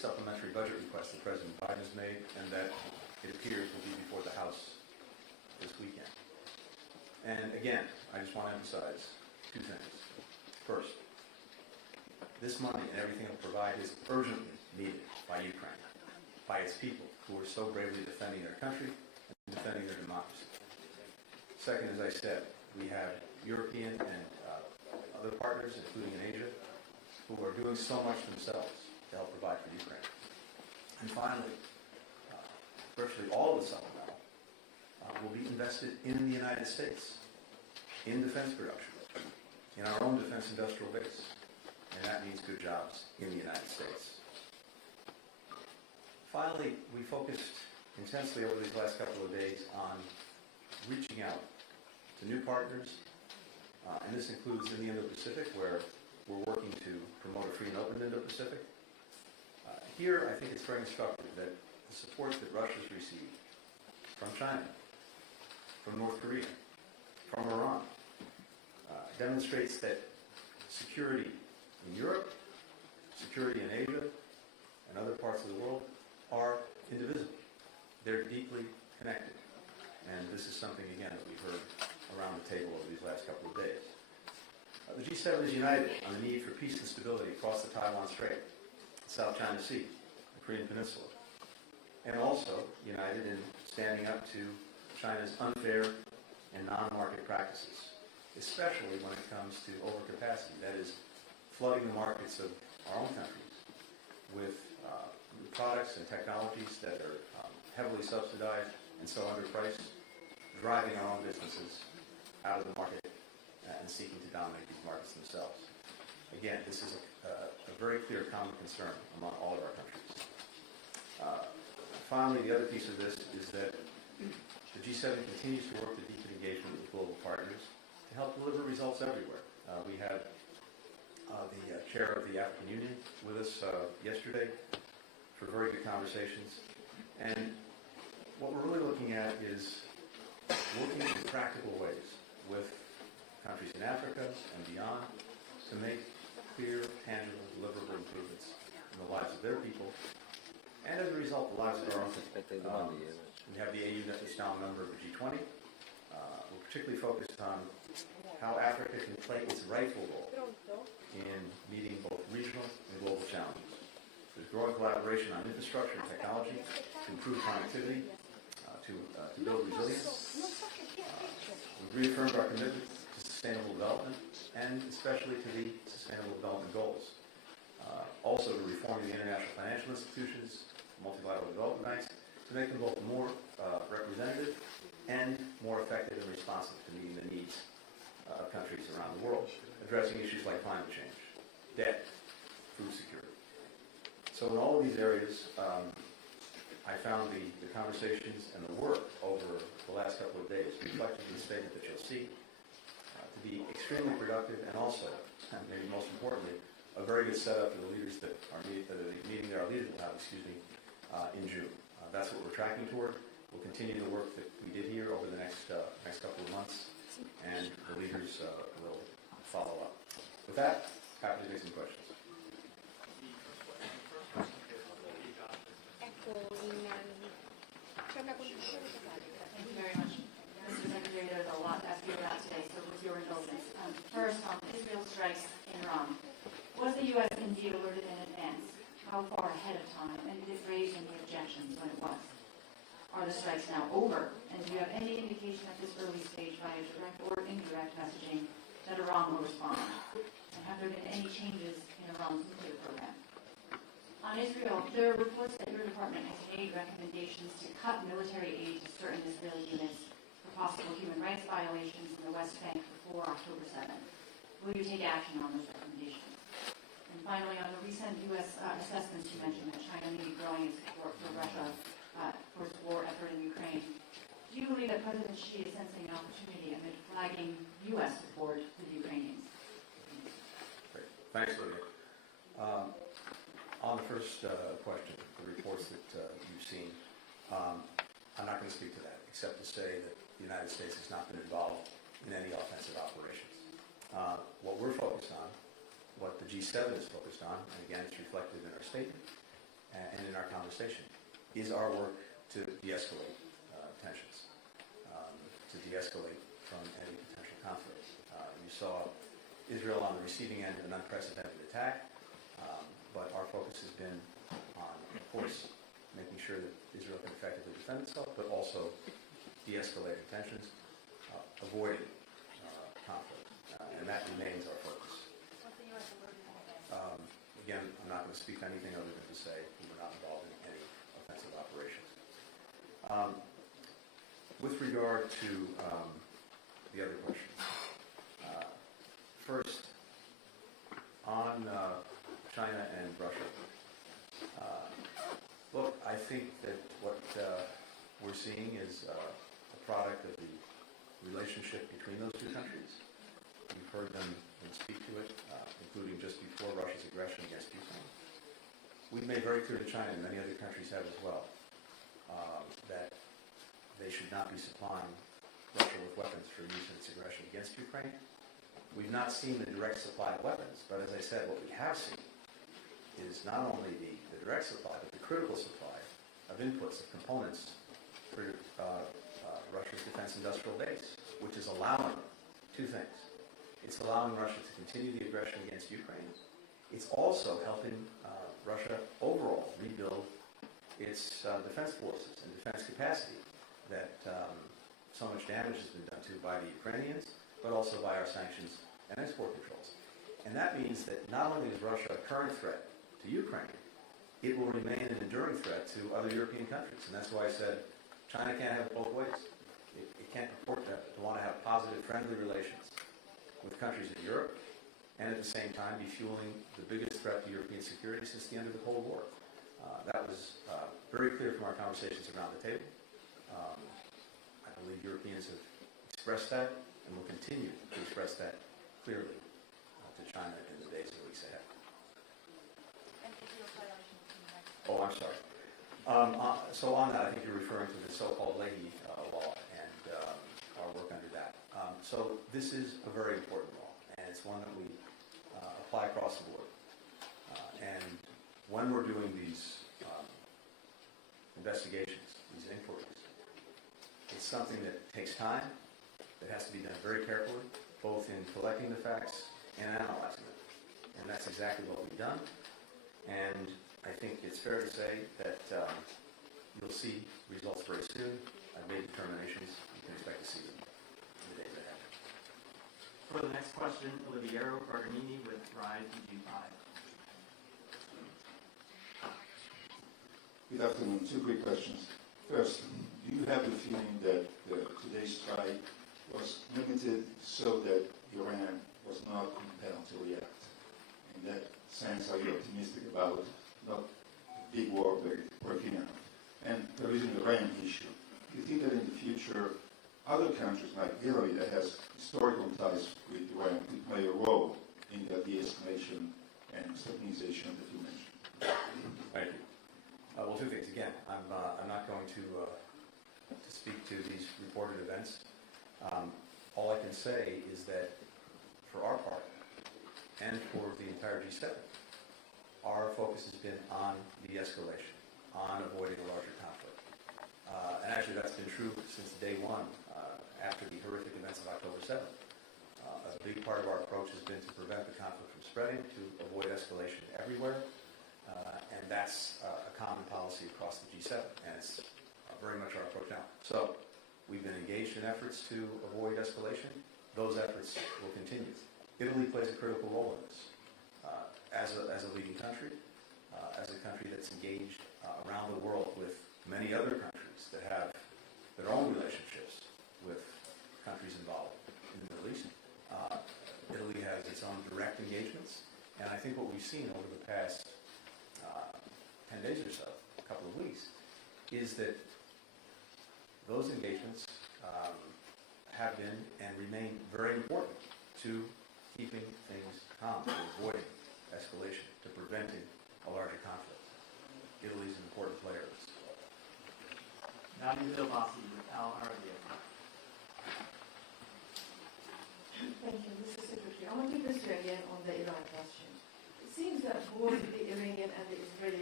supplementary budget request that President Biden has made and that it appears will be before the House this weekend. And again, I just want to emphasize two things. First, this money and everything it will provide is urgently needed by Ukraine, by its people who are so bravely defending their country and defending their democracy. Second, as I said, we have European and other partners, including in Asia, who are doing so much themselves to help provide for Ukraine. And finally, virtually all of the supplemental will be invested in the United States, in defense production, in our own defense industrial base. And that means good jobs in the United States. Finally, we focused intensely over these last couple of days on reaching out to new partners, and this includes in the Indo-Pacific, where we're working to promote a free and open Indo-Pacific. Here, I think it's very instructive that the support that Russia's received from China, from North Korea, from Iran, demonstrates that security in Europe, security in Asia, and other parts of the world are indivisible. They're deeply connected. And this is something, again, that we've heard around the table over these last couple of days. The G7 is united on the need for peace and stability across the Taiwan Strait, the South China Sea, the Korean Peninsula, and also united in standing up to China's unfair and non-market practices, especially when it comes to overcapacity, that is, flooding the markets of our own countries with products and technologies that are heavily subsidized and so underpriced, driving our own businesses out of the market and seeking to dominate these markets themselves. Again, this is a very clear common concern among all of our countries. Finally, the other piece of this is that the G7 continues to work to deepen engagement with global partners to help deliver results everywhere. We had the chair of the African Union with us yesterday for very good conversations. And what we're really looking at is working in practical ways with countries in Africa and beyond to make clear, tangible, deliverable improvements in the lives of their people and, as a result, the lives of our own people. We have the AU that is now a member of the G20. We're particularly focused on how Africa can play its rightful role in meeting both regional and global challenges. There's growing collaboration on infrastructure and technology to improve connectivity, to build resilience. We've reaffirmed our commitment to sustainable development and especially to the Sustainable Development Goals. Also to reform the international financial institutions, multilateral development banks, to make them both more representative and more effective and responsive to meeting the needs of countries around the world, addressing issues like climate change, debt, food security. So in all of these areas, I found the conversations and the work over the last couple of days, reflected in the statement that you'll see, to be extremely productive and also, and maybe most importantly, a very good setup for the leaders that are meeting that our leaders will have, in June. That's what we're tracking toward. We'll continue the work that we did here over the next couple of months, and the leaders will follow up. With that, happy to take some questions. Thank you very much. Mr. Secretary, there's a lot to ask you about today, so with your indulgence. First, on Israel strikes in Iran. Was the U.S. indeed alerted in advance? How far ahead of time? And did it raise any objections when it was? Are the strikes now over? And do you have any indication at this early stage via direct or indirect messaging that Iran will respond? And have there been any changes in Iran's nuclear program? On Israel, there are reports that your department has made recommendations to cut military aid to certain Israeli units for possible human rights violations in the West Bank before October 7th. Will you take action on those recommendations? And finally, on the recent U.S. assessments, you mentioned that China may be growing its support for Russia for its war effort in Ukraine. Do you believe that President Xi is sensing an opportunity amid flagging U.S. support for the Ukrainians? Great. Thanks, Lydia. On the first question, the reports that you've seen, I'm not going to speak to that, except to say that the United States has not been involved in any offensive operations. What we're focused on, what the G7 is focused on, and again, it's reflected in our statement, and in our conversation, is our work to de-escalate tensions, to de-escalate from any potential conflict. You saw Israel on the receiving end of an unprecedented attack, but our focus has been on, of course, making sure that Israel can effectively defend itself, but also de-escalating tensions, avoiding conflict, and that remains our focus. Again, I'm not going to speak anything other than to say we were not involved in any offensive operations. With regard to the other questions, first, on China and Russia, look, I think that what we're seeing is a product of the relationship between those two countries. You've heard them speak to it, including just before Russia's aggression against Ukraine. We've made very clear to China, and many other countries have as well, that they should not be supplying Russia with weapons for use in its aggression against Ukraine. We've not seen the direct supply of weapons, but as I said, what we have seen is not only the direct supply, but the critical supply of inputs, of components for Russia's defense industrial base, which is allowing two things. It's allowing Russia to continue the aggression against Ukraine. It's also helping Russia overall rebuild its defense forces and defense capacity that so much damage has been done to by the Ukrainians, but also by our sanctions and export controls. And that means that not only is Russia a current threat to Ukraine, it will remain an enduring threat to other European countries. And that's why I said China can't have it both ways. It can't purport to want to have positive, friendly relations with countries in Europe and at the same time be fueling the biggest threat to European security since the end of the Cold War. That was very clear from our conversations around the table. I believe Europeans have expressed that and will continue to express that clearly to China in the days and weeks ahead. Oh, I'm sorry. So on that, I think you're referring to the so-called Leahy law and our work under that. So this is a very important law, and it's one that we apply across the board. And when we're doing these investigations, these inquiries, it's something that takes time, that has to be done very carefully, both in collecting the facts and analyzing them. And that's exactly what we've done. And I think it's fair to say that you'll see results very soon. I've made determinations. You can expect to see them in the days ahead. For the next question, Oliviero Garganini with Rise EG5. Good afternoon. Two quick questions. First, do you have the feeling that today's strike was limited so that Iran was not compelled to react? In that sense, are you optimistic about not big war breaking out? And there is an Iran issue. Do you think that in the future, other countries like Italy that has historical ties with Iran could play a role in the de-escalation and stabilization that you mentioned? Thank you. Well, two things. Again, I'm not going to speak to these reported events. All I can say is that for our part, and for the entire G7, our focus has been on de-escalation, on avoiding a larger conflict. And actually that's been true since day one, after the horrific events of October 7th. A big part of our approach has been to prevent the conflict from spreading, to avoid escalation everywhere. And that's a common policy across the G7, and it's very much our approach now. So we've been engaged in efforts to avoid escalation. Those efforts will continue. Italy plays a critical role in this. As a leading country, as a country that's engaged around the world with many other countries that have their own relationships with countries involved in the Middle East. Italy has its own direct engagements, and I think what we've seen over the past 10 days or so, a couple of weeks, is that those engagements have been and remain very important to keeping things calm, to avoiding escalation, to preventing a larger conflict. Italy is an important player in this. Nadia Delbasi with Al Arabiya. Thank you, Mr. Secretary. I want to press you again on the Iran question. It seems that both the Iranian and the Israeli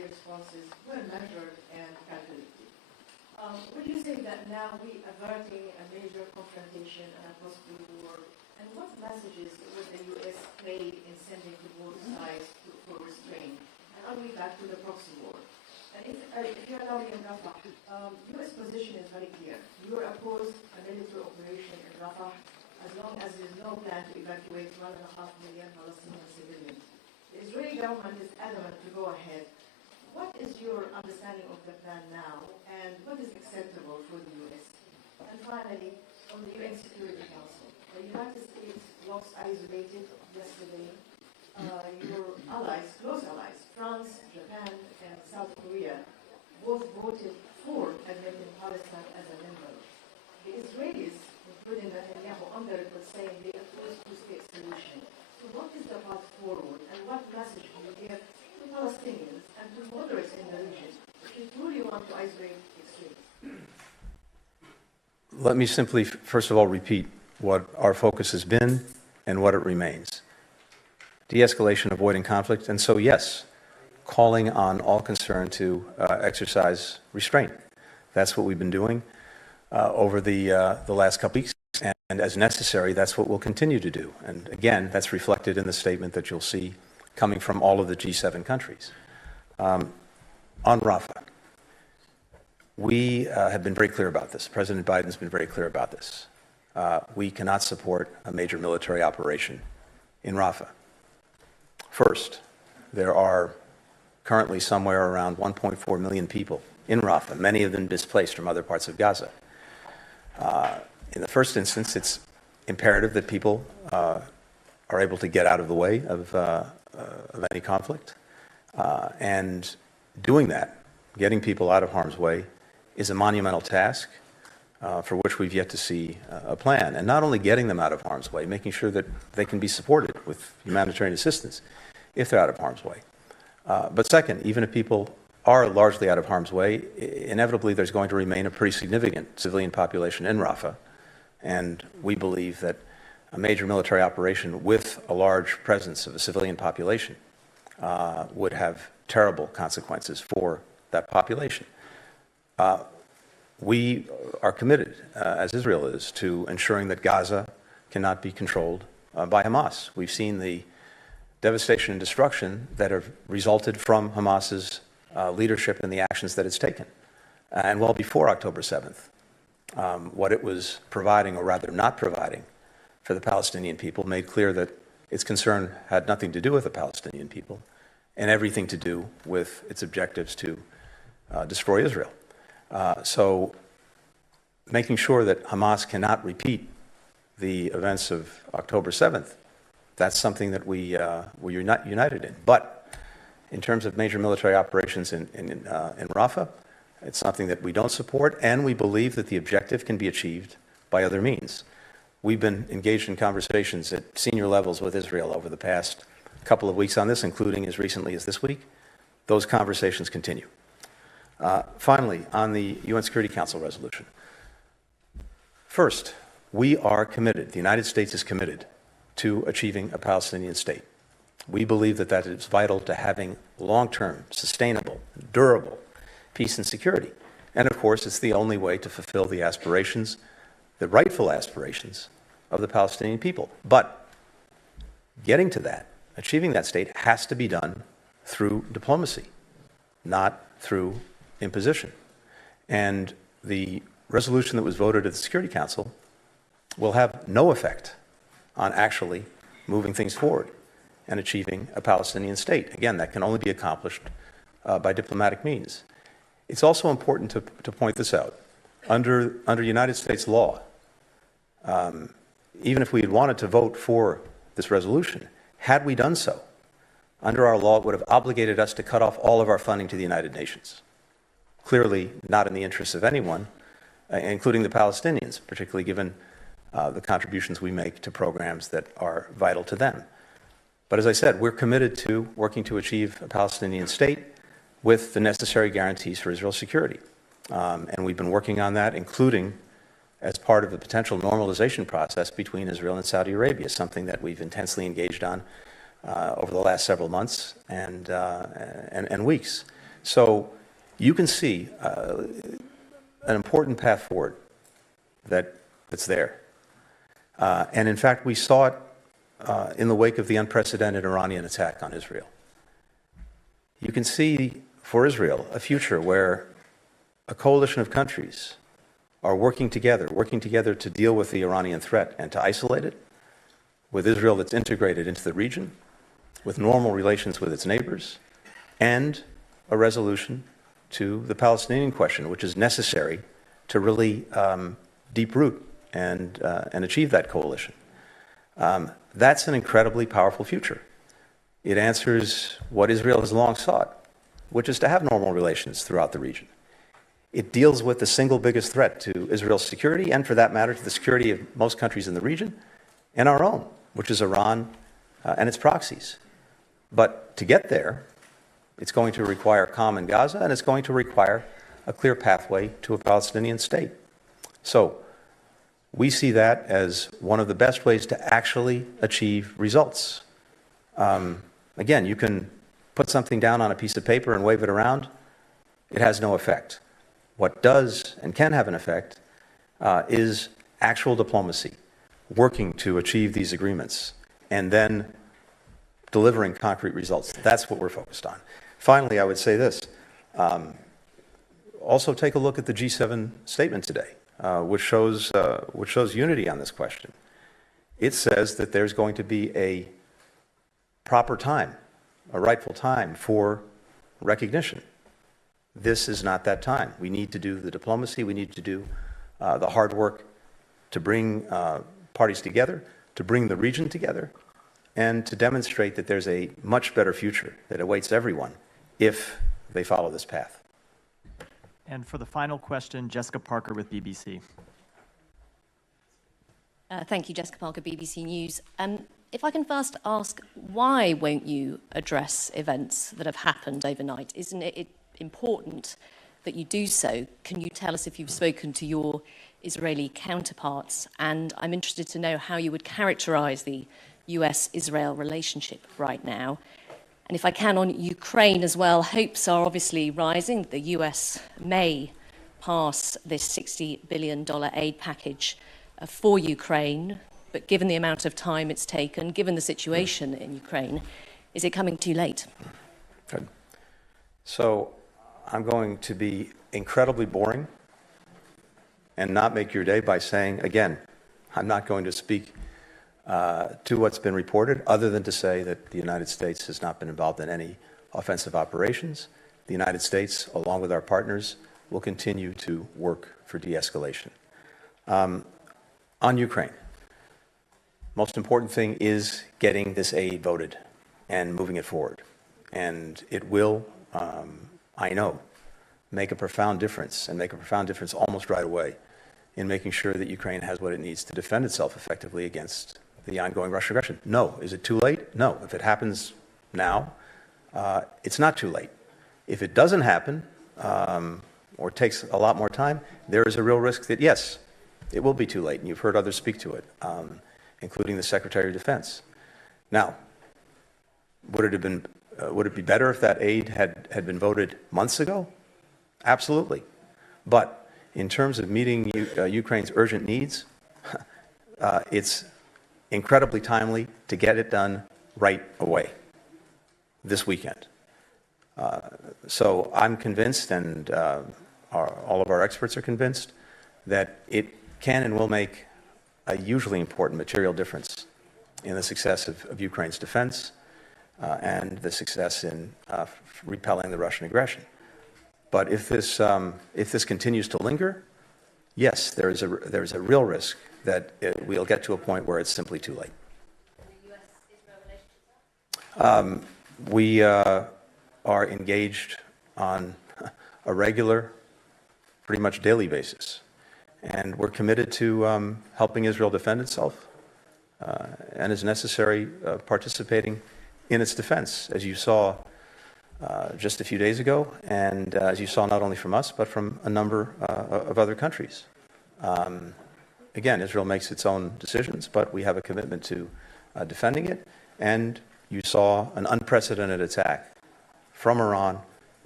responses were measured and calculated. Would you say that now we are averting a major confrontation and a possible war? And what messages would the U.S. play in sending to both sides for restraint? And are we back to the proxy war? And if you allow me in Rafa, U.S. position is very clear. You are opposed a military operation in Rafa as long as there is no plan to evacuate 1.5 million Palestinian civilians. The Israeli government is adamant to go ahead. What is your understanding of the plan now, and what is acceptable for the U.S.? And finally, on the UN Security Council, the United States was isolated yesterday. Your allies, close allies, France, Japan, and South Korea, both voted for admitting Palestine as a member. The Israelis, including Netanyahu, on the record saying they oppose two-state solution. So what is the path forward, and what message do you give to Palestinians and to moderates in the region if you truly want to isolate extremes? Let me simply, first of all, repeat what our focus has been and what it remains. De-escalation, avoiding conflict, and so yes, calling on all concerned to exercise restraint. That's what we've been doing over the last couple weeks, and as necessary, that's what we'll continue to do. And again, that's reflected in the statement that you'll see coming from all of the G7 countries. On Rafa, we have been very clear about this. President Biden's been very clear about this. We cannot support a major military operation in Rafa. First, there are currently somewhere around 1.4 million people in Rafa, many of them displaced from other parts of Gaza. In the first instance, it's imperative that people are able to get out of the way of any conflict. And doing that, getting people out of harm's way, is a monumental task for which we've yet to see a plan. And not only getting them out of harm's way, making sure that they can be supported with humanitarian assistance if they're out of harm's way. But second, even if people are largely out of harm's way, inevitably there's going to remain a pretty significant civilian population in Rafah. And we believe that a major military operation with a large presence of a civilian population would have terrible consequences for that population. We are committed, as Israel is, to ensuring that Gaza cannot be controlled by Hamas. We've seen the devastation and destruction that have resulted from Hamas's leadership and the actions that it's taken. And well before October 7th, what it was providing, or rather not providing, for the Palestinian people made clear that its concern had nothing to do with the Palestinian people and everything to do with its objectives to destroy Israel. So making sure that Hamas cannot repeat the events of October 7th, that's something that we're united in. But in terms of major military operations in Rafah, it's something that we don't support, and we believe that the objective can be achieved by other means. We've been engaged in conversations at senior levels with Israel over the past couple of weeks on this, including as recently as this week. Those conversations continue. Finally, on the UN Security Council resolution. First, we are committed, the United States is committed to achieving a Palestinian state. We believe that that is vital to having long-term, sustainable, durable peace and security. And of course, it's the only way to fulfill the aspirations, the rightful aspirations of the Palestinian people. But getting to that, achieving that state, has to be done through diplomacy, not through imposition. And the resolution that was voted at the Security Council will have no effect on actually moving things forward and achieving a Palestinian state. Again, that can only be accomplished by diplomatic means. It's also important to point this out. Under United States law, even if we had wanted to vote for this resolution, had we done so, under our law, it would have obligated us to cut off all of our funding to the United Nations. Clearly not in the interests of anyone, including the Palestinians, particularly given the contributions we make to programs that are vital to them. But as I said, we're committed to working to achieve a Palestinian state with the necessary guarantees for Israel's security. And we've been working on that, including as part of the potential normalization process between Israel and Saudi Arabia, something that we've intensely engaged on over the last several months and weeks. So you can see an important path forward that's there. And in fact, we saw it in the wake of the unprecedented Iranian attack on Israel. You can see for Israel a future where a coalition of countries are working together to deal with the Iranian threat and to isolate it, with Israel that's integrated into the region, with normal relations with its neighbors, and a resolution to the Palestinian question, which is necessary to really deep root and achieve that coalition. That's an incredibly powerful future. It answers what Israel has long sought, which is to have normal relations throughout the region. It deals with the single biggest threat to Israel's security, and for that matter, to the security of most countries in the region, and our own, which is Iran and its proxies. But to get there, it's going to require calm in Gaza, and it's going to require a clear pathway to a Palestinian state. So we see that as one of the best ways to actually achieve results. Again, you can put something down on a piece of paper and wave it around. It has no effect. What does and can have an effect is actual diplomacy, working to achieve these agreements, and then delivering concrete results. That's what we're focused on. Finally, I would say this. Also take a look at the G7 statement today, which shows unity on this question. It says that there's going to be a proper time, a rightful time for recognition. This is not that time. We need to do the diplomacy. We need to do the hard work to bring parties together, to bring the region together, and to demonstrate that there's a much better future that awaits everyone if they follow this path. And for the final question, Jessica Parker with BBC. Thank you, Jessica Parker, BBC News. If I can first ask, why won't you address events that have happened overnight? Isn't it important that you do so? Can you tell us if you've spoken to your Israeli counterparts? And I'm interested to know how you would characterize the US-Israel relationship right now. And if I can, on Ukraine as well, hopes are obviously rising. The US may pass this $60 billion aid package for Ukraine, but given the amount of time it's taken, given the situation in Ukraine, is it coming too late? Good. So I'm going to be incredibly boring and not make your day by saying, again, I'm not going to speak to what's been reported, other than to say that the United States has not been involved in any offensive operations. The United States, along with our partners, will continue to work for de-escalation. On Ukraine, most important thing is getting this aid voted and moving it forward. And it will, I know, make a profound difference, and make a profound difference almost right away in making sure that Ukraine has what it needs to defend itself effectively against the ongoing Russian aggression. No. Is it too late? No. If it happens now, it's not too late. If it doesn't happen, or takes a lot more time, there is a real risk that, yes, it will be too late, and you've heard others speak to it, including the Secretary of Defense. Now, would it be better if that aid had been voted months ago? Absolutely. But in terms of meeting Ukraine's urgent needs, it's incredibly timely to get it done right away, this weekend. So I'm convinced, and all of our experts are convinced, that it can and will make a hugely important material difference in the success of Ukraine's defense and the success in repelling the Russian aggression. But if this continues to linger, yes, there is a real risk that we'll get to a point where it's simply too late. We are engaged on a regular, pretty much daily basis, and we're committed to helping Israel defend itself, and as necessary, participating in its defense, as you saw just a few days ago, and as you saw not only from us, but from a number of other countries. Again, Israel makes its own decisions, but we have a commitment to defending it, and you saw an unprecedented attack from Iran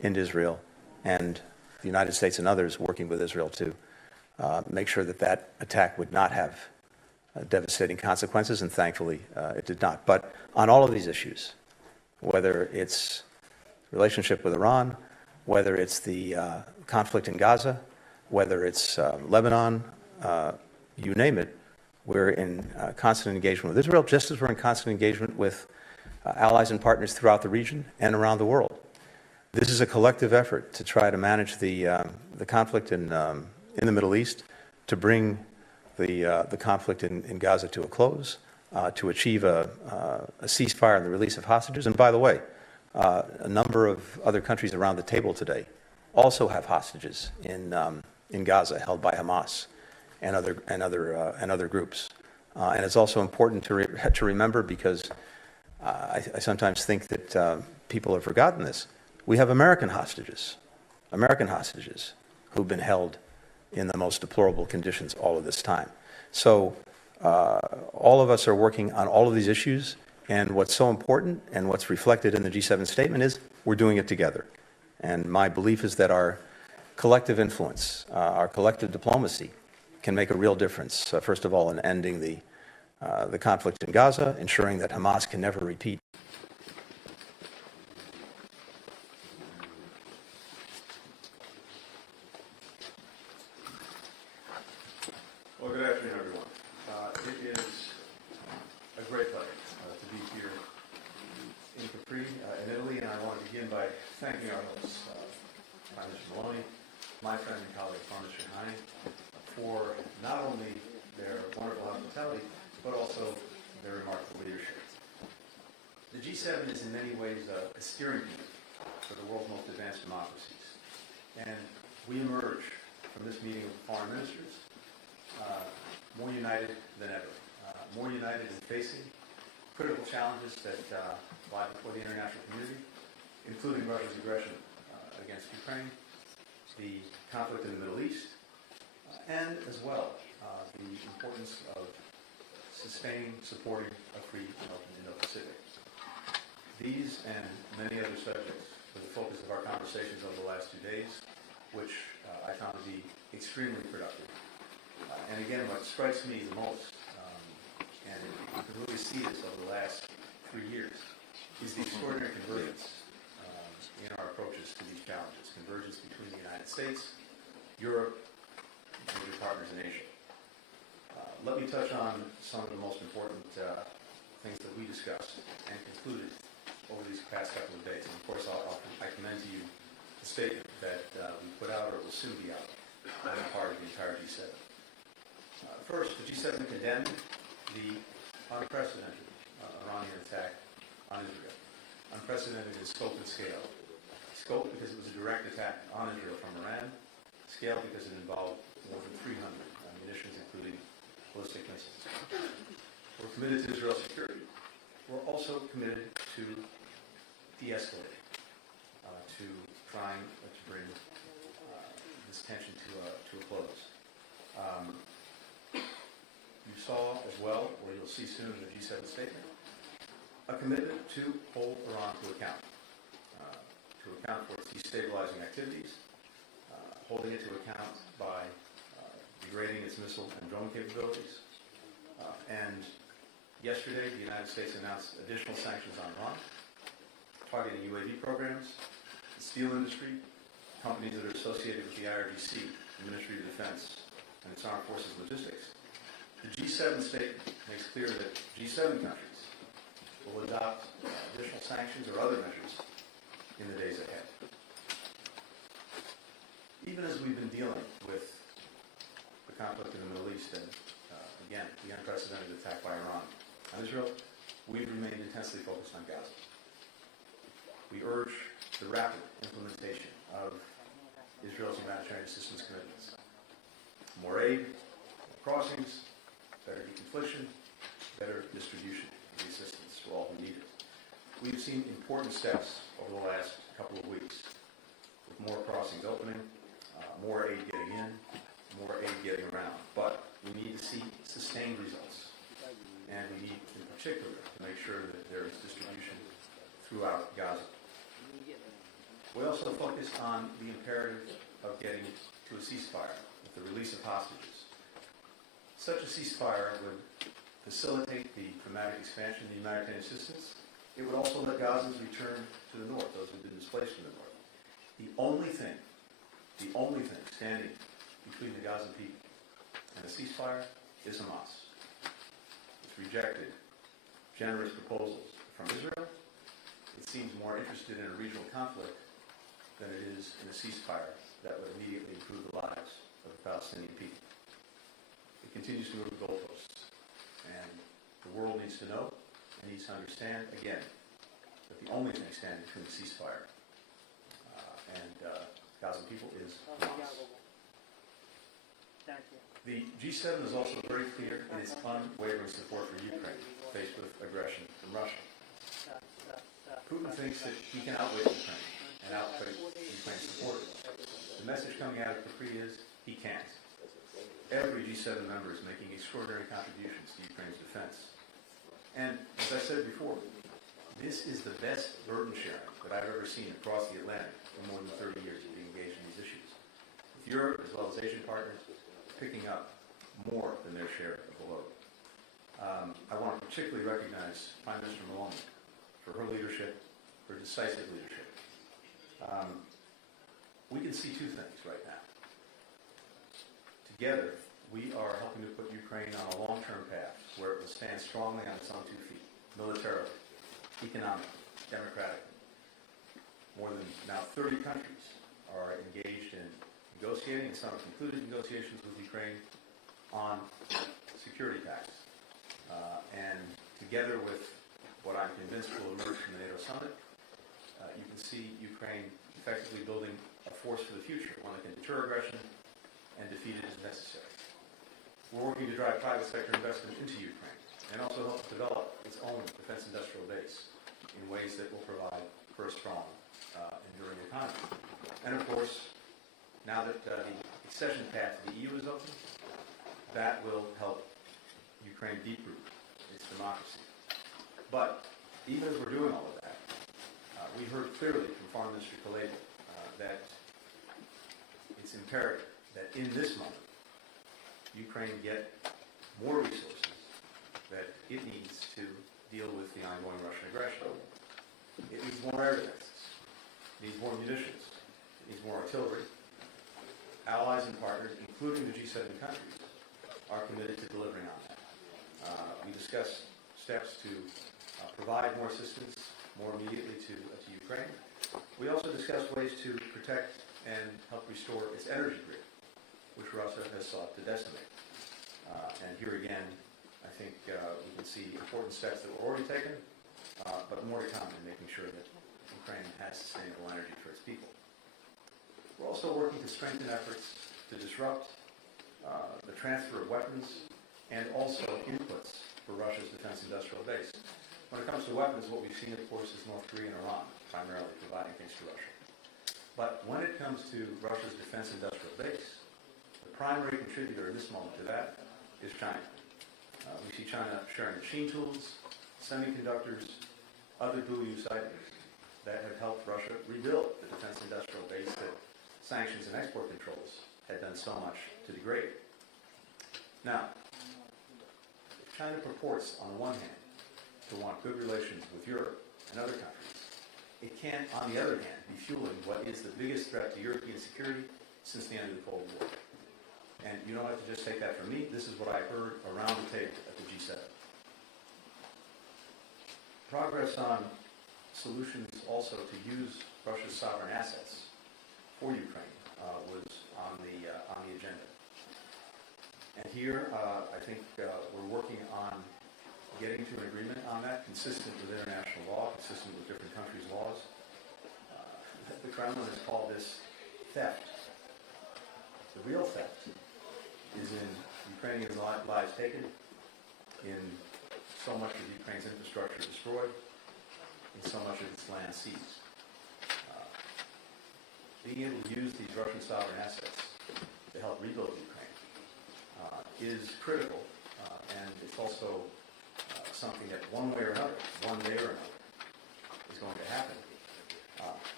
into Israel, and the United States and others working with Israel to make sure that that attack would not have devastating consequences, and thankfully it did not. But on all of these issues, whether it's relationship with Iran, whether it's the conflict in Gaza, whether it's Lebanon, you name it, we're in constant engagement with Israel, just as we're in constant engagement with allies and partners throughout the region and around the world. This is a collective effort to try to manage the conflict in the Middle East, to bring the conflict in Gaza to a close, to achieve a ceasefire and the release of hostages. And by the way, a number of other countries around the table today also have hostages in Gaza held by Hamas and other groups. And it's also important to remember, because I sometimes think that people have forgotten this. We have American hostages who've been held in the most deplorable conditions all of this time. So all of us are working on all of these issues, and what's so important and what's reflected in the G7 statement is we're doing it together. And my belief is that our collective influence, our collective diplomacy can make a real difference, first of all, in ending the conflict in Gaza, ensuring that Hamas can never repeat. Well, good afternoon, everyone. It is a great pleasure to be here in Capri, in Italy, and I want to begin by thanking our hosts, Prime Minister Maloney, my friend and colleague, Prime Minister Leahy, for not only their wonderful hospitality, but also their remarkable leadership. The G7 is in many ways a steering wheel for the world's most advanced democracies, and we emerge from this meeting of foreign ministers more united than ever, more united in facing critical challenges that lie before the international community, including Russia's aggression against Ukraine, the conflict in the Middle East, and as well the importance of sustaining, supporting a free and open Indo-Pacific. These and many other subjects were the focus of our conversations over the last 2 days, which I found to be extremely productive. And again, what strikes me the most, and you can really see this over the last 3 years, is the extraordinary convergence in our approaches to these challenges. Convergence between the United States, Europe, and major partners in Asia. Let me touch on some of the most important things that we discussed and concluded over these past couple of days. And of course, I commend to you the statement that we put out, or will soon be out, on the part of the entire G7. First, the G7 condemned the unprecedented Iranian attack on Israel. Unprecedented in scope and scale. Scope because it was a direct attack on Israel from Iran. Scale because it involved more than 300 munitions, including ballistic missiles. We're committed to Israel's security. We're also committed to de-escalating, to trying to bring this tension to a close. You saw as well, or you'll see soon in the G7 statement, a commitment to hold Iran to account for its destabilizing activities, holding it to account by degrading its missile and drone capabilities. And yesterday, the United States announced additional sanctions on Iran, targeting UAV programs, the steel industry, companies that are associated with the IRGC, the Ministry of Defense, and its armed forces logistics. The G7 statement makes clear that G7 countries will adopt additional sanctions or other measures in the days ahead. Even as we've been dealing with the conflict in the Middle East and, again, the unprecedented attack by Iran on Israel, we've remained intensely focused on Gaza. We urge the rapid implementation of Israel's humanitarian assistance commitments. More aid, more crossings, better deconfliction, better distribution of the assistance to all who need it. We've seen important steps over the last couple of weeks, with more crossings opening, more aid getting in, more aid getting around. But we need to see sustained results. And we need, in particular, to make sure that there is distribution throughout Gaza. We also focused on the imperative of getting to a ceasefire with the release of hostages. Such a ceasefire would facilitate the dramatic expansion of the humanitarian assistance. It would also let Gazans return to the north, those who have been displaced from the north. The only thing standing between the Gazan people and a ceasefire is Hamas. It's rejected generous proposals from Israel. It seems more interested in a regional conflict than it is in a ceasefire that would immediately improve the lives of the Palestinian people. It continues to move the goalposts, and the world needs to know and needs to understand, again, that the only thing standing between the ceasefire and Gazan people is Hamas. The G7 is also very clear in its unwavering support for Ukraine, faced with aggression from Russia. Putin thinks that he can outwit Ukraine and outwit Ukraine's supporters. The message coming out of Capri is he can't. Every G7 member is making extraordinary contributions to Ukraine's defense. And as I said before, this is the best burden sharing that I've ever seen across the Atlantic in more than 30 years of being engaged in these issues. With Europe, as well as Asian partners, picking up more than their share of the load. I want to particularly recognize Prime Minister Meloni for her leadership, her decisive leadership. We can see two things right now. Together, we are helping to put Ukraine on a long-term path where it will stand strongly on its own 2 feet, militarily, economically, democratically. More than now 30 countries are engaged in negotiating, and some have concluded negotiations with Ukraine on security pacts. And together with what I'm convinced will emerge from the NATO summit, you can see Ukraine effectively building a force for the future, one that can deter aggression and defeat it as necessary. We're working to drive private sector investment into Ukraine and also help develop its own defense industrial base in ways that will provide for a strong, enduring economy. And of course, now that the accession path to the EU is open, that will help Ukraine deep-root its democracy. But even as we're doing all of that, we heard clearly from Foreign Minister Kuleba that it's imperative that in this moment, Ukraine get more resources that it needs to deal with the ongoing Russian aggression. It needs more air defenses. It needs more munitions. It needs more artillery. Allies and partners, including the G7 countries, are committed to delivering on that. We discussed steps to provide more assistance more immediately to Ukraine. We also discussed ways to protect and help restore its energy grid, which Russia has sought to decimate. And here again, I think we can see important steps that were already taken, but more to come in making sure that Ukraine has sustainable energy for its people. We're also working to strengthen efforts to disrupt the transfer of weapons and also inputs for Russia's defense industrial base. When it comes to weapons, what we've seen, of course, is North Korea and Iran primarily providing things to Russia. But when it comes to Russia's defense industrial base, the primary contributor in this moment to that is China. We see China sharing machine tools, semiconductors, other dual-use items that have helped Russia rebuild the defense industrial base that sanctions and export controls had done so much to degrade. Now, China purports, on the one hand, to want good relations with Europe and other countries. It can, on the other hand, be fueling what is the biggest threat to European security since the end of the Cold War. And you don't have to just take that from me. This is what I heard around the table at the G7. Progress on solutions also to use Russia's sovereign assets for Ukraine was on the agenda. And here, I think we're working on getting to an agreement on that, consistent with international law, consistent with different countries' laws. The Kremlin has called this theft. The real theft is in Ukrainian lives taken, in so much of Ukraine's infrastructure destroyed, in so much of its land seized. Being able to use these Russian sovereign assets to help rebuild Ukraine is critical, and it's also something that one way or another is going to happen.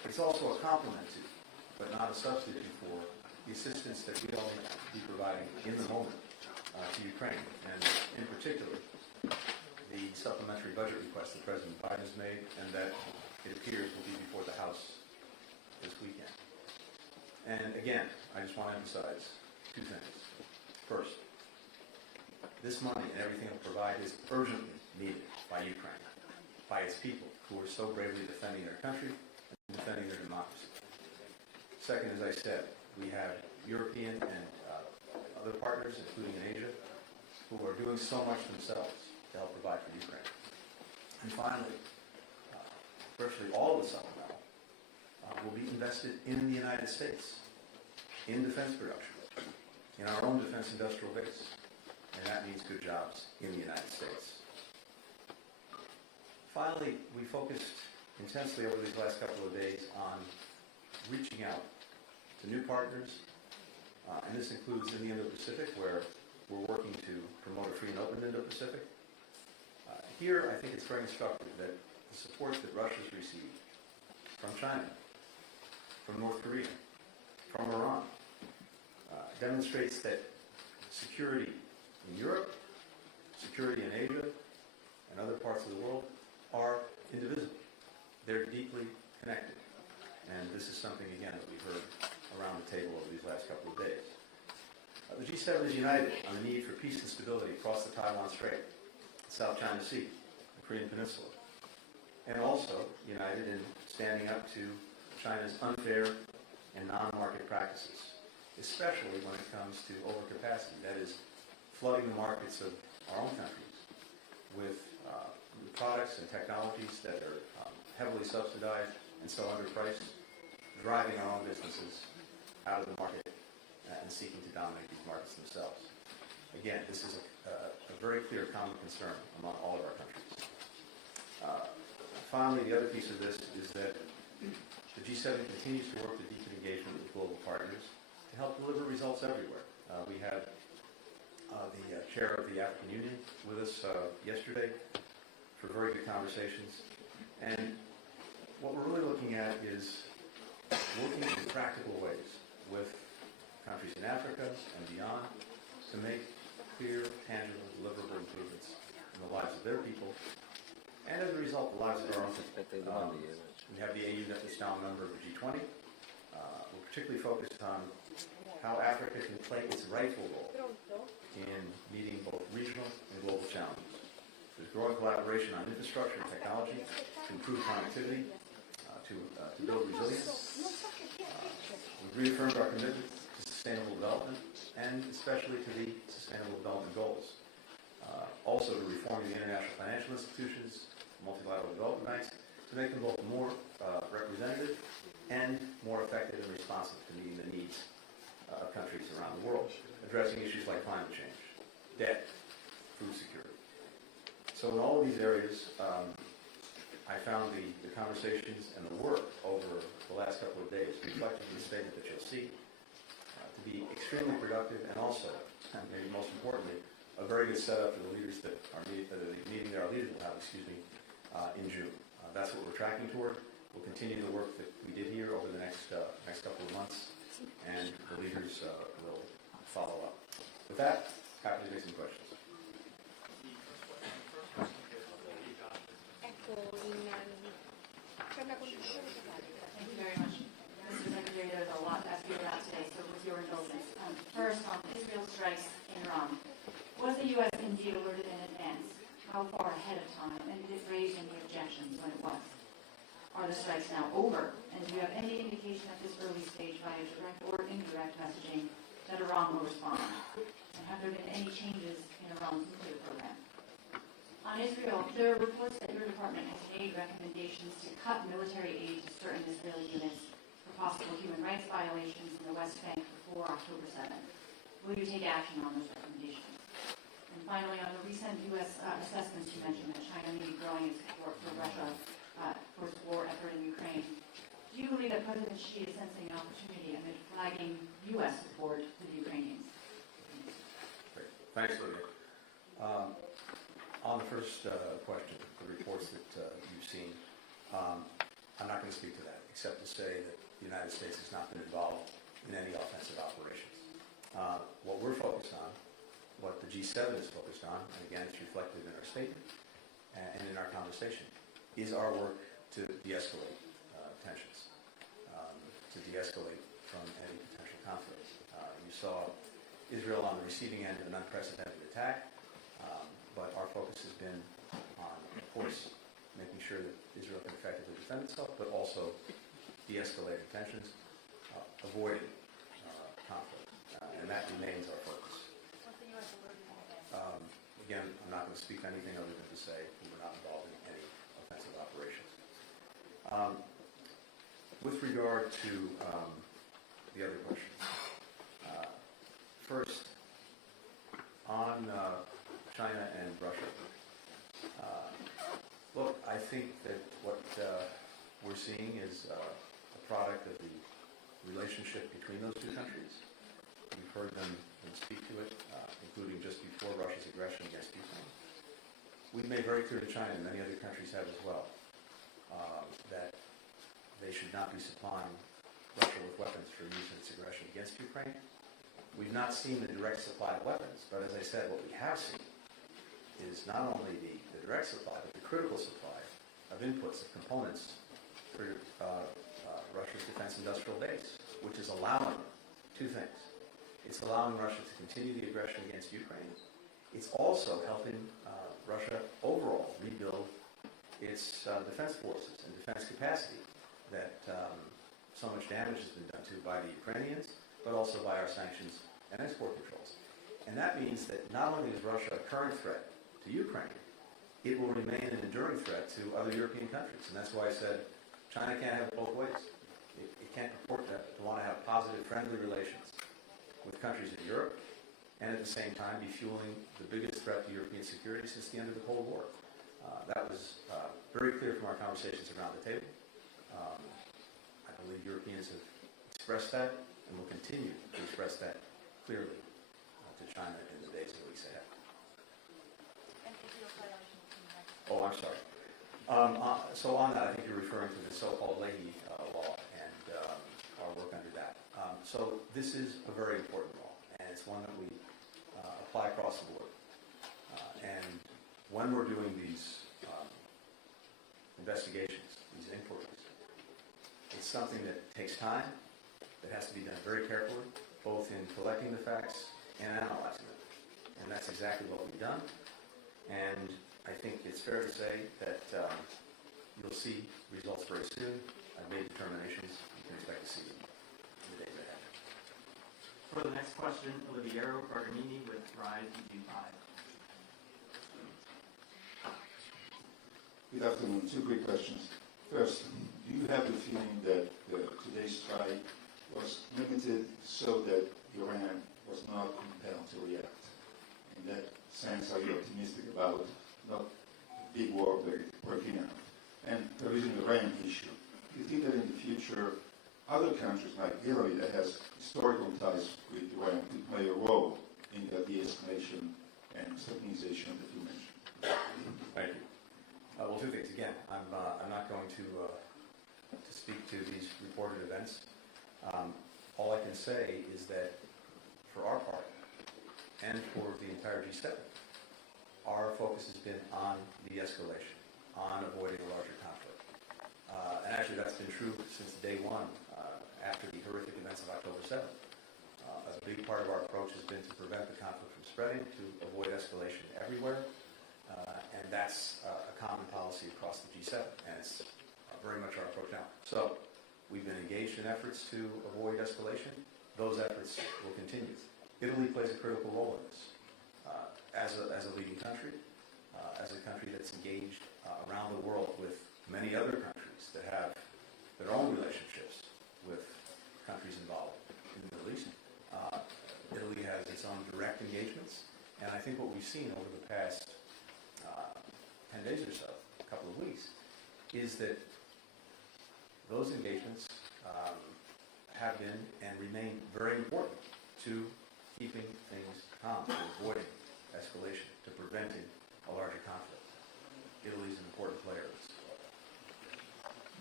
It's also a complement to, but not a substitute for, the assistance that we all need to be providing in the moment to Ukraine, and in particular, the supplementary budget request that President Biden has made, and that it appears will be before the House this weekend. And again, I just want to emphasize two things. First, this money and everything it will provide is urgently needed by Ukraine, by its people who are so bravely defending their country and defending their democracy. Second, as I said, we have European and other partners, including in Asia, who are doing so much themselves to help provide for Ukraine. And finally, virtually all of the supplemental will be invested in the United States, in defense production, in our own defense industrial base, and that means good jobs in the United States. Finally, we focused intensely over these last couple of days on reaching out to new partners, and this includes in the Indo-Pacific, where we're working to promote a free and open Indo-Pacific. Here, I think it's very instructive that the support that Russia's received from China, from North Korea, from Iran, demonstrates that security in Europe, security in Asia, and other parts of the world are indivisible. They're deeply connected. And this is something, again, that we've heard around the table over these last couple of days. The G7 is united on the need for peace and stability across the Taiwan Strait, the South China Sea, the Korean Peninsula, and also united in standing up to China's unfair and non-market practices, especially when it comes to overcapacity, that is, flooding the markets of our own countries with products and technologies that are heavily subsidized and so underpriced, driving our own businesses out of the market and seeking to dominate these markets themselves. Again, this is a very clear common concern among all of our countries. Finally, the other piece of this is that the G7 continues to work to deepen engagement with global partners to help deliver results everywhere. We had the chair of the African Union with us yesterday for very good conversations. And what we're really looking at is working in practical ways with countries in Africa and beyond to make clear, tangible, deliverable improvements in the lives of their people, and as a result, the lives of our own people. We have the AU that is now a member of the G20. We're particularly focused on how Africa can play its rightful role in meeting both regional and global challenges. There's growing collaboration on infrastructure and technology to improve connectivity, to build resilience. We've reaffirmed our commitment to sustainable development, and especially to the Sustainable Development Goals. Also to reforming the international financial institutions, multilateral development banks, to make them both more representative and more effective and responsive to meeting the needs of countries around the world, addressing issues like climate change, debt, food security. So in all of these areas, I found the conversations and the work over the last couple of days, reflected in the statement that you'll see, to be extremely productive, and also, and maybe most importantly, a very good setup for the leaders that are the meeting that our leaders will have, in June. That's what we're tracking toward. We'll continue the work that we did here over the next couple of months, and the leaders will follow up. With that, happy to take some questions. Thank you very much. Mr. Secretary, there's a lot to ask you about today, so with your indulgence. First, on Israel strikes in Iran. Was the U.S. indeed alerted in advance? How far ahead of time? And did it raise any objections when it was? Are the strikes now over? And do you have any indication at this early stage via direct or indirect messaging that Iran will respond? And have there been any changes in Iran's nuclear program? On Israel, there are reports that your department has made recommendations to cut military aid to certain Israeli units for possible human rights violations in the West Bank before October 7th. Will you take action on those recommendations? And finally, on the recent U.S. assessments, you mentioned that China may be growing its support for Russia for its war effort in Ukraine. Do you believe that President Xi is sensing an opportunity amid flagging U.S. support to the Ukrainians? Great. Thanks, Lydia. On the first question, the reports that you've seen, I'm not going to speak to that except to say that the United States has not been involved in any offensive operations. What we're focused on, what the G7 is focused on, and again, it's reflected in our statement and in our conversation, is our work to de-escalate tensions, to de-escalate from any potential conflict. You saw Israel on the receiving end of an unprecedented attack, but our focus has been on, of course, making sure that Israel can effectively defend itself, but also de-escalating tensions, avoiding conflict, and that remains our focus. Again, I'm not going to speak anything other than to say we were not involved in any offensive operations. With regard to the other questions, first, on China and Russia, look, I think that what we're seeing is a product of the relationship between those two countries. You've heard them speak to it, including just before Russia's aggression against Ukraine. We've made very clear to China, and many other countries have as well, that they should not be supplying Russia with weapons for use in its aggression against Ukraine. We've not seen the direct supply of weapons, but as I said, what we have seen is not only the direct supply, but the critical supply of inputs, of components for Russia's defense industrial base, which is allowing two things. It's allowing Russia to continue the aggression against Ukraine. It's also helping Russia overall rebuild its defense forces and defense capacity that so much damage has been done to by the Ukrainians, but also by our sanctions and export controls. And that means that not only is Russia a current threat to Ukraine, it will remain an enduring threat to other European countries. And that's why I said China can't have it both ways. It can't purport to want to have positive, friendly relations with countries in Europe, and at the same time be fueling the biggest threat to European security since the end of the Cold War. That was very clear from our conversations around the table. I believe Europeans have expressed that and will continue to express that clearly to China in the days and weeks ahead. Oh, I'm sorry. So on that, I think you're referring to the so-called Leahy law and our work under that. So this is a very important law, and it's one that we apply across the board. And when we're doing these investigations, these inquiries, it's something that takes time, that has to be done very carefully, both in collecting the facts and analyzing them. And that's exactly what we've done. And I think it's fair to say that you'll see results very soon. I've made determinations. You can expect to see them in the days ahead. For the next question, Oliviero Garganini with Rise EU5. Good afternoon. Two quick questions. First, do you have the feeling that today's strike was limited so that Iran was not compelled to react? In that sense, are you optimistic about not a big war breaking out? And there is an Iran issue. Do you think that in the future, other countries like Italy that has historical ties with Iran could play a role in the de-escalation and stabilization that you mentioned? Thank you. Well, two things. Again, I'm not going to speak to these reported events. All I can say is that for our part, and for the entire G7, our focus has been on de-escalation, on avoiding a larger conflict. And actually that's been true since day one, after the horrific events of October 7th. A big part of our approach has been to prevent the conflict from spreading, to avoid escalation everywhere. And that's a common policy across the G7, and it's very much our approach now. So we've been engaged in efforts to avoid escalation. Those efforts will continue. Italy plays a critical role in this. As a leading country, as a country that's engaged around the world with many other countries that have their own relationships with countries involved in the Middle East. Italy has its own direct engagements, and I think what we've seen over the past 10 days or so, a couple of weeks, is that those engagements have been and remain very important to keeping things calm, to avoiding escalation, to preventing a larger conflict. Italy is an important player in this.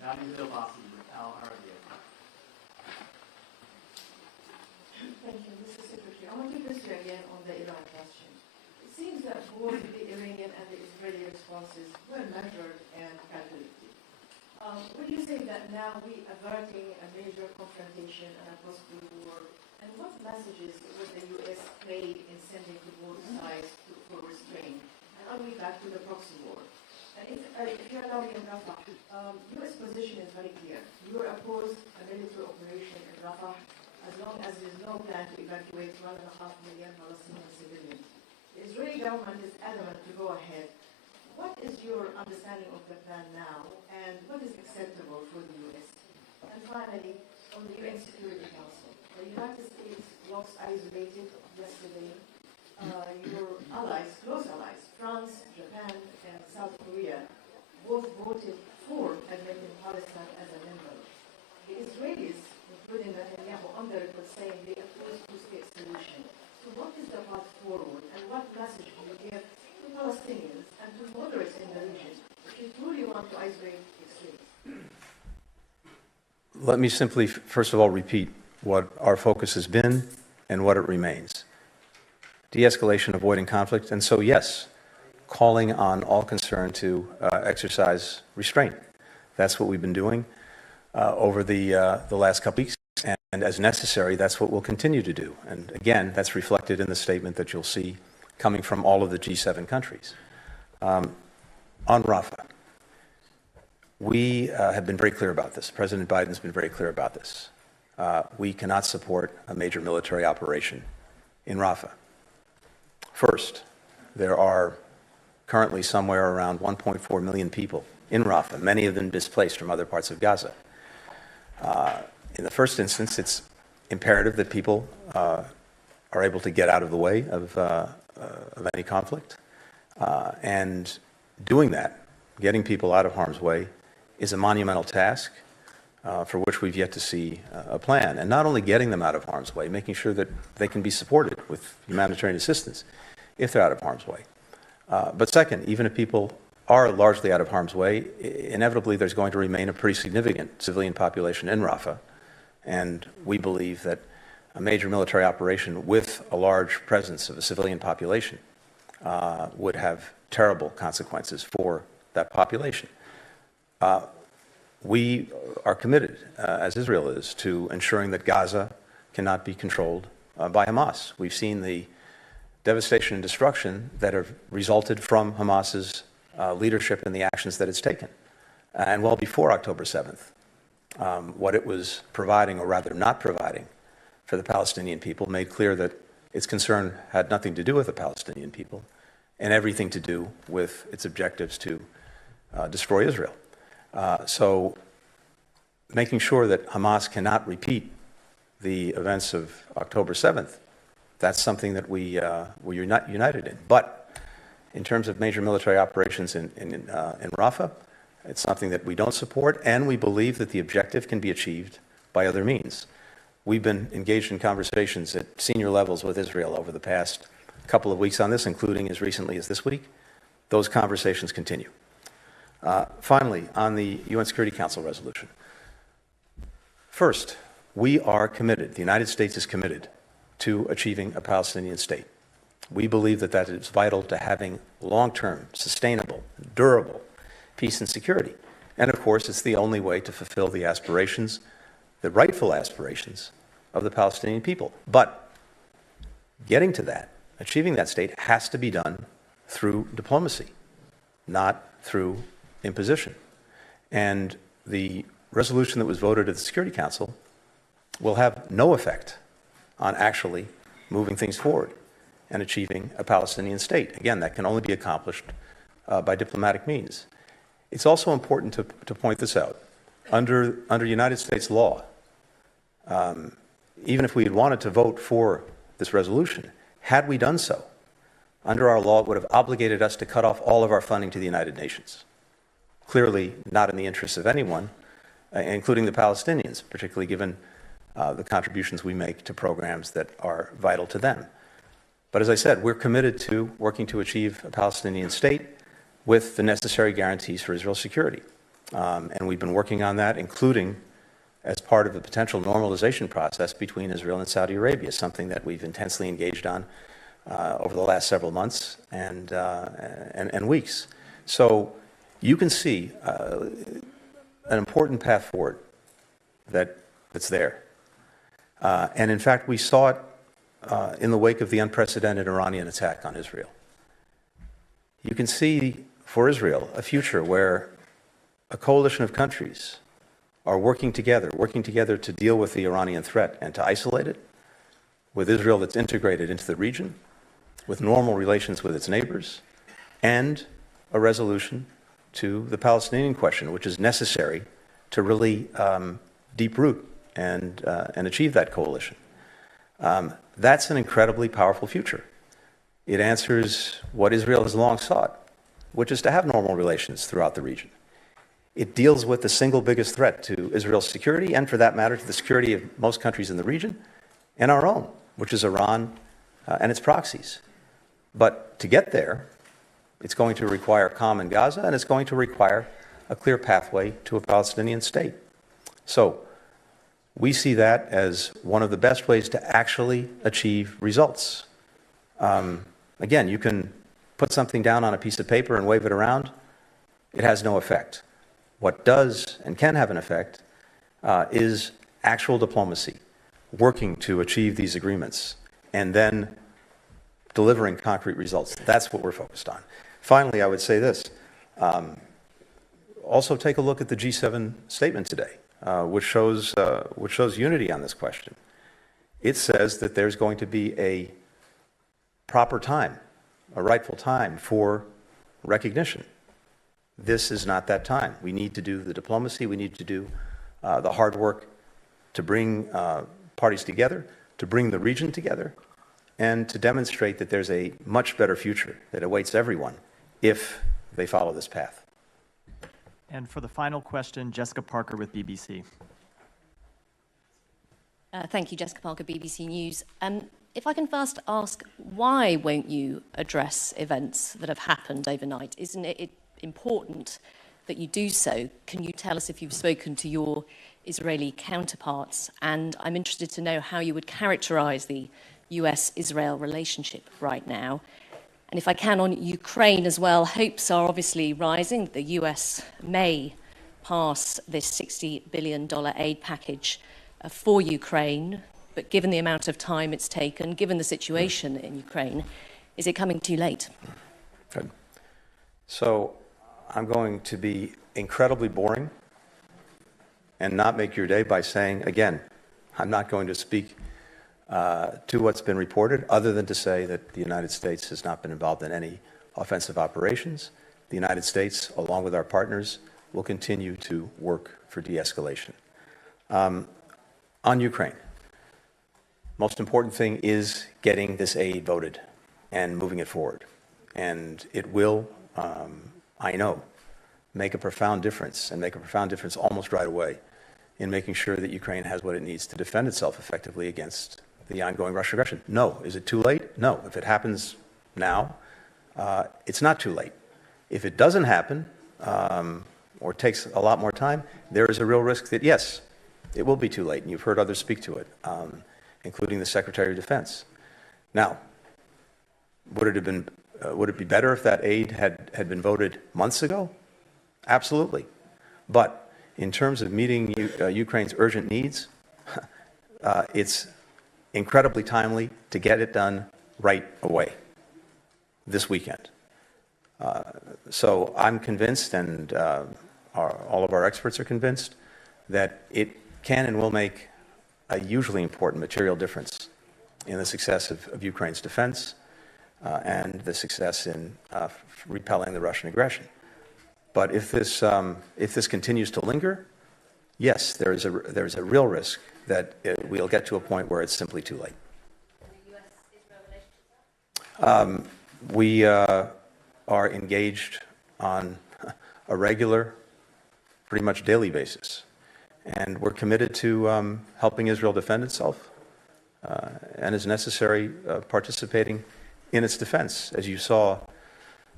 Vali Bilbasi with Al Arabiya. Thank you, Mr. Secretary. I want to press you again on the Iran question. It seems that both the Iranian and the Israeli responses were measured and calculated. Would you say that now we are averting a major confrontation and a possible war? And what messages would the U.S. play in sending to both sides for restraint? And are we back to the proxy war? And if you allow me, Rafa, U.S. position is very clear. You are opposed a military operation in Rafa as long as there is no plan to evacuate 1.5 million Palestinian civilians. The Israeli government is adamant to go ahead. What is your understanding of the plan now, and what is acceptable for the U.S.? And finally, on the UN Security Council, the United States was isolated yesterday. Your allies, close allies, France, Japan, and South Korea, both voted for admitting Palestine as a member. The Israelis, including Netanyahu, on the record saying they oppose two-state solution. So what is the path forward, and what message do you give to Palestinians and to moderates in the region if you truly want to isolate extremists? Let me simply, first of all, repeat what our focus has been and what it remains. De-escalation, avoiding conflict, and so yes, calling on all concerned to exercise restraint. That's what we've been doing over the last couple weeks, and as necessary, that's what we'll continue to do. And again, that's reflected in the statement that you'll see coming from all of the G7 countries. On Rafa, we have been very clear about this. President Biden's been very clear about this. We cannot support a major military operation in Rafa. First, there are currently somewhere around 1.4 million people in Rafa, many of them displaced from other parts of Gaza. In the first instance, it's imperative that people are able to get out of the way of any conflict. And doing that, getting people out of harm's way, is a monumental task for which we've yet to see a plan. And not only getting them out of harm's way, making sure that they can be supported with humanitarian assistance if they're out of harm's way. But second, even if people are largely out of harm's way, inevitably there's going to remain a pretty significant civilian population in Rafah. And we believe that a major military operation with a large presence of a civilian population would have terrible consequences for that population. We are committed, as Israel is, to ensuring that Gaza cannot be controlled by Hamas. We've seen the devastation and destruction that have resulted from Hamas's leadership and the actions that it's taken. And well before October 7th, what it was providing, or rather not providing, for the Palestinian people made clear that its concern had nothing to do with the Palestinian people and everything to do with its objectives to destroy Israel. So making sure that Hamas cannot repeat the events of October 7th, that's something that we're united in. But in terms of major military operations in Rafah, it's something that we don't support, and we believe that the objective can be achieved by other means. We've been engaged in conversations at senior levels with Israel over the past couple of weeks on this, including as recently as this week. Those conversations continue. Finally, on the UN Security Council resolution. First, we are committed, the United States is committed to achieving a Palestinian state. We believe that that is vital to having long-term, sustainable, durable peace and security. And of course, it's the only way to fulfill the aspirations, the rightful aspirations of the Palestinian people. But getting to that, achieving that state, has to be done through diplomacy, not through imposition. And the resolution that was voted at the Security Council will have no effect on actually moving things forward and achieving a Palestinian state. Again, that can only be accomplished by diplomatic means. It's also important to point this out. Under United States law, even if we had wanted to vote for this resolution, had we done so, under our law, it would have obligated us to cut off all of our funding to the United Nations. Clearly not in the interests of anyone, including the Palestinians, particularly given the contributions we make to programs that are vital to them. But as I said, we're committed to working to achieve a Palestinian state with the necessary guarantees for Israel's security. And we've been working on that, including as part of the potential normalization process between Israel and Saudi Arabia, something that we've intensely engaged on over the last several months and weeks. So you can see an important path forward that's there. And in fact, we saw it in the wake of the unprecedented Iranian attack on Israel. You can see for Israel a future where a coalition of countries are working together to deal with the Iranian threat and to isolate it, with Israel that's integrated into the region, with normal relations with its neighbors, and a resolution to the Palestinian question, which is necessary to really deep root and achieve that coalition. That's an incredibly powerful future. It answers what Israel has long sought, which is to have normal relations throughout the region. It deals with the single biggest threat to Israel's security, and for that matter, to the security of most countries in the region, and our own, which is Iran and its proxies. But to get there, it's going to require calm in Gaza, and it's going to require a clear pathway to a Palestinian state. So we see that as one of the best ways to actually achieve results. Again, you can put something down on a piece of paper and wave it around. It has no effect. What does and can have an effect is actual diplomacy, working to achieve these agreements, and then delivering concrete results. That's what we're focused on. Finally, I would say this. Also take a look at the G7 statement today, which shows unity on this question. It says that there's going to be a proper time, a rightful time for recognition. This is not that time. We need to do the diplomacy, we need to do the hard work to bring parties together, to bring the region together, and to demonstrate that there's a much better future that awaits everyone if they follow this path. And for the final question, Jessica Parker with BBC. Thank you, Jessica Parker, BBC News. If I can first ask, why won't you address events that have happened overnight? Isn't it important that you do so? Can you tell us if you've spoken to your Israeli counterparts? And I'm interested to know how you would characterize the US-Israel relationship right now. And if I can, on Ukraine as well, hopes are obviously rising. The US may pass this $60 billion aid package for Ukraine, but given the amount of time it's taken, given the situation in Ukraine, is it coming too late? Good. So I'm going to be incredibly boring and not make your day by saying, again, I'm not going to speak to what's been reported, other than to say that the United States has not been involved in any offensive operations. The United States, along with our partners, will continue to work for de-escalation. On Ukraine, most important thing is getting this aid voted and moving it forward. And it will, I know, make a profound difference, and make a profound difference almost right away in making sure that Ukraine has what it needs to defend itself effectively against the ongoing Russian aggression. No. Is it too late? No. If it happens now, it's not too late. If it doesn't happen, or takes a lot more time, there is a real risk that, yes, it will be too late, and you've heard others speak to it, including the Secretary of Defense. Now, would it be better if that aid had been voted months ago? Absolutely. But in terms of meeting Ukraine's urgent needs, it's incredibly timely to get it done right away, this weekend. So I'm convinced, and all of our experts are convinced, that it can and will make a hugely important material difference in the success of Ukraine's defense and the success in repelling the Russian aggression. But if this continues to linger, yes, there is a real risk that we'll get to a point where it's simply too late. We are engaged on a regular, pretty much daily basis. And we're committed to helping Israel defend itself and, as necessary, participating in its defense. As you saw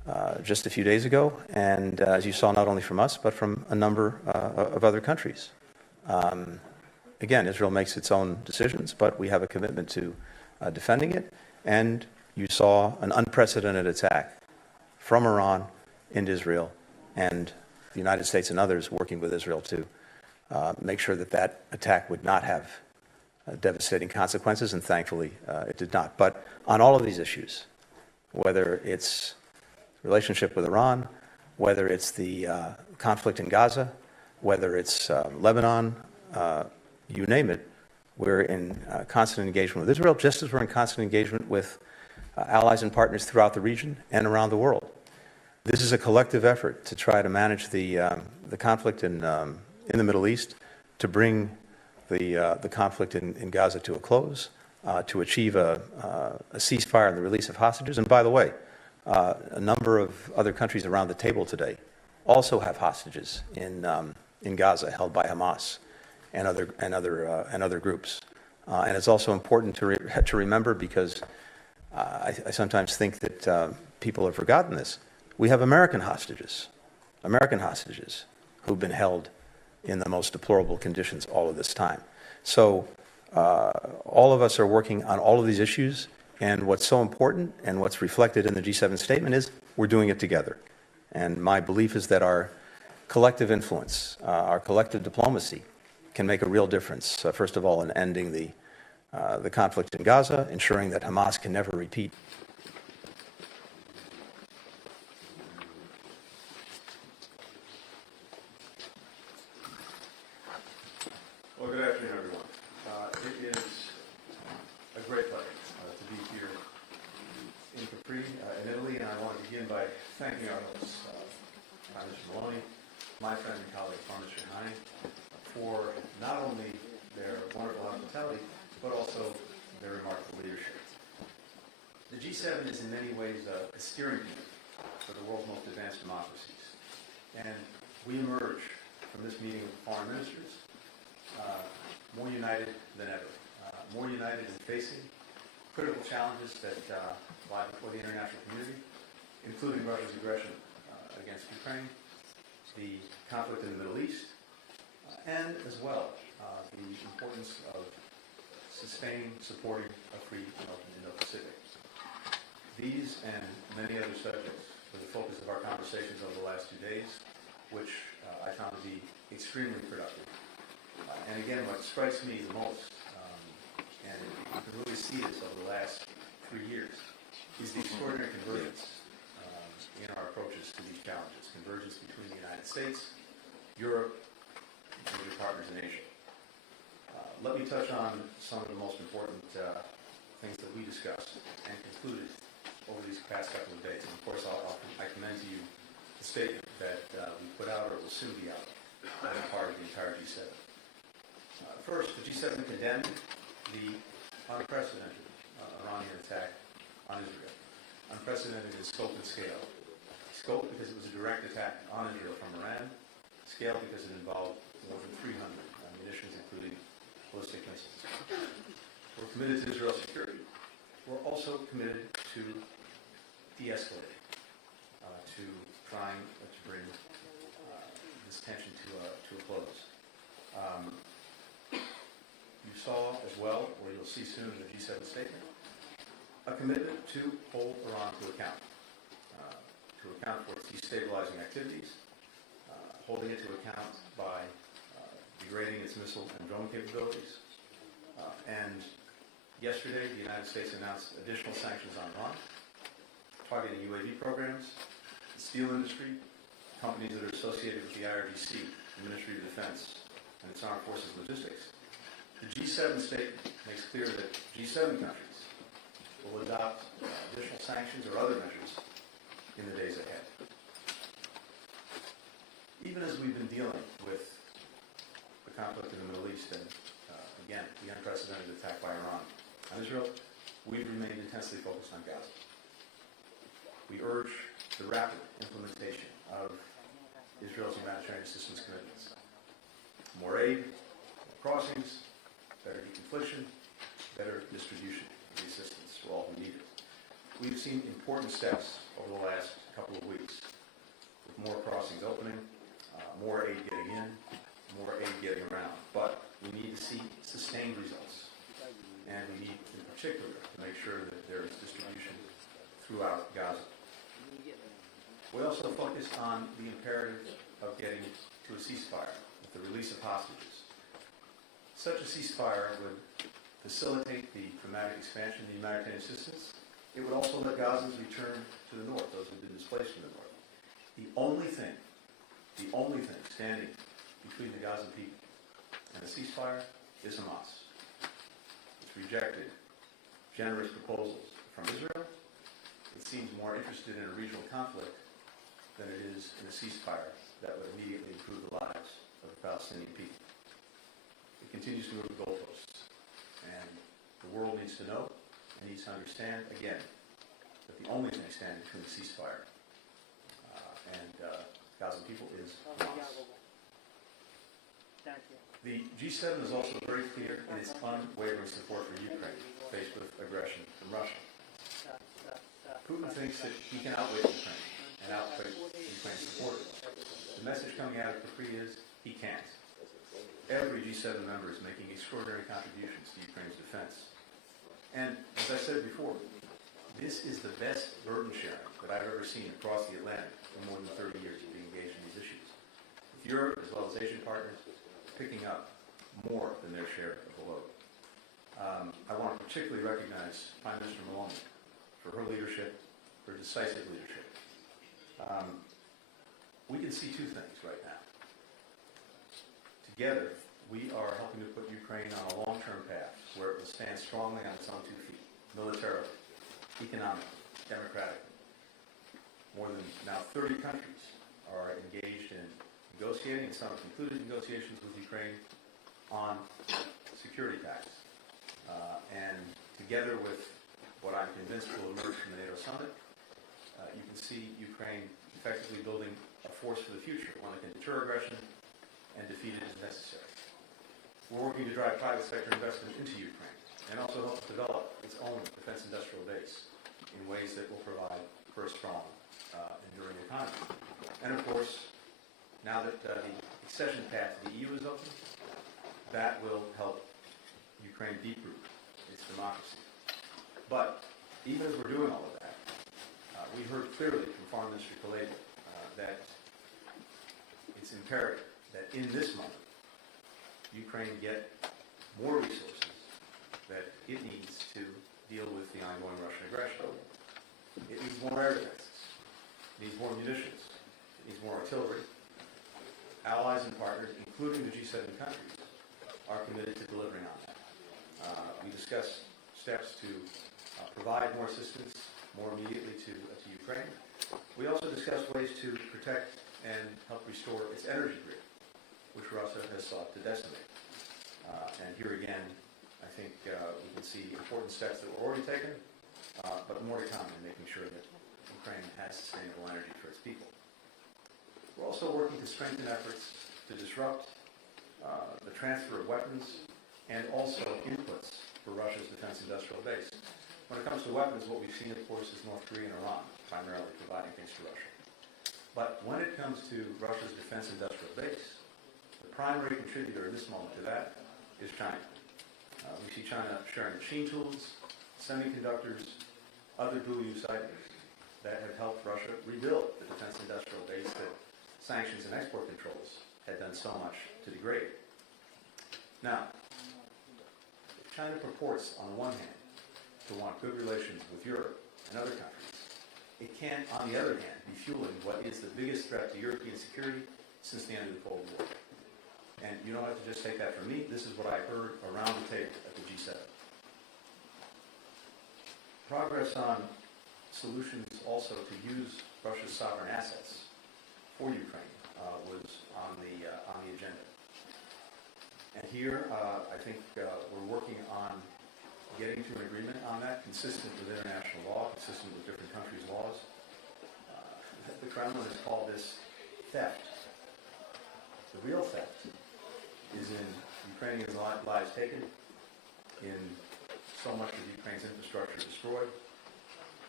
just a few days ago, and as you saw, not only from us, but from a number of other countries. Again, Israel makes its own decisions, but we have a commitment to defending it, and you saw an unprecedented attack from Iran into Israel, and the United States and others working with Israel to make sure that that attack would not have devastating consequences, and thankfully it did not. But on all of these issues, whether it's relationship with Iran, whether it's the conflict in Gaza, whether it's Lebanon, you name it, we're in constant engagement with Israel, just as we're in constant engagement with allies and partners throughout the region and around the world. This is a collective effort to try to manage the conflict in the Middle East, to bring the conflict in Gaza to a close, to achieve a ceasefire and the release of hostages. And by the way, a number of other countries around the table today also have hostages in Gaza held by Hamas and other groups. And it's also important to remember, because I sometimes think that people have forgotten this. We have American hostages who've been held in the most deplorable conditions all of this time. So all of us are working on all of these issues, and what's so important and what's reflected in the G7 statement is we're doing it together. And my belief is that our collective influence, our collective diplomacy can make a real difference, first of all, in ending the conflict in Gaza, ensuring that Hamas can never repeat. Well, good afternoon, everyone. It is a great pleasure to be here in Capri, in Italy, and I want to begin by thanking our hosts, Prime Minister Maloney, my friend and colleague, Prime Minister Leahy, for not only their wonderful hospitality, but also their remarkable leadership. The G7 is in many ways a steering committee for the world's most advanced democracies, and we emerge from this meeting of foreign ministers more united than ever, more united in facing critical challenges that lie before the international community, including Russia's aggression against Ukraine, the conflict in the Middle East, and as well the importance of sustaining, supporting a free and open Indo-Pacific. These and many other subjects were the focus of our conversations over the last 2 days, which I found to be extremely productive. And again, what strikes me the most, and you can really see this over the last 3 years, is the extraordinary convergence in our approaches to these challenges. Convergence between the United States, Europe, and major partners in Asia. Let me touch on some of the most important things that we discussed and concluded over these past couple of days. And of course, I commend to you the statement that we put out, or will soon be out, as a part of the entire G7. First, the G7 condemned the unprecedented Iranian attack on Israel. Unprecedented in scope and scale. Scope because it was a direct attack on Israel from Iran. Scale because it involved more than 300 munitions, including ballistic missiles. We're committed to Israel's security. We're also committed to de-escalating, to trying to bring this tension to a close. You saw as well, or you'll see soon in the G7 statement, a commitment to hold Iran to account for its destabilizing activities, holding it to account by degrading its missile and drone capabilities. And yesterday, the United States announced additional sanctions on Iran, targeting UAV programs, the steel industry, companies that are associated with the IRGC, the Ministry of Defense, and its armed forces logistics. The G7 statement makes clear that G7 countries will adopt additional sanctions or other measures in the days ahead. Even as we've been dealing with the conflict in the Middle East and, again, the unprecedented attack by Iran on Israel, we've remained intensely focused on Gaza. We urge the rapid implementation of Israel's humanitarian assistance commitments. More aid, more crossings, better deconfliction, better distribution of the assistance for all who need it. we've seen important steps over the last couple of weeks, with more crossings opening, more aid getting in, more aid getting around. But we need to see sustained results. And we need, in particular, to make sure that there is distribution throughout Gaza. We also focused on the imperative of getting to a ceasefire, with the release of hostages. Such a ceasefire would facilitate the dramatic expansion of the humanitarian assistance. It would also let Gazans return to the north, those who have been displaced from the north. The only thing standing between the Gazan people and a ceasefire is Hamas. It's rejected generous proposals from Israel. It seems more interested in a regional conflict than it is in a ceasefire that would immediately improve the lives of the Palestinian people. It continues to move the goalposts. And the world needs to know and needs to understand, again, that the only thing standing between the ceasefire and Gazan people is Hamas. The G7 is also very clear in its unwavering support for Ukraine, faced with aggression from Russia. Putin thinks that he can outwit Ukraine and outwit Ukraine's supporters. The message coming out of Capri is he can't. Every G7 member is making extraordinary contributions to Ukraine's defense. And as I said before, this is the best burden sharing that I've ever seen across the Atlantic in more than 30 years of being engaged in these issues. With Europe, as well as Asian partners, picking up more than their share of the load. I want to particularly recognize Prime Minister Maloney for her leadership, her decisive leadership. We can see two things right now. Together, we are helping to put Ukraine on a long-term path where it will stand strongly on its own 2 feet, militarily, economically, democratically. More than now 30 countries are engaged in negotiating, and some have concluded negotiations with Ukraine on security pacts. And together with what I'm convinced will emerge from the NATO summit, you can see Ukraine effectively building a force for the future, one that can deter aggression and defeat it as necessary. We're working to drive private sector investment into Ukraine and also help develop its own defense industrial base in ways that will provide for a strong, enduring economy. And of course, now that the accession path to the EU is open, that will help Ukraine deep-root its democracy. But even as we're doing all of that, we heard clearly from Foreign Minister Kuleba that it's imperative that in this moment, Ukraine get more resources that it needs to deal with the ongoing Russian aggression. It needs more air defenses. It needs more munitions. It needs more artillery. Allies and partners, including the G7 countries, are committed to delivering on that. We discussed steps to provide more assistance more immediately to Ukraine. We also discussed ways to protect and help restore its energy grid, which Russia has sought to decimate. And here again, I think we can see important steps that were already taken, but more to come in making sure that Ukraine has sustainable energy for its people. We're also working to strengthen efforts to disrupt the transfer of weapons and also inputs for Russia's defense industrial base. When it comes to weapons, what we've seen, of course, is North Korea and Iran primarily providing things to Russia. But when it comes to Russia's defense industrial base, the primary contributor in this moment to that is China. We see China sharing machine tools, semiconductors, other dual-use items that have helped Russia rebuild the defense industrial base that sanctions and export controls had done so much to degrade. Now, if China purports, on the one hand, to want good relations with Europe and other countries, it can, on the other hand, be fueling what is the biggest threat to European security since the end of the Cold War. And you don't have to just take that from me. This is what I heard around the table at the G7. Progress on solutions also to use Russia's sovereign assets for Ukraine was on the agenda. And here, I think we're working on getting to an agreement on that, consistent with international law, consistent with different countries' laws. The Kremlin has called this theft. The real theft is in Ukrainians' lives taken, in so much of Ukraine's infrastructure destroyed,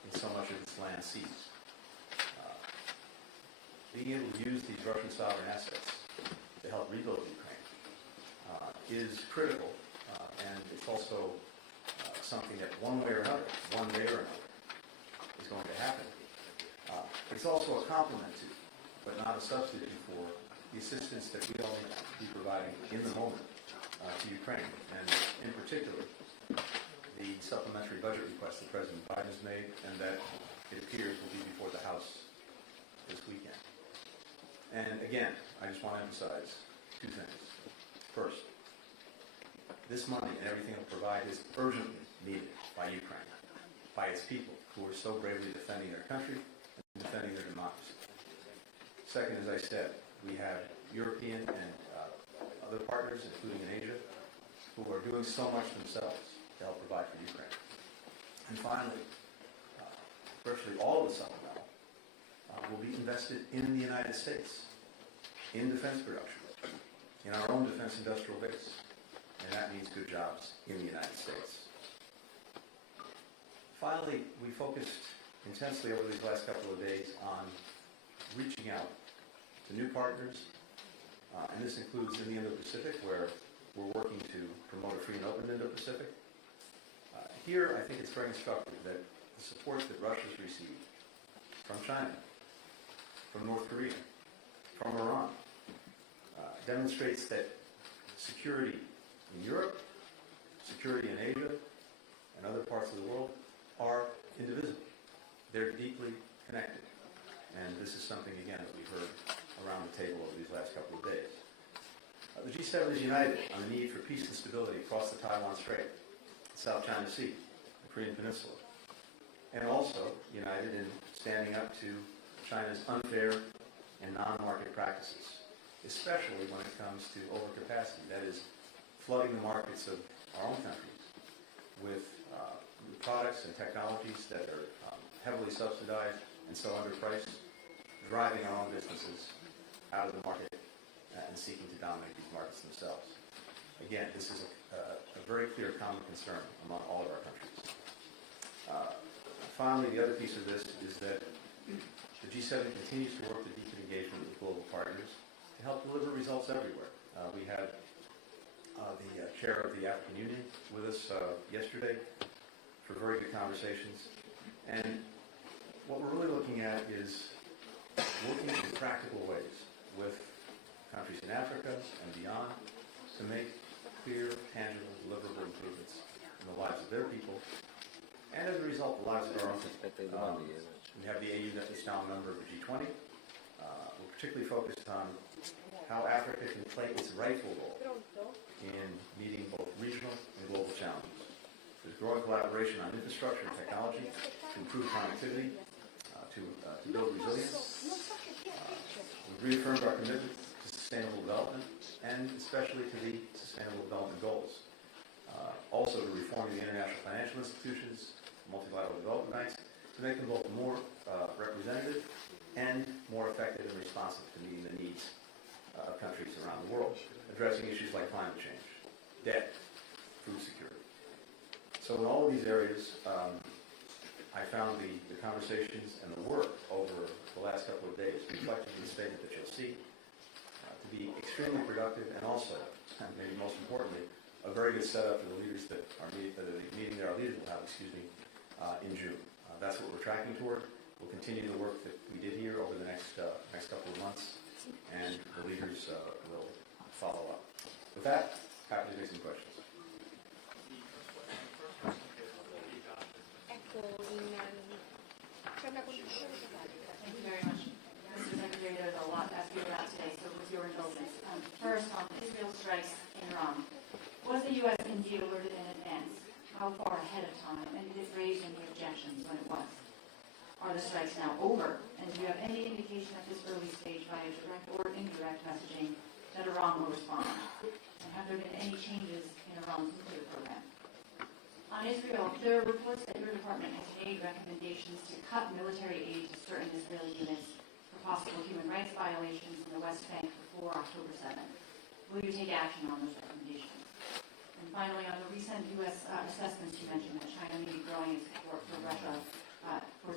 with so much of its land seized. Being able to use these Russian sovereign assets to help rebuild Ukraine is critical, and it's also something that one way or another, one day or another, is going to happen. It's also a complement to, but not a substitute for, the assistance that we all need to be providing in the moment to Ukraine, and in particular, the supplementary budget request that President Biden has made, and that it appears will be before the House this weekend. And again, I just want to emphasize two things. First, this money and everything it will provide is urgently needed by Ukraine, by its people who are so bravely defending their country and defending their democracy. Second, as I said, we have European and other partners, including in Asia, who are doing so much themselves to help provide for Ukraine. And finally, virtually all of the supplemental will be invested in the United States, in defense production, in our own defense industrial base. And that means good jobs in the United States. Finally, we focused intensely over these last couple of days on reaching out to new partners, and this includes in the Indo-Pacific, where we're working to promote a free and open Indo-Pacific. Here, I think it's very instructive that the support that Russia's received from China, from North Korea, from Iran, demonstrates that security in Europe, security in Asia, and other parts of the world are indivisible. They're deeply connected. And this is something, again, that we've heard around the table over these last couple of days. The G7 is united on the need for peace and stability across the Taiwan Strait, the South China Sea, the Korean Peninsula, and also united in standing up to China's unfair and non-market practices, especially when it comes to overcapacity, that is, flooding the markets of our own countries with products and technologies that are heavily subsidized and so underpriced, driving our own businesses out of the market and seeking to dominate these markets themselves. Again, this is a very clear common concern among all of our countries. Finally, the other piece of this is that the G7 continues to work to deepen engagement with global partners to help deliver results everywhere. We had the chair of the African Union with us yesterday for very good conversations. And what we're really looking at is working in practical ways with countries in Africa and beyond to make clear, tangible, deliverable improvements in the lives of their people, and as a result, the lives of our own people. We have the AU that is now a member of the G20. We're particularly focused on how Africa can play its rightful role in meeting both regional and global challenges. There's growing collaboration on infrastructure and technology to improve connectivity, to build resilience. We've reaffirmed our commitment to sustainable development, and especially to the Sustainable Development Goals. Also to reform the international financial institutions, multilateral development banks, to make them both more representative and more effective and responsive to meeting the needs of countries around the world, addressing issues like climate change, debt, food security. So in all of these areas, I found the conversations and the work over the last couple of days, reflected in the statement that you'll see, to be extremely productive, and also, and maybe most importantly, a very good setup for the leaders that are meeting that our leaders will have, in June. That's what we're tracking toward. We'll continue the work that we did here over the next couple of months, and the leaders will follow up. With that, happy to take some questions. Thank you very much. Mr. Secretary, there's a lot to ask you about today, so with your indulgence. First, on Israel strikes in Iran. Was the U.S. indeed alerted in advance? How far ahead of time? And did it raise any objections when it was? Are the strikes now over? And do you have any indication at this early stage via direct or indirect messaging that Iran will respond? And have there been any changes in Iran's nuclear program? On Israel, there are reports that your department has made recommendations to cut military aid to certain Israeli units for possible human rights violations in the West Bank before October 7th. Will you take action on those recommendations? And finally, on the recent U.S. assessments, you mentioned that China may be growing its support for Russia for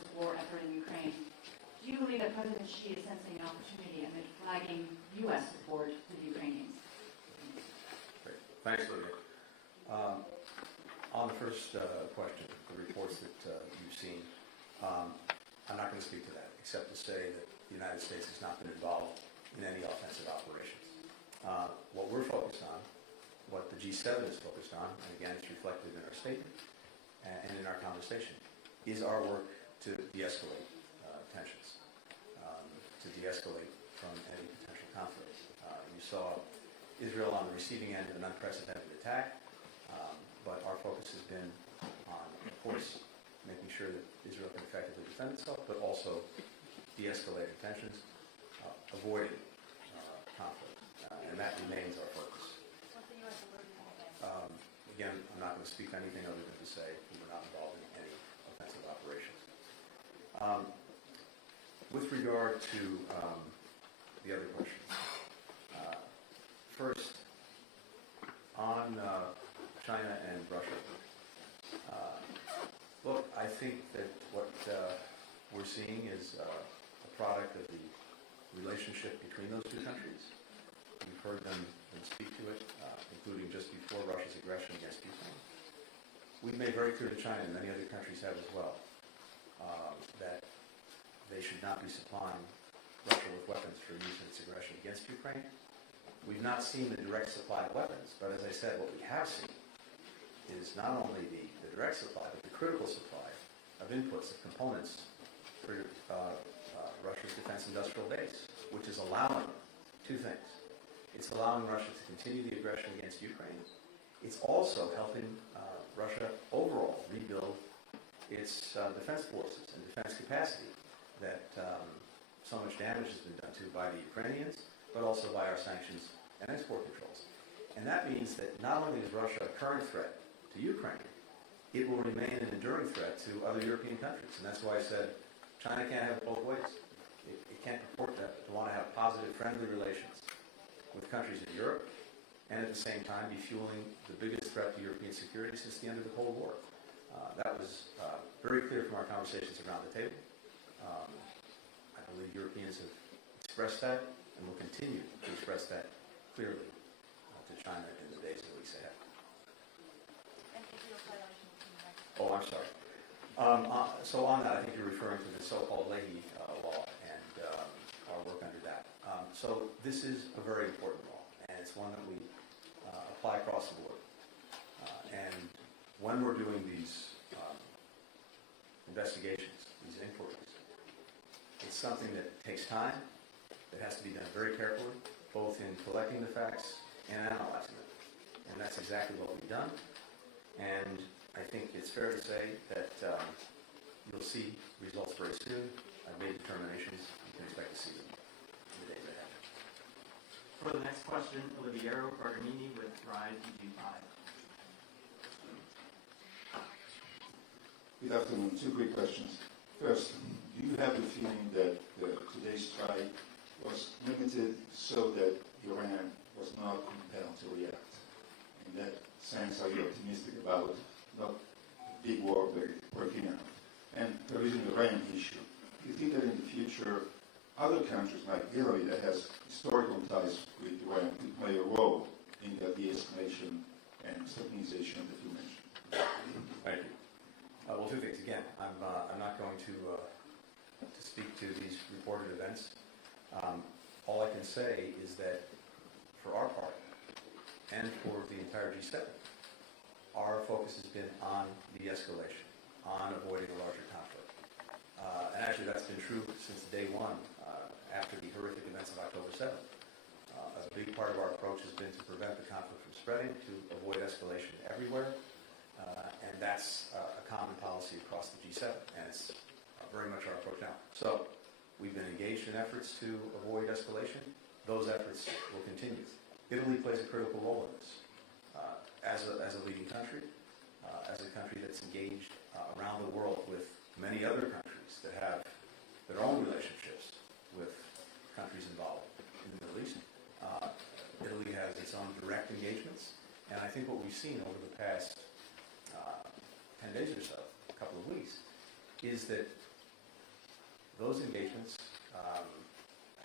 that she is sensing an opportunity amid flagging U.S. support for the Ukrainians? Great. Thanks, Lydia. On the first question, the reports that you've seen, I'm not going to speak to that, except to say that the United States has not been involved in any offensive operations. What we're focused on, what the G7 is focused on, and again, it's reflected in our statement and in our conversation, is our work to de-escalate tensions, to de-escalate from any potential conflict. You saw Israel on the receiving end of an unprecedented attack, but our focus has been on, of course, making sure that Israel can effectively defend itself, but also de-escalating tensions, avoiding conflict, and that remains our focus. Again, I'm not going to speak to anything other than to say we were not involved in any offensive operations. With regard to the other questions, first, on China and Russia. Look, I think that what we're seeing is a product of the relationship between those two countries. You've heard them speak to it, including just before Russia's aggression against Ukraine. We've made very clear to China, and many other countries have as well, that they should not be supplying Russia with weapons for use in its aggression against Ukraine. We've not seen the direct supply of weapons, but as I said, what we have seen is not only the direct supply, but the critical supply of inputs, of components for Russia's defense industrial base, which is allowing two things. It's allowing Russia to continue the aggression against Ukraine. It's also helping Russia overall rebuild its defense forces and defense capacity that so much damage has been done to by the Ukrainians, but also by our sanctions and export controls. And that means that not only is Russia a current threat to Ukraine, it will remain an enduring threat to other European countries. And that's why I said China can't have it both ways. It can't purport to want to have positive, friendly relations with countries in Europe and at the same time be fueling the biggest threat to European security since the end of the Cold War. That was very clear from our conversations around the table. I believe Europeans have expressed that and will continue to express that clearly to China in the days and weeks ahead. Oh, I'm sorry. So on that, I think you're referring to the so-called Leahy law and our work under that. So this is a very important law, and it's one that we apply across the board. And when we're doing these investigations, these inquiries, it's something that takes time, that has to be done very carefully, both in collecting the facts and analyzing them. And that's exactly what we've done. And I think it's fair to say that you'll see results very soon. I've made determinations. You can expect to see them in the days ahead. For the next question, Oliviero Bergamini with Rise EG5. Good afternoon. Two quick questions. First, do you have the feeling that today's strike was limited so that Iran was not compelled to react? In that sense, are you optimistic about not big war breaking out? And there is an Iran issue. Do you think that in the future, other countries like Italy that has historical ties with Iran could play a role in the de-escalation and stabilization that you mentioned? Thank you. Well, two things. Again, I'm not going to speak to these reported events. All I can say is that for our part, and for the entire G7, our focus has been on de-escalation, on avoiding a larger conflict. And actually that's been true since day one, after the horrific events of October 7th. A big part of our approach has been to prevent the conflict from spreading, to avoid escalation everywhere, and that's a common policy across the G7, and it's very much our approach now. So we've been engaged in efforts to avoid escalation. Those efforts will continue. Italy plays a critical role in this. As a leading country, as a country that's engaged around the world with many other countries that have their own relationships with countries involved in the Middle East. Italy has its own direct engagements, and I think what we've seen over the past 10 days or so, a couple of weeks, is that those engagements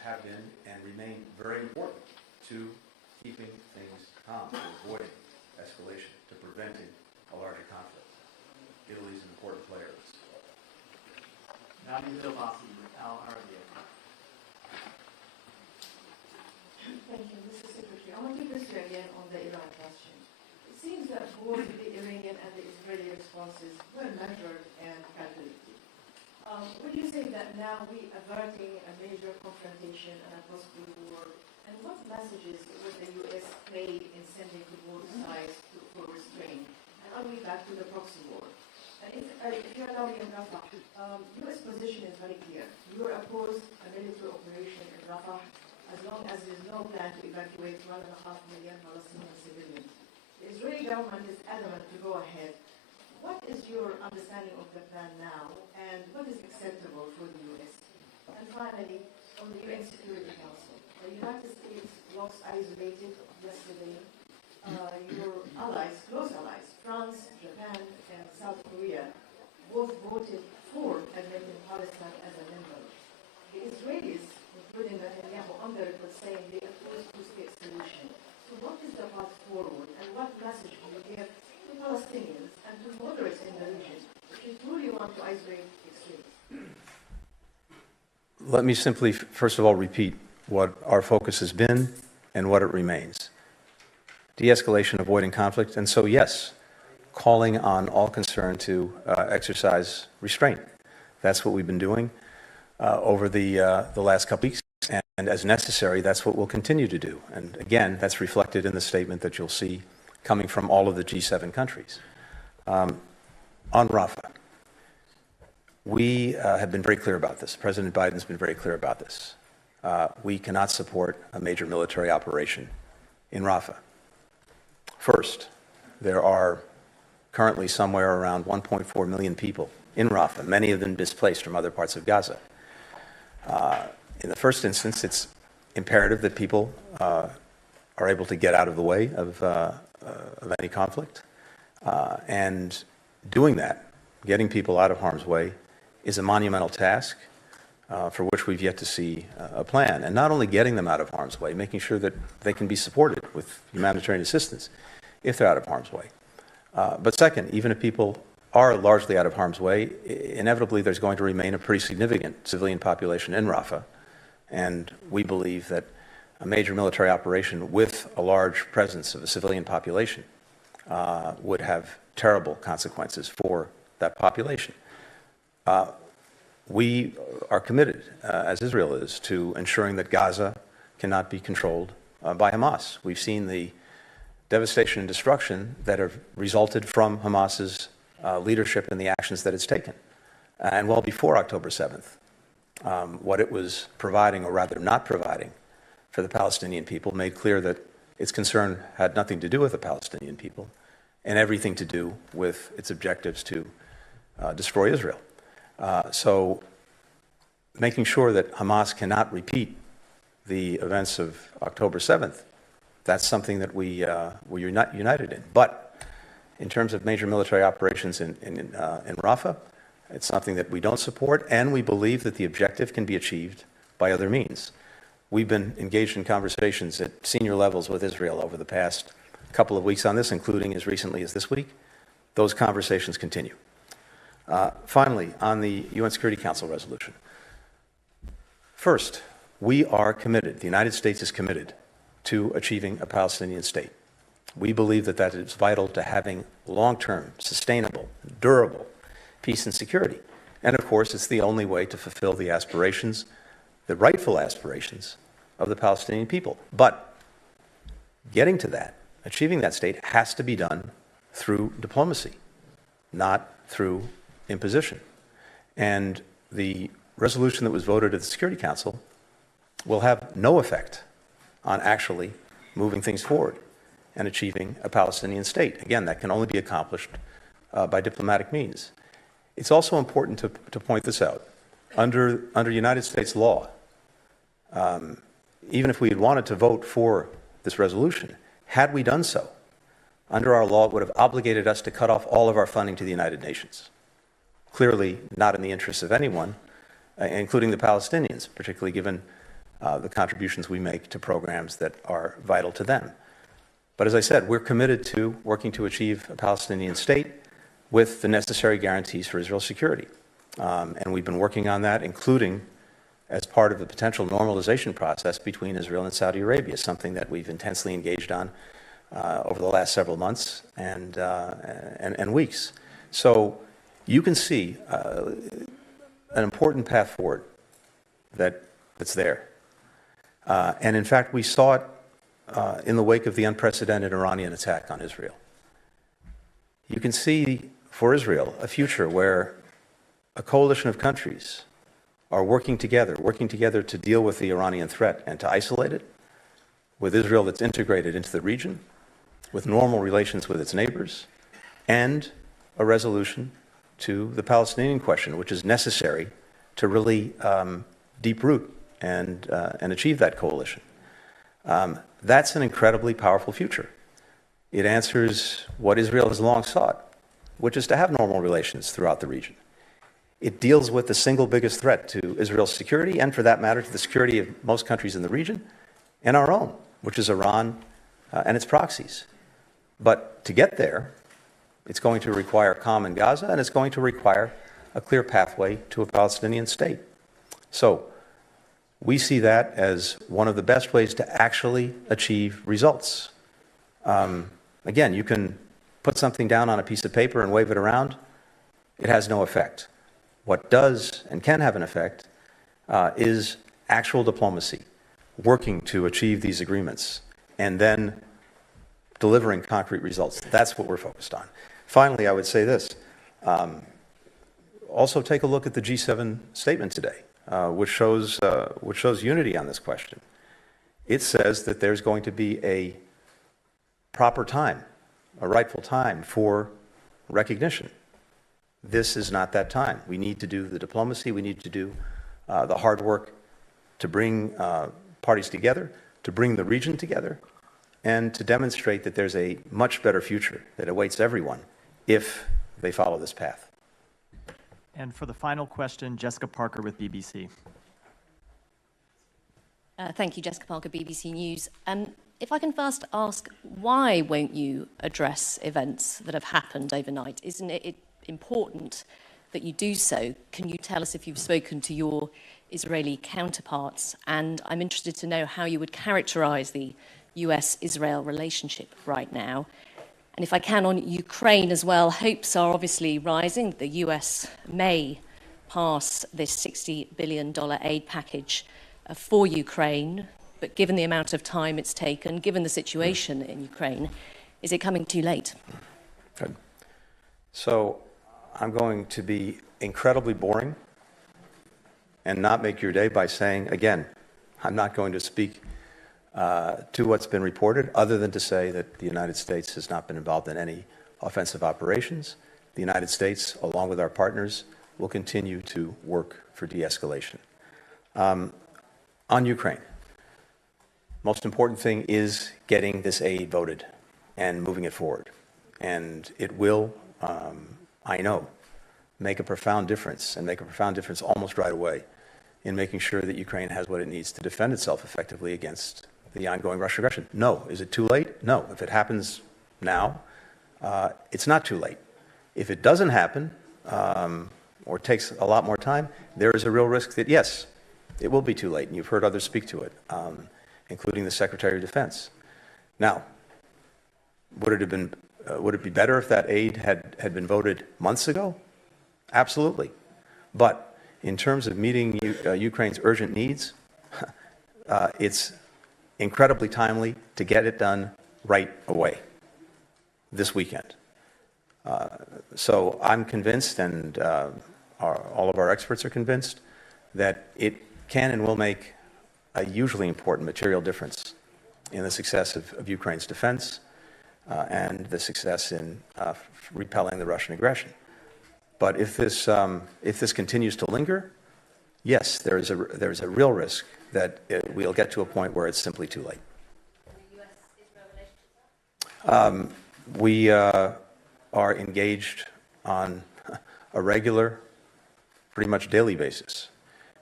have been and remain very important to keeping things calm, to avoiding escalation, to preventing a larger conflict. Italy is an important player in this. Nadia Delbasi with Al Arabiya. Thank you, Mr. Secretary. I want to press you again on the Iran question. It seems that both the Iranian and the Israeli responses were measured and calculated. Would you say that now we are averting a major confrontation and a possible war? And what messages would the U.S. play in sending to both sides for restraint? And are we back to the proxy war? And if you allow me, Rafa, U.S. position is very clear. You are opposed a military operation in Rafa as long as there is no plan to evacuate 1.5 million Palestinian civilians. The Israeli government is adamant to go ahead. What is your understanding of the plan now, and what is acceptable for the U.S.? And finally, on the UN Security Council, the United States was isolated yesterday. Your allies, close allies, France, Japan, and South Korea, both voted for admitting Palestine as a member. The Israelis, including Netanyahu, on the record saying they oppose two-state solution. So what is the path forward, and what message do you give to Palestinians and to moderates in the region if you truly want to isolate extremism? Let me simply, first of all, repeat what our focus has been and what it remains. De-escalation, avoiding conflict, and so yes, calling on all concerned to exercise restraint. That's what we've been doing over the last couple weeks, and as necessary, that's what we'll continue to do. And again, that's reflected in the statement that you'll see coming from all of the G7 countries. On Rafa, we have been very clear about this. President Biden's been very clear about this. We cannot support a major military operation in Rafa. First, there are currently somewhere around 1.4 million people in Rafa, many of them displaced from other parts of Gaza. In the first instance, it's imperative that people are able to get out of the way of any conflict. And doing that, getting people out of harm's way, is a monumental task for which we've yet to see a plan. And not only getting them out of harm's way, making sure that they can be supported with humanitarian assistance if they're out of harm's way. But second, even if people are largely out of harm's way, inevitably there's going to remain a pretty significant civilian population in Rafah. And we believe that a major military operation with a large presence of a civilian population would have terrible consequences for that population. We are committed, as Israel is, to ensuring that Gaza cannot be controlled by Hamas. We've seen the devastation and destruction that have resulted from Hamas's leadership and the actions that it's taken. And well before October 7th, what it was providing, or rather not providing, for the Palestinian people made clear that its concern had nothing to do with the Palestinian people and everything to do with its objectives to destroy Israel. So making sure that Hamas cannot repeat the events of October 7th, that's something that we're united in. But in terms of major military operations in Rafah, it's something that we don't support, and we believe that the objective can be achieved by other means. We've been engaged in conversations at senior levels with Israel over the past couple of weeks on this, including as recently as this week. Those conversations continue. Finally, on the UN Security Council resolution. First, we are committed, the United States is committed to achieving a Palestinian state. We believe that that is vital to having long-term, sustainable, durable peace and security. And of course, it's the only way to fulfill the aspirations, the rightful aspirations of the Palestinian people. But getting to that, achieving that state, has to be done through diplomacy, not through imposition. And the resolution that was voted at the Security Council will have no effect on actually moving things forward and achieving a Palestinian state. Again, that can only be accomplished by diplomatic means. It's also important to point this out. Under United States law, even if we had wanted to vote for this resolution, had we done so, under our law, it would have obligated us to cut off all of our funding to the United Nations. Clearly not in the interests of anyone, including the Palestinians, particularly given the contributions we make to programs that are vital to them. But as I said, we're committed to working to achieve a Palestinian state with the necessary guarantees for Israel's security. And we've been working on that, including as part of the potential normalization process between Israel and Saudi Arabia, something that we've intensely engaged on over the last several months and weeks. So you can see an important path forward that's there. And in fact, we saw it in the wake of the unprecedented Iranian attack on Israel. You can see for Israel a future where a coalition of countries are working together to deal with the Iranian threat and to isolate it, with Israel that's integrated into the region, with normal relations with its neighbors, and a resolution to the Palestinian question, which is necessary to really deep root and achieve that coalition. That's an incredibly powerful future. It answers what Israel has long sought, which is to have normal relations throughout the region. It deals with the single biggest threat to Israel's security, and for that matter, to the security of most countries in the region, and our own, which is Iran and its proxies. But to get there, it's going to require calm in Gaza, and it's going to require a clear pathway to a Palestinian state. So we see that as one of the best ways to actually achieve results. Again, you can put something down on a piece of paper and wave it around. It has no effect. What does and can have an effect is actual diplomacy, working to achieve these agreements, and then delivering concrete results. That's what we're focused on. Finally, I would say this. Also take a look at the G7 statement today, which shows unity on this question. It says that there's going to be a proper time, a rightful time for recognition. This is not that time. We need to do the diplomacy. We need to do the hard work to bring parties together, to bring the region together, and to demonstrate that there's a much better future that awaits everyone if they follow this path. And for the final question, Jessica Parker with BBC. Thank you, Jessica Parker, BBC News. If I can first ask, why won't you address events that have happened overnight? Isn't it important that you do so? Can you tell us if you've spoken to your Israeli counterparts? And I'm interested to know how you would characterize the US-Israel relationship right now. And if I can, on Ukraine as well, hopes are obviously rising. The US may pass this $60 billion aid package for Ukraine, but given the amount of time it's taken, given the situation in Ukraine, is it coming too late? Good. So I'm going to be incredibly boring and not make your day by saying, again, I'm not going to speak to what's been reported, other than to say that the United States has not been involved in any offensive operations. The United States, along with our partners, will continue to work for de-escalation. On Ukraine, most important thing is getting this aid voted and moving it forward. And it will, I know, make a profound difference, and make a profound difference almost right away in making sure that Ukraine has what it needs to defend itself effectively against the ongoing Russian aggression. No. Is it too late? No. If it happens now, it's not too late. If it doesn't happen, or takes a lot more time, there is a real risk that, yes, it will be too late, and you've heard others speak to it, including the Secretary of Defense. Now, would it be better if that aid had been voted months ago? Absolutely. But in terms of meeting Ukraine's urgent needs, it's incredibly timely to get it done right away, this weekend. So I'm convinced, and all of our experts are convinced, that it can and will make a hugely important material difference in the success of Ukraine's defense and the success in repelling the Russian aggression. But if this continues to linger, yes, there is a real risk that we'll get to a point where it's simply too late. We are engaged on a regular, pretty much daily basis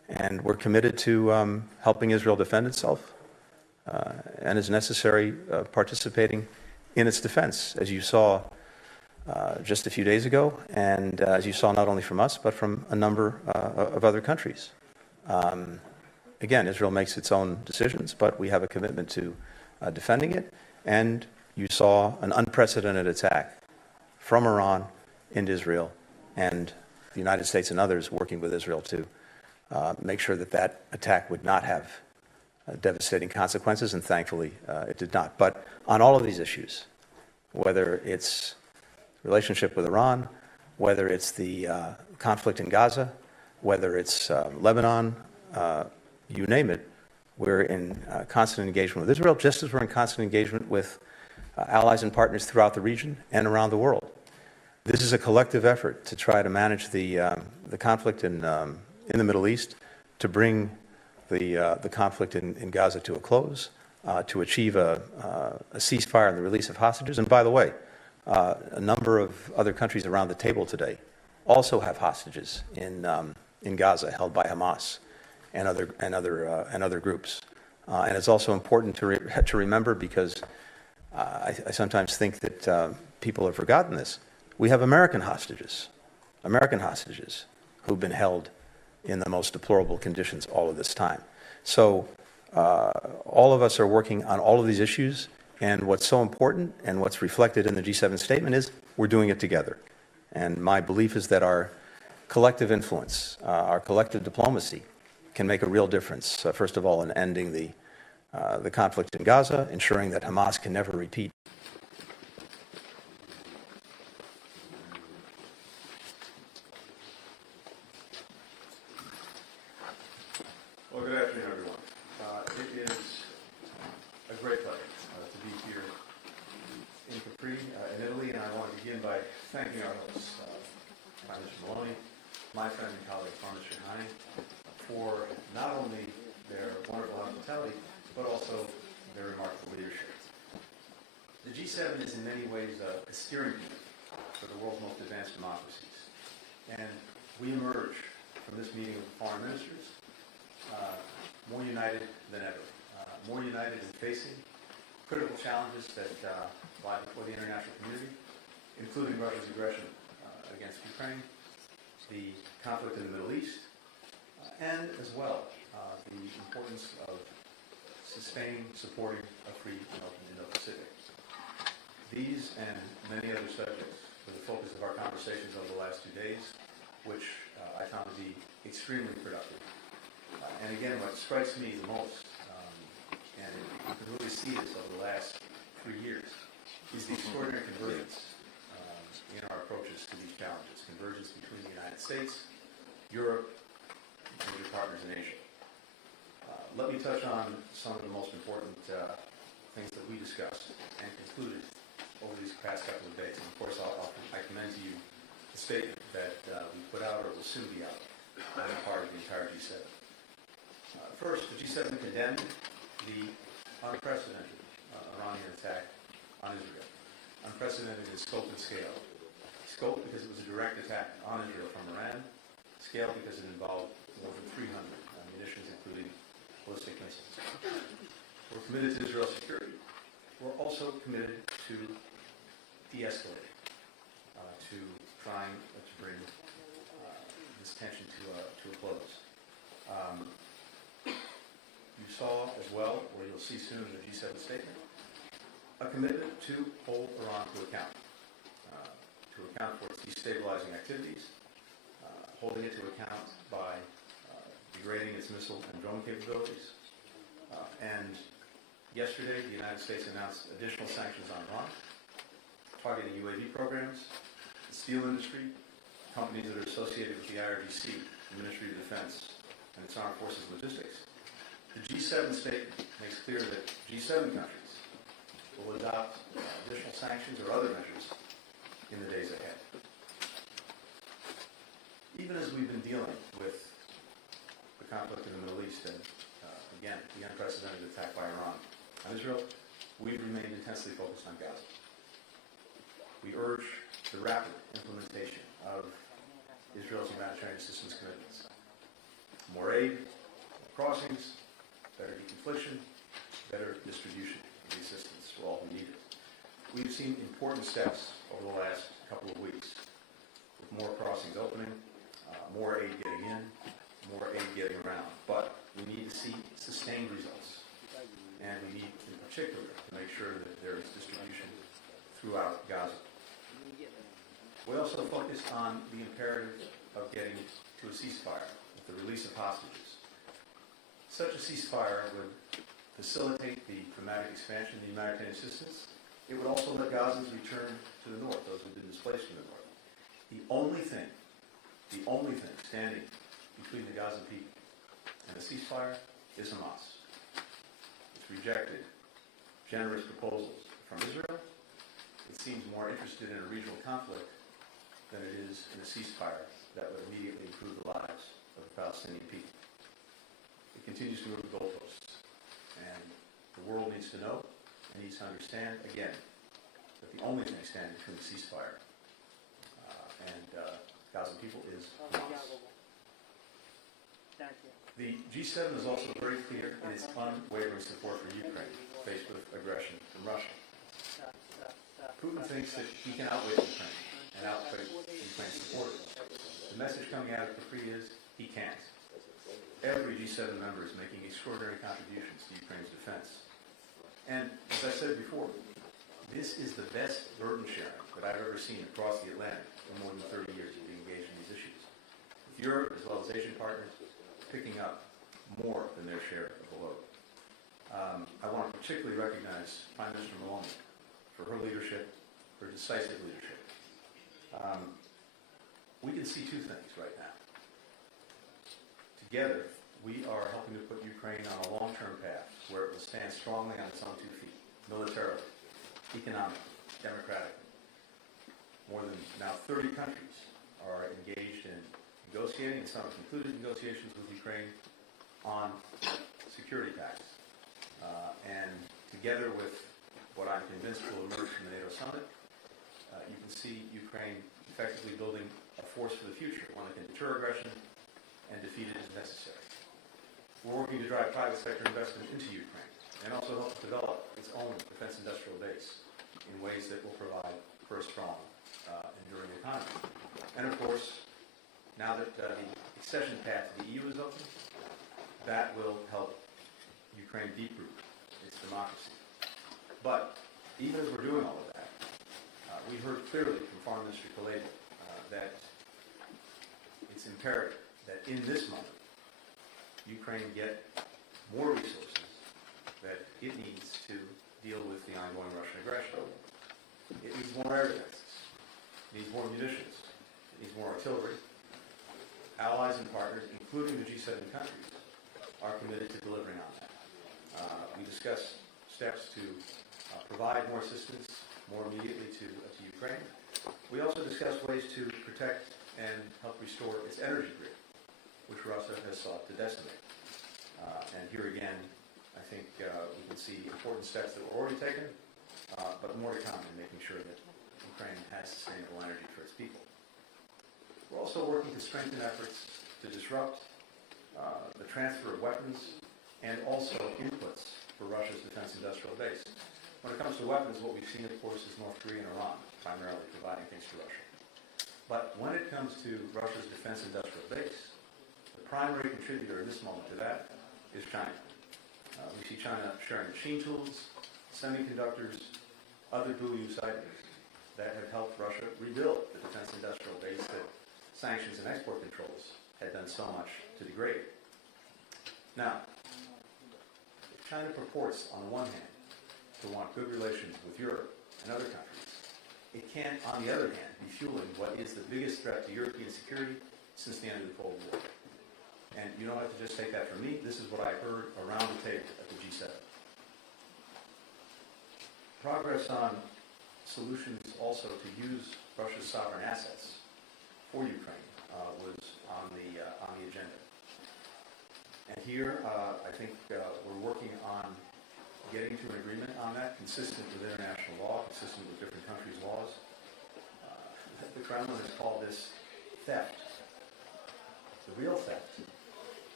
And we're committed to helping Israel defend itself and, as necessary, participating in its defense, as you saw just a few days ago, and as you saw not only from us, but from a number of other countries. Again, Israel makes its own decisions, but we have a commitment to defending it, and you saw an unprecedented attack from Iran into Israel, and the United States and others working with Israel to make sure that that attack would not have devastating consequences, and thankfully it did not. But on all of these issues, whether it's relationship with Iran, whether it's the conflict in Gaza, whether it's Lebanon, you name it, we're in constant engagement with Israel, just as we're in constant engagement with allies and partners throughout the region and around the world. This is a collective effort to try to manage the conflict in the Middle East, to bring the conflict in Gaza to a close, to achieve a ceasefire and the release of hostages. And by the way, a number of other countries around the table today also have hostages in Gaza held by Hamas and other groups. And it's also important to remember, because I sometimes think that people have forgotten this. We have American hostages who've been held in the most deplorable conditions all of this time. So all of us are working on all of these issues, and what's so important and what's reflected in the G7 statement is we're doing it together. And my belief is that our collective influence, our collective diplomacy can make a real difference, first of all, in ending the conflict in Gaza, ensuring that Hamas can never repeat. Well, good afternoon, everyone. It is a great pleasure to be here in Capri, in Italy, and I want to begin by thanking our hosts, Prime Minister Maloney, my friend and colleague, Prime Minister Leahy, for not only their wonderful hospitality, but also their remarkable leadership. The G7 is in many ways a steering wheel for the world's most advanced democracies, and we emerge from this meeting of foreign ministers more united than ever, more united in facing critical challenges that lie before the international community, including Russia's aggression against Ukraine, the conflict in the Middle East, and as well the importance of sustaining, supporting a free and open Indo-Pacific. These and many other subjects were the focus of our conversations over the last 2 days, which I found to be extremely productive. And again, what strikes me the most, and you can really see this over the last 3 years, is the extraordinary convergence in our approaches to these challenges. Convergence between the United States, Europe, and major partners in Asia. Let me touch on some of the most important things that we discussed and concluded over these past couple of days. And of course, I commend to you the statement that we put out, or will soon be out, on the part of the entire G7. First, the G7 condemned the unprecedented Iranian attack on Israel. Unprecedented in scope and scale. Scope because it was a direct attack on Israel from Iran. Scale because it involved more than 300 munitions, including ballistic missiles. We're committed to Israel's security. We're also committed to deescalating, to trying to bring this tension to a close. You saw as well, or you'll see soon in the G7 statement, a commitment to hold Iran to account for its destabilizing activities, holding it to account by degrading its missile and drone capabilities. And yesterday, the United States announced additional sanctions on Iran, targeting UAV programs, the steel industry, companies that are associated with the IRGC, the Ministry of Defense, and its armed forces logistics. The G7 statement makes clear that G7 countries will adopt additional sanctions or other measures in the days ahead. Even as we've been dealing with the conflict in the Middle East and, again, the unprecedented attack by Iran on Israel, we've remained intensely focused on Gaza. We urge the rapid implementation of Israel's humanitarian assistance commitments. more aid, more crossings, better deconfliction, better distribution of the assistance for all who need it. We've seen important steps over the last couple of weeks, with more crossings opening, more aid getting in, more aid getting around. But we need to see sustained results. And we need, in particular, to make sure that there is distribution throughout Gaza. We also focused on the imperative of getting to a ceasefire, with the release of hostages. Such a ceasefire would facilitate the dramatic expansion of the humanitarian assistance. It would also let Gazans return to the north, those who have been displaced from the north. The only thing standing between the Gazan people and a ceasefire is Hamas. It's rejected generous proposals from Israel. It seems more interested in a regional conflict than it is in a ceasefire that would immediately improve the lives of the Palestinian people. It continues to move the goalposts. And the world needs to know and needs to understand, again, that the only thing standing between the ceasefire and Gazan people is Hamas. The G7 is also very clear in its unwavering support for Ukraine, faced with aggression from Russia. Putin thinks that he can outwit Ukraine and outwit Ukraine's supporters. The message coming out of Capri is he can't. Every G7 member is making extraordinary contributions to Ukraine's defense. And as I said before, this is the best burden sharing that I've ever seen across the Atlantic in more than 30 years of being engaged in these issues. With Europe, as well as Asian partners, picking up more than their share of the load. I want to particularly recognize Prime Minister Meloni for her leadership, her decisive leadership. We can see two things right now. Together, we are helping to put Ukraine on a long-term path where it will stand strongly on its own 2 feet, militarily, economically, democratically. More than now 30 countries are engaged in negotiating, and some have concluded negotiations with Ukraine on security pacts. And together with what I'm convinced will emerge from the NATO summit, you can see Ukraine effectively building a force for the future, one that can deter aggression and defeat it as necessary. We're working to drive private sector investment into Ukraine and also help develop its own defense industrial base in ways that will provide for a strong, enduring economy. And of course, now that the accession path to the EU is open, that will help Ukraine deep-root its democracy. But even as we're doing all of that, we heard clearly from Foreign Minister Kuleba that it's imperative that in this moment, Ukraine get more resources that it needs to deal with the ongoing Russian aggression. It needs more air defenses. It needs more munitions. It needs more artillery. Allies and partners, including the G7 countries, are committed to delivering on that. We discussed steps to provide more assistance more immediately to Ukraine. We also discussed ways to protect and help restore its energy grid, which Russia has sought to decimate. And here again, I think we can see important steps that were already taken, but more to come in making sure that Ukraine has sustainable energy for its people. We're also working to strengthen efforts to disrupt the transfer of weapons and also inputs for Russia's defense industrial base. When it comes to weapons, what we've seen, of course, is North Korea and Iran primarily providing things to Russia. But when it comes to Russia's defense industrial base, the primary contributor in this moment to that is China. We see China sharing machine tools, semiconductors, other dual-use items that have helped Russia rebuild the defense industrial base that sanctions and export controls had done so much to degrade. Now, if China purports, on the one hand, to want good relations with Europe and other countries, it can, on the other hand, be fueling what is the biggest threat to European security since the end of the Cold War. And you don't have to just take that from me. This is what I heard around the table at the G7. Progress on solutions also to use Russia's sovereign assets for Ukraine was on the agenda. And here, I think we're working on getting to an agreement on that, consistent with international law, consistent with different countries' laws. The Kremlin has called this theft. The real theft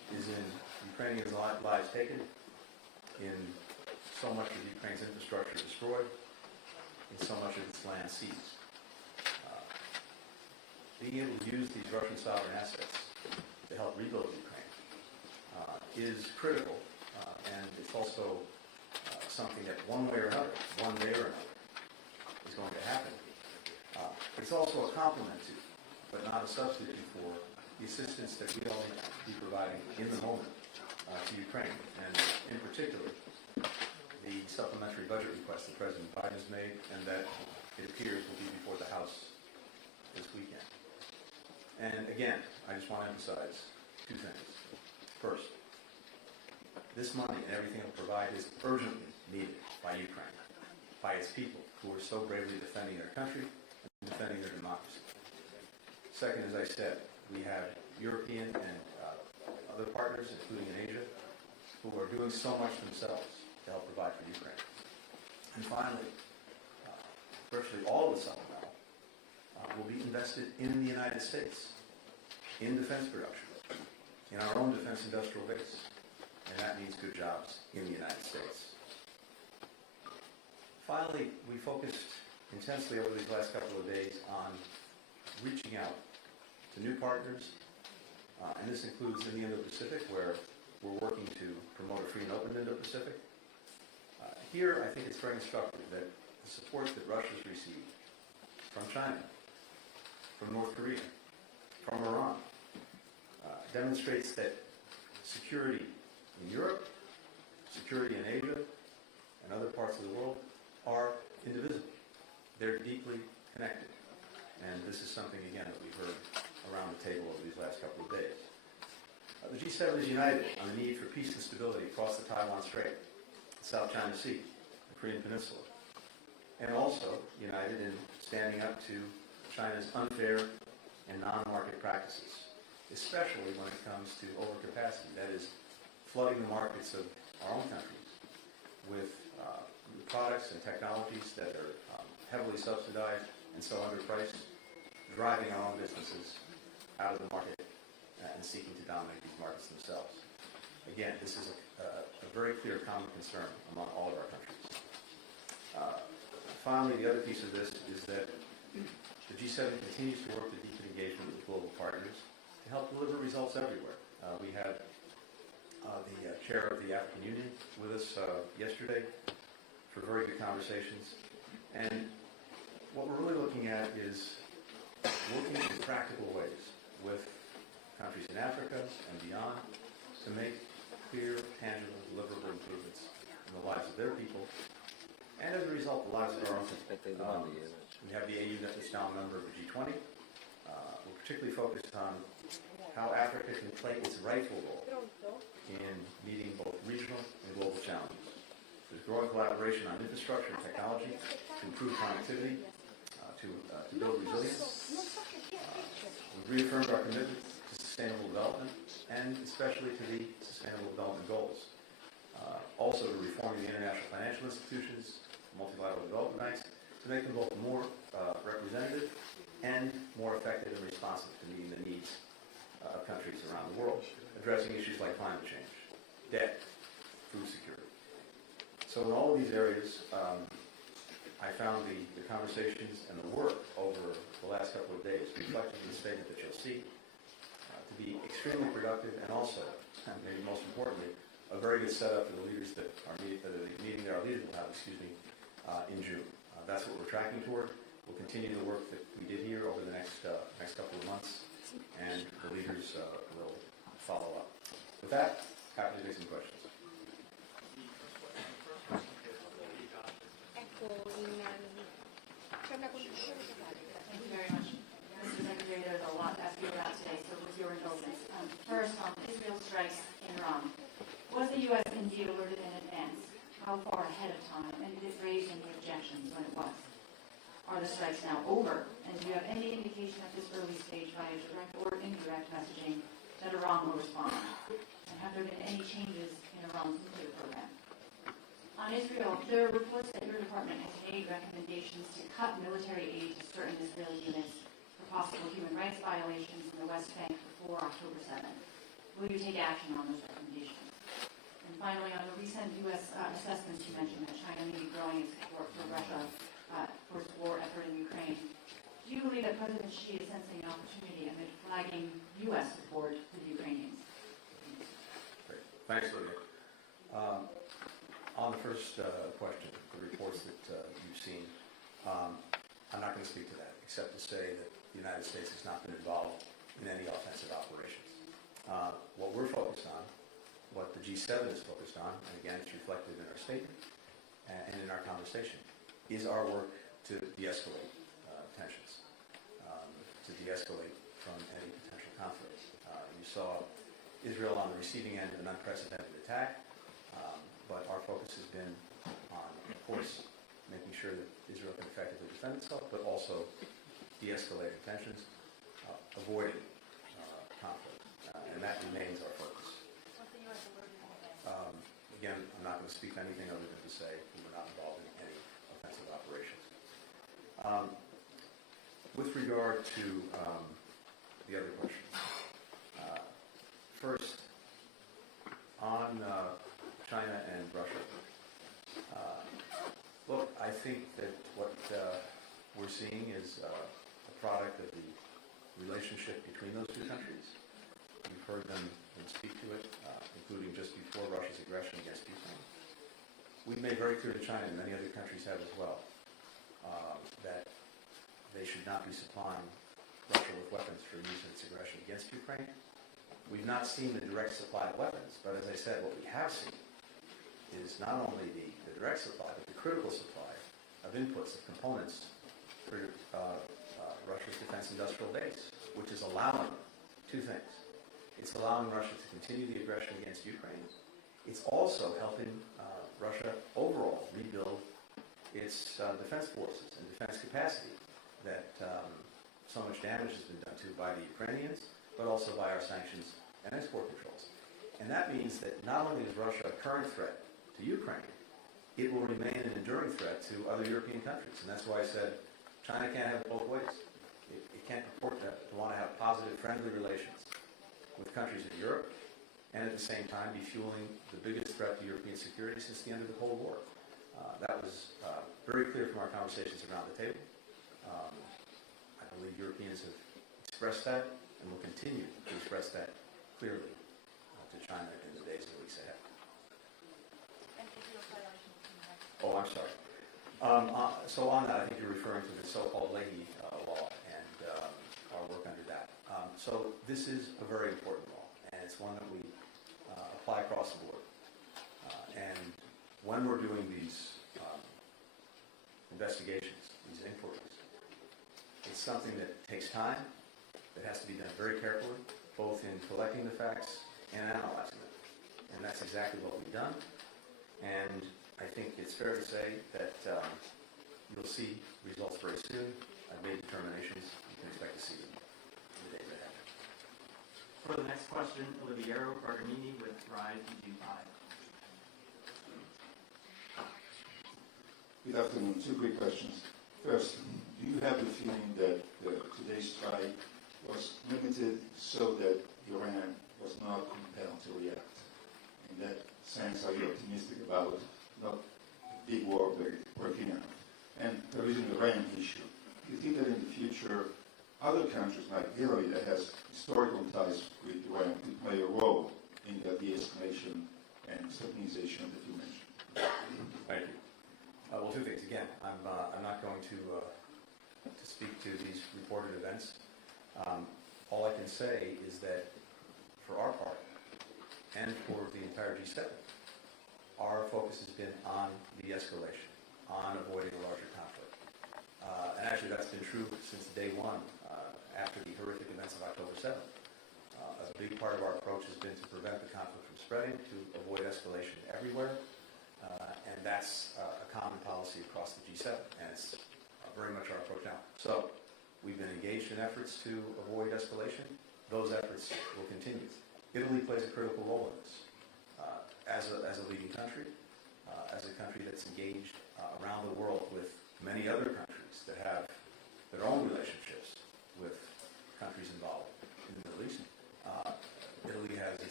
is in Ukrainian lives taken, in so much of Ukraine's infrastructure destroyed, in so much of its land seized. Being able to use these Russian sovereign assets to help rebuild Ukraine is critical, and it's also something that one day or another, is going to happen. It's also a complement to, but not a substitute for, the assistance that we all need to be providing in the moment to Ukraine, and in particular, the supplementary budget request that President Biden has made, and that it appears will be before the House this weekend. And again, I just want to emphasize two things. First, this money and everything it will provide is urgently needed by Ukraine, by its people who are so bravely defending their country and defending their democracy. Second, as I said, we have European and other partners, including in Asia, who are doing so much themselves to help provide for Ukraine. And finally, virtually all of the supplemental will be invested in the United States, in defense production, in our own defense industrial base, and that means good jobs in the United States. Finally, we focused intensely over these last couple of days on reaching out to new partners, and this includes in the Indo-Pacific, where we're working to promote a free and open Indo-Pacific. Here, I think it's very instructive that the support that Russia's received from China, from North Korea, from Iran, demonstrates that security in Europe, security in Asia, and other parts of the world are indivisible. They're deeply connected. And this is something, again, that we've heard around the table over these last couple of days. The G7 is united on the need for peace and stability across the Taiwan Strait, the South China Sea, the Korean Peninsula, and also united in standing up to China's unfair and non-market practices, especially when it comes to overcapacity, that is, flooding the markets of our own countries with products and technologies that are heavily subsidized and so underpriced, driving our own businesses out of the market and seeking to dominate these markets themselves. Again, this is a very clear common concern among all of our countries. Finally, the other piece of this is that the G7 continues to work to deepen engagement with global partners to help deliver results everywhere. We had the chair of the African Union with us yesterday for very good conversations. And what we're really looking at is working in practical ways with countries in Africa and beyond to make clear, tangible, deliverable improvements in the lives of their people, and as a result, the lives of our own people. We have the AU that is now a member of the G20. We're particularly focused on how Africa can play its rightful role in meeting both regional and global challenges. There's growing collaboration on infrastructure and technology to improve connectivity, to build resilience. We've reaffirmed our commitment to sustainable development, and especially to the Sustainable Development Goals. Also to reforming the international financial institutions, multilateral development banks, to make them both more representative and more effective and responsive to meeting the needs of countries around the world, addressing issues like climate change, debt, food security. So in all of these areas, I found the conversations and the work over the last couple of days, reflected in the statement that you'll see, to be extremely productive, and also, and maybe most importantly, a very good setup for the leaders that are the meeting that our leaders will have, in June. That's what we're tracking toward. We'll continue the work that we did here over the next couple of months, and the leaders will follow up. With that, happy to take some questions. Thank you very much. Mr. Secretary, there's a lot to ask you about today, so with your indulgence. First, on Israel strikes in Iran. Was the U.S. indeed alerted in advance? How far ahead of time? And did it raise any objections when it was? Are the strikes now over? And do you have any indication at this early stage via direct or indirect messaging that Iran will respond? And have there been any changes in Iran's nuclear program? On Israel, there are reports that your department has made recommendations to cut military aid to certain Israeli units for possible human rights violations in the West Bank before October 7th. Will you take action on those recommendations? And finally, on the recent U.S. assessments, you mentioned that China may be growing its support for Russia for its war effort in Ukraine. Do you believe that President Xi is sensing an opportunity amid flagging U.S. support for the Ukrainians? Great. Thanks, Lydia. On the first question, the reports that you've seen, I'm not going to speak to that, except to say that the United States has not been involved in any offensive operations. What we're focused on, what the G7 is focused on, and again, it's reflected in our statement and in our conversation, is our work to de-escalate tensions, to de-escalate from any potential conflict. You saw Israel on the receiving end of an unprecedented attack, but our focus has been on, of course, making sure that Israel can effectively defend itself, but also de-escalating tensions, avoiding conflict, and that remains our focus. Again, I'm not going to speak anything other than to say we were not involved in any offensive operations. With regard to the other questions, first, on China and Russia. Look, I think that what we're seeing is a product of the relationship between those two countries. You've heard them speak to it, including just before Russia's aggression against Ukraine. We've made very clear to China, and many other countries have as well, that they should not be supplying Russia with weapons for use in its aggression against Ukraine. We've not seen the direct supply of weapons, but as I said, what we have seen is not only the direct supply, but the critical supply of inputs, of components for Russia's defense industrial base, which is allowing two things. It's allowing Russia to continue the aggression against Ukraine. It's also helping Russia overall rebuild its defense forces and defense capacity that so much damage has been done to by the Ukrainians, but also by our sanctions and export controls. And that means that not only is Russia a current threat to Ukraine, it will remain an enduring threat to other European countries. And that's why I said China can't have it both ways. It can't purport to want to have positive, friendly relations with countries in Europe and at the same time be fueling the biggest threat to European security since the end of the Cold War. That was very clear from our conversations around the table. I believe Europeans have expressed that and will continue to express that clearly to China in the days and weeks ahead. Oh, I'm sorry. So on that, I think you're referring to the so-called Leahy law and our work under that. So this is a very important law, and it's one that we apply across the board. And when we're doing these investigations, these inquiries, it's something that takes time, that has to be done very carefully, both in collecting the facts and analyzing them. And that's exactly what we've done. And I think it's fair to say that you'll see results very soon. I've made determinations. You can expect to see them in the days ahead. For the next question, Oliviero Bergamini with Rise EU5. Good afternoon. Two quick questions. First, do you have the feeling that today's strike was limited so that Iran was not compelled to react? In that sense, are you optimistic about not a big war breaking out? And there is an Iran issue. Do you think that in the future, other countries like Italy that has historical ties with Iran could play a role in the de-escalation and stabilization that you mentioned? Thank you. Well, two things. Again, I'm not going to speak to these reported events. All I can say is that for our part, and for the entire G7, our focus has been on de-escalation, on avoiding a larger conflict. And actually that's been true since day one, after the horrific events of October 7th. A big part of our approach has been to prevent the conflict from spreading, to avoid escalation everywhere. And that's a common policy across the G7, and it's very much our approach now. So we've been engaged in efforts to avoid escalation. Those efforts will continue. Italy plays a critical role in this. As a leading country, as a country that's engaged around the world with many other countries that have their own relationships with countries involved in the Middle East. Italy has its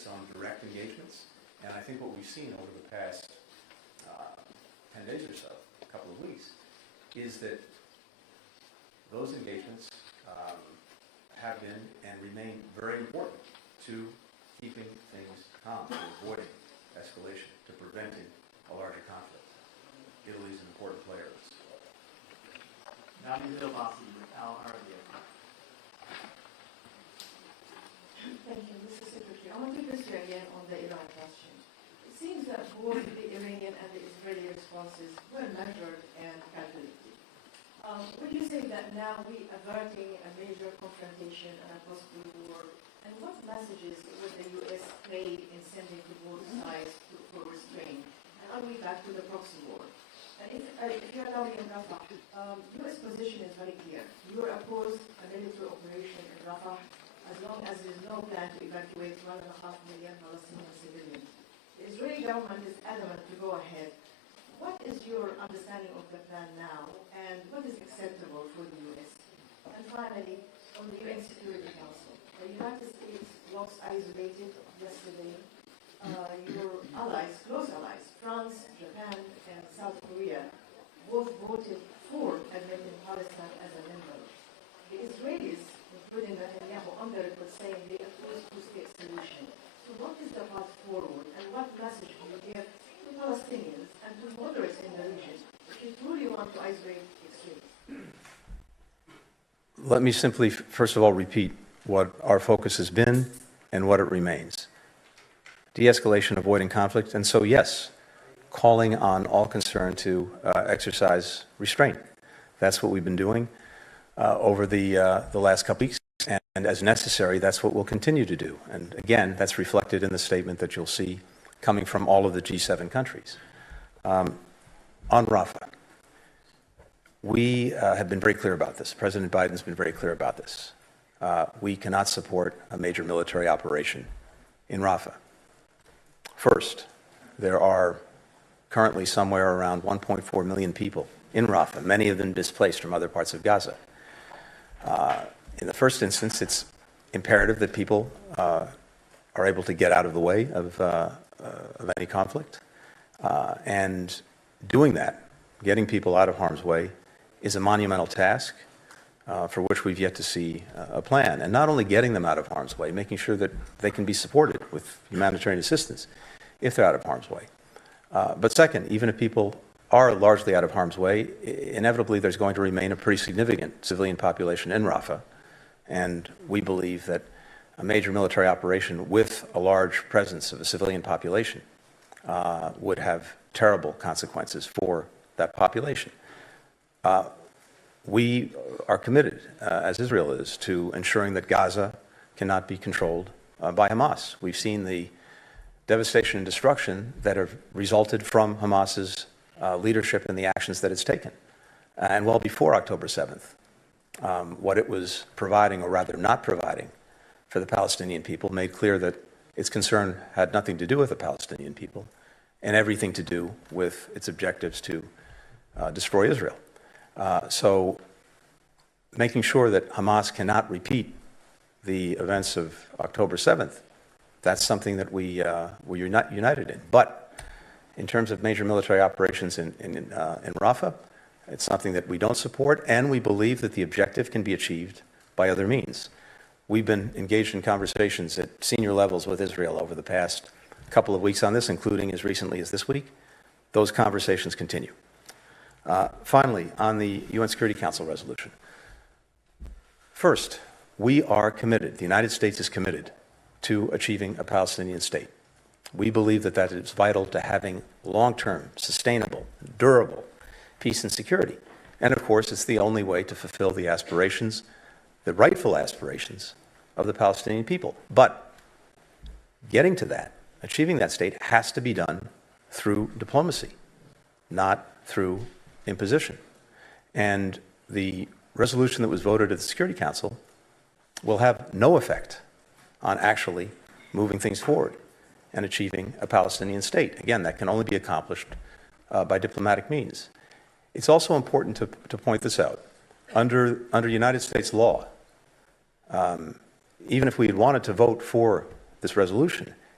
on direct engagements. And I think what we've seen over the past 10 days or so, a couple of weeks, is that those engagements have been and remain very important to keeping things calm, to avoiding escalation, to preventing a larger conflict. Italy is an important player in this. Now Israel Bossi with Al Arabiya. Thank you, Mr. Secretary. I want to press you again on the Iran question. It seems that both the Iranian and the Israeli responses were measured and calculated. Would you say that now we are averting a major confrontation and a possible war? And what messages would the U.S. play in sending to both sides for restraint? And are we back to the proxy war? And if you allow me in Rafa, U.S. position is very clear. You are opposed a military operation in Rafa as long as there is no plan to evacuate 1.5 million Palestinian civilians. The Israeli government is adamant to go ahead. What is your understanding of the plan now, and what is acceptable for the U.S.? And finally, on the UN Security Council, the United States was isolated yesterday. Your allies, close allies, France, Japan, and South Korea, both voted for admitting Palestine as a member. The Israelis, including Netanyahu, on the record saying they oppose two-state solution. So what is the path forward, and what message do you give to Palestinians and to moderates in the region if you truly want to isolate extremists? Let me simply, first of all, repeat what our focus has been and what it remains. De-escalation, avoiding conflict, and so yes, calling on all concerned to exercise restraint. That's what we've been doing over the last couple weeks, and as necessary, that's what we'll continue to do. And again, that's reflected in the statement that you'll see coming from all of the G7 countries. On Rafa, we have been very clear about this. President Biden's been very clear about this. We cannot support a major military operation in Rafa. First, there are currently somewhere around 1.4 million people in Rafa, many of them displaced from other parts of Gaza. In the first instance, it's imperative that people are able to get out of the way of any conflict. And doing that, getting people out of harm's way, is a monumental task for which we've yet to see a plan. And not only getting them out of harm's way, making sure that they can be supported with humanitarian assistance if they're out of harm's way. But second, even if people are largely out of harm's way, inevitably there's going to remain a pretty significant civilian population in Rafah. And we believe that a major military operation with a large presence of a civilian population would have terrible consequences for that population. We are committed, as Israel is, to ensuring that Gaza cannot be controlled by Hamas. We've seen the devastation and destruction that have resulted from Hamas's leadership and the actions that it's taken. And well before October 7th, what it was providing, or rather not providing, for the Palestinian people made clear that its concern had nothing to do with the Palestinian people and everything to do with its objectives to destroy Israel. So making sure that Hamas cannot repeat the events of October 7th, that's something that we're united in. But in terms of major military operations in Rafah, it's something that we don't support, and we believe that the objective can be achieved by other means. We've been engaged in conversations at senior levels with Israel over the past couple of weeks on this, including as recently as this week. Those conversations continue. Finally, on the UN Security Council resolution. First, we are committed, the United States is committed to achieving a Palestinian state. We believe that that is vital to having long-term, sustainable, durable peace and security. And of course, it's the only way to fulfill the aspirations, the rightful aspirations of the Palestinian people. But getting to that, achieving that state, has to be done through diplomacy, not through imposition. And the resolution that was voted at the Security Council will have no effect on actually moving things forward and achieving a Palestinian state. Again, that can only be accomplished by diplomatic means. It's also important to point this out. Under United States law, even if we had wanted to vote for this resolution,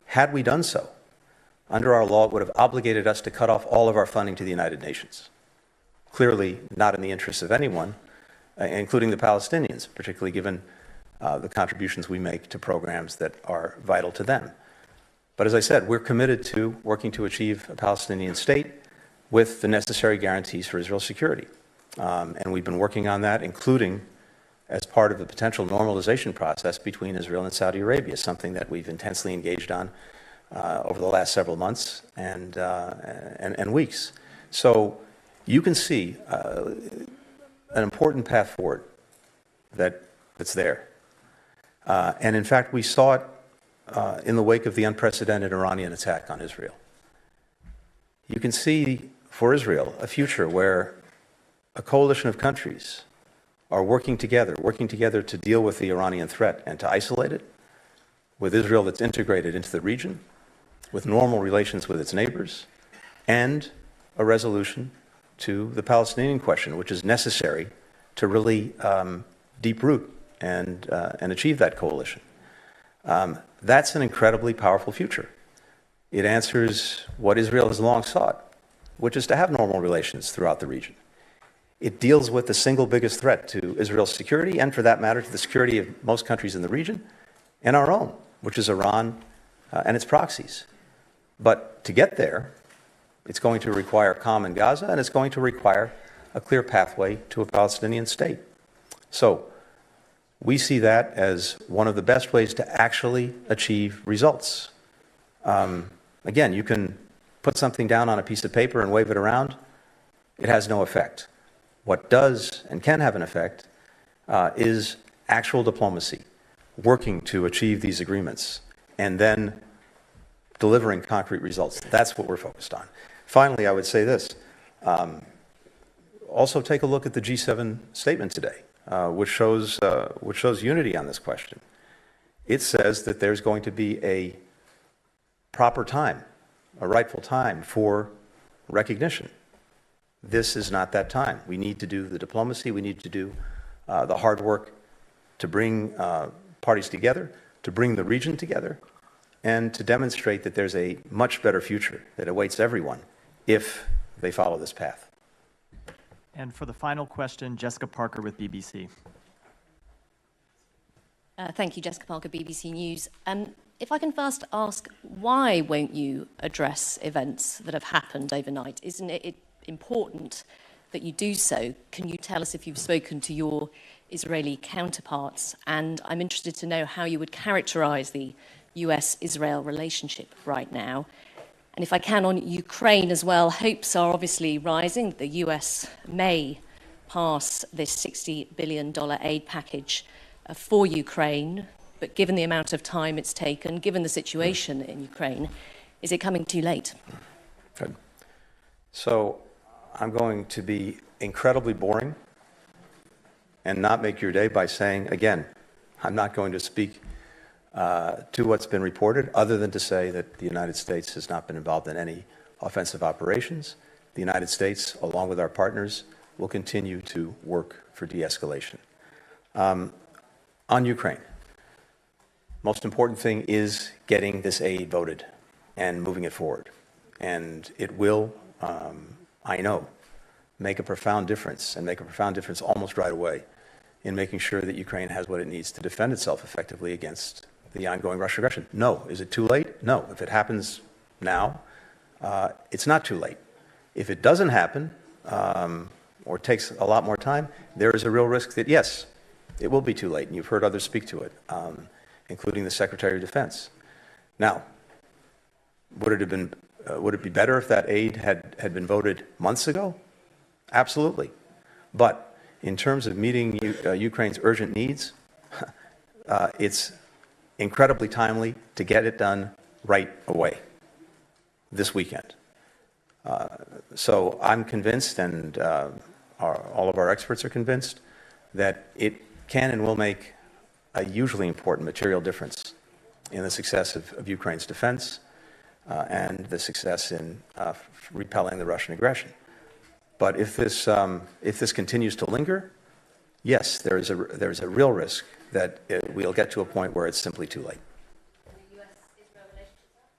Had we done so, under our law, it would have obligated us to cut off all of our funding to the United Nations. Clearly not in the interests of anyone, including the Palestinians, particularly given the contributions we make to programs that are vital to them. But as I said, we're committed to working to achieve a Palestinian state with the necessary guarantees for Israel's security. And we've been working on that, including as part of the potential normalization process between Israel and Saudi Arabia, something that we've intensely engaged on over the last several months and weeks. So you can see an important path forward that's there. And in fact, we saw it in the wake of the unprecedented Iranian attack on Israel. You can see for Israel a future where a coalition of countries are working together to deal with the Iranian threat and to isolate it, with Israel that's integrated into the region, with normal relations with its neighbors, and a resolution to the Palestinian question, which is necessary to really deep root and achieve that coalition. That's an incredibly powerful future. It answers what Israel has long sought, which is to have normal relations throughout the region. It deals with the single biggest threat to Israel's security, and for that matter, to the security of most countries in the region, and our own, which is Iran and its proxies. But to get there, it's going to require calm in Gaza, and it's going to require a clear pathway to a Palestinian state. So we see that as one of the best ways to actually achieve results. Again, you can put something down on a piece of paper and wave it around. It has no effect. What does and can have an effect is actual diplomacy, working to achieve these agreements, and then delivering concrete results. That's what we're focused on. Finally, I would say this. Also take a look at the G7 statement today, which shows unity on this question. It says that there's going to be a proper time, a rightful time for recognition. This is not that time. We need to do the diplomacy. We need to do the hard work to bring parties together, to bring the region together, and to demonstrate that there's a much better future that awaits everyone if they follow this path. And for the final question, Jessica Parker with BBC. Thank you, Jessica Parker, BBC News. If I can first ask, why won't you address events that have happened overnight? Isn't it important that you do so? Can you tell us if you've spoken to your Israeli counterparts? And I'm interested to know how you would characterize the US-Israel relationship right now. And if I can, on Ukraine as well, hopes are obviously rising. The US may pass this $60 billion aid package for Ukraine, but given the amount of time it's taken, given the situation in Ukraine, is it coming too late? Good. So I'm going to be incredibly boring and not make your day by saying, again, I'm not going to speak to what's been reported, other than to say that the United States has not been involved in any offensive operations. The United States, along with our partners, will continue to work for de-escalation. On Ukraine, most important thing is getting this aid voted and moving it forward. And it will, I know, make a profound difference, and make a profound difference almost right away in making sure that Ukraine has what it needs to defend itself effectively against the ongoing Russian aggression. No. Is it too late? No. If it happens now, it's not too late. If it doesn't happen, or takes a lot more time, there is a real risk that, yes, it will be too late, and you've heard others speak to it, including the Secretary of Defense. Now, would it be better if that aid had been voted months ago? Absolutely. But in terms of meeting Ukraine's urgent needs, it's incredibly timely to get it done right away, this weekend. So I'm convinced, and all of our experts are convinced, that it can and will make a hugely important material difference in the success of Ukraine's defense and the success in repelling the Russian aggression. But if this continues to linger, yes, there is a real risk that we'll get to a point where it's simply too late. The US-Israel relationship?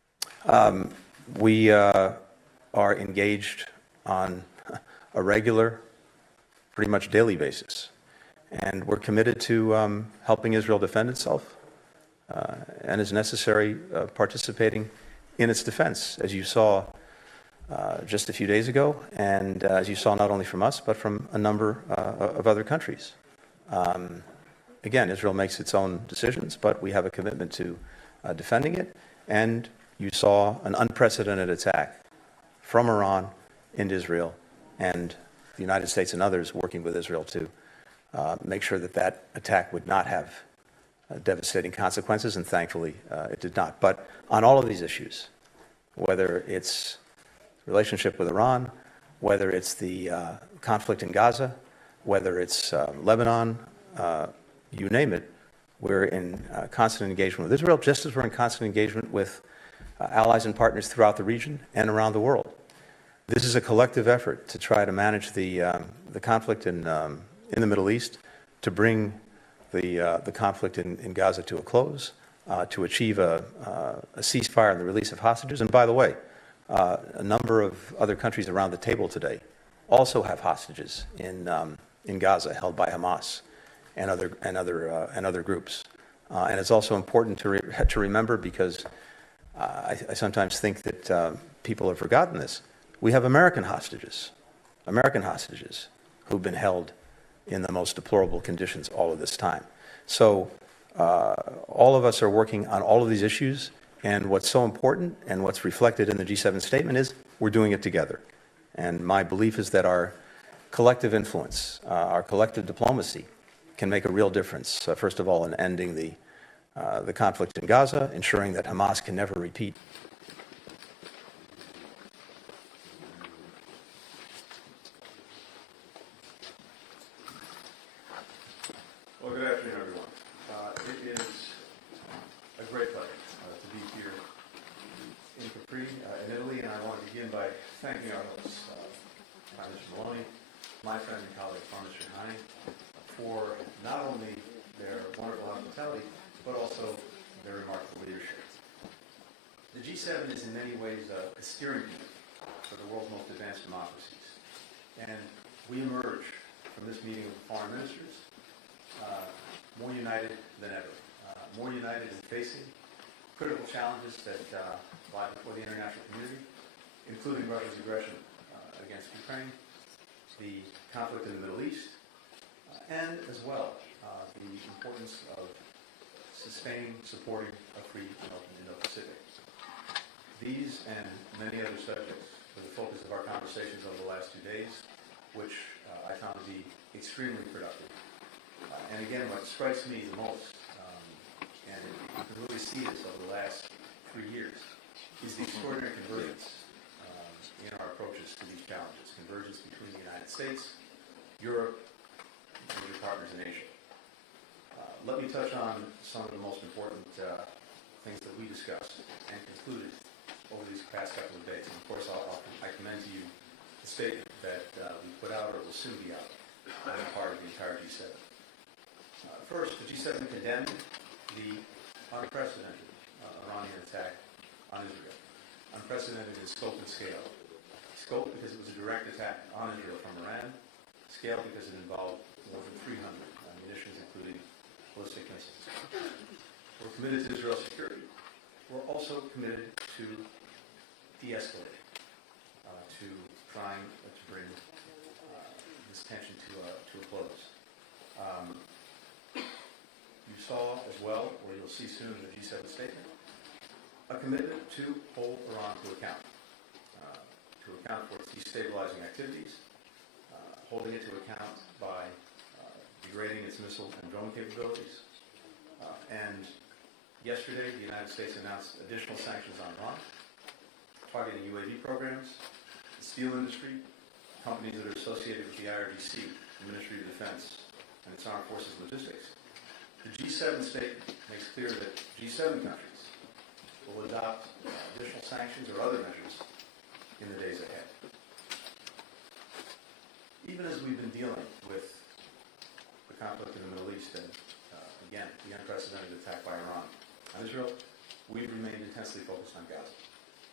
We are engaged on a regular, pretty much daily basis. And we're committed to helping Israel defend itself and, as necessary, participating in its defense, as you saw just a few days ago, and as you saw not only from us, but from a number of other countries. Again, Israel makes its own decisions, but we have a commitment to defending it. And you saw an unprecedented attack from Iran into Israel, and the United States and others working with Israel to make sure that that attack would not have devastating consequences, and thankfully it did not. But on all of these issues, whether it's relationship with Iran, whether it's the conflict in Gaza, whether it's Lebanon, you name it, we're in constant engagement with Israel, just as we're in constant engagement with allies and partners throughout the region and around the world. This is a collective effort to try to manage the conflict in the Middle East, to bring the conflict in Gaza to a close, to achieve a ceasefire and the release of hostages. And by the way, a number of other countries around the table today also have hostages in Gaza held by Hamas and other groups. And it's also important to remember, because I sometimes think that people have forgotten this. We have American hostages who've been held in the most deplorable conditions all of this time. So all of us are working on all of these issues, and what's so important and what's reflected in the G7 statement is we're doing it together. And my belief is that our collective influence, our collective diplomacy can make a real difference, first of all, in ending the conflict in Gaza, ensuring that Hamas can never repeat. Well, good afternoon, everyone. It is a great pleasure to be here in Capri, in Italy, and I want to begin by thanking our hosts, Prime Minister Maloney, my friend and colleague, Prime Minister Leahy, for not only their wonderful hospitality, but also their remarkable leadership. The G7 is in many ways a steering committee for the world's most advanced democracies. And we emerge from this meeting of foreign ministers more united than ever, more united in facing critical challenges that lie before the international community, including Russia's aggression against Ukraine, the conflict in the Middle East, and as well the importance of sustaining, supporting a free and open Indo-Pacific. These and many other subjects were the focus of our conversations over the last 2 days, which I found to be extremely productive. And again, what strikes me the most, and you can really see this over the last 3 years, is the extraordinary convergence in our approaches to these challenges. Convergence between the United States, Europe, and major partners in Asia. Let me touch on some of the most important things that we discussed and concluded over these past couple of days. And of course, I commend to you the statement that we put out, or will soon be out, on the part of the entire G7. First, the G7 condemned the unprecedented Iranian attack on Israel. Unprecedented in scope and scale. Scope because it was a direct attack on Israel from Iran. Scale because it involved more than 300 munitions, including ballistic missiles. We're committed to Israel's security. We're also committed to de-escalating, to trying to bring this tension to a close. You saw as well, or you'll see soon in the G7 statement, a commitment to hold Iran to account for its destabilizing activities, holding it to account by degrading its missile and drone capabilities. And yesterday, the United States announced additional sanctions on Iran, targeting UAV programs, the steel industry, companies that are associated with the IRGC, the Ministry of Defense, and its armed forces logistics. The G7 statement makes clear that G7 countries will adopt additional sanctions or other measures in the days ahead. Even as we've been dealing with the conflict in the Middle East and, again, the unprecedented attack by Iran on Israel, we've remained intensely focused on Gaza.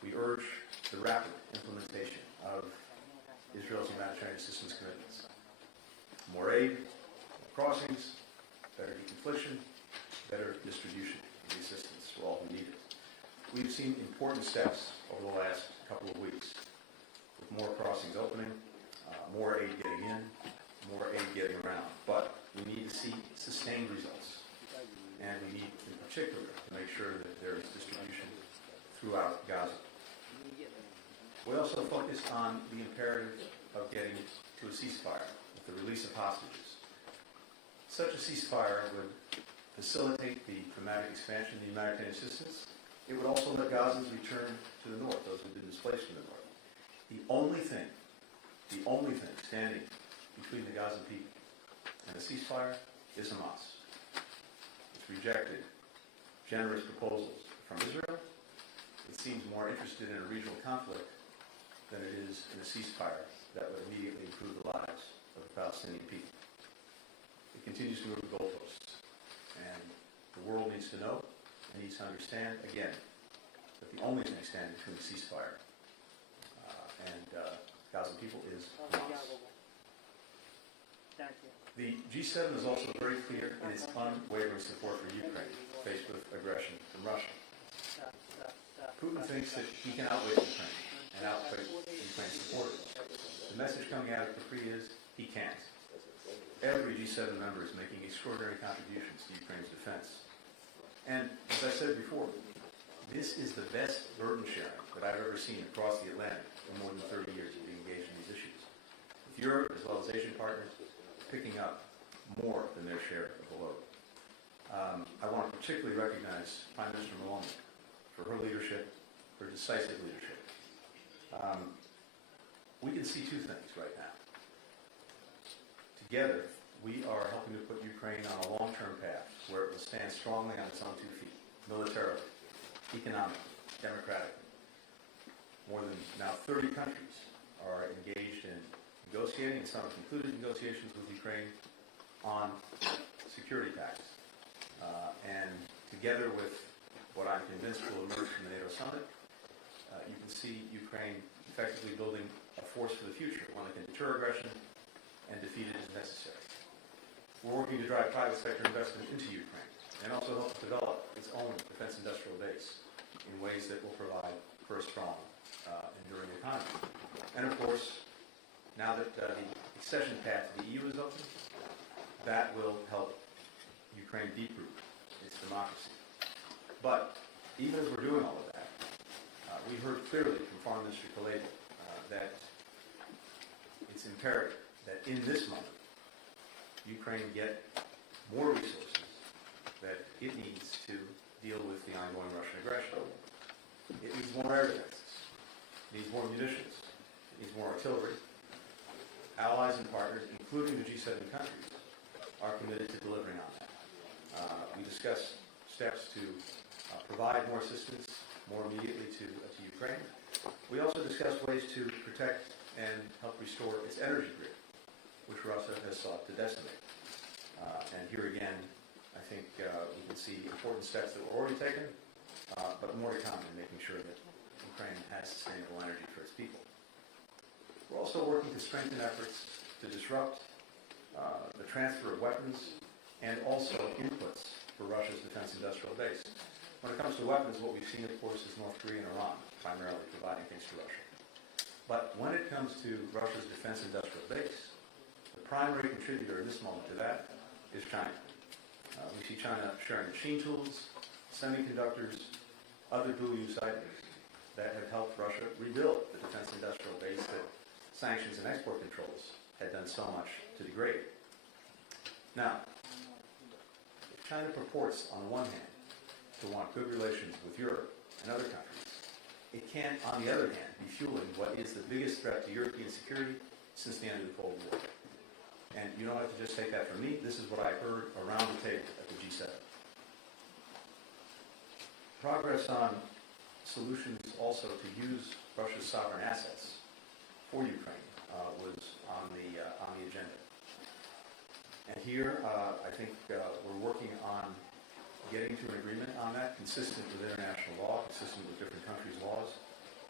We urge the rapid implementation of Israel's humanitarian assistance commitments. More aid, more crossings, better deconfliction, better distribution of the assistance for all who need it. We've seen important steps over the last couple of weeks, with more crossings opening, more aid getting in, more aid getting around. But we need to see sustained results. And we need, in particular, to make sure that there is distribution throughout Gaza. We also focused on the imperative of getting to a ceasefire with the release of hostages. Such a ceasefire would facilitate the dramatic expansion of the humanitarian assistance. It would also let Gazans return to the north, those who have been displaced from the north. The only thing standing between the Gazan people and the ceasefire is Hamas. It's rejected generous proposals from Israel. It seems more interested in a regional conflict than it is in a ceasefire that would immediately improve the lives of the Palestinian people. It continues to move the goalposts. And the world needs to know and needs to understand, again, that the only thing standing between the ceasefire and Gazan people is Hamas. The G7 is also very clear in its unwavering support for Ukraine faced with aggression from Russia. Putin thinks that he can outwit Ukraine and outwit Ukraine's supporters. The message coming out of Capri is he can't. Every G7 member is making extraordinary contributions to Ukraine's defense. And as I said before, this is the best burden sharing that I've ever seen across the Atlantic in more than 30 years of being engaged in these issues. With Europe, as well as Asian partners, picking up more than their share of the load. I want to particularly recognize Prime Minister Maloney for her leadership, her decisive leadership. We can see two things right now. Together, we are helping to put Ukraine on a long-term path where it will stand strongly on its own 2 feet, militarily, economically, democratically. More than now 30 countries are engaged in negotiating, and some have concluded negotiations with Ukraine on security pacts. And together with what I'm convinced will emerge from the NATO summit, you can see Ukraine effectively building a force for the future, one that can deter aggression and defeat it as necessary. We're working to drive private sector investment into Ukraine and also help develop its own defense industrial base in ways that will provide for a strong, enduring economy. And of course, now that the accession path to the EU is open, that will help Ukraine deep-root its democracy. But even as we're doing all of that, we heard clearly from Foreign Minister Kuleba that it's imperative that in this moment, Ukraine get more resources that it needs to deal with the ongoing Russian aggression. It needs more air defenses. It needs more munitions. It needs more artillery. Allies and partners, including the G7 countries, are committed to delivering on that. We discussed steps to provide more assistance more immediately to Ukraine. We also discussed ways to protect and help restore its energy grid, which Russia has sought to decimate. And here again, I think we can see important steps that were already taken, but more to come in making sure that Ukraine has sustainable energy for its people. We're also working to strengthen efforts to disrupt the transfer of weapons and also inputs for Russia's defense industrial base. When it comes to weapons, what we've seen, of course, is North Korea and Iran primarily providing things to Russia. But when it comes to Russia's defense industrial base, the primary contributor in this moment to that is China. We see China sharing machine tools, semiconductors, other dual-use items that have helped Russia rebuild the defense industrial base that sanctions and export controls had done so much to degrade. Now, if China purports, on the one hand, to want good relations with Europe and other countries, it can, on the other hand, be fueling what is the biggest threat to European security since the end of the Cold War. And you don't have to just take that from me. This is what I heard around the table at the G7. Progress on solutions also to use Russia's sovereign assets for Ukraine was on the agenda. And here, I think we're working on getting to an agreement on that, consistent with international law, consistent with different countries' laws,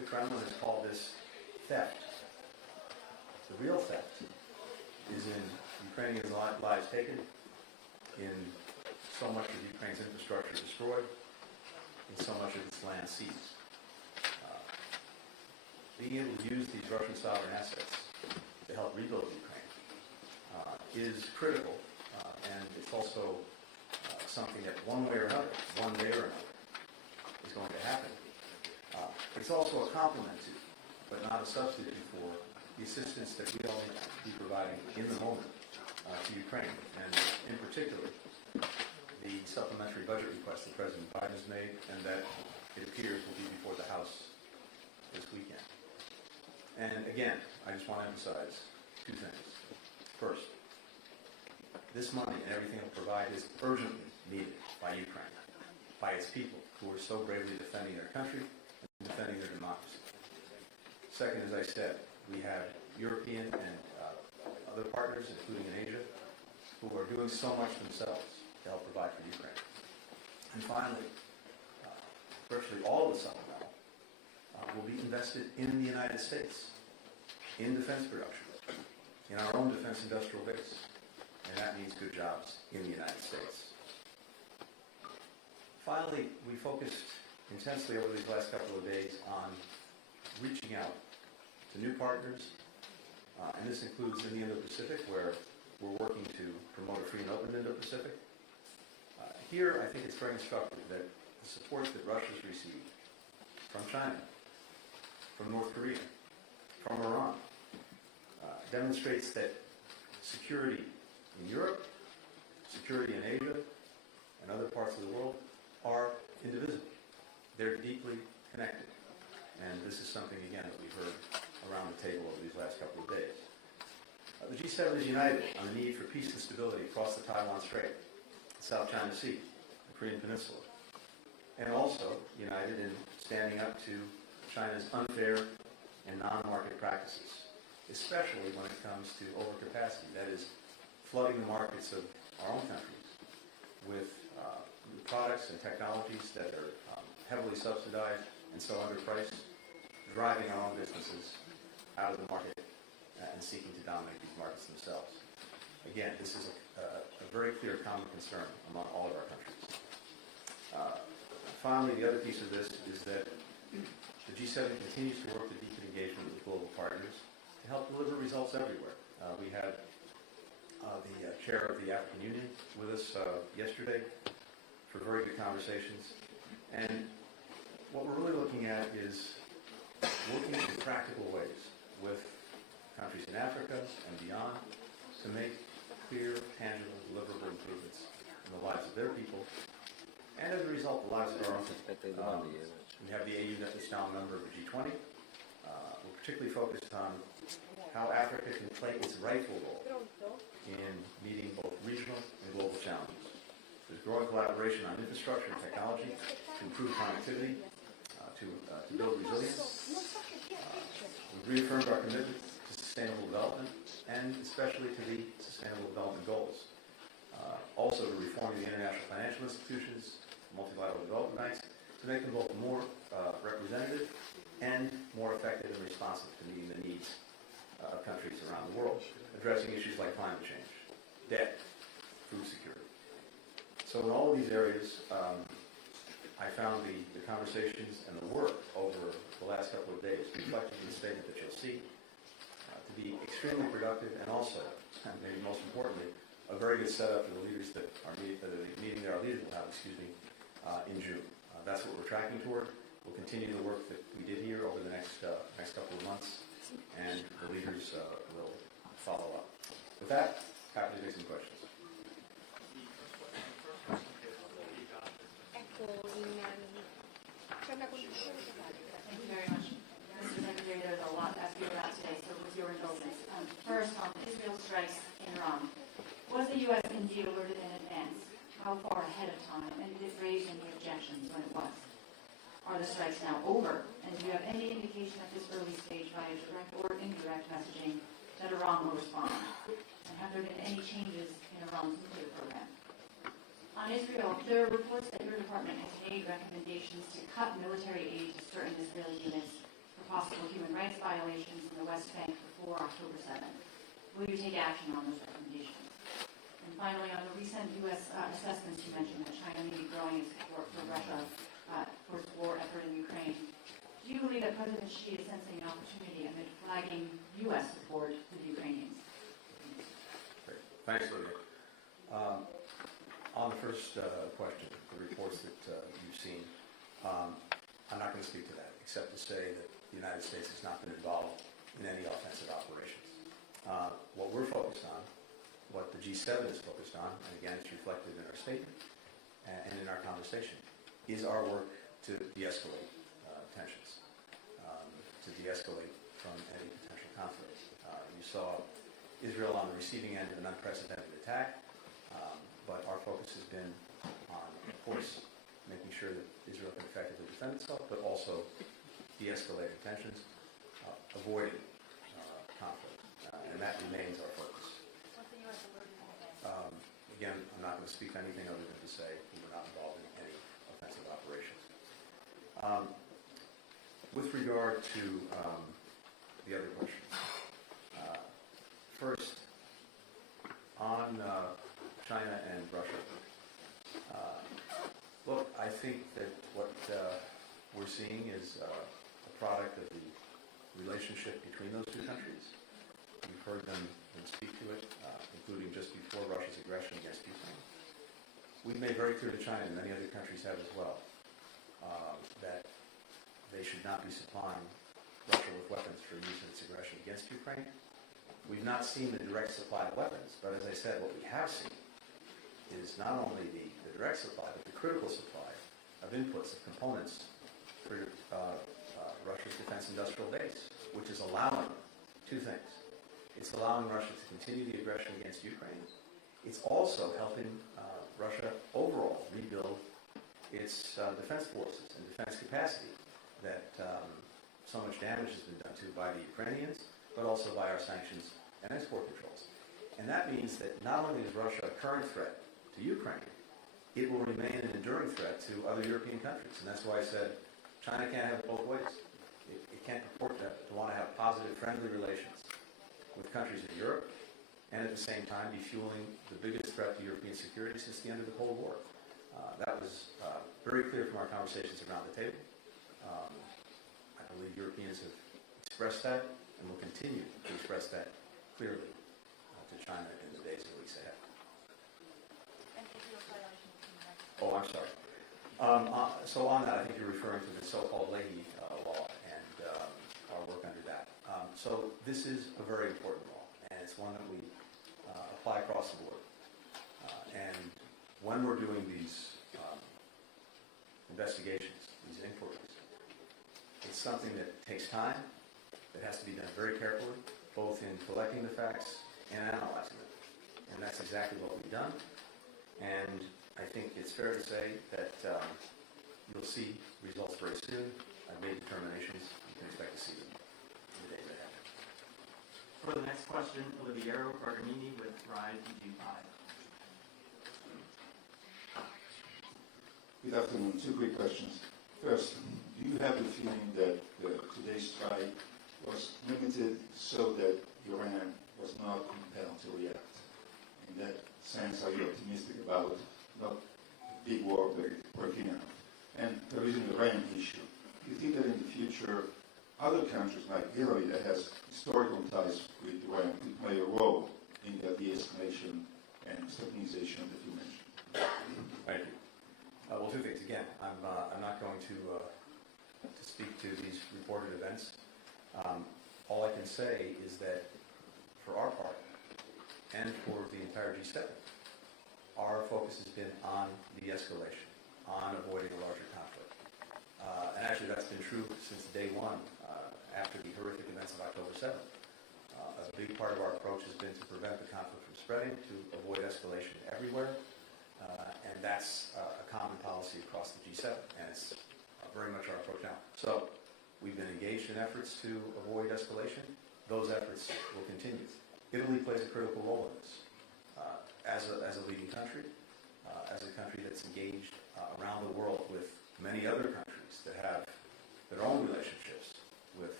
the Kremlin has called this theft. The real theft is in Ukrainians' lives taken, in so much of Ukraine's infrastructure destroyed, in so much of its land seized. Being able to use these Russian sovereign assets to help rebuild Ukraine is critical, and it's also something that one day or another, is going to happen. It's also a complement to, but not a substitute for, the assistance that we all need to be providing in the moment to Ukraine, and in particular, the supplementary budget request that President Biden has made, and that it appears will be before the House this weekend. And again, I just want to emphasize two things. First, this money and everything it will provide is urgently needed by Ukraine, by its people who are so bravely defending their country and defending their democracy. Second, as I said, we have European and other partners, including in Asia, who are doing so much themselves to help provide for Ukraine. And finally, virtually all of the supplemental will be invested in the United States, in defense production, in our own defense industrial base. And that means good jobs in the United States. Finally, we focused intensely over these last couple of days on reaching out to new partners, and this includes in the Indo-Pacific, where we're working to promote a free and open Indo-Pacific. Here, I think it's very instructive that the support that Russia's received from China, from North Korea, from Iran, demonstrates that security in Europe, security in Asia, and other parts of the world are indivisible. They're deeply connected. And this is something, again, that we've heard around the table over these last couple of days. The G7 is united on the need for peace and stability across the Taiwan Strait, the South China Sea, the Korean Peninsula, and also united in standing up to China's unfair and non-market practices, especially when it comes to overcapacity, that is, flooding the markets of our own countries with products and technologies that are heavily subsidized and so underpriced, driving our own businesses out of the market and seeking to dominate these markets themselves. Again, this is a very clear common concern among all of our countries. Finally, the other piece of this is that the G7 continues to work to deepen engagement with global partners to help deliver results everywhere. We had the chair of the African Union with us yesterday for very good conversations. And what we're really looking at is working in practical ways with countries in Africa and beyond to make clear, tangible, deliverable improvements in the lives of their people, and as a result, the lives of our own people. We have the AU that is now a member of the G20. We're particularly focused on how Africa can play its rightful role in meeting both regional and global challenges. There's growing collaboration on infrastructure and technology to improve connectivity, to build resilience. We've reaffirmed our commitment to sustainable development, and especially to the Sustainable Development Goals. Also to reforming the international financial institutions, multilateral development banks, to make them both more representative and more effective and responsive to meeting the needs of countries around the world, addressing issues like climate change, debt, food security. So in all of these areas, I found the conversations and the work over the last couple of days, reflected in the statement that you'll see, to be extremely productive, and also, and maybe most importantly, a very good setup for the leaders that are meeting that our leaders will have, in June. That's what we're tracking toward. We'll continue the work that we did here over the next couple of months, and the leaders will follow up. With that, happy to take some questions. Thank you very much. Mr. Secretary, there's a lot to ask you about today, so with your indulgence. First, on Israel strikes in Iran. Was the U.S. indeed alerted in advance? How far ahead of time? And did it raise any objections when it was? Are the strikes now over? And do you have any indication at this early stage via direct or indirect messaging that Iran will respond? And have there been any changes in Iran's nuclear program? On Israel, there are reports that your department has made recommendations to cut military aid to certain Israeli units for possible human rights violations in the West Bank before October 7th. Will you take action on those recommendations? And finally, on the recent U.S. Assessments, you mentioned that China may be growing its support for Russia for its war effort in Ukraine. Do you believe that President Xi is sensing an opportunity amid flagging U.S. support for the Ukrainians? Great. Thanks, Lydia. On the first question, the reports that you've seen, I'm not going to speak to that, except to say that the United States has not been involved in any offensive operations. What we're focused on, what the G7 is focused on, and again, it's reflected in our statement and in our conversation, is our work to de-escalate tensions, to de-escalate from any potential conflict. You saw Israel on the receiving end of an unprecedented attack, but our focus has been on, of course, making sure that Israel can effectively defend itself, but also de-escalating tensions, avoiding conflict, and that remains our focus. Again, I'm not going to speak to anything other than to say we're not involved in any offensive operations. With regard to the other questions, first, on China and Russia, look, I think that what we're seeing is a product of the relationship between those two countries. You've heard them speak to it, including just before Russia's aggression against Ukraine. We've made very clear to China, and many other countries have as well, that they should not be supplying Russia with weapons for use in its aggression against Ukraine. We've not seen the direct supply of weapons, but as I said, what we have seen is not only the direct supply, but the critical supply of inputs, of components for Russia's defense industrial base, which is allowing two things. It's allowing Russia to continue the aggression against Ukraine. It's also helping Russia overall rebuild its defense forces and defense capacity that so much damage has been done to by the Ukrainians, but also by our sanctions and export controls. And that means that not only is Russia a current threat to Ukraine, it will remain an enduring threat to other European countries. And that's why I said China can't have it both ways. It can't purport to want to have positive, friendly relations with countries in Europe and at the same time be fueling the biggest threat to European security since the end of the Cold War. That was very clear from our conversations around the table. I believe Europeans have expressed that and will continue to express that clearly to China in the days and weeks ahead. Oh, I'm sorry. So on that, I think you're referring to the so-called Leahy law and our work under that. So this is a very important law, and it's one that we apply across the board. And when we're doing these investigations, these inquiries, it's something that takes time, that has to be done very carefully, both in collecting the facts and analyzing them. And that's exactly what we've done. And I think it's fair to say that you'll see results very soon. I've made determinations. You can expect to see them in the days ahead. For the next question, Oliviero Bergamini with Rise EG5. Good afternoon. Two quick questions. First, do you have the feeling that today's strike was limited so that Iran was not compelled to react? In that sense, are you optimistic about not big war breaking out? And there is an Iran issue. Do you think that in the future, other countries like Italy that has historical ties with Iran could play a role in the de-escalation and stabilization that you mentioned? Thank you. Well, two things. Again, I'm not going to speak to these reported events. All I can say is that for our part, and for the entire G7, our focus has been on de-escalation, on avoiding a larger conflict. And actually that's been true since day one, after the horrific events of October 7th. A big part of our approach has been to prevent the conflict from spreading, to avoid escalation everywhere. And that's a common policy across the G7, and it's very much our approach now. So we've been engaged in efforts to avoid escalation. Those efforts will continue. Italy plays a critical role in this. As a leading country, as a country that's engaged around the world with many other countries that have their own relationships with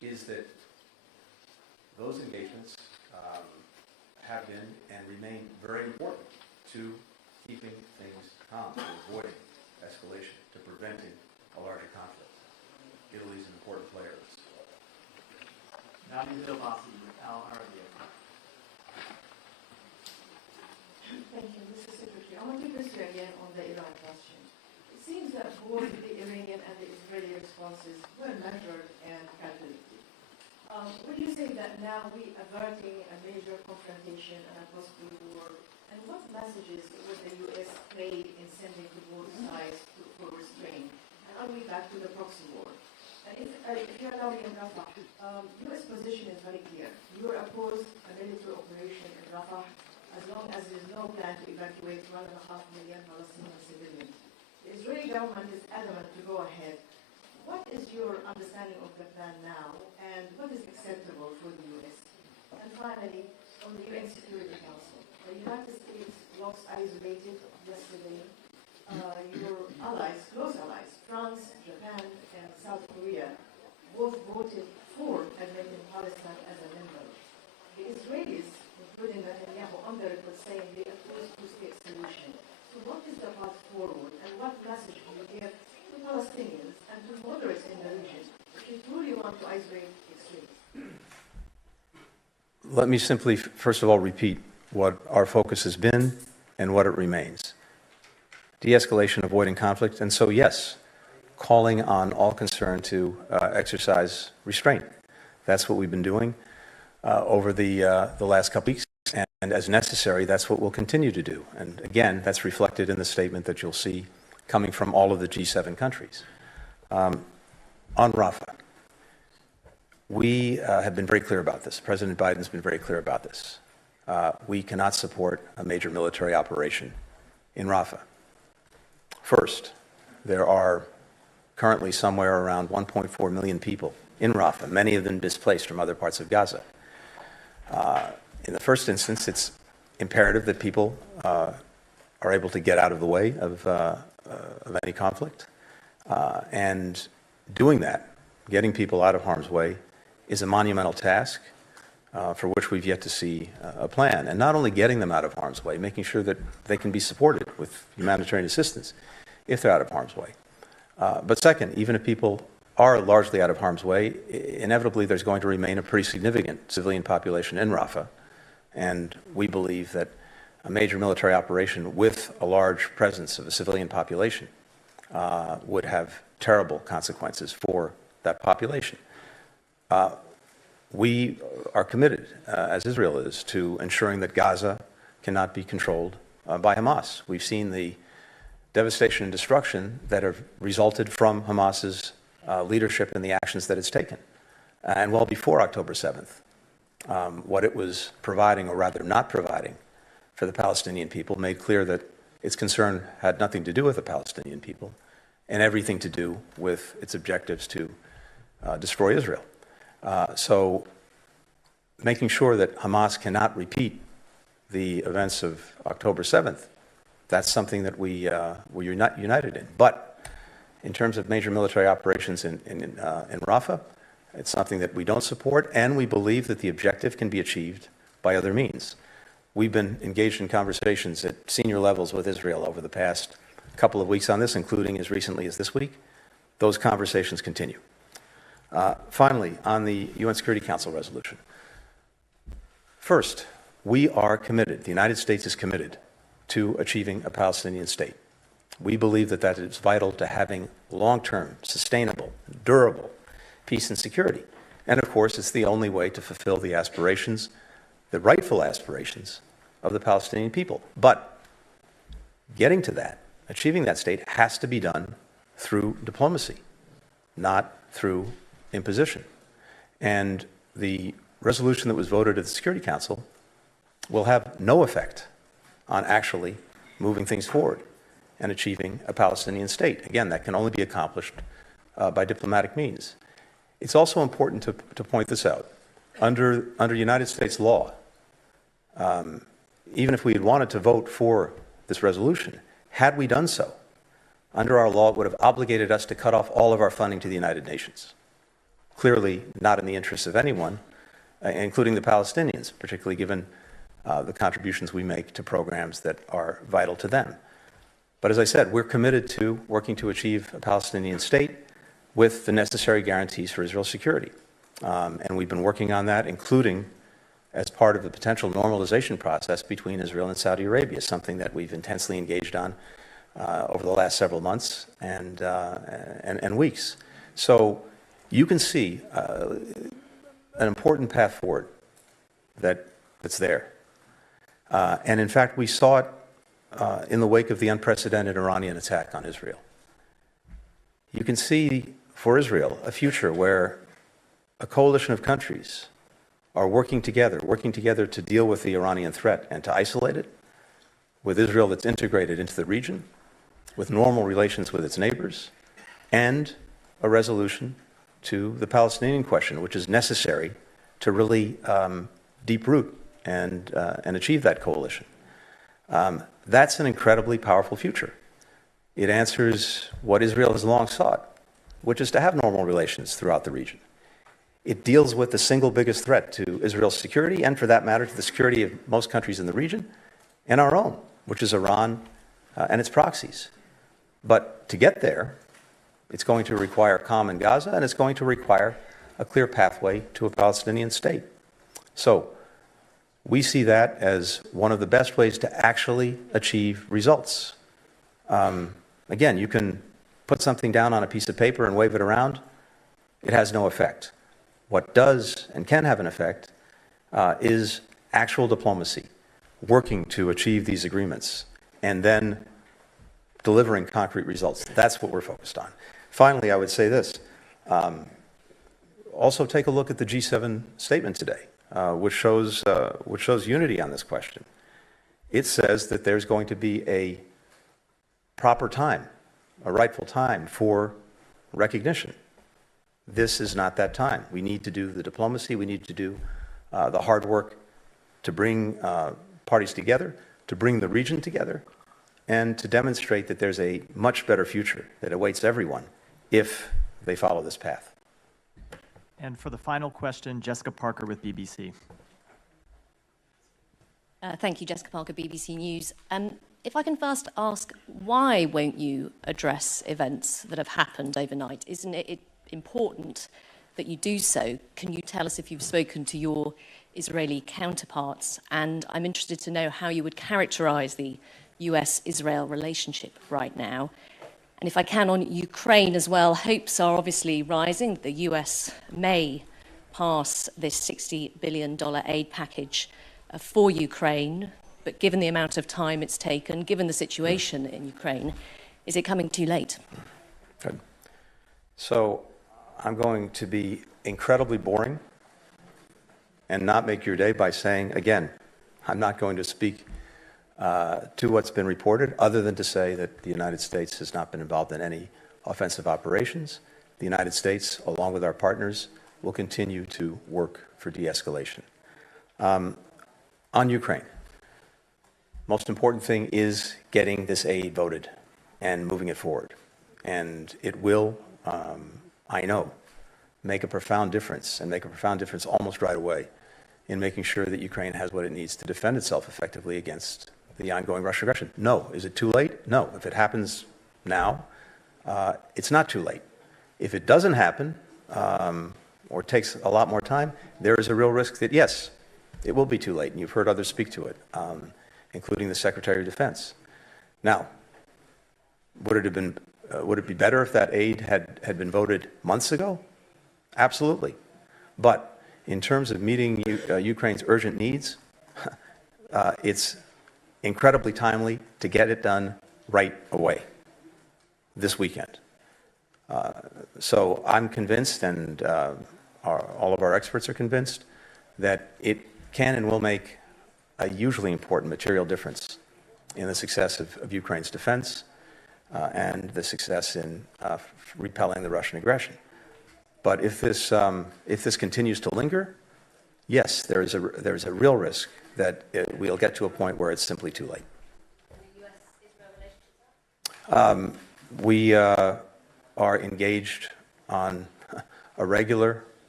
is that those engagements have been and remain very important to keeping things calm, to avoiding escalation, to preventing a larger conflict. Italy is an important player in this. Nadia Delbasi with Al Arabiya. Thank you, Mr. Secretary. I want to press you again on the Iran question. It seems that both the Iranian and the Israeli responses were measured and calculated. Would you say that now we are averting a major confrontation and a possible war? And what messages would the U.S. play in sending to both sides for restraint? And are we back to the proxy war? And if you allow me in Rafa, U.S. position is very clear. You are opposed a military operation in Rafa as long as there is no plan to evacuate 1.5 million Palestinian civilians. The Israeli government is adamant to go ahead. What is your understanding of the plan now, and what is acceptable for the U.S.? And finally, on the UN Security Council, the United States was isolated yesterday. Your allies, close allies, France, Japan, and South Korea, both voted for admitting Palestine as a member. The Israelis, including Netanyahu, on the record saying they oppose two-state solution. So what is the path forward, and what message do you give to Palestinians and to moderates in the region if you truly want to isolate extremism? Let me simply, first of all, repeat what our focus has been and what it remains. De-escalation, avoiding conflict, and so yes, calling on all concerned to exercise restraint. That's what we've been doing over the last couple weeks, and as necessary, that's what we'll continue to do. And again, that's reflected in the statement that you'll see coming from all of the G7 countries. On Rafa, we have been very clear about this. President Biden's been very clear about this. We cannot support a major military operation in Rafa. First, there are currently somewhere around 1.4 million people in Rafa, many of them displaced from other parts of Gaza. In the first instance, it's imperative that people are able to get out of the way of any conflict. And doing that, getting people out of harm's way, is a monumental task for which we've yet to see a plan. And not only getting them out of harm's way, making sure that they can be supported with humanitarian assistance if they're out of harm's way. But second, even if people are largely out of harm's way, inevitably there's going to remain a pretty significant civilian population in Rafah. And we believe that a major military operation with a large presence of a civilian population would have terrible consequences for that population. We are committed, as Israel is, to ensuring that Gaza cannot be controlled by Hamas. We've seen the devastation and destruction that have resulted from Hamas's leadership and the actions that it's taken. And well before October 7th, what it was providing, or rather not providing, for the Palestinian people made clear that its concern had nothing to do with the Palestinian people and everything to do with its objectives to destroy Israel. So making sure that Hamas cannot repeat the events of October 7th, that's something that we're united in. But in terms of major military operations in Rafah, it's something that we don't support, and we believe that the objective can be achieved by other means. We've been engaged in conversations at senior levels with Israel over the past couple of weeks on this, including as recently as this week. Those conversations continue. Finally, on the UN Security Council resolution. First, we are committed, the United States is committed to achieving a Palestinian state. We believe that that is vital to having long-term, sustainable, durable peace and security. And of course, it's the only way to fulfill the aspirations, the rightful aspirations of the Palestinian people. But getting to that, achieving that state, has to be done through diplomacy, not through imposition. And the resolution that was voted at the Security Council will have no effect on actually moving things forward and achieving a Palestinian state. Again, that can only be accomplished by diplomatic means. It's also important to point this out. Under United States law, even if we had wanted to vote for this resolution, had we done so, under our law, it would have obligated us to cut off all of our funding to the United Nations. clearly not in the interests of anyone, including the Palestinians, particularly given the contributions we make to programs that are vital to them. But as I said, we're committed to working to achieve a Palestinian state with the necessary guarantees for Israel's security. And we've been working on that, including as part of the potential normalization process between Israel and Saudi Arabia, something that we've intensely engaged on over the last several months and weeks. So you can see an important path forward that's there. And in fact, we saw it in the wake of the unprecedented Iranian attack on Israel. You can see for Israel a future where a coalition of countries are working together to deal with the Iranian threat and to isolate it, with Israel that's integrated into the region, with normal relations with its neighbors, and a resolution to the Palestinian question, which is necessary to really deep root and achieve that coalition. That's an incredibly powerful future. It answers what Israel has long sought, which is to have normal relations throughout the region. It deals with the single biggest threat to Israel's security, and for that matter, to the security of most countries in the region, and our own, which is Iran and its proxies. But to get there, it's going to require calm in Gaza, and it's going to require a clear pathway to a Palestinian state. So we see that as one of the best ways to actually achieve results. Again, you can put something down on a piece of paper and wave it around. It has no effect. What does and can have an effect is actual diplomacy, working to achieve these agreements, and then delivering concrete results. That's what we're focused on. Finally, I would say this. Also take a look at the G7 statement today, which shows unity on this question. It says that there's going to be a proper time, a rightful time for recognition. This is not that time. We need to do the diplomacy. We need to do the hard work to bring parties together, to bring the region together, and to demonstrate that there's a much better future that awaits everyone if they follow this path. And for the final question, Jessica Parker with BBC. Thank you, Jessica Parker, BBC News. If I can first ask, why won't you address events that have happened overnight? Isn't it important that you do so? Can you tell us if you've spoken to your Israeli counterparts? And I'm interested to know how you would characterize the US-Israel relationship right now. And if I can, on Ukraine as well, hopes are obviously rising. The US may pass this $60 billion aid package for Ukraine, but given the amount of time it's taken, given the situation in Ukraine, is it coming too late? Good. So I'm going to be incredibly boring and not make your day by saying, again, I'm not going to speak to what's been reported, other than to say that the United States has not been involved in any offensive operations. The United States, along with our partners, will continue to work for de-escalation. On Ukraine, most important thing is getting this aid voted and moving it forward. And it will, I know, make a profound difference, and make a profound difference almost right away in making sure that Ukraine has what it needs to defend itself effectively against the ongoing Russian aggression. No. Is it too late? No. If it happens now, it's not too late. If it doesn't happen, or takes a lot more time, there is a real risk that, yes, it will be too late, and you've heard others speak to it, including the Secretary of Defense. Now, would it be better if that aid had been voted months ago? Absolutely. But in terms of meeting Ukraine's urgent needs, it's incredibly timely to get it done right away, this weekend. So I'm convinced, and all of our experts are convinced, that it can and will make a hugely important material difference in the success of Ukraine's defense and the success in repelling the Russian aggression. But if this continues to linger, yes, there is a real risk that we'll get to a point where it's simply too late. We are engaged on a regular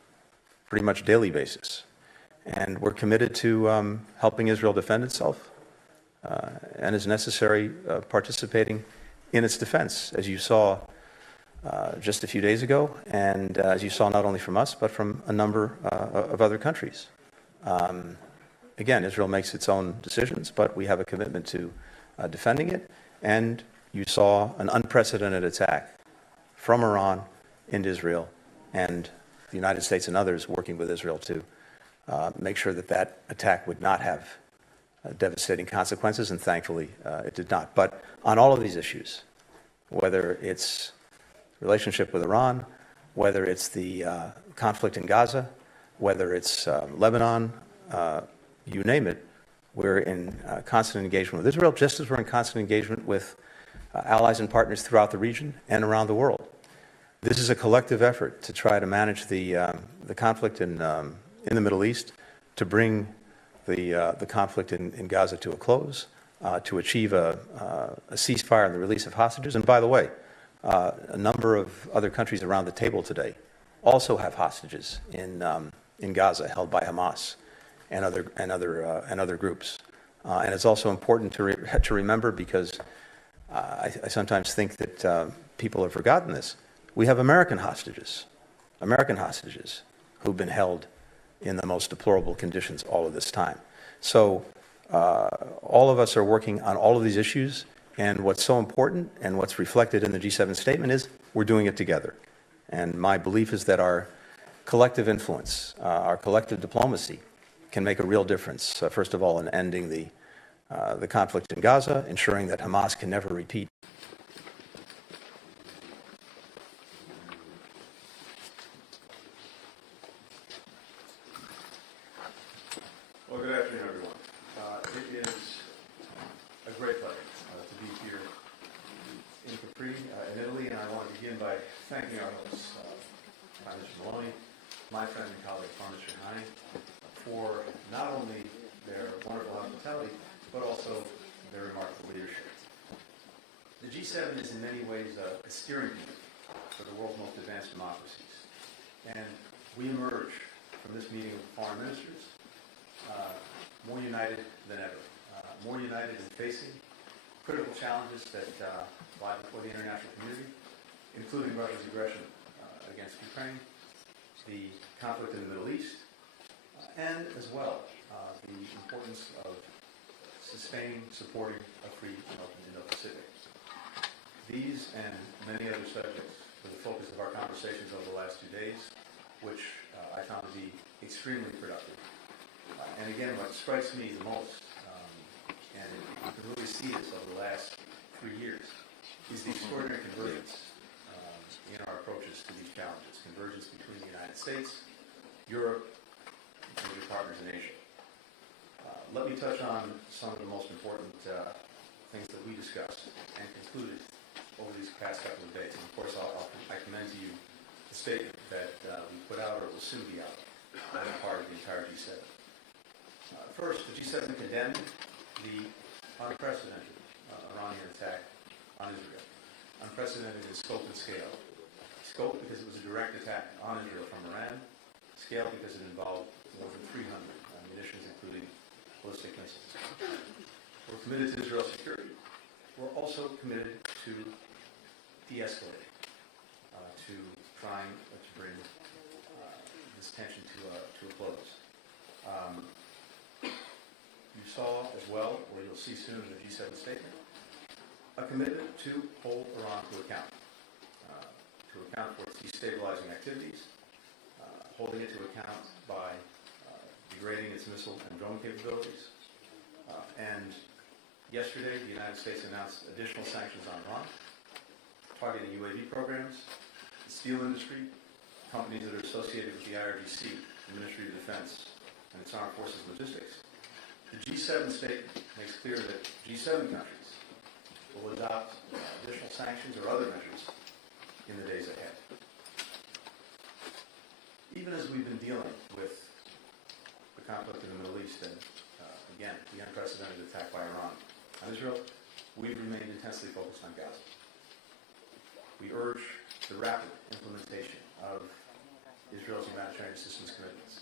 pretty much daily basis. And we're committed to helping Israel defend itself and, as necessary, participating in its defense, as you saw just a few days ago, and as you saw not only from us, but from a number of other countries. Again, Israel makes its own decisions, but we have a commitment to defending it, and you saw an unprecedented attack from Iran into Israel, and the United States and others working with Israel to make sure that that attack would not have devastating consequences, and thankfully it did not. But on all of these issues, whether it's relationship with Iran, whether it's the conflict in Gaza, whether it's Lebanon, you name it, we're in constant engagement with Israel, just as we're in constant engagement with allies and partners throughout the region and around the world. This is a collective effort to try to manage the conflict in the Middle East, to bring the conflict in Gaza to a close, to achieve a ceasefire and the release of hostages. And by the way, a number of other countries around the table today also have hostages in Gaza held by Hamas and other groups. And it's also important to remember, because I sometimes think that people have forgotten this. We have American hostages who've been held in the most deplorable conditions all of this time. So all of us are working on all of these issues, and what's so important and what's reflected in the G7 statement is we're doing it together. And my belief is that our collective influence, our collective diplomacy can make a real difference, first of all, in ending the conflict in Gaza, ensuring that Hamas can never repeat. Well, good afternoon, everyone. It is a great pleasure to be here in Capri, in Italy, and I want to begin by thanking our hosts, Prime Minister Maloney, my friend and colleague, Prime Minister Leahy, for not only their wonderful hospitality, but also their remarkable leadership. The G7 is in many ways a steering committee for the world's most advanced democracies, and we emerge from this meeting of foreign ministers more united than ever, more united in facing critical challenges that lie before the international community, including Russia's aggression against Ukraine, the conflict in the Middle East, and as well the importance of sustaining, supporting a free and open Indo-Pacific. These and many other subjects were the focus of our conversations over the last 2 days, which I found to be extremely productive. And again, what strikes me the most, and you can really see this over the last 3 years, is the extraordinary convergence in our approaches to these challenges. Convergence between the United States, Europe, and major partners in Asia. Let me touch on some of the most important things that we discussed and concluded over these past couple of days. And of course, I commend to you the statement that we put out, or will soon be out, on the part of the entire G7. First, the G7 condemned the unprecedented Iranian attack on Israel. Unprecedented in scope and scale. Scope because it was a direct attack on Israel from Iran. Scale because it involved more than 300 munitions, including ballistic missiles. We're committed to Israel's security. We're also committed to deescalating, to trying to bring this tension to a close. You saw as well, or you'll see soon in the G7 statement, a commitment to hold Iran to account for its destabilizing activities, holding it to account by degrading its missile and drone capabilities. And yesterday, the United States announced additional sanctions on Iran, targeting UAV programs, the steel industry, companies that are associated with the IRGC, the Ministry of Defense, and its armed forces logistics. The G7 statement makes clear that G7 countries will adopt additional sanctions or other measures in the days ahead. Even as we've been dealing with the conflict in the Middle East and, again, the unprecedented attack by Iran on Israel, we've remained intensely focused on Gaza. We urge the rapid implementation of Israel's humanitarian assistance commitments.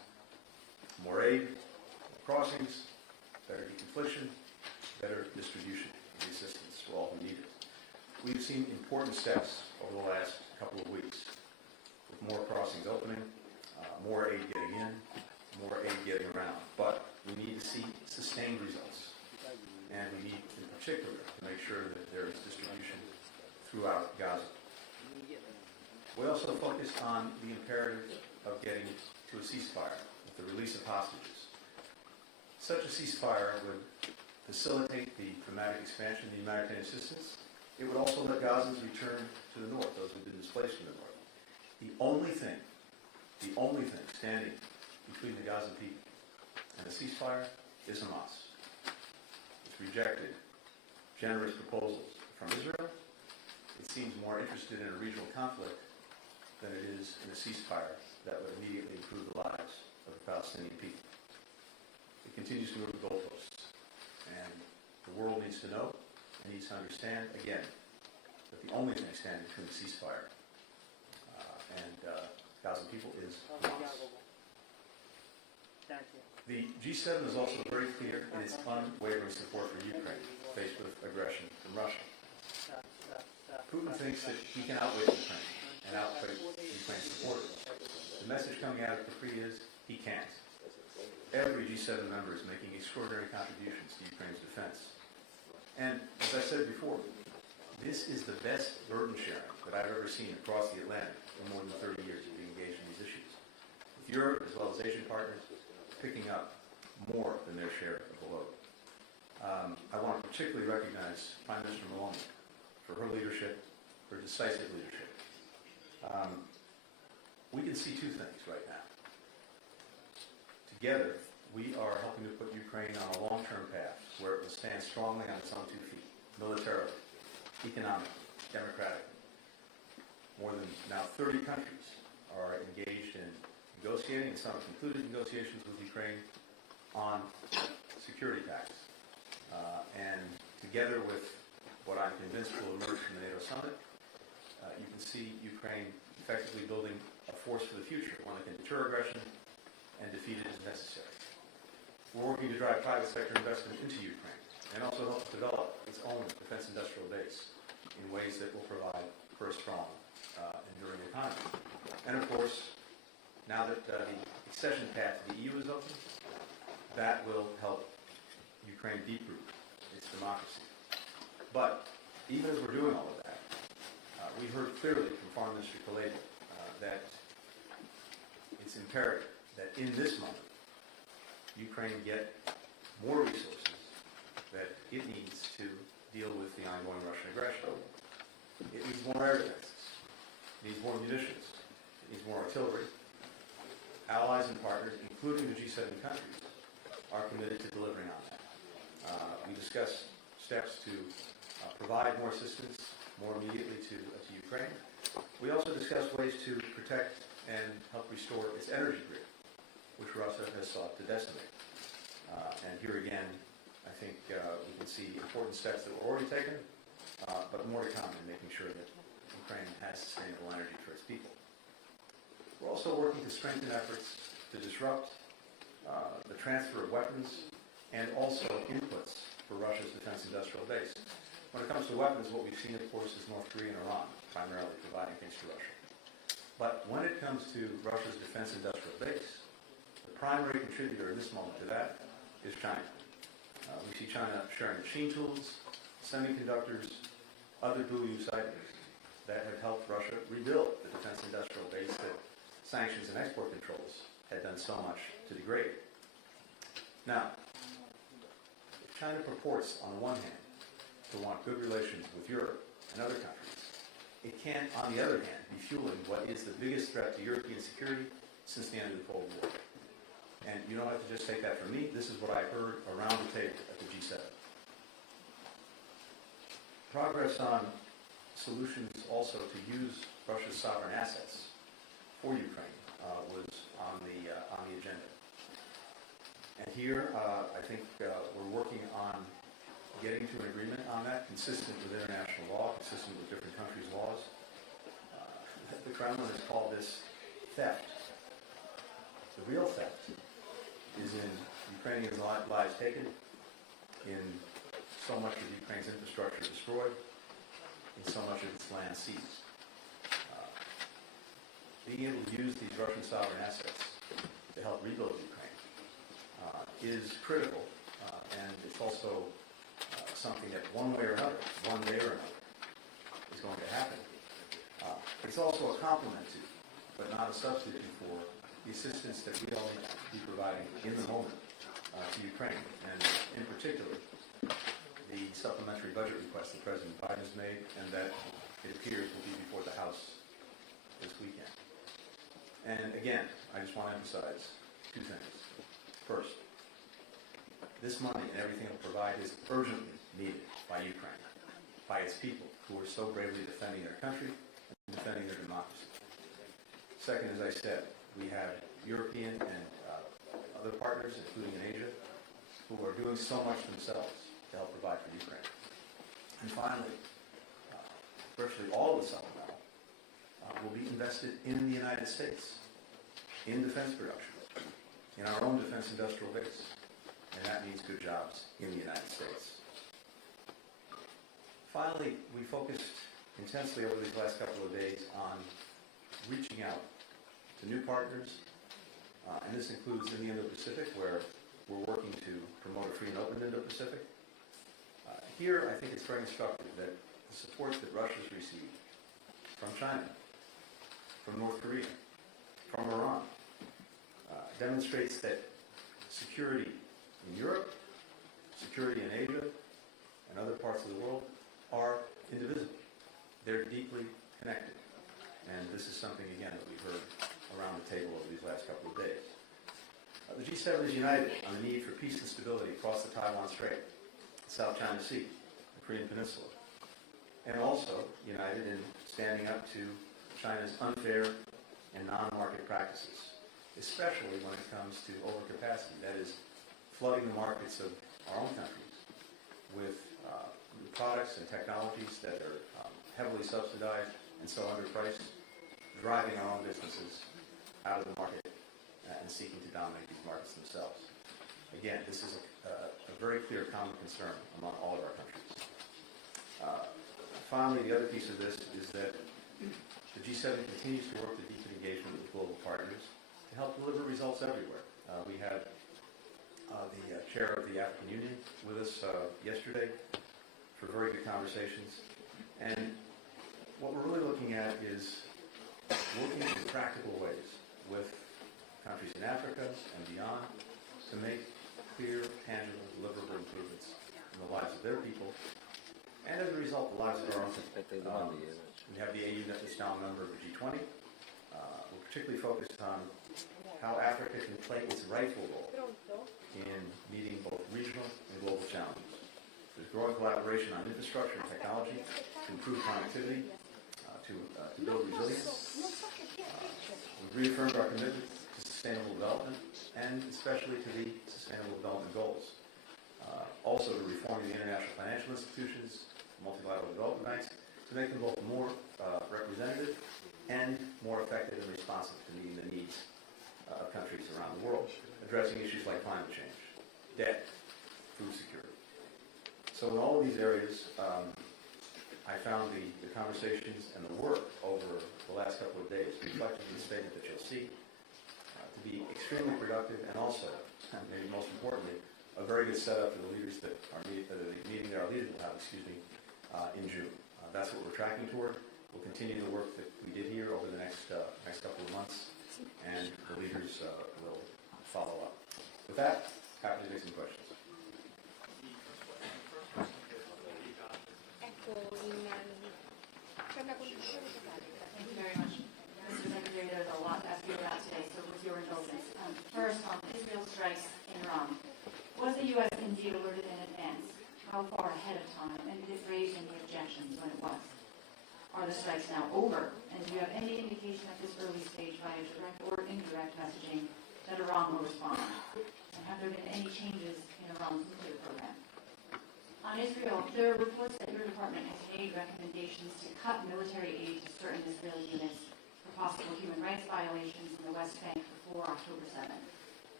aid, crossings, better deconfliction, better distribution of the assistance for all who need it. We've seen important steps over the last couple of weeks, with more crossings opening, more aid getting in, more aid getting around. But we need to see sustained results. And we need, in particular, to make sure that there is distribution throughout Gaza. We also focused on the imperative of getting to a ceasefire, with the release of hostages. Such a ceasefire would facilitate the dramatic expansion of the humanitarian assistance. It would also let Gazans return to the north, those who have been displaced from the north. The only thing standing between the Gazan people and a ceasefire is Hamas. It's rejected generous proposals from Israel. It seems more interested in a regional conflict than it is in a ceasefire that would immediately improve the lives of the Palestinian people. It continues to move the goalposts. And the world needs to know and needs to understand, again, that the only thing standing between the ceasefire and Gazan people is Hamas. The G7 is also very clear in its unwavering support for Ukraine, faced with aggression from Russia. Putin thinks that he can outwit Ukraine and outwit Ukraine's supporters. The message coming out of Capri is he can't. Every G7 member is making extraordinary contributions to Ukraine's defense. And as I said before, this is the best burden sharing that I've ever seen across the Atlantic in more than 30 years of being engaged in these issues. With Europe, as well as Asian partners, picking up more than their share of the load. I want to particularly recognize Prime Minister Meloni for her leadership, her decisive leadership. We can see two things right now. Together, we are helping to put Ukraine on a long-term path where it will stand strongly on its own 2 feet, militarily, economically, democratically. More than now 30 countries are engaged in negotiating, and some have concluded negotiations with Ukraine on security pacts. And together with what I'm convinced will emerge from the NATO summit, you can see Ukraine effectively building a force for the future, one that can deter aggression and defeat it as necessary. We're working to drive private sector investment into Ukraine and also help develop its own defense industrial base in ways that will provide for a strong, enduring economy. And of course, now that the accession path to the EU is open, that will help Ukraine deep-root its democracy. But even as we're doing all of that, we heard clearly from Foreign Minister Kuleba that it's imperative that in this moment, Ukraine get more resources that it needs to deal with the ongoing Russian aggression. It needs more air defenses. It needs more munitions. It needs more artillery. Allies and partners, including the G7 countries, are committed to delivering on that. We discussed steps to provide more assistance more immediately to Ukraine. We also discussed ways to protect and help restore its energy grid, which Russia has sought to decimate. And here again, I think we can see important steps that were already taken, but more to come in making sure that Ukraine has sustainable energy for its people. We're also working to strengthen efforts to disrupt the transfer of weapons and also inputs for Russia's defense industrial base. When it comes to weapons, what we've seen, of course, is North Korea and Iran primarily providing things to Russia. But when it comes to Russia's defense industrial base, the primary contributor in this moment to that is China. We see China sharing machine tools, semiconductors, other dual-use items that have helped Russia rebuild the defense industrial base that sanctions and export controls had done so much to degrade. Now, if China purports, on the one hand, to want good relations with Europe and other countries, it can, on the other hand, be fueling what is the biggest threat to European security since the end of the Cold War. And you don't have to just take that from me. This is what I heard around the table at the G7. Progress on solutions also to use Russia's sovereign assets for Ukraine was on the agenda. And here, I think we're working on getting to an agreement on that, consistent with international law, consistent with different countries' laws. The Kremlin has called this theft. The real theft is in Ukrainian lives taken, in so much of Ukraine's infrastructure destroyed, in so much of its land seized. Being able to use these Russian sovereign assets to help rebuild Ukraine is critical, and it's also something that one day or another, is going to happen. It's also a complement to, but not a substitute for, the assistance that we all need to be providing in the moment to Ukraine, and in particular, the supplementary budget request that President Biden has made, and that it appears will be before the House this weekend. And again, I just want to emphasize two things. First, this money and everything it will provide is urgently needed by Ukraine, by its people who are so bravely defending their country and defending their democracy. Second, as I said, we have European and other partners, including in Asia, who are doing so much themselves to help provide for Ukraine. And finally, virtually all of the supplemental will be invested in the United States, in defense production, in our own defense industrial base. And that means good jobs in the United States. Finally, we focused intensely over these last couple of days on reaching out to new partners, and this includes in the Indo-Pacific, where we're working to promote a free and open Indo-Pacific. Here, I think it's very instructive that the support that Russia's received from China, from North Korea, from Iran, demonstrates that security in Europe, security in Asia, and other parts of the world are indivisible. They're deeply connected. And this is something, again, that we've heard around the table over these last couple of days. The G7 is united on the need for peace and stability across the Taiwan Strait, the South China Sea, the Korean Peninsula, and also united in standing up to China's unfair and non-market practices, especially when it comes to overcapacity, that is, flooding the markets of our own countries with products and technologies that are heavily subsidized and so underpriced, driving our own businesses out of the market and seeking to dominate these markets themselves. Again, this is a very clear common concern among all of our countries. Finally, the other piece of this is that the G7 continues to work to deepen engagement with global partners to help deliver results everywhere. We had the chair of the African Union with us yesterday for very good conversations. And what we're really looking at is working in practical ways with countries in Africa and beyond to make clear, tangible, deliverable improvements in the lives of their people, and as a result, the lives of our own people. We have the AU that's now a member of the G20. We're particularly focused on how Africa can play its rightful role in meeting both regional and global challenges. There's growing collaboration on infrastructure and technology to improve connectivity, to build resilience. We've reaffirmed our commitment to sustainable development, and especially to the Sustainable Development Goals. Also to reforming the international financial institutions, multilateral development banks, to make them both more representative and more effective and responsive to meeting the needs of countries around the world, addressing issues like climate change, debt, food security. So in all of these areas, I found the conversations and the work over the last couple of days, reflected in the statement that you'll see, to be extremely productive, and also, and maybe most importantly, a very good setup for the leaders that are the meeting that our leaders will have, in June. That's what we're tracking toward. We'll continue the work that we did here over the next couple of months, and the leaders will follow up. With that, happy to take some questions. Thank you very much. Mr. Secretary, there's a lot to ask you about today, so with your indulgence. First, on Israel strikes in Iran. Was the U.S. indeed alerted in advance? How far ahead of time? And did it raise any objections when it was? Are the strikes now over? And do you have any indication at this early stage via direct or indirect messaging that Iran will respond? And have there been any changes in Iran's nuclear program? On Israel, there are reports that your department has made recommendations to cut military aid to certain Israeli units for possible human rights violations in the West Bank before October 7th.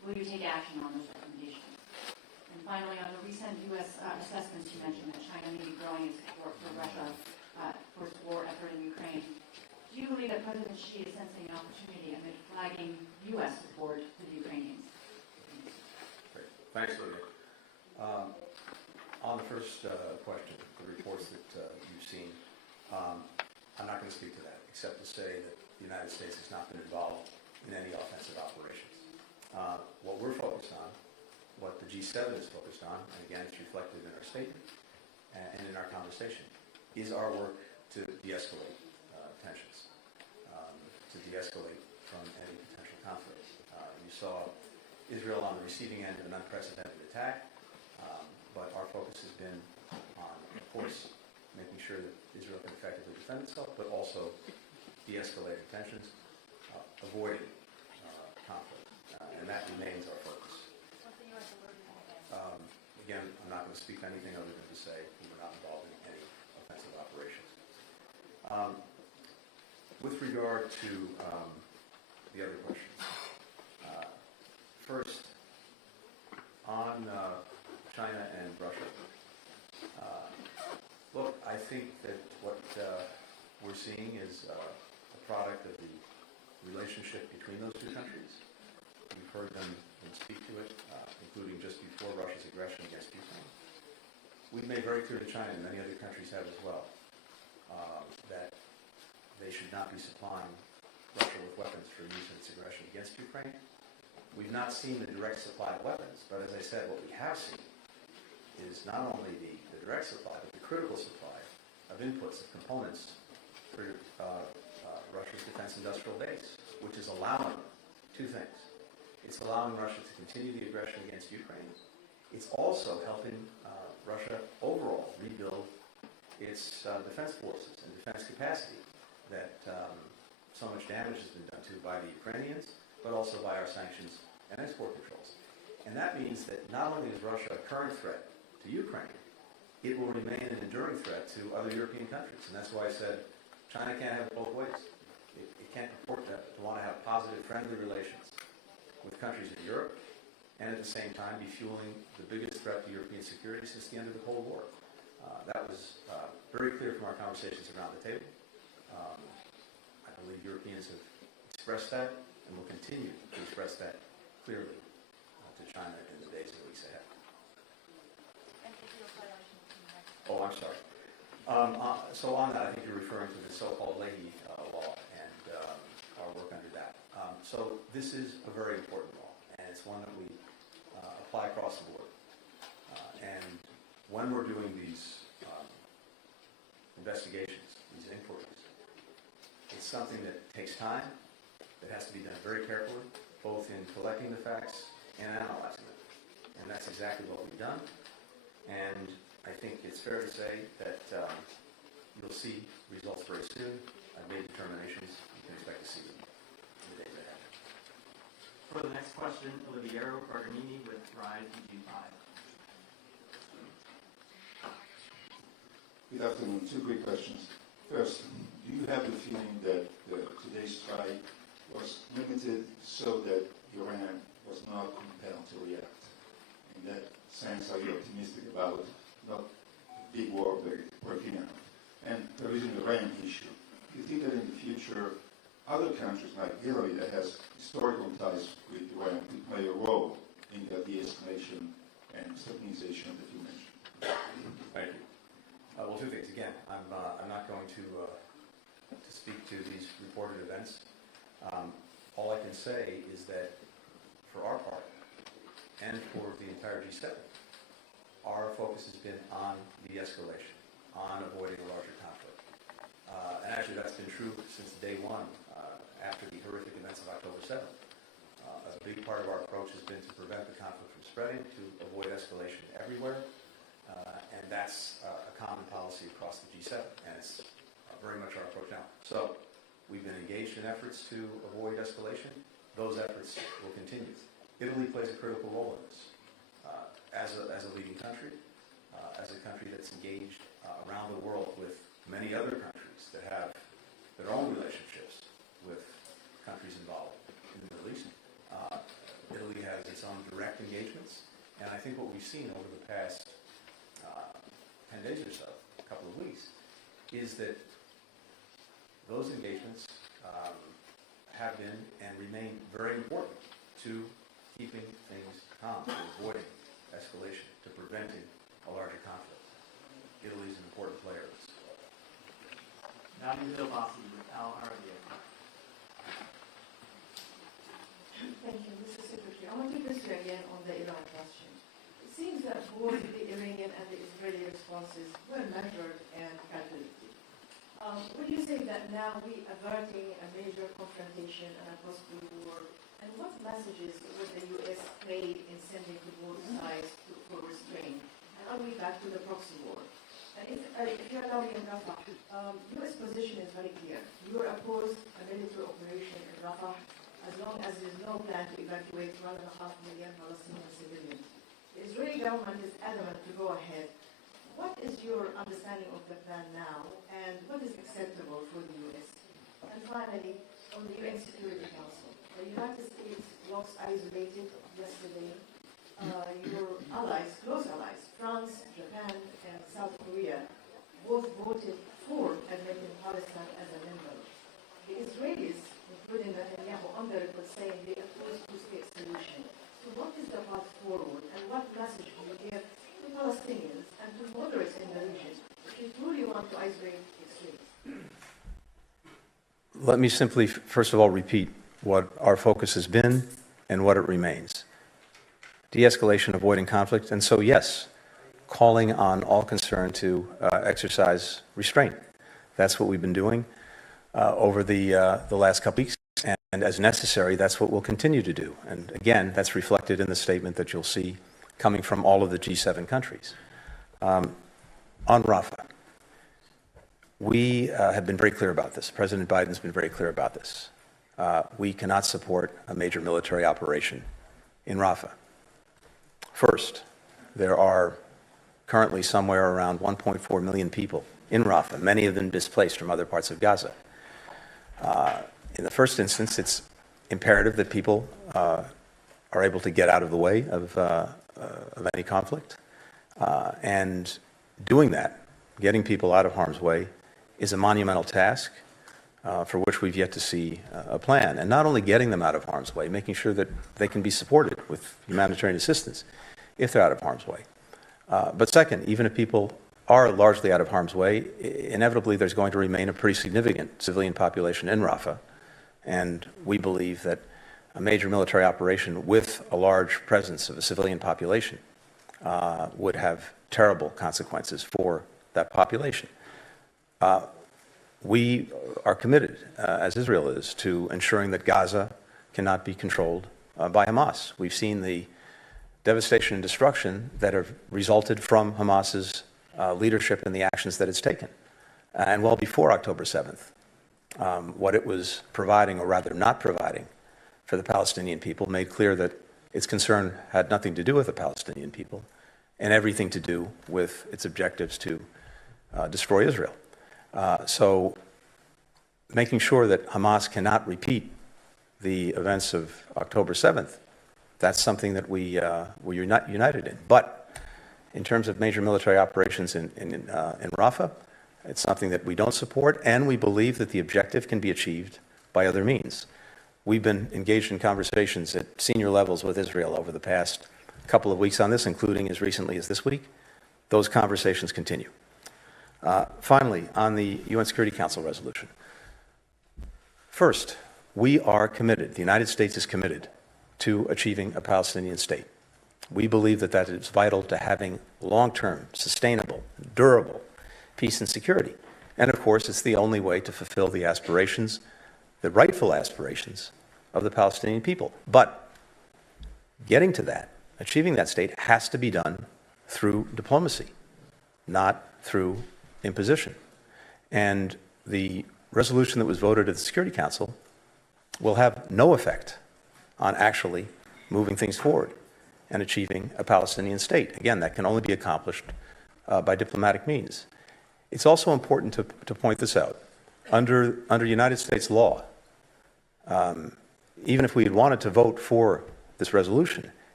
Will you take action on those recommendations? And finally, on the recent U.S. assessments, you mentioned that China may be growing its support for Russia for its war effort in Ukraine. Do you believe that President Xi is sensing an opportunity amid flagging U.S. support to the Ukrainians? Great. Thanks, Lydia. On the first question, the reports that you've seen, I'm not going to speak to that, except to say that the United States has not been involved in any offensive operations. What we're focused on, what the G7 is focused on, and again, it's reflected in our statement and in our conversation, is our work to de-escalate tensions, to de-escalate from any potential conflict. You saw Israel on the receiving end of an unprecedented attack, but our focus has been on, of course, making sure that Israel can effectively defend itself, but also de-escalating tensions, avoiding conflict, and that remains our focus. Again, I'm not going to speak anything other than to say we were not involved in any offensive operations. With regard to the other questions, first, on China and Russia, look, I think that what we're seeing is a product of the relationship between those two countries. We've heard them speak to it, including just before Russia's aggression against Ukraine. We've made very clear to China, and many other countries have as well, that they should not be supplying Russia with weapons for use in its aggression against Ukraine. We've not seen the direct supply of weapons, but as I said, what we have seen is not only the direct supply, but the critical supply of inputs, of components for Russia's defense industrial base, which is allowing two things. It's allowing Russia to continue the aggression against Ukraine. It's also helping Russia overall rebuild its defense forces and defense capacity that so much damage has been done to by the Ukrainians, but also by our sanctions and export controls. And that means that not only is Russia a current threat to Ukraine, it will remain an enduring threat to other European countries. And that's why I said China can't have it both ways. It can't purport to want to have positive, friendly relations with countries in Europe and at the same time be fueling the biggest threat to European security since the end of the Cold War. That was very clear from our conversations around the table. I believe Europeans have expressed that and will continue to express that clearly to China in the days and weeks ahead. Oh, I'm sorry. So on that, I think you're referring to the so-called Leahy law and our work under that. So this is a very important law, and it's one that we apply across the board. And when we're doing these investigations, these inquiries, it's something that takes time, that has to be done very carefully, both in collecting the facts and analyzing them. And that's exactly what we've done. And I think it's fair to say that you'll see results very soon. I've made determinations. You can expect to see them in the days ahead. For the next question, Oliviero Garganini with Rise EG5. Good afternoon. Two quick questions. First, do you have the feeling that today's strike was limited so that Iran was not compelled to react? In that sense, are you optimistic about not a big war breaking out? And there is an Iran issue. Do you think that in the future, other countries like Italy that has historical ties with Iran could play a role in the de-escalation and stabilization that you mentioned? Thank you. Well, two things. Again, I'm not going to speak to these reported events. All I can say is that for our part, and for the entire G7, our focus has been on de-escalation, on avoiding a larger conflict. And actually that's been true since day one, after the horrific events of October 7th. A big part of our approach has been to prevent the conflict from spreading, to avoid escalation everywhere. And that's a common policy across the G7, and it's very much our approach now. So we've been engaged in efforts to avoid escalation. Those efforts will continue. Italy plays a critical role in this. As a leading country, as a country that's engaged around the world with many other countries that have their own relationships with countries involved in the Middle East. Italy has a its own direct engagements. And I think what we've seen over the past 10 days or so, a couple of weeks, is that those engagements have been and remain very important to keeping things calm, to avoiding escalation, to preventing a larger conflict. Italy is an important player in this. Now Israel Bossi with Al Arabiya. Thank you, Mr. Secretary. I want to press you again on the Iran question. It seems that both the Iranian and the Israeli responses were measured and calculated. Would you say that now we are averting a major confrontation and a possible war? And what messages would the U.S. play in sending to both sides for restraint? And are we back to the proxy war? And if you allow me, Rafa, U.S. position is very clear. You are opposed to a military operation in Rafa as long as there is no plan to evacuate 1.5 million Palestinian civilians. The Israeli government is adamant to go ahead. What is your understanding of the plan now, and what is acceptable for the U.S.? And finally, on the UN Security Council, the United States looks isolated yesterday. Your allies, close allies, France, Japan, and South Korea, both voted for admitting Palestine as a member. The Israelis, including Netanyahu, on the record saying they oppose two-state solution. So what is the path forward, and what message do you give to Palestinians and to moderates in the region if you truly want to isolate extremes? Let me simply, first of all, repeat what our focus has been and what it remains. De-escalation, avoiding conflict, and so yes, calling on all concerned to exercise restraint. That's what we've been doing over the last couple weeks, and as necessary, that's what we'll continue to do. And again, that's reflected in the statement that you'll see coming from all of the G7 countries. On Rafa, we have been very clear about this. President Biden's been very clear about this. We cannot support a major military operation in Rafa. First, there are currently somewhere around 1.4 million people in Rafa, many of them displaced from other parts of Gaza. In the first instance, it's imperative that people are able to get out of the way of any conflict. And doing that, getting people out of harm's way, is a monumental task for which we've yet to see a plan. And not only getting them out of harm's way, making sure that they can be supported with humanitarian assistance if they're out of harm's way. But second, even if people are largely out of harm's way, inevitably there's going to remain a pretty significant civilian population in Rafah. And we believe that a major military operation with a large presence of a civilian population would have terrible consequences for that population. We are committed, as Israel is, to ensuring that Gaza cannot be controlled by Hamas. We've seen the devastation and destruction that have resulted from Hamas's leadership and the actions that it's taken. And well before October 7th, what it was providing, or rather not providing, for the Palestinian people made clear that its concern had nothing to do with the Palestinian people and everything to do with its objectives to destroy Israel. So making sure that Hamas cannot repeat the events of October 7th, that's something that we're united in. But in terms of major military operations in Rafah, it's something that we don't support, and we believe that the objective can be achieved by other means. We've been engaged in conversations at senior levels with Israel over the past couple of weeks on this, including as recently as this week. Those conversations continue. Finally, on the UN Security Council resolution. First, we are committed, the United States is committed to achieving a Palestinian state. We believe that that is vital to having long-term, sustainable, durable peace and security. And of course, it's the only way to fulfill the aspirations, the rightful aspirations of the Palestinian people. But getting to that, achieving that state, has to be done through diplomacy, not through imposition. And the resolution that was voted at the Security Council will have no effect on actually moving things forward and achieving a Palestinian state. Again, that can only be accomplished by diplomatic means. It's also important to point this out. Under United States law, even if we had wanted to vote for this resolution,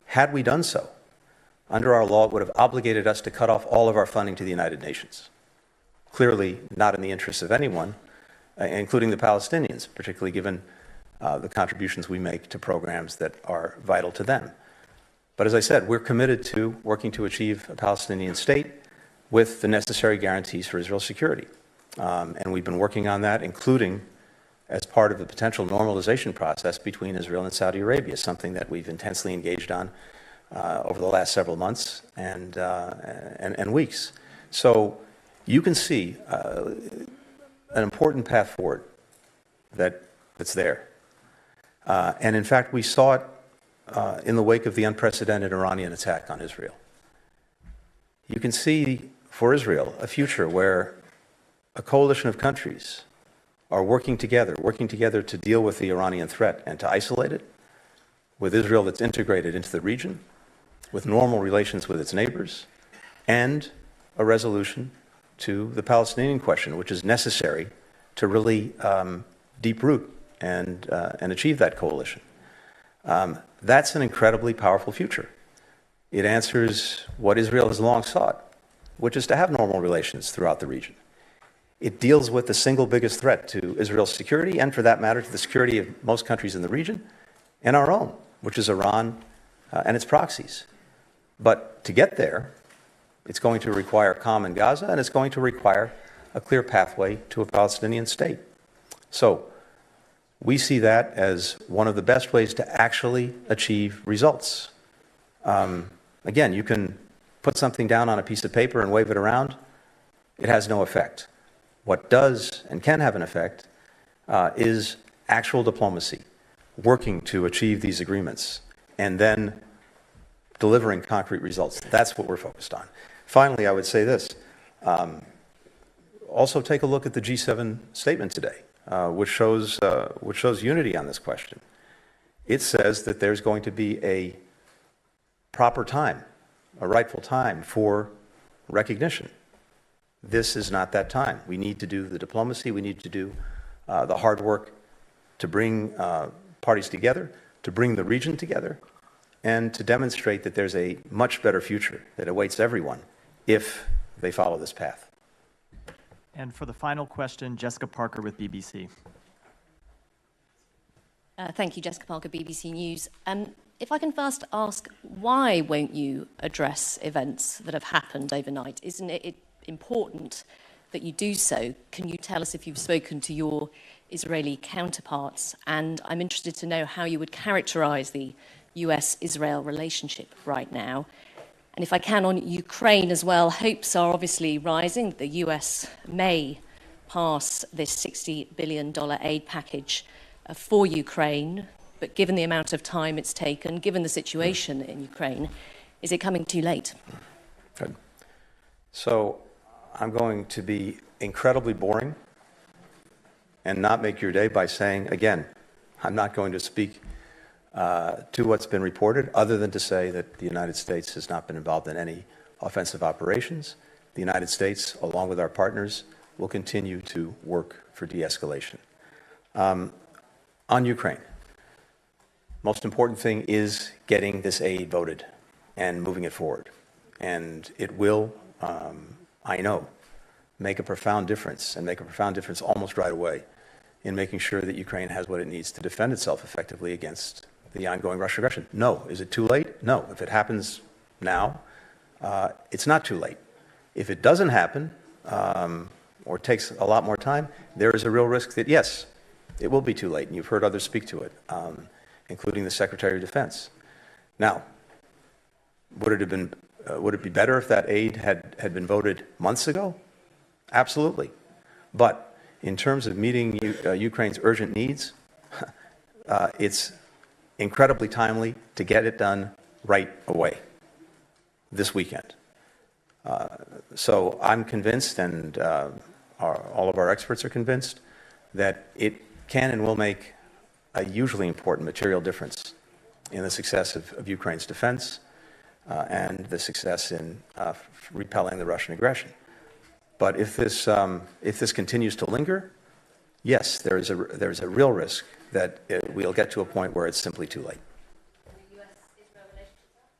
Had we done so, under our law, it would have obligated us to cut off all of our funding to the United Nations. Clearly not in the interests of anyone, including the Palestinians, particularly given the contributions we make to programs that are vital to them. But as I said, we're committed to working to achieve a Palestinian state with the necessary guarantees for Israel's security. And we've been working on that, including as part of the potential normalization process between Israel and Saudi Arabia, something that we've intensely engaged on over the last several months and weeks. So you can see an important path forward that's there. And in fact, we saw it in the wake of the unprecedented Iranian attack on Israel. You can see for Israel a future where a coalition of countries are working together to deal with the Iranian threat and to isolate it, with Israel that's integrated into the region, with normal relations with its neighbors, and a resolution to the Palestinian question, which is necessary to really deep root and achieve that coalition. That's an incredibly powerful future. It answers what Israel has long sought, which is to have normal relations throughout the region. It deals with the single biggest threat to Israel's security, and for that matter, to the security of most countries in the region, and our own, which is Iran and its proxies. But to get there, it's going to require calm in Gaza, and it's going to require a clear pathway to a Palestinian state. So we see that as one of the best ways to actually achieve results. Again, you can put something down on a piece of paper and wave it around. It has no effect. What does and can have an effect is actual diplomacy, working to achieve these agreements, and then delivering concrete results. That's what we're focused on. Finally, I would say this. Also take a look at the G7 statement today, which shows unity on this question. It says that there's going to be a proper time, a rightful time for recognition. This is not that time. We need to do the diplomacy. We need to do the hard work to bring parties together, to bring the region together, and to demonstrate that there's a much better future that awaits everyone if they follow this path. And for the final question, Jessica Parker with BBC. Thank you, Jessica Parker, BBC News. If I can first ask, why won't you address events that have happened overnight? Isn't it important that you do so? Can you tell us if you've spoken to your Israeli counterparts? And I'm interested to know how you would characterize the US-Israel relationship right now. And if I can, on Ukraine as well, hopes are obviously rising. The US may pass this $60 billion aid package for Ukraine, but given the amount of time it's taken, given the situation in Ukraine, is it coming too late? Good. So I'm going to be incredibly boring and not make your day by saying, again, I'm not going to speak to what's been reported, other than to say that the United States has not been involved in any offensive operations. The United States, along with our partners, will continue to work for de-escalation. On Ukraine, most important thing is getting this aid voted and moving it forward. And it will, I know, make a profound difference, and make a profound difference almost right away in making sure that Ukraine has what it needs to defend itself effectively against the ongoing Russian aggression. No. Is it too late? No. If it happens now, it's not too late. If it doesn't happen, or takes a lot more time, there is a real risk that, yes, it will be too late, and you've heard others speak to it, including the Secretary of Defense. Now, would it be better if that aid had been voted months ago? Absolutely. But in terms of meeting Ukraine's urgent needs, it's incredibly timely to get it done right away, this weekend. So I'm convinced, and all of our experts are convinced, that it can and will make a hugely important material difference in the success of Ukraine's defense and the success in repelling the Russian aggression. But if this continues to linger, yes, there is a real risk that we'll get to a point where it's simply too late.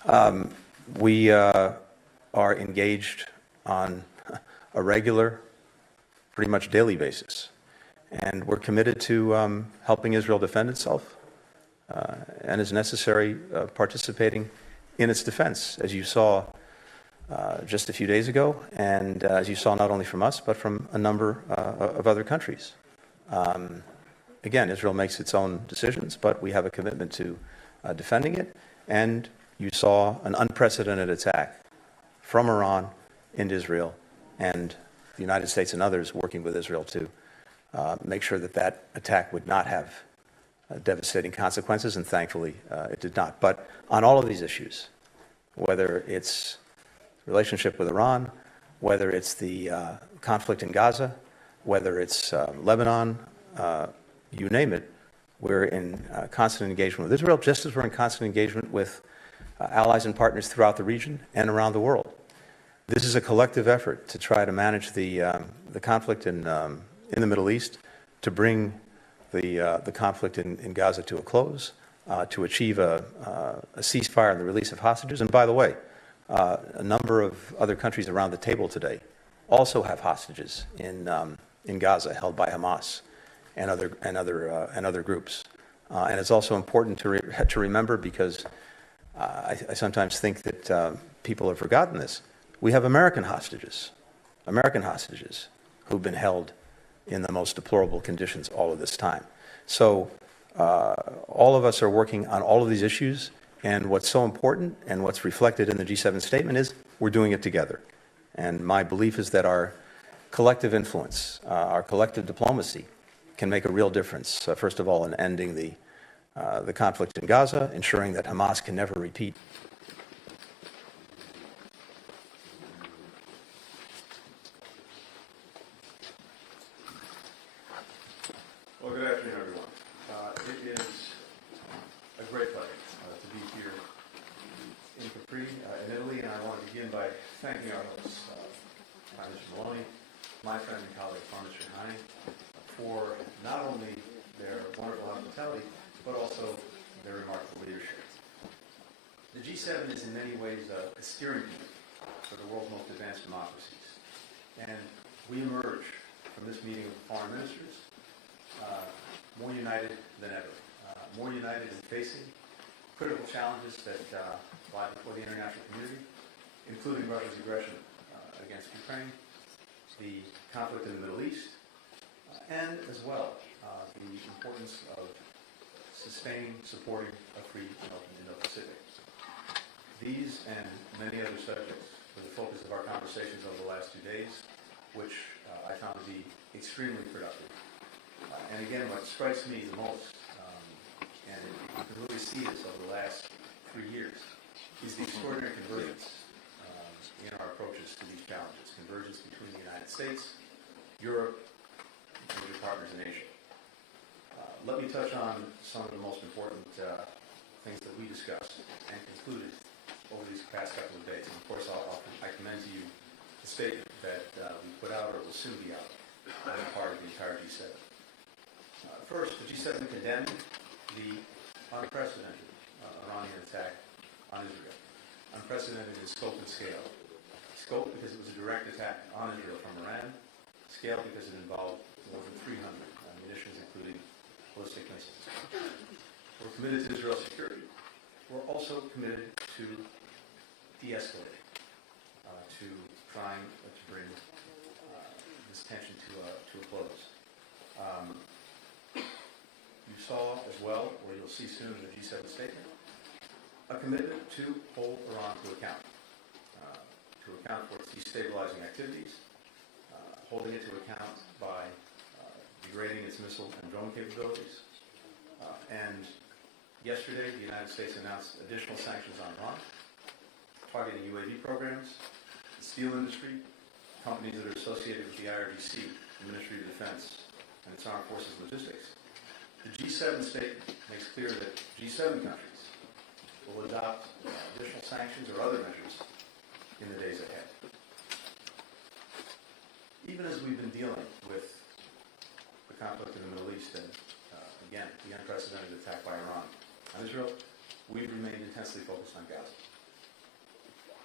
We are engaged on a regular, pretty much daily basis. And we're committed to helping Israel defend itself and, as necessary, participating in its defense, as you saw just a few days ago, and as you saw not only from us, but from a number of other countries. Again, Israel makes its own decisions, but we have a commitment to defending it. And you saw an unprecedented attack from Iran into Israel, and the United States and others working with Israel to make sure that that attack would not have devastating consequences, and thankfully it did not. But on all of these issues, whether it's relationship with Iran, whether it's the conflict in Gaza, whether it's Lebanon, you name it, we're in constant engagement with Israel, just as we're in constant engagement with allies and partners throughout the region and around the world. This is a collective effort to try to manage the conflict in the Middle East, to bring the conflict in Gaza to a close, to achieve a ceasefire and the release of hostages. And by the way, a number of other countries around the table today also have hostages in Gaza held by Hamas and other groups. And it's also important to remember, because I sometimes think that people have forgotten this. We have American hostages who've been held in the most deplorable conditions all of this time. So all of us are working on all of these issues, and what's so important and what's reflected in the G7 statement is we're doing it together. And my belief is that our collective influence, our collective diplomacy can make a real difference, first of all, in ending the conflict in Gaza, ensuring that Hamas can never repeat. Well, good afternoon, everyone. It is a great pleasure to be here in Capri, in Italy, and I want to begin by thanking our hosts, Prime Minister Maloney, my friend and colleague, Prime Minister Leahy, for not only their wonderful hospitality, but also their remarkable leadership. The G7 is in many ways a steering committee for the world's most advanced democracies, and we emerge from this meeting of foreign ministers more united than ever, more united in facing critical challenges that lie before the international community, including Russia's aggression against Ukraine, the conflict in the Middle East, and as well the importance of sustaining, supporting a free and open Indo-Pacific. These and many other subjects were the focus of our conversations over the last 2 days, which I found to be extremely productive. And again, what strikes me the most, and you can really see this over the last 3 years, is the extraordinary convergence in our approaches to these challenges. Convergence between the United States, Europe, and major partners in Asia. Let me touch on some of the most important things that we discussed and concluded over these past couple of days. And of course, I commend to you the statement that we put out, or will soon be out, on the part of the entire G7. First, the G7 condemned the unprecedented Iranian attack on Israel. Unprecedented in scope and scale. Scope because it was a direct attack on Israel from Iran. Scale because it involved more than 300 munitions, including ballistic missiles. We're committed to Israel's security. We're also committed to de-escalating, to trying to bring this tension to a close. You saw as well, or you'll see soon in the G7 statement, a commitment to hold Iran to account for its destabilizing activities, holding it to account by degrading its missile and drone capabilities. And yesterday, the United States announced additional sanctions on Iran, targeting UAV programs, the steel industry, companies that are associated with the IRGC, the Ministry of Defense, and its armed forces logistics. The G7 statement makes clear that G7 countries will adopt additional sanctions or other measures in the days ahead. Even as we've been dealing with the conflict in the Middle East and, again, the unprecedented attack by Iran on Israel, we've remained intensely focused on Gaza.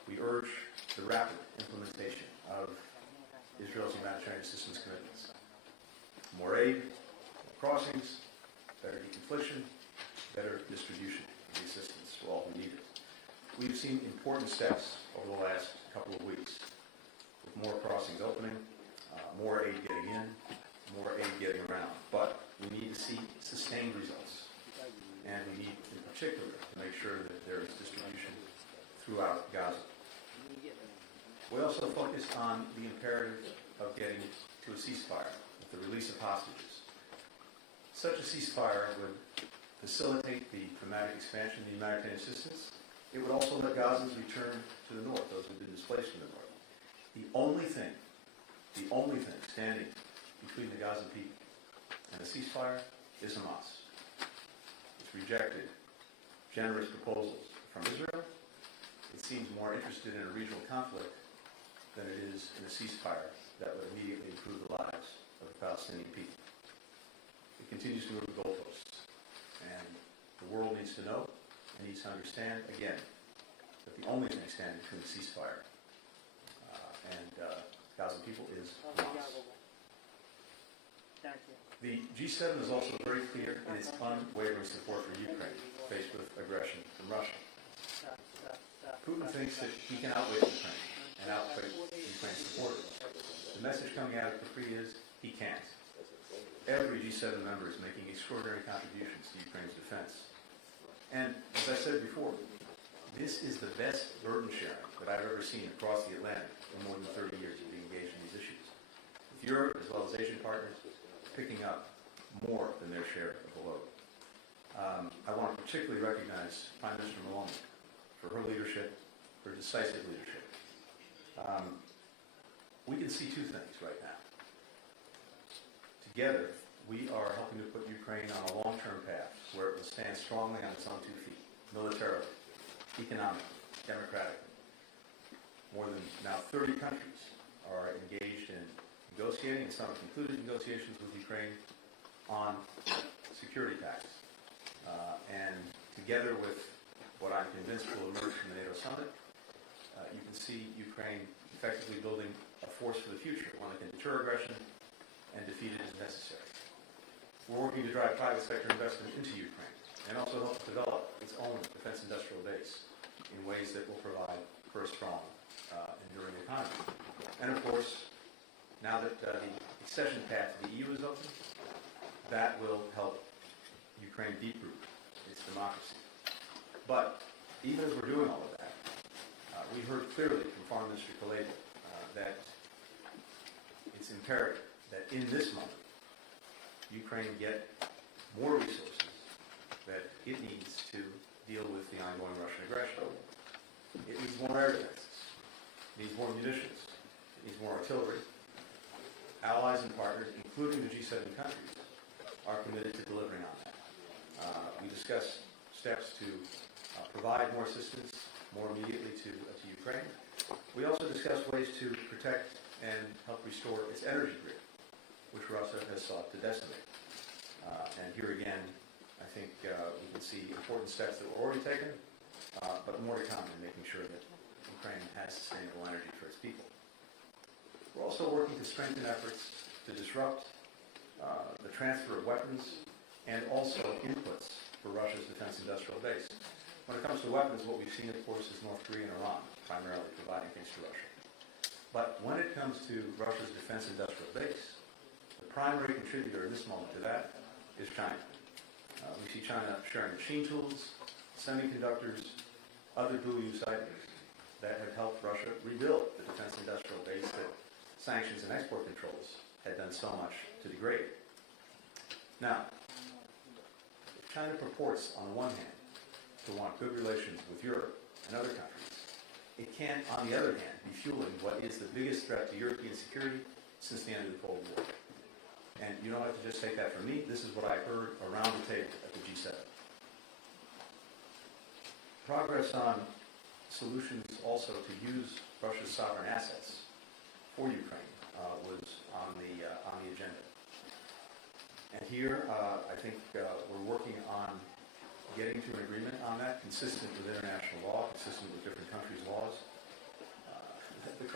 We urge the rapid implementation of Israel's humanitarian assistance commitments. More aid, more crossings, better deconfliction, better distribution of the assistance for all who need it. We've seen important steps over the last couple of weeks, with more crossings opening, more aid getting in, more aid getting around. But we need to see sustained results. And we need, in particular, to make sure that there is distribution throughout Gaza. We also focused on the imperative of getting to a ceasefire, with the release of hostages. Such a ceasefire would facilitate the dramatic expansion of the humanitarian assistance. It would also let Gazans return to the north, those who have been displaced from the north. The only thing standing between the Gazan people and a ceasefire is Hamas. It's rejected generous proposals from Israel. It seems more interested in a regional conflict than it is in a ceasefire that would immediately improve the lives of the Palestinian people. It continues to move the goalposts, and the world needs to know and needs to understand, again, that the only thing standing between the ceasefire and Gaza people is Hamas. The G7 is also very clear in its unwavering support for Ukraine faced with aggression from Russia. Putin thinks that he can outwit Ukraine and outwit Ukraine's supporters. The message coming out of Capri is he can't. Every G7 member is making extraordinary contributions to Ukraine's defense. And as I said before, this is the best burden sharing that I've ever seen across the Atlantic in more than 30 years of being engaged in these issues. With Europe, as well as Asian partners, picking up more than their share of the load. I want to particularly recognize Prime Minister Maloney for her leadership, her decisive leadership. We can see two things right now. Together, we are helping to put Ukraine on a long-term path where it will stand strongly on its own 2 feet, militarily, economically, democratically. More than now 30 countries are engaged in negotiating, and some have concluded negotiations with Ukraine on security pacts. And together with what I'm convinced will emerge from the NATO summit, you can see Ukraine effectively building a force for the future, one that can deter aggression and defeat it as necessary. We're working to drive private sector investment into Ukraine and also help develop its own defense industrial base in ways that will provide for a strong, enduring economy. And of course, now that the accession path to the EU is open, that will help Ukraine deep-root its democracy. But even as we're doing all of that, we heard clearly from Foreign Minister Kuleba that it's imperative that in this moment, Ukraine get more resources that it needs to deal with the ongoing Russian aggression. It needs more air defenses. It needs more munitions. It needs more artillery. Allies and partners, including the G7 countries, are committed to delivering on that. We discussed steps to provide more assistance more immediately to Ukraine. We also discussed ways to protect and help restore its energy grid, which Russia has sought to decimate. And here again, I think we can see important steps that were already taken, but more to come in making sure that Ukraine has sustainable energy for its people. We're also working to strengthen efforts to disrupt the transfer of weapons and also inputs for Russia's defense industrial base. When it comes to weapons, what we've seen, of course, is North Korea and Iran primarily providing things to Russia. But when it comes to Russia's defense industrial base, the primary contributor in this moment to that is China. We see China sharing machine tools, semiconductors, other dual-use items that have helped Russia rebuild the defense industrial base that sanctions and export controls had done so much to degrade. Now, if China purports, on the one hand, to want good relations with Europe and other countries, it can, on the other hand, be fueling what is the biggest threat to European security since the end of the Cold War. And you don't have to just take that from me. This is what I heard around the table at the G7. Progress on solutions also to use Russia's sovereign assets for Ukraine was on the agenda. And here, I think we're working on getting to an agreement on that, consistent with international law, consistent with different countries' laws.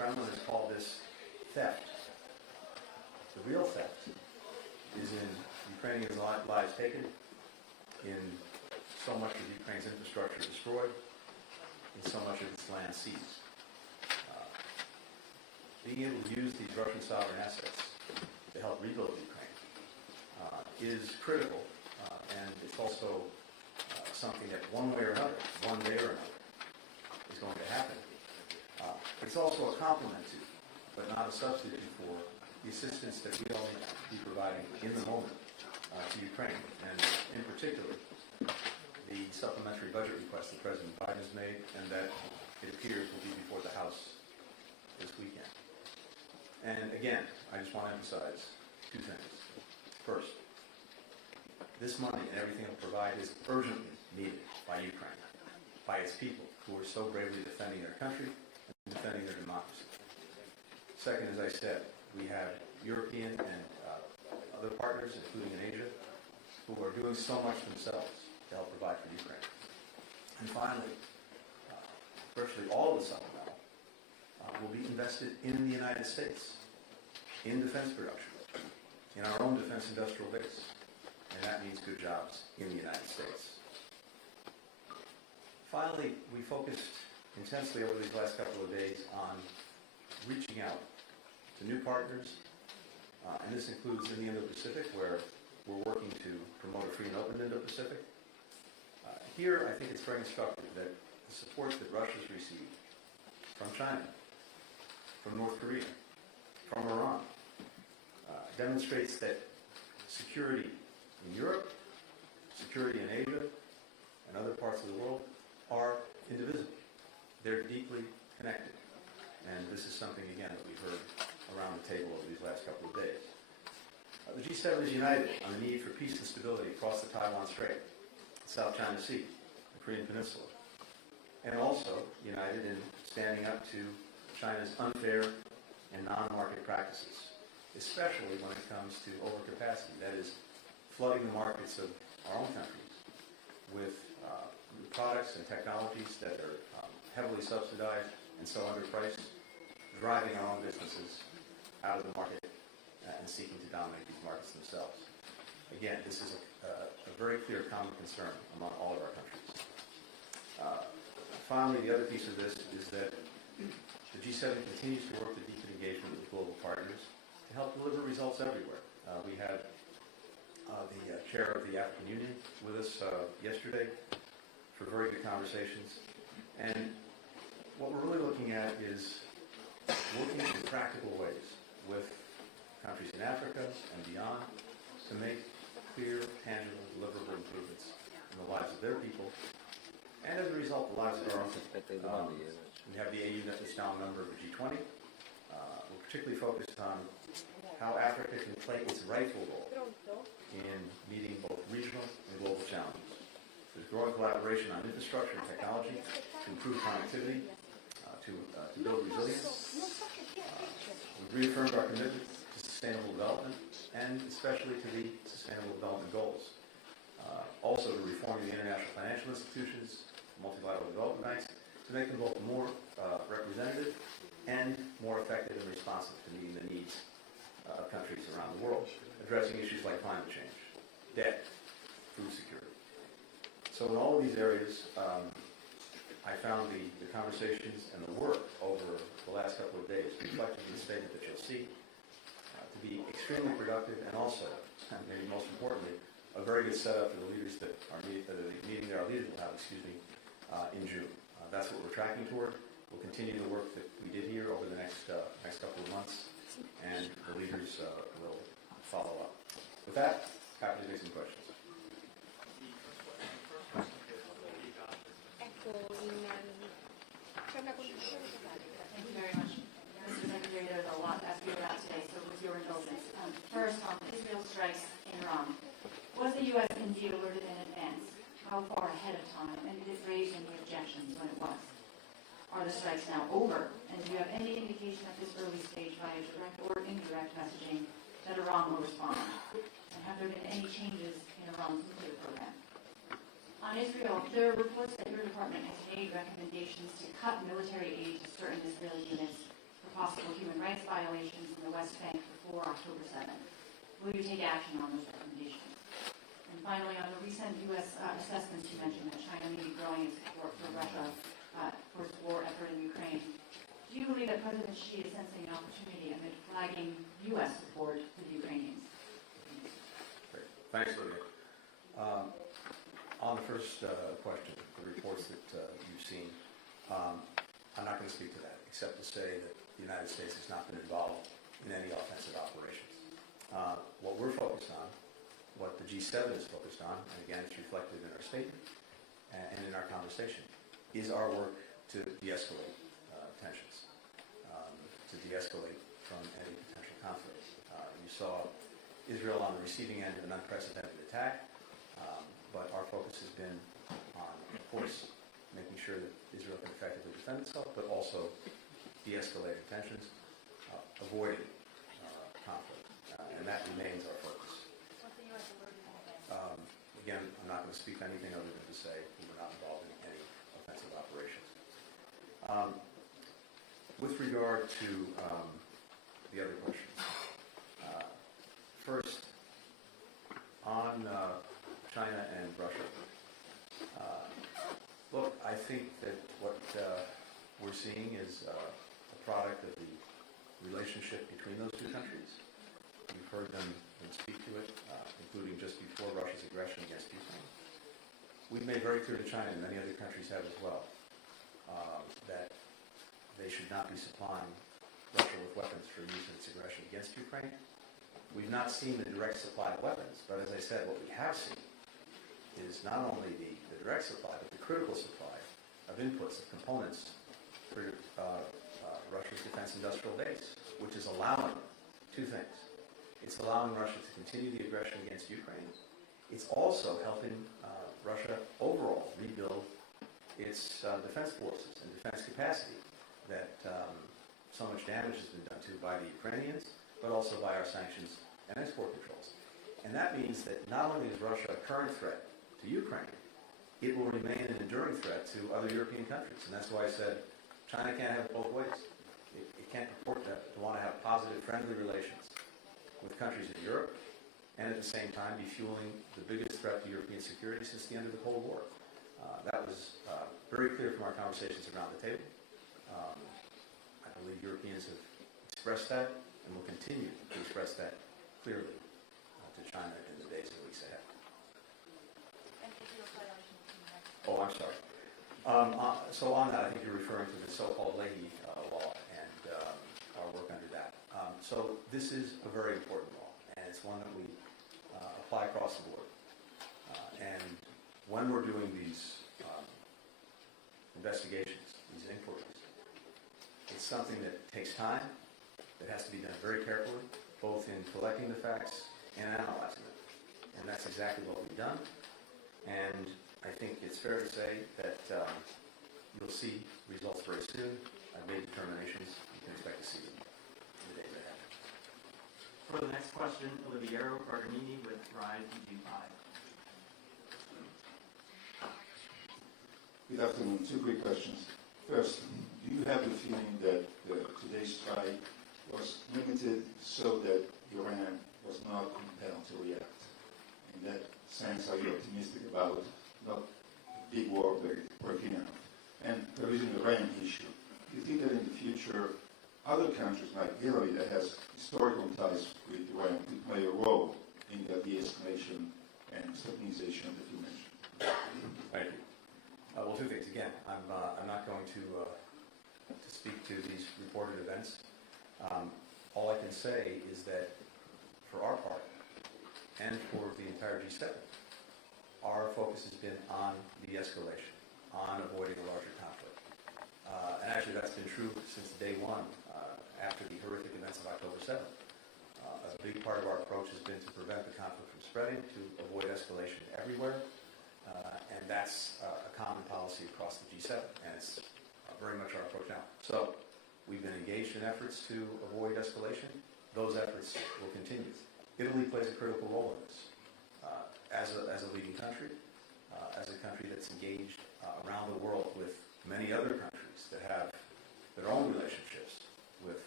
Kremlin has called this theft. The real theft is in Ukrainians' lives taken, in so much of Ukraine's infrastructure destroyed, in so much of its land seized. Being able to use these Russian sovereign assets to help rebuild Ukraine is critical, and it's also something that one way or another, one day or another, is going to happen. It's also a complement to, but not a substitute for, the assistance that we all need to be providing in the moment to Ukraine, and in particular, the supplementary budget request that President Biden has made, and that it appears will be before the House this weekend. And again, I just want to emphasize two things. First, this money and everything it will provide is urgently needed by Ukraine, by its people who are so bravely defending their country and defending their democracy. Second, as I said, we have European and other partners, including in Asia, who are doing so much themselves to help provide for Ukraine. And finally, virtually all of the supplemental will be invested in the United States, in defense production, in our own defense industrial base. And that means good jobs in the United States. Finally, we focused intensely over these last couple of days on reaching out to new partners, and this includes in the Indo-Pacific, where we're working to promote a free and open Indo-Pacific. Here, I think it's very instructive that the support that Russia's received from China, from North Korea, from Iran, demonstrates that security in Europe, security in Asia, and other parts of the world are indivisible. They're deeply connected. And this is something, again, that we've heard around the table over these last couple of days. The G7 is united on the need for peace and stability across the Taiwan Strait, the South China Sea, the Korean Peninsula, and also united in standing up to China's unfair and non-market practices, especially when it comes to overcapacity, that is, flooding the markets of our own countries with products and technologies that are heavily subsidized and so underpriced, driving our own businesses out of the market and seeking to dominate these markets themselves. Again, this is a very clear common concern among all of our countries. Finally, the other piece of this is that the G7 continues to work to deepen engagement with global partners to help deliver results everywhere. We had the chair of the African Union with us yesterday for very good conversations. And what we're really looking at is working in practical ways with countries in Africa and beyond to make clear, tangible, deliverable improvements in the lives of their people, and as a result, the lives of our own people. We have the AU that's now a member of the G20. We're particularly focused on how Africa can play its rightful role in meeting both regional and global challenges. There's growing collaboration on infrastructure and technology to improve connectivity, to build resilience. We've reaffirmed our commitment to sustainable development, and especially to the Sustainable Development Goals. Also to reforming the international financial institutions, multilateral development banks, to make them both more representative and more effective and responsive to meeting the needs of countries around the world, addressing issues like climate change, debt, food security. So in all of these areas, I found the conversations and the work over the last couple of days, reflected in the statement that you'll see, to be extremely productive, and also, and maybe most importantly, a very good setup for the leaders that are meeting that our leaders will have, in June. That's what we're tracking toward. We'll continue the work that we did here over the next couple of months, and the leaders will follow up. With that, happy to take some questions. Thank you very much. Mr. Secretary, there's a lot to ask you about today, so with your indulgence. First, on Israel strikes in Iran. Was the U.S. indeed alerted in advance? How far ahead of time? And did it raise any objections when it was? Are the strikes now over? And do you have any indication at this early stage via direct or indirect messaging that Iran will respond? And have there been any changes in Iran's nuclear program? On Israel, there are reports that your department has made recommendations to cut military aid to certain Israeli units for possible human rights violations in the West Bank before October 7th. Will you take action on those recommendations? And finally, on the recent U.S. assessments, you mentioned that China may be growing its support for Russia for its war effort in Ukraine. Do you believe that President Xi is sensing an opportunity amid flagging U.S. support for the Ukrainians? Great. Thanks, Lydia. On the first question, the reports that you've seen, I'm not going to speak to that, except to say that the United States has not been involved in any offensive operations. What we're focused on, what the G7 is focused on, and again, it's reflected in our statement and in our conversation, is our work to de-escalate tensions, to de-escalate from any potential conflict. You saw Israel on the receiving end of an unprecedented attack, but our focus has been on, of course, making sure that Israel can effectively defend itself, but also de-escalating tensions, avoiding conflict, and that remains our focus. Again, I'm not going to speak to anything other than to say we're not involved in any offensive operations. With regard to the other questions, first, on China and Russia, look, I think that what we're seeing is a product of the relationship between those two countries. You've heard them speak to it, including just before Russia's aggression against Ukraine. We've made very clear to China, and many other countries have as well, that they should not be supplying Russia with weapons for use in its aggression against Ukraine. We've not seen the direct supply of weapons, but as I said, what we have seen is not only the direct supply, but the critical supply of inputs, of components for Russia's defense industrial base, which is allowing two things. It's allowing Russia to continue the aggression against Ukraine. It's also helping Russia overall rebuild its defense forces and defense capacity that so much damage has been done to by the Ukrainians, but also by our sanctions and export controls. And that means that not only is Russia a current threat to Ukraine, it will remain an enduring threat to other European countries. And that's why I said China can't have it both ways. It can't purport to want to have positive, friendly relations with countries in Europe and at the same time be fueling the biggest threat to European security since the end of the Cold War. That was very clear from our conversations around the table. I believe Europeans have expressed that and will continue to express that clearly to China in the days and weeks ahead. Oh, I'm sorry. So on that, I think you're referring to the so-called Leahy law and our work under that. So this is a very important law, and it's one that we apply across the board. And when we're doing these investigations, these inquiries, it's something that takes time, that has to be done very carefully, both in collecting the facts and analyzing them. And that's exactly what we've done. And I think it's fair to say that you'll see results very soon. I've made determinations. You can expect to see them in the days ahead. For the next question, Oliviero Barganini with Rise EG5. Good afternoon. Two quick questions. First, do you have the feeling that today's strike was limited so that Iran was not compelled to react? In that sense, are you optimistic about not big war breaking out? And there is an Iran issue. Do you think that in the future, other countries like Italy that has historical ties with Iran could play a role in the de-escalation and stabilization that you mentioned? Thank you. Well, two things. Again, I'm not going to speak to these reported events. All I can say is that for our part, and for the entire G7, our focus has been on de-escalation, on avoiding a larger conflict. And actually that's been true since day one, after the horrific events of October 7th. A big part of our approach has been to prevent the conflict from spreading, to avoid escalation everywhere. And that's a common policy across the G7, and it's very much our approach now. So we've been engaged in efforts to avoid escalation. Those efforts will continue. Italy plays a critical role in this. As a leading country, as a country that's engaged around the world with many other countries that have their own relationships with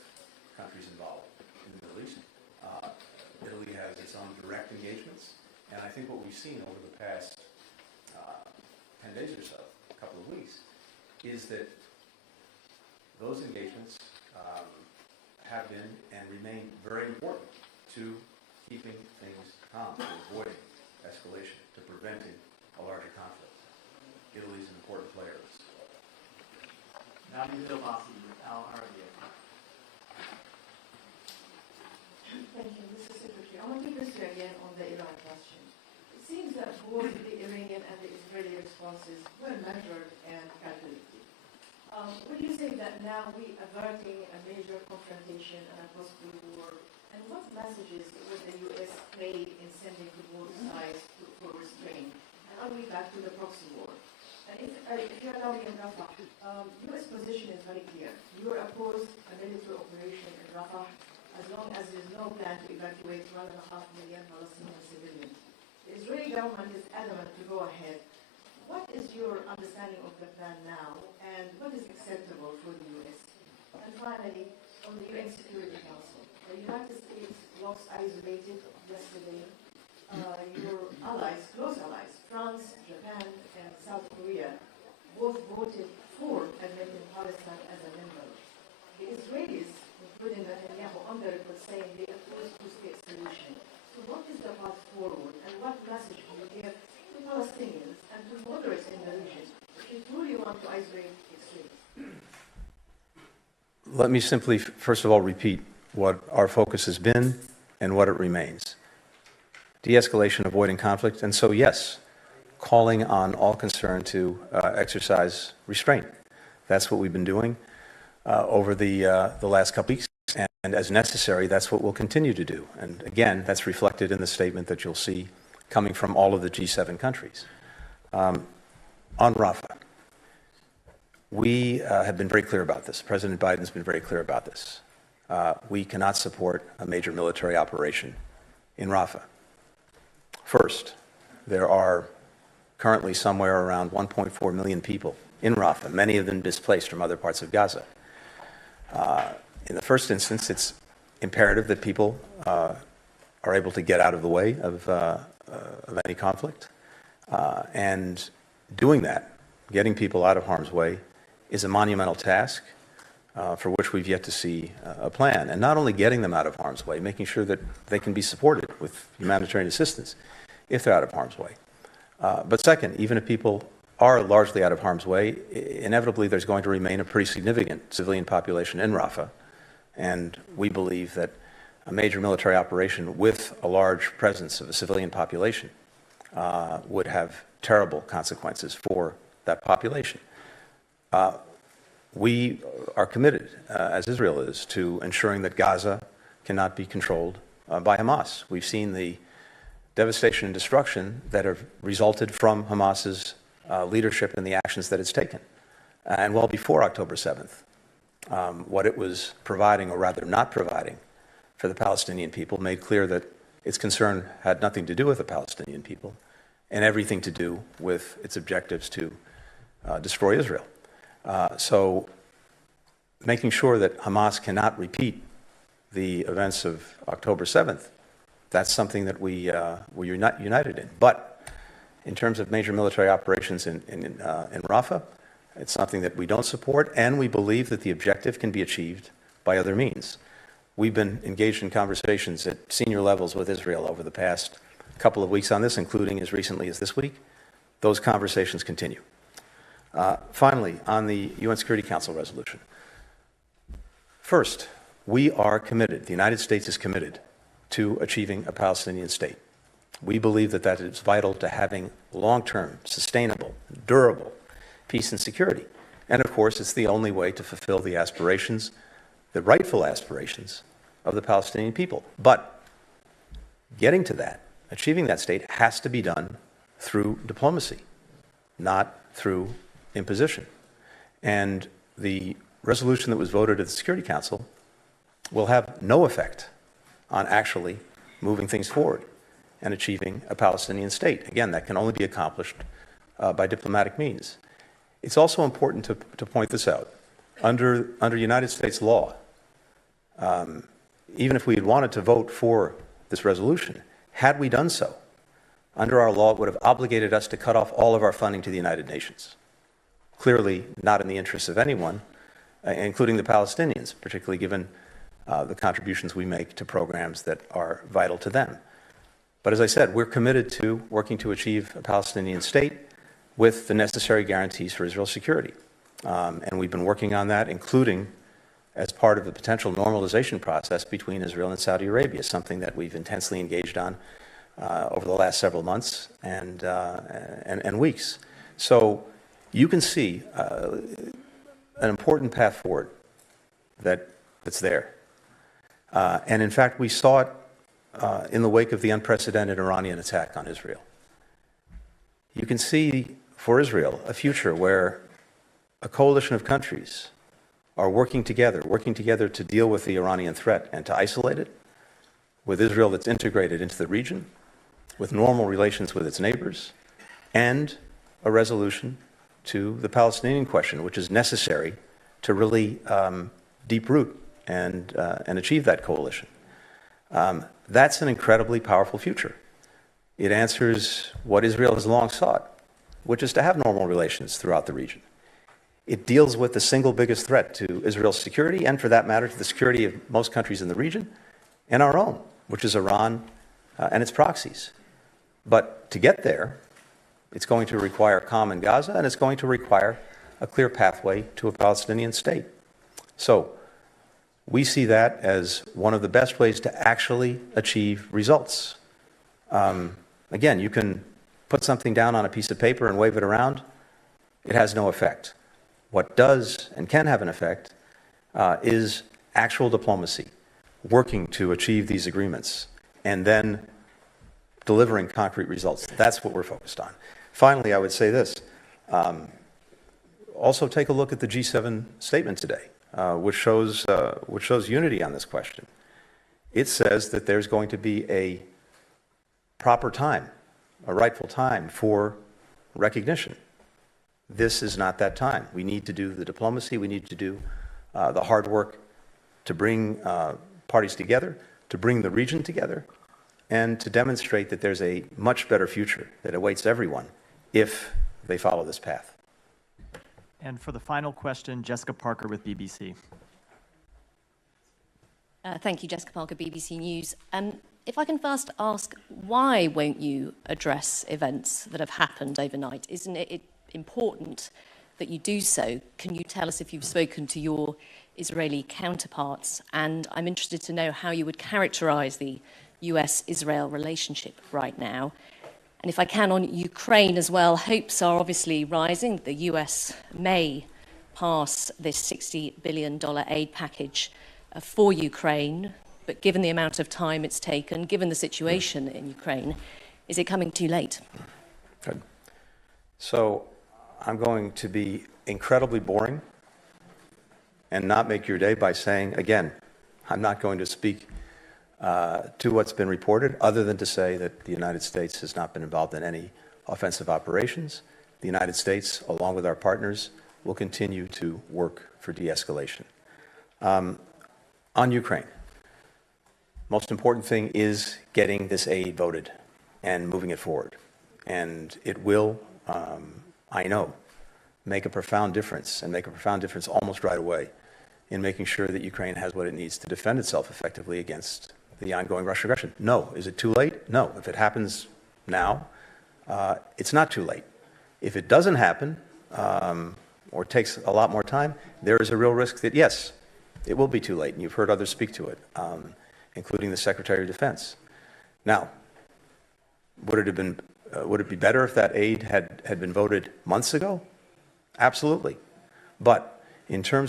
direct engagements. And I think what we've seen over the past 10 days or so, a couple of weeks, is that those engagements have been and remain very important to keeping things calm, to avoiding escalation, to preventing a larger conflict. Italy is an important player in this. Nadia Delbasi with Al Arabiya. Thank you, Mr. Secretary. I want to press you again on the Iran question. It seems that both the Iranian and the Israeli responses were measured and calculated. Would you say that now we are averting a major confrontation and a possible war? And what messages would the U.S. play in sending to both sides for restraint? And are we back to the proxy war? And if you allow me in Rafa, U.S. position is very clear. You are opposed a military operation in Rafa as long as there is no plan to evacuate 1.5 million Palestinian civilians. The Israeli government is adamant to go ahead. What is your understanding of the plan now, and what is acceptable for the U.S.? And finally, on the UN Security Council, the United States looks isolated yesterday. Your allies, close allies, France, Japan, and South Korea, both voted for admitting Palestine as a member. The Israelis, including Netanyahu, on the record saying they oppose two-state solution. So what is the path forward, and what message do you give to Palestinians and to moderates in the region if you truly want to isolate extremism? Let me simply, first of all, repeat what our focus has been and what it remains. De-escalation, avoiding conflict, and so yes, calling on all concerned to exercise restraint. That's what we've been doing over the last couple weeks, and as necessary, that's what we'll continue to do. And again, that's reflected in the statement that you'll see coming from all of the G7 countries. On Rafa, we have been very clear about this. President Biden's been very clear about this. We cannot support a major military operation in Rafa. First, there are currently somewhere around 1.4 million people in Rafa, many of them displaced from other parts of Gaza. In the first instance, it's imperative that people are able to get out of the way of any conflict. And doing that, getting people out of harm's way, is a monumental task for which we've yet to see a plan. And not only getting them out of harm's way, making sure that they can be supported with humanitarian assistance if they're out of harm's way. But second, even if people are largely out of harm's way, inevitably there's going to remain a pretty significant civilian population in Rafah. And we believe that a major military operation with a large presence of a civilian population would have terrible consequences for that population. We are committed, as Israel is, to ensuring that Gaza cannot be controlled by Hamas. We've seen the devastation and destruction that have resulted from Hamas's leadership and the actions that it's taken. And well before October 7th, what it was providing, or rather not providing, for the Palestinian people made clear that its concern had nothing to do with the Palestinian people and everything to do with its objectives to destroy Israel. So making sure that Hamas cannot repeat the events of October 7th, that's something that we're united in. But in terms of major military operations in Rafah, it's something that we don't support, and we believe that the objective can be achieved by other means. We've been engaged in conversations at senior levels with Israel over the past couple of weeks on this, including as recently as this week. Those conversations continue. Finally, on the UN Security Council resolution. First, we are committed, the United States is committed to achieving a Palestinian state. We believe that that is vital to having long-term, sustainable, durable peace and security. And of course, it's the only way to fulfill the aspirations, the rightful aspirations of the Palestinian people. But getting to that, achieving that state, has to be done through diplomacy, not through imposition. And the resolution that was voted at the Security Council will have no effect on actually moving things forward and achieving a Palestinian state. Again, that can only be accomplished by diplomatic means. It's also important to point this out. Under United States law, even if we had wanted to vote for this resolution, Had we done so, under our law, it would have obligated us to cut off all of our funding to the United Nations. Clearly not in the interests of anyone, including the Palestinians, particularly given the contributions we make to programs that are vital to them. But as I said, we're committed to working to achieve a Palestinian state with the necessary guarantees for Israel's security. And we've been working on that, including as part of the potential normalization process between Israel and Saudi Arabia, something that we've intensely engaged on over the last several months and weeks. So you can see an important path forward that's there. And in fact, we saw it in the wake of the unprecedented Iranian attack on Israel. You can see for Israel a future where a coalition of countries are working together to deal with the Iranian threat and to isolate it, with Israel that's integrated into the region, with normal relations with its neighbors, and a resolution to the Palestinian question, which is necessary to really deep root and achieve that coalition. That's an incredibly powerful future. It answers what Israel has long sought, which is to have normal relations throughout the region. It deals with the single biggest threat to Israel's security, and for that matter, to the security of most countries in the region, and our own, which is Iran and its proxies. But to get there, it's going to require calm in Gaza, and it's going to require a clear pathway to a Palestinian state. So we see that as one of the best ways to actually achieve results. Again, you can put something down on a piece of paper and wave it around. It has no effect. What does and can have an effect is actual diplomacy, working to achieve these agreements, and then delivering concrete results. That's what we're focused on. Finally, I would say this. Also take a look at the G7 statement today, which shows unity on this question. It says that there's going to be a proper time, a rightful time for recognition. This is not that time. We need to do the diplomacy. We need to do the hard work to bring parties together, to bring the region together, and to demonstrate that there's a much better future that awaits everyone if they follow this path. And for the final question, Jessica Parker with BBC. Thank you, Jessica Parker, BBC News. If I can first ask, why won't you address events that have happened overnight? Isn't it important that you do so? Can you tell us if you've spoken to your Israeli counterparts? And I'm interested to know how you would characterize the US-Israel relationship right now. And if I can, on Ukraine as well, hopes are obviously rising. The US may pass this $60 billion aid package for Ukraine, but given the amount of time it's taken, given the situation in Ukraine, is it coming too late? Good. So I'm going to be incredibly boring and not make your day by saying, again, I'm not going to speak to what's been reported, other than to say that the United States has not been involved in any offensive operations. The United States, along with our partners, will continue to work for de-escalation. On Ukraine, most important thing is getting this aid voted and moving it forward. And it will, I know, make a profound difference, and make a profound difference almost right away in making sure that Ukraine has what it needs to defend itself effectively against the ongoing Russian aggression. No. Is it too late? No. If it happens now, it's not too late. If it doesn't happen, or takes a lot more time, there is a real risk that, yes, it will be too late, and you've heard others speak to it, including the Secretary of Defense. Now, would it be better if that aid had been voted months ago? Absolutely. But in terms